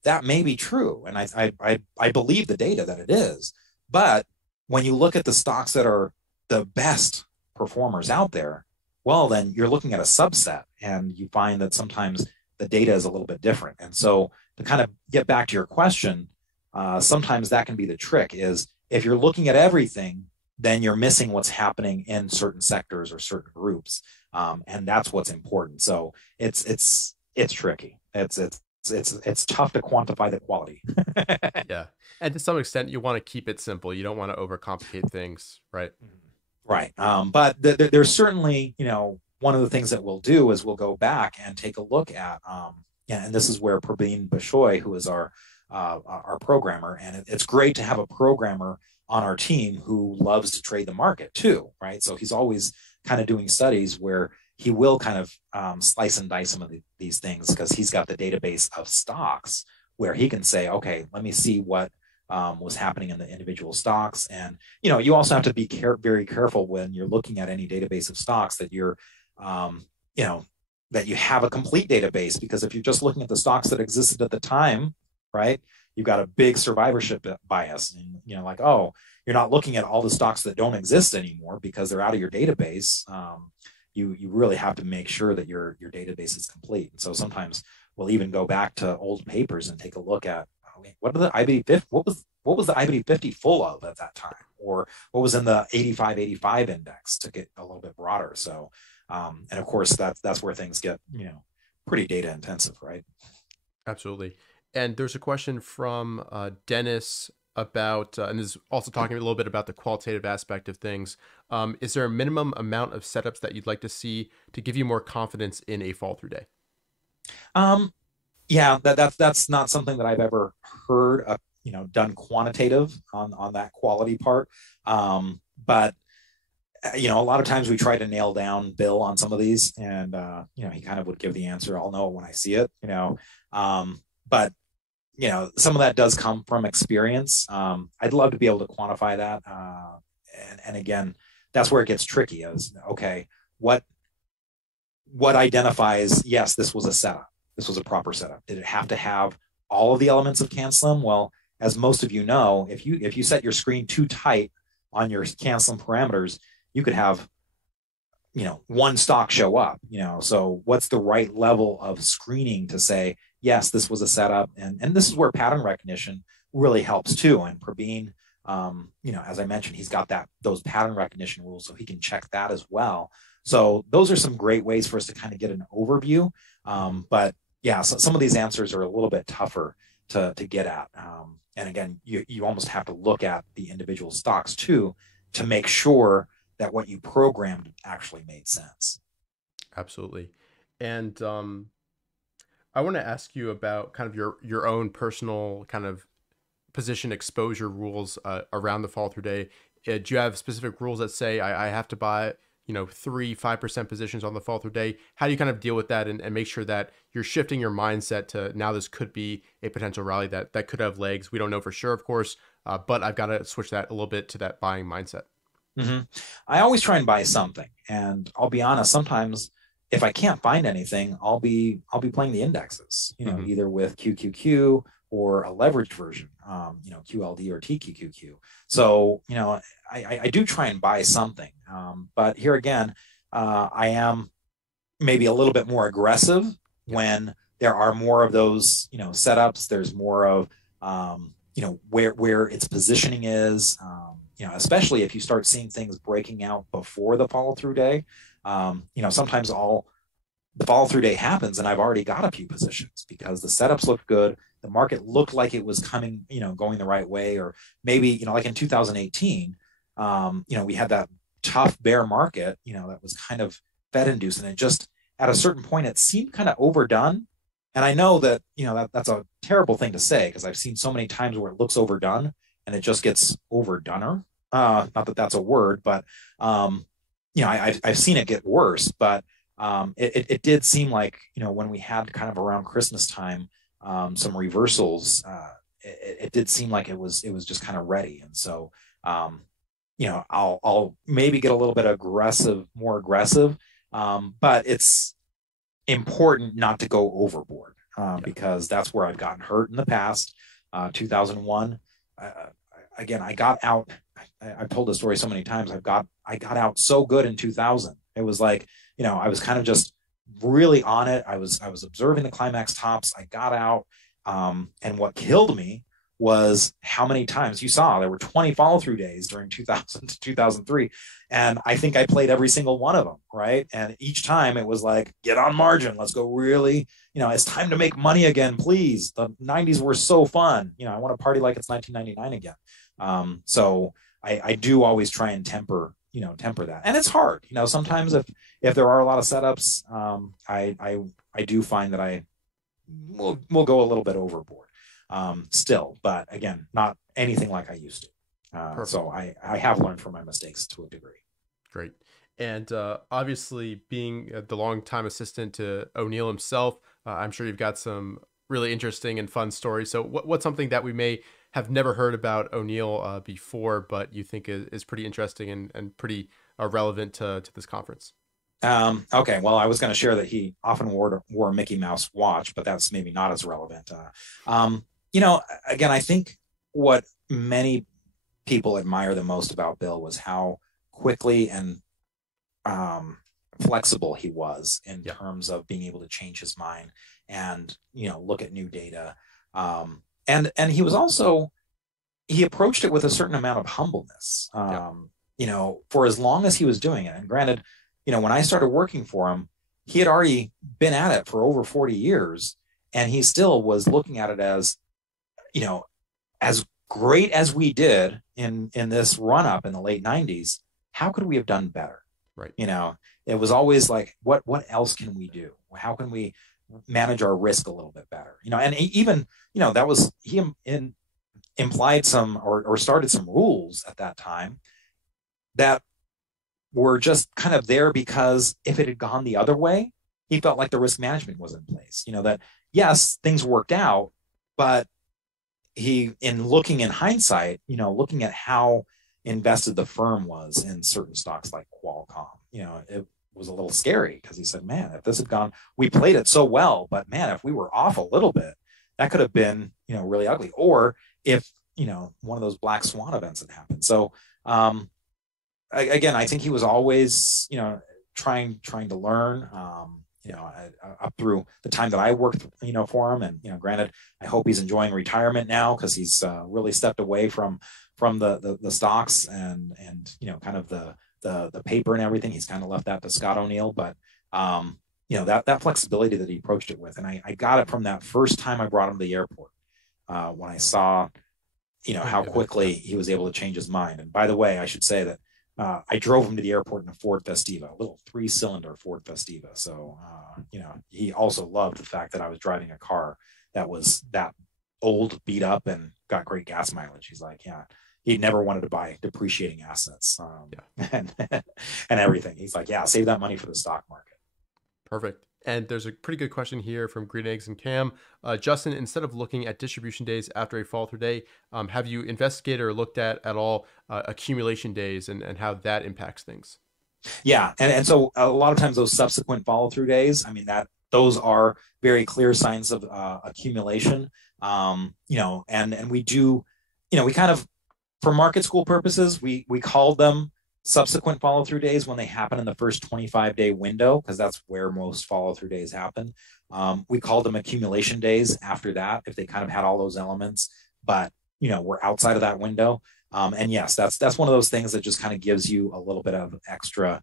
that may be true, and I believe the data that it is. But when you look at the stocks that are the best performers out there, well, then you're looking at a subset, and you find that sometimes the data is a little bit different. And so, to kind of get back to your question, sometimes that can be the trick. Is if you're looking at everything, then you're missing what's happening in certain sectors or certain groups, and that's what's important. So it's tricky. It's tough to quantify the quality. Yeah, and to some extent, you want to keep it simple. You don't want to overcomplicate things, right? Right. But there's certainly, one of the things that we'll do is we'll go back and take a look at, and this is where Praveen Bashoy, who is our programmer, and it's great to have a programmer on our team who loves to trade the market too, right? So he's always kind of doing studies where he will kind of slice and dice some of these things, because he's got the database of stocks where he can say, okay, let me see what was happening in the individual stocks. And, you also have to be very careful when you're looking at any database of stocks that you're, that you have a complete database, because if you're just looking at the stocks that existed at the time, right, you've got a big survivorship bias, and, like, oh, you're not looking at all the stocks that don't exist anymore because they're out of your database. You really have to make sure that your database is complete. And so sometimes we'll even go back to old papers and take a look at, what are the IBD 50? What was the IBD 50 full of at that time, or what was in the 85 index, to get a little bit broader. So, and of course that's where things get pretty data intensive, right? Absolutely. And there's a question from Dennis about, and this is also talking a little bit about the qualitative aspect of things. Is there a minimum amount of setups that you'd like to see to give you more confidence in a fall through day? Yeah, that's not something that I've ever heard, done quantitative on that quality part. But a lot of times we try to nail down Bill on some of these, and he kind of would give the answer, I'll know it when I see it, but some of that does come from experience. I'd love to be able to quantify that. And again, that's where it gets tricky, is, okay, what identifies, yes, this was a setup. This was a proper setup. Did it have to have all of the elements of CanSlim? Well, as most of you know, if you set your screen too tight on your CanSlim parameters, you could have, one stock show up, so what's the right level of screening to say, yes, this was a setup? And this is where pattern recognition really helps too. And Praveen, as I mentioned, he's got those pattern recognition rules, so he can check that as well. So those are some great ways for us to kind of get an overview. But yeah, so some of these answers are a little bit tougher to get at. And again, you almost have to look at the individual stocks too, to make sure that what you programmed actually made sense. Absolutely. And I want to ask you about kind of your own personal kind of position exposure rules around the fall through day. Do you have specific rules that say I have to buy 3-5% positions on the fall through day? How do you kind of deal with that and make sure that you're shifting your mindset to, now this could be a potential rally that could have legs? We don't know for sure, of course, but I've got to switch that a little bit to that buying mindset. Mm-hmm. I always try and buy something, and I'll be honest, sometimes if I can't find anything, I'll be playing the indexes, either with QQQ or a leveraged version, QLD or TQQQ. So, I do try and buy something. But here again, I am maybe a little bit more aggressive when there are more of those, setups. There's more of, where its positioning is, especially if you start seeing things breaking out before the follow through day. Sometimes the follow through day happens and I've already got a few positions because the setups look good. The market looked like it was coming, going the right way. Or maybe, like in 2018, we had that tough bear market, that was kind of Fed induced, and it just, at a certain point, it seemed kind of overdone. And I know that, that's a terrible thing to say, because I've seen so many times where it looks overdone and it just gets overdoner. Not that that's a word, but, I've seen it get worse. But it did seem like, when we had kind of around Christmas time, some reversals it did seem like it was just kind of ready. And so, I'll maybe get a little bit more aggressive, but it's important not to go overboard, because that's where I've gotten hurt in the past. 2001, again, I got out. I've told this story so many times. I got out so good in 2000. It was like, I was kind of just really on it. I was observing the climax tops. I got out, and what killed me was how many times you saw there were 20 follow through days during 2000 to 2003, and I think I played every single one of them, right? And each time it was like, get on margin, let's go, really, it's time to make money again, please. The 90s were so fun, I want to party like it's 1999 again. So I do always try and temper that, and it's hard, sometimes if there are a lot of setups, I do find that I will go a little bit overboard. Still, but again, not anything like I used to. So I have learned from my mistakes to a degree. Great. And obviously, being the longtime assistant to O'Neill himself, I'm sure you've got some really interesting and fun stories. So what's something that we may have never heard about O'Neill before, but you think is pretty interesting and pretty relevant to this conference? Okay, well, I was going to share that he often wore a Mickey Mouse watch, but that's maybe not as relevant. Again, I think what many people admire the most about Bill was how quickly and flexible he was in terms of being able to change his mind and, look at new data. And he was also, he approached it with a certain amount of humbleness, for as long as he was doing it. And granted, when I started working for him, he had already been at it for over 40 years, and he still was looking at it as, as great as we did in this run up in the late 90s, how could we have done better? Right. It was always like, what else can we do? How can we manage our risk a little bit better? And even, that was, he implied some or started some rules at that time that were just kind of there because if it had gone the other way, he felt like the risk management was in place. That yes, things worked out, but he, in looking in hindsight, looking at how invested the firm was in certain stocks like Qualcomm, it was a little scary because he said, man, if this had gone, we played it so well, but man, if we were off a little bit, that could have been, really ugly. Or if, one of those black swan events had happened. So, again, I think he was always, trying to learn, up through the time that I worked, for him. And, granted, I hope he's enjoying retirement now because he's really stepped away from the stocks and kind of the paper and everything. He's kind of left that to Scott O'Neill. But, that flexibility that he approached it with. And I got it from that first time I brought him to the airport when I saw, how quickly he was able to change his mind. And by the way, I should say that I drove him to the airport in a Ford Festiva, a little 3-cylinder Ford Festiva. So, he also loved the fact that I was driving a car that was that old, beat up, and got great gas mileage. He's like, yeah, he never wanted to buy depreciating assets and everything. He's like, yeah, save that money for the stock market. Perfect. And there's a pretty good question here from Green Eggs and Cam. Justin, instead of looking at distribution days after a fall through day, have you investigated or looked at all accumulation days and how that impacts things? Yeah. And so a lot of times those subsequent follow through days, I mean, those are very clear signs of accumulation. And we do, we kind of, for market school purposes, we called them subsequent follow-through days when they happen in the first 25-day window, because that's where most follow-through days happen. We called them accumulation days after that, if they kind of had all those elements, but we're outside of that window. And yes, that's one of those things that just kind of gives you a little bit of extra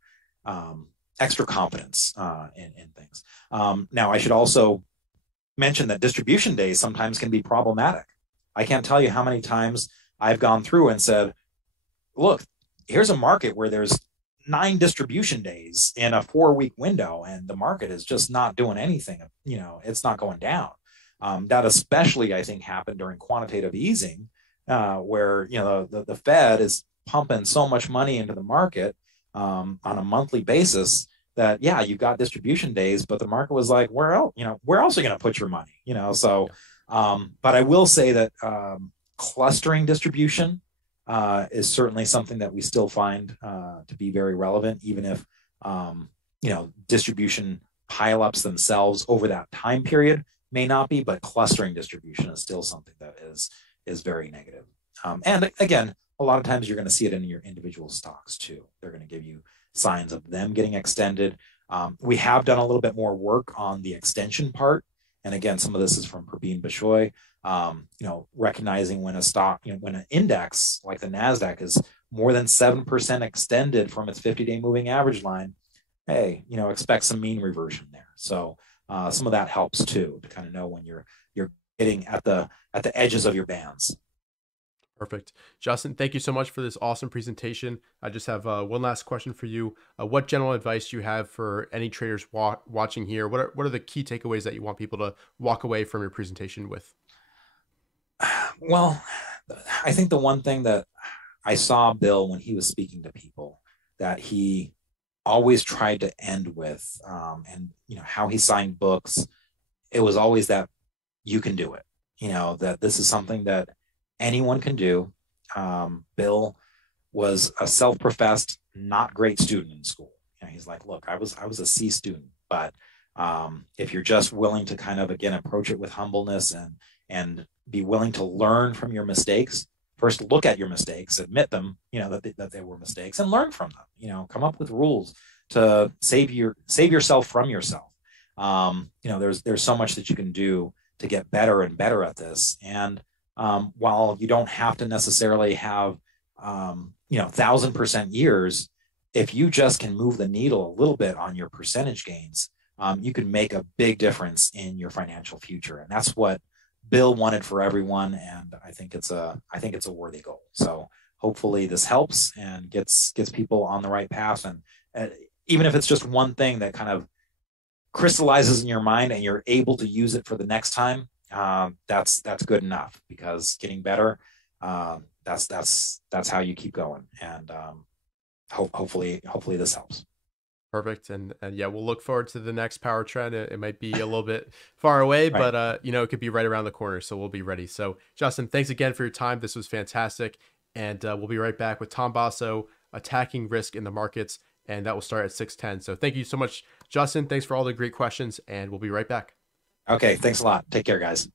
confidence in things. Now, I should also mention that distribution days sometimes can be problematic. I can't tell you how many times I've gone through and said, look, here's a market where there's 9 distribution days in a 4-week window, and the market is just not doing anything. It's not going down. That especially, I think, happened during quantitative easing, where the Fed is pumping so much money into the market on a monthly basis that, yeah, you've got distribution days, but the market was like, where else are you going to put your money? So But I will say that clustering distribution is certainly something that we still find to be very relevant, even if distribution pileups themselves over that time period may not be, but clustering distribution is still something that is very negative. And again, a lot of times you're going to see it in your individual stocks too. They're going to give you signs of them getting extended. We have done a little bit more work on the extension part. And again, some of this is from Praveen Bishoy, recognizing when a stock, when an index like the NASDAQ is more than 7% extended from its 50-day moving average line, hey, expect some mean reversion there. So some of that helps too, to kind of know when you're getting at the edges of your bands. Perfect. Justin, thank you so much for this awesome presentation. I just have one last question for you. What general advice do you have for any traders watching here? What are the key takeaways that you want people to walk away from your presentation with? Well, I think the one thing that I saw Bill when he was speaking to people that he always tried to end with, and how he signed books, it was always that you can do it. That this is something that anyone can do. Bill was a self-professed not great student in school. He's like, look, I was a C student, but if you're just willing to kind of, again, approach it with humbleness and be willing to learn from your mistakes, first look at your mistakes, admit them, that they were mistakes, and learn from them. Come up with rules to save yourself from yourself. There's so much that you can do to get better and better at this. And while you don't have to necessarily have 1,000% years, if you just can move the needle a little bit on your percentage gains, you can make a big difference in your financial future. And that's what Bill wanted for everyone. And I think it's a worthy goal. So hopefully this helps and gets people on the right path. And even if it's just one thing that kind of crystallizes in your mind and you're able to use it for the next time, that's good enough, because getting better, that's how you keep going. And hopefully this helps. Perfect. And yeah, we'll look forward to the next power trend. It might be a little bit far away, right, but it could be right around the corner. So we'll be ready. So Justin, thanks again for your time. This was fantastic. And we'll be right back with Tom Basso, Attacking Risk in the Markets. And that will start at 6:10. So thank you so much, Justin. Thanks for all the great questions. And we'll be right back. Okay. Thanks a lot. Take care, guys.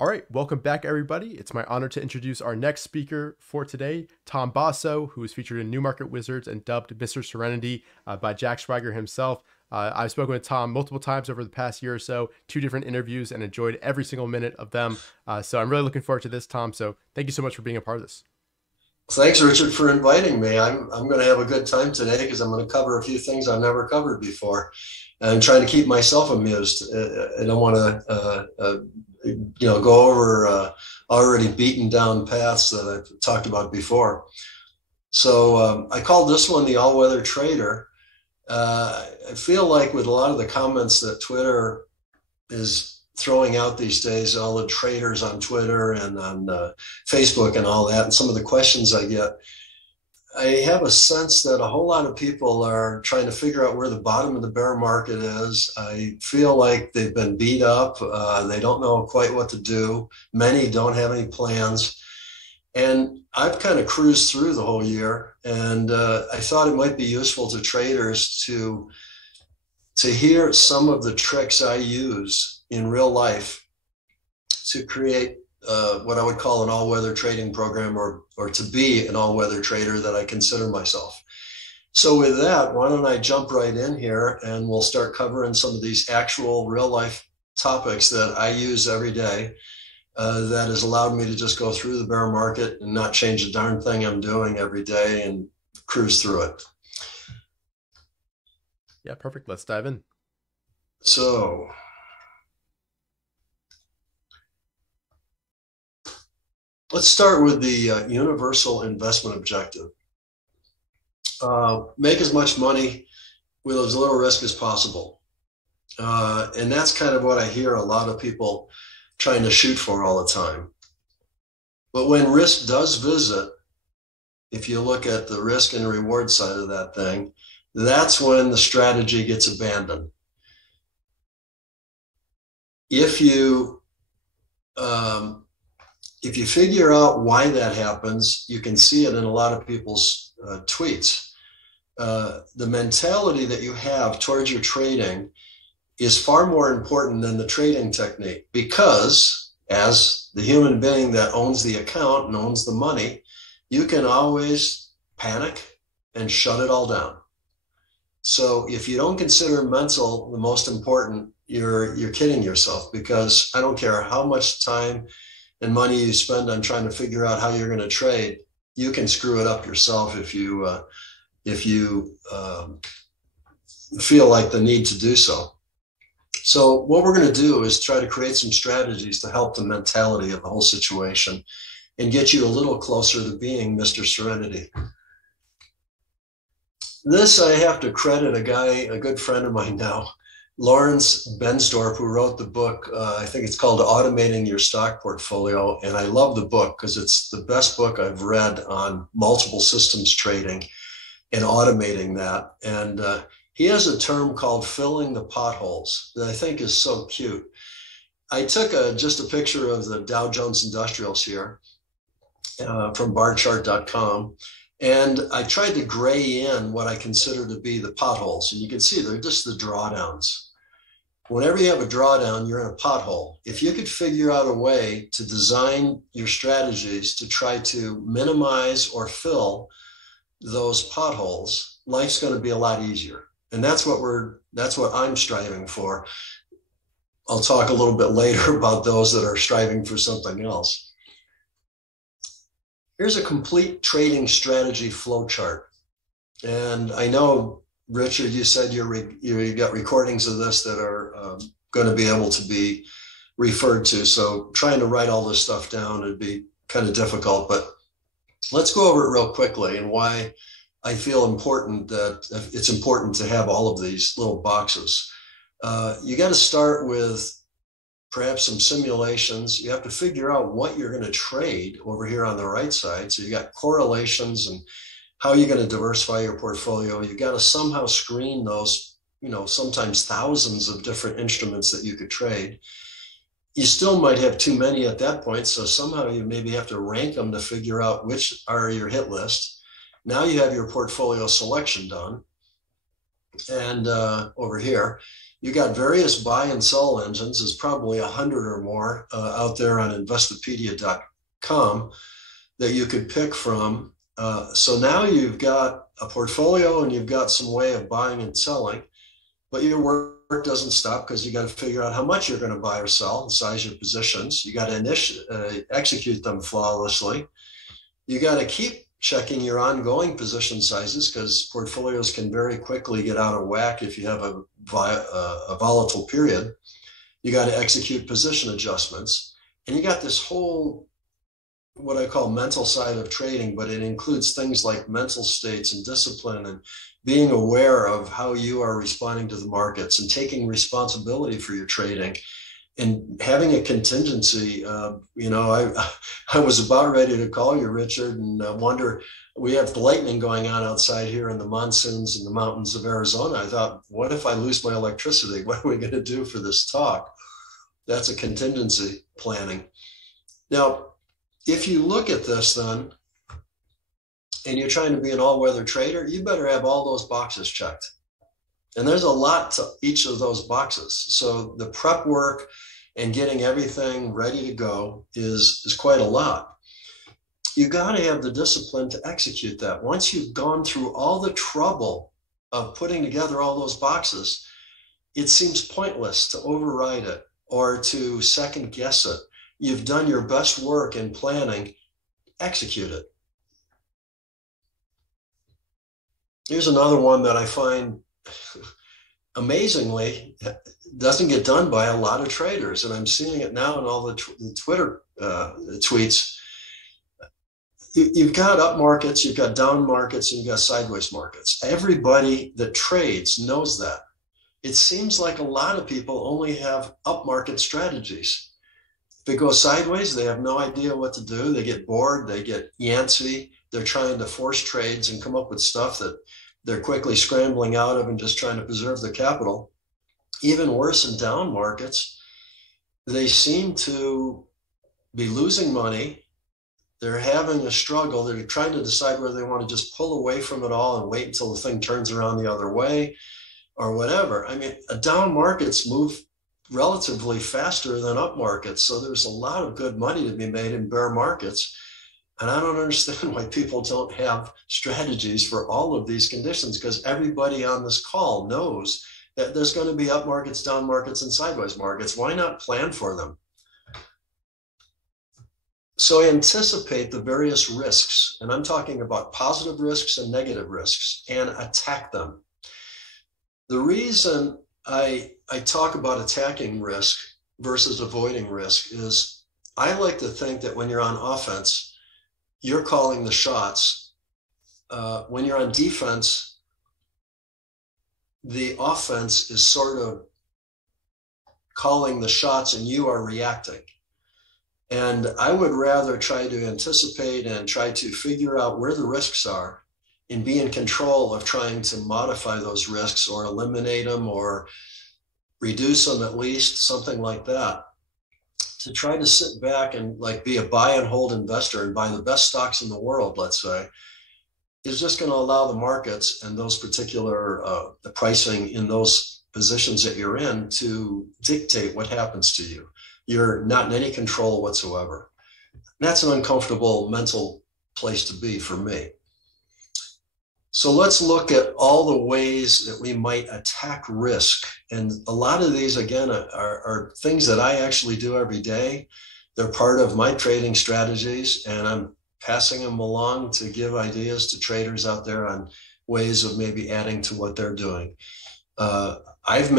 All right, welcome back, everybody. It's my honor to introduce our next speaker for today, Tom Basso, who is featured in New Market Wizards and dubbed Mr. Serenity by Jack Schwager himself. I've spoken with Tom multiple times over the past year or so, 2 different interviews, and enjoyed every single minute of them. So I'm really looking forward to this, Tom. So thank you so much for being a part of this. Thanks, Richard, for inviting me. I'm going to have a good time today because I'm going to cover a few things I've never covered before. And I'm trying to keep myself amused. I don't want to go over already beaten down paths that I've talked about before. So I called this one the all-weather trader. I feel like with a lot of the comments that Twitter is throwing out these days, all the traders on Twitter and on Facebook and all that, and some of the questions I get, I have a sense that a whole lot of people are trying to figure out where the bottom of the bear market is. I feel like they've been beat up. They don't know quite what to do. Many don't have any plans. And I've kind of cruised through the whole year. And I thought it might be useful to traders to hear some of the tricks I use in real life to create what I would call an all-weather trading program, or to be an all-weather trader that I consider myself. So with that, why don't I jump right in here and we'll start covering some of these actual real-life topics that I use every day that has allowed me to just go through the bear market and not change a darn thing I'm doing every day and cruise through it. Yeah, perfect. Let's dive in. So let's start with the universal investment objective. Make as much money with as little risk as possible. And that's kind of what I hear a lot of people trying to shoot for all the time. But when risk does visit, if you look at the risk and reward side of that thing, that's when the strategy gets abandoned. If you figure out why that happens, you can see it in a lot of people's tweets. The mentality that you have towards your trading is far more important than the trading technique, because as the human being that owns the account and owns the money, you can always panic and shut it all down. So if you don't consider mental the most important, you're kidding yourself, because I don't care how much time and money you spend on trying to figure out how you're going to trade, you can screw it up yourself if you feel like the need to do so. So what we're going to do is try to create some strategies to help the mentality of the whole situation and get you a little closer to being Mr. Serenity. This I have to credit a good friend of mine now, Lawrence Bensdorf, who wrote the book, I think it's called Automating Your Stock Portfolio. And I love the book because it's the best book I've read on multiple systems trading and automating that. And he has a term called filling the potholes that I think is so cute. I took just a picture of the Dow Jones Industrials here from barchart.com. And I tried to gray in what I consider to be the potholes. And you can see they're just the drawdowns. Whenever you have a drawdown, you're in a pothole. If you could figure out a way to design your strategies to try to minimize or fill those potholes, life's going to be a lot easier. And that's what I'm striving for. I'll talk a little bit later about those that are striving for something else. Here's a complete trading strategy flowchart. And I know, Richard, you said you got recordings of this that are going to be able to be referred to. So trying to write all this stuff down would be kind of difficult, but let's go over it real quickly and why I feel it's important to have all of these little boxes. You got to start with perhaps some simulations. You have to figure out what you're going to trade over here on the right side. So you got correlations and how you're going to diversify your portfolio. You got to somehow screen those, sometimes thousands of different instruments that you could trade. You still might have too many at that point. So somehow you maybe have to rank them to figure out which are your hit list. Now you have your portfolio selection done. And over here, You got various buy and sell engines. There's probably 100 or more out there on investopedia.com that you could pick from. So now you've got a portfolio and you've got some way of buying and selling, but your work doesn't stop because you got to figure out how much you're going to buy or sell and size your positions. You got to execute them flawlessly. You got to keep checking your ongoing position sizes because portfolios can very quickly get out of whack if you have a volatile period. You got to execute position adjustments. And you got this whole, what I call mental side of trading, but it includes things like mental states and discipline and being aware of how you are responding to the markets and taking responsibility for your trading and having a contingency. I was about ready to call you, Richard, and wonder, we have lightning going on outside here in the monsoons in the mountains of Arizona. I thought, what if I lose my electricity? What are we going to do for this talk? That's a contingency planning. Now, if you look at this then, and you're trying to be an all-weather trader, you better have all those boxes checked. And there's a lot to each of those boxes. So the prep work and getting everything ready to go is quite a lot. You got to have the discipline to execute that. Once you've gone through all the trouble of putting together all those boxes, it seems pointless to override it or to second guess it. You've done your best work in planning, execute it. Here's another one that I find amazingly doesn't get done by a lot of traders, and I'm seeing it now in all the Twitter tweets. You've got up markets, you've got down markets, and you've got sideways markets. Everybody that trades knows that. It seems like a lot of people only have up market strategies. If it goes sideways, they have no idea what to do. They get bored, they get yancy. They're trying to force trades and come up with stuff that they're quickly scrambling out of and just trying to preserve their capital. Even worse, in down markets, they seem to be losing money. They're having a struggle. They're trying to decide whether they want to just pull away from it all and wait until the thing turns around the other way or whatever. I mean, down markets move relatively faster than up markets. So there's a lot of good money to be made in bear markets. And I don't understand why people don't have strategies for all of these conditions, because everybody on this call knows that there's going to be up markets, down markets, and sideways markets. Why not plan for them? So anticipate the various risks, and I'm talking about positive risks and negative risks, and attack them. The reason I talk about attacking risk versus avoiding risk is I like to think that when you're on offense, you're calling the shots. When you're on defense, the offense is sort of calling the shots and you are reacting. And I would rather try to anticipate and try to figure out where the risks are and be in control of trying to modify those risks or eliminate them or reduce them, at least something like that. To try to sit back and like be a buy and hold investor and buy the best stocks in the world, let's say, is just going to allow the markets and those particular the pricing in those positions that you're in to dictate what happens to you. You're not in any control whatsoever. That's an uncomfortable mental place to be for me. So let's look at all the ways that we might attack risk. And a lot of these, again, are things that I actually do every day. They're part of my trading strategies, and I'm passing them along to give ideas to traders out there on ways of maybe adding to what they're doing. I've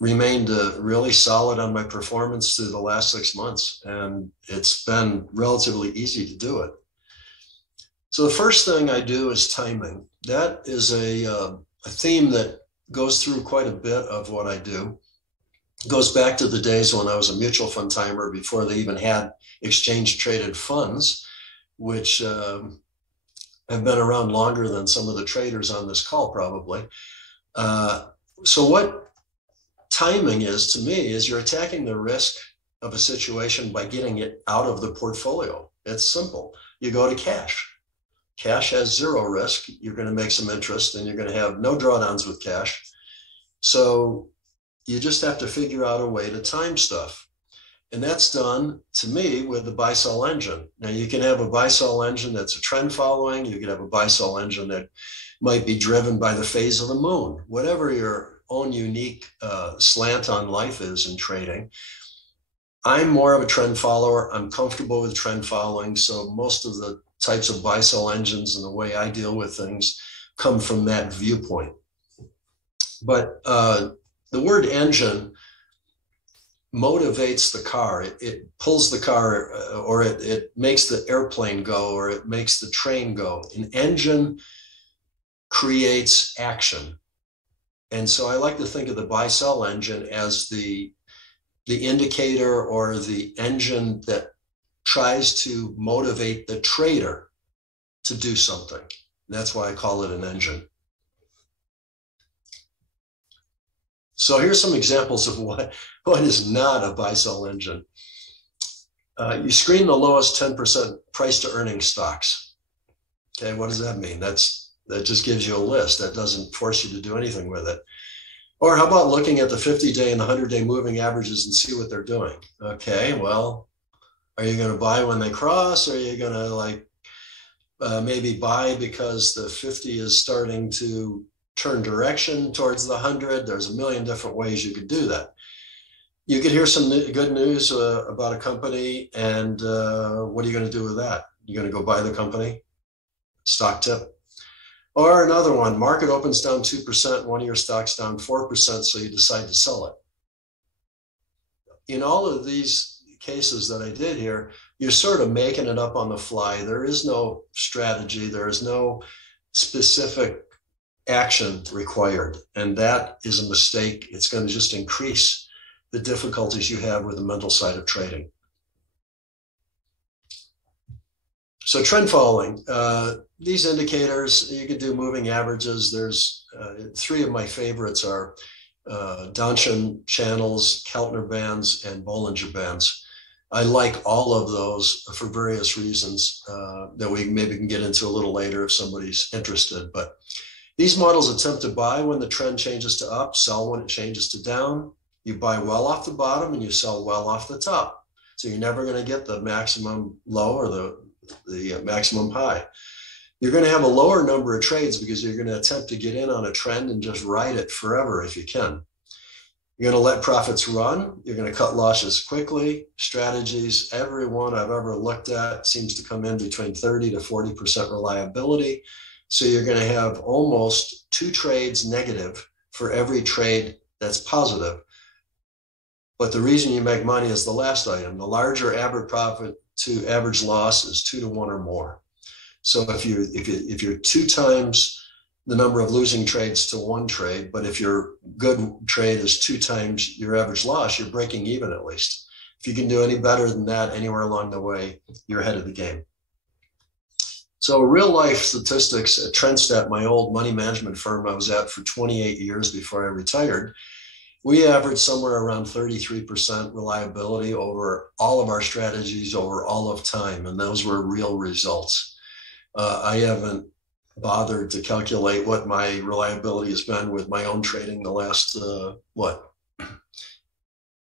remained really solid on my performance through the last 6 months, and it's been relatively easy to do it. So the first thing I do is timing. That is a theme that goes through quite a bit of what I do. It goes back to the days when I was a mutual fund timer before they even had exchange traded funds, which have been around longer than some of the traders on this call probably. So what timing is to me is you're attacking the risk of a situation by getting it out of the portfolio. It's simple. You go to cash. Cash has zero risk. You're going to make some interest and you're going to have no drawdowns with cash. So You just have to figure out a way to time stuff. And that's done, to me, with the buy-sell engine. Now, you can have a buy-sell engine that's a trend following. You can have a buy-sell engine that might be driven by the phase of the moon. Whatever your own unique slant on life is in trading. I'm more of a trend follower. I'm comfortable with trend following. So most of the types of buy-sell engines and the way I deal with things come from that viewpoint. But the word engine motivates the car. It pulls the car, or it makes the airplane go, or it makes the train go. An engine creates action. And so I like to think of the buy-sell engine as the indicator or the engine that tries to motivate the trader to do something. That's why I call it an engine. So here's some examples of what is not a buy-sell engine. You screen the lowest 10% price to earnings stocks. Okay, what does that mean? That just gives you a list. That doesn't force you to do anything with it. Or how about looking at the 50-day and the 100-day moving averages and see what they're doing? Okay, well, are you going to buy when they cross? Or are you going to maybe buy because the 50 is starting to turn direction towards the 100? There's a million different ways you could do that. You could hear some good news about a company, and what are you going to do with that? You're going to go buy the company? Stock tip. Or another one, market opens down 2%, one of your stocks down 4%, so you decide to sell it. In all of these cases that I did here, you're sort of making it up on the fly. There is no strategy. There is no specific action required. And that is a mistake. It's going to just increase the difficulties you have with the mental side of trading. So trend following, these indicators, you could do moving averages. There's three of my favorites are Donchian channels, Keltner bands, and Bollinger bands. I like all of those for various reasons that we maybe can get into a little later if somebody's interested. But these models attempt to buy when the trend changes to up, sell when it changes to down. You buy well off the bottom and you sell well off the top. So you're never going to get the maximum low or the maximum high. You're going to have a lower number of trades because you're going to attempt to get in on a trend and just ride it forever if you can. You're going to let profits run. You're going to cut losses quickly. Strategies, every one I've ever looked at seems to come in between 30 to 40% reliability. So you're going to have almost 2 trades negative for every trade that's positive. But the reason you make money is the last item. The larger average profit to average loss is 2 to 1 or more. So if you're 2 times the number of losing trades to 1 trade, but if your good trade is 2 times your average loss, you're breaking even at least. If you can do any better than that anywhere along the way, you're ahead of the game. So real life statistics at TrendStat, my old money management firm I was at for 28 years before I retired, we averaged somewhere around 33% reliability over all of our strategies over all of time. And those were real results. I haven't bothered to calculate what my reliability has been with my own trading the last,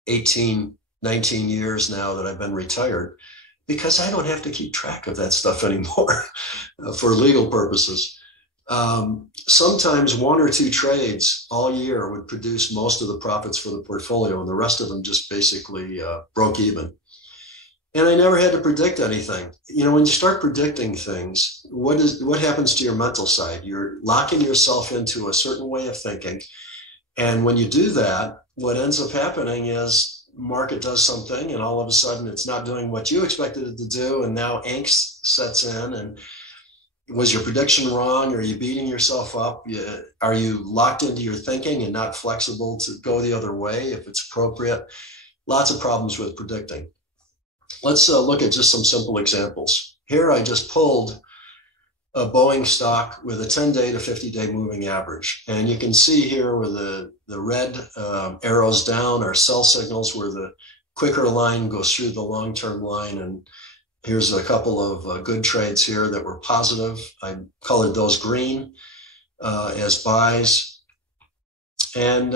18, 19 years now that I've been retired, because I don't have to keep track of that stuff anymore for legal purposes. Sometimes 1 or 2 trades all year would produce most of the profits for the portfolio, and the rest of them just basically broke even. And I never had to predict anything. You know, when you start predicting things, what happens to your mental side? You're locking yourself into a certain way of thinking. And when you do that, what ends up happening is market does something, and all of a sudden it's not doing what you expected it to do, and now angst sets in. And was your prediction wrong? Are you beating yourself up? Are you locked into your thinking and not flexible to go the other way if it's appropriate? Lots of problems with predicting. Let's look at just some simple examples. Here I just pulled a Boeing stock with a 10-day to 50-day moving average. And you can see here where the red arrows down are sell signals, where the quicker line goes through the long-term line. And here's a couple of good trades here that were positive. I colored those green as buys. And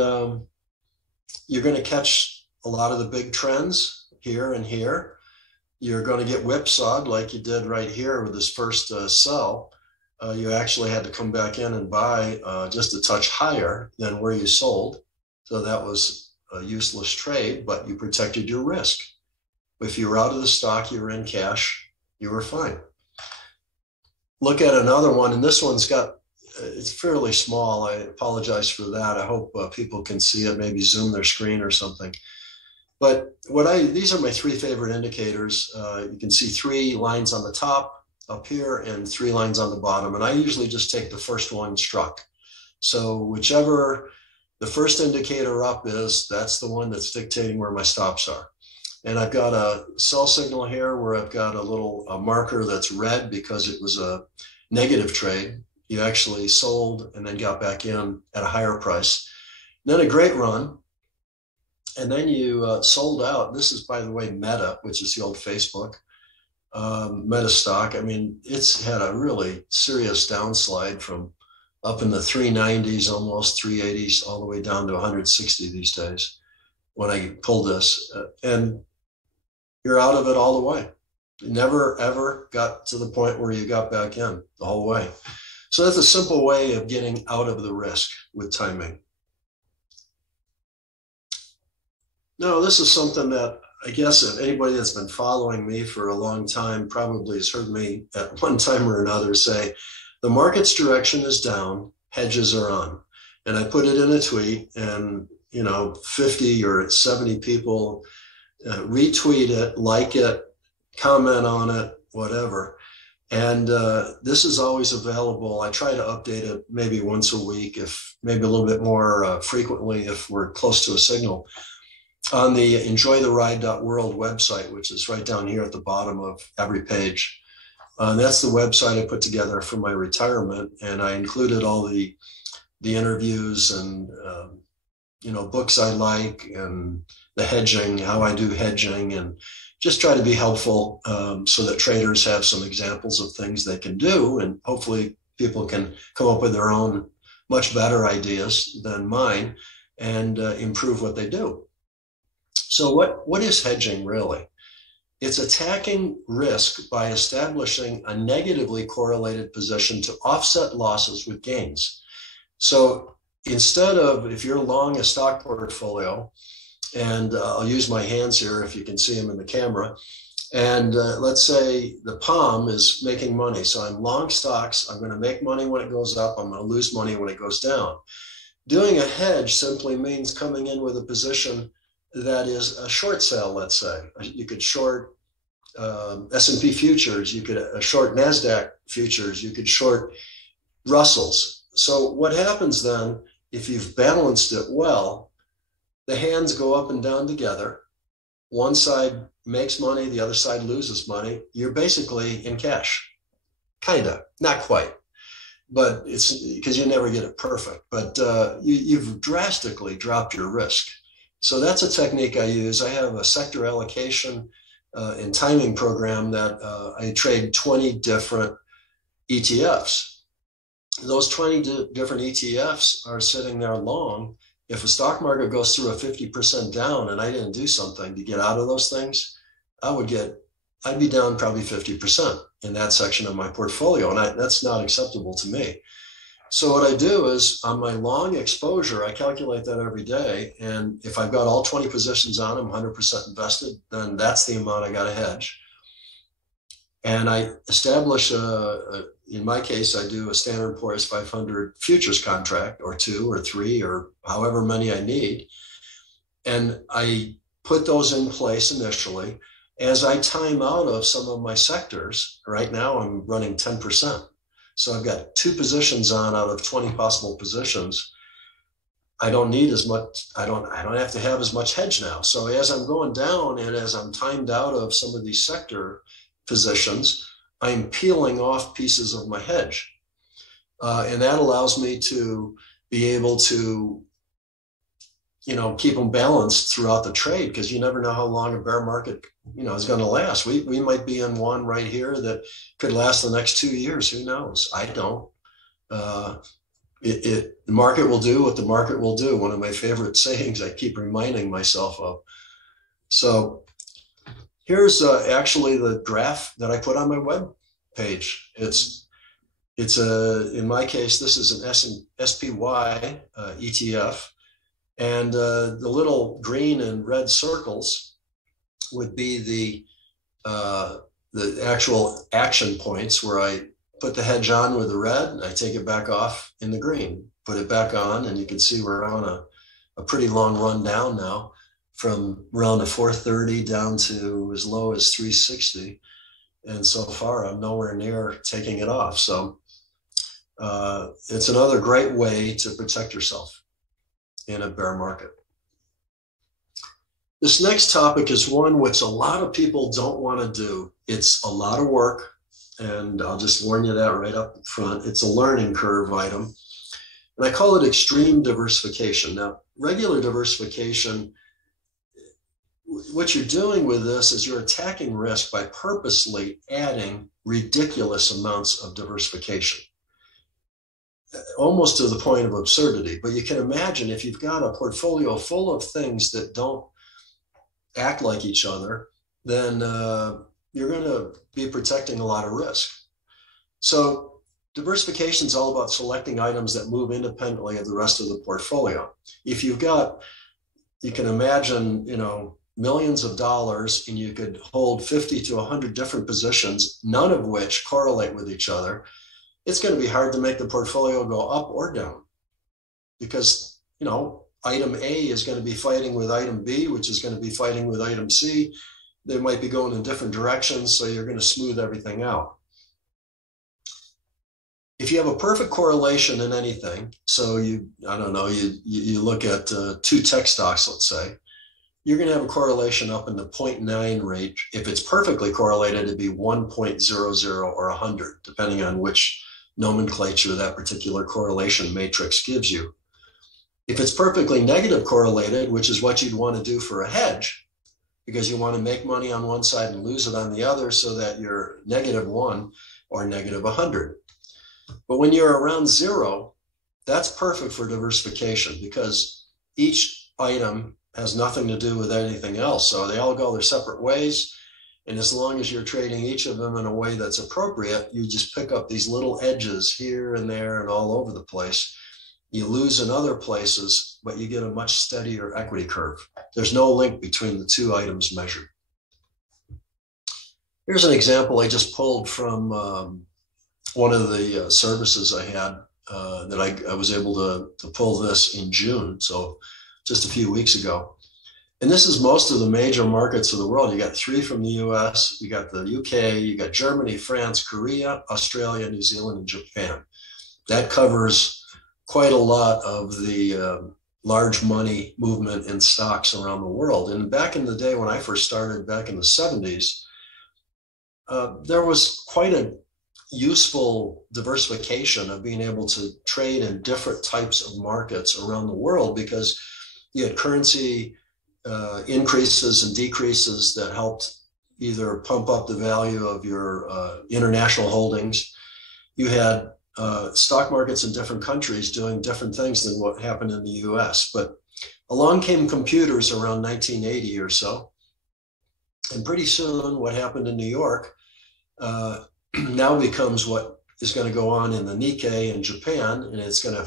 You're going to catch a lot of the big trends here and here. You're going to get whipsawed like you did right here with this first sell. You actually had to come back in and buy just a touch higher than where you sold. So that was a useless trade, but you protected your risk. If you were out of the stock, you were in cash, you were fine. Look at another one, and this one's got, it's fairly small. I apologize for that. I hope people can see it, maybe zoom their screen or something. But these are my three favorite indicators. You can see 3 lines on the top up here and 3 lines on the bottom. And I usually just take the first one struck. So whichever the first indicator up is, that's the one that's dictating where my stops are. And I've got a sell signal here where I've got a little marker that's red because it was a negative trade. You actually sold and then got back in at a higher price. Then a great run. And then you sold out. This is, by the way, Meta, which is the old Facebook. Meta stock. I mean, it's had a really serious downslide from up in the 390s, almost 380s, all the way down to 160 these days when I pulled this. And you're out of it all the way. You never, ever got to the point where you got back in the whole way. So that's a simple way of getting out of the risk with timing. No, this is something that I guess if anybody that's been following me for a long time probably has heard me at one time or another say, the market's direction is down, hedges are on. And I put it in a tweet and, 50 or 70 people retweet it, like it, comment on it, whatever. And this is always available. I try to update it maybe once a week, if maybe a little bit more frequently if we're close to a signal, on the enjoytheride.world website, which is right down here at the bottom of every page. That's the website I put together for my retirement. And I included all the interviews and, books I like and the hedging, how I do hedging, and just try to be helpful so that traders have some examples of things they can do. And hopefully people can come up with their own much better ideas than mine and improve what they do. So what is hedging really? It's attacking risk by establishing a negatively correlated position to offset losses with gains. So instead of, if you're long a stock portfolio, and I'll use my hands here if you can see them in the camera, and let's say the palm is making money. So I'm long stocks, I'm going to make money when it goes up, I'm going to lose money when it goes down. Doing a hedge simply means coming in with a position that is a short sale, let's say. You could short S&P futures, you could short NASDAQ futures, you could short Russells. So what happens then, if you've balanced it well, the hands go up and down together. One side makes money, the other side loses money. You're basically in cash. Kinda, not quite. But it's because you never get it perfect. But you've drastically dropped your risk. So that's a technique I use. I have a sector allocation and timing program that I trade 20 different ETFs. Those 20 different ETFs are sitting there long. If a stock market goes through a 50% down and I didn't do something to get out of those things, I'd be down probably 50% in that section of my portfolio. And that's not acceptable to me. So what I do is on my long exposure, I calculate that every day. And if I've got all 20 positions on them, 100% invested, then that's the amount I got to hedge. And I establish, in my case, I do a Standard & Poor's 500 futures contract or 2 or 3 or however many I need. And I put those in place initially. As I time out of some of my sectors, right now I'm running 10%. So I've got 2 positions on out of 20 possible positions. I don't need as much, I don't have to have as much hedge now. So as I'm going down and as I'm timed out of some of these sector positions, I'm peeling off pieces of my hedge. And that allows me to be able to, keep them balanced throughout the trade, because you never know how long a bear market, is going to last. We might be in one right here that could last the next 2 years. Who knows? I don't. the market will do what the market will do. One of my favorite sayings I keep reminding myself of. So here's actually the graph that I put on my web page. It's in my case, this is an SPY ETF, and the little green and red circles would be the actual action points where I put the hedge on with the red and I take it back off in the green, put it back on, and you can see we're on a pretty long run down now, from around the 430 down to as low as 360. And so far, I'm nowhere near taking it off. So it's another great way to protect yourself in a bear market. This next topic is one which a lot of people don't want to do. It's a lot of work, and I'll just warn you that right up front. It's a learning curve item, and I call it extreme diversification. Now, regular diversification, what you're doing with this is you're attacking risk by purposely adding ridiculous amounts of diversification, almost to the point of absurdity. But you can imagine if you've got a portfolio full of things that don't act like each other, then you're going to be protecting a lot of risk. So diversification is all about selecting items that move independently of the rest of the portfolio. If you've got, you can imagine, millions of dollars, and you could hold 50 to 100 different positions, none of which correlate with each other, it's going to be hard to make the portfolio go up or down, because, item A is going to be fighting with item B, which is going to be fighting with item C. They might be going in different directions, so you're going to smooth everything out. If you have a perfect correlation in anything, so you look at two tech stocks, let's say, you're going to have a correlation up in the 0.9 range. If it's perfectly correlated, it'd be 1.00 or 100, depending on which nomenclature that particular correlation matrix gives you. If it's perfectly negative correlated, which is what you'd want to do for a hedge, because you want to make money on one side and lose it on the other, so that you're -1 or -100. But when you're around 0, that's perfect for diversification, because each item has nothing to do with anything else. So they all go their separate ways. And as long as you're trading each of them in a way that's appropriate, you just pick up these little edges here and there and all over the place. You lose in other places, but you get a much steadier equity curve. There's no link between the two items measured. Here's an example I just pulled from one of the services I had that I was able to pull this in June, so just a few weeks ago. And this is most of the major markets of the world. You got 3 from the US, you got the UK, you got Germany, France, Korea, Australia, New Zealand, and Japan. That covers quite a lot of the large money movement in stocks around the world. And back in the day when I first started, back in the 70s, there was quite a useful diversification of being able to trade in different types of markets around the world, because you had currency increases and decreases that helped either pump up the value of your international holdings. You had stock markets in different countries doing different things than what happened in the US. But along came computers around 1980 or so. And pretty soon what happened in New York now becomes what is going to go on in the Nikkei in Japan, and it's going to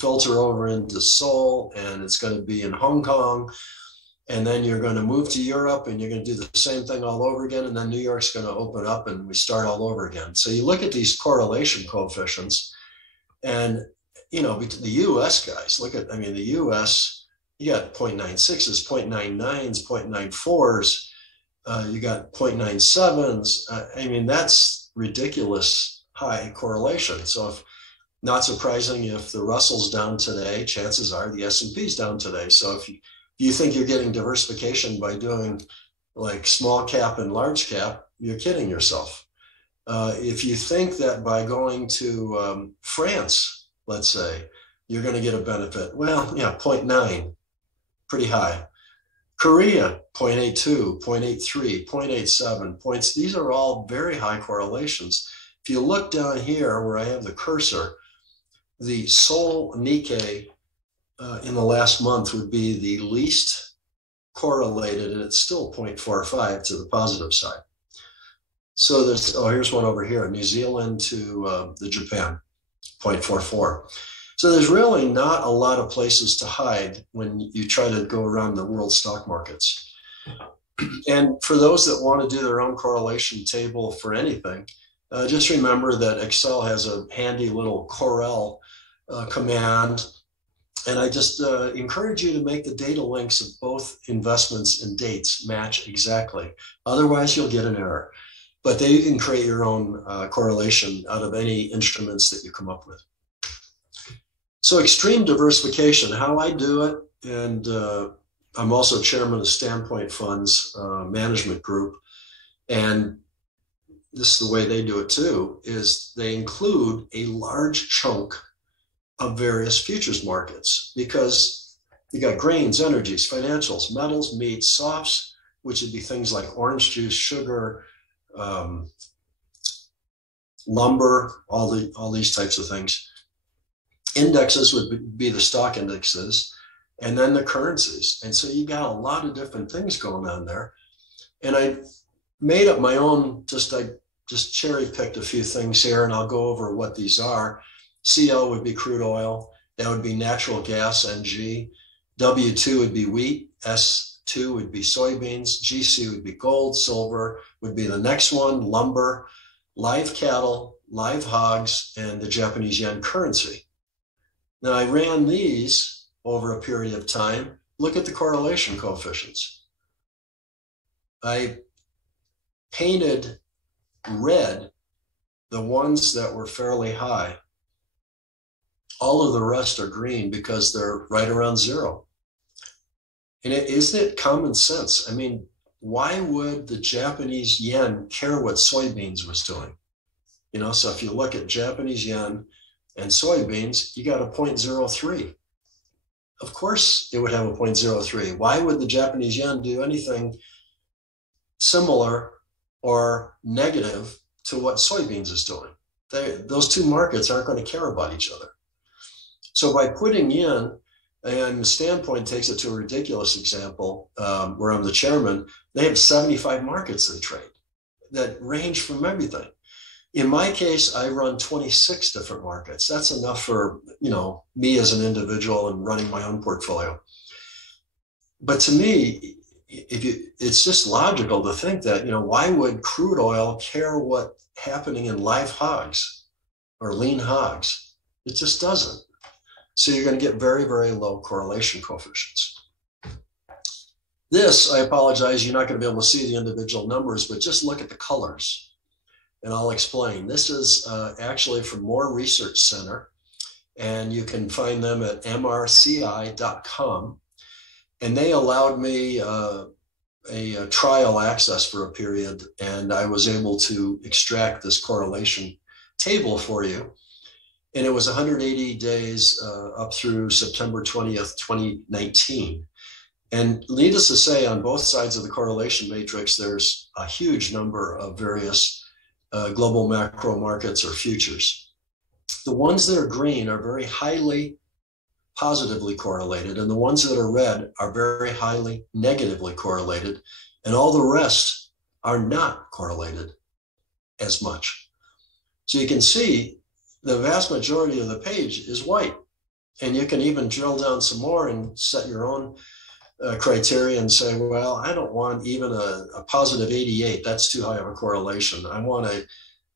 filter over into Seoul, and it's going to be in Hong Kong, and then you're going to move to Europe, and you're going to do the same thing all over again, and then New York's going to open up, and we start all over again. So you look at these correlation coefficients, and the U.S. guys, the U.S., you got 0.96s, 0.99s, 0.94s, you got 0.97s. That's ridiculous high correlation. So not surprising if the Russell's down today, chances are the S&P's down today. So if you think you're getting diversification by doing like small cap and large cap, you're kidding yourself. If you think that by going to France, let's say, you're going to get a benefit, well, yeah, 0.9, pretty high. Korea, 0.82, 0.83, 0.87 points. These are all very high correlations. If you look down here where I have the cursor, the Seoul Nikkei in the last month would be the least correlated, and it's still 0.45 to the positive side. So there's, here's one over here, New Zealand to the Japan, 0.44. So there's really not a lot of places to hide when you try to go around the world stock markets. And for those that want to do their own correlation table for anything, just remember that Excel has a handy little Corel command. And I just encourage you to make the data links of both investments and dates match exactly. Otherwise, you'll get an error. But then you can create your own correlation out of any instruments that you come up with. So extreme diversification, how I do it, and I'm also chairman of Standpoint Funds management group. And this is the way they do it too, is they include a large chunk of various futures markets, because you got grains, energies, financials, metals, meats, softs, which would be things like orange juice, sugar, lumber, all these types of things. Indexes would be the stock indexes, and then the currencies. And so you got a lot of different things going on there. And I made up my own, I just cherry picked a few things here, and I'll go over what these are. CL would be crude oil. That would be natural gas, NG. W2 would be wheat. S2 would be soybeans. GC would be gold. Silver would be the next one. Lumber, live cattle, live hogs, and the Japanese yen currency. Now, I ran these over a period of time. Look at the correlation coefficients. I painted red the ones that were fairly high. All of the rest are green because they're right around zero. And isn't it common sense? I mean, why would the Japanese yen care what soybeans was doing? You know, so if you look at Japanese yen and soybeans, you got a 0.03. Of course it would have a 0.03. Why would the Japanese yen do anything similar or negative to what soybeans is doing? Those two markets aren't going to care about each other. So by putting in, and Standpoint takes it to a ridiculous example, where I'm the chairman, they have 75 markets they trade that range from everything. In my case, I run 26 different markets. That's enough for, you know, me as an individual and running my own portfolio. But to me, it's just logical to think that, you know, why would crude oil care what's happening in live hogs or lean hogs? It just doesn't. So you're going to get very, very low correlation coefficients. This, I apologize, you're not going to be able to see the individual numbers, but just look at the colors. And I'll explain. This is actually from Moore Research Center, and you can find them at mrci.com. And they allowed me a trial access for a period, and I was able to extract this correlation table for you. And it was 180 days up through September 20th, 2019. And needless to say, on both sides of the correlation matrix, there's a huge number of various global macro markets or futures. The ones that are green are very highly positively correlated, and the ones that are red are very highly negatively correlated, and all the rest are not correlated as much. So you can see the vast majority of the page is white, and you can even drill down some more and set your own criteria and say, well, I don't want even a positive 88. That's too high of a correlation. I want to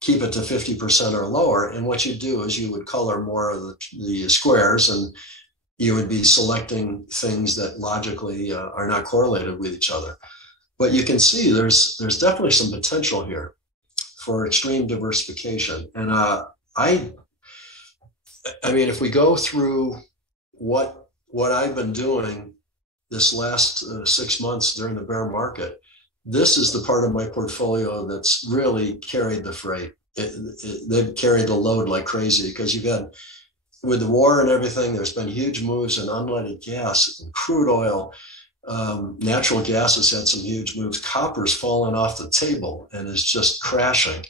keep it to 50% or lower. And what you do is you would color more of the squares, and you would be selecting things that logically are not correlated with each other. But you can see there's definitely some potential here for extreme diversification. And I mean, if we go through what I've been doing this last 6 months during the bear market, this is the part of my portfolio that's really carried the freight. They've carried the load like crazy, because you've had, with the war and everything, there's been huge moves in unleaded gas and crude oil. Natural gas has had some huge moves. Copper's fallen off the table and is just crashing.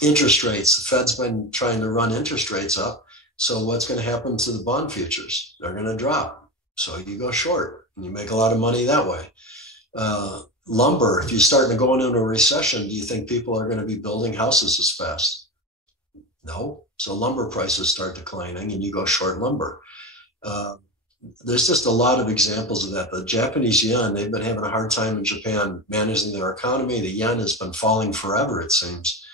interest rates. The Fed's been trying to run interest rates up. So what's going to happen to the bond futures? They're going to drop. So you go short and you make a lot of money that way. Lumber, if you're starting to go into a recession, do you think people are going to be building houses as fast? No. So lumber prices start declining and you go short lumber. There's just a lot of examples of that. The Japanese yen, they've been having a hard time in Japan managing their economy. The yen has been falling forever, it seems.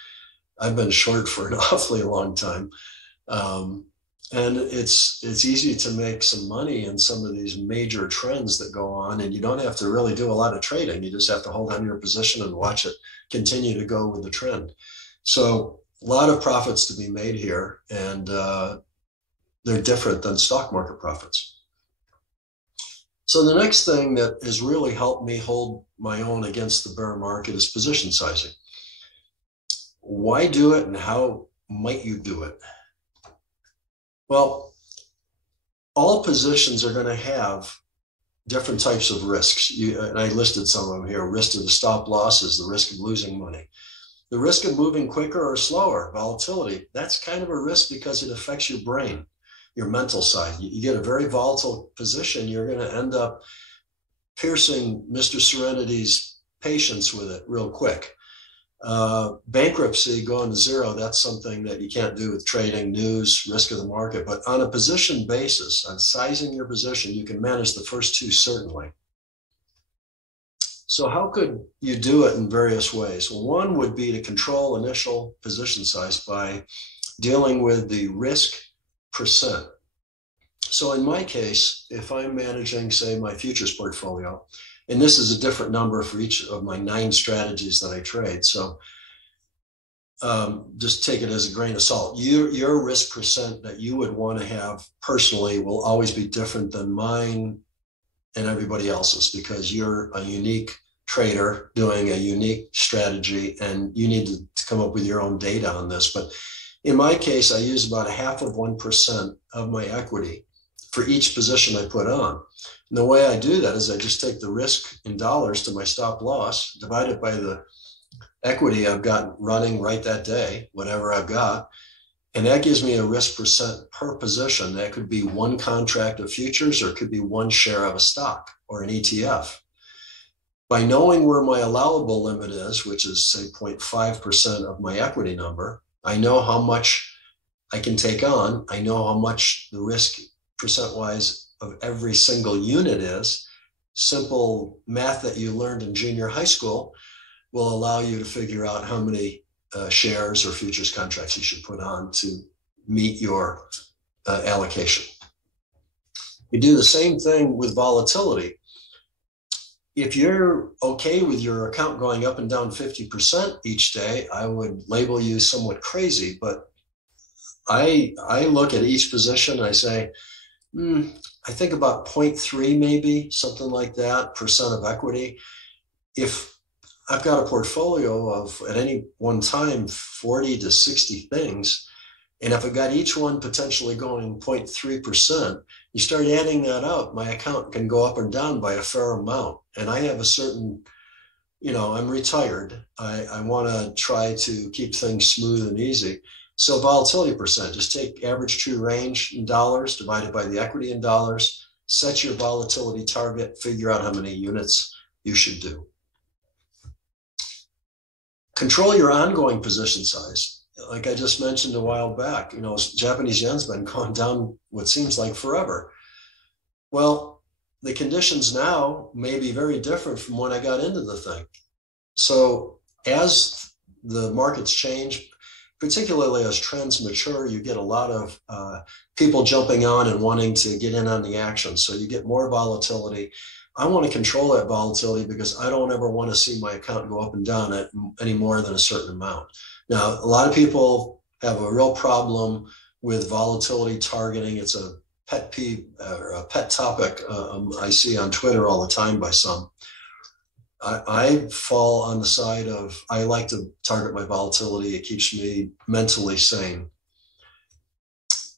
I've been short for an awfully long time. And it's easy to make some money in some of these major trends that go on, and you don't have to really do a lot of trading. You just have to hold on your position and watch it continue to go with the trend. So a lot of profits to be made here, and they're different than stock market profits. So the next thing that has really helped me hold my own against the bear market is position sizing. Why do it and how might you do it? Well, all positions are going to have different types of risks. And I listed some of them here. Risk to the stop losses, the risk of losing money. The risk of moving quicker or slower, volatility, that's kind of a risk because it affects your brain, your mental side. You get a very volatile position, you're going to end up piercing Mr. Serenity's patience with it real quick. Bankruptcy going to zero, that's something that you can't do with trading, news, risk of the market. But on a position basis, on sizing your position, you can manage the first two certainly. So how could you do it in various ways? Well, one would be to control initial position size by dealing with the risk percent. So in my case, if I'm managing, say, my futures portfolio, and this is a different number for each of my 9 strategies that I trade. So just take it as a grain of salt. Your risk percent that you would want to have personally will always be different than mine and everybody else's, because you're a unique trader doing a unique strategy and you need to come up with your own data on this. But in my case, I use about 0.5% of my equity for each position I put on. And the way I do that is I just take the risk in dollars to my stop loss, divide it by the equity I've got running right that day, whatever I've got. And that gives me a risk percent per position. That could be one contract of futures, or it could be one share of a stock or an ETF. By knowing where my allowable limit is, which is say 0.5% of my equity number, I know how much I can take on. I know how much the risk percent-wise of every single unit is. Simple math that you learned in junior high school will allow you to figure out how many shares or futures contracts you should put on to meet your allocation. You do the same thing with volatility. If you're okay with your account going up and down 50% each day, I would label you somewhat crazy, but I look at each position, I say, I think about 0.3, maybe something like that, percent of equity. If I've got a portfolio of, at any one time, 40 to 60 things, and if I got each one potentially going 0.3%, you start adding that up, my account can go up and down by a fair amount. And I have a certain, I'm retired. I want to try to keep things smooth and easy. So volatility percent, just take average true range in dollars divided by the equity in dollars, set your volatility target, figure out how many units you should do. Control your ongoing position size. Like I just mentioned a while back, Japanese yen's been going down what seems like forever. Well, the conditions now may be very different from when I got into the thing. So as the markets change, particularly as trends mature, you get a lot of people jumping on and wanting to get in on the action. So you get more volatility. I want to control that volatility because I don't ever want to see my account go up and down at any more than a certain amount. Now, a lot of people have a real problem with volatility targeting. It's a pet peeve or a pet topic I see on Twitter all the time by some. I fall on the side of, I like to target my volatility. It keeps me mentally sane.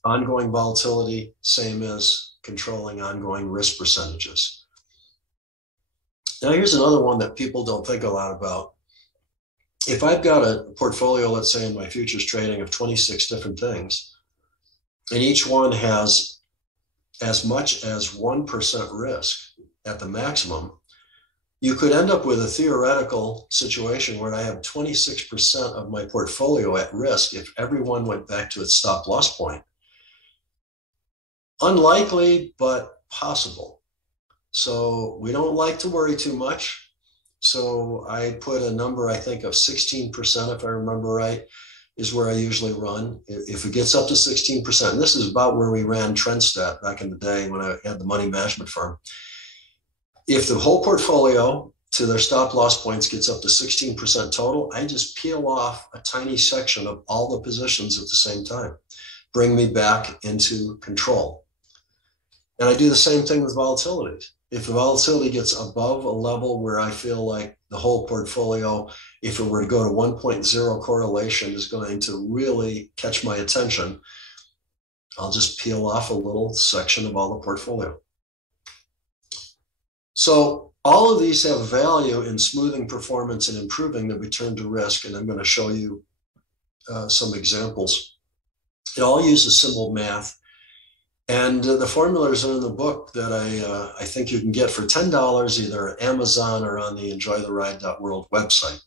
Ongoing volatility, same as controlling ongoing risk percentages. Now, here's another one that people don't think a lot about. if I've got a portfolio, let's say in my futures trading of 26 different things, and each one has as much as 1% risk at the maximum, you could end up with a theoretical situation where I have 26% of my portfolio at risk if everyone went back to its stop loss point. Unlikely, but possible. So we don't like to worry too much. So I put a number, I think, of 16%, if I remember right, is where I usually run. If it gets up to 16%, and this is about where we ran TrendStat back in the day when I had the money management firm. If the whole portfolio to their stop loss points gets up to 16% total, I just peel off a tiny section of all the positions at the same time, bring me back into control. And I do the same thing with volatility. If the volatility gets above a level where I feel like the whole portfolio, if it were to go to 1.0 correlation, is going to really catch my attention, I'll just peel off a little section of all the portfolio. So all of these have value in smoothing performance and improving the return to risk. And I'm going to show you some examples. It all uses simple math. And the formulas are in the book that I think you can get for $10 either at Amazon or on the enjoytheride.world website.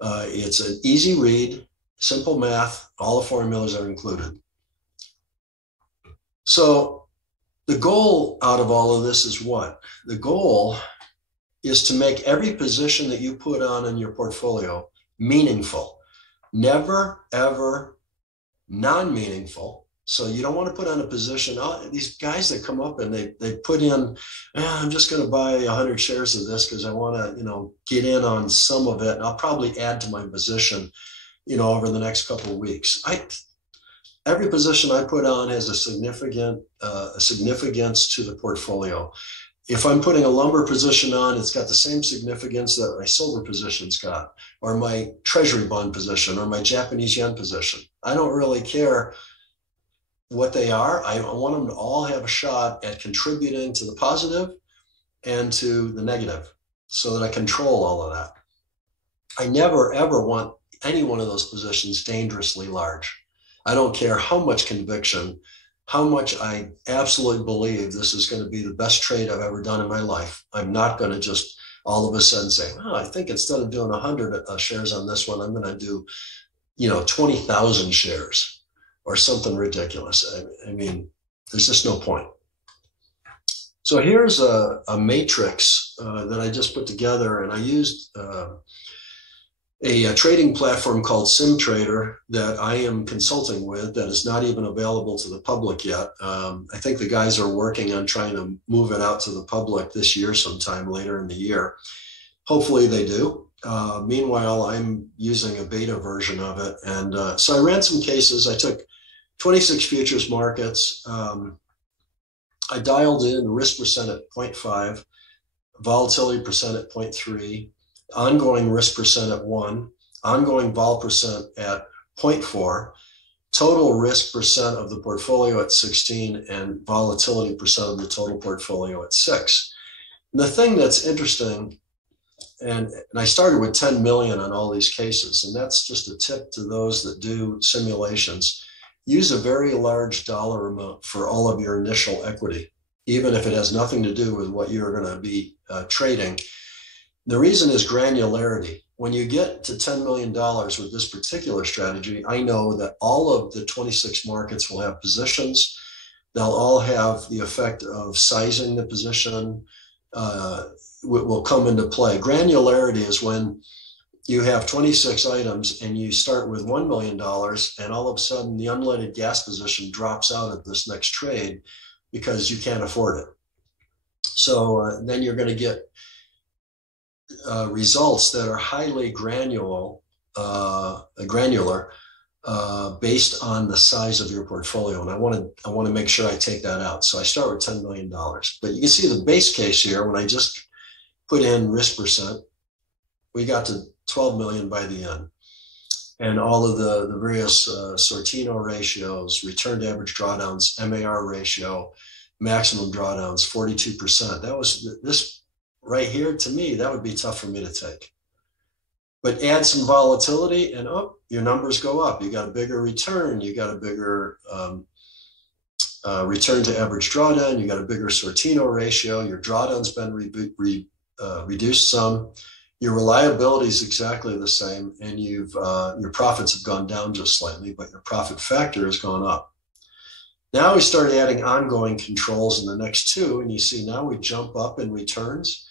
It's an easy read, simple math. All the formulas are included. So the goal out of all of this is what? The goal is to make every position that you put on in your portfolio meaningful. Never, ever non-meaningful. So you don't want to put on a position, these guys that come up and they put in, I'm just going to buy 100 shares of this because I want to, get in on some of it. And I'll probably add to my position, over the next couple of weeks. Every position I put on has a significance to the portfolio. If I'm putting a lumber position on, it's got the same significance that my silver position's got, or my treasury bond position, or my Japanese yen position. I don't really care what they are. I want them to all have a shot at contributing to the positive and to the negative so that I control all of that. I never, ever want any one of those positions dangerously large. I don't care how much conviction, how much I absolutely believe this is going to be the best trade I've ever done in my life. I'm not going to just all of a sudden say, I think instead of doing 100 shares on this one, I'm going to do, 20,000 shares or something ridiculous. I mean, there's just no point. So here's a matrix that I just put together, and I used a trading platform called SimTrader that I am consulting with that is not even available to the public yet. I think the guys are working on trying to move it out to the public this year sometime later in the year. Hopefully they do. Meanwhile, I'm using a beta version of it. And so I ran some cases. I took 26 futures markets. I dialed in risk percent at 0.5, volatility percent at 0.3, ongoing risk percent at 1, ongoing vol percent at 0.4, total risk percent of the portfolio at 16, and volatility percent of the total portfolio at 6. And the thing that's interesting, and I started with 10 million on all these cases, and that's just a tip to those that do simulations. Use a very large dollar amount for all of your initial equity, even if it has nothing to do with what you're going to be trading. The reason is granularity. When you get to $10 million with this particular strategy, I know that all of the 26 markets will have positions. They'll all have the effect of sizing the position will come into play. Granularity is when you have 26 items and you start with $1 million and all of a sudden the unleaded gas position drops out of this next trade because you can't afford it. So then you're going to get results that are highly granular based on the size of your portfolio. And I want to make sure I take that out. So I start with $10 million. But you can see the base case here, when I just put in risk percent, we got to 12 million by the end. And all of the various Sortino ratios, return to average drawdowns, MAR ratio, maximum drawdowns, 42%. That was this right here. To me, that would be tough for me to take. But add some volatility and your numbers go up. You got a bigger return. You got a bigger return to average drawdown. You got a bigger Sortino ratio. Your drawdown's been reduced some. Your reliability is exactly the same, and your profits have gone down just slightly, but your profit factor has gone up. Now we start adding ongoing controls in the next two, and you see now we jump up in returns.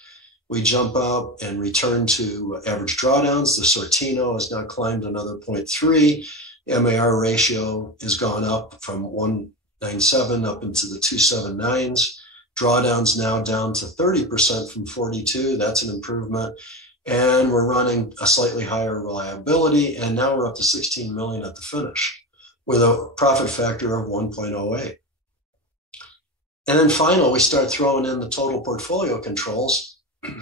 We jump up and return to average drawdowns. The Sortino has now climbed another 0.3. MAR ratio has gone up from 197 up into the 279s. Drawdowns now down to 30% from 42. That's an improvement. And we're running a slightly higher reliability. And now we're up to 16 million at the finish with a profit factor of 1.08. And then finally, we start throwing in the total portfolio controls.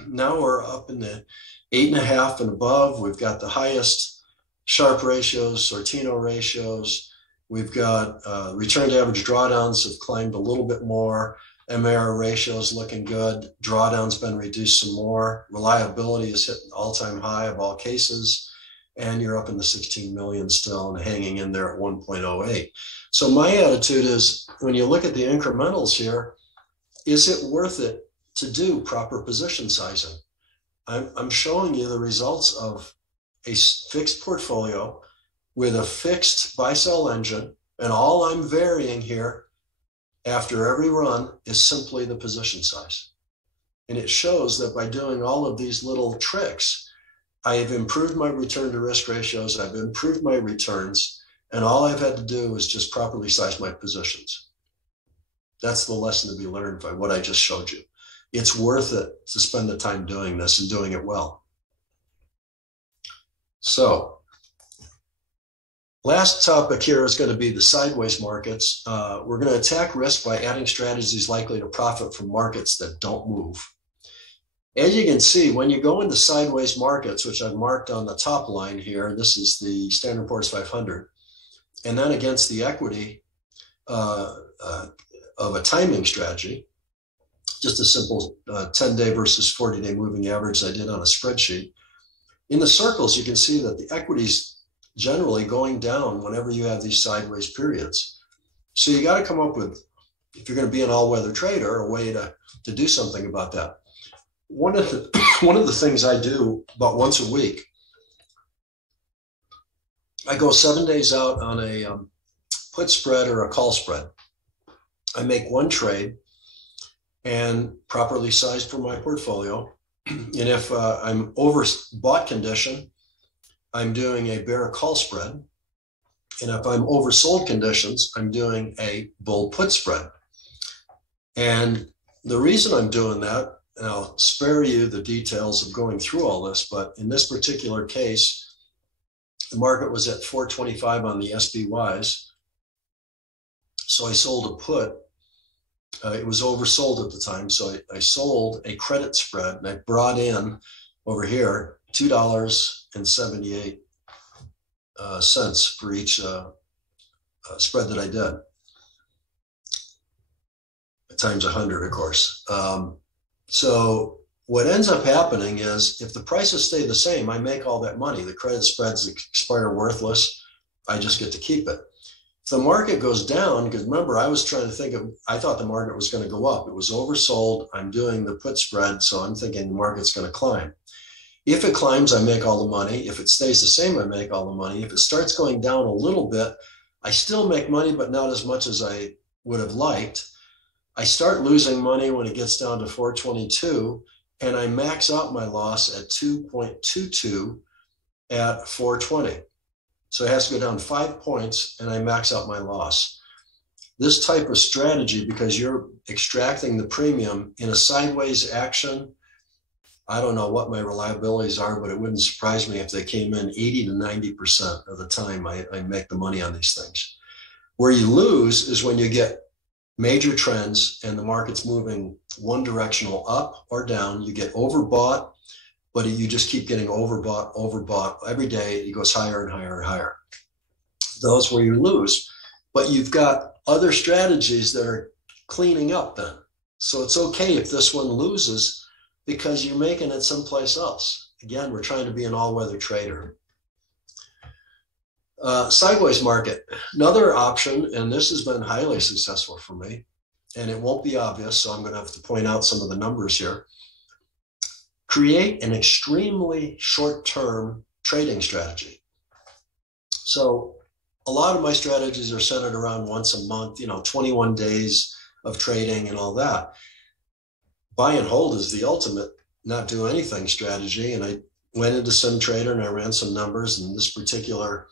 Now we're up in the 8.5 and above. We've got the highest Sharpe ratios, Sortino ratios. We've got return to average drawdowns have climbed a little bit more. MAR ratio is looking good. Drawdown's been reduced some more. Reliability is hitting all-time high of all cases. And you're up in the 16 million still and hanging in there at 1.08. So my attitude is, when you look at the incrementals here, is it worth it to do proper position sizing? I'm showing you the results of a fixed portfolio with a fixed buy-sell engine, and all I'm varying here after every run is simply the position size. And it shows that by doing all of these little tricks, I have improved my return to risk ratios, I've improved my returns, and all I've had to do is just properly size my positions. That's the lesson to be learned by what I just showed you. It's worth it to spend the time doing this and doing it well. So, last topic here is going to be the sideways markets. We're going to attack risk by adding strategies likely to profit from markets that don't move. As you can see, when you go into sideways markets, which I've marked on the top line here, this is the Standard & Poor's 500, and then against the equity of a timing strategy, just a simple 10-day versus 40-day moving average I did on a spreadsheet. In the circles, you can see that the equity's generally going down whenever you have these sideways periods. So you got to come up with, if you're going to be an all-weather trader, a way to do something about that. One of the things I do about once a week, I go 7 days out on a put spread or a call spread. I make one trade and properly sized for my portfolio. And if I'm overbought condition, I'm doing a bear call spread. And if I'm oversold conditions, I'm doing a bull put spread. And the reason I'm doing that, and I'll spare you the details of going through all this, but in this particular case, the market was at 425 on the SPYs. So I sold a put. It was oversold at the time, so I sold a credit spread, and I brought in over here $2.78 for each spread that I did, times 100, of course. So what ends up happening is, if the prices stay the same, I make all that money. The credit spreads expire worthless. I just get to keep it. If the market goes down, because remember, I was trying to think of, I thought the market was going to go up. It was oversold. I'm doing the put spread, so I'm thinking the market's going to climb. If it climbs, I make all the money. If it stays the same, I make all the money. If it starts going down a little bit, I still make money, but not as much as I would have liked. I start losing money when it gets down to 422, and I max out my loss at 2.22 at 420. So it has to go down 5 points, and I max out my loss. This type of strategy, because you're extracting the premium in a sideways action, I don't know what my reliabilities are, but it wouldn't surprise me if they came in 80 to 90% of the time I make the money on these things. Where you lose is when you get major trends and the market's moving one directional up or down. You get overbought, but you just keep getting overbought. Every day it goes higher and higher and higher. Those where you lose, but you've got other strategies that are cleaning up then. So it's okay if this one loses, because you're making it someplace else. Again, we're trying to be an all-weather trader. Sideways market, another option, and this has been highly successful for me, and it won't be obvious, so I'm going to have to point out some of the numbers here. Create an extremely short-term trading strategy. So a lot of my strategies are centered around once a month, 21 days of trading and all that. Buy and hold is the ultimate not do anything strategy. And I went into SimTrader and I ran some numbers, and this particular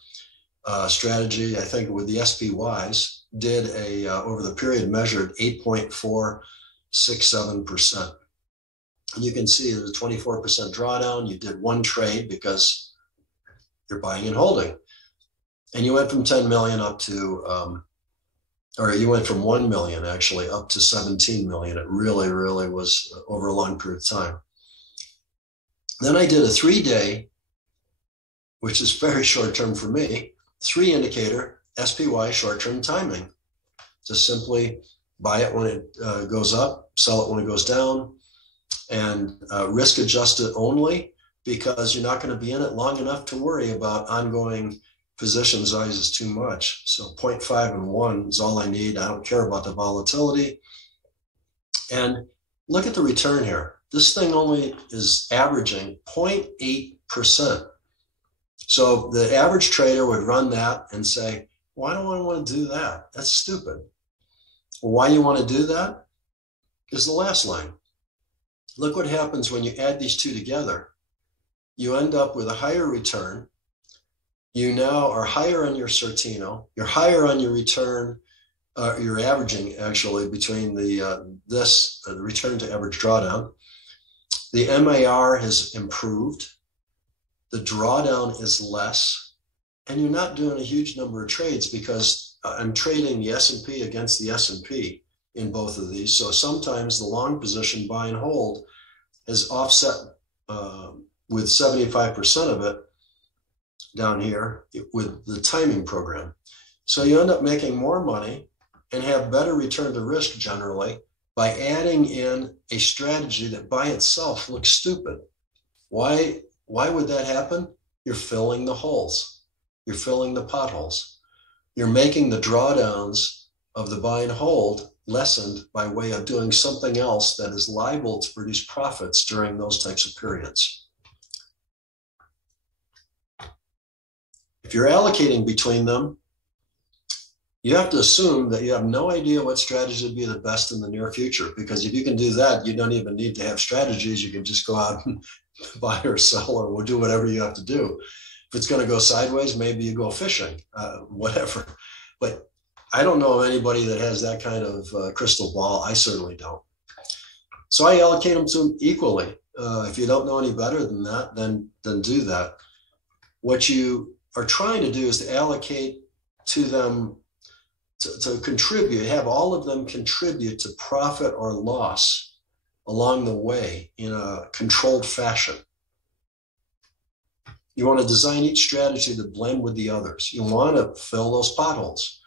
strategy, I think with the SPYs, did over the period measured 8.467%. And you can see there's a 24% drawdown. You did one trade because you're buying and holding. And you went from 10 million up to, or you went from 1 million actually up to 17 million. It really, really was over a long period of time. Then I did a 3-day, which is very short term for me, 3 indicator SPY short-term timing. Just simply buy it when it goes up, sell it when it goes down, and risk adjust it only, because you're not going to be in it long enough to worry about ongoing position sizes too much. So 0.5 and 1 is all I need. I don't care about the volatility. And look at the return here. This thing only is averaging 0.8%. So the average trader would run that and say, why do I want to do that? That's stupid. Well, why you want to do that is the last line. Look what happens when you add these two together. You end up with a higher return. You now are higher on your Sortino. You're higher on your return. You're averaging actually between the return to average drawdown. The MAR has improved. The drawdown is less, and you're not doing a huge number of trades because I'm trading the S&P against the S&P in both of these. So sometimes the long position buy and hold is offset with 75% of it down here with the timing program. So you end up making more money and have better return to risk generally by adding in a strategy that by itself looks stupid. Why would that happen? You're filling the holes. You're filling the potholes. You're making the drawdowns of the buy and hold lessened by way of doing something else that is liable to produce profits during those types of periods. If you're allocating between them, you have to assume that you have no idea what strategy would be the best in the near future, because if you can do that, you don't even need to have strategies. You can just go out and buy or sell or do whatever you have to do. If it's going to go sideways, maybe you go fishing, whatever. But I don't know of anybody that has that kind of crystal ball. I certainly don't. So I allocate them to them equally. If you don't know any better than that, then do that. What you are trying to do is to allocate to them to contribute, have all of them contribute to profit or loss along the way in a controlled fashion. You want to design each strategy to blend with the others. You want to fill those potholes.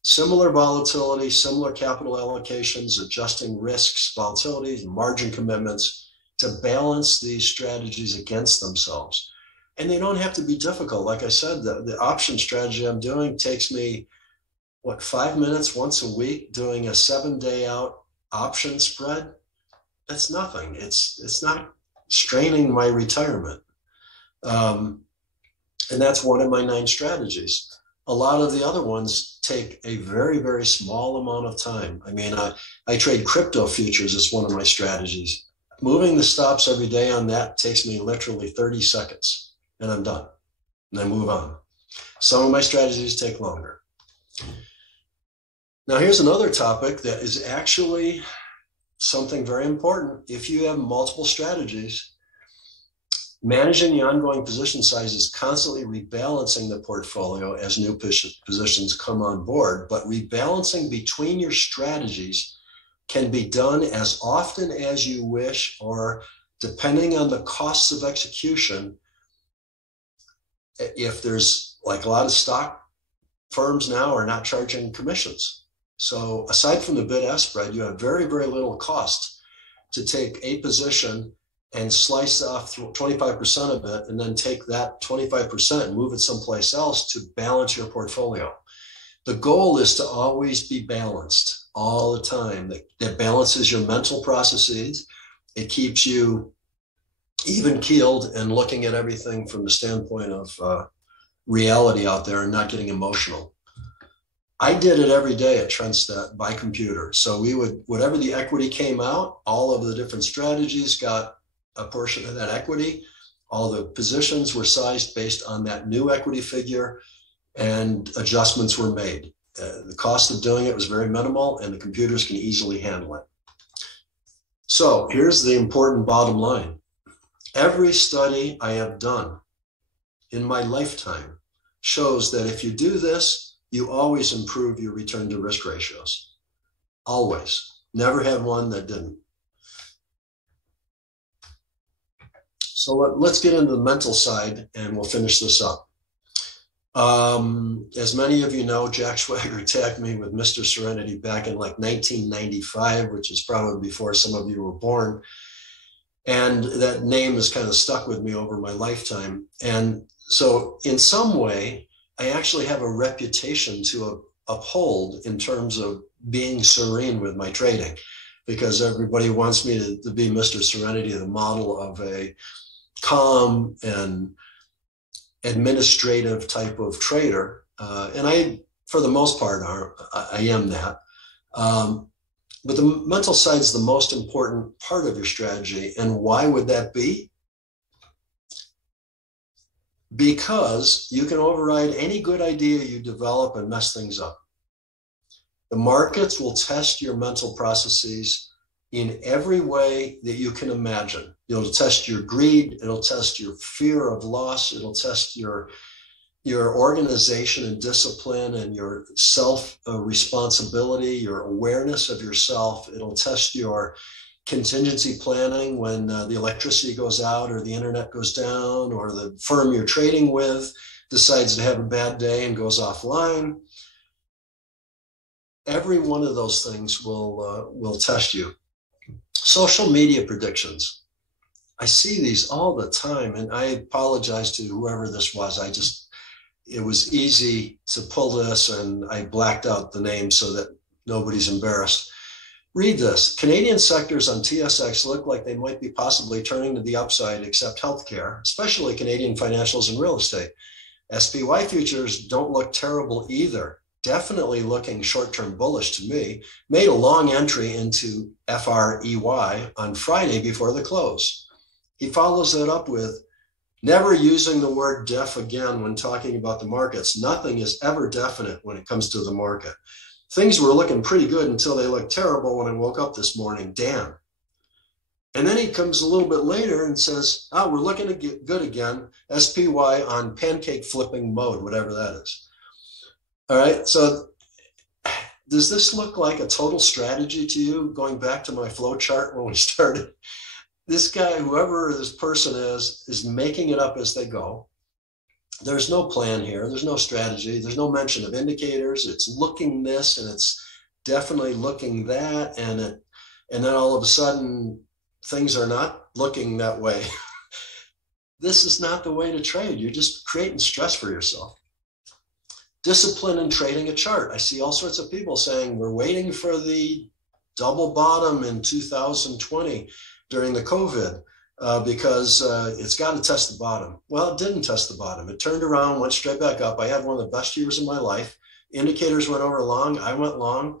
Similar volatility, similar capital allocations, adjusting risks, volatilities, and margin commitments to balance these strategies against themselves. And they don't have to be difficult. Like I said, the option strategy I'm doing takes me, 5 minutes once a week doing a 7-day out option spread? That's nothing. It's not straining my retirement. And that's one of my 9 strategies. A lot of the other ones take a very, very small amount of time. I mean, I trade crypto futures as one of my strategies. Moving the stops every day on that takes me literally 30 seconds, and I'm done. And I move on. Some of my strategies take longer. Now, here's another topic that is actually something very important. If you have multiple strategies, managing the ongoing position size is constantly rebalancing the portfolio as new positions come on board, but rebalancing between your strategies can be done as often as you wish, or depending on the costs of execution. If there's, like, a lot of stock firms now are not charging commissions. So aside from the bid-ask spread, you have very, very little cost to take a position and slice off 25% of it, and then take that 25% and move it someplace else to balance your portfolio. The goal is to always be balanced all the time. That balances your mental processes. It keeps you even keeled and looking at everything from the standpoint of reality out there and not getting emotional. I did it every day at Trendstat by computer. So we would, whatever the equity came out, all of the different strategies got a portion of that equity. All the positions were sized based on that new equity figure, and adjustments were made. The cost of doing it was very minimal, and the computers can easily handle it. So here's the important bottom line. Every study I have done in my lifetime shows that if you do this, you always improve your return to risk ratios. Always. Never had one that didn't. So let's get into the mental side and we'll finish this up. As many of you know, Jack Schwager tagged me with Mr. Serenity back in like 1995, which is probably before some of you were born. And that name has kind of stuck with me over my lifetime. And so in some way, I actually have a reputation to uphold in terms of being serene with my trading, because everybody wants me to be Mr. Serenity, the model of a calm and administrative type of trader. And I, for the most part, I am that. But the mental side is the most important part of your strategy. And why would that be? Because you can override any good idea you develop and mess things up. The markets will test your mental processes in every way that you can imagine. It'll test your greed. It'll test your fear of loss. It'll test your organization and discipline and your self responsibility, your awareness of yourself. It'll test your contingency planning when the electricity goes out or the internet goes down or the firm you're trading with decides to have a bad day and goes offline. Every one of those things will test you. Social media predictions. I see these all the time, and I apologize to whoever this was. It was easy to pull this, and I blacked out the name so that nobody's embarrassed. Read this. Canadian sectors on TSX look like they might be possibly turning to the upside, except healthcare, especially Canadian financials and real estate. SPY futures don't look terrible either. Definitely looking short-term bullish to me. Made a long entry into FREY on Friday before the close. He follows that up with, never using the word def again when talking about the markets. Nothing is ever definite when it comes to the market. Things were looking pretty good until they looked terrible when I woke up this morning. Damn. And then he comes a little bit later and says, oh, we're looking good again. SPY on pancake flipping mode, whatever that is. All right. So does this look like a total strategy to you? Going back to my flow chart when we started, this guy, whoever this person is making it up as they go. There's no plan here. There's no strategy. There's no mention of indicators. It's looking this and it's definitely looking that. And then all of a sudden things are not looking that way. This is not the way to trade. You're just creating stress for yourself. Discipline in trading a chart. I see all sorts of people saying we're waiting for the double bottom in 2020 during the COVID because it's got to test the bottom. Well, it didn't test the bottom. It turned around, went straight back up. I had one of the best years of my life. Indicators went over long. I went long.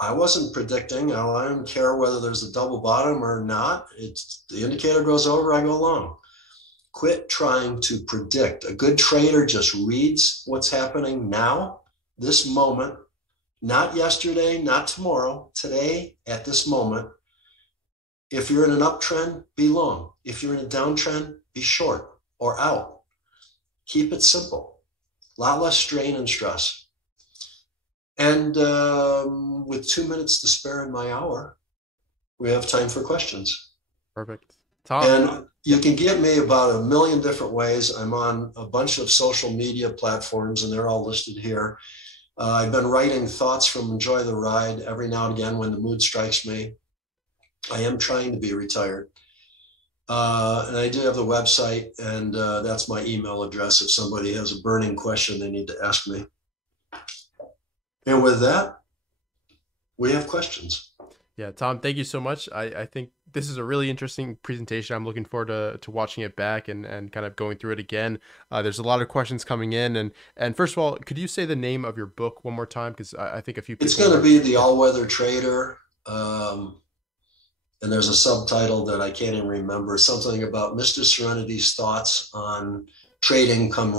I wasn't predicting. I don't care whether there's a double bottom or not. The indicator goes over, I go long. Quit trying to predict. A good trader just reads what's happening now, this moment, not yesterday, not tomorrow, today, at this moment. If you're in an uptrend, be long. If you're in a downtrend, be short or out. Keep it simple. A lot less strain and stress. And with 2 minutes to spare in my hour, we have time for questions. Perfect. Tom. And you can get me about a million different ways. I'm on a bunch of social media platforms, and they're all listed here. I've been writing thoughts from Enjoy the Ride every now and again when the mood strikes me. I am trying to be retired. And I do have the website, and that's my email address if somebody has a burning question they need to ask me. And with that, we have questions. Yeah, Tom, thank you so much. I think this is a really interesting presentation. I'm looking forward to watching it back and kind of going through it again. There's a lot of questions coming in. And first of all, could you say the name of your book one more time? Because I think a few people... It's going to be The All-Weather Trader. And there's a subtitle that I can't even remember, something about Mr. Serenity's thoughts on trading come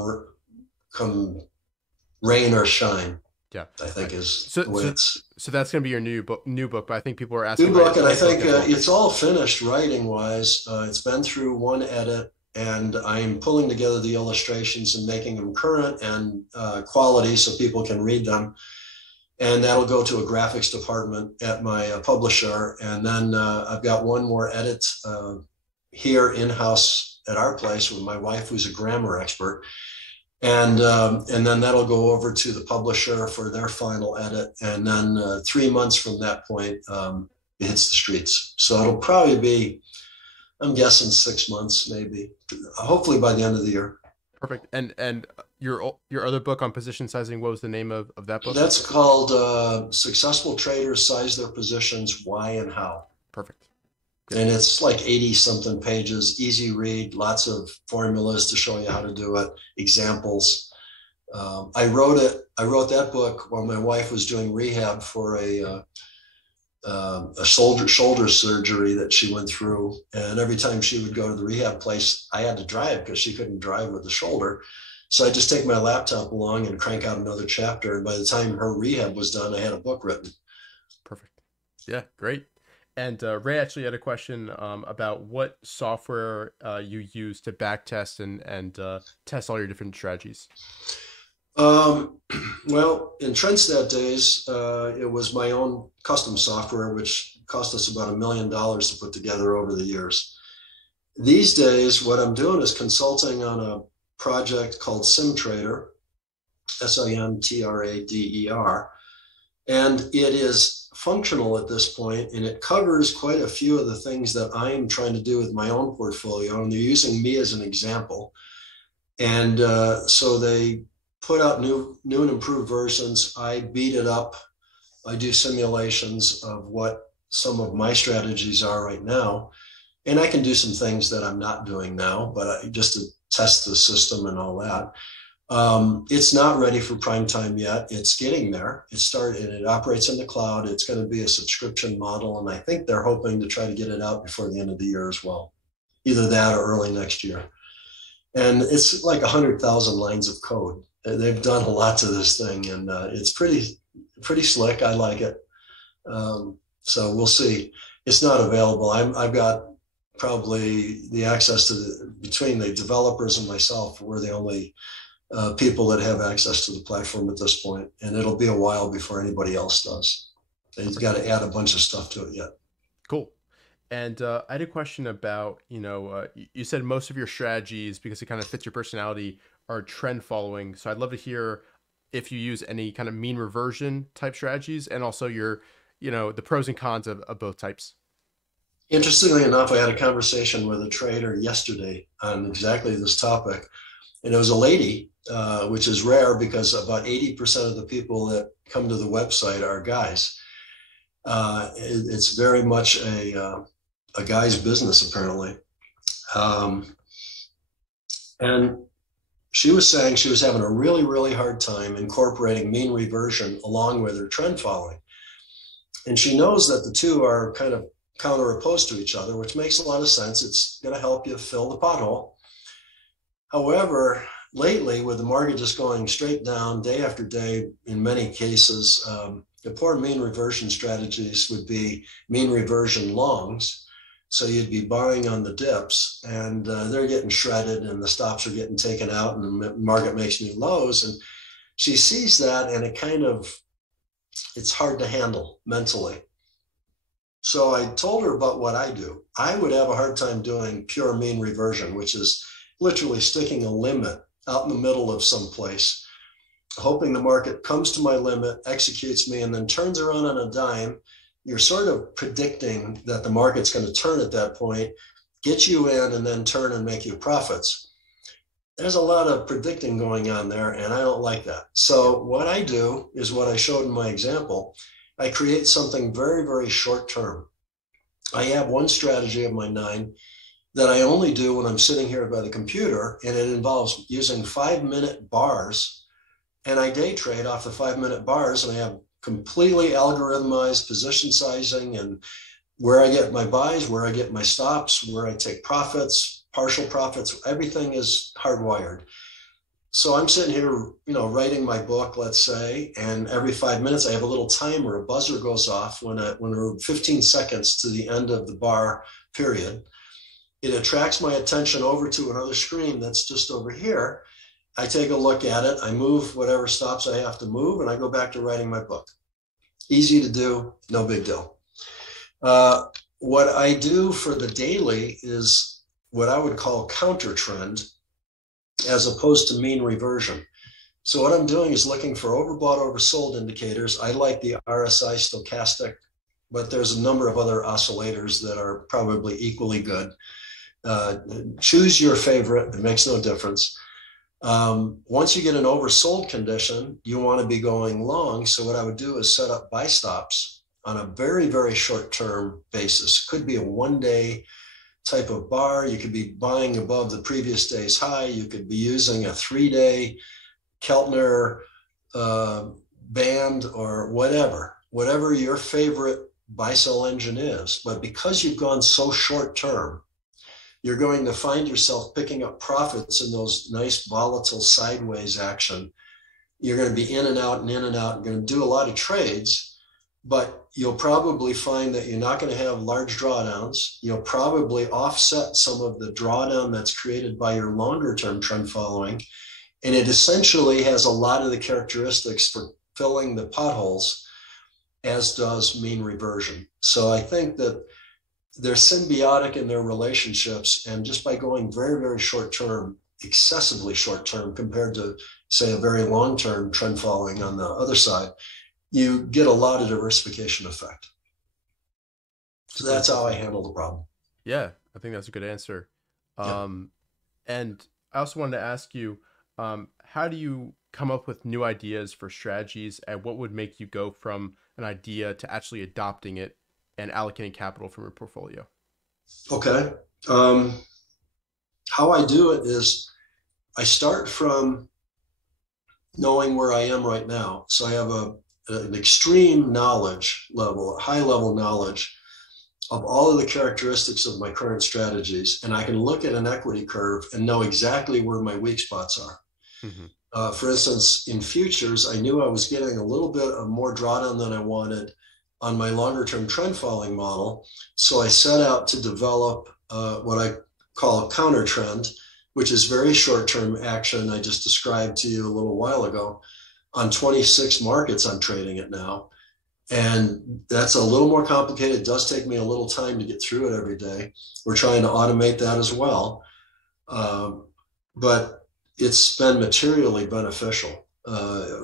rain or shine. Yeah, I think is the way it's. So that's going to be your new book, but I think people are asking. New book, and I think it's all finished writing-wise. It's been through one edit, and I'm pulling together the illustrations and making them current and quality so people can read them. And that'll go to a graphics department at my publisher. And then I've got one more edit here in-house at our place with my wife, who's a grammar expert. And then that'll go over to the publisher for their final edit. And then 3 months from that point, it hits the streets. So it'll probably be, I'm guessing 6 months, maybe, hopefully by the end of the year. Perfect. And your other book on position sizing, what was the name of that book? That's called Successful Traders Size Their Positions, Why and How. Perfect. Good. And it's like 80 something pages, easy read, lots of formulas to show you how to do it, examples. I wrote that book while my wife was doing rehab for a shoulder surgery that she went through. And every time she would go to the rehab place, I had to drive because she couldn't drive with the shoulder. So I just take my laptop along and crank out another chapter. And by the time her rehab was done, I had a book written. Perfect. Yeah, great. And Ray actually had a question about what software you use to back test and test all your different strategies. Well, in Trendstat days, it was my own custom software, which cost us about $1 million to put together over the years. These days, what I'm doing is consulting on a project called SimTrader, SIMTRADER, and it is functional at this point, and it covers quite a few of the things that I am trying to do with my own portfolio, and they're using me as an example. And so they put out new and improved versions. I beat it up. I do simulations of what some of my strategies are right now. And I can do some things that I'm not doing now, but just to test the system and all that. It's not ready for prime time yet. It's getting there. It operates in the cloud. It's going to be a subscription model. And I think they're hoping to try to get it out before the end of the year as well. Either that or early next year. And it's like 100,000 lines of code. They've done a lot to this thing, and it's pretty slick. I like it. So we'll see. It's not available. I've got probably the access to between the developers and myself. We're the only people that have access to the platform at this point, and it'll be a while before anybody else does. They've got to add a bunch of stuff to it yet. Cool. And I had a question about, you said most of your strategies, because it kind of fits your personality, are trend following. So I'd love to hear if you use any kind of mean reversion type strategies, and also your, the pros and cons of both types. Interestingly enough, I had a conversation with a trader yesterday on exactly this topic. And it was a lady, which is rare because about 80% of the people that come to the website are guys. It's very much a guy's business, apparently. And she was saying she was having a really, really hard time incorporating mean reversion along with her trend following. And she knows that the two are kind of counter-opposed to each other, which makes a lot of sense. It's going to help you fill the pothole. However, lately, with the market just going straight down day after day, in many cases, the poor mean reversion strategies would be mean reversion longs. So you'd be buying on the dips, and they're getting shredded, and the stops are getting taken out, and the market makes new lows. And she sees that, and it's hard to handle mentally. So I told her about what I do. I would have a hard time doing pure mean reversion, which is literally sticking a limit out in the middle of some place, hoping the market comes to my limit, executes me, and then turns around on a dime. You're sort of predicting that the market's going to turn at that point, get you in and then turn and make you profits. There's a lot of predicting going on there, and I don't like that. So what I do is what I showed in my example. I create something very, very short term. I have one strategy of my 9 that I only do when I'm sitting here by the computer, and it involves using 5-minute bars. And I day trade off the 5-minute bars, and I have completely algorithmized position sizing and where I get my buys, where I get my stops, where I take profits, partial profits. Everything is hardwired. So I'm sitting here, writing my book, let's say, and every 5 minutes I have a little timer, a buzzer goes off when we're 15 seconds to the end of the bar period. It attracts my attention over to another screen that's just over here. I take a look at it, I move whatever stops I have to move, and I go back to writing my book. Easy to do, no big deal. What I do for the daily is what I would call counter trend, as opposed to mean reversion. So what I'm doing is looking for overbought, oversold indicators. I like the RSI stochastic, but there's a number of other oscillators that are probably equally good. Choose your favorite, it makes no difference. Once you get an oversold condition, you want to be going long. So what I would do is set up buy stops on a very, very short term basis. Could be a 1-day type of bar. You could be buying above the previous day's high. You could be using a 3-day Keltner band or whatever your favorite buy sell engine is. But because you've gone so short term, you're going to find yourself picking up profits in those nice volatile sideways action. You're going to be in and out and in and out. You're going to do a lot of trades, but you'll probably find that you're not going to have large drawdowns. You'll probably offset some of the drawdown that's created by your longer term trend following. And it essentially has a lot of the characteristics for filling the potholes, as does mean reversion. So I think that they're symbiotic in their relationships. And just by going very, very short term, excessively short term compared to, say, a very long term trend following on the other side, you get a lot of diversification effect. So that's how I handle the problem. Yeah, I think that's a good answer. And I also wanted to ask you, how do you come up with new ideas for strategies, and what would make you go from an idea to actually adopting it and allocating capital from your portfolio? Okay. How I do it is I start from knowing where I am right now. So I have an extreme knowledge level, high level knowledge of all of the characteristics of my current strategies. And I can look at an equity curve and know exactly where my weak spots are. Mm-hmm. For instance, in futures, I knew I was getting a little bit of more drawdown than I wanted on my longer term trend following model. So I set out to develop what I call a counter trend, which is very short term action. I just described to you a little while ago. On 26 markets, I'm trading it now. And that's a little more complicated. It does take me a little time to get through it every day. We're trying to automate that as well. But it's been materially beneficial.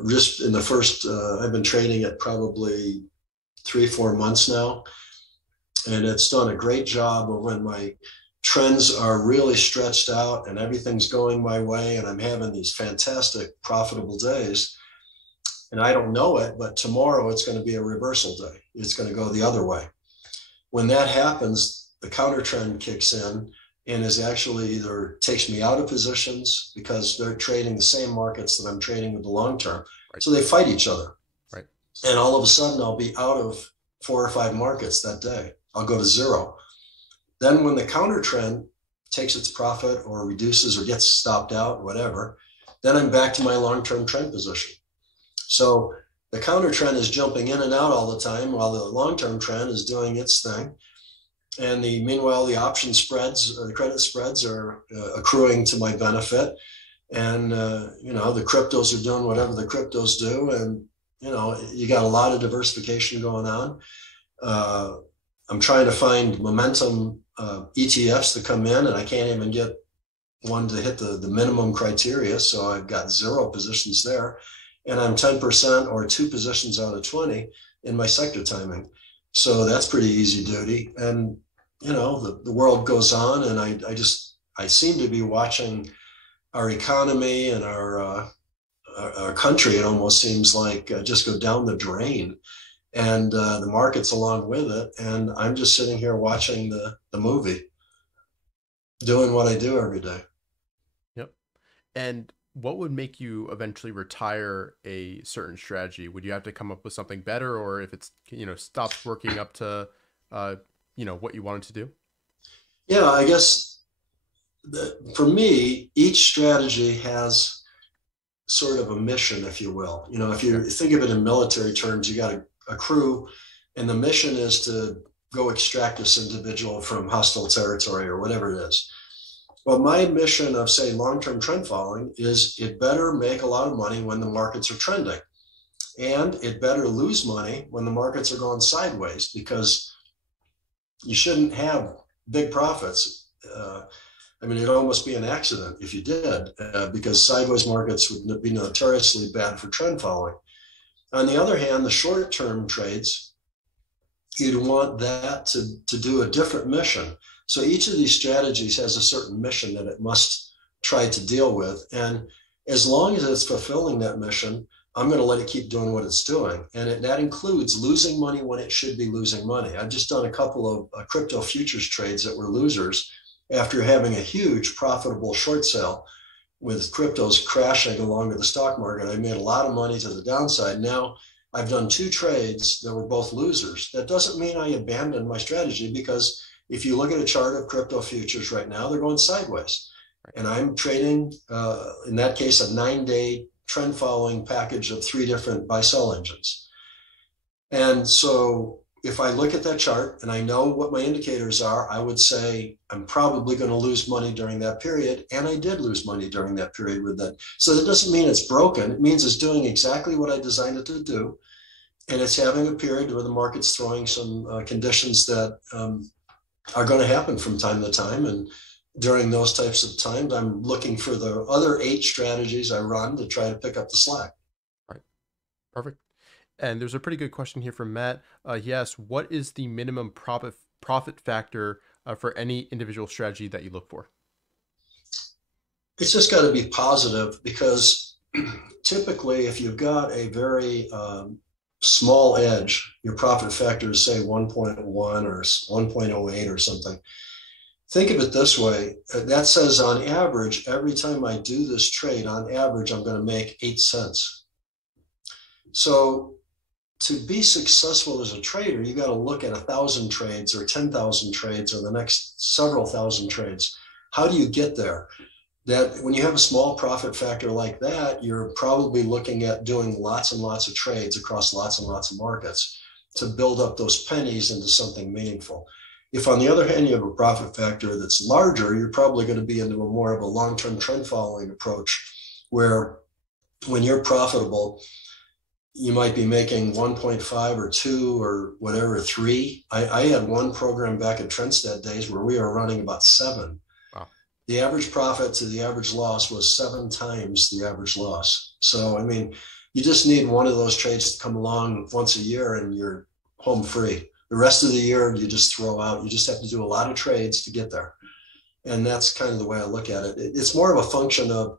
Just in the first, I've been trading it probably 3-4 months now. And it's done a great job of when my trends are really stretched out and everything's going my way and I'm having these fantastic profitable days. And I don't know it, but tomorrow it's going to be a reversal day. It's going to go the other way. When that happens, the counter trend kicks in and is actually either takes me out of positions because they're trading the same markets that I'm trading with the long term. Right. So they fight each other. Right. And all of a sudden I'll be out of 4 or 5 markets that day. I'll go to 0. Then when the counter trend takes its profit or reduces or gets stopped out, whatever, then I'm back to my long-term trend position. So the counter trend is jumping in and out all the time while the long-term trend is doing its thing. And meanwhile, the option spreads, the credit spreads are accruing to my benefit. And, the cryptos are doing whatever the cryptos do. And, you got a lot of diversification going on. I'm trying to find momentum ETFs to come in, and I can't even get one to hit the minimum criteria. So I've got 0 positions there. And I'm 10% or 2 positions out of 20 in my sector timing. So that's pretty easy duty. And the world goes on, and I seem to be watching our economy and our country. It almost seems like just go down the drain, and the market's along with it. And I'm just sitting here watching the movie, doing what I do every day. Yep. And what would make you eventually retire a certain strategy? Would you have to come up with something better, or if it's, stops working up to, what you wanted to do? Yeah, I guess for me, each strategy has sort of a mission, if you will. If you think of it in military terms, you got a crew, and the mission is to go extract this individual from hostile territory or whatever it is. Well, my mission of, say, long-term trend following is it better make a lot of money when the markets are trending. And it better lose money when the markets are going sideways, because you shouldn't have big profits. It'd almost be an accident if you did, because sideways markets would be notoriously bad for trend following. On the other hand, the short-term trades, you'd want that to do a different mission. So each of these strategies has a certain mission that it must try to deal with. And as long as it's fulfilling that mission, I'm going to let it keep doing what it's doing. And that includes losing money when it should be losing money. I've just done a couple of crypto futures trades that were losers after having a huge profitable short sale with cryptos crashing along with the stock market. I made a lot of money to the downside. Now I've done 2 trades that were both losers. That doesn't mean I abandoned my strategy, because if you look at a chart of crypto futures right now, they're going sideways. And I'm trading, in that case, a 9-day trend following package of 3 different buy-sell engines. And so if I look at that chart and I know what my indicators are, I would say I'm probably going to lose money during that period. And I did lose money during that period with that. So that doesn't mean it's broken. It means it's doing exactly what I designed it to do. And it's having a period where the market's throwing some conditions that are going to happen from time to time. And during those types of times, I'm looking for the other 8 strategies I run to try to pick up the slack. Right. Perfect. And there's a pretty good question here from Matt. He asks, what is the minimum profit factor for any individual strategy that you look for? It's just got to be positive, because typically if you've got a very small edge, your profit factor is, say, 1.1 or 1.08 or something. Think of it this way. That says on average, every time I do this trade, on average, I'm going to make 8 cents. So to be successful as a trader, you got to look at 1,000 trades or 10,000 trades or the next several thousand trades. How do you get there? That when you have a small profit factor like that, you're probably looking at doing lots and lots of trades across lots and lots of markets to build up those pennies into something meaningful. If, on the other hand, you have a profit factor that's larger, you're probably going to be into a more of a long-term trend following approach, where when you're profitable, you might be making 1.5 or 2 or whatever, 3. I had one program back at Trendstead days where we were running about 7. Wow. The average profit to the average loss was 7 times the average loss. So, you just need one of those trades to come along once a year and you're home free. The rest of the year, you just throw out. You just have to do a lot of trades to get there. And that's kind of the way I look at it. It's more of a function of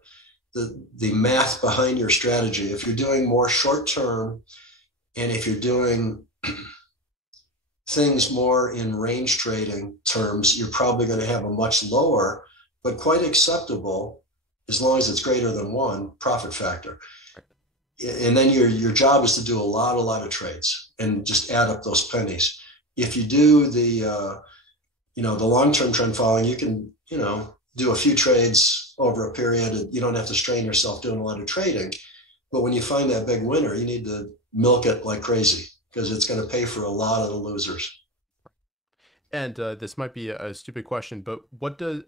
the math behind your strategy. If you're doing more short term, and if you're doing things more in range trading terms, you're probably going to have a much lower, but quite acceptable, as long as it's greater than 1, profit factor. And then your job is to do a lot of trades and just add up those pennies. If you do the long-term trend following, you can, do a few trades over a period. You don't have to strain yourself doing a lot of trading. But when you find that big winner, you need to milk it like crazy, because it's going to pay for a lot of the losers. And this might be a stupid question, but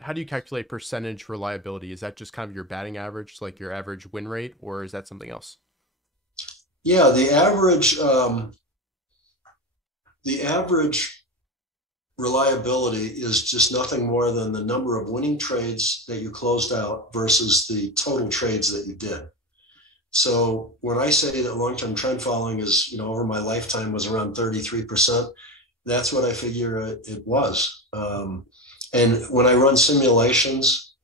how do you calculate percentage reliability? Is that just kind of your batting average, like your average win rate, or is that something else? Yeah, the average reliability is just nothing more than the number of winning trades that you closed out versus the total trades that you did. So when I say that long-term trend following is, over my lifetime was around 33%, That's what I figure it was. And when I run simulations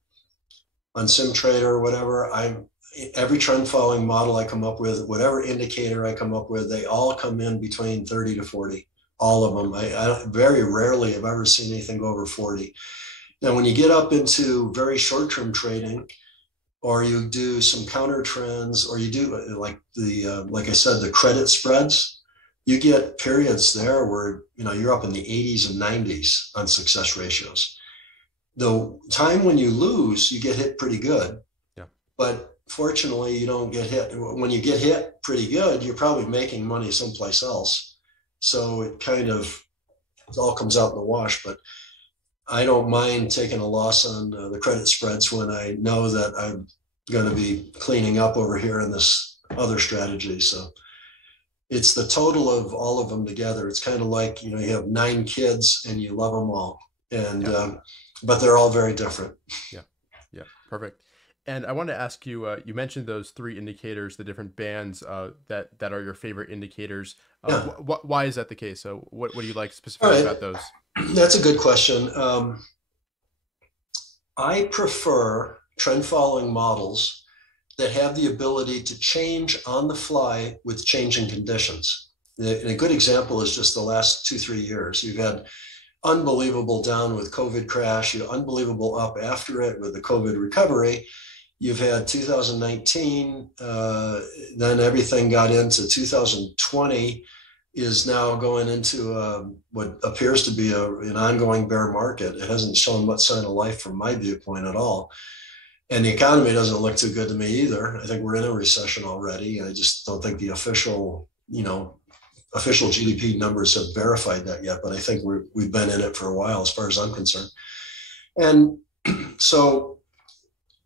on SimTrader or whatever, every trend following model I come up with, whatever indicator I come up with, they all come in between 30 to 40, all of them. I very rarely have ever seen anything go over 40. Now, when you get up into very short-term trading, or you do some counter trends, or you do like I said, the credit spreads, you get periods there where, you're up in the 80s and 90s on success ratios. The time when you lose, you get hit pretty good. Yeah. But fortunately, you don't get hit. When you get hit pretty good, you're probably making money someplace else. So it all comes out in the wash. But I don't mind taking a loss on the credit spreads when I know that I'm going to be cleaning up over here in this other strategy. So it's the total of all of them together. It's kind of like, you have 9 kids and you love them all. And, but they're all very different. Yeah. Yeah. Perfect. And I want to ask you, you mentioned those 3 indicators, the different bands that are your favorite indicators. Why is that the case? So what do you like specifically about those? That's a good question. I prefer trend following models that have the ability to change on the fly with changing conditions. And a good example is just the last 2-3 years. You've had unbelievable down with COVID crash, unbelievable up after it with the COVID recovery. You've had 2019, then everything got into 2020 is now going into what appears to be an ongoing bear market. It hasn't shown much sign of life from my viewpoint at all. And the economy doesn't look too good to me either. I think we're in a recession already. I just don't think the official GDP numbers have verified that yet, but I think we've been in it for a while as far as I'm concerned. And so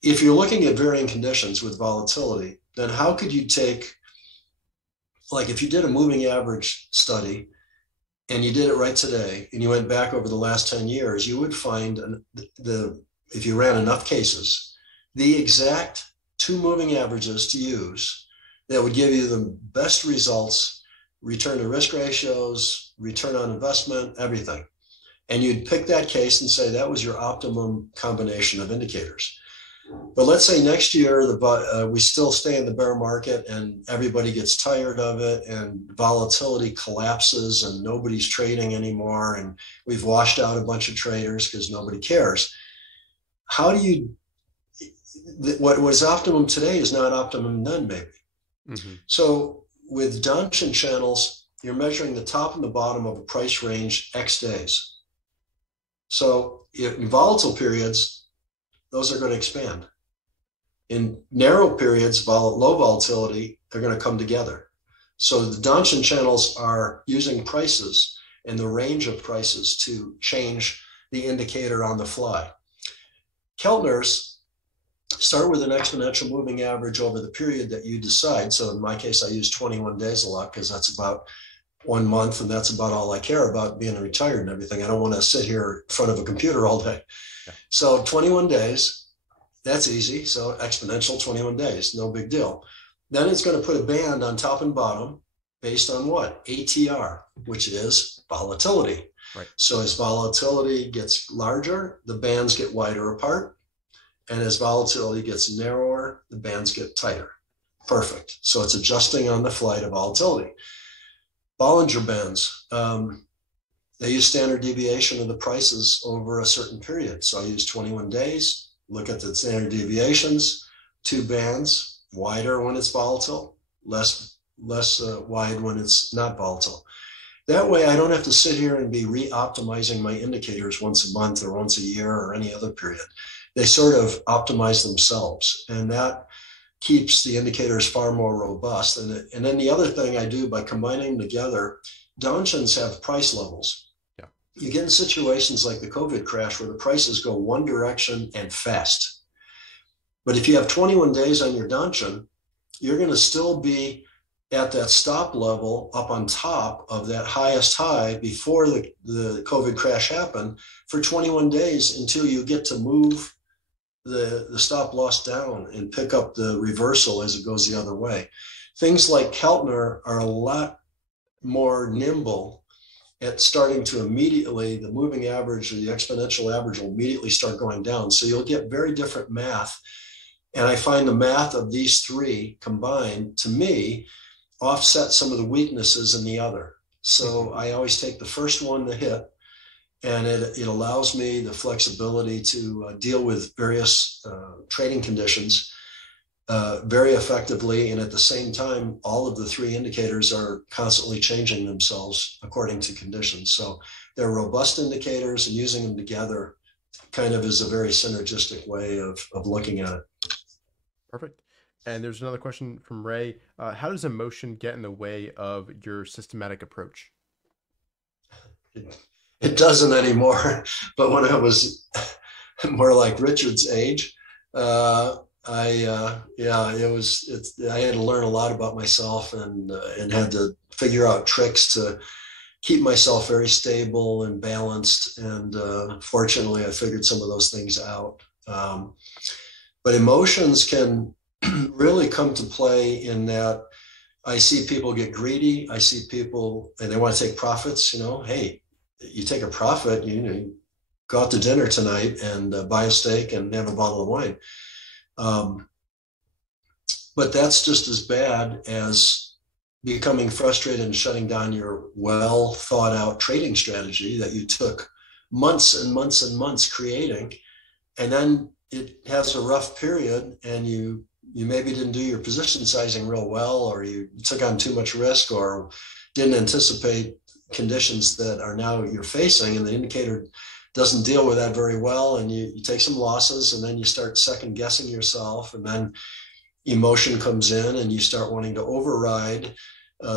if you're looking at varying conditions with volatility, then how could you take, like if you did a moving average study and you did it right today and you went back over the last 10 years, you would find if you ran enough cases, the exact 2 moving averages to use that would give you the best results, return to risk ratios, return on investment, everything. And you'd pick that case and say that was your optimum combination of indicators. But let's say next year we still stay in the bear market and everybody gets tired of it and volatility collapses and nobody's trading anymore and we've washed out a bunch of traders because nobody cares. What was optimum today is not optimum then, maybe. Mm-hmm. So with Donchian channels, you're measuring the top and the bottom of a price range X days. So in volatile periods, those are going to expand. In narrow periods, low volatility, they're going to come together. So the Donchian channels are using prices and the range of prices to change the indicator on the fly. Keltners start with an exponential moving average over the period that you decide. So in my case, I use 21 days a lot because that's about 1 month and that's about all I care about being retired and everything. I don't want to sit here in front of a computer all day. Yeah. So 21 days, that's easy. So exponential 21 days, no big deal. Then it's going to put a band on top and bottom based on what? ATR, which is volatility. Right. So as volatility gets larger, the bands get wider apart. And as volatility gets narrower, the bands get tighter. Perfect. So it's adjusting on the fly to volatility. Bollinger Bands, they use standard deviation of the prices over a certain period. So I use 21 days, look at the standard deviations, 2 bands, wider when it's volatile, less wide when it's not volatile. That way I don't have to sit here and be re-optimizing my indicators once a month or once a year or any other period. They sort of optimize themselves, and that keeps the indicators far more robust. And then the other thing I do by combining them together, Donchians have price levels. Yeah. You get in situations like the COVID crash where the prices go one direction and fast. But if you have 21 days on your Donchian, you're going to still be at that stop level up on top of that highest high before the COVID crash happened for 21 days until you get to move the stop loss down and pick up the reversal as it goes the other way. Things like Keltner are a lot more nimble at starting to immediately, the moving average or the exponential average will immediately start going down. So you'll get very different math. And I find the math of these three combined, to me, offset some of the weaknesses in the other. So I always take the first one to hit, and it allows me the flexibility to deal with various trading conditions very effectively. And at the same time, all of the three indicators are constantly changing themselves according to conditions. So they're robust indicators, and using them together kind of is a very synergistic way of looking at it. Perfect. And there's another question from Ray. How does emotion get in the way of your systematic approach? It doesn't anymore. But when I was more like Richard's age, I had to learn a lot about myself and had to figure out tricks to keep myself very stable and balanced. And fortunately, I figured some of those things out. But emotions can really come to play in that I see people get greedy. I see people, and they want to take profits. Hey, you take a profit, you go out to dinner tonight and buy a steak and have a bottle of wine. But that's just as bad as becoming frustrated and shutting down your well thought out trading strategy that you took months and months and months creating, and then it has a rough period, and you maybe didn't do your position sizing real well, or you took on too much risk, or didn't anticipate conditions that are now you're facing, and the indicator doesn't deal with that very well, and you take some losses, and then you start second guessing yourself, and then emotion comes in, and you start wanting to override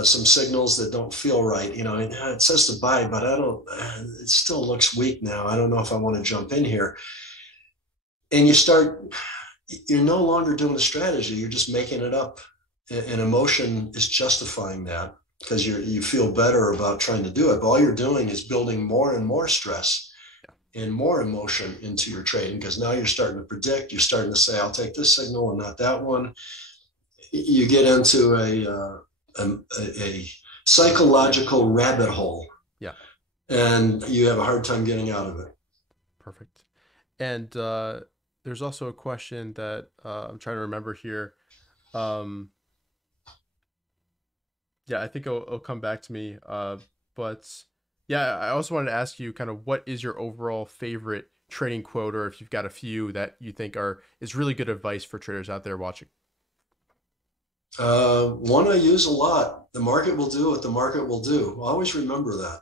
some signals that don't feel right. It says to buy, but it still looks weak now. I don't know if I want to jump in here. And you're no longer doing a strategy, you're just making it up. And emotion is justifying that because you feel better about trying to do it. But all you're doing is building more and more stress and more emotion into your trading, because now you're starting to predict, you're starting to say, I'll take this signal and not that one. You get into a psychological rabbit hole. Yeah. And you have a hard time getting out of it. Perfect. And there's also a question that I'm trying to remember here. Yeah, I think it'll come back to me. But yeah, I also wanted to ask you kind of what is your overall favorite trading quote, or if you've got a few that you think is really good advice for traders out there watching. One I use a lot: the market will do what the market will do. Always remember that.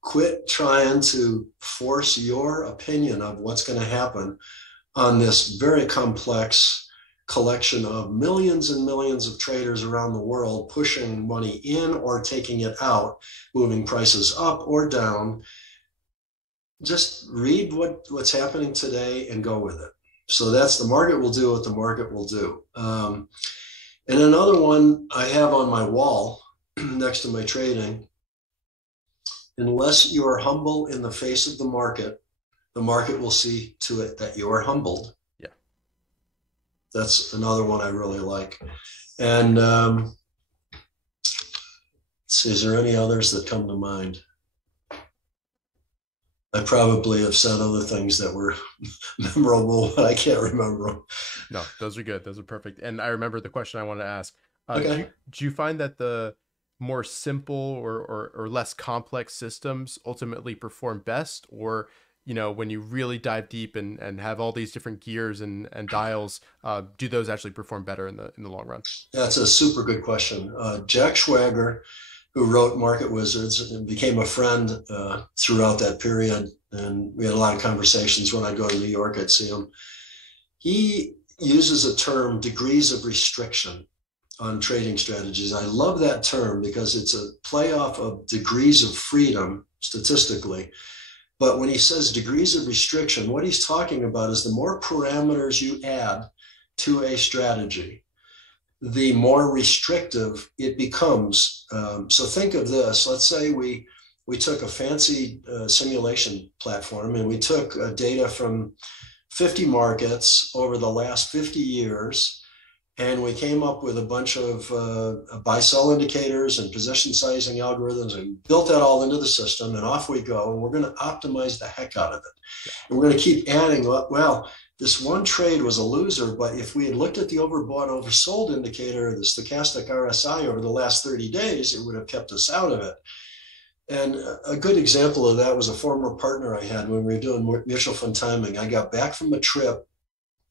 Quit trying to force your opinion of what's going to happen on this very complex collection of millions and millions of traders around the world pushing money in or taking it out, moving prices up or down. Just read what's happening today and go with it. So that's the market will do what the market will do. And another one I have on my wall next to my trading: unless you are humble in the face of the market will see to it that you are humbled. Yeah. That's another one I really like. And let's see, is there any others that come to mind? I probably have said other things that were memorable, but I can't remember them. No, those are good. Those are perfect. And I remember the question I wanted to ask. Okay. Do you find that the more simple or less complex systems ultimately perform best, or when you really dive deep and have all these different gears and dials, do those actually perform better in the long run? That's a super good question. Jack Schwager, who wrote Market Wizards and became a friend throughout that period, and we had a lot of conversations. When I'd go to New York, I'd see him. He uses a term, degrees of restriction, on trading strategies. I love that term because it's a play off of degrees of freedom statistically. But when he says degrees of restriction, what he's talking about is the more parameters you add to a strategy, the more restrictive it becomes. So think of this. Let's say we took a fancy simulation platform and we took data from 50 markets over the last 50 years, And we came up with a bunch of buy-sell indicators and position sizing algorithms, and built that all into the system, and off we go. And we're going to optimize the heck out of it. And we're going to keep adding, well, this one trade was a loser, but if we had looked at the overbought, oversold indicator, the stochastic RSI over the last 30 days, it would have kept us out of it. And a good example of that was a former partner I had when we were doing mutual fund timing. I got back from a trip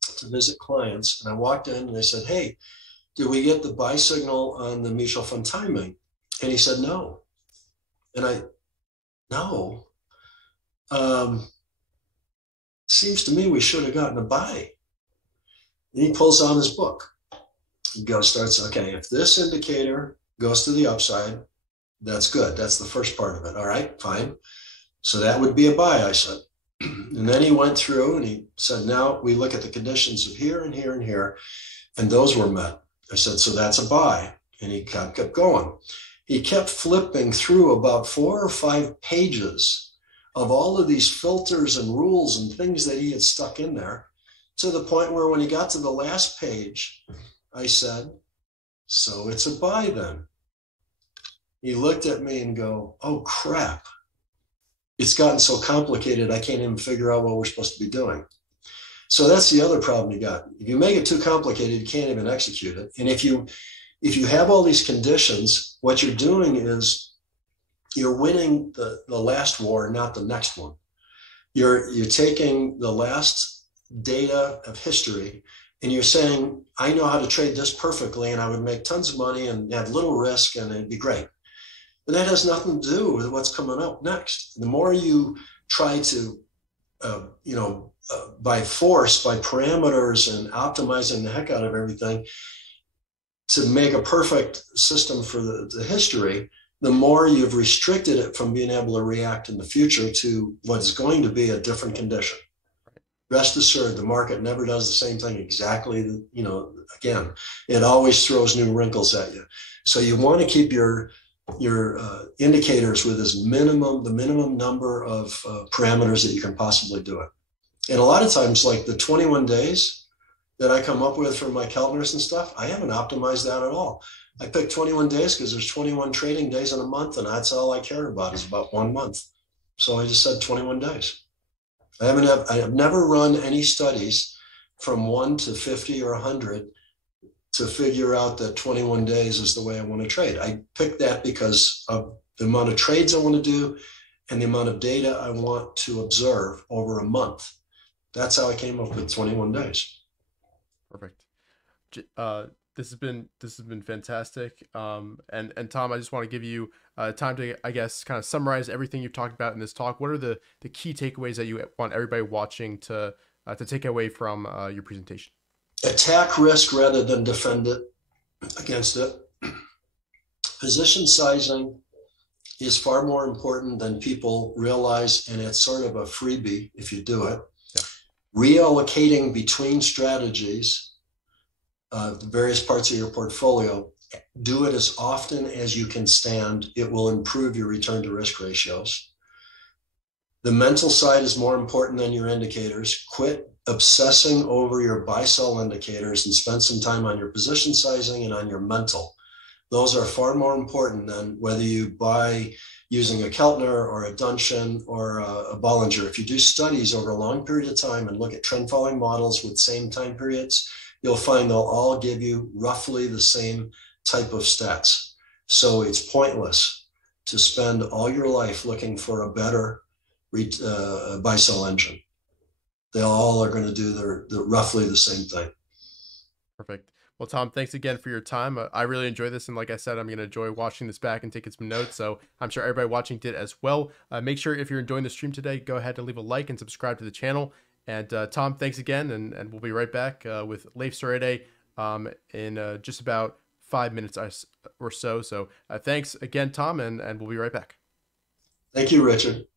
to visit clients, and I walked in and they said, "Hey, did we get the buy signal on the mutual fund timing?" And he said, "No." And no. Seems to me we should have gotten a buy. And he pulls on his book. He starts, okay, if this indicator goes to the upside, that's good. That's the first part of it. All right, fine. So that would be a buy, I said. And then he went through and he said, now we look at the conditions of here and here and here, and those were met. I said, so that's a buy. And he kept going. He kept flipping through about 4 or 5 pages of all of these filters and rules and things that he had stuck in there, to the point where when he got to the last page, I said, so it's a buy then. He looked at me and go, oh crap. It's gotten so complicated, I can't even figure out what we're supposed to be doing. So that's the other problem you got. If you make it too complicated, you can't even execute it. And if you have all these conditions, what you're doing is you're winning the last war, not the next one. You're taking the last data of history and you're saying, I know how to trade this perfectly and I would make tons of money and have little risk and it'd be great. But that has nothing to do with what's coming up next. The more you try to, by force, by parameters and optimizing the heck out of everything to make a perfect system for the history, the more you've restricted it from being able to react in the future to what is going to be a different condition. Rest assured, the market never does the same thing exactly. Again, it always throws new wrinkles at you. So you want to keep your indicators with the minimum number of parameters that you can possibly do it. And a lot of times, like the 21 days that I come up with for my Keltners and stuff, I haven't optimized that at all. I picked 21 days because there's 21 trading days in a month, and that's all I care about is about 1 month. So I just said 21 days. I have never run any studies from 1 to 50 or 100 to figure out that 21 days is the way I want to trade. I picked that because of the amount of trades I want to do and the amount of data I want to observe over a month. That's how I came up with 21 days. Perfect. This has been fantastic. And Tom, I just want to give you time to, I guess, kind of summarize everything you've talked about in this talk. What are the key takeaways that you want everybody watching to take away from your presentation? Attack risk rather than defend it against it. Position sizing is far more important than people realize, and it's sort of a freebie if you do it. Yeah. Reallocating between strategies, the various parts of your portfolio, do it as often as you can stand. It will improve your return to risk ratios. The mental side is more important than your indicators. Quit obsessing over your buy-sell indicators and spend some time on your position sizing and on your mental. Those are far more important than whether you buy using a Keltner or a Duncan or a Bollinger. If you do studies over a long period of time and look at trend following models with same time periods, you'll find they'll all give you roughly the same type of stats. So it's pointless to spend all your life looking for a better buy-sell engine. They all are going to do roughly the same thing. Perfect. Well, Tom, thanks again for your time. I really enjoyed this. And like I said, I'm going to enjoy watching this back and taking some notes. So I'm sure everybody watching did as well. Make sure if you're enjoying the stream today, go ahead and leave a like and subscribe to the channel. And Tom, thanks again. And we'll be right back with Leif Soreide in just about 5 minutes or so. So thanks again, Tom, and we'll be right back. Thank you, Richard.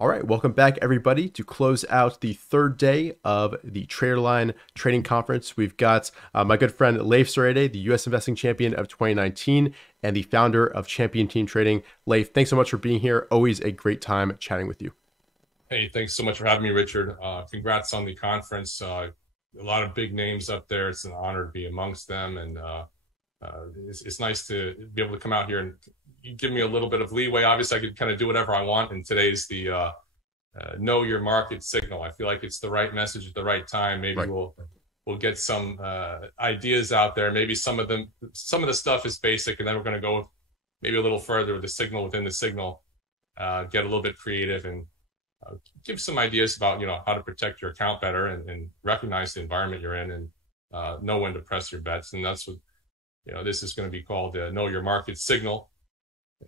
All right, welcome back, everybody, to close out the third day of the TraderLion Trading Conference. We've got my good friend Leif Soreide, the U.S. Investing Champion of 2019 and the founder of Champion Team Trading. Leif, thanks so much for being here. Always a great time chatting with you. Hey, thanks so much for having me, Richard. Congrats on the conference. A lot of big names up there. It's an honor to be amongst them, and it's nice to be able to come out here and give me a little bit of leeway. Obviously, I could kind of do whatever I want, and today's the know your market signal. I feel like it's the right message at the right time. Maybe right. We'll get some ideas out there. Maybe some of the stuff is basic, and then we're going to go maybe a little further with the signal within the signal, get a little bit creative, and give some ideas about how to protect your account better and recognize the environment you're in and know when to press your bets. And that's what this is going to be called know your market signal,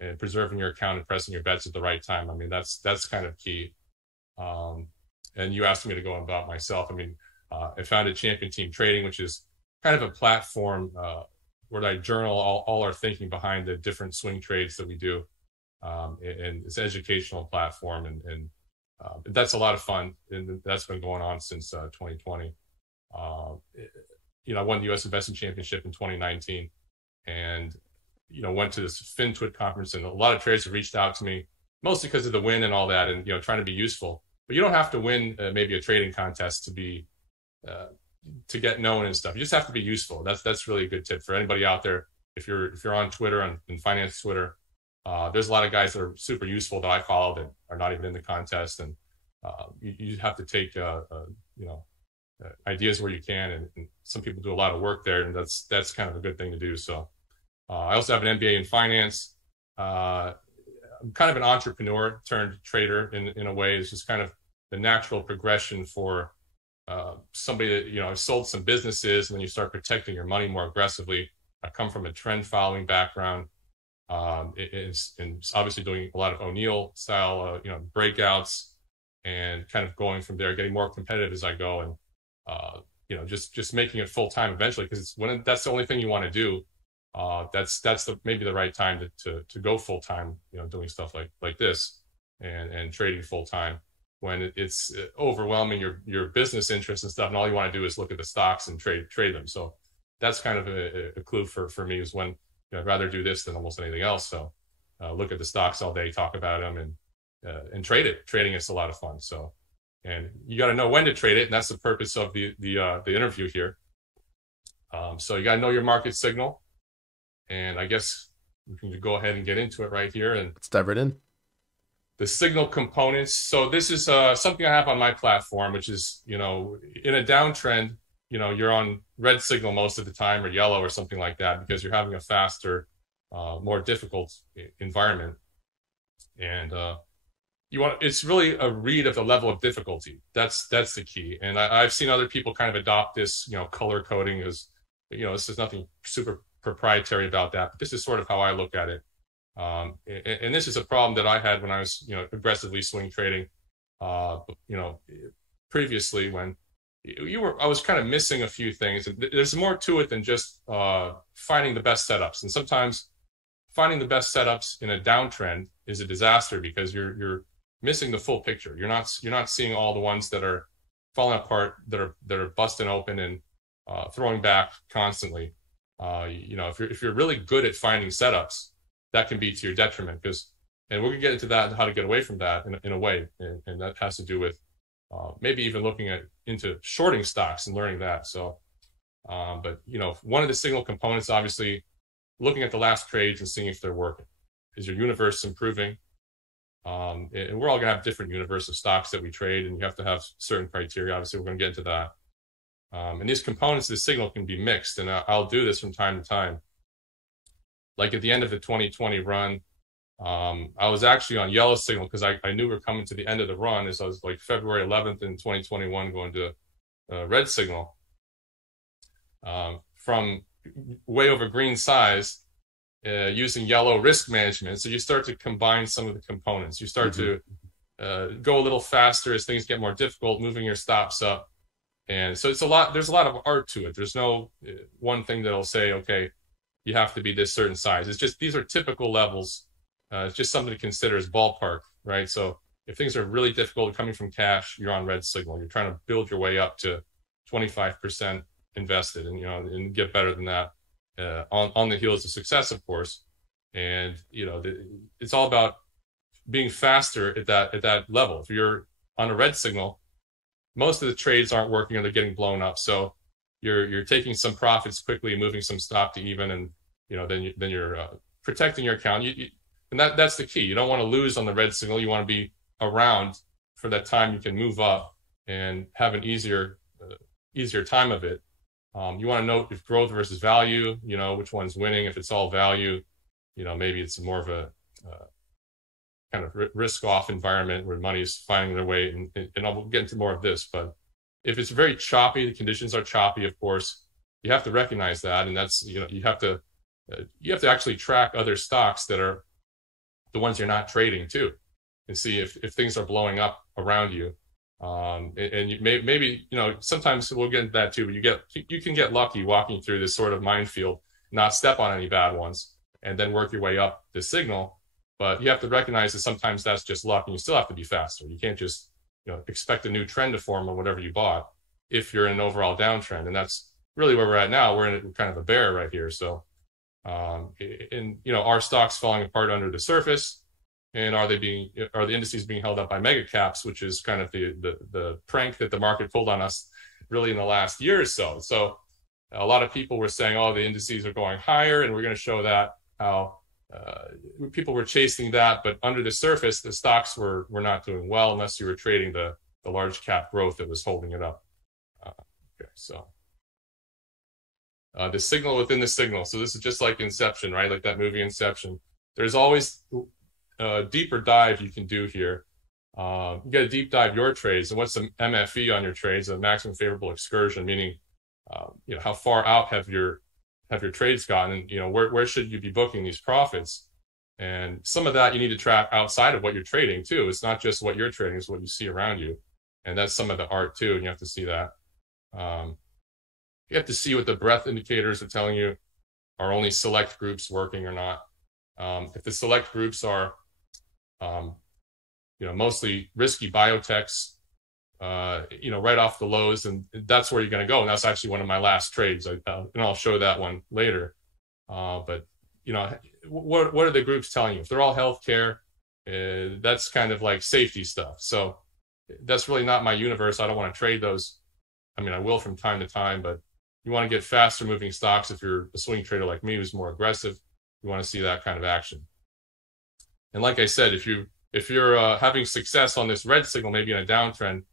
and preserving your account and pressing your bets at the right time. I mean, that's kind of key. And you asked me to go about myself. I mean, I founded Champion Team Trading, which is kind of a platform where I journal all our thinking behind the different swing trades that we do. And it's an educational platform, and that's a lot of fun. And that's been going on since 2020. I won the U.S. Investing Championship in 2019, and went to this FinTwit conference, and a lot of traders have reached out to me, mostly because of the win and all that, and trying to be useful. But you don't have to win maybe a trading contest to be to get known and stuff. You just have to be useful. That's really a good tip for anybody out there. If you're on Twitter, on finance Twitter, there's a lot of guys that are super useful that I follow that are not even in the contest, and you have to take ideas where you can, and some people do a lot of work there, and that's kind of a good thing to do. So I also have an MBA in finance. I'm kind of an entrepreneur turned trader in a way. It's just kind of the natural progression for somebody that I've sold some businesses, and then you start protecting your money more aggressively. I come from a trend following background. It's obviously doing a lot of O'Neill style breakouts, and kind of going from there, getting more competitive as I go, and just making it full time eventually, because when that's the only thing you want to do. That's maybe the right time to go full time, doing stuff like this and trading full time, when it's overwhelming your business interests and stuff, and all you want to do is look at the stocks and trade them. So that's kind of a clue for me, is when I'd rather do this than almost anything else. So look at the stocks all day, talk about them, and trade it. Trading is a lot of fun. So, and you got to know when to trade it, and that's the purpose of the interview here. So you got to know your market signal. And I guess we can go ahead and get into it right here. And let's dive right in. The signal components. So this is something I have on my platform, which is, in a downtrend, you're on red signal most of the time, or yellow or something like that, because you're having a faster, more difficult environment. And it's really a read of the level of difficulty. That's the key. And I've seen other people kind of adopt this, color coding as, this is nothing super proprietary about that, but this is sort of how I look at it. And this is a problem that I had when I was, aggressively swing trading, previously, when I was kind of missing a few things. There's more to it than just finding the best setups. And sometimes finding the best setups in a downtrend is a disaster, because you're missing the full picture. You're not seeing all the ones that are falling apart, that are busting open and throwing back constantly. If you're really good at finding setups, that can be to your detriment, and we're gonna get into that and how to get away from that in a way, and that has to do with maybe even looking into shorting stocks and learning that. So, but one of the signal components, obviously, looking at the last trades and seeing if they're working. Is your universe improving? And we're all gonna have different universe of stocks that we trade, and you have to have certain criteria. Obviously, we're gonna get into that. And these components of the signal can be mixed, and I'll do this from time to time. Like at the end of the 2020 run, I was actually on yellow signal, because I knew we were coming to the end of the run, as I was like February 11th in 2021 going to red signal from way over green size, using yellow risk management. So you start to combine some of the components. You start to go a little faster as things get more difficult, moving your stops up. And so there's a lot of art to it. There's no one thing that'll say, okay, you have to be this certain size. It's just, these are typical levels. It's just something to consider as ballpark, right? So If things are really difficult coming from cash, you're on red signal. You're trying to build your way up to 25% invested, and and get better than that on the heels of success, of course. And it's all about being faster at that level. If you're on a red signal, most of the trades aren't working, or they're getting blown up. So you're taking some profits quickly, moving some stop to even, and then you're protecting your account. And that's the key. You don't want to lose on the red signal. You want to be around for that time you can move up and have an easier time of it. You want to know if growth versus value, which one's winning. If it's all value, maybe it's more of a kind of risk-off environment where money is finding their way. And I'll get into more of this, but if it's very choppy, the conditions are choppy, of course, you have to recognize that. And that's, you have to actually track other stocks that are the ones you're not trading too, and see if things are blowing up around you. And maybe sometimes we'll get into that too, but you can get lucky walking through this sort of minefield, not step on any bad ones, and then work your way up the signal. But you have to recognize that sometimes that's just luck, and you still have to be faster. You can't just expect a new trend to form on whatever you bought if you're in an overall downtrend. And that's really where we're at now. We're in kind of a bear right here. So are stocks falling apart under the surface? And are the indices being held up by mega caps, which is kind of the prank that the market pulled on us really in the last year or so. So a lot of people were saying, oh, the indices are going higher, and we're going to show that how people were chasing that, but under the surface, the stocks were not doing well unless you were trading the large cap growth that was holding it up. Okay, so the signal within the signal. So this is just like Inception, right? Like that movie Inception. There's always a deeper dive you can do here. You got to deep dive your trades. And what's the MFE on your trades? A maximum favorable excursion, meaning how far out have your trades gotten, and where should you be booking these profits? And some of that you need to track outside of what you're trading too. It's not just what you're trading, it's what you see around you, and that's some of the art too. And you have to see that. You have to see what the breadth indicators are telling you. Are only select groups working or not? If the select groups are mostly risky biotechs, right off the lows, and that's where you're going to go. And that's actually one of my last trades, and I'll show that one later. But what are the groups telling you? If they're all healthcare, that's kind of like safety stuff. So that's really not my universe. I don't want to trade those. I mean, I will from time to time, but you want to get faster moving stocks. If you're a swing trader like me, who's more aggressive, you want to see that kind of action. And like I said, if you're having success on this red signal, maybe in a downtrend,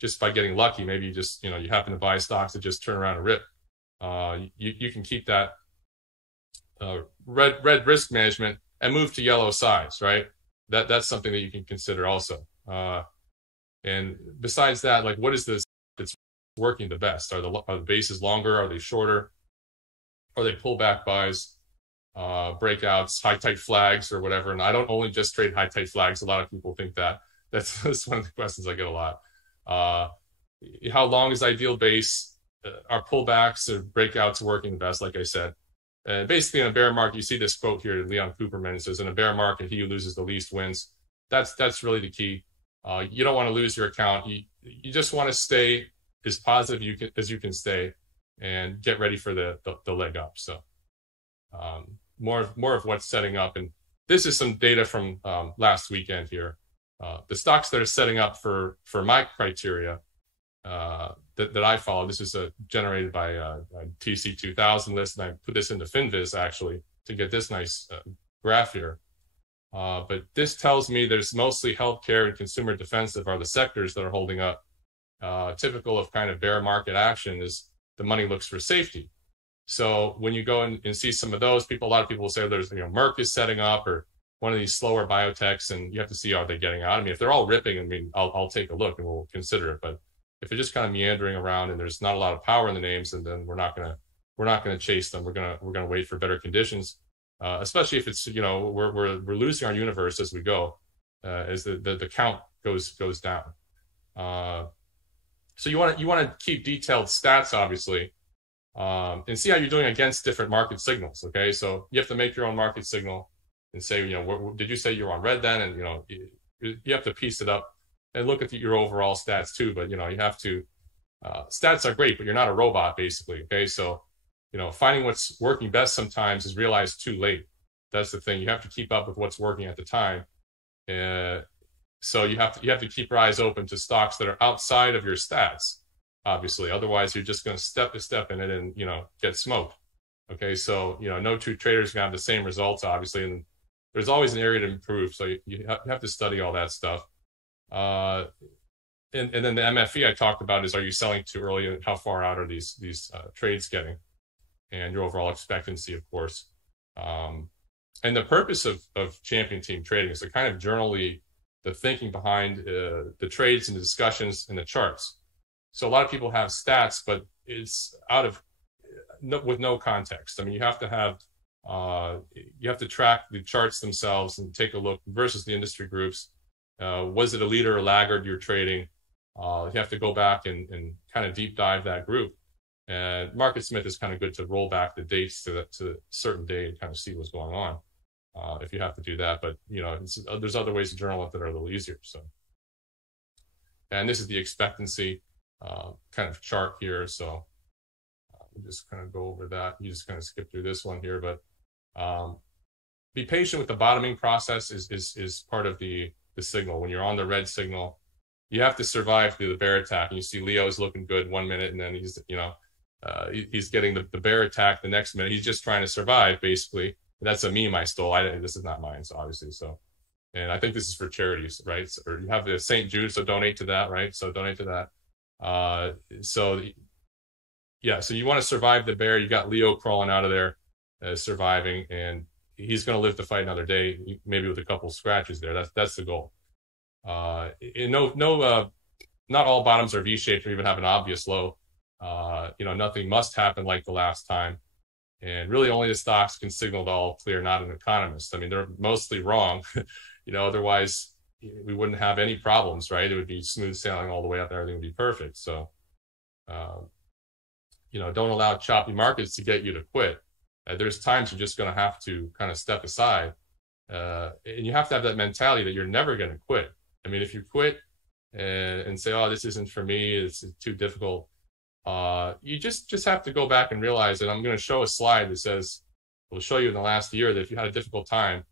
just by getting lucky, maybe you just, you happen to buy stocks that just turn around and rip. You can keep that red risk management and move to yellow size, right? That's something that you can consider also. And besides that, like, what is this that's working the best? Are the bases longer? Are they shorter? Are they pullback buys, breakouts, high tight flags, or whatever? And I don't only just trade high tight flags. A lot of people think that. That's one of the questions I get a lot. How long is ideal base? Are pullbacks or breakouts working the best? Like I said, basically in a bear market, you see this quote here to Leon Cooperman. It says, "In a bear market, he who loses the least wins." That's really the key. You don't want to lose your account. You just want to stay as positive as you can stay, and get ready for the leg up. So more of what's setting up, and this is some data from last weekend here. The stocks that are setting up for my criteria that I follow. This is generated by a TC 2000 list, and I put this into FinViz actually to get this nice graph here. But this tells me there's mostly healthcare and consumer defensive are the sectors that are holding up. Typical of kind of bear market action is the money looks for safety. So when you go and see some of those people, a lot of people will say there's, Merck is setting up, or one of these slower biotechs, and you have to see, are they getting out? I mean, if they're all ripping, I mean, I'll take a look and we'll consider it. But if they're just kind of meandering around and there's not a lot of power in the names, and then we're not gonna chase them. We're gonna wait for better conditions, especially if it's we're losing our universe as we go, as the count goes down. So you want to keep detailed stats, obviously, and see how you're doing against different market signals. Okay, so you have to make your own market signal and say, did you say you're on red then? And you have to piece it up and look at your overall stats too. But, you know, you have to, stats are great, but you're not a robot basically. Okay. So, you know, finding what's working best sometimes is realized too late. That's the thing. You have to keep up with what's working at the time. So you have to keep your eyes open to stocks that are outside of your stats, obviously. Otherwise, you're just going to step in it and, you know, get smoked. Okay. So, you know, no two traders can have the same results, obviously. And there's always an area to improve. So you have to study all that stuff. And then the MFE I talked about is, are you selling too early, and how far out are these trades getting, and your overall expectancy, of course. And the purpose of champion team trading is to kind of journal the thinking behind the trades and the discussions and the charts. So a lot of people have stats, but it's with no context. I mean, you have to track the charts themselves and take a look versus the industry groups. Was it a leader or laggard you're trading? You have to go back and kind of deep dive that group. And Market Smith is kind of good to roll back the dates to a certain day and kind of see what's going on, if you have to do that. But, you know, there's other ways to journal it that are a little easier. So, and this is the expectancy kind of chart here. So we'll just kind of go over that. You just kind of skip through this one here, but be patient with the bottoming process is part of the signal. When you're on the red signal, you have to survive through the bear attack. And you see Leo is looking good 1 minute, and then he's, you know, he's getting the bear attack the next minute. He's just trying to survive, basically. That's a meme I stole. This is not mine, so obviously. So, and I think this is for charities, right? So, or you have the St. Jude, so donate to that, right? So donate to that. So you want to survive the bear. You got Leo crawling out of there, surviving, and he's going to live to fight another day, maybe with a couple scratches there. That's the goal. Not all bottoms are V-shaped or even have an obvious low. You know, nothing must happen like the last time. And really only the stocks can signal the all clear, not an economist. I mean, they're mostly wrong, you know, otherwise we wouldn't have any problems, right? It would be smooth sailing all the way up, everything would be perfect. So, you know, don't allow choppy markets to get you to quit. There's times you're just going to have to kind of step aside. And you have to have that mentality that you're never going to quit. I mean, if you quit and say, oh, this isn't for me, it's too difficult, you just have to go back and realize that I'm going to show a slide that says, we'll show you in the last year that if you had a difficult time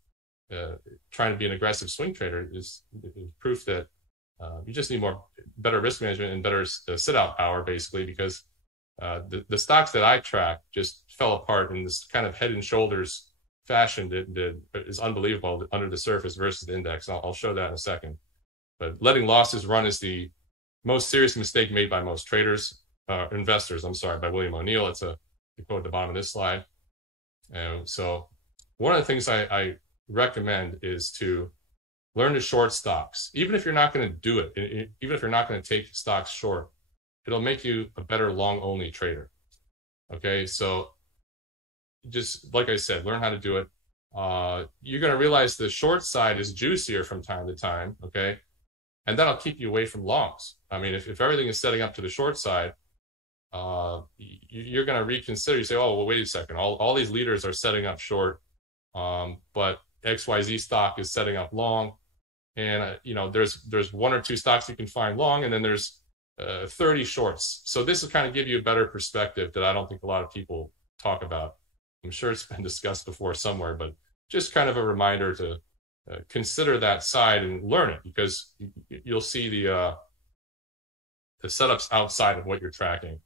trying to be an aggressive swing trader, is proof that you just need better risk management and better sit-out power, basically, because the stocks that I track just fell apart in this kind of head and shoulders fashion that is unbelievable under the surface versus the index. I'll show that in a second. But letting losses run is the most serious mistake made by most traders, investors, by William O'Neill. It's a quote at the bottom of this slide. And so one of the things I recommend is to learn to short stocks. Even if you're not going to do it, even if you're not going to take stocks short, it'll make you a better long-only trader. Okay, so just like I said, learn how to do it. You're going to realize the short side is juicier from time to time, okay? And that'll keep you away from longs. I mean, if everything is setting up to the short side, you're going to reconsider. You say, oh, well, wait a second. All these leaders are setting up short, but XYZ stock is setting up long. And, you know, there's one or two stocks you can find long, and then there's 30 shorts. So this will kind of give you a better perspective that I don't think a lot of people talk about. I'm sure it's been discussed before somewhere, but just kind of a reminder to consider that side and learn it, because you'll see the setups outside of what you're tracking,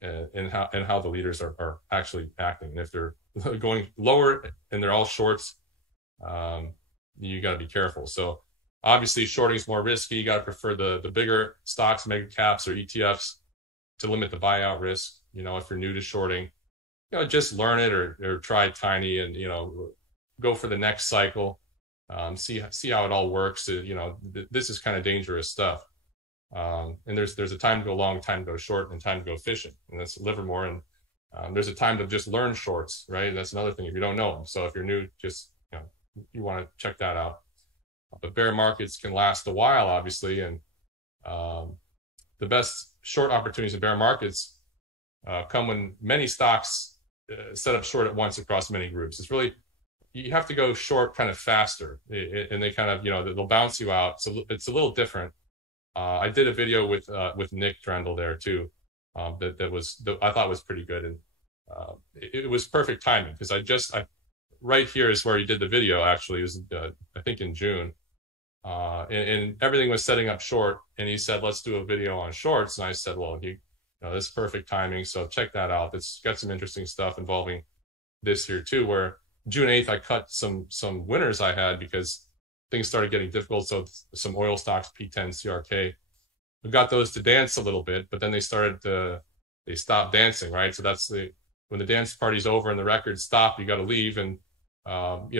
and how the leaders are actually acting. And if they're going lower and they're all shorts, you got to be careful. So obviously shorting is more risky. You got to prefer the bigger stocks, mega caps or ETFs, to limit the buyout risk. You know, if you're new to shorting, you know, just learn it or try tiny and, you know, go for the next cycle. See how it all works. You know, this is kind of dangerous stuff. And there's a time to go long, time to go short, and time to go fishing. And that's Livermore. And there's a time to just learn shorts, right? And that's another thing if you don't know them. So if you're new, just, you know, you want to check that out. But bear markets can last a while, obviously. And the best short opportunities in bear markets come when many stocks set up short at once across many groups. It's really you have to go short kind of faster, and they kind of, they'll bounce you out. So it's a little different. I did a video with Nick Drendel there too, that I thought was pretty good, and it was perfect timing because I right here is where he did the video. Actually, it was I think in June, and everything was setting up short, and he said, let's do a video on shorts, and I said, well, this is perfect timing, so check that out. It's got some interesting stuff involving this here too, where June 8th I cut some winners I had because things started getting difficult. So some oil stocks, P10, CRK, we got those to dance a little bit, but then they stopped dancing, right? So that's when the dance party's over and the records stop, you got to leave. And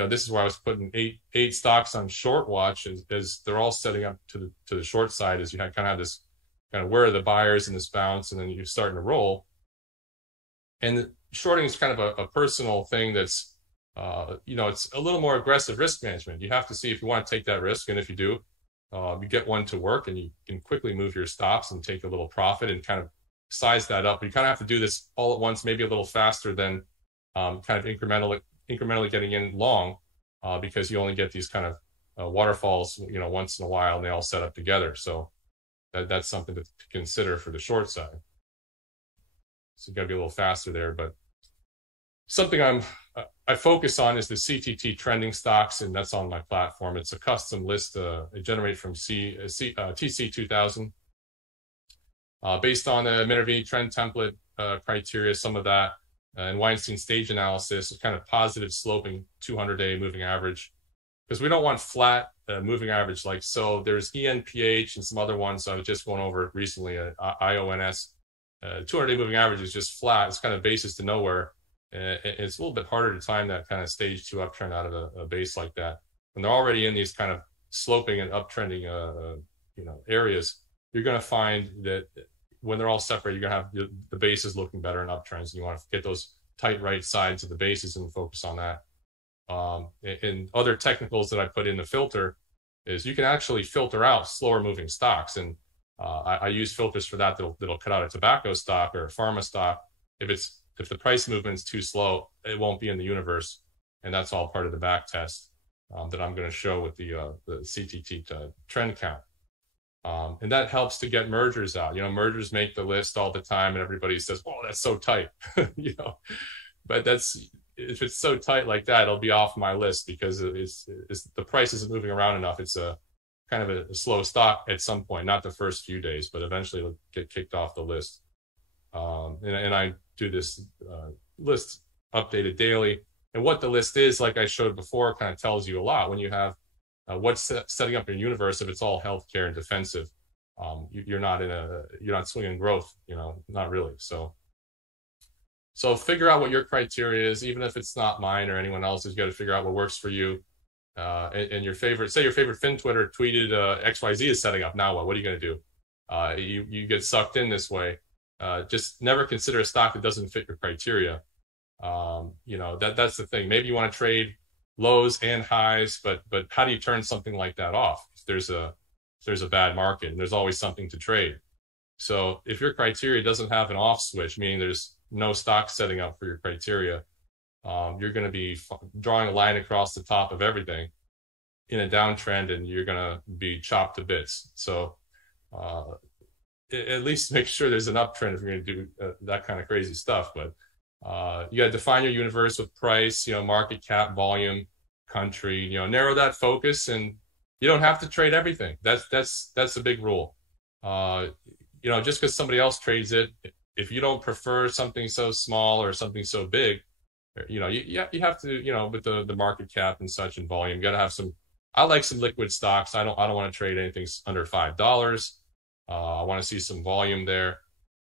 this is where I was putting eight stocks on short watch as they're all setting up to the short side, as you kind of have this kind of where are the buyers in this bounce, and then you're starting to roll. And shorting is kind of a personal thing that's, it's a little more aggressive risk management. You have to see if you want to take that risk. And if you do, you get one to work, and you can quickly move your stops and take a little profit and kind of size that up. You kind of have to do this all at once, maybe a little faster than kind of incrementally getting in long, because you only get these kind of waterfalls, once in a while, and they all set up together. So that's something to consider for the short side. So you got to be a little faster there. But something I focus on is the CTT trending stocks, and that's on my platform. It's a custom list I generate from TC2000, based on the Minerva trend template criteria, some of that, and Weinstein stage analysis, kind of positive sloping 200-day moving average, because we don't want flat moving average like so. There's ENPH and some other ones I was just going over recently, IONS. 200-day moving average is just flat. It's kind of basis to nowhere. It's a little bit harder to time that kind of stage 2 uptrend out of a base like that. When they're already in these kind of sloping and uptrending areas, you're going to find that when they're all separate, you're going to have the bases looking better in uptrends. And you want to get those tight right sides of the bases and focus on that. And other technicals that I put in the filter is you can actually filter out slower moving stocks. And I use filters for that that'll cut out a tobacco stock or a pharma stock. If the price movement's too slow, it won't be in the universe. And that's all part of the back test that I'm going to show with the CTT trend count. And that helps to get mergers out. Mergers make the list all the time, and everybody says, "Oh, that's so tight," But if it's so tight like that, it'll be off my list because the price isn't moving around enough. It's a kind of a slow stock at some point, not the first few days, but eventually it'll get kicked off the list. And I do this list updated daily. And what the list is, like I showed before, kind of tells you a lot. When you have what's setting up your universe, if it's all healthcare and defensive, you're not swinging growth, not really. So figure out what your criteria is, even if it's not mine or anyone else's. You got to figure out what works for you. And your favorite FinTwitter tweeted XYZ is setting up. Now what are you going to do? You get sucked in this way. Just never consider a stock that doesn't fit your criteria. That's the thing. Maybe you want to trade lows and highs, but how do you turn something like that off? If there's a bad market, and there's always something to trade. So if your criteria doesn't have an off switch, meaning there's no stock setting up for your criteria, you're going to be drawing a line across the top of everything in a downtrend, and you're going to be chopped to bits. So at least make sure there's an uptrend if you're going to do that kind of crazy stuff. But you got to define your universe with price, market cap, volume, country, narrow that focus, and you don't have to trade everything. That's a big rule. Just because somebody else trades it, if you don't prefer something so small or something so big, you have to, with the market cap and such and volume, you got to have some. I like some liquid stocks. I don't want to trade anything under $5. I want to see some volume there.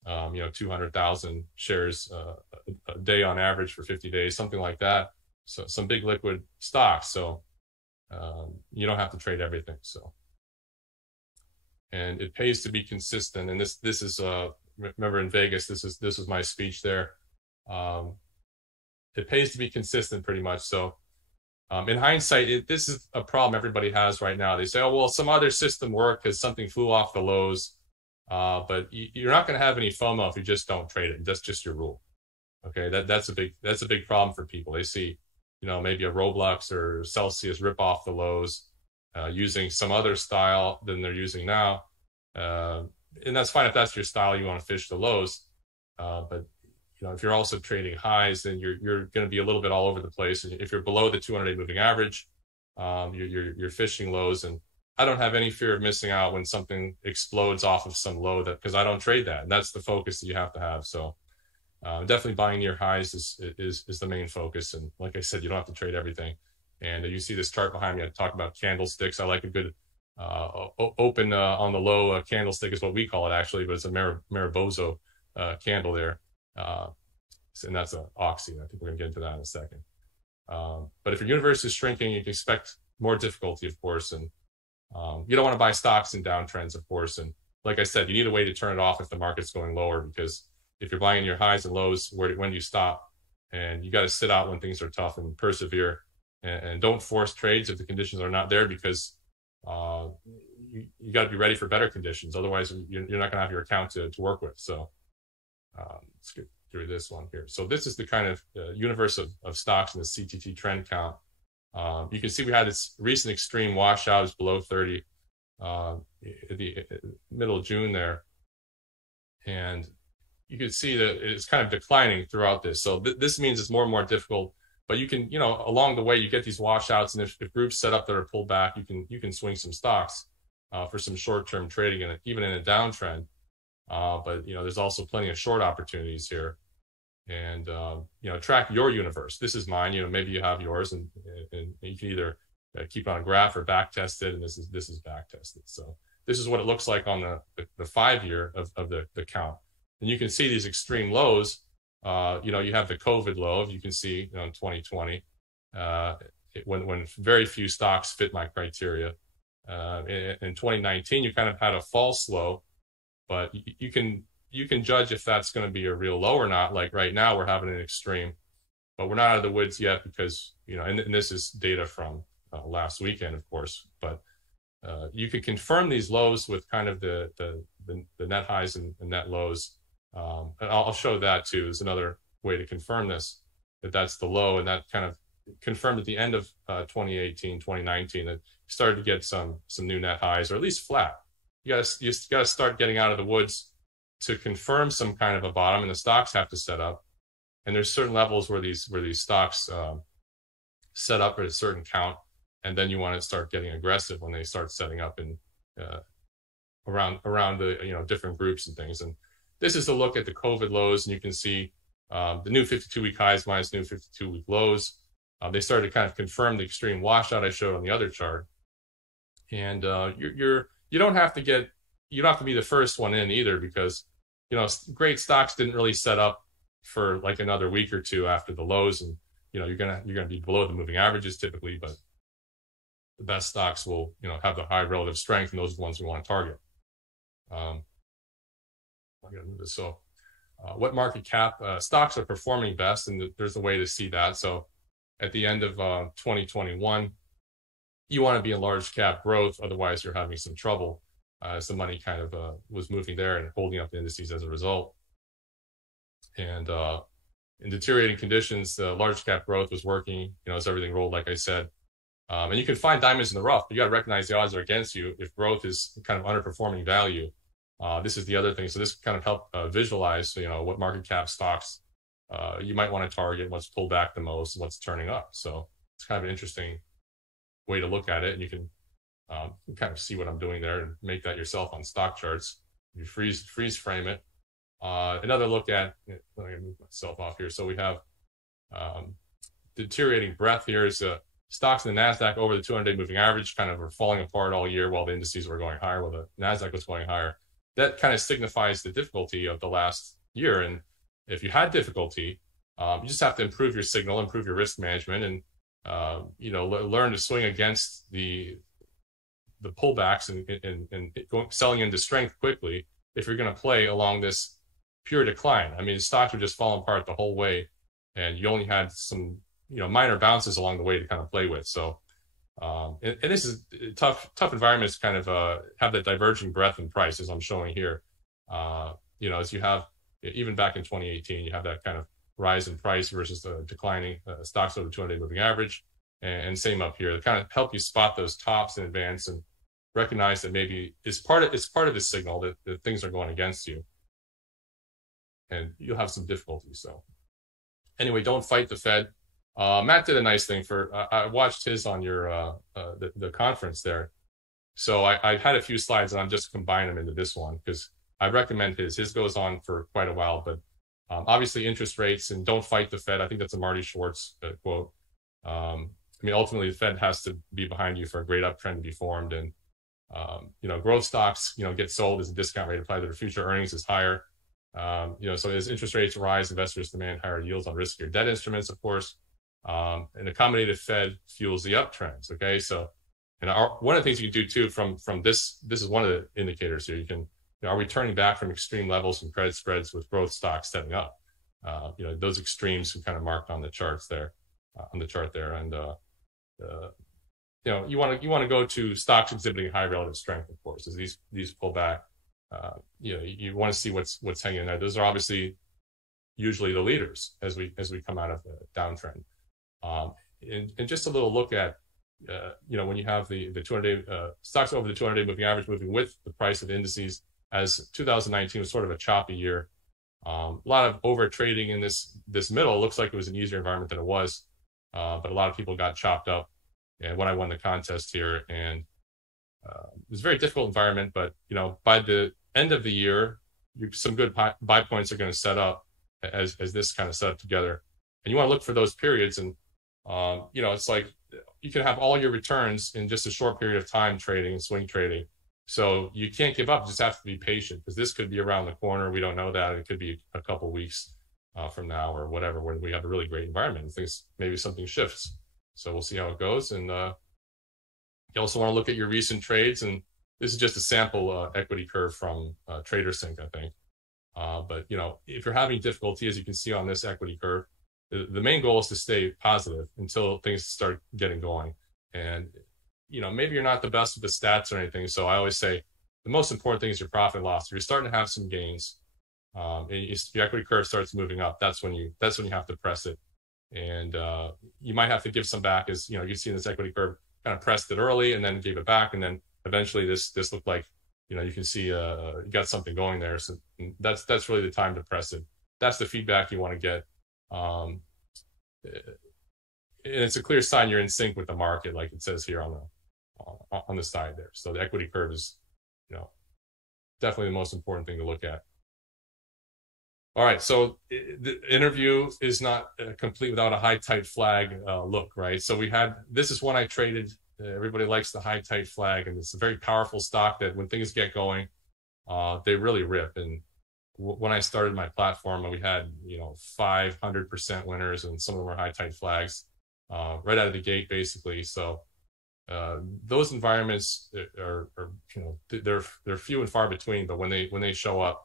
200,000 shares a day on average for 50 days, something like that. So some big liquid stocks. So you don't have to trade everything. So, and it pays to be consistent. And this is remember in Vegas, this was my speech there. It pays to be consistent pretty much. So in hindsight, this is a problem everybody has right now. They say, oh, well, some other system worked because something flew off the lows. But you're not going to have any FOMO if you just don't trade it. That's just your rule. Okay, that's a big problem for people. They see maybe a Roblox or Celsius rip off the lows, using some other style than they're using now. And that's fine if that's your style, you want to fish the lows. But if you're also trading highs, then you're going to be a little bit all over the place. And if you're below the 200-day moving average, you're fishing lows. And I don't have any fear of missing out when something explodes off of some low, because I don't trade that. And that's the focus that you have to have. So definitely buying near highs is the main focus. And like I said, you don't have to trade everything. And you see this chart behind me. I talk about candlesticks. I like a good open on the low candlestick is what we call it, actually, but it's a Bosso candle there. And that's an oxy. I think we're going to get into that in a second. But if your universe is shrinking, you can expect more difficulty, of course. And you don't want to buy stocks in downtrends, of course. And like I said, you need a way to turn it off if the market's going lower, because if you're buying your highs and lows, when do you stop? And you got to sit out when things are tough and persevere, and don't force trades if the conditions are not there, because you got to be ready for better conditions. Otherwise, you're not going to have your account to work with. So let's get through this one here. So this is the kind of universe of stocks in the CTT trend count. You can see we had this recent extreme washout is below 30 at the middle of June there. And you can see that it's kind of declining throughout this. So this means it's more and more difficult. But you can, along the way, you get these washouts, and if groups set up that are pulled back, you can swing some stocks for some short-term trading, and even in a downtrend. But there's also plenty of short opportunities here, and track your universe. This is mine. Maybe you have yours, and you can either keep on a graph or back test it, and this is back tested. So this is what it looks like on the 5-year of the count, and you can see these extreme lows. You have the COVID low, you can see, in 2020, when very few stocks fit my criteria. In 2019, you kind of had a false low, but you can judge if that's going to be a real low or not. Like right now, we're having an extreme, but we're not out of the woods yet, because, and this is data from last weekend, of course, but you can confirm these lows with kind of the net highs and net lows. And I'll show that too. There's another way to confirm this, that's the low, and that kind of confirmed at the end of 2018, 2019, that you started to get some new net highs, or at least flat. You got to start getting out of the woods to confirm some kind of a bottom, and the stocks have to set up. And there's certain levels where these stocks set up at a certain count, and then you want to start getting aggressive when they start setting up in around the different groups and things. And this is a look at the COVID lows, and you can see the new 52-week highs minus new 52-week lows. They started to kind of confirm the extreme washout I showed on the other chart. And you don't have to be the first one in either, because great stocks didn't really set up for like another week or two after the lows, and you're gonna be below the moving averages typically, but the best stocks will have the high relative strength, and those are the ones we want to target. I'm going to move this. So what market cap stocks are performing best, and there's a way to see that. So at the end of 2021, you want to be in large cap growth, otherwise you're having some trouble, as the money kind of was moving there and holding up the indices as a result. And in deteriorating conditions, large cap growth was working, as everything rolled, like I said. And you can find diamonds in the rough, but you got to recognize the odds are against you if growth is kind of underperforming value. This is the other thing. So this kind of help visualize, what market cap stocks you might want to target, what's pulled back the most, and what's turning up. So it's kind of an interesting way to look at it. And you can kind of see what I'm doing there and make that yourself on stock charts. You freeze frame it. Another look at, let me move myself off here. So we have deteriorating breadth here is stocks in the NASDAQ over the 200-day moving average kind of were falling apart all year while the indices were going higher, while the NASDAQ was going higher. That kind of signifies the difficulty of the last year. And if you had difficulty, you just have to improve your signal, improve your risk management, and learn to swing against the pullbacks and selling into strength quickly if you're going to play along this pure decline. I mean, stocks were just falling apart the whole way, and you only had some minor bounces along the way to kind of play with. So and this is tough environments kind of have that diverging breadth and price, as I'm showing here. As you have, even back in 2018, you have that kind of rise in price versus the declining stocks over the 200-day moving average. And same up here, to kind of help you spot those tops in advance and recognize that maybe it's part of this signal that things are going against you, and you'll have some difficulty. So anyway, don't fight the Fed. Matt did a nice thing I watched his on your the conference there. So I had a few slides, and I'm just combining them into this one because I recommend his. His goes on for quite a while, but obviously interest rates and don't fight the Fed. I think that's a Marty Schwartz quote. I mean, ultimately, the Fed has to be behind you for a great uptrend to be formed, and growth stocks, get sold as a discount rate applied to their future earnings is higher. So as interest rates rise, investors demand higher yields on riskier debt instruments, of course. An accommodative Fed fuels the uptrends. Okay, so one of the things you can do too from this is one of the indicators here. You can, are we turning back from extreme levels in credit spreads with growth stocks stepping up? Those extremes are kind of marked on the charts there, and you want to go to stocks exhibiting high relative strength, of course, as these pull back. You want to see what's hanging in there. Those are obviously usually the leaders as we come out of the downtrend. And just a little look at when you have the 200-day stocks over the 200-day moving average moving with the price of indices, as 2019 was sort of a choppy year. A lot of over trading in this middle. It looks like it was an easier environment than it was, but a lot of people got chopped up. And when I won the contest here, and it was a very difficult environment, but by the end of the year, some good buy points are going to set up as this kind of set up together. And you want to look for those periods, and it's like you can have all your returns in just a short period of time trading and swing trading. So you can't give up; you just have to be patient, because this could be around the corner. We don't know that. It could be a couple weeks from now or whatever, when we have a really great environment and things, maybe something shifts. So we'll see how it goes. And you also want to look at your recent trades, and this is just a sample equity curve from TraderSync, I think. But if you're having difficulty, as you can see on this equity curve, the main goal is to stay positive until things start getting going. And maybe you're not the best with the stats or anything. So I always say the most important thing is your profit loss. If you're starting to have some gains, and your equity curve starts moving up, that's when you have to press it. And you might have to give some back, as you see in this equity curve, kind of pressed it early and then gave it back, and then eventually this looked like you can see you got something going there. So that's really the time to press it. That's the feedback you want to get. And it's a clear sign you're in sync with the market, like it says here on the side there. So the equity curve is definitely the most important thing to look at. All right, so the interview is not complete without a high tight flag look, right? So this is one I traded. Everybody likes the high tight flag, and it's a very powerful stock that when things get going, they really rip. And when I started my platform, we had 500% winners, and some of them were high tight flags right out of the gate, basically. So those environments are they're few and far between, but when they show up,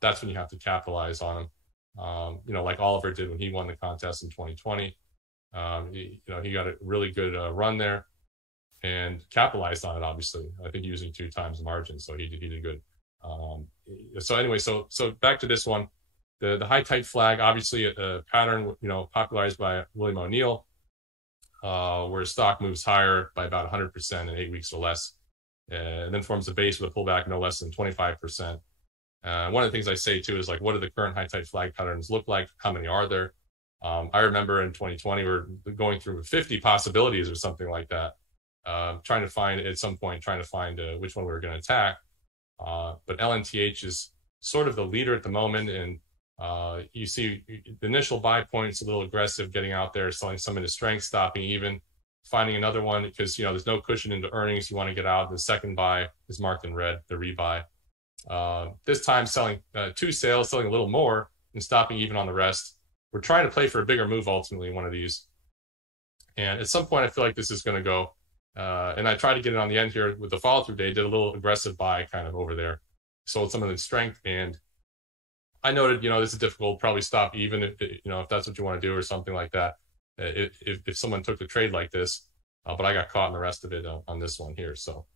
that's when you have to capitalize on them. Like Oliver did when he won the contest in 2020. He got a really good run there and capitalized on it, obviously. I think using 2 times the margin, so he did good. So anyway, so back to this one, the high tight flag, obviously a pattern popularized by William O'Neill, where stock moves higher by about 100% in 8 weeks or less, and then forms a base with a pullback no less than 25%. One of the things I say too is, like, what do the current high tight flag patterns look like? How many are there? I remember in 2020 we were going through 50 possibilities or something like that, trying to find which one we were going to attack. But LNTH is sort of the leader at the moment, and you see the initial buy point's a little aggressive, getting out there, selling some into strength, stopping even, finding another one because there's no cushion into earnings. You want to get out. The second buy is marked in red, the rebuy. This time selling 2 sales, selling a little more and stopping even on the rest. We're trying to play for a bigger move ultimately in one of these. And at some point I feel like this is going to go. And I tried to get it on the end here with the follow through day, did a little aggressive buy kind of over there, sold some of the strength. And I noted, this is difficult, probably stop even if that's what you want to do or something like that. If someone took the trade like this, but I got caught in the rest of it on this one here. So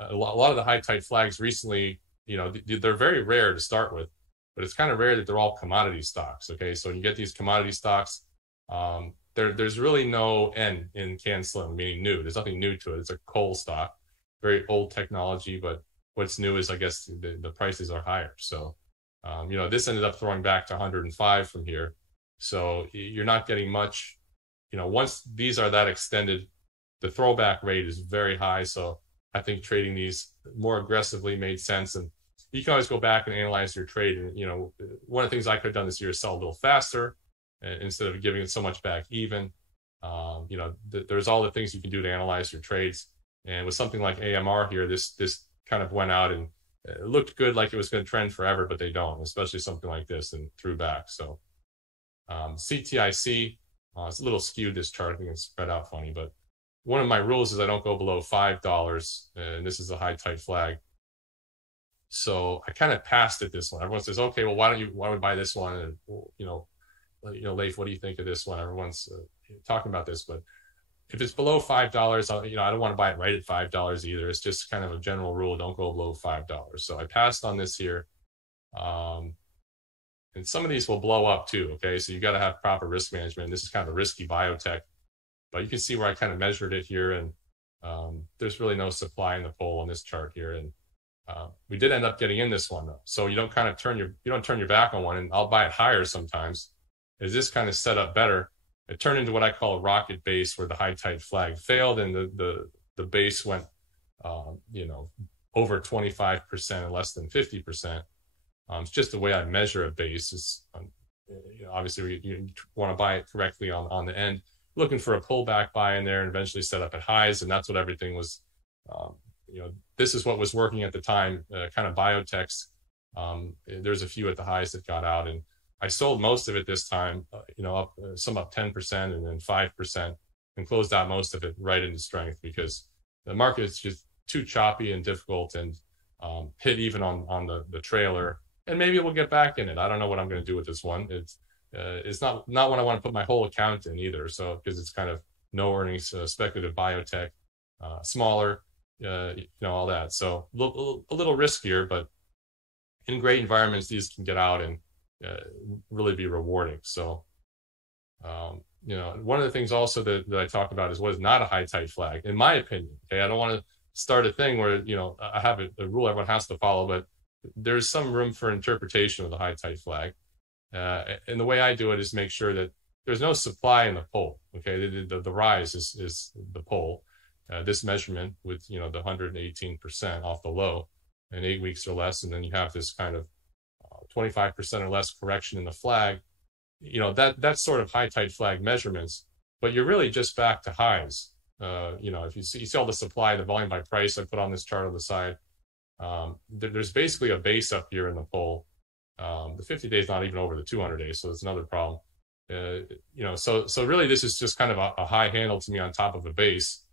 a lot of the high tight flags recently, they're very rare to start with. but it's kind of rare that they're all commodity stocks. Okay, so when you get these commodity stocks, there's really no N in Can Slim, meaning new. There's nothing new to it. It's a coal stock, very old technology, but what's new is, I guess, the prices are higher. So, this ended up throwing back to 105 from here. So you're not getting much, once these are that extended, the throwback rate is very high. So I think trading these more aggressively made sense. And you can always go back and analyze your trade. And, one of the things I could have done this year is sell a little faster instead of giving it so much back even. There's all the things you can do to analyze your trades. And with something like AMR here, this kind of went out and it looked good, like it was going to trend forever, but they don't, especially something like this, and threw back. So CTIC, it's a little skewed, this chart. I think it's spread out funny, but one of my rules is I don't go below $5, and this is a high tight flag. So I kind of passed at this one. Everyone says, okay, well, why don't we buy this one? And, Leif, what do you think of this one? Everyone's talking about this, but if it's below $5, I don't want to buy it right at $5 either. It's just kind of a general rule. Don't go below $5. So I passed on this here. And some of these will blow up too. Okay. So you got to have proper risk management. This is kind of a risky biotech, but you can see where I kind of measured it here. And there's really no supply in the pole on this chart here. And we did end up getting in this one though. So you don't kind of turn your back on one, and I'll buy it higher sometimes. Is this kind of set up better? It turned into what I call a rocket base, where the high tight flag failed and the base went, over 25% and less than 50%. It's just the way I measure a base. Is obviously you want to buy it correctly on the end, looking for a pullback buy in there and eventually set up at highs. And that's what everything was, this is what was working at the time, kind of biotechs. There's a few at the highs that got out, and I sold most of it this time, some up 10% and then 5%, and closed out most of it right into strength, because the market is just too choppy and difficult, and hit even on the trailer. And maybe we'll get back in it. I don't know what I'm going to do with this one. It's not one I want to put my whole account in either. So, because it's kind of no earnings, speculative biotech, smaller, all that. So a little riskier, but in great environments, these can get out and really be rewarding. So, one of the things also that I talk about is what is not a high tight flag, in my opinion. Okay, I don't want to start a thing where I have a rule everyone has to follow, but there's some room for interpretation of the high tight flag. And the way I do it is make sure that there's no supply in the pole. Okay, the rise is the pole. This measurement with the 118% off the low in 8 weeks or less, and then you have this kind of 25% or less correction in the flag. That's sort of high tight flag measurements, but you're really just back to highs. If you see all the supply, the volume by price I put on this chart on the side, there's basically a base up here in the pole. The 50 days not even over the 200 days, so it's another problem. So really this is just kind of a high handle to me on top of a base,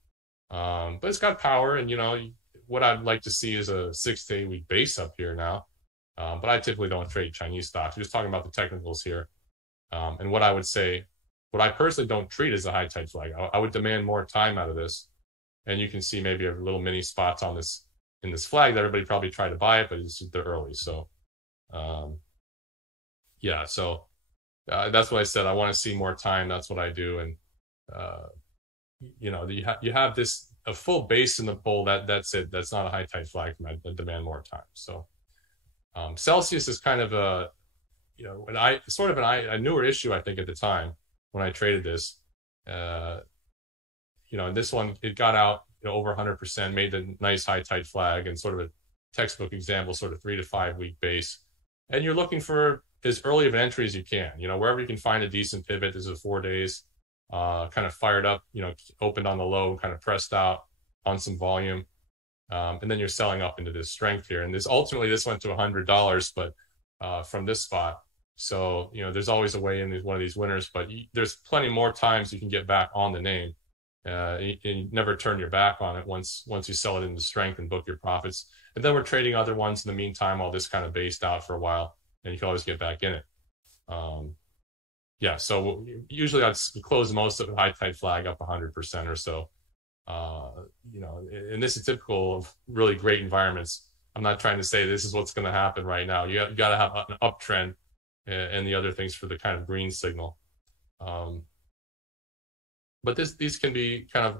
but it's got power. And what I'd like to see is a 6 to 8 week base up here now. But I typically don't trade Chinese stocks. We're just talking about the technicals here. And what I would say, what I personally don't treat as a high tight flag. I would demand more time out of this. And you can see maybe a little mini spots on this, in this flag, that everybody probably tried to buy it, but it's just early. So, that's what I said. I want to see more time. That's what I do. And, you have this, a full base in the pole, that's it. That's not a high tight flag. I demand more time. So, Celsius is kind of a newer issue, I think, at the time when I traded this. This one, it got out over 100%, made the nice high tight flag, and sort of a textbook example, sort of 3 to 5 week base. And you're looking for as early of an entry as you can. Wherever you can find a decent pivot. This is 4 days, kind of fired up. Opened on the low, kind of pressed out on some volume. And then you're selling up into this strength here. And this went to $100, but from this spot. So, there's always a way in one of these winners, but there's plenty more times you can get back on the name. You never turn your back on it once you sell it into strength and book your profits. And then we're trading other ones in the meantime, all this kind of based out for a while, and you can always get back in it. So usually I'd close most of the high tight flag up 100% or so. And this is typical of really great environments. I'm not trying to say this is what's going to happen right now. You got to have an uptrend and the other things for the kind of green signal. But these can be kind of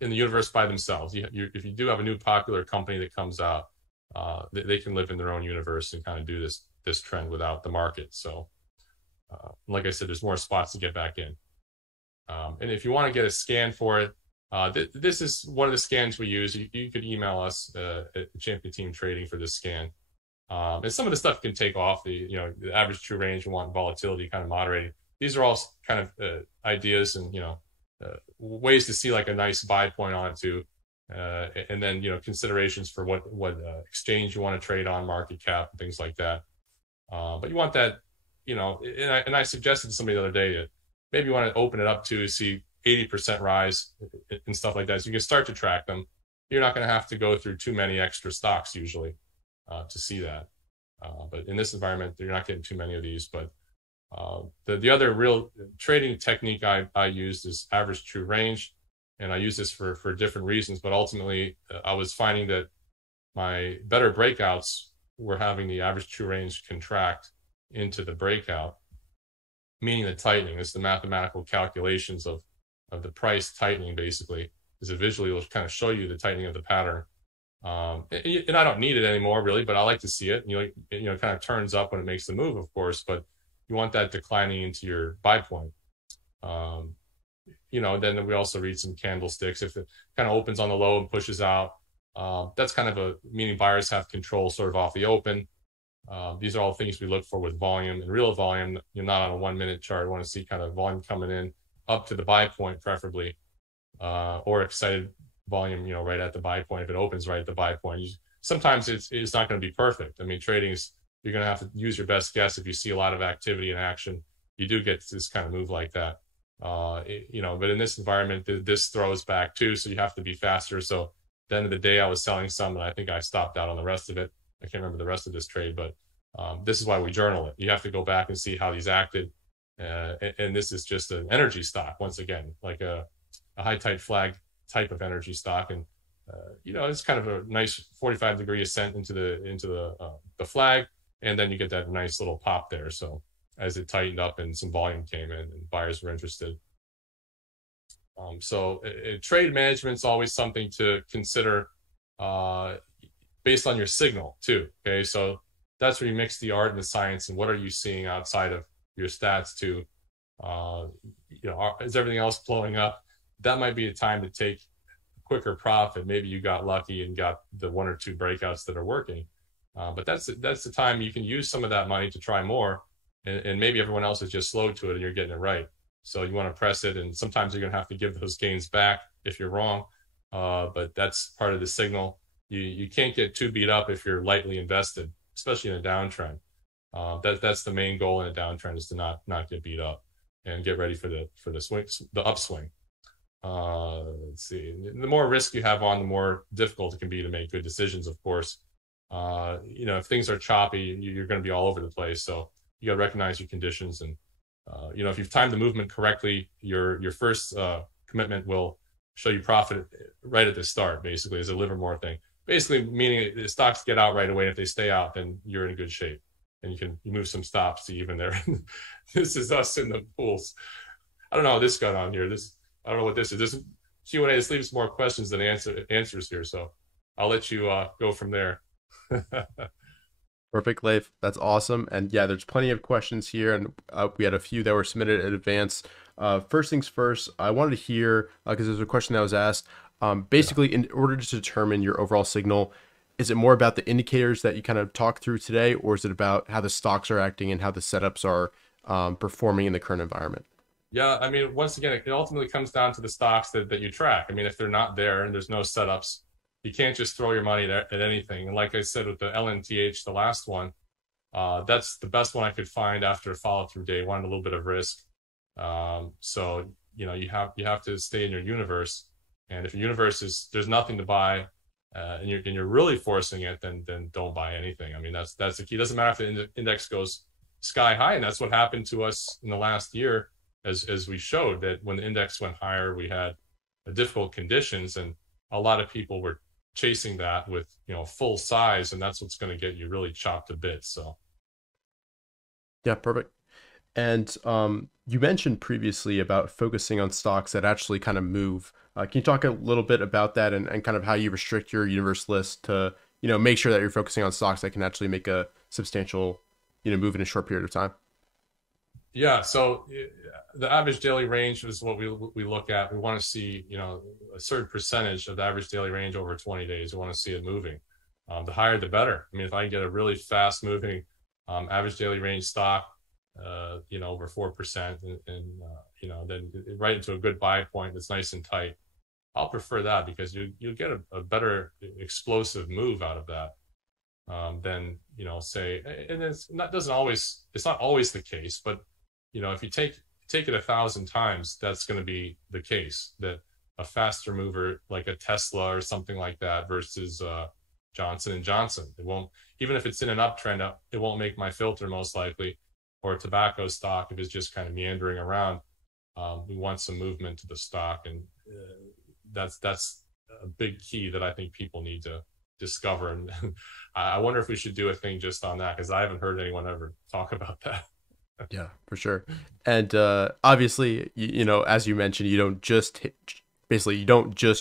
in the universe by themselves. If you do have a new popular company that comes out, they can live in their own universe and kind of do this trend without the market. So like I said, there's more spots to get back in. And if you want to get a scan for it, this is one of the scans we use. You could email us at Champion Team Trading for this scan. And some of the stuff can take off the average true range. You want volatility kind of moderating. These are all kind of ideas and ways to see like a nice buy point on it too. And then considerations for what exchange you want to trade on, market cap, things like that. But you want that, and I suggested to somebody the other day that maybe you want to open it up to see 80% rise and stuff like that. So you can start to track them. You're not going to have to go through too many extra stocks usually to see that. But in this environment, you're not getting too many of these. But the other real trading technique I used is average true range. And I use this for different reasons. But ultimately, I was finding that my better breakouts were having the average true range contract into the breakout, meaning the tightening. It's the mathematical calculations of the price tightening, basically, is it visually will kind of show you the tightening of the pattern. And I don't need it anymore, really, but I like to see it. It kind of turns up when it makes the move, of course, but you want that declining into your buy point. Then we also read some candlesticks. If it kind of opens on the low and pushes out, that's kind of meaning buyers have control sort of off the open. These are all things we look for with volume and real volume. You're not on a 1 minute chart. You want to see kind of volume coming in up to the buy point, preferably, or excited volume, right at the buy point. If it opens right at the buy point, sometimes it's not going to be perfect. I mean, trading is, you're going to have to use your best guess. If you see a lot of activity and action, you do get this kind of move like that. But in this environment, this throws back too, so you have to be faster. So at the end of the day, I was selling some, and I think I stopped out on the rest of it. I can't remember the rest of this trade, but this is why we journal it. You have to go back and see how these acted. And this is just an energy stock, once again, like a high tight flag type of energy stock. And, it's kind of a nice 45-degree ascent into the flag. And then you get that nice little pop there. So as it tightened up and some volume came in and buyers were interested. Trade management is always something to consider based on your signal too. Okay, so that's where you mix the art and the science, and what are you seeing outside of your stats too. Is everything else blowing up? That might be a time to take a quicker profit. Maybe you got lucky and got the 1 or 2 breakouts that are working. But that's the time you can use some of that money to try more. And maybe everyone else is just slow to it and you're getting it right. So you want to press it, and sometimes you're going to have to give those gains back if you're wrong. But that's part of the signal. You can't get too beat up if you're lightly invested, especially in a downtrend. That's the main goal in a downtrend, is to not get beat up and get ready for the swing, the upswing. Let's see. The more risk you have on, the more difficult it can be to make good decisions, of course. If things are choppy, you're going to be all over the place. So you got to recognize your conditions, and if you've timed the movement correctly, your first commitment will show you profit right at the start. Basically, as a Livermore thing. Basically, meaning the stocks get out right away. If they stay out, then you're in good shape, and you move some stops to even there. This is us in the pools. I don't know how this got on here. I don't know what this is. This Q&A. This leaves more questions than answers here. So I'll let you go from there. Perfect, Leif. That's awesome. And yeah, there's plenty of questions here, and we had a few that were submitted in advance. First things first, I wanted to hear, because there's a question that was asked, basically, in order to determine your overall signal, is it more about the indicators that you kind of talked through today, or is it about how the stocks are acting and how the setups are performing in the current environment? Yeah, I mean, once again, it ultimately comes down to the stocks that you track. I mean, if they're not there and there's no setups, you can't just throw your money at anything. And like I said, with the LNTH, the last one, that's the best one I could find after a follow through day one, a little bit of risk. So, you have to stay in your universe. And if your universe there's nothing to buy, and you're really forcing it, then don't buy anything. I mean, that's the key. It doesn't matter if the index goes sky high. And that's what happened to us in the last year, as we showed that when the index went higher, we had difficult conditions, and a lot of people were chasing that with, full size, and that's what's going to get you really chopped to bits. So yeah, perfect. And you mentioned previously about focusing on stocks that actually kind of move. Can you talk a little bit about that and kind of how you restrict your universe list to, make sure that you're focusing on stocks that can actually make a substantial, move in a short period of time? Yeah, so the average daily range is what we look at. We want to see, a certain percentage of the average daily range over 20 days. We want to see it moving. The higher, the better. I mean, if I can get a really fast moving average daily range stock, over 4%, and then right into a good buy point that's nice and tight, I'll prefer that because you get a better explosive move out of that than say, and it's not always the case, but if you take it 1,000 times, that's going to be the case, that a faster mover like a Tesla or something like that versus Johnson & Johnson, it won't, even if it's in an uptrend, it won't make my filter most likely. Or a tobacco stock, if it's just kind of meandering around, we want some movement to the stock, and that's a big key that I think people need to discover. And I wonder if we should do a thing just on that, because I haven't heard anyone ever talk about that. Yeah, for sure. And obviously, as you mentioned, you don't just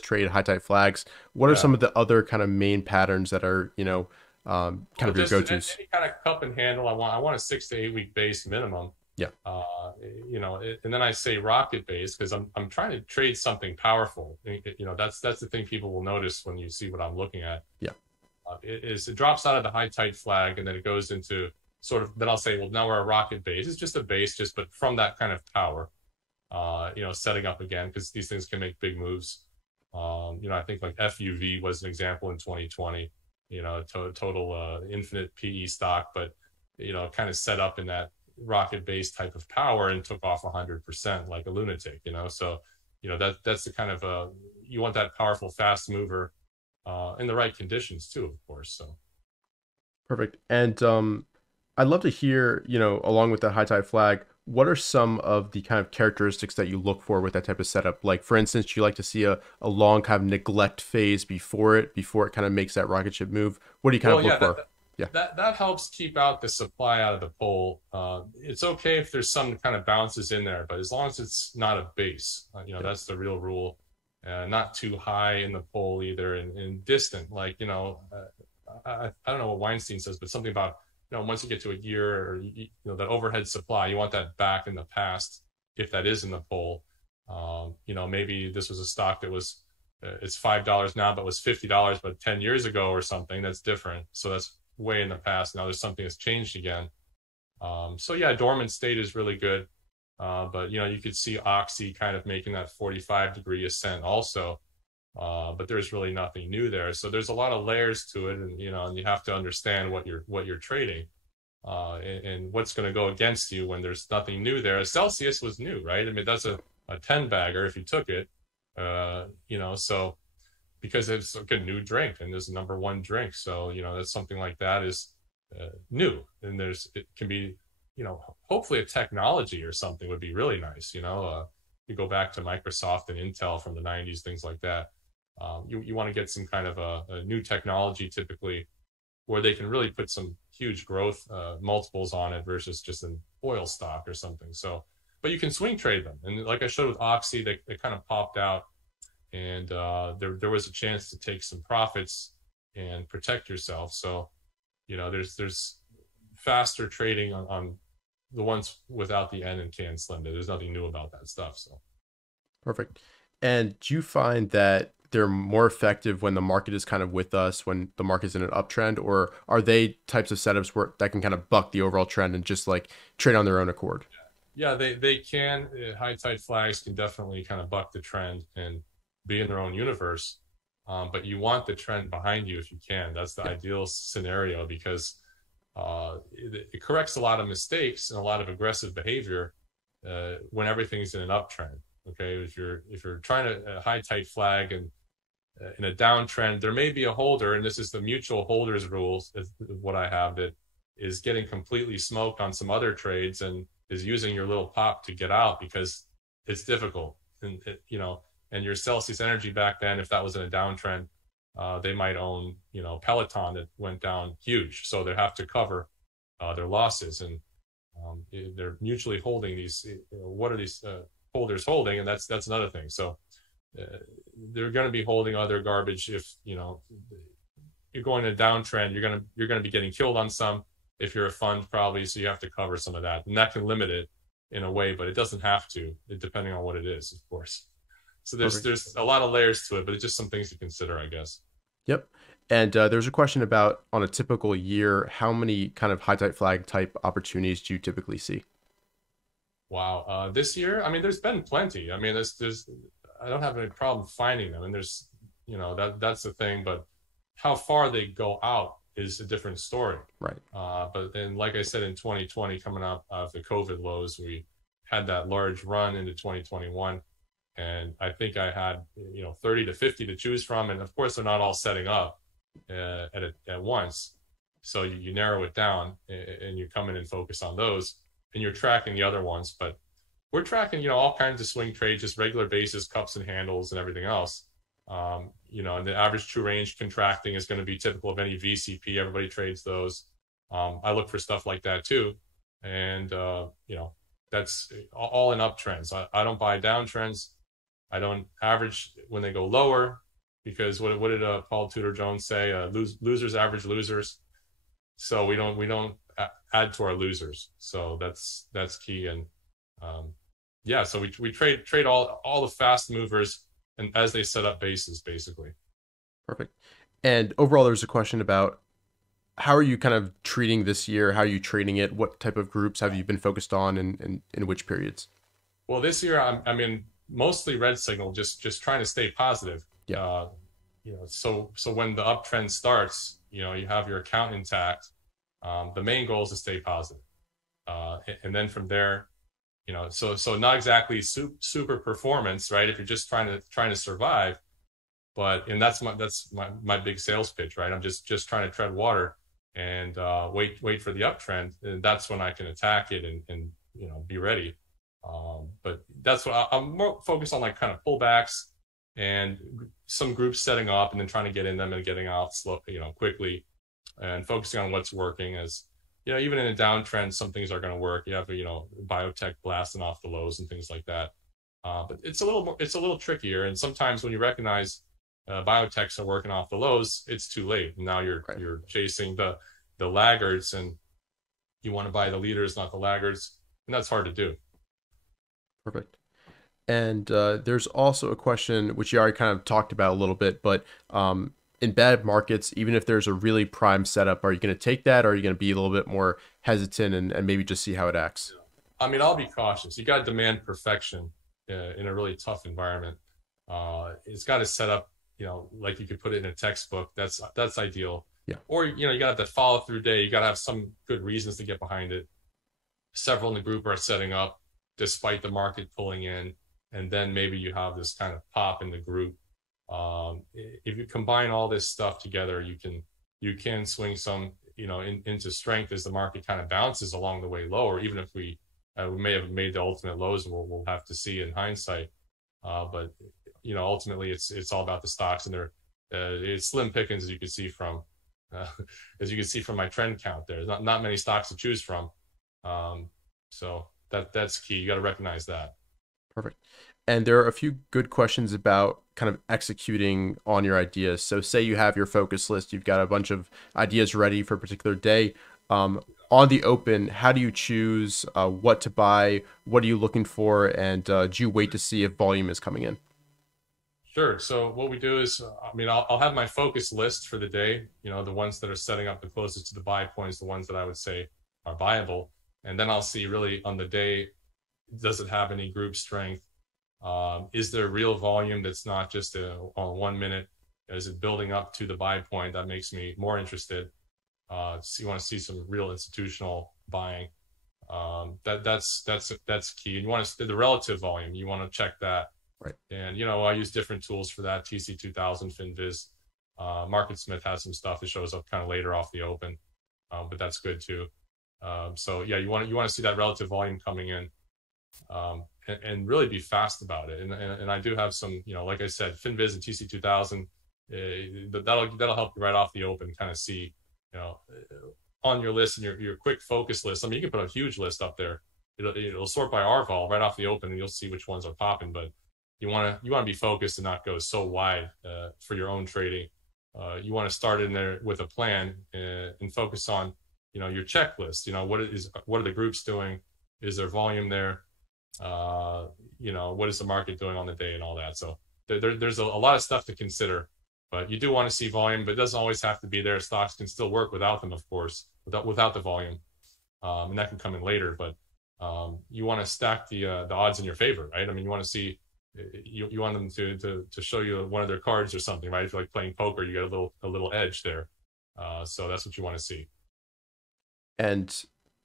trade high tight flags. What are some of the other kind of main patterns that are kind of your go-tos? Any kind of cup and handle. I want a 6 to 8 week base minimum. Yeah. And then I say rocket base because I'm trying to trade something powerful. That's the thing people will notice when you see what I'm looking at. Yeah. It drops out of the high tight flag and then it goes into sort of, then I'll say, well, now we're a rocket base. It's just a base, but from that kind of power, setting up again, because these things can make big moves. I think like FUV was an example in 2020, total infinite PE stock, but, kind of set up in that rocket base type of power and took off 100% like a lunatic, so, that's the kind of, you want that powerful, fast mover in the right conditions too, of course. So. Perfect. And I'd love to hear, along with the high tide flag, what are some of the kind of characteristics that you look for with that type of setup? Like, for instance, you like to see a long kind of neglect phase before it kind of makes that rocket ship move. What do you kind of look for? That helps keep out the supply out of the pole. It's okay if there's some kind of bounces in there, but as long as it's not a base, that's the real rule. Not too high in the pole either, and distant. Like, I don't know what Weinstein says, but something about, once you get to a year or, that overhead supply, you want that back in the past, if that is in the pole. Maybe this was a stock that was, it's $5 now, but was $50, but 10 years ago or something. That's different. So that's way in the past. Now there's something that's changed again. Dormant state is really good. But, you could see Oxy kind of making that 45-degree ascent also. But there's really nothing new there. So there's a lot of layers to it, and and you have to understand what you're trading, and what's going to go against you when there's nothing new there. Celsius was new, right? I mean, that's a 10 bagger if you took it, so because it's like a new drink and there's a number one drink. So, that's something like that is new, and it can be, hopefully a technology or something would be really nice. You go back to Microsoft and Intel from the 90s, things like that. You want to get some kind of a new technology typically where they can really put some huge growth multiples on it versus just an oil stock or something. So, but you can swing trade them. And like I showed with Oxy, they kind of popped out, and there was a chance to take some profits and protect yourself. So, there's faster trading on the ones without the N and can slim. There's nothing new about that stuff. So perfect. And do you find that they're more effective when the market is kind of with us, when the market's in an uptrend, or are they types of setups that can kind of buck the overall trend and just like trade on their own accord? Yeah, they can. High tide flags can definitely kind of buck the trend and be in their own universe. But you want the trend behind you if you can. That's the ideal scenario, because it corrects a lot of mistakes and a lot of aggressive behavior when everything's in an uptrend. Okay, if you're trying to high tight flag and in a downtrend, there may be a holder, and this is the mutual holders rules, is what I have, that is getting completely smoked on some other trades and is using your little pop to get out because it's difficult. And and your Celsius energy back then, if that was in a downtrend, they might own, Peloton that went down huge, so they have to cover their losses, and they're mutually holding these. What are these holders holding? And that's another thing. So they're going to be holding other garbage. If you're going in a downtrend, you're going to be getting killed on some. If you're a fund, probably, so you have to cover some of that, and that can limit it in a way, but it doesn't have to, depending on what it is, of course. So there's a lot of layers to it, but it's just some things to consider, I guess. Yep. And there's a question about, on a typical year, how many kind of high tight flag type opportunities do you typically see? Wow. This year, I mean, there's been plenty. I mean, there's I don't have any problem finding them, and there's, that's the thing, but how far they go out is a different story. Right. But then, like I said, in 2020, coming up of the COVID lows, we had that large run into 2021. And I think I had, 30 to 50 to choose from. And of course, they're not all setting up at once. So you narrow it down and you come in and focus on those, and you're tracking the other ones. But we're tracking, all kinds of swing trades, just regular basis, cups and handles and everything else. And the average true range contracting is going to be typical of any VCP. Everybody trades those. I look for stuff like that too. And, that's all in uptrends. I don't buy downtrends. I don't average when they go lower, because what did Paul Tudor Jones say? Losers average losers. So we don't add to our losers. So that's key. And so we trade all the fast movers, and as they set up bases, basically. Perfect. And overall, there's a question about, how are you kind of treating this year? How are you trading it? What type of groups have you been focused on, and in which periods? Well, this year, I mean, mostly red signal, just trying to stay positive. Yeah. So when the uptrend starts, you have your account intact. The main goal is to stay positive. And then from there, so not exactly super performance, right? If you're just trying to survive, and that's my big sales pitch, right? I'm just trying to tread water and wait for the uptrend, and that's when I can attack it and be ready. But that's what I'm more focused on, like kind of pullbacks and some groups setting up and then trying to get in them and getting out slow, quickly, and focusing on what's working. As even in a downtrend, some things are going to work. You have biotech blasting off the lows and things like that. But it's a little trickier. And sometimes when you recognize biotechs are working off the lows, it's too late. And now you're chasing the laggards, and you want to buy the leaders, not the laggards, and that's hard to do. Perfect. And there's also a question, which you already kind of talked about a little bit, but in bad markets, even if there's a really prime setup, are you going to take that, or are you going to be a little bit more hesitant and maybe just see how it acts? I mean, I'll be cautious. You got to demand perfection in a really tough environment. It's got to set up, like you could put it in a textbook. That's ideal. Yeah. Or, you got to have that follow through day. You got to have some good reasons to get behind it. Several in the group are setting up despite the market pulling in, and then maybe you have this kind of pop in the group. If you combine all this stuff together, you can swing some, into strength as the market kind of bounces along the way lower, even if we may have made the ultimate lows. We'll have to see in hindsight. But ultimately it's all about the stocks, and it's slim pickings, as you can see from my trend count. There's not many stocks to choose from. So that's key. You got to recognize that. Perfect. And there are a few good questions about kind of executing on your ideas. So say you have your focus list, you've got a bunch of ideas ready for a particular day. On the open, how do you choose what to buy? What are you looking for? And do you wait to see if volume is coming in? Sure. So what we do is, I'll have my focus list for the day, the ones that are setting up the closest to the buy points, the ones that I would say are buyable. And then I'll see really on the day, does it have any group strength? Is there real volume that's not just on 1 minute? Is it building up to the buy point? That makes me more interested. So you want to see some real institutional buying. That's key. And you want to see the relative volume. You want to check that. Right. And I use different tools for that. TC2000, FinViz, MarketSmith has some stuff that shows up kind of later off the open, but that's good too. So yeah, you want to see that relative volume coming in, and really be fast about it. And I do have some, like I said, FinViz and TC2000. that'll help you right off the open, kind of see, on your list and your quick focus list. I mean, you can put a huge list up there. It'll sort by RVOL right off the open, and you'll see which ones are popping. But you want to be focused and not go so wide for your own trading. You want to start in there with a plan and focus on your checklist. What are the groups doing? Is there volume there? What is the market doing on the day and all that? So there's a lot of stuff to consider. But you do want to see volume, but it doesn't always have to be there. Stocks can still work without them, of course, without the volume, and that can come in later. But you want to stack the odds in your favor, right? I mean, you want to see, you want them to show you one of their cards or something, right? If you're like playing poker, you get a little edge there. So that's what you want to see. And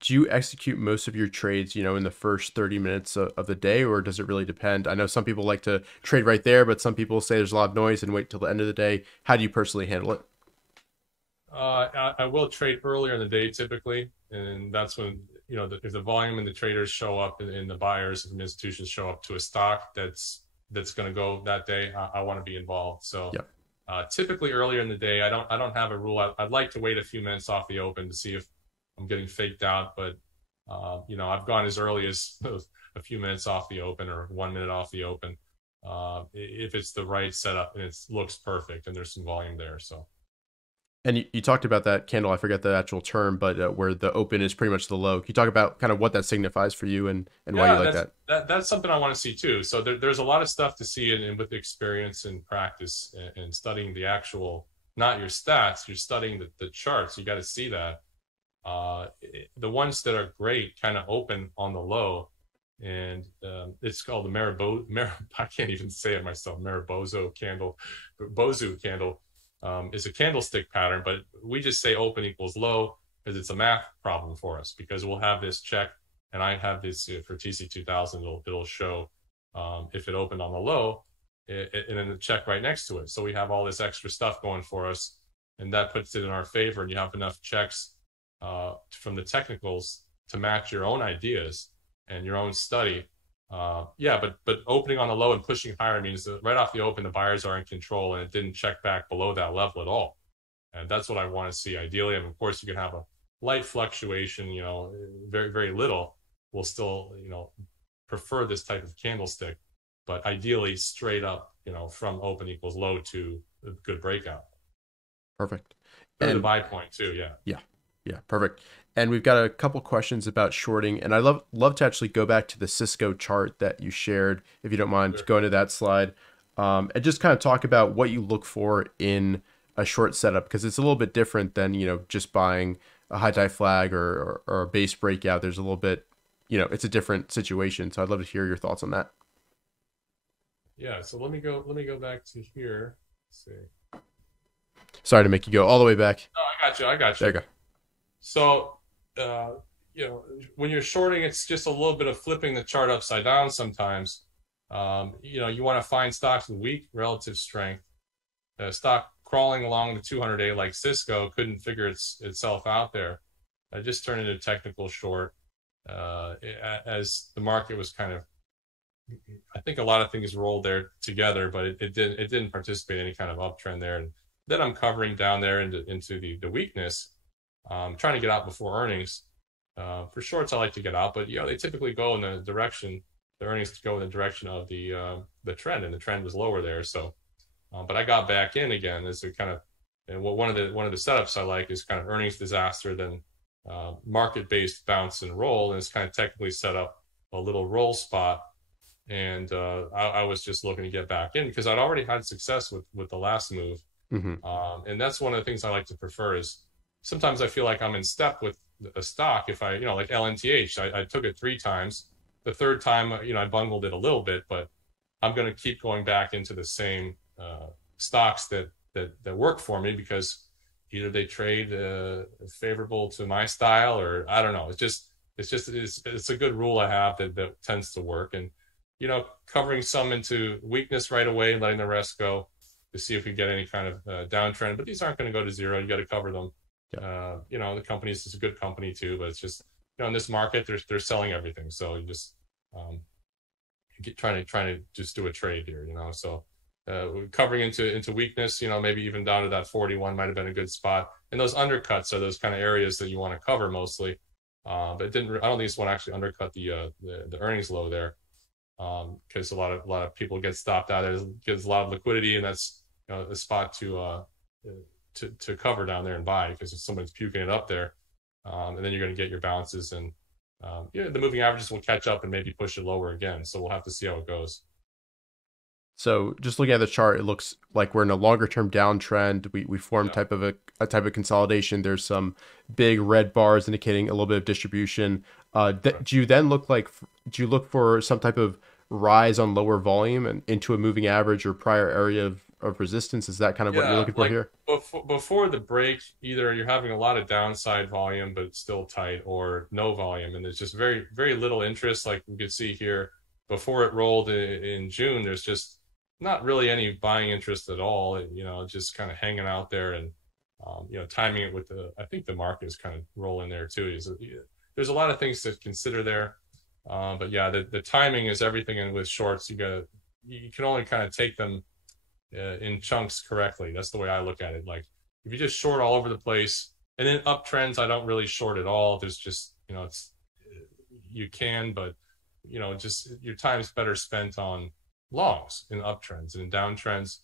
do you execute most of your trades, in the first 30 minutes of the day, or does it really depend? I know some people like to trade right there, but some people say there's a lot of noise and wait till the end of the day. How do you personally handle it? I will trade earlier in the day typically, and that's when, if the volume and the traders show up and the buyers and institutions show up to a stock that's going to go that day, I want to be involved. So typically earlier in the day, I don't have a rule. I'd like to wait a few minutes off the open to see if I'm getting faked out, but I've gone as early as a few minutes off the open or 1 minute off the open, if it's the right setup and it looks perfect and there's some volume there. So, and you talked about that candle. I forget the actual term, but where the open is pretty much the low. Can you talk about kind of what that signifies for you and why you like that? That's something I want to see too. So there's a lot of stuff to see, and with experience and practice and studying the actual, not your stats, you're studying the charts. You got to see that. The ones that are great kind of open on the low, and it's called the I can't even say it myself. Bozu candle is a candlestick pattern, but we just say open equals low because it's a math problem for us, because we'll have this check, and I have this for TC2000. It'll show if it opened on the low, and then the check right next to it. So we have all this extra stuff going for us, and that puts it in our favor. And you have enough checks from the technicals to match your own ideas and your own study. But opening on the low and pushing higher means that right off the open, the buyers are in control, and it didn't check back below that level at all. And that's what I want to see ideally. And of course, you can have a light fluctuation, very, very little. We'll still, prefer this type of candlestick, but ideally straight up, from open equals low to a good breakout. Perfect. And the buy point too. Yeah, perfect. And we've got a couple questions about shorting, and I love to actually go back to the Cisco chart that you shared, if you don't mind. Sure. Going to that slide, and just kind of talk about what you look for in a short setup, because it's a little bit different than just buying a high tie flag or a base breakout. There's a little bit, it's a different situation. So I'd love to hear your thoughts on that. Yeah. So let me go back to here. Let's see. Sorry to make you go all the way back. No, I got you. There you go. So, when you're shorting, it's just a little bit of flipping the chart upside down sometimes. You want to find stocks with weak relative strength. A stock crawling along the 200-day like Cisco couldn't figure itself out there. I just turned into a technical short as the market was kind of, I think a lot of things rolled there together, but it didn't participate in any kind of uptrend there. And then I'm covering down there into the weakness. Trying to get out before earnings. For shorts, I like to get out, but they typically go in the direction, the earnings go in the direction of the trend, and the trend was lower there. So, but I got back in again as a kind of, and one of the setups I like is kind of earnings disaster, then market-based bounce and roll, and it's kind of technically set up a little roll spot. And I was just looking to get back in because I'd already had success with the last move. Mm-hmm. And that's one of the things I like to prefer is, sometimes I feel like I'm in step with a stock. If I, like LNTH, I took it 3 times. The third time, I bungled it a little bit, but I'm going to keep going back into the same stocks that work for me, because either they trade favorable to my style, or I don't know. It's a good rule I have that tends to work. And, covering some into weakness right away, letting the rest go to see if we get any kind of downtrend. But these aren't going to go to zero. You got to cover them. The company is a good company too, but it's just, in this market, they're selling everything. So you just trying to just do a trade here, So covering into weakness, maybe even down to that 41 might have been a good spot. And those undercuts are those kind of areas that you want to cover mostly. But I don't think this one actually undercut the earnings low there, because a lot of people get stopped out. It gives a lot of liquidity, and that's a spot to cover down there and buy, because if somebody's puking it up there, and then you're going to get your bounces, and the moving averages will catch up and maybe push it lower again. So we'll have to see how it goes. So just looking at the chart, it looks like we're in a longer term downtrend. We formed type of a type of consolidation. There's some big red bars indicating a little bit of distribution. Do you look for some type of rise on lower volume and into a moving average or prior area of resistance? Is that kind of what you're looking for here? Before the break, either you're having a lot of downside volume, but it's still tight, or no volume. And there's just very, very little interest. Like we could see here, before it rolled in June, there's just not really any buying interest at all, just kind of hanging out there, and, timing it with I think the market is kind of rolling there too. There's a lot of things to consider there. But yeah, the timing is everything. And with shorts, you can only kind of take them in chunks correctly. That's the way I look at it. Like if you just short all over the place, and then uptrends, I don't really short at all. There's just, you can, but just your time's better spent on longs in uptrends, and in downtrends,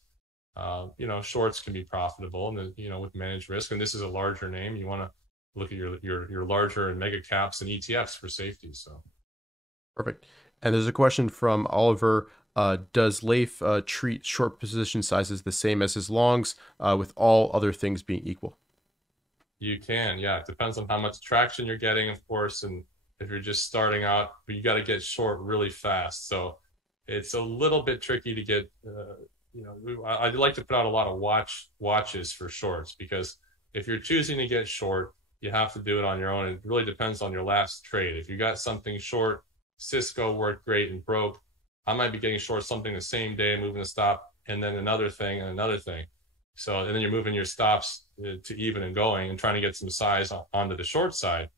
shorts can be profitable, and with managed risk. And this is a larger name. You want to look at your larger and mega caps and ETFs for safety. So perfect. And there's a question from Oliver. Does Leif treat short position sizes the same as his longs, with all other things being equal? You can, yeah. It depends on how much traction you're getting, of course, and if you're just starting out, but you got to get short really fast. So it's a little bit tricky to get, I'd like to put out a lot of watches for shorts, because if you're choosing to get short, you have to do it on your own. It really depends on your last trade. If you got something short, Cisco worked great and broke, I might be getting short something the same day, moving the stop, and then another thing and another thing. So, and then you're moving your stops to even and going and trying to get some size onto the short side.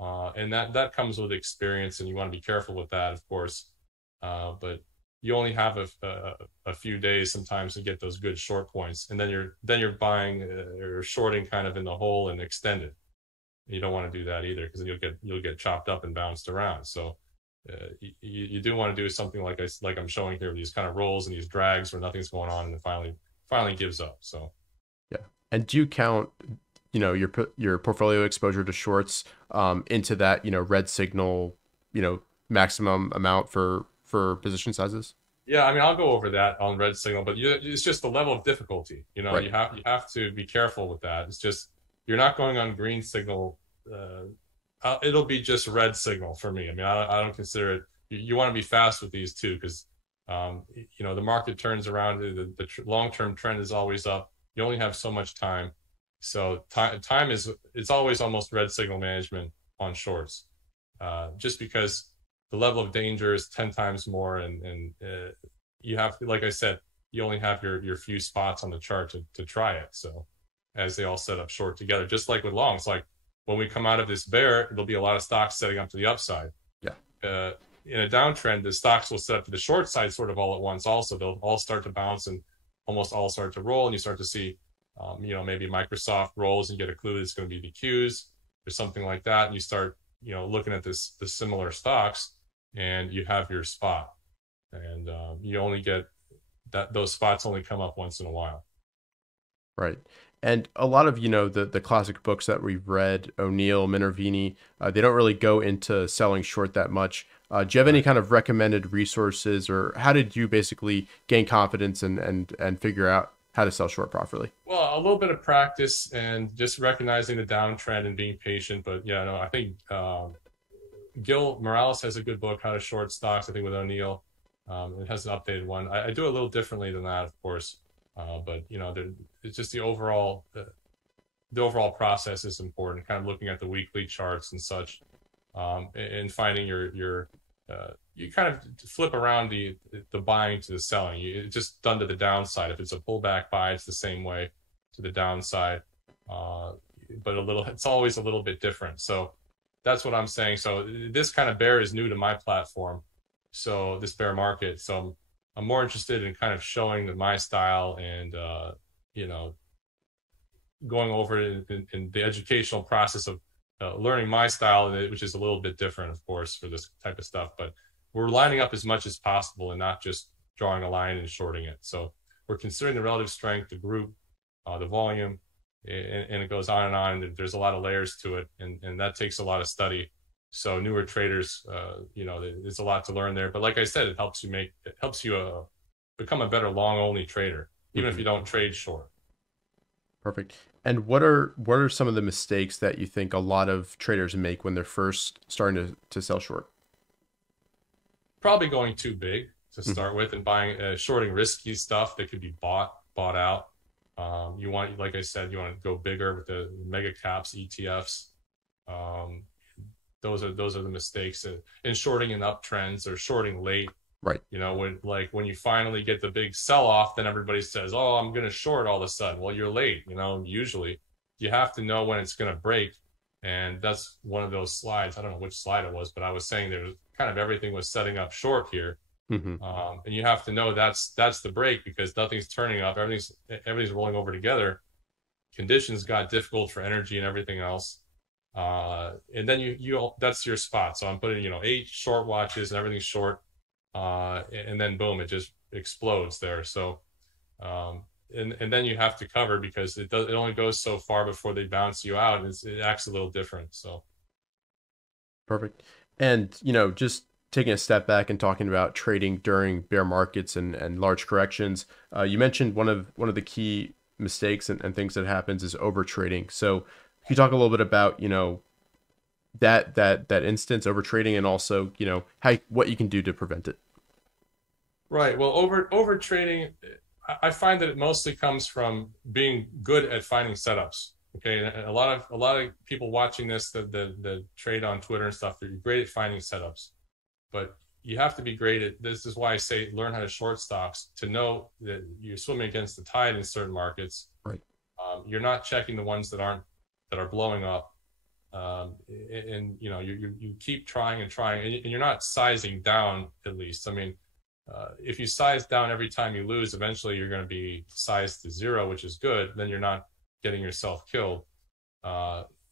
And that comes with experience, and you want to be careful with that, of course. But you only have a few days sometimes to get those good short points, and then you're buying or shorting kind of in the hole and extend it. You don't want to do that either, because you'll get chopped up and bounced around. So you do want to do something like I'm showing here, these kind of rolls and these drags where nothing's going on, and then finally gives up. So yeah. And do you count your portfolio exposure to shorts into that red signal maximum amount for position sizes? Yeah, I mean, I'll go over that on red signal, but it's just the level of difficulty. Right. You have to be careful with that. It's just, you're not going on green signal. It'll be just red signal for me. I mean, I don't consider it. You want to be fast with these too, because the market turns around. The long-term trend is always up. You only have so much time. So time it's always almost red signal management on shorts, just because the level of danger is 10 times more, and you have, like I said, you only have your few spots on the chart to try it. So as they all set up short together, just like with longs, like when we come out of this bear, there'll be a lot of stocks setting up to the upside. Yeah. In a downtrend, the stocks will set up to the short side sort of all at once. Also, they'll all start to bounce and almost all start to roll, and you start to see, maybe Microsoft rolls and get a clue it's going to be the Qs or something like that, and you start, looking at the similar stocks, and you have your spot, and you only get that. Those spots only come up once in a while. Right. And a lot of, the classic books that we've read, O'Neill, Minervini, they don't really go into selling short that much. Do you have any kind of recommended resources, or how did you basically gain confidence and figure out how to sell short properly? Well, a little bit of practice and just recognizing the downtrend and being patient. But yeah, no, I think Gil Morales has a good book, How to Short Stocks, I think, with O'Neill. It has an updated one. I do a little differently than that, of course. But it's just the overall process is important. Kind of looking at the weekly charts and such, and finding you kind of flip around the buying to the selling. It's just done to the downside. If it's a pullback buy, it's the same way to the downside, but it's always a little bit different. So that's what I'm saying. So this kind of bear is new to my platform. So this bear market. So I'm more interested in kind of showing my style and, going over it in the educational process of learning my style, which is a little bit different, of course, for this type of stuff. But we're lining up as much as possible and not just drawing a line and shorting it. So we're considering the relative strength, the group, the volume, and it goes on and on. And there's a lot of layers to it, and that takes a lot of study. So newer traders, there's a lot to learn there. But like I said, it helps you become a better long only trader, even if you don't trade short. Perfect. And what are some of the mistakes that you think a lot of traders make when they're first starting to sell short? Probably going too big to start with and buying, shorting risky stuff that could be bought out. You want, like I said, you want to go bigger with the mega caps, ETFs. Those are the mistakes in shorting in uptrends or shorting late. Right. When you finally get the big sell off, then everybody says, "Oh, I'm going to short all of a sudden." Well, you're late. Usually you have to know when it's going to break, and that's one of those slides. I don't know which slide it was, but I was saying there was kind of everything was setting up short here, and you have to know that's the break because nothing's turning up. Everything's rolling over together. Conditions got difficult for energy and everything else. And then you that's your spot. So I'm putting 8 short watches and everything's short, and then boom, it just explodes there. So and then you have to cover because it only goes so far before they bounce you out, and it acts a little different. So perfect. And just taking a step back and talking about trading during bear markets and large corrections, you mentioned one of the key mistakes and things that happens is over trading. So can you talk a little bit about that instance, over trading, and also what you can do to prevent it? Right. Well, over trading, I find that it mostly comes from being good at finding setups. Okay, and a lot of people watching this that trade on Twitter and stuff, they're great at finding setups, but you have to be great at, this is why I say learn how to short stocks, to know that you're swimming against the tide in certain markets. Right. You're not checking the ones that are blowing up, and you keep trying and trying, and you're not sizing down. At least, I mean, if you size down every time you lose, eventually you're going to be sized to zero, which is good. Then you're not getting yourself killed.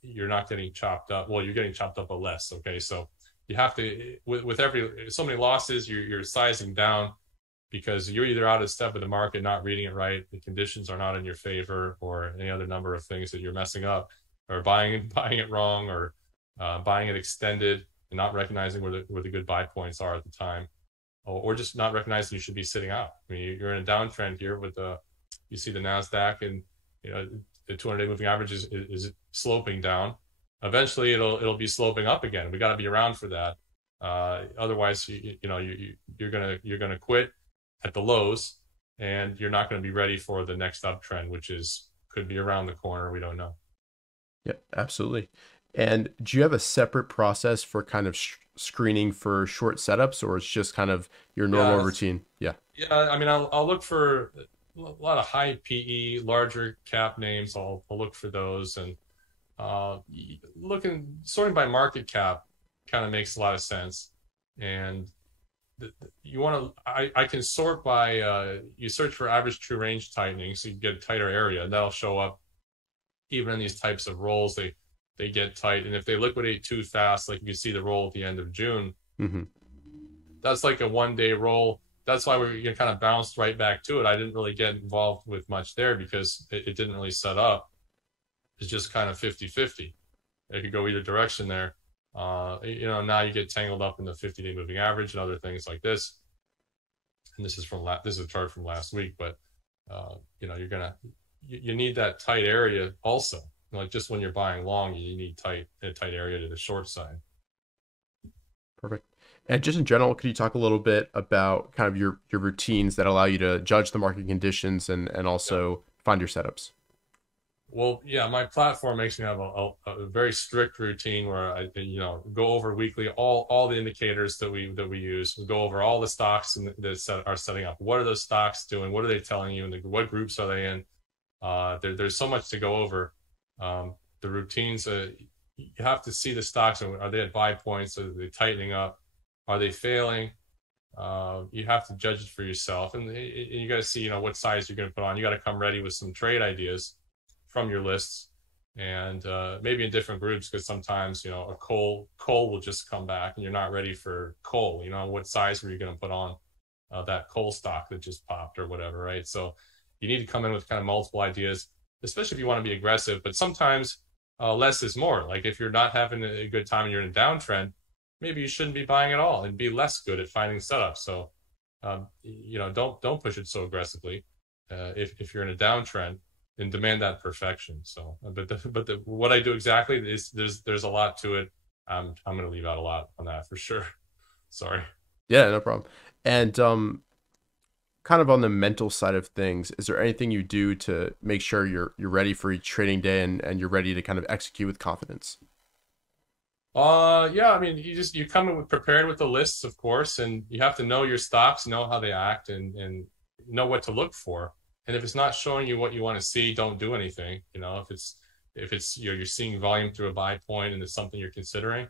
You're not getting chopped up. Well, you're getting chopped up, but less. Okay, so you have to, with so many losses, you're sizing down because you're either out of step with the market, not reading it right, the conditions are not in your favor, or any other number of things that you're messing up, or buying it wrong, or buying it extended and not recognizing where the good buy points are at the time, or just not recognizing you should be sitting out. I mean, you're in a downtrend here with you see the NASDAQ, and the 200-day moving average is sloping down. Eventually, it'll be sloping up again. We got to be around for that. Otherwise, you're gonna quit at the lows, and you're not going to be ready for the next uptrend, which could be around the corner. We don't know. Yeah, absolutely. And do you have a separate process for kind of screening for short setups, or it's just kind of your normal routine? Yeah. Yeah. I mean, I'll look for a lot of high PE, larger cap names. I'll look for those, and sorting by market cap kind of makes a lot of sense. And you want to, I can sort by, you search for average true range tightening, so you get a tighter area, and that'll show up even in these types of rolls. They get tight, and if they liquidate too fast, like you can see the roll at the end of June, that's like a 1-day roll. That's why you kind of bounced right back to it. I didn't really get involved with much there because it didn't really set up. It's just kind of 50-50. It could go either direction there. Now you get tangled up in the 50-day moving average and other things like this. And this is a chart from last week, but you need that tight area also. Like just when you're buying long, you need a tight area to the short side. Perfect. And just in general, could you talk a little bit about kind of your routines that allow you to judge the market conditions and also find your setups? Well, yeah, my platform makes me have a very strict routine where I go over weekly all the indicators that we use. We go over all the stocks that are setting up. What are those stocks doing? What are they telling you? And what groups are they in? There's so much to go over. The routines, you have to see the stocks. Are they at buy points? Are they tightening up? Are they failing? You have to judge it for yourself, and you got to see, what size you're going to put on. You got to come ready with some trade ideas from your lists, and maybe in different groups, because sometimes, a coal will just come back and you're not ready for coal. What size were you going to put on that coal stock that just popped or whatever, right? So you need to come in with kind of multiple ideas, especially if you want to be aggressive. But sometimes less is more. Like if you're not having a good time and you're in a downtrend, maybe you shouldn't be buying at all and be less good at finding setups. So, don't push it so aggressively if you're in a downtrend, and demand that perfection. So, but what I do exactly is there's a lot to it. I'm going to leave out a lot on that for sure. Sorry. Yeah, no problem. And kind of on the mental side of things, is there anything you do to make sure you're ready for each trading day and you're ready to kind of execute with confidence? Yeah, I mean, you come in prepared with the lists, of course, and you have to know your stocks, know how they act, and know what to look for. And if it's not showing you what you want to see, don't do anything. If it's you're seeing volume through a buy point and it's something you're considering,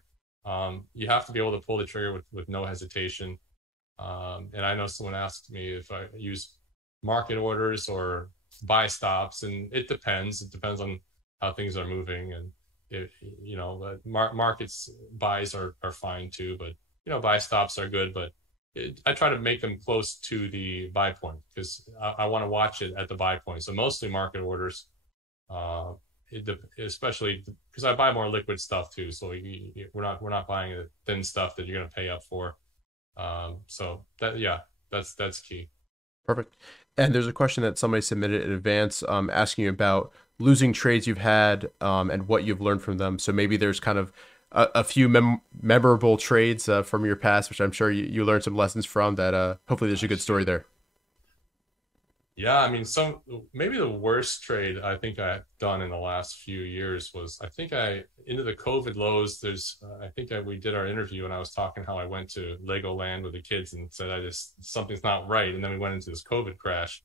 you have to be able to pull the trigger with no hesitation. And I know someone asked me if I use market orders or buy stops, and it depends. It depends on how things are moving, and markets buys are fine too, but buy stops are good, but I try to make them close to the buy point because I want to watch it at the buy point. So mostly market orders, especially because I buy more liquid stuff too. So we're not buying the thin stuff that you're going to pay up for. So that's key. Perfect. And there's a question that somebody submitted in advance, asking you about losing trades you've had, and what you've learned from them. So maybe there's kind of a few memorable trades from your past, which I'm sure you learned some lessons from that. Hopefully there's a good story there. Yeah, I mean, maybe the worst trade I think I've done in the last few years was, I think into the COVID lows. We did our interview and I was talking how I went to Legoland with the kids and said something's not right, and then we went into this COVID crash.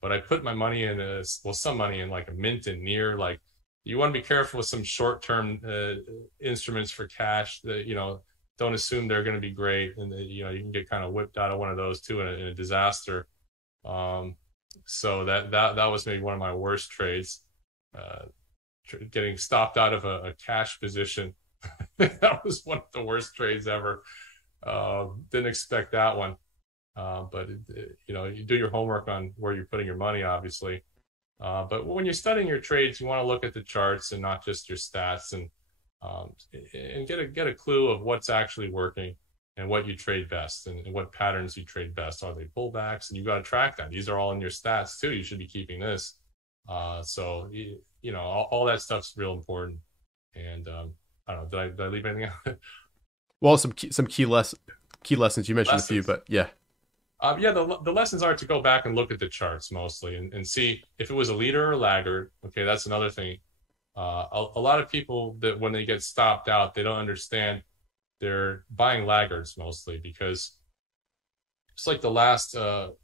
But I put my money in some money in like a mint and near. Like, you want to be careful with some short-term instruments for cash that don't assume they're going to be great, and you can get kind of whipped out of one of those too in a disaster. So that was maybe one of my worst trades, getting stopped out of a cash position. That was one of the worst trades ever. Didn't expect that one. But you do your homework on where you're putting your money, obviously. But when you're studying your trades, you want to look at the charts and not just your stats, and get a clue of what's actually working and what you trade best and what patterns you trade best. Are they pullbacks? And you got to track that. These are all in your stats too. You should be keeping this. So all that stuff's real important. And I don't know, did I leave anything out? Well, some key lessons. You mentioned a few, but yeah. The lessons are to go back and look at the charts mostly and see if it was a leader or a laggard. Okay, that's another thing. A lot of people, that when they get stopped out, they don't understand they're buying laggards mostly, because it's like the last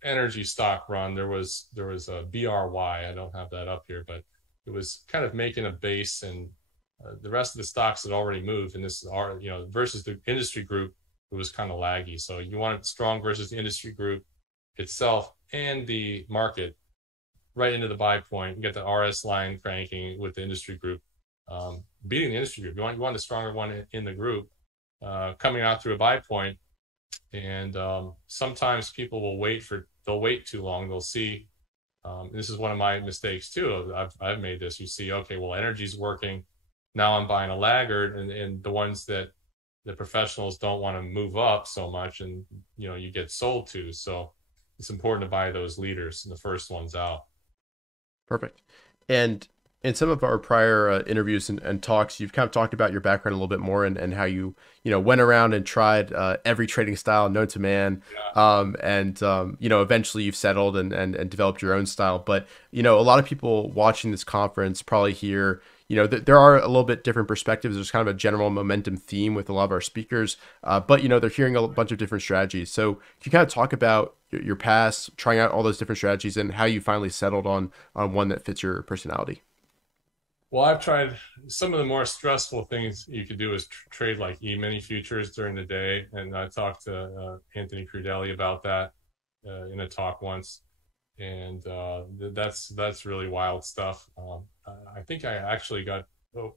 energy stock run. There was a BRY. I don't have that up here, but it was kind of making a base, and the rest of the stocks had already moved, and this is versus the industry group. It was kind of laggy. So you want it strong versus the industry group itself and the market right into the buy point. You get the RS line cranking with the industry group, beating the industry group. You want the stronger one in the group, coming out through a buy point. And sometimes people they'll wait too long. They'll see, this is one of my mistakes too. I've made this. You see, okay, well, energy's working. Now I'm buying a laggard, and the ones that the professionals don't want to move up so much, and you get sold to. So it's important to buy those leaders and the first ones out. Perfect. And in some of our prior interviews and talks, you've kind of talked about your background a little bit more, and how you went around and tried every trading style known to man. Yeah. Eventually you've settled and developed your own style. But a lot of people watching this conference probably hear there are a little bit different perspectives. There's kind of a general momentum theme with a lot of our speakers, but they're hearing a bunch of different strategies. So can you kind of talk about your past, trying out all those different strategies, and how you finally settled on one that fits your personality? Well, I've tried some of the more stressful things you could do is trade like E-mini futures during the day. And I talked to Anthony Crudele about that in a talk once. And that's really wild stuff. I think I actually got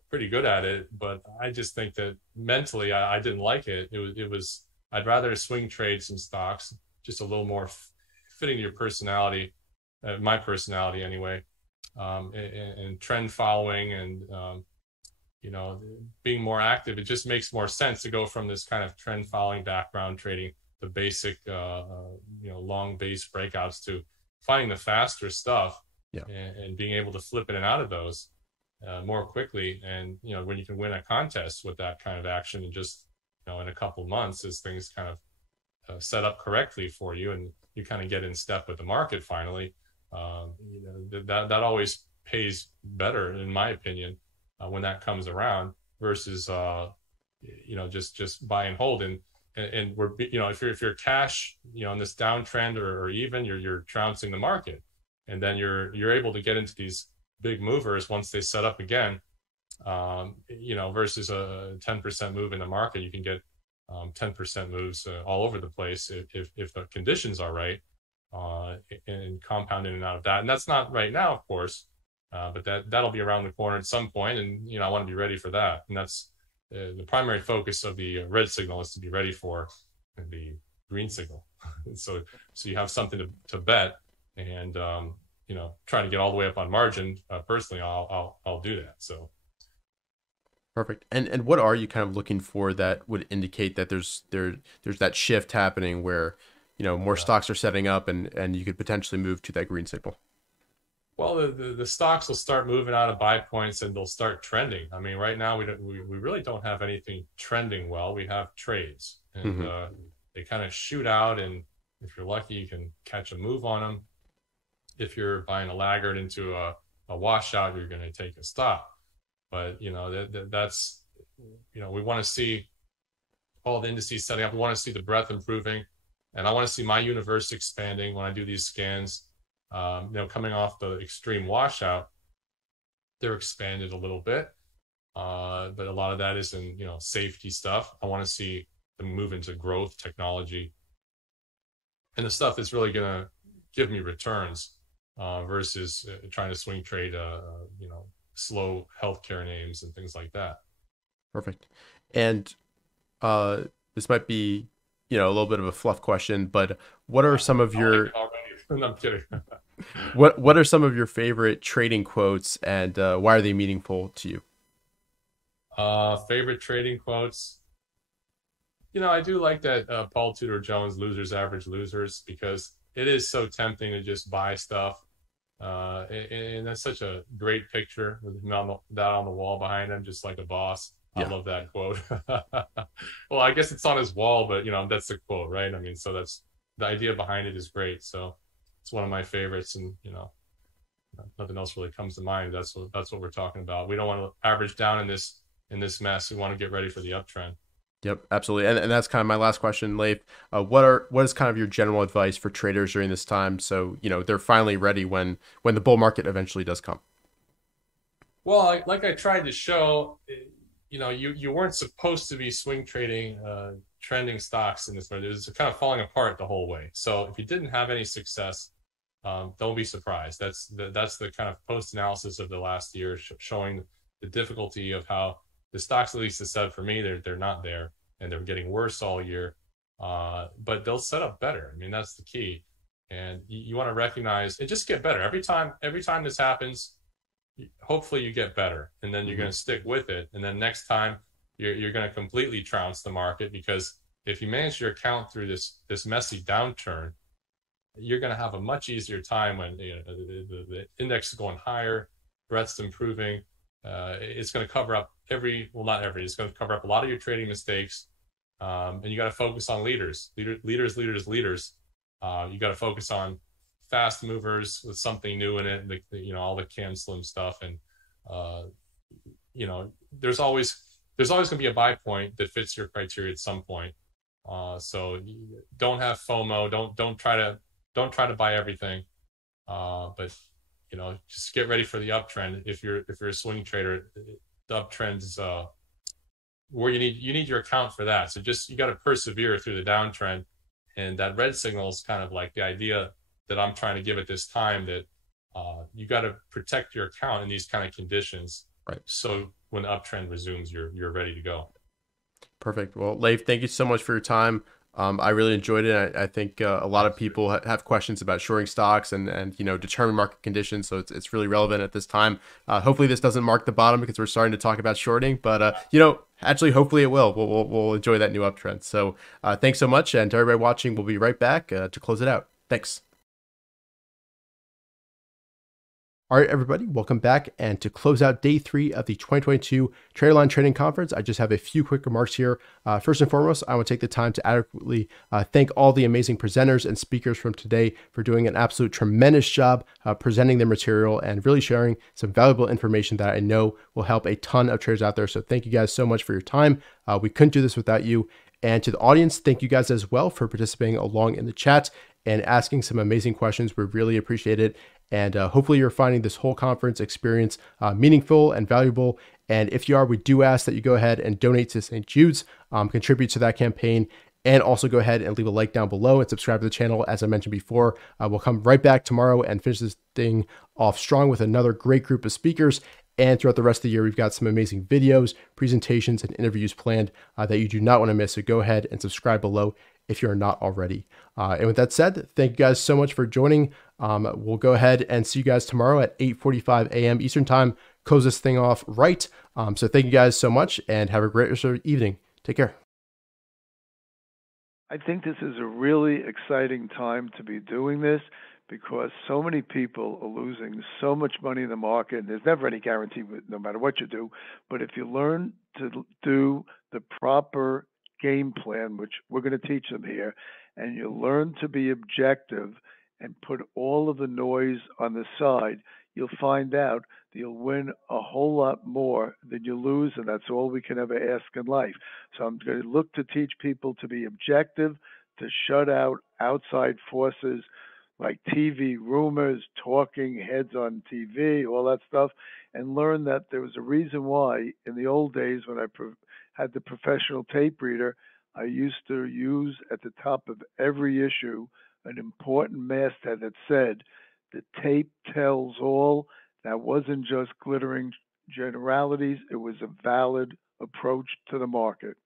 pretty good at it, but I just think that mentally I didn't like it. It was I'd rather swing trade some stocks, just a little more fitting to your personality, my personality anyway, and trend following and being more active. It just makes more sense to go from this kind of trend following background trading, the basic long base breakouts, to finding the faster stuff, and being able to flip in and out of those more quickly. And when you can win a contest with that kind of action in just in a couple months, as things kind of set up correctly for you, and you kind of get in step with the market finally, that always pays better, in my opinion, when that comes around, versus just buy and hold. And we're if you're cash in this downtrend, or even you're trouncing the market, and then you're able to get into these big movers once they set up again, versus a 10% move in the market. You can get 10% moves all over the place if the conditions are right, and compound in and out of that. And that's not right now, of course, but that'll be around the corner at some point, and I want to be ready for that. And that's the primary focus of the red signal, is to be ready for the green signal. so you have something to bet, and trying to get all the way up on margin. Personally, I'll do that. So perfect. And what are you kind of looking for that would indicate that there's that shift happening where more stocks are setting up, and you could potentially move to that green signal? Well, the stocks will start moving out of buy points, and they'll start trending. I mean, right now we really don't have anything trending well. We have trades, and they kind of shoot out, and if you're lucky, you can catch a move on them. If you're buying a laggard into a washout, you're going to take a stop. But that's we want to see all the indices setting up. We want to see the breadth improving, and I want to see my universe expanding when I do these scans. Coming off the extreme washout, they're expanded a little bit, but a lot of that is in safety stuff. I want to see them move into growth, technology, and the stuff that's really going to give me returns, versus trying to swing trade slow healthcare names and things like that. Perfect. And this might be a little bit of a fluff question, but what are some of your No, I'm kidding. What are some of your favorite trading quotes, and why are they meaningful to you? Favorite trading quotes. I do like that Paul Tudor Jones, losers average losers, because it is so tempting to just buy stuff. And that's such a great picture with him on the wall behind him, just like a boss. I love that quote. Well, I guess it's on his wall, but that's the quote, right? I mean, so that's the idea behind it is great. So it's one of my favorites, and nothing else really comes to mind. That's what we're talking about. We don't want to average down in this mess. We want to get ready for the uptrend. Yep, absolutely. And that's kind of my last question, Leif. What is kind of your general advice for traders during this time, so they're finally ready when the bull market eventually does come? Well, like I tried to show, you weren't supposed to be swing trading trending stocks in this way. It was kind of falling apart the whole way. So if you didn't have any success, don't be surprised. That's the kind of post analysis of the last year, showing the difficulty of how the stocks, at least has said for me, they're not there, and they're getting worse all year. But they'll set up better. I mean, that's the key. And you want to recognize and just get better every time this happens. Hopefully you get better, and then you're going to stick with it. And then next time you're going to completely trounce the market, because if you manage your account through this messy downturn, you're going to have a much easier time when the index is going higher, breadth's improving. It's going to cover up it's going to cover up a lot of your trading mistakes. And you got to focus on leaders. You got to focus on fast movers with something new in it, all the Cam Slim stuff. And, there's always going to be a buy point that fits your criteria at some point. So don't have FOMO. Don't try to buy everything. But just get ready for the uptrend. If you're a swing trader, the uptrend's where you need your account for that. So you got to persevere through the downtrend, and that red signal is kind of like the idea that I'm trying to give at this time, that you got to protect your account in these kind of conditions. Right. So when the uptrend resumes, you're ready to go. Perfect. Well, Leif, thank you so much for your time. I really enjoyed it. I think a lot of people have questions about shorting stocks and determine market conditions. So it's really relevant at this time. Hopefully this doesn't mark the bottom because we're starting to talk about shorting. But actually, hopefully it will. We'll enjoy that new uptrend. So thanks so much, and to everybody watching, we'll be right back to close it out. Thanks. All right, everybody, welcome back. And to close out day 3 of the 2022 TraderLion Trading Conference, I just have a few quick remarks here. First and foremost, I want to take the time to adequately thank all the amazing presenters and speakers from today for doing an absolute tremendous job presenting their material and really sharing some valuable information that I know will help a ton of traders out there. So thank you guys so much for your time. We couldn't do this without you. And to the audience, thank you guys as well for participating along in the chat and asking some amazing questions. We really appreciate it. And hopefully you're finding this whole conference experience meaningful and valuable. And if you are, we do ask that you go ahead and donate to St. Jude's, contribute to that campaign, and also go ahead and leave a like down below and subscribe to the channel. As I mentioned before, we'll come right back tomorrow and finish this thing off strong with another great group of speakers. And throughout the rest of the year, we've got some amazing videos, presentations, and interviews planned that you do not want to miss. So go ahead and subscribe below if you're not already. And with that said, thank you guys so much for joining. We'll go ahead and see you guys tomorrow at 8:45 a.m. Eastern time. Close this thing off right. So thank you guys so much and have a great rest of the evening. Take care. I think this is a really exciting time to be doing this because so many people are losing so much money in the market. And there's never any guarantee no matter what you do. But if you learn to do the proper game plan, which we're going to teach them here, and you learn to be objective and put all of the noise on the side, you'll find out that you'll win a whole lot more than you lose, and that's all we can ever ask in life. So I'm going to look to teach people to be objective, to shut out outside forces like TV rumors, talking heads on TV, all that stuff, and learn that there was a reason why in the old days when I had the professional tape reader, I used to use at the top of every issue an important masthead that said, "The tape tells all." That wasn't just glittering generalities. It was a valid approach to the market.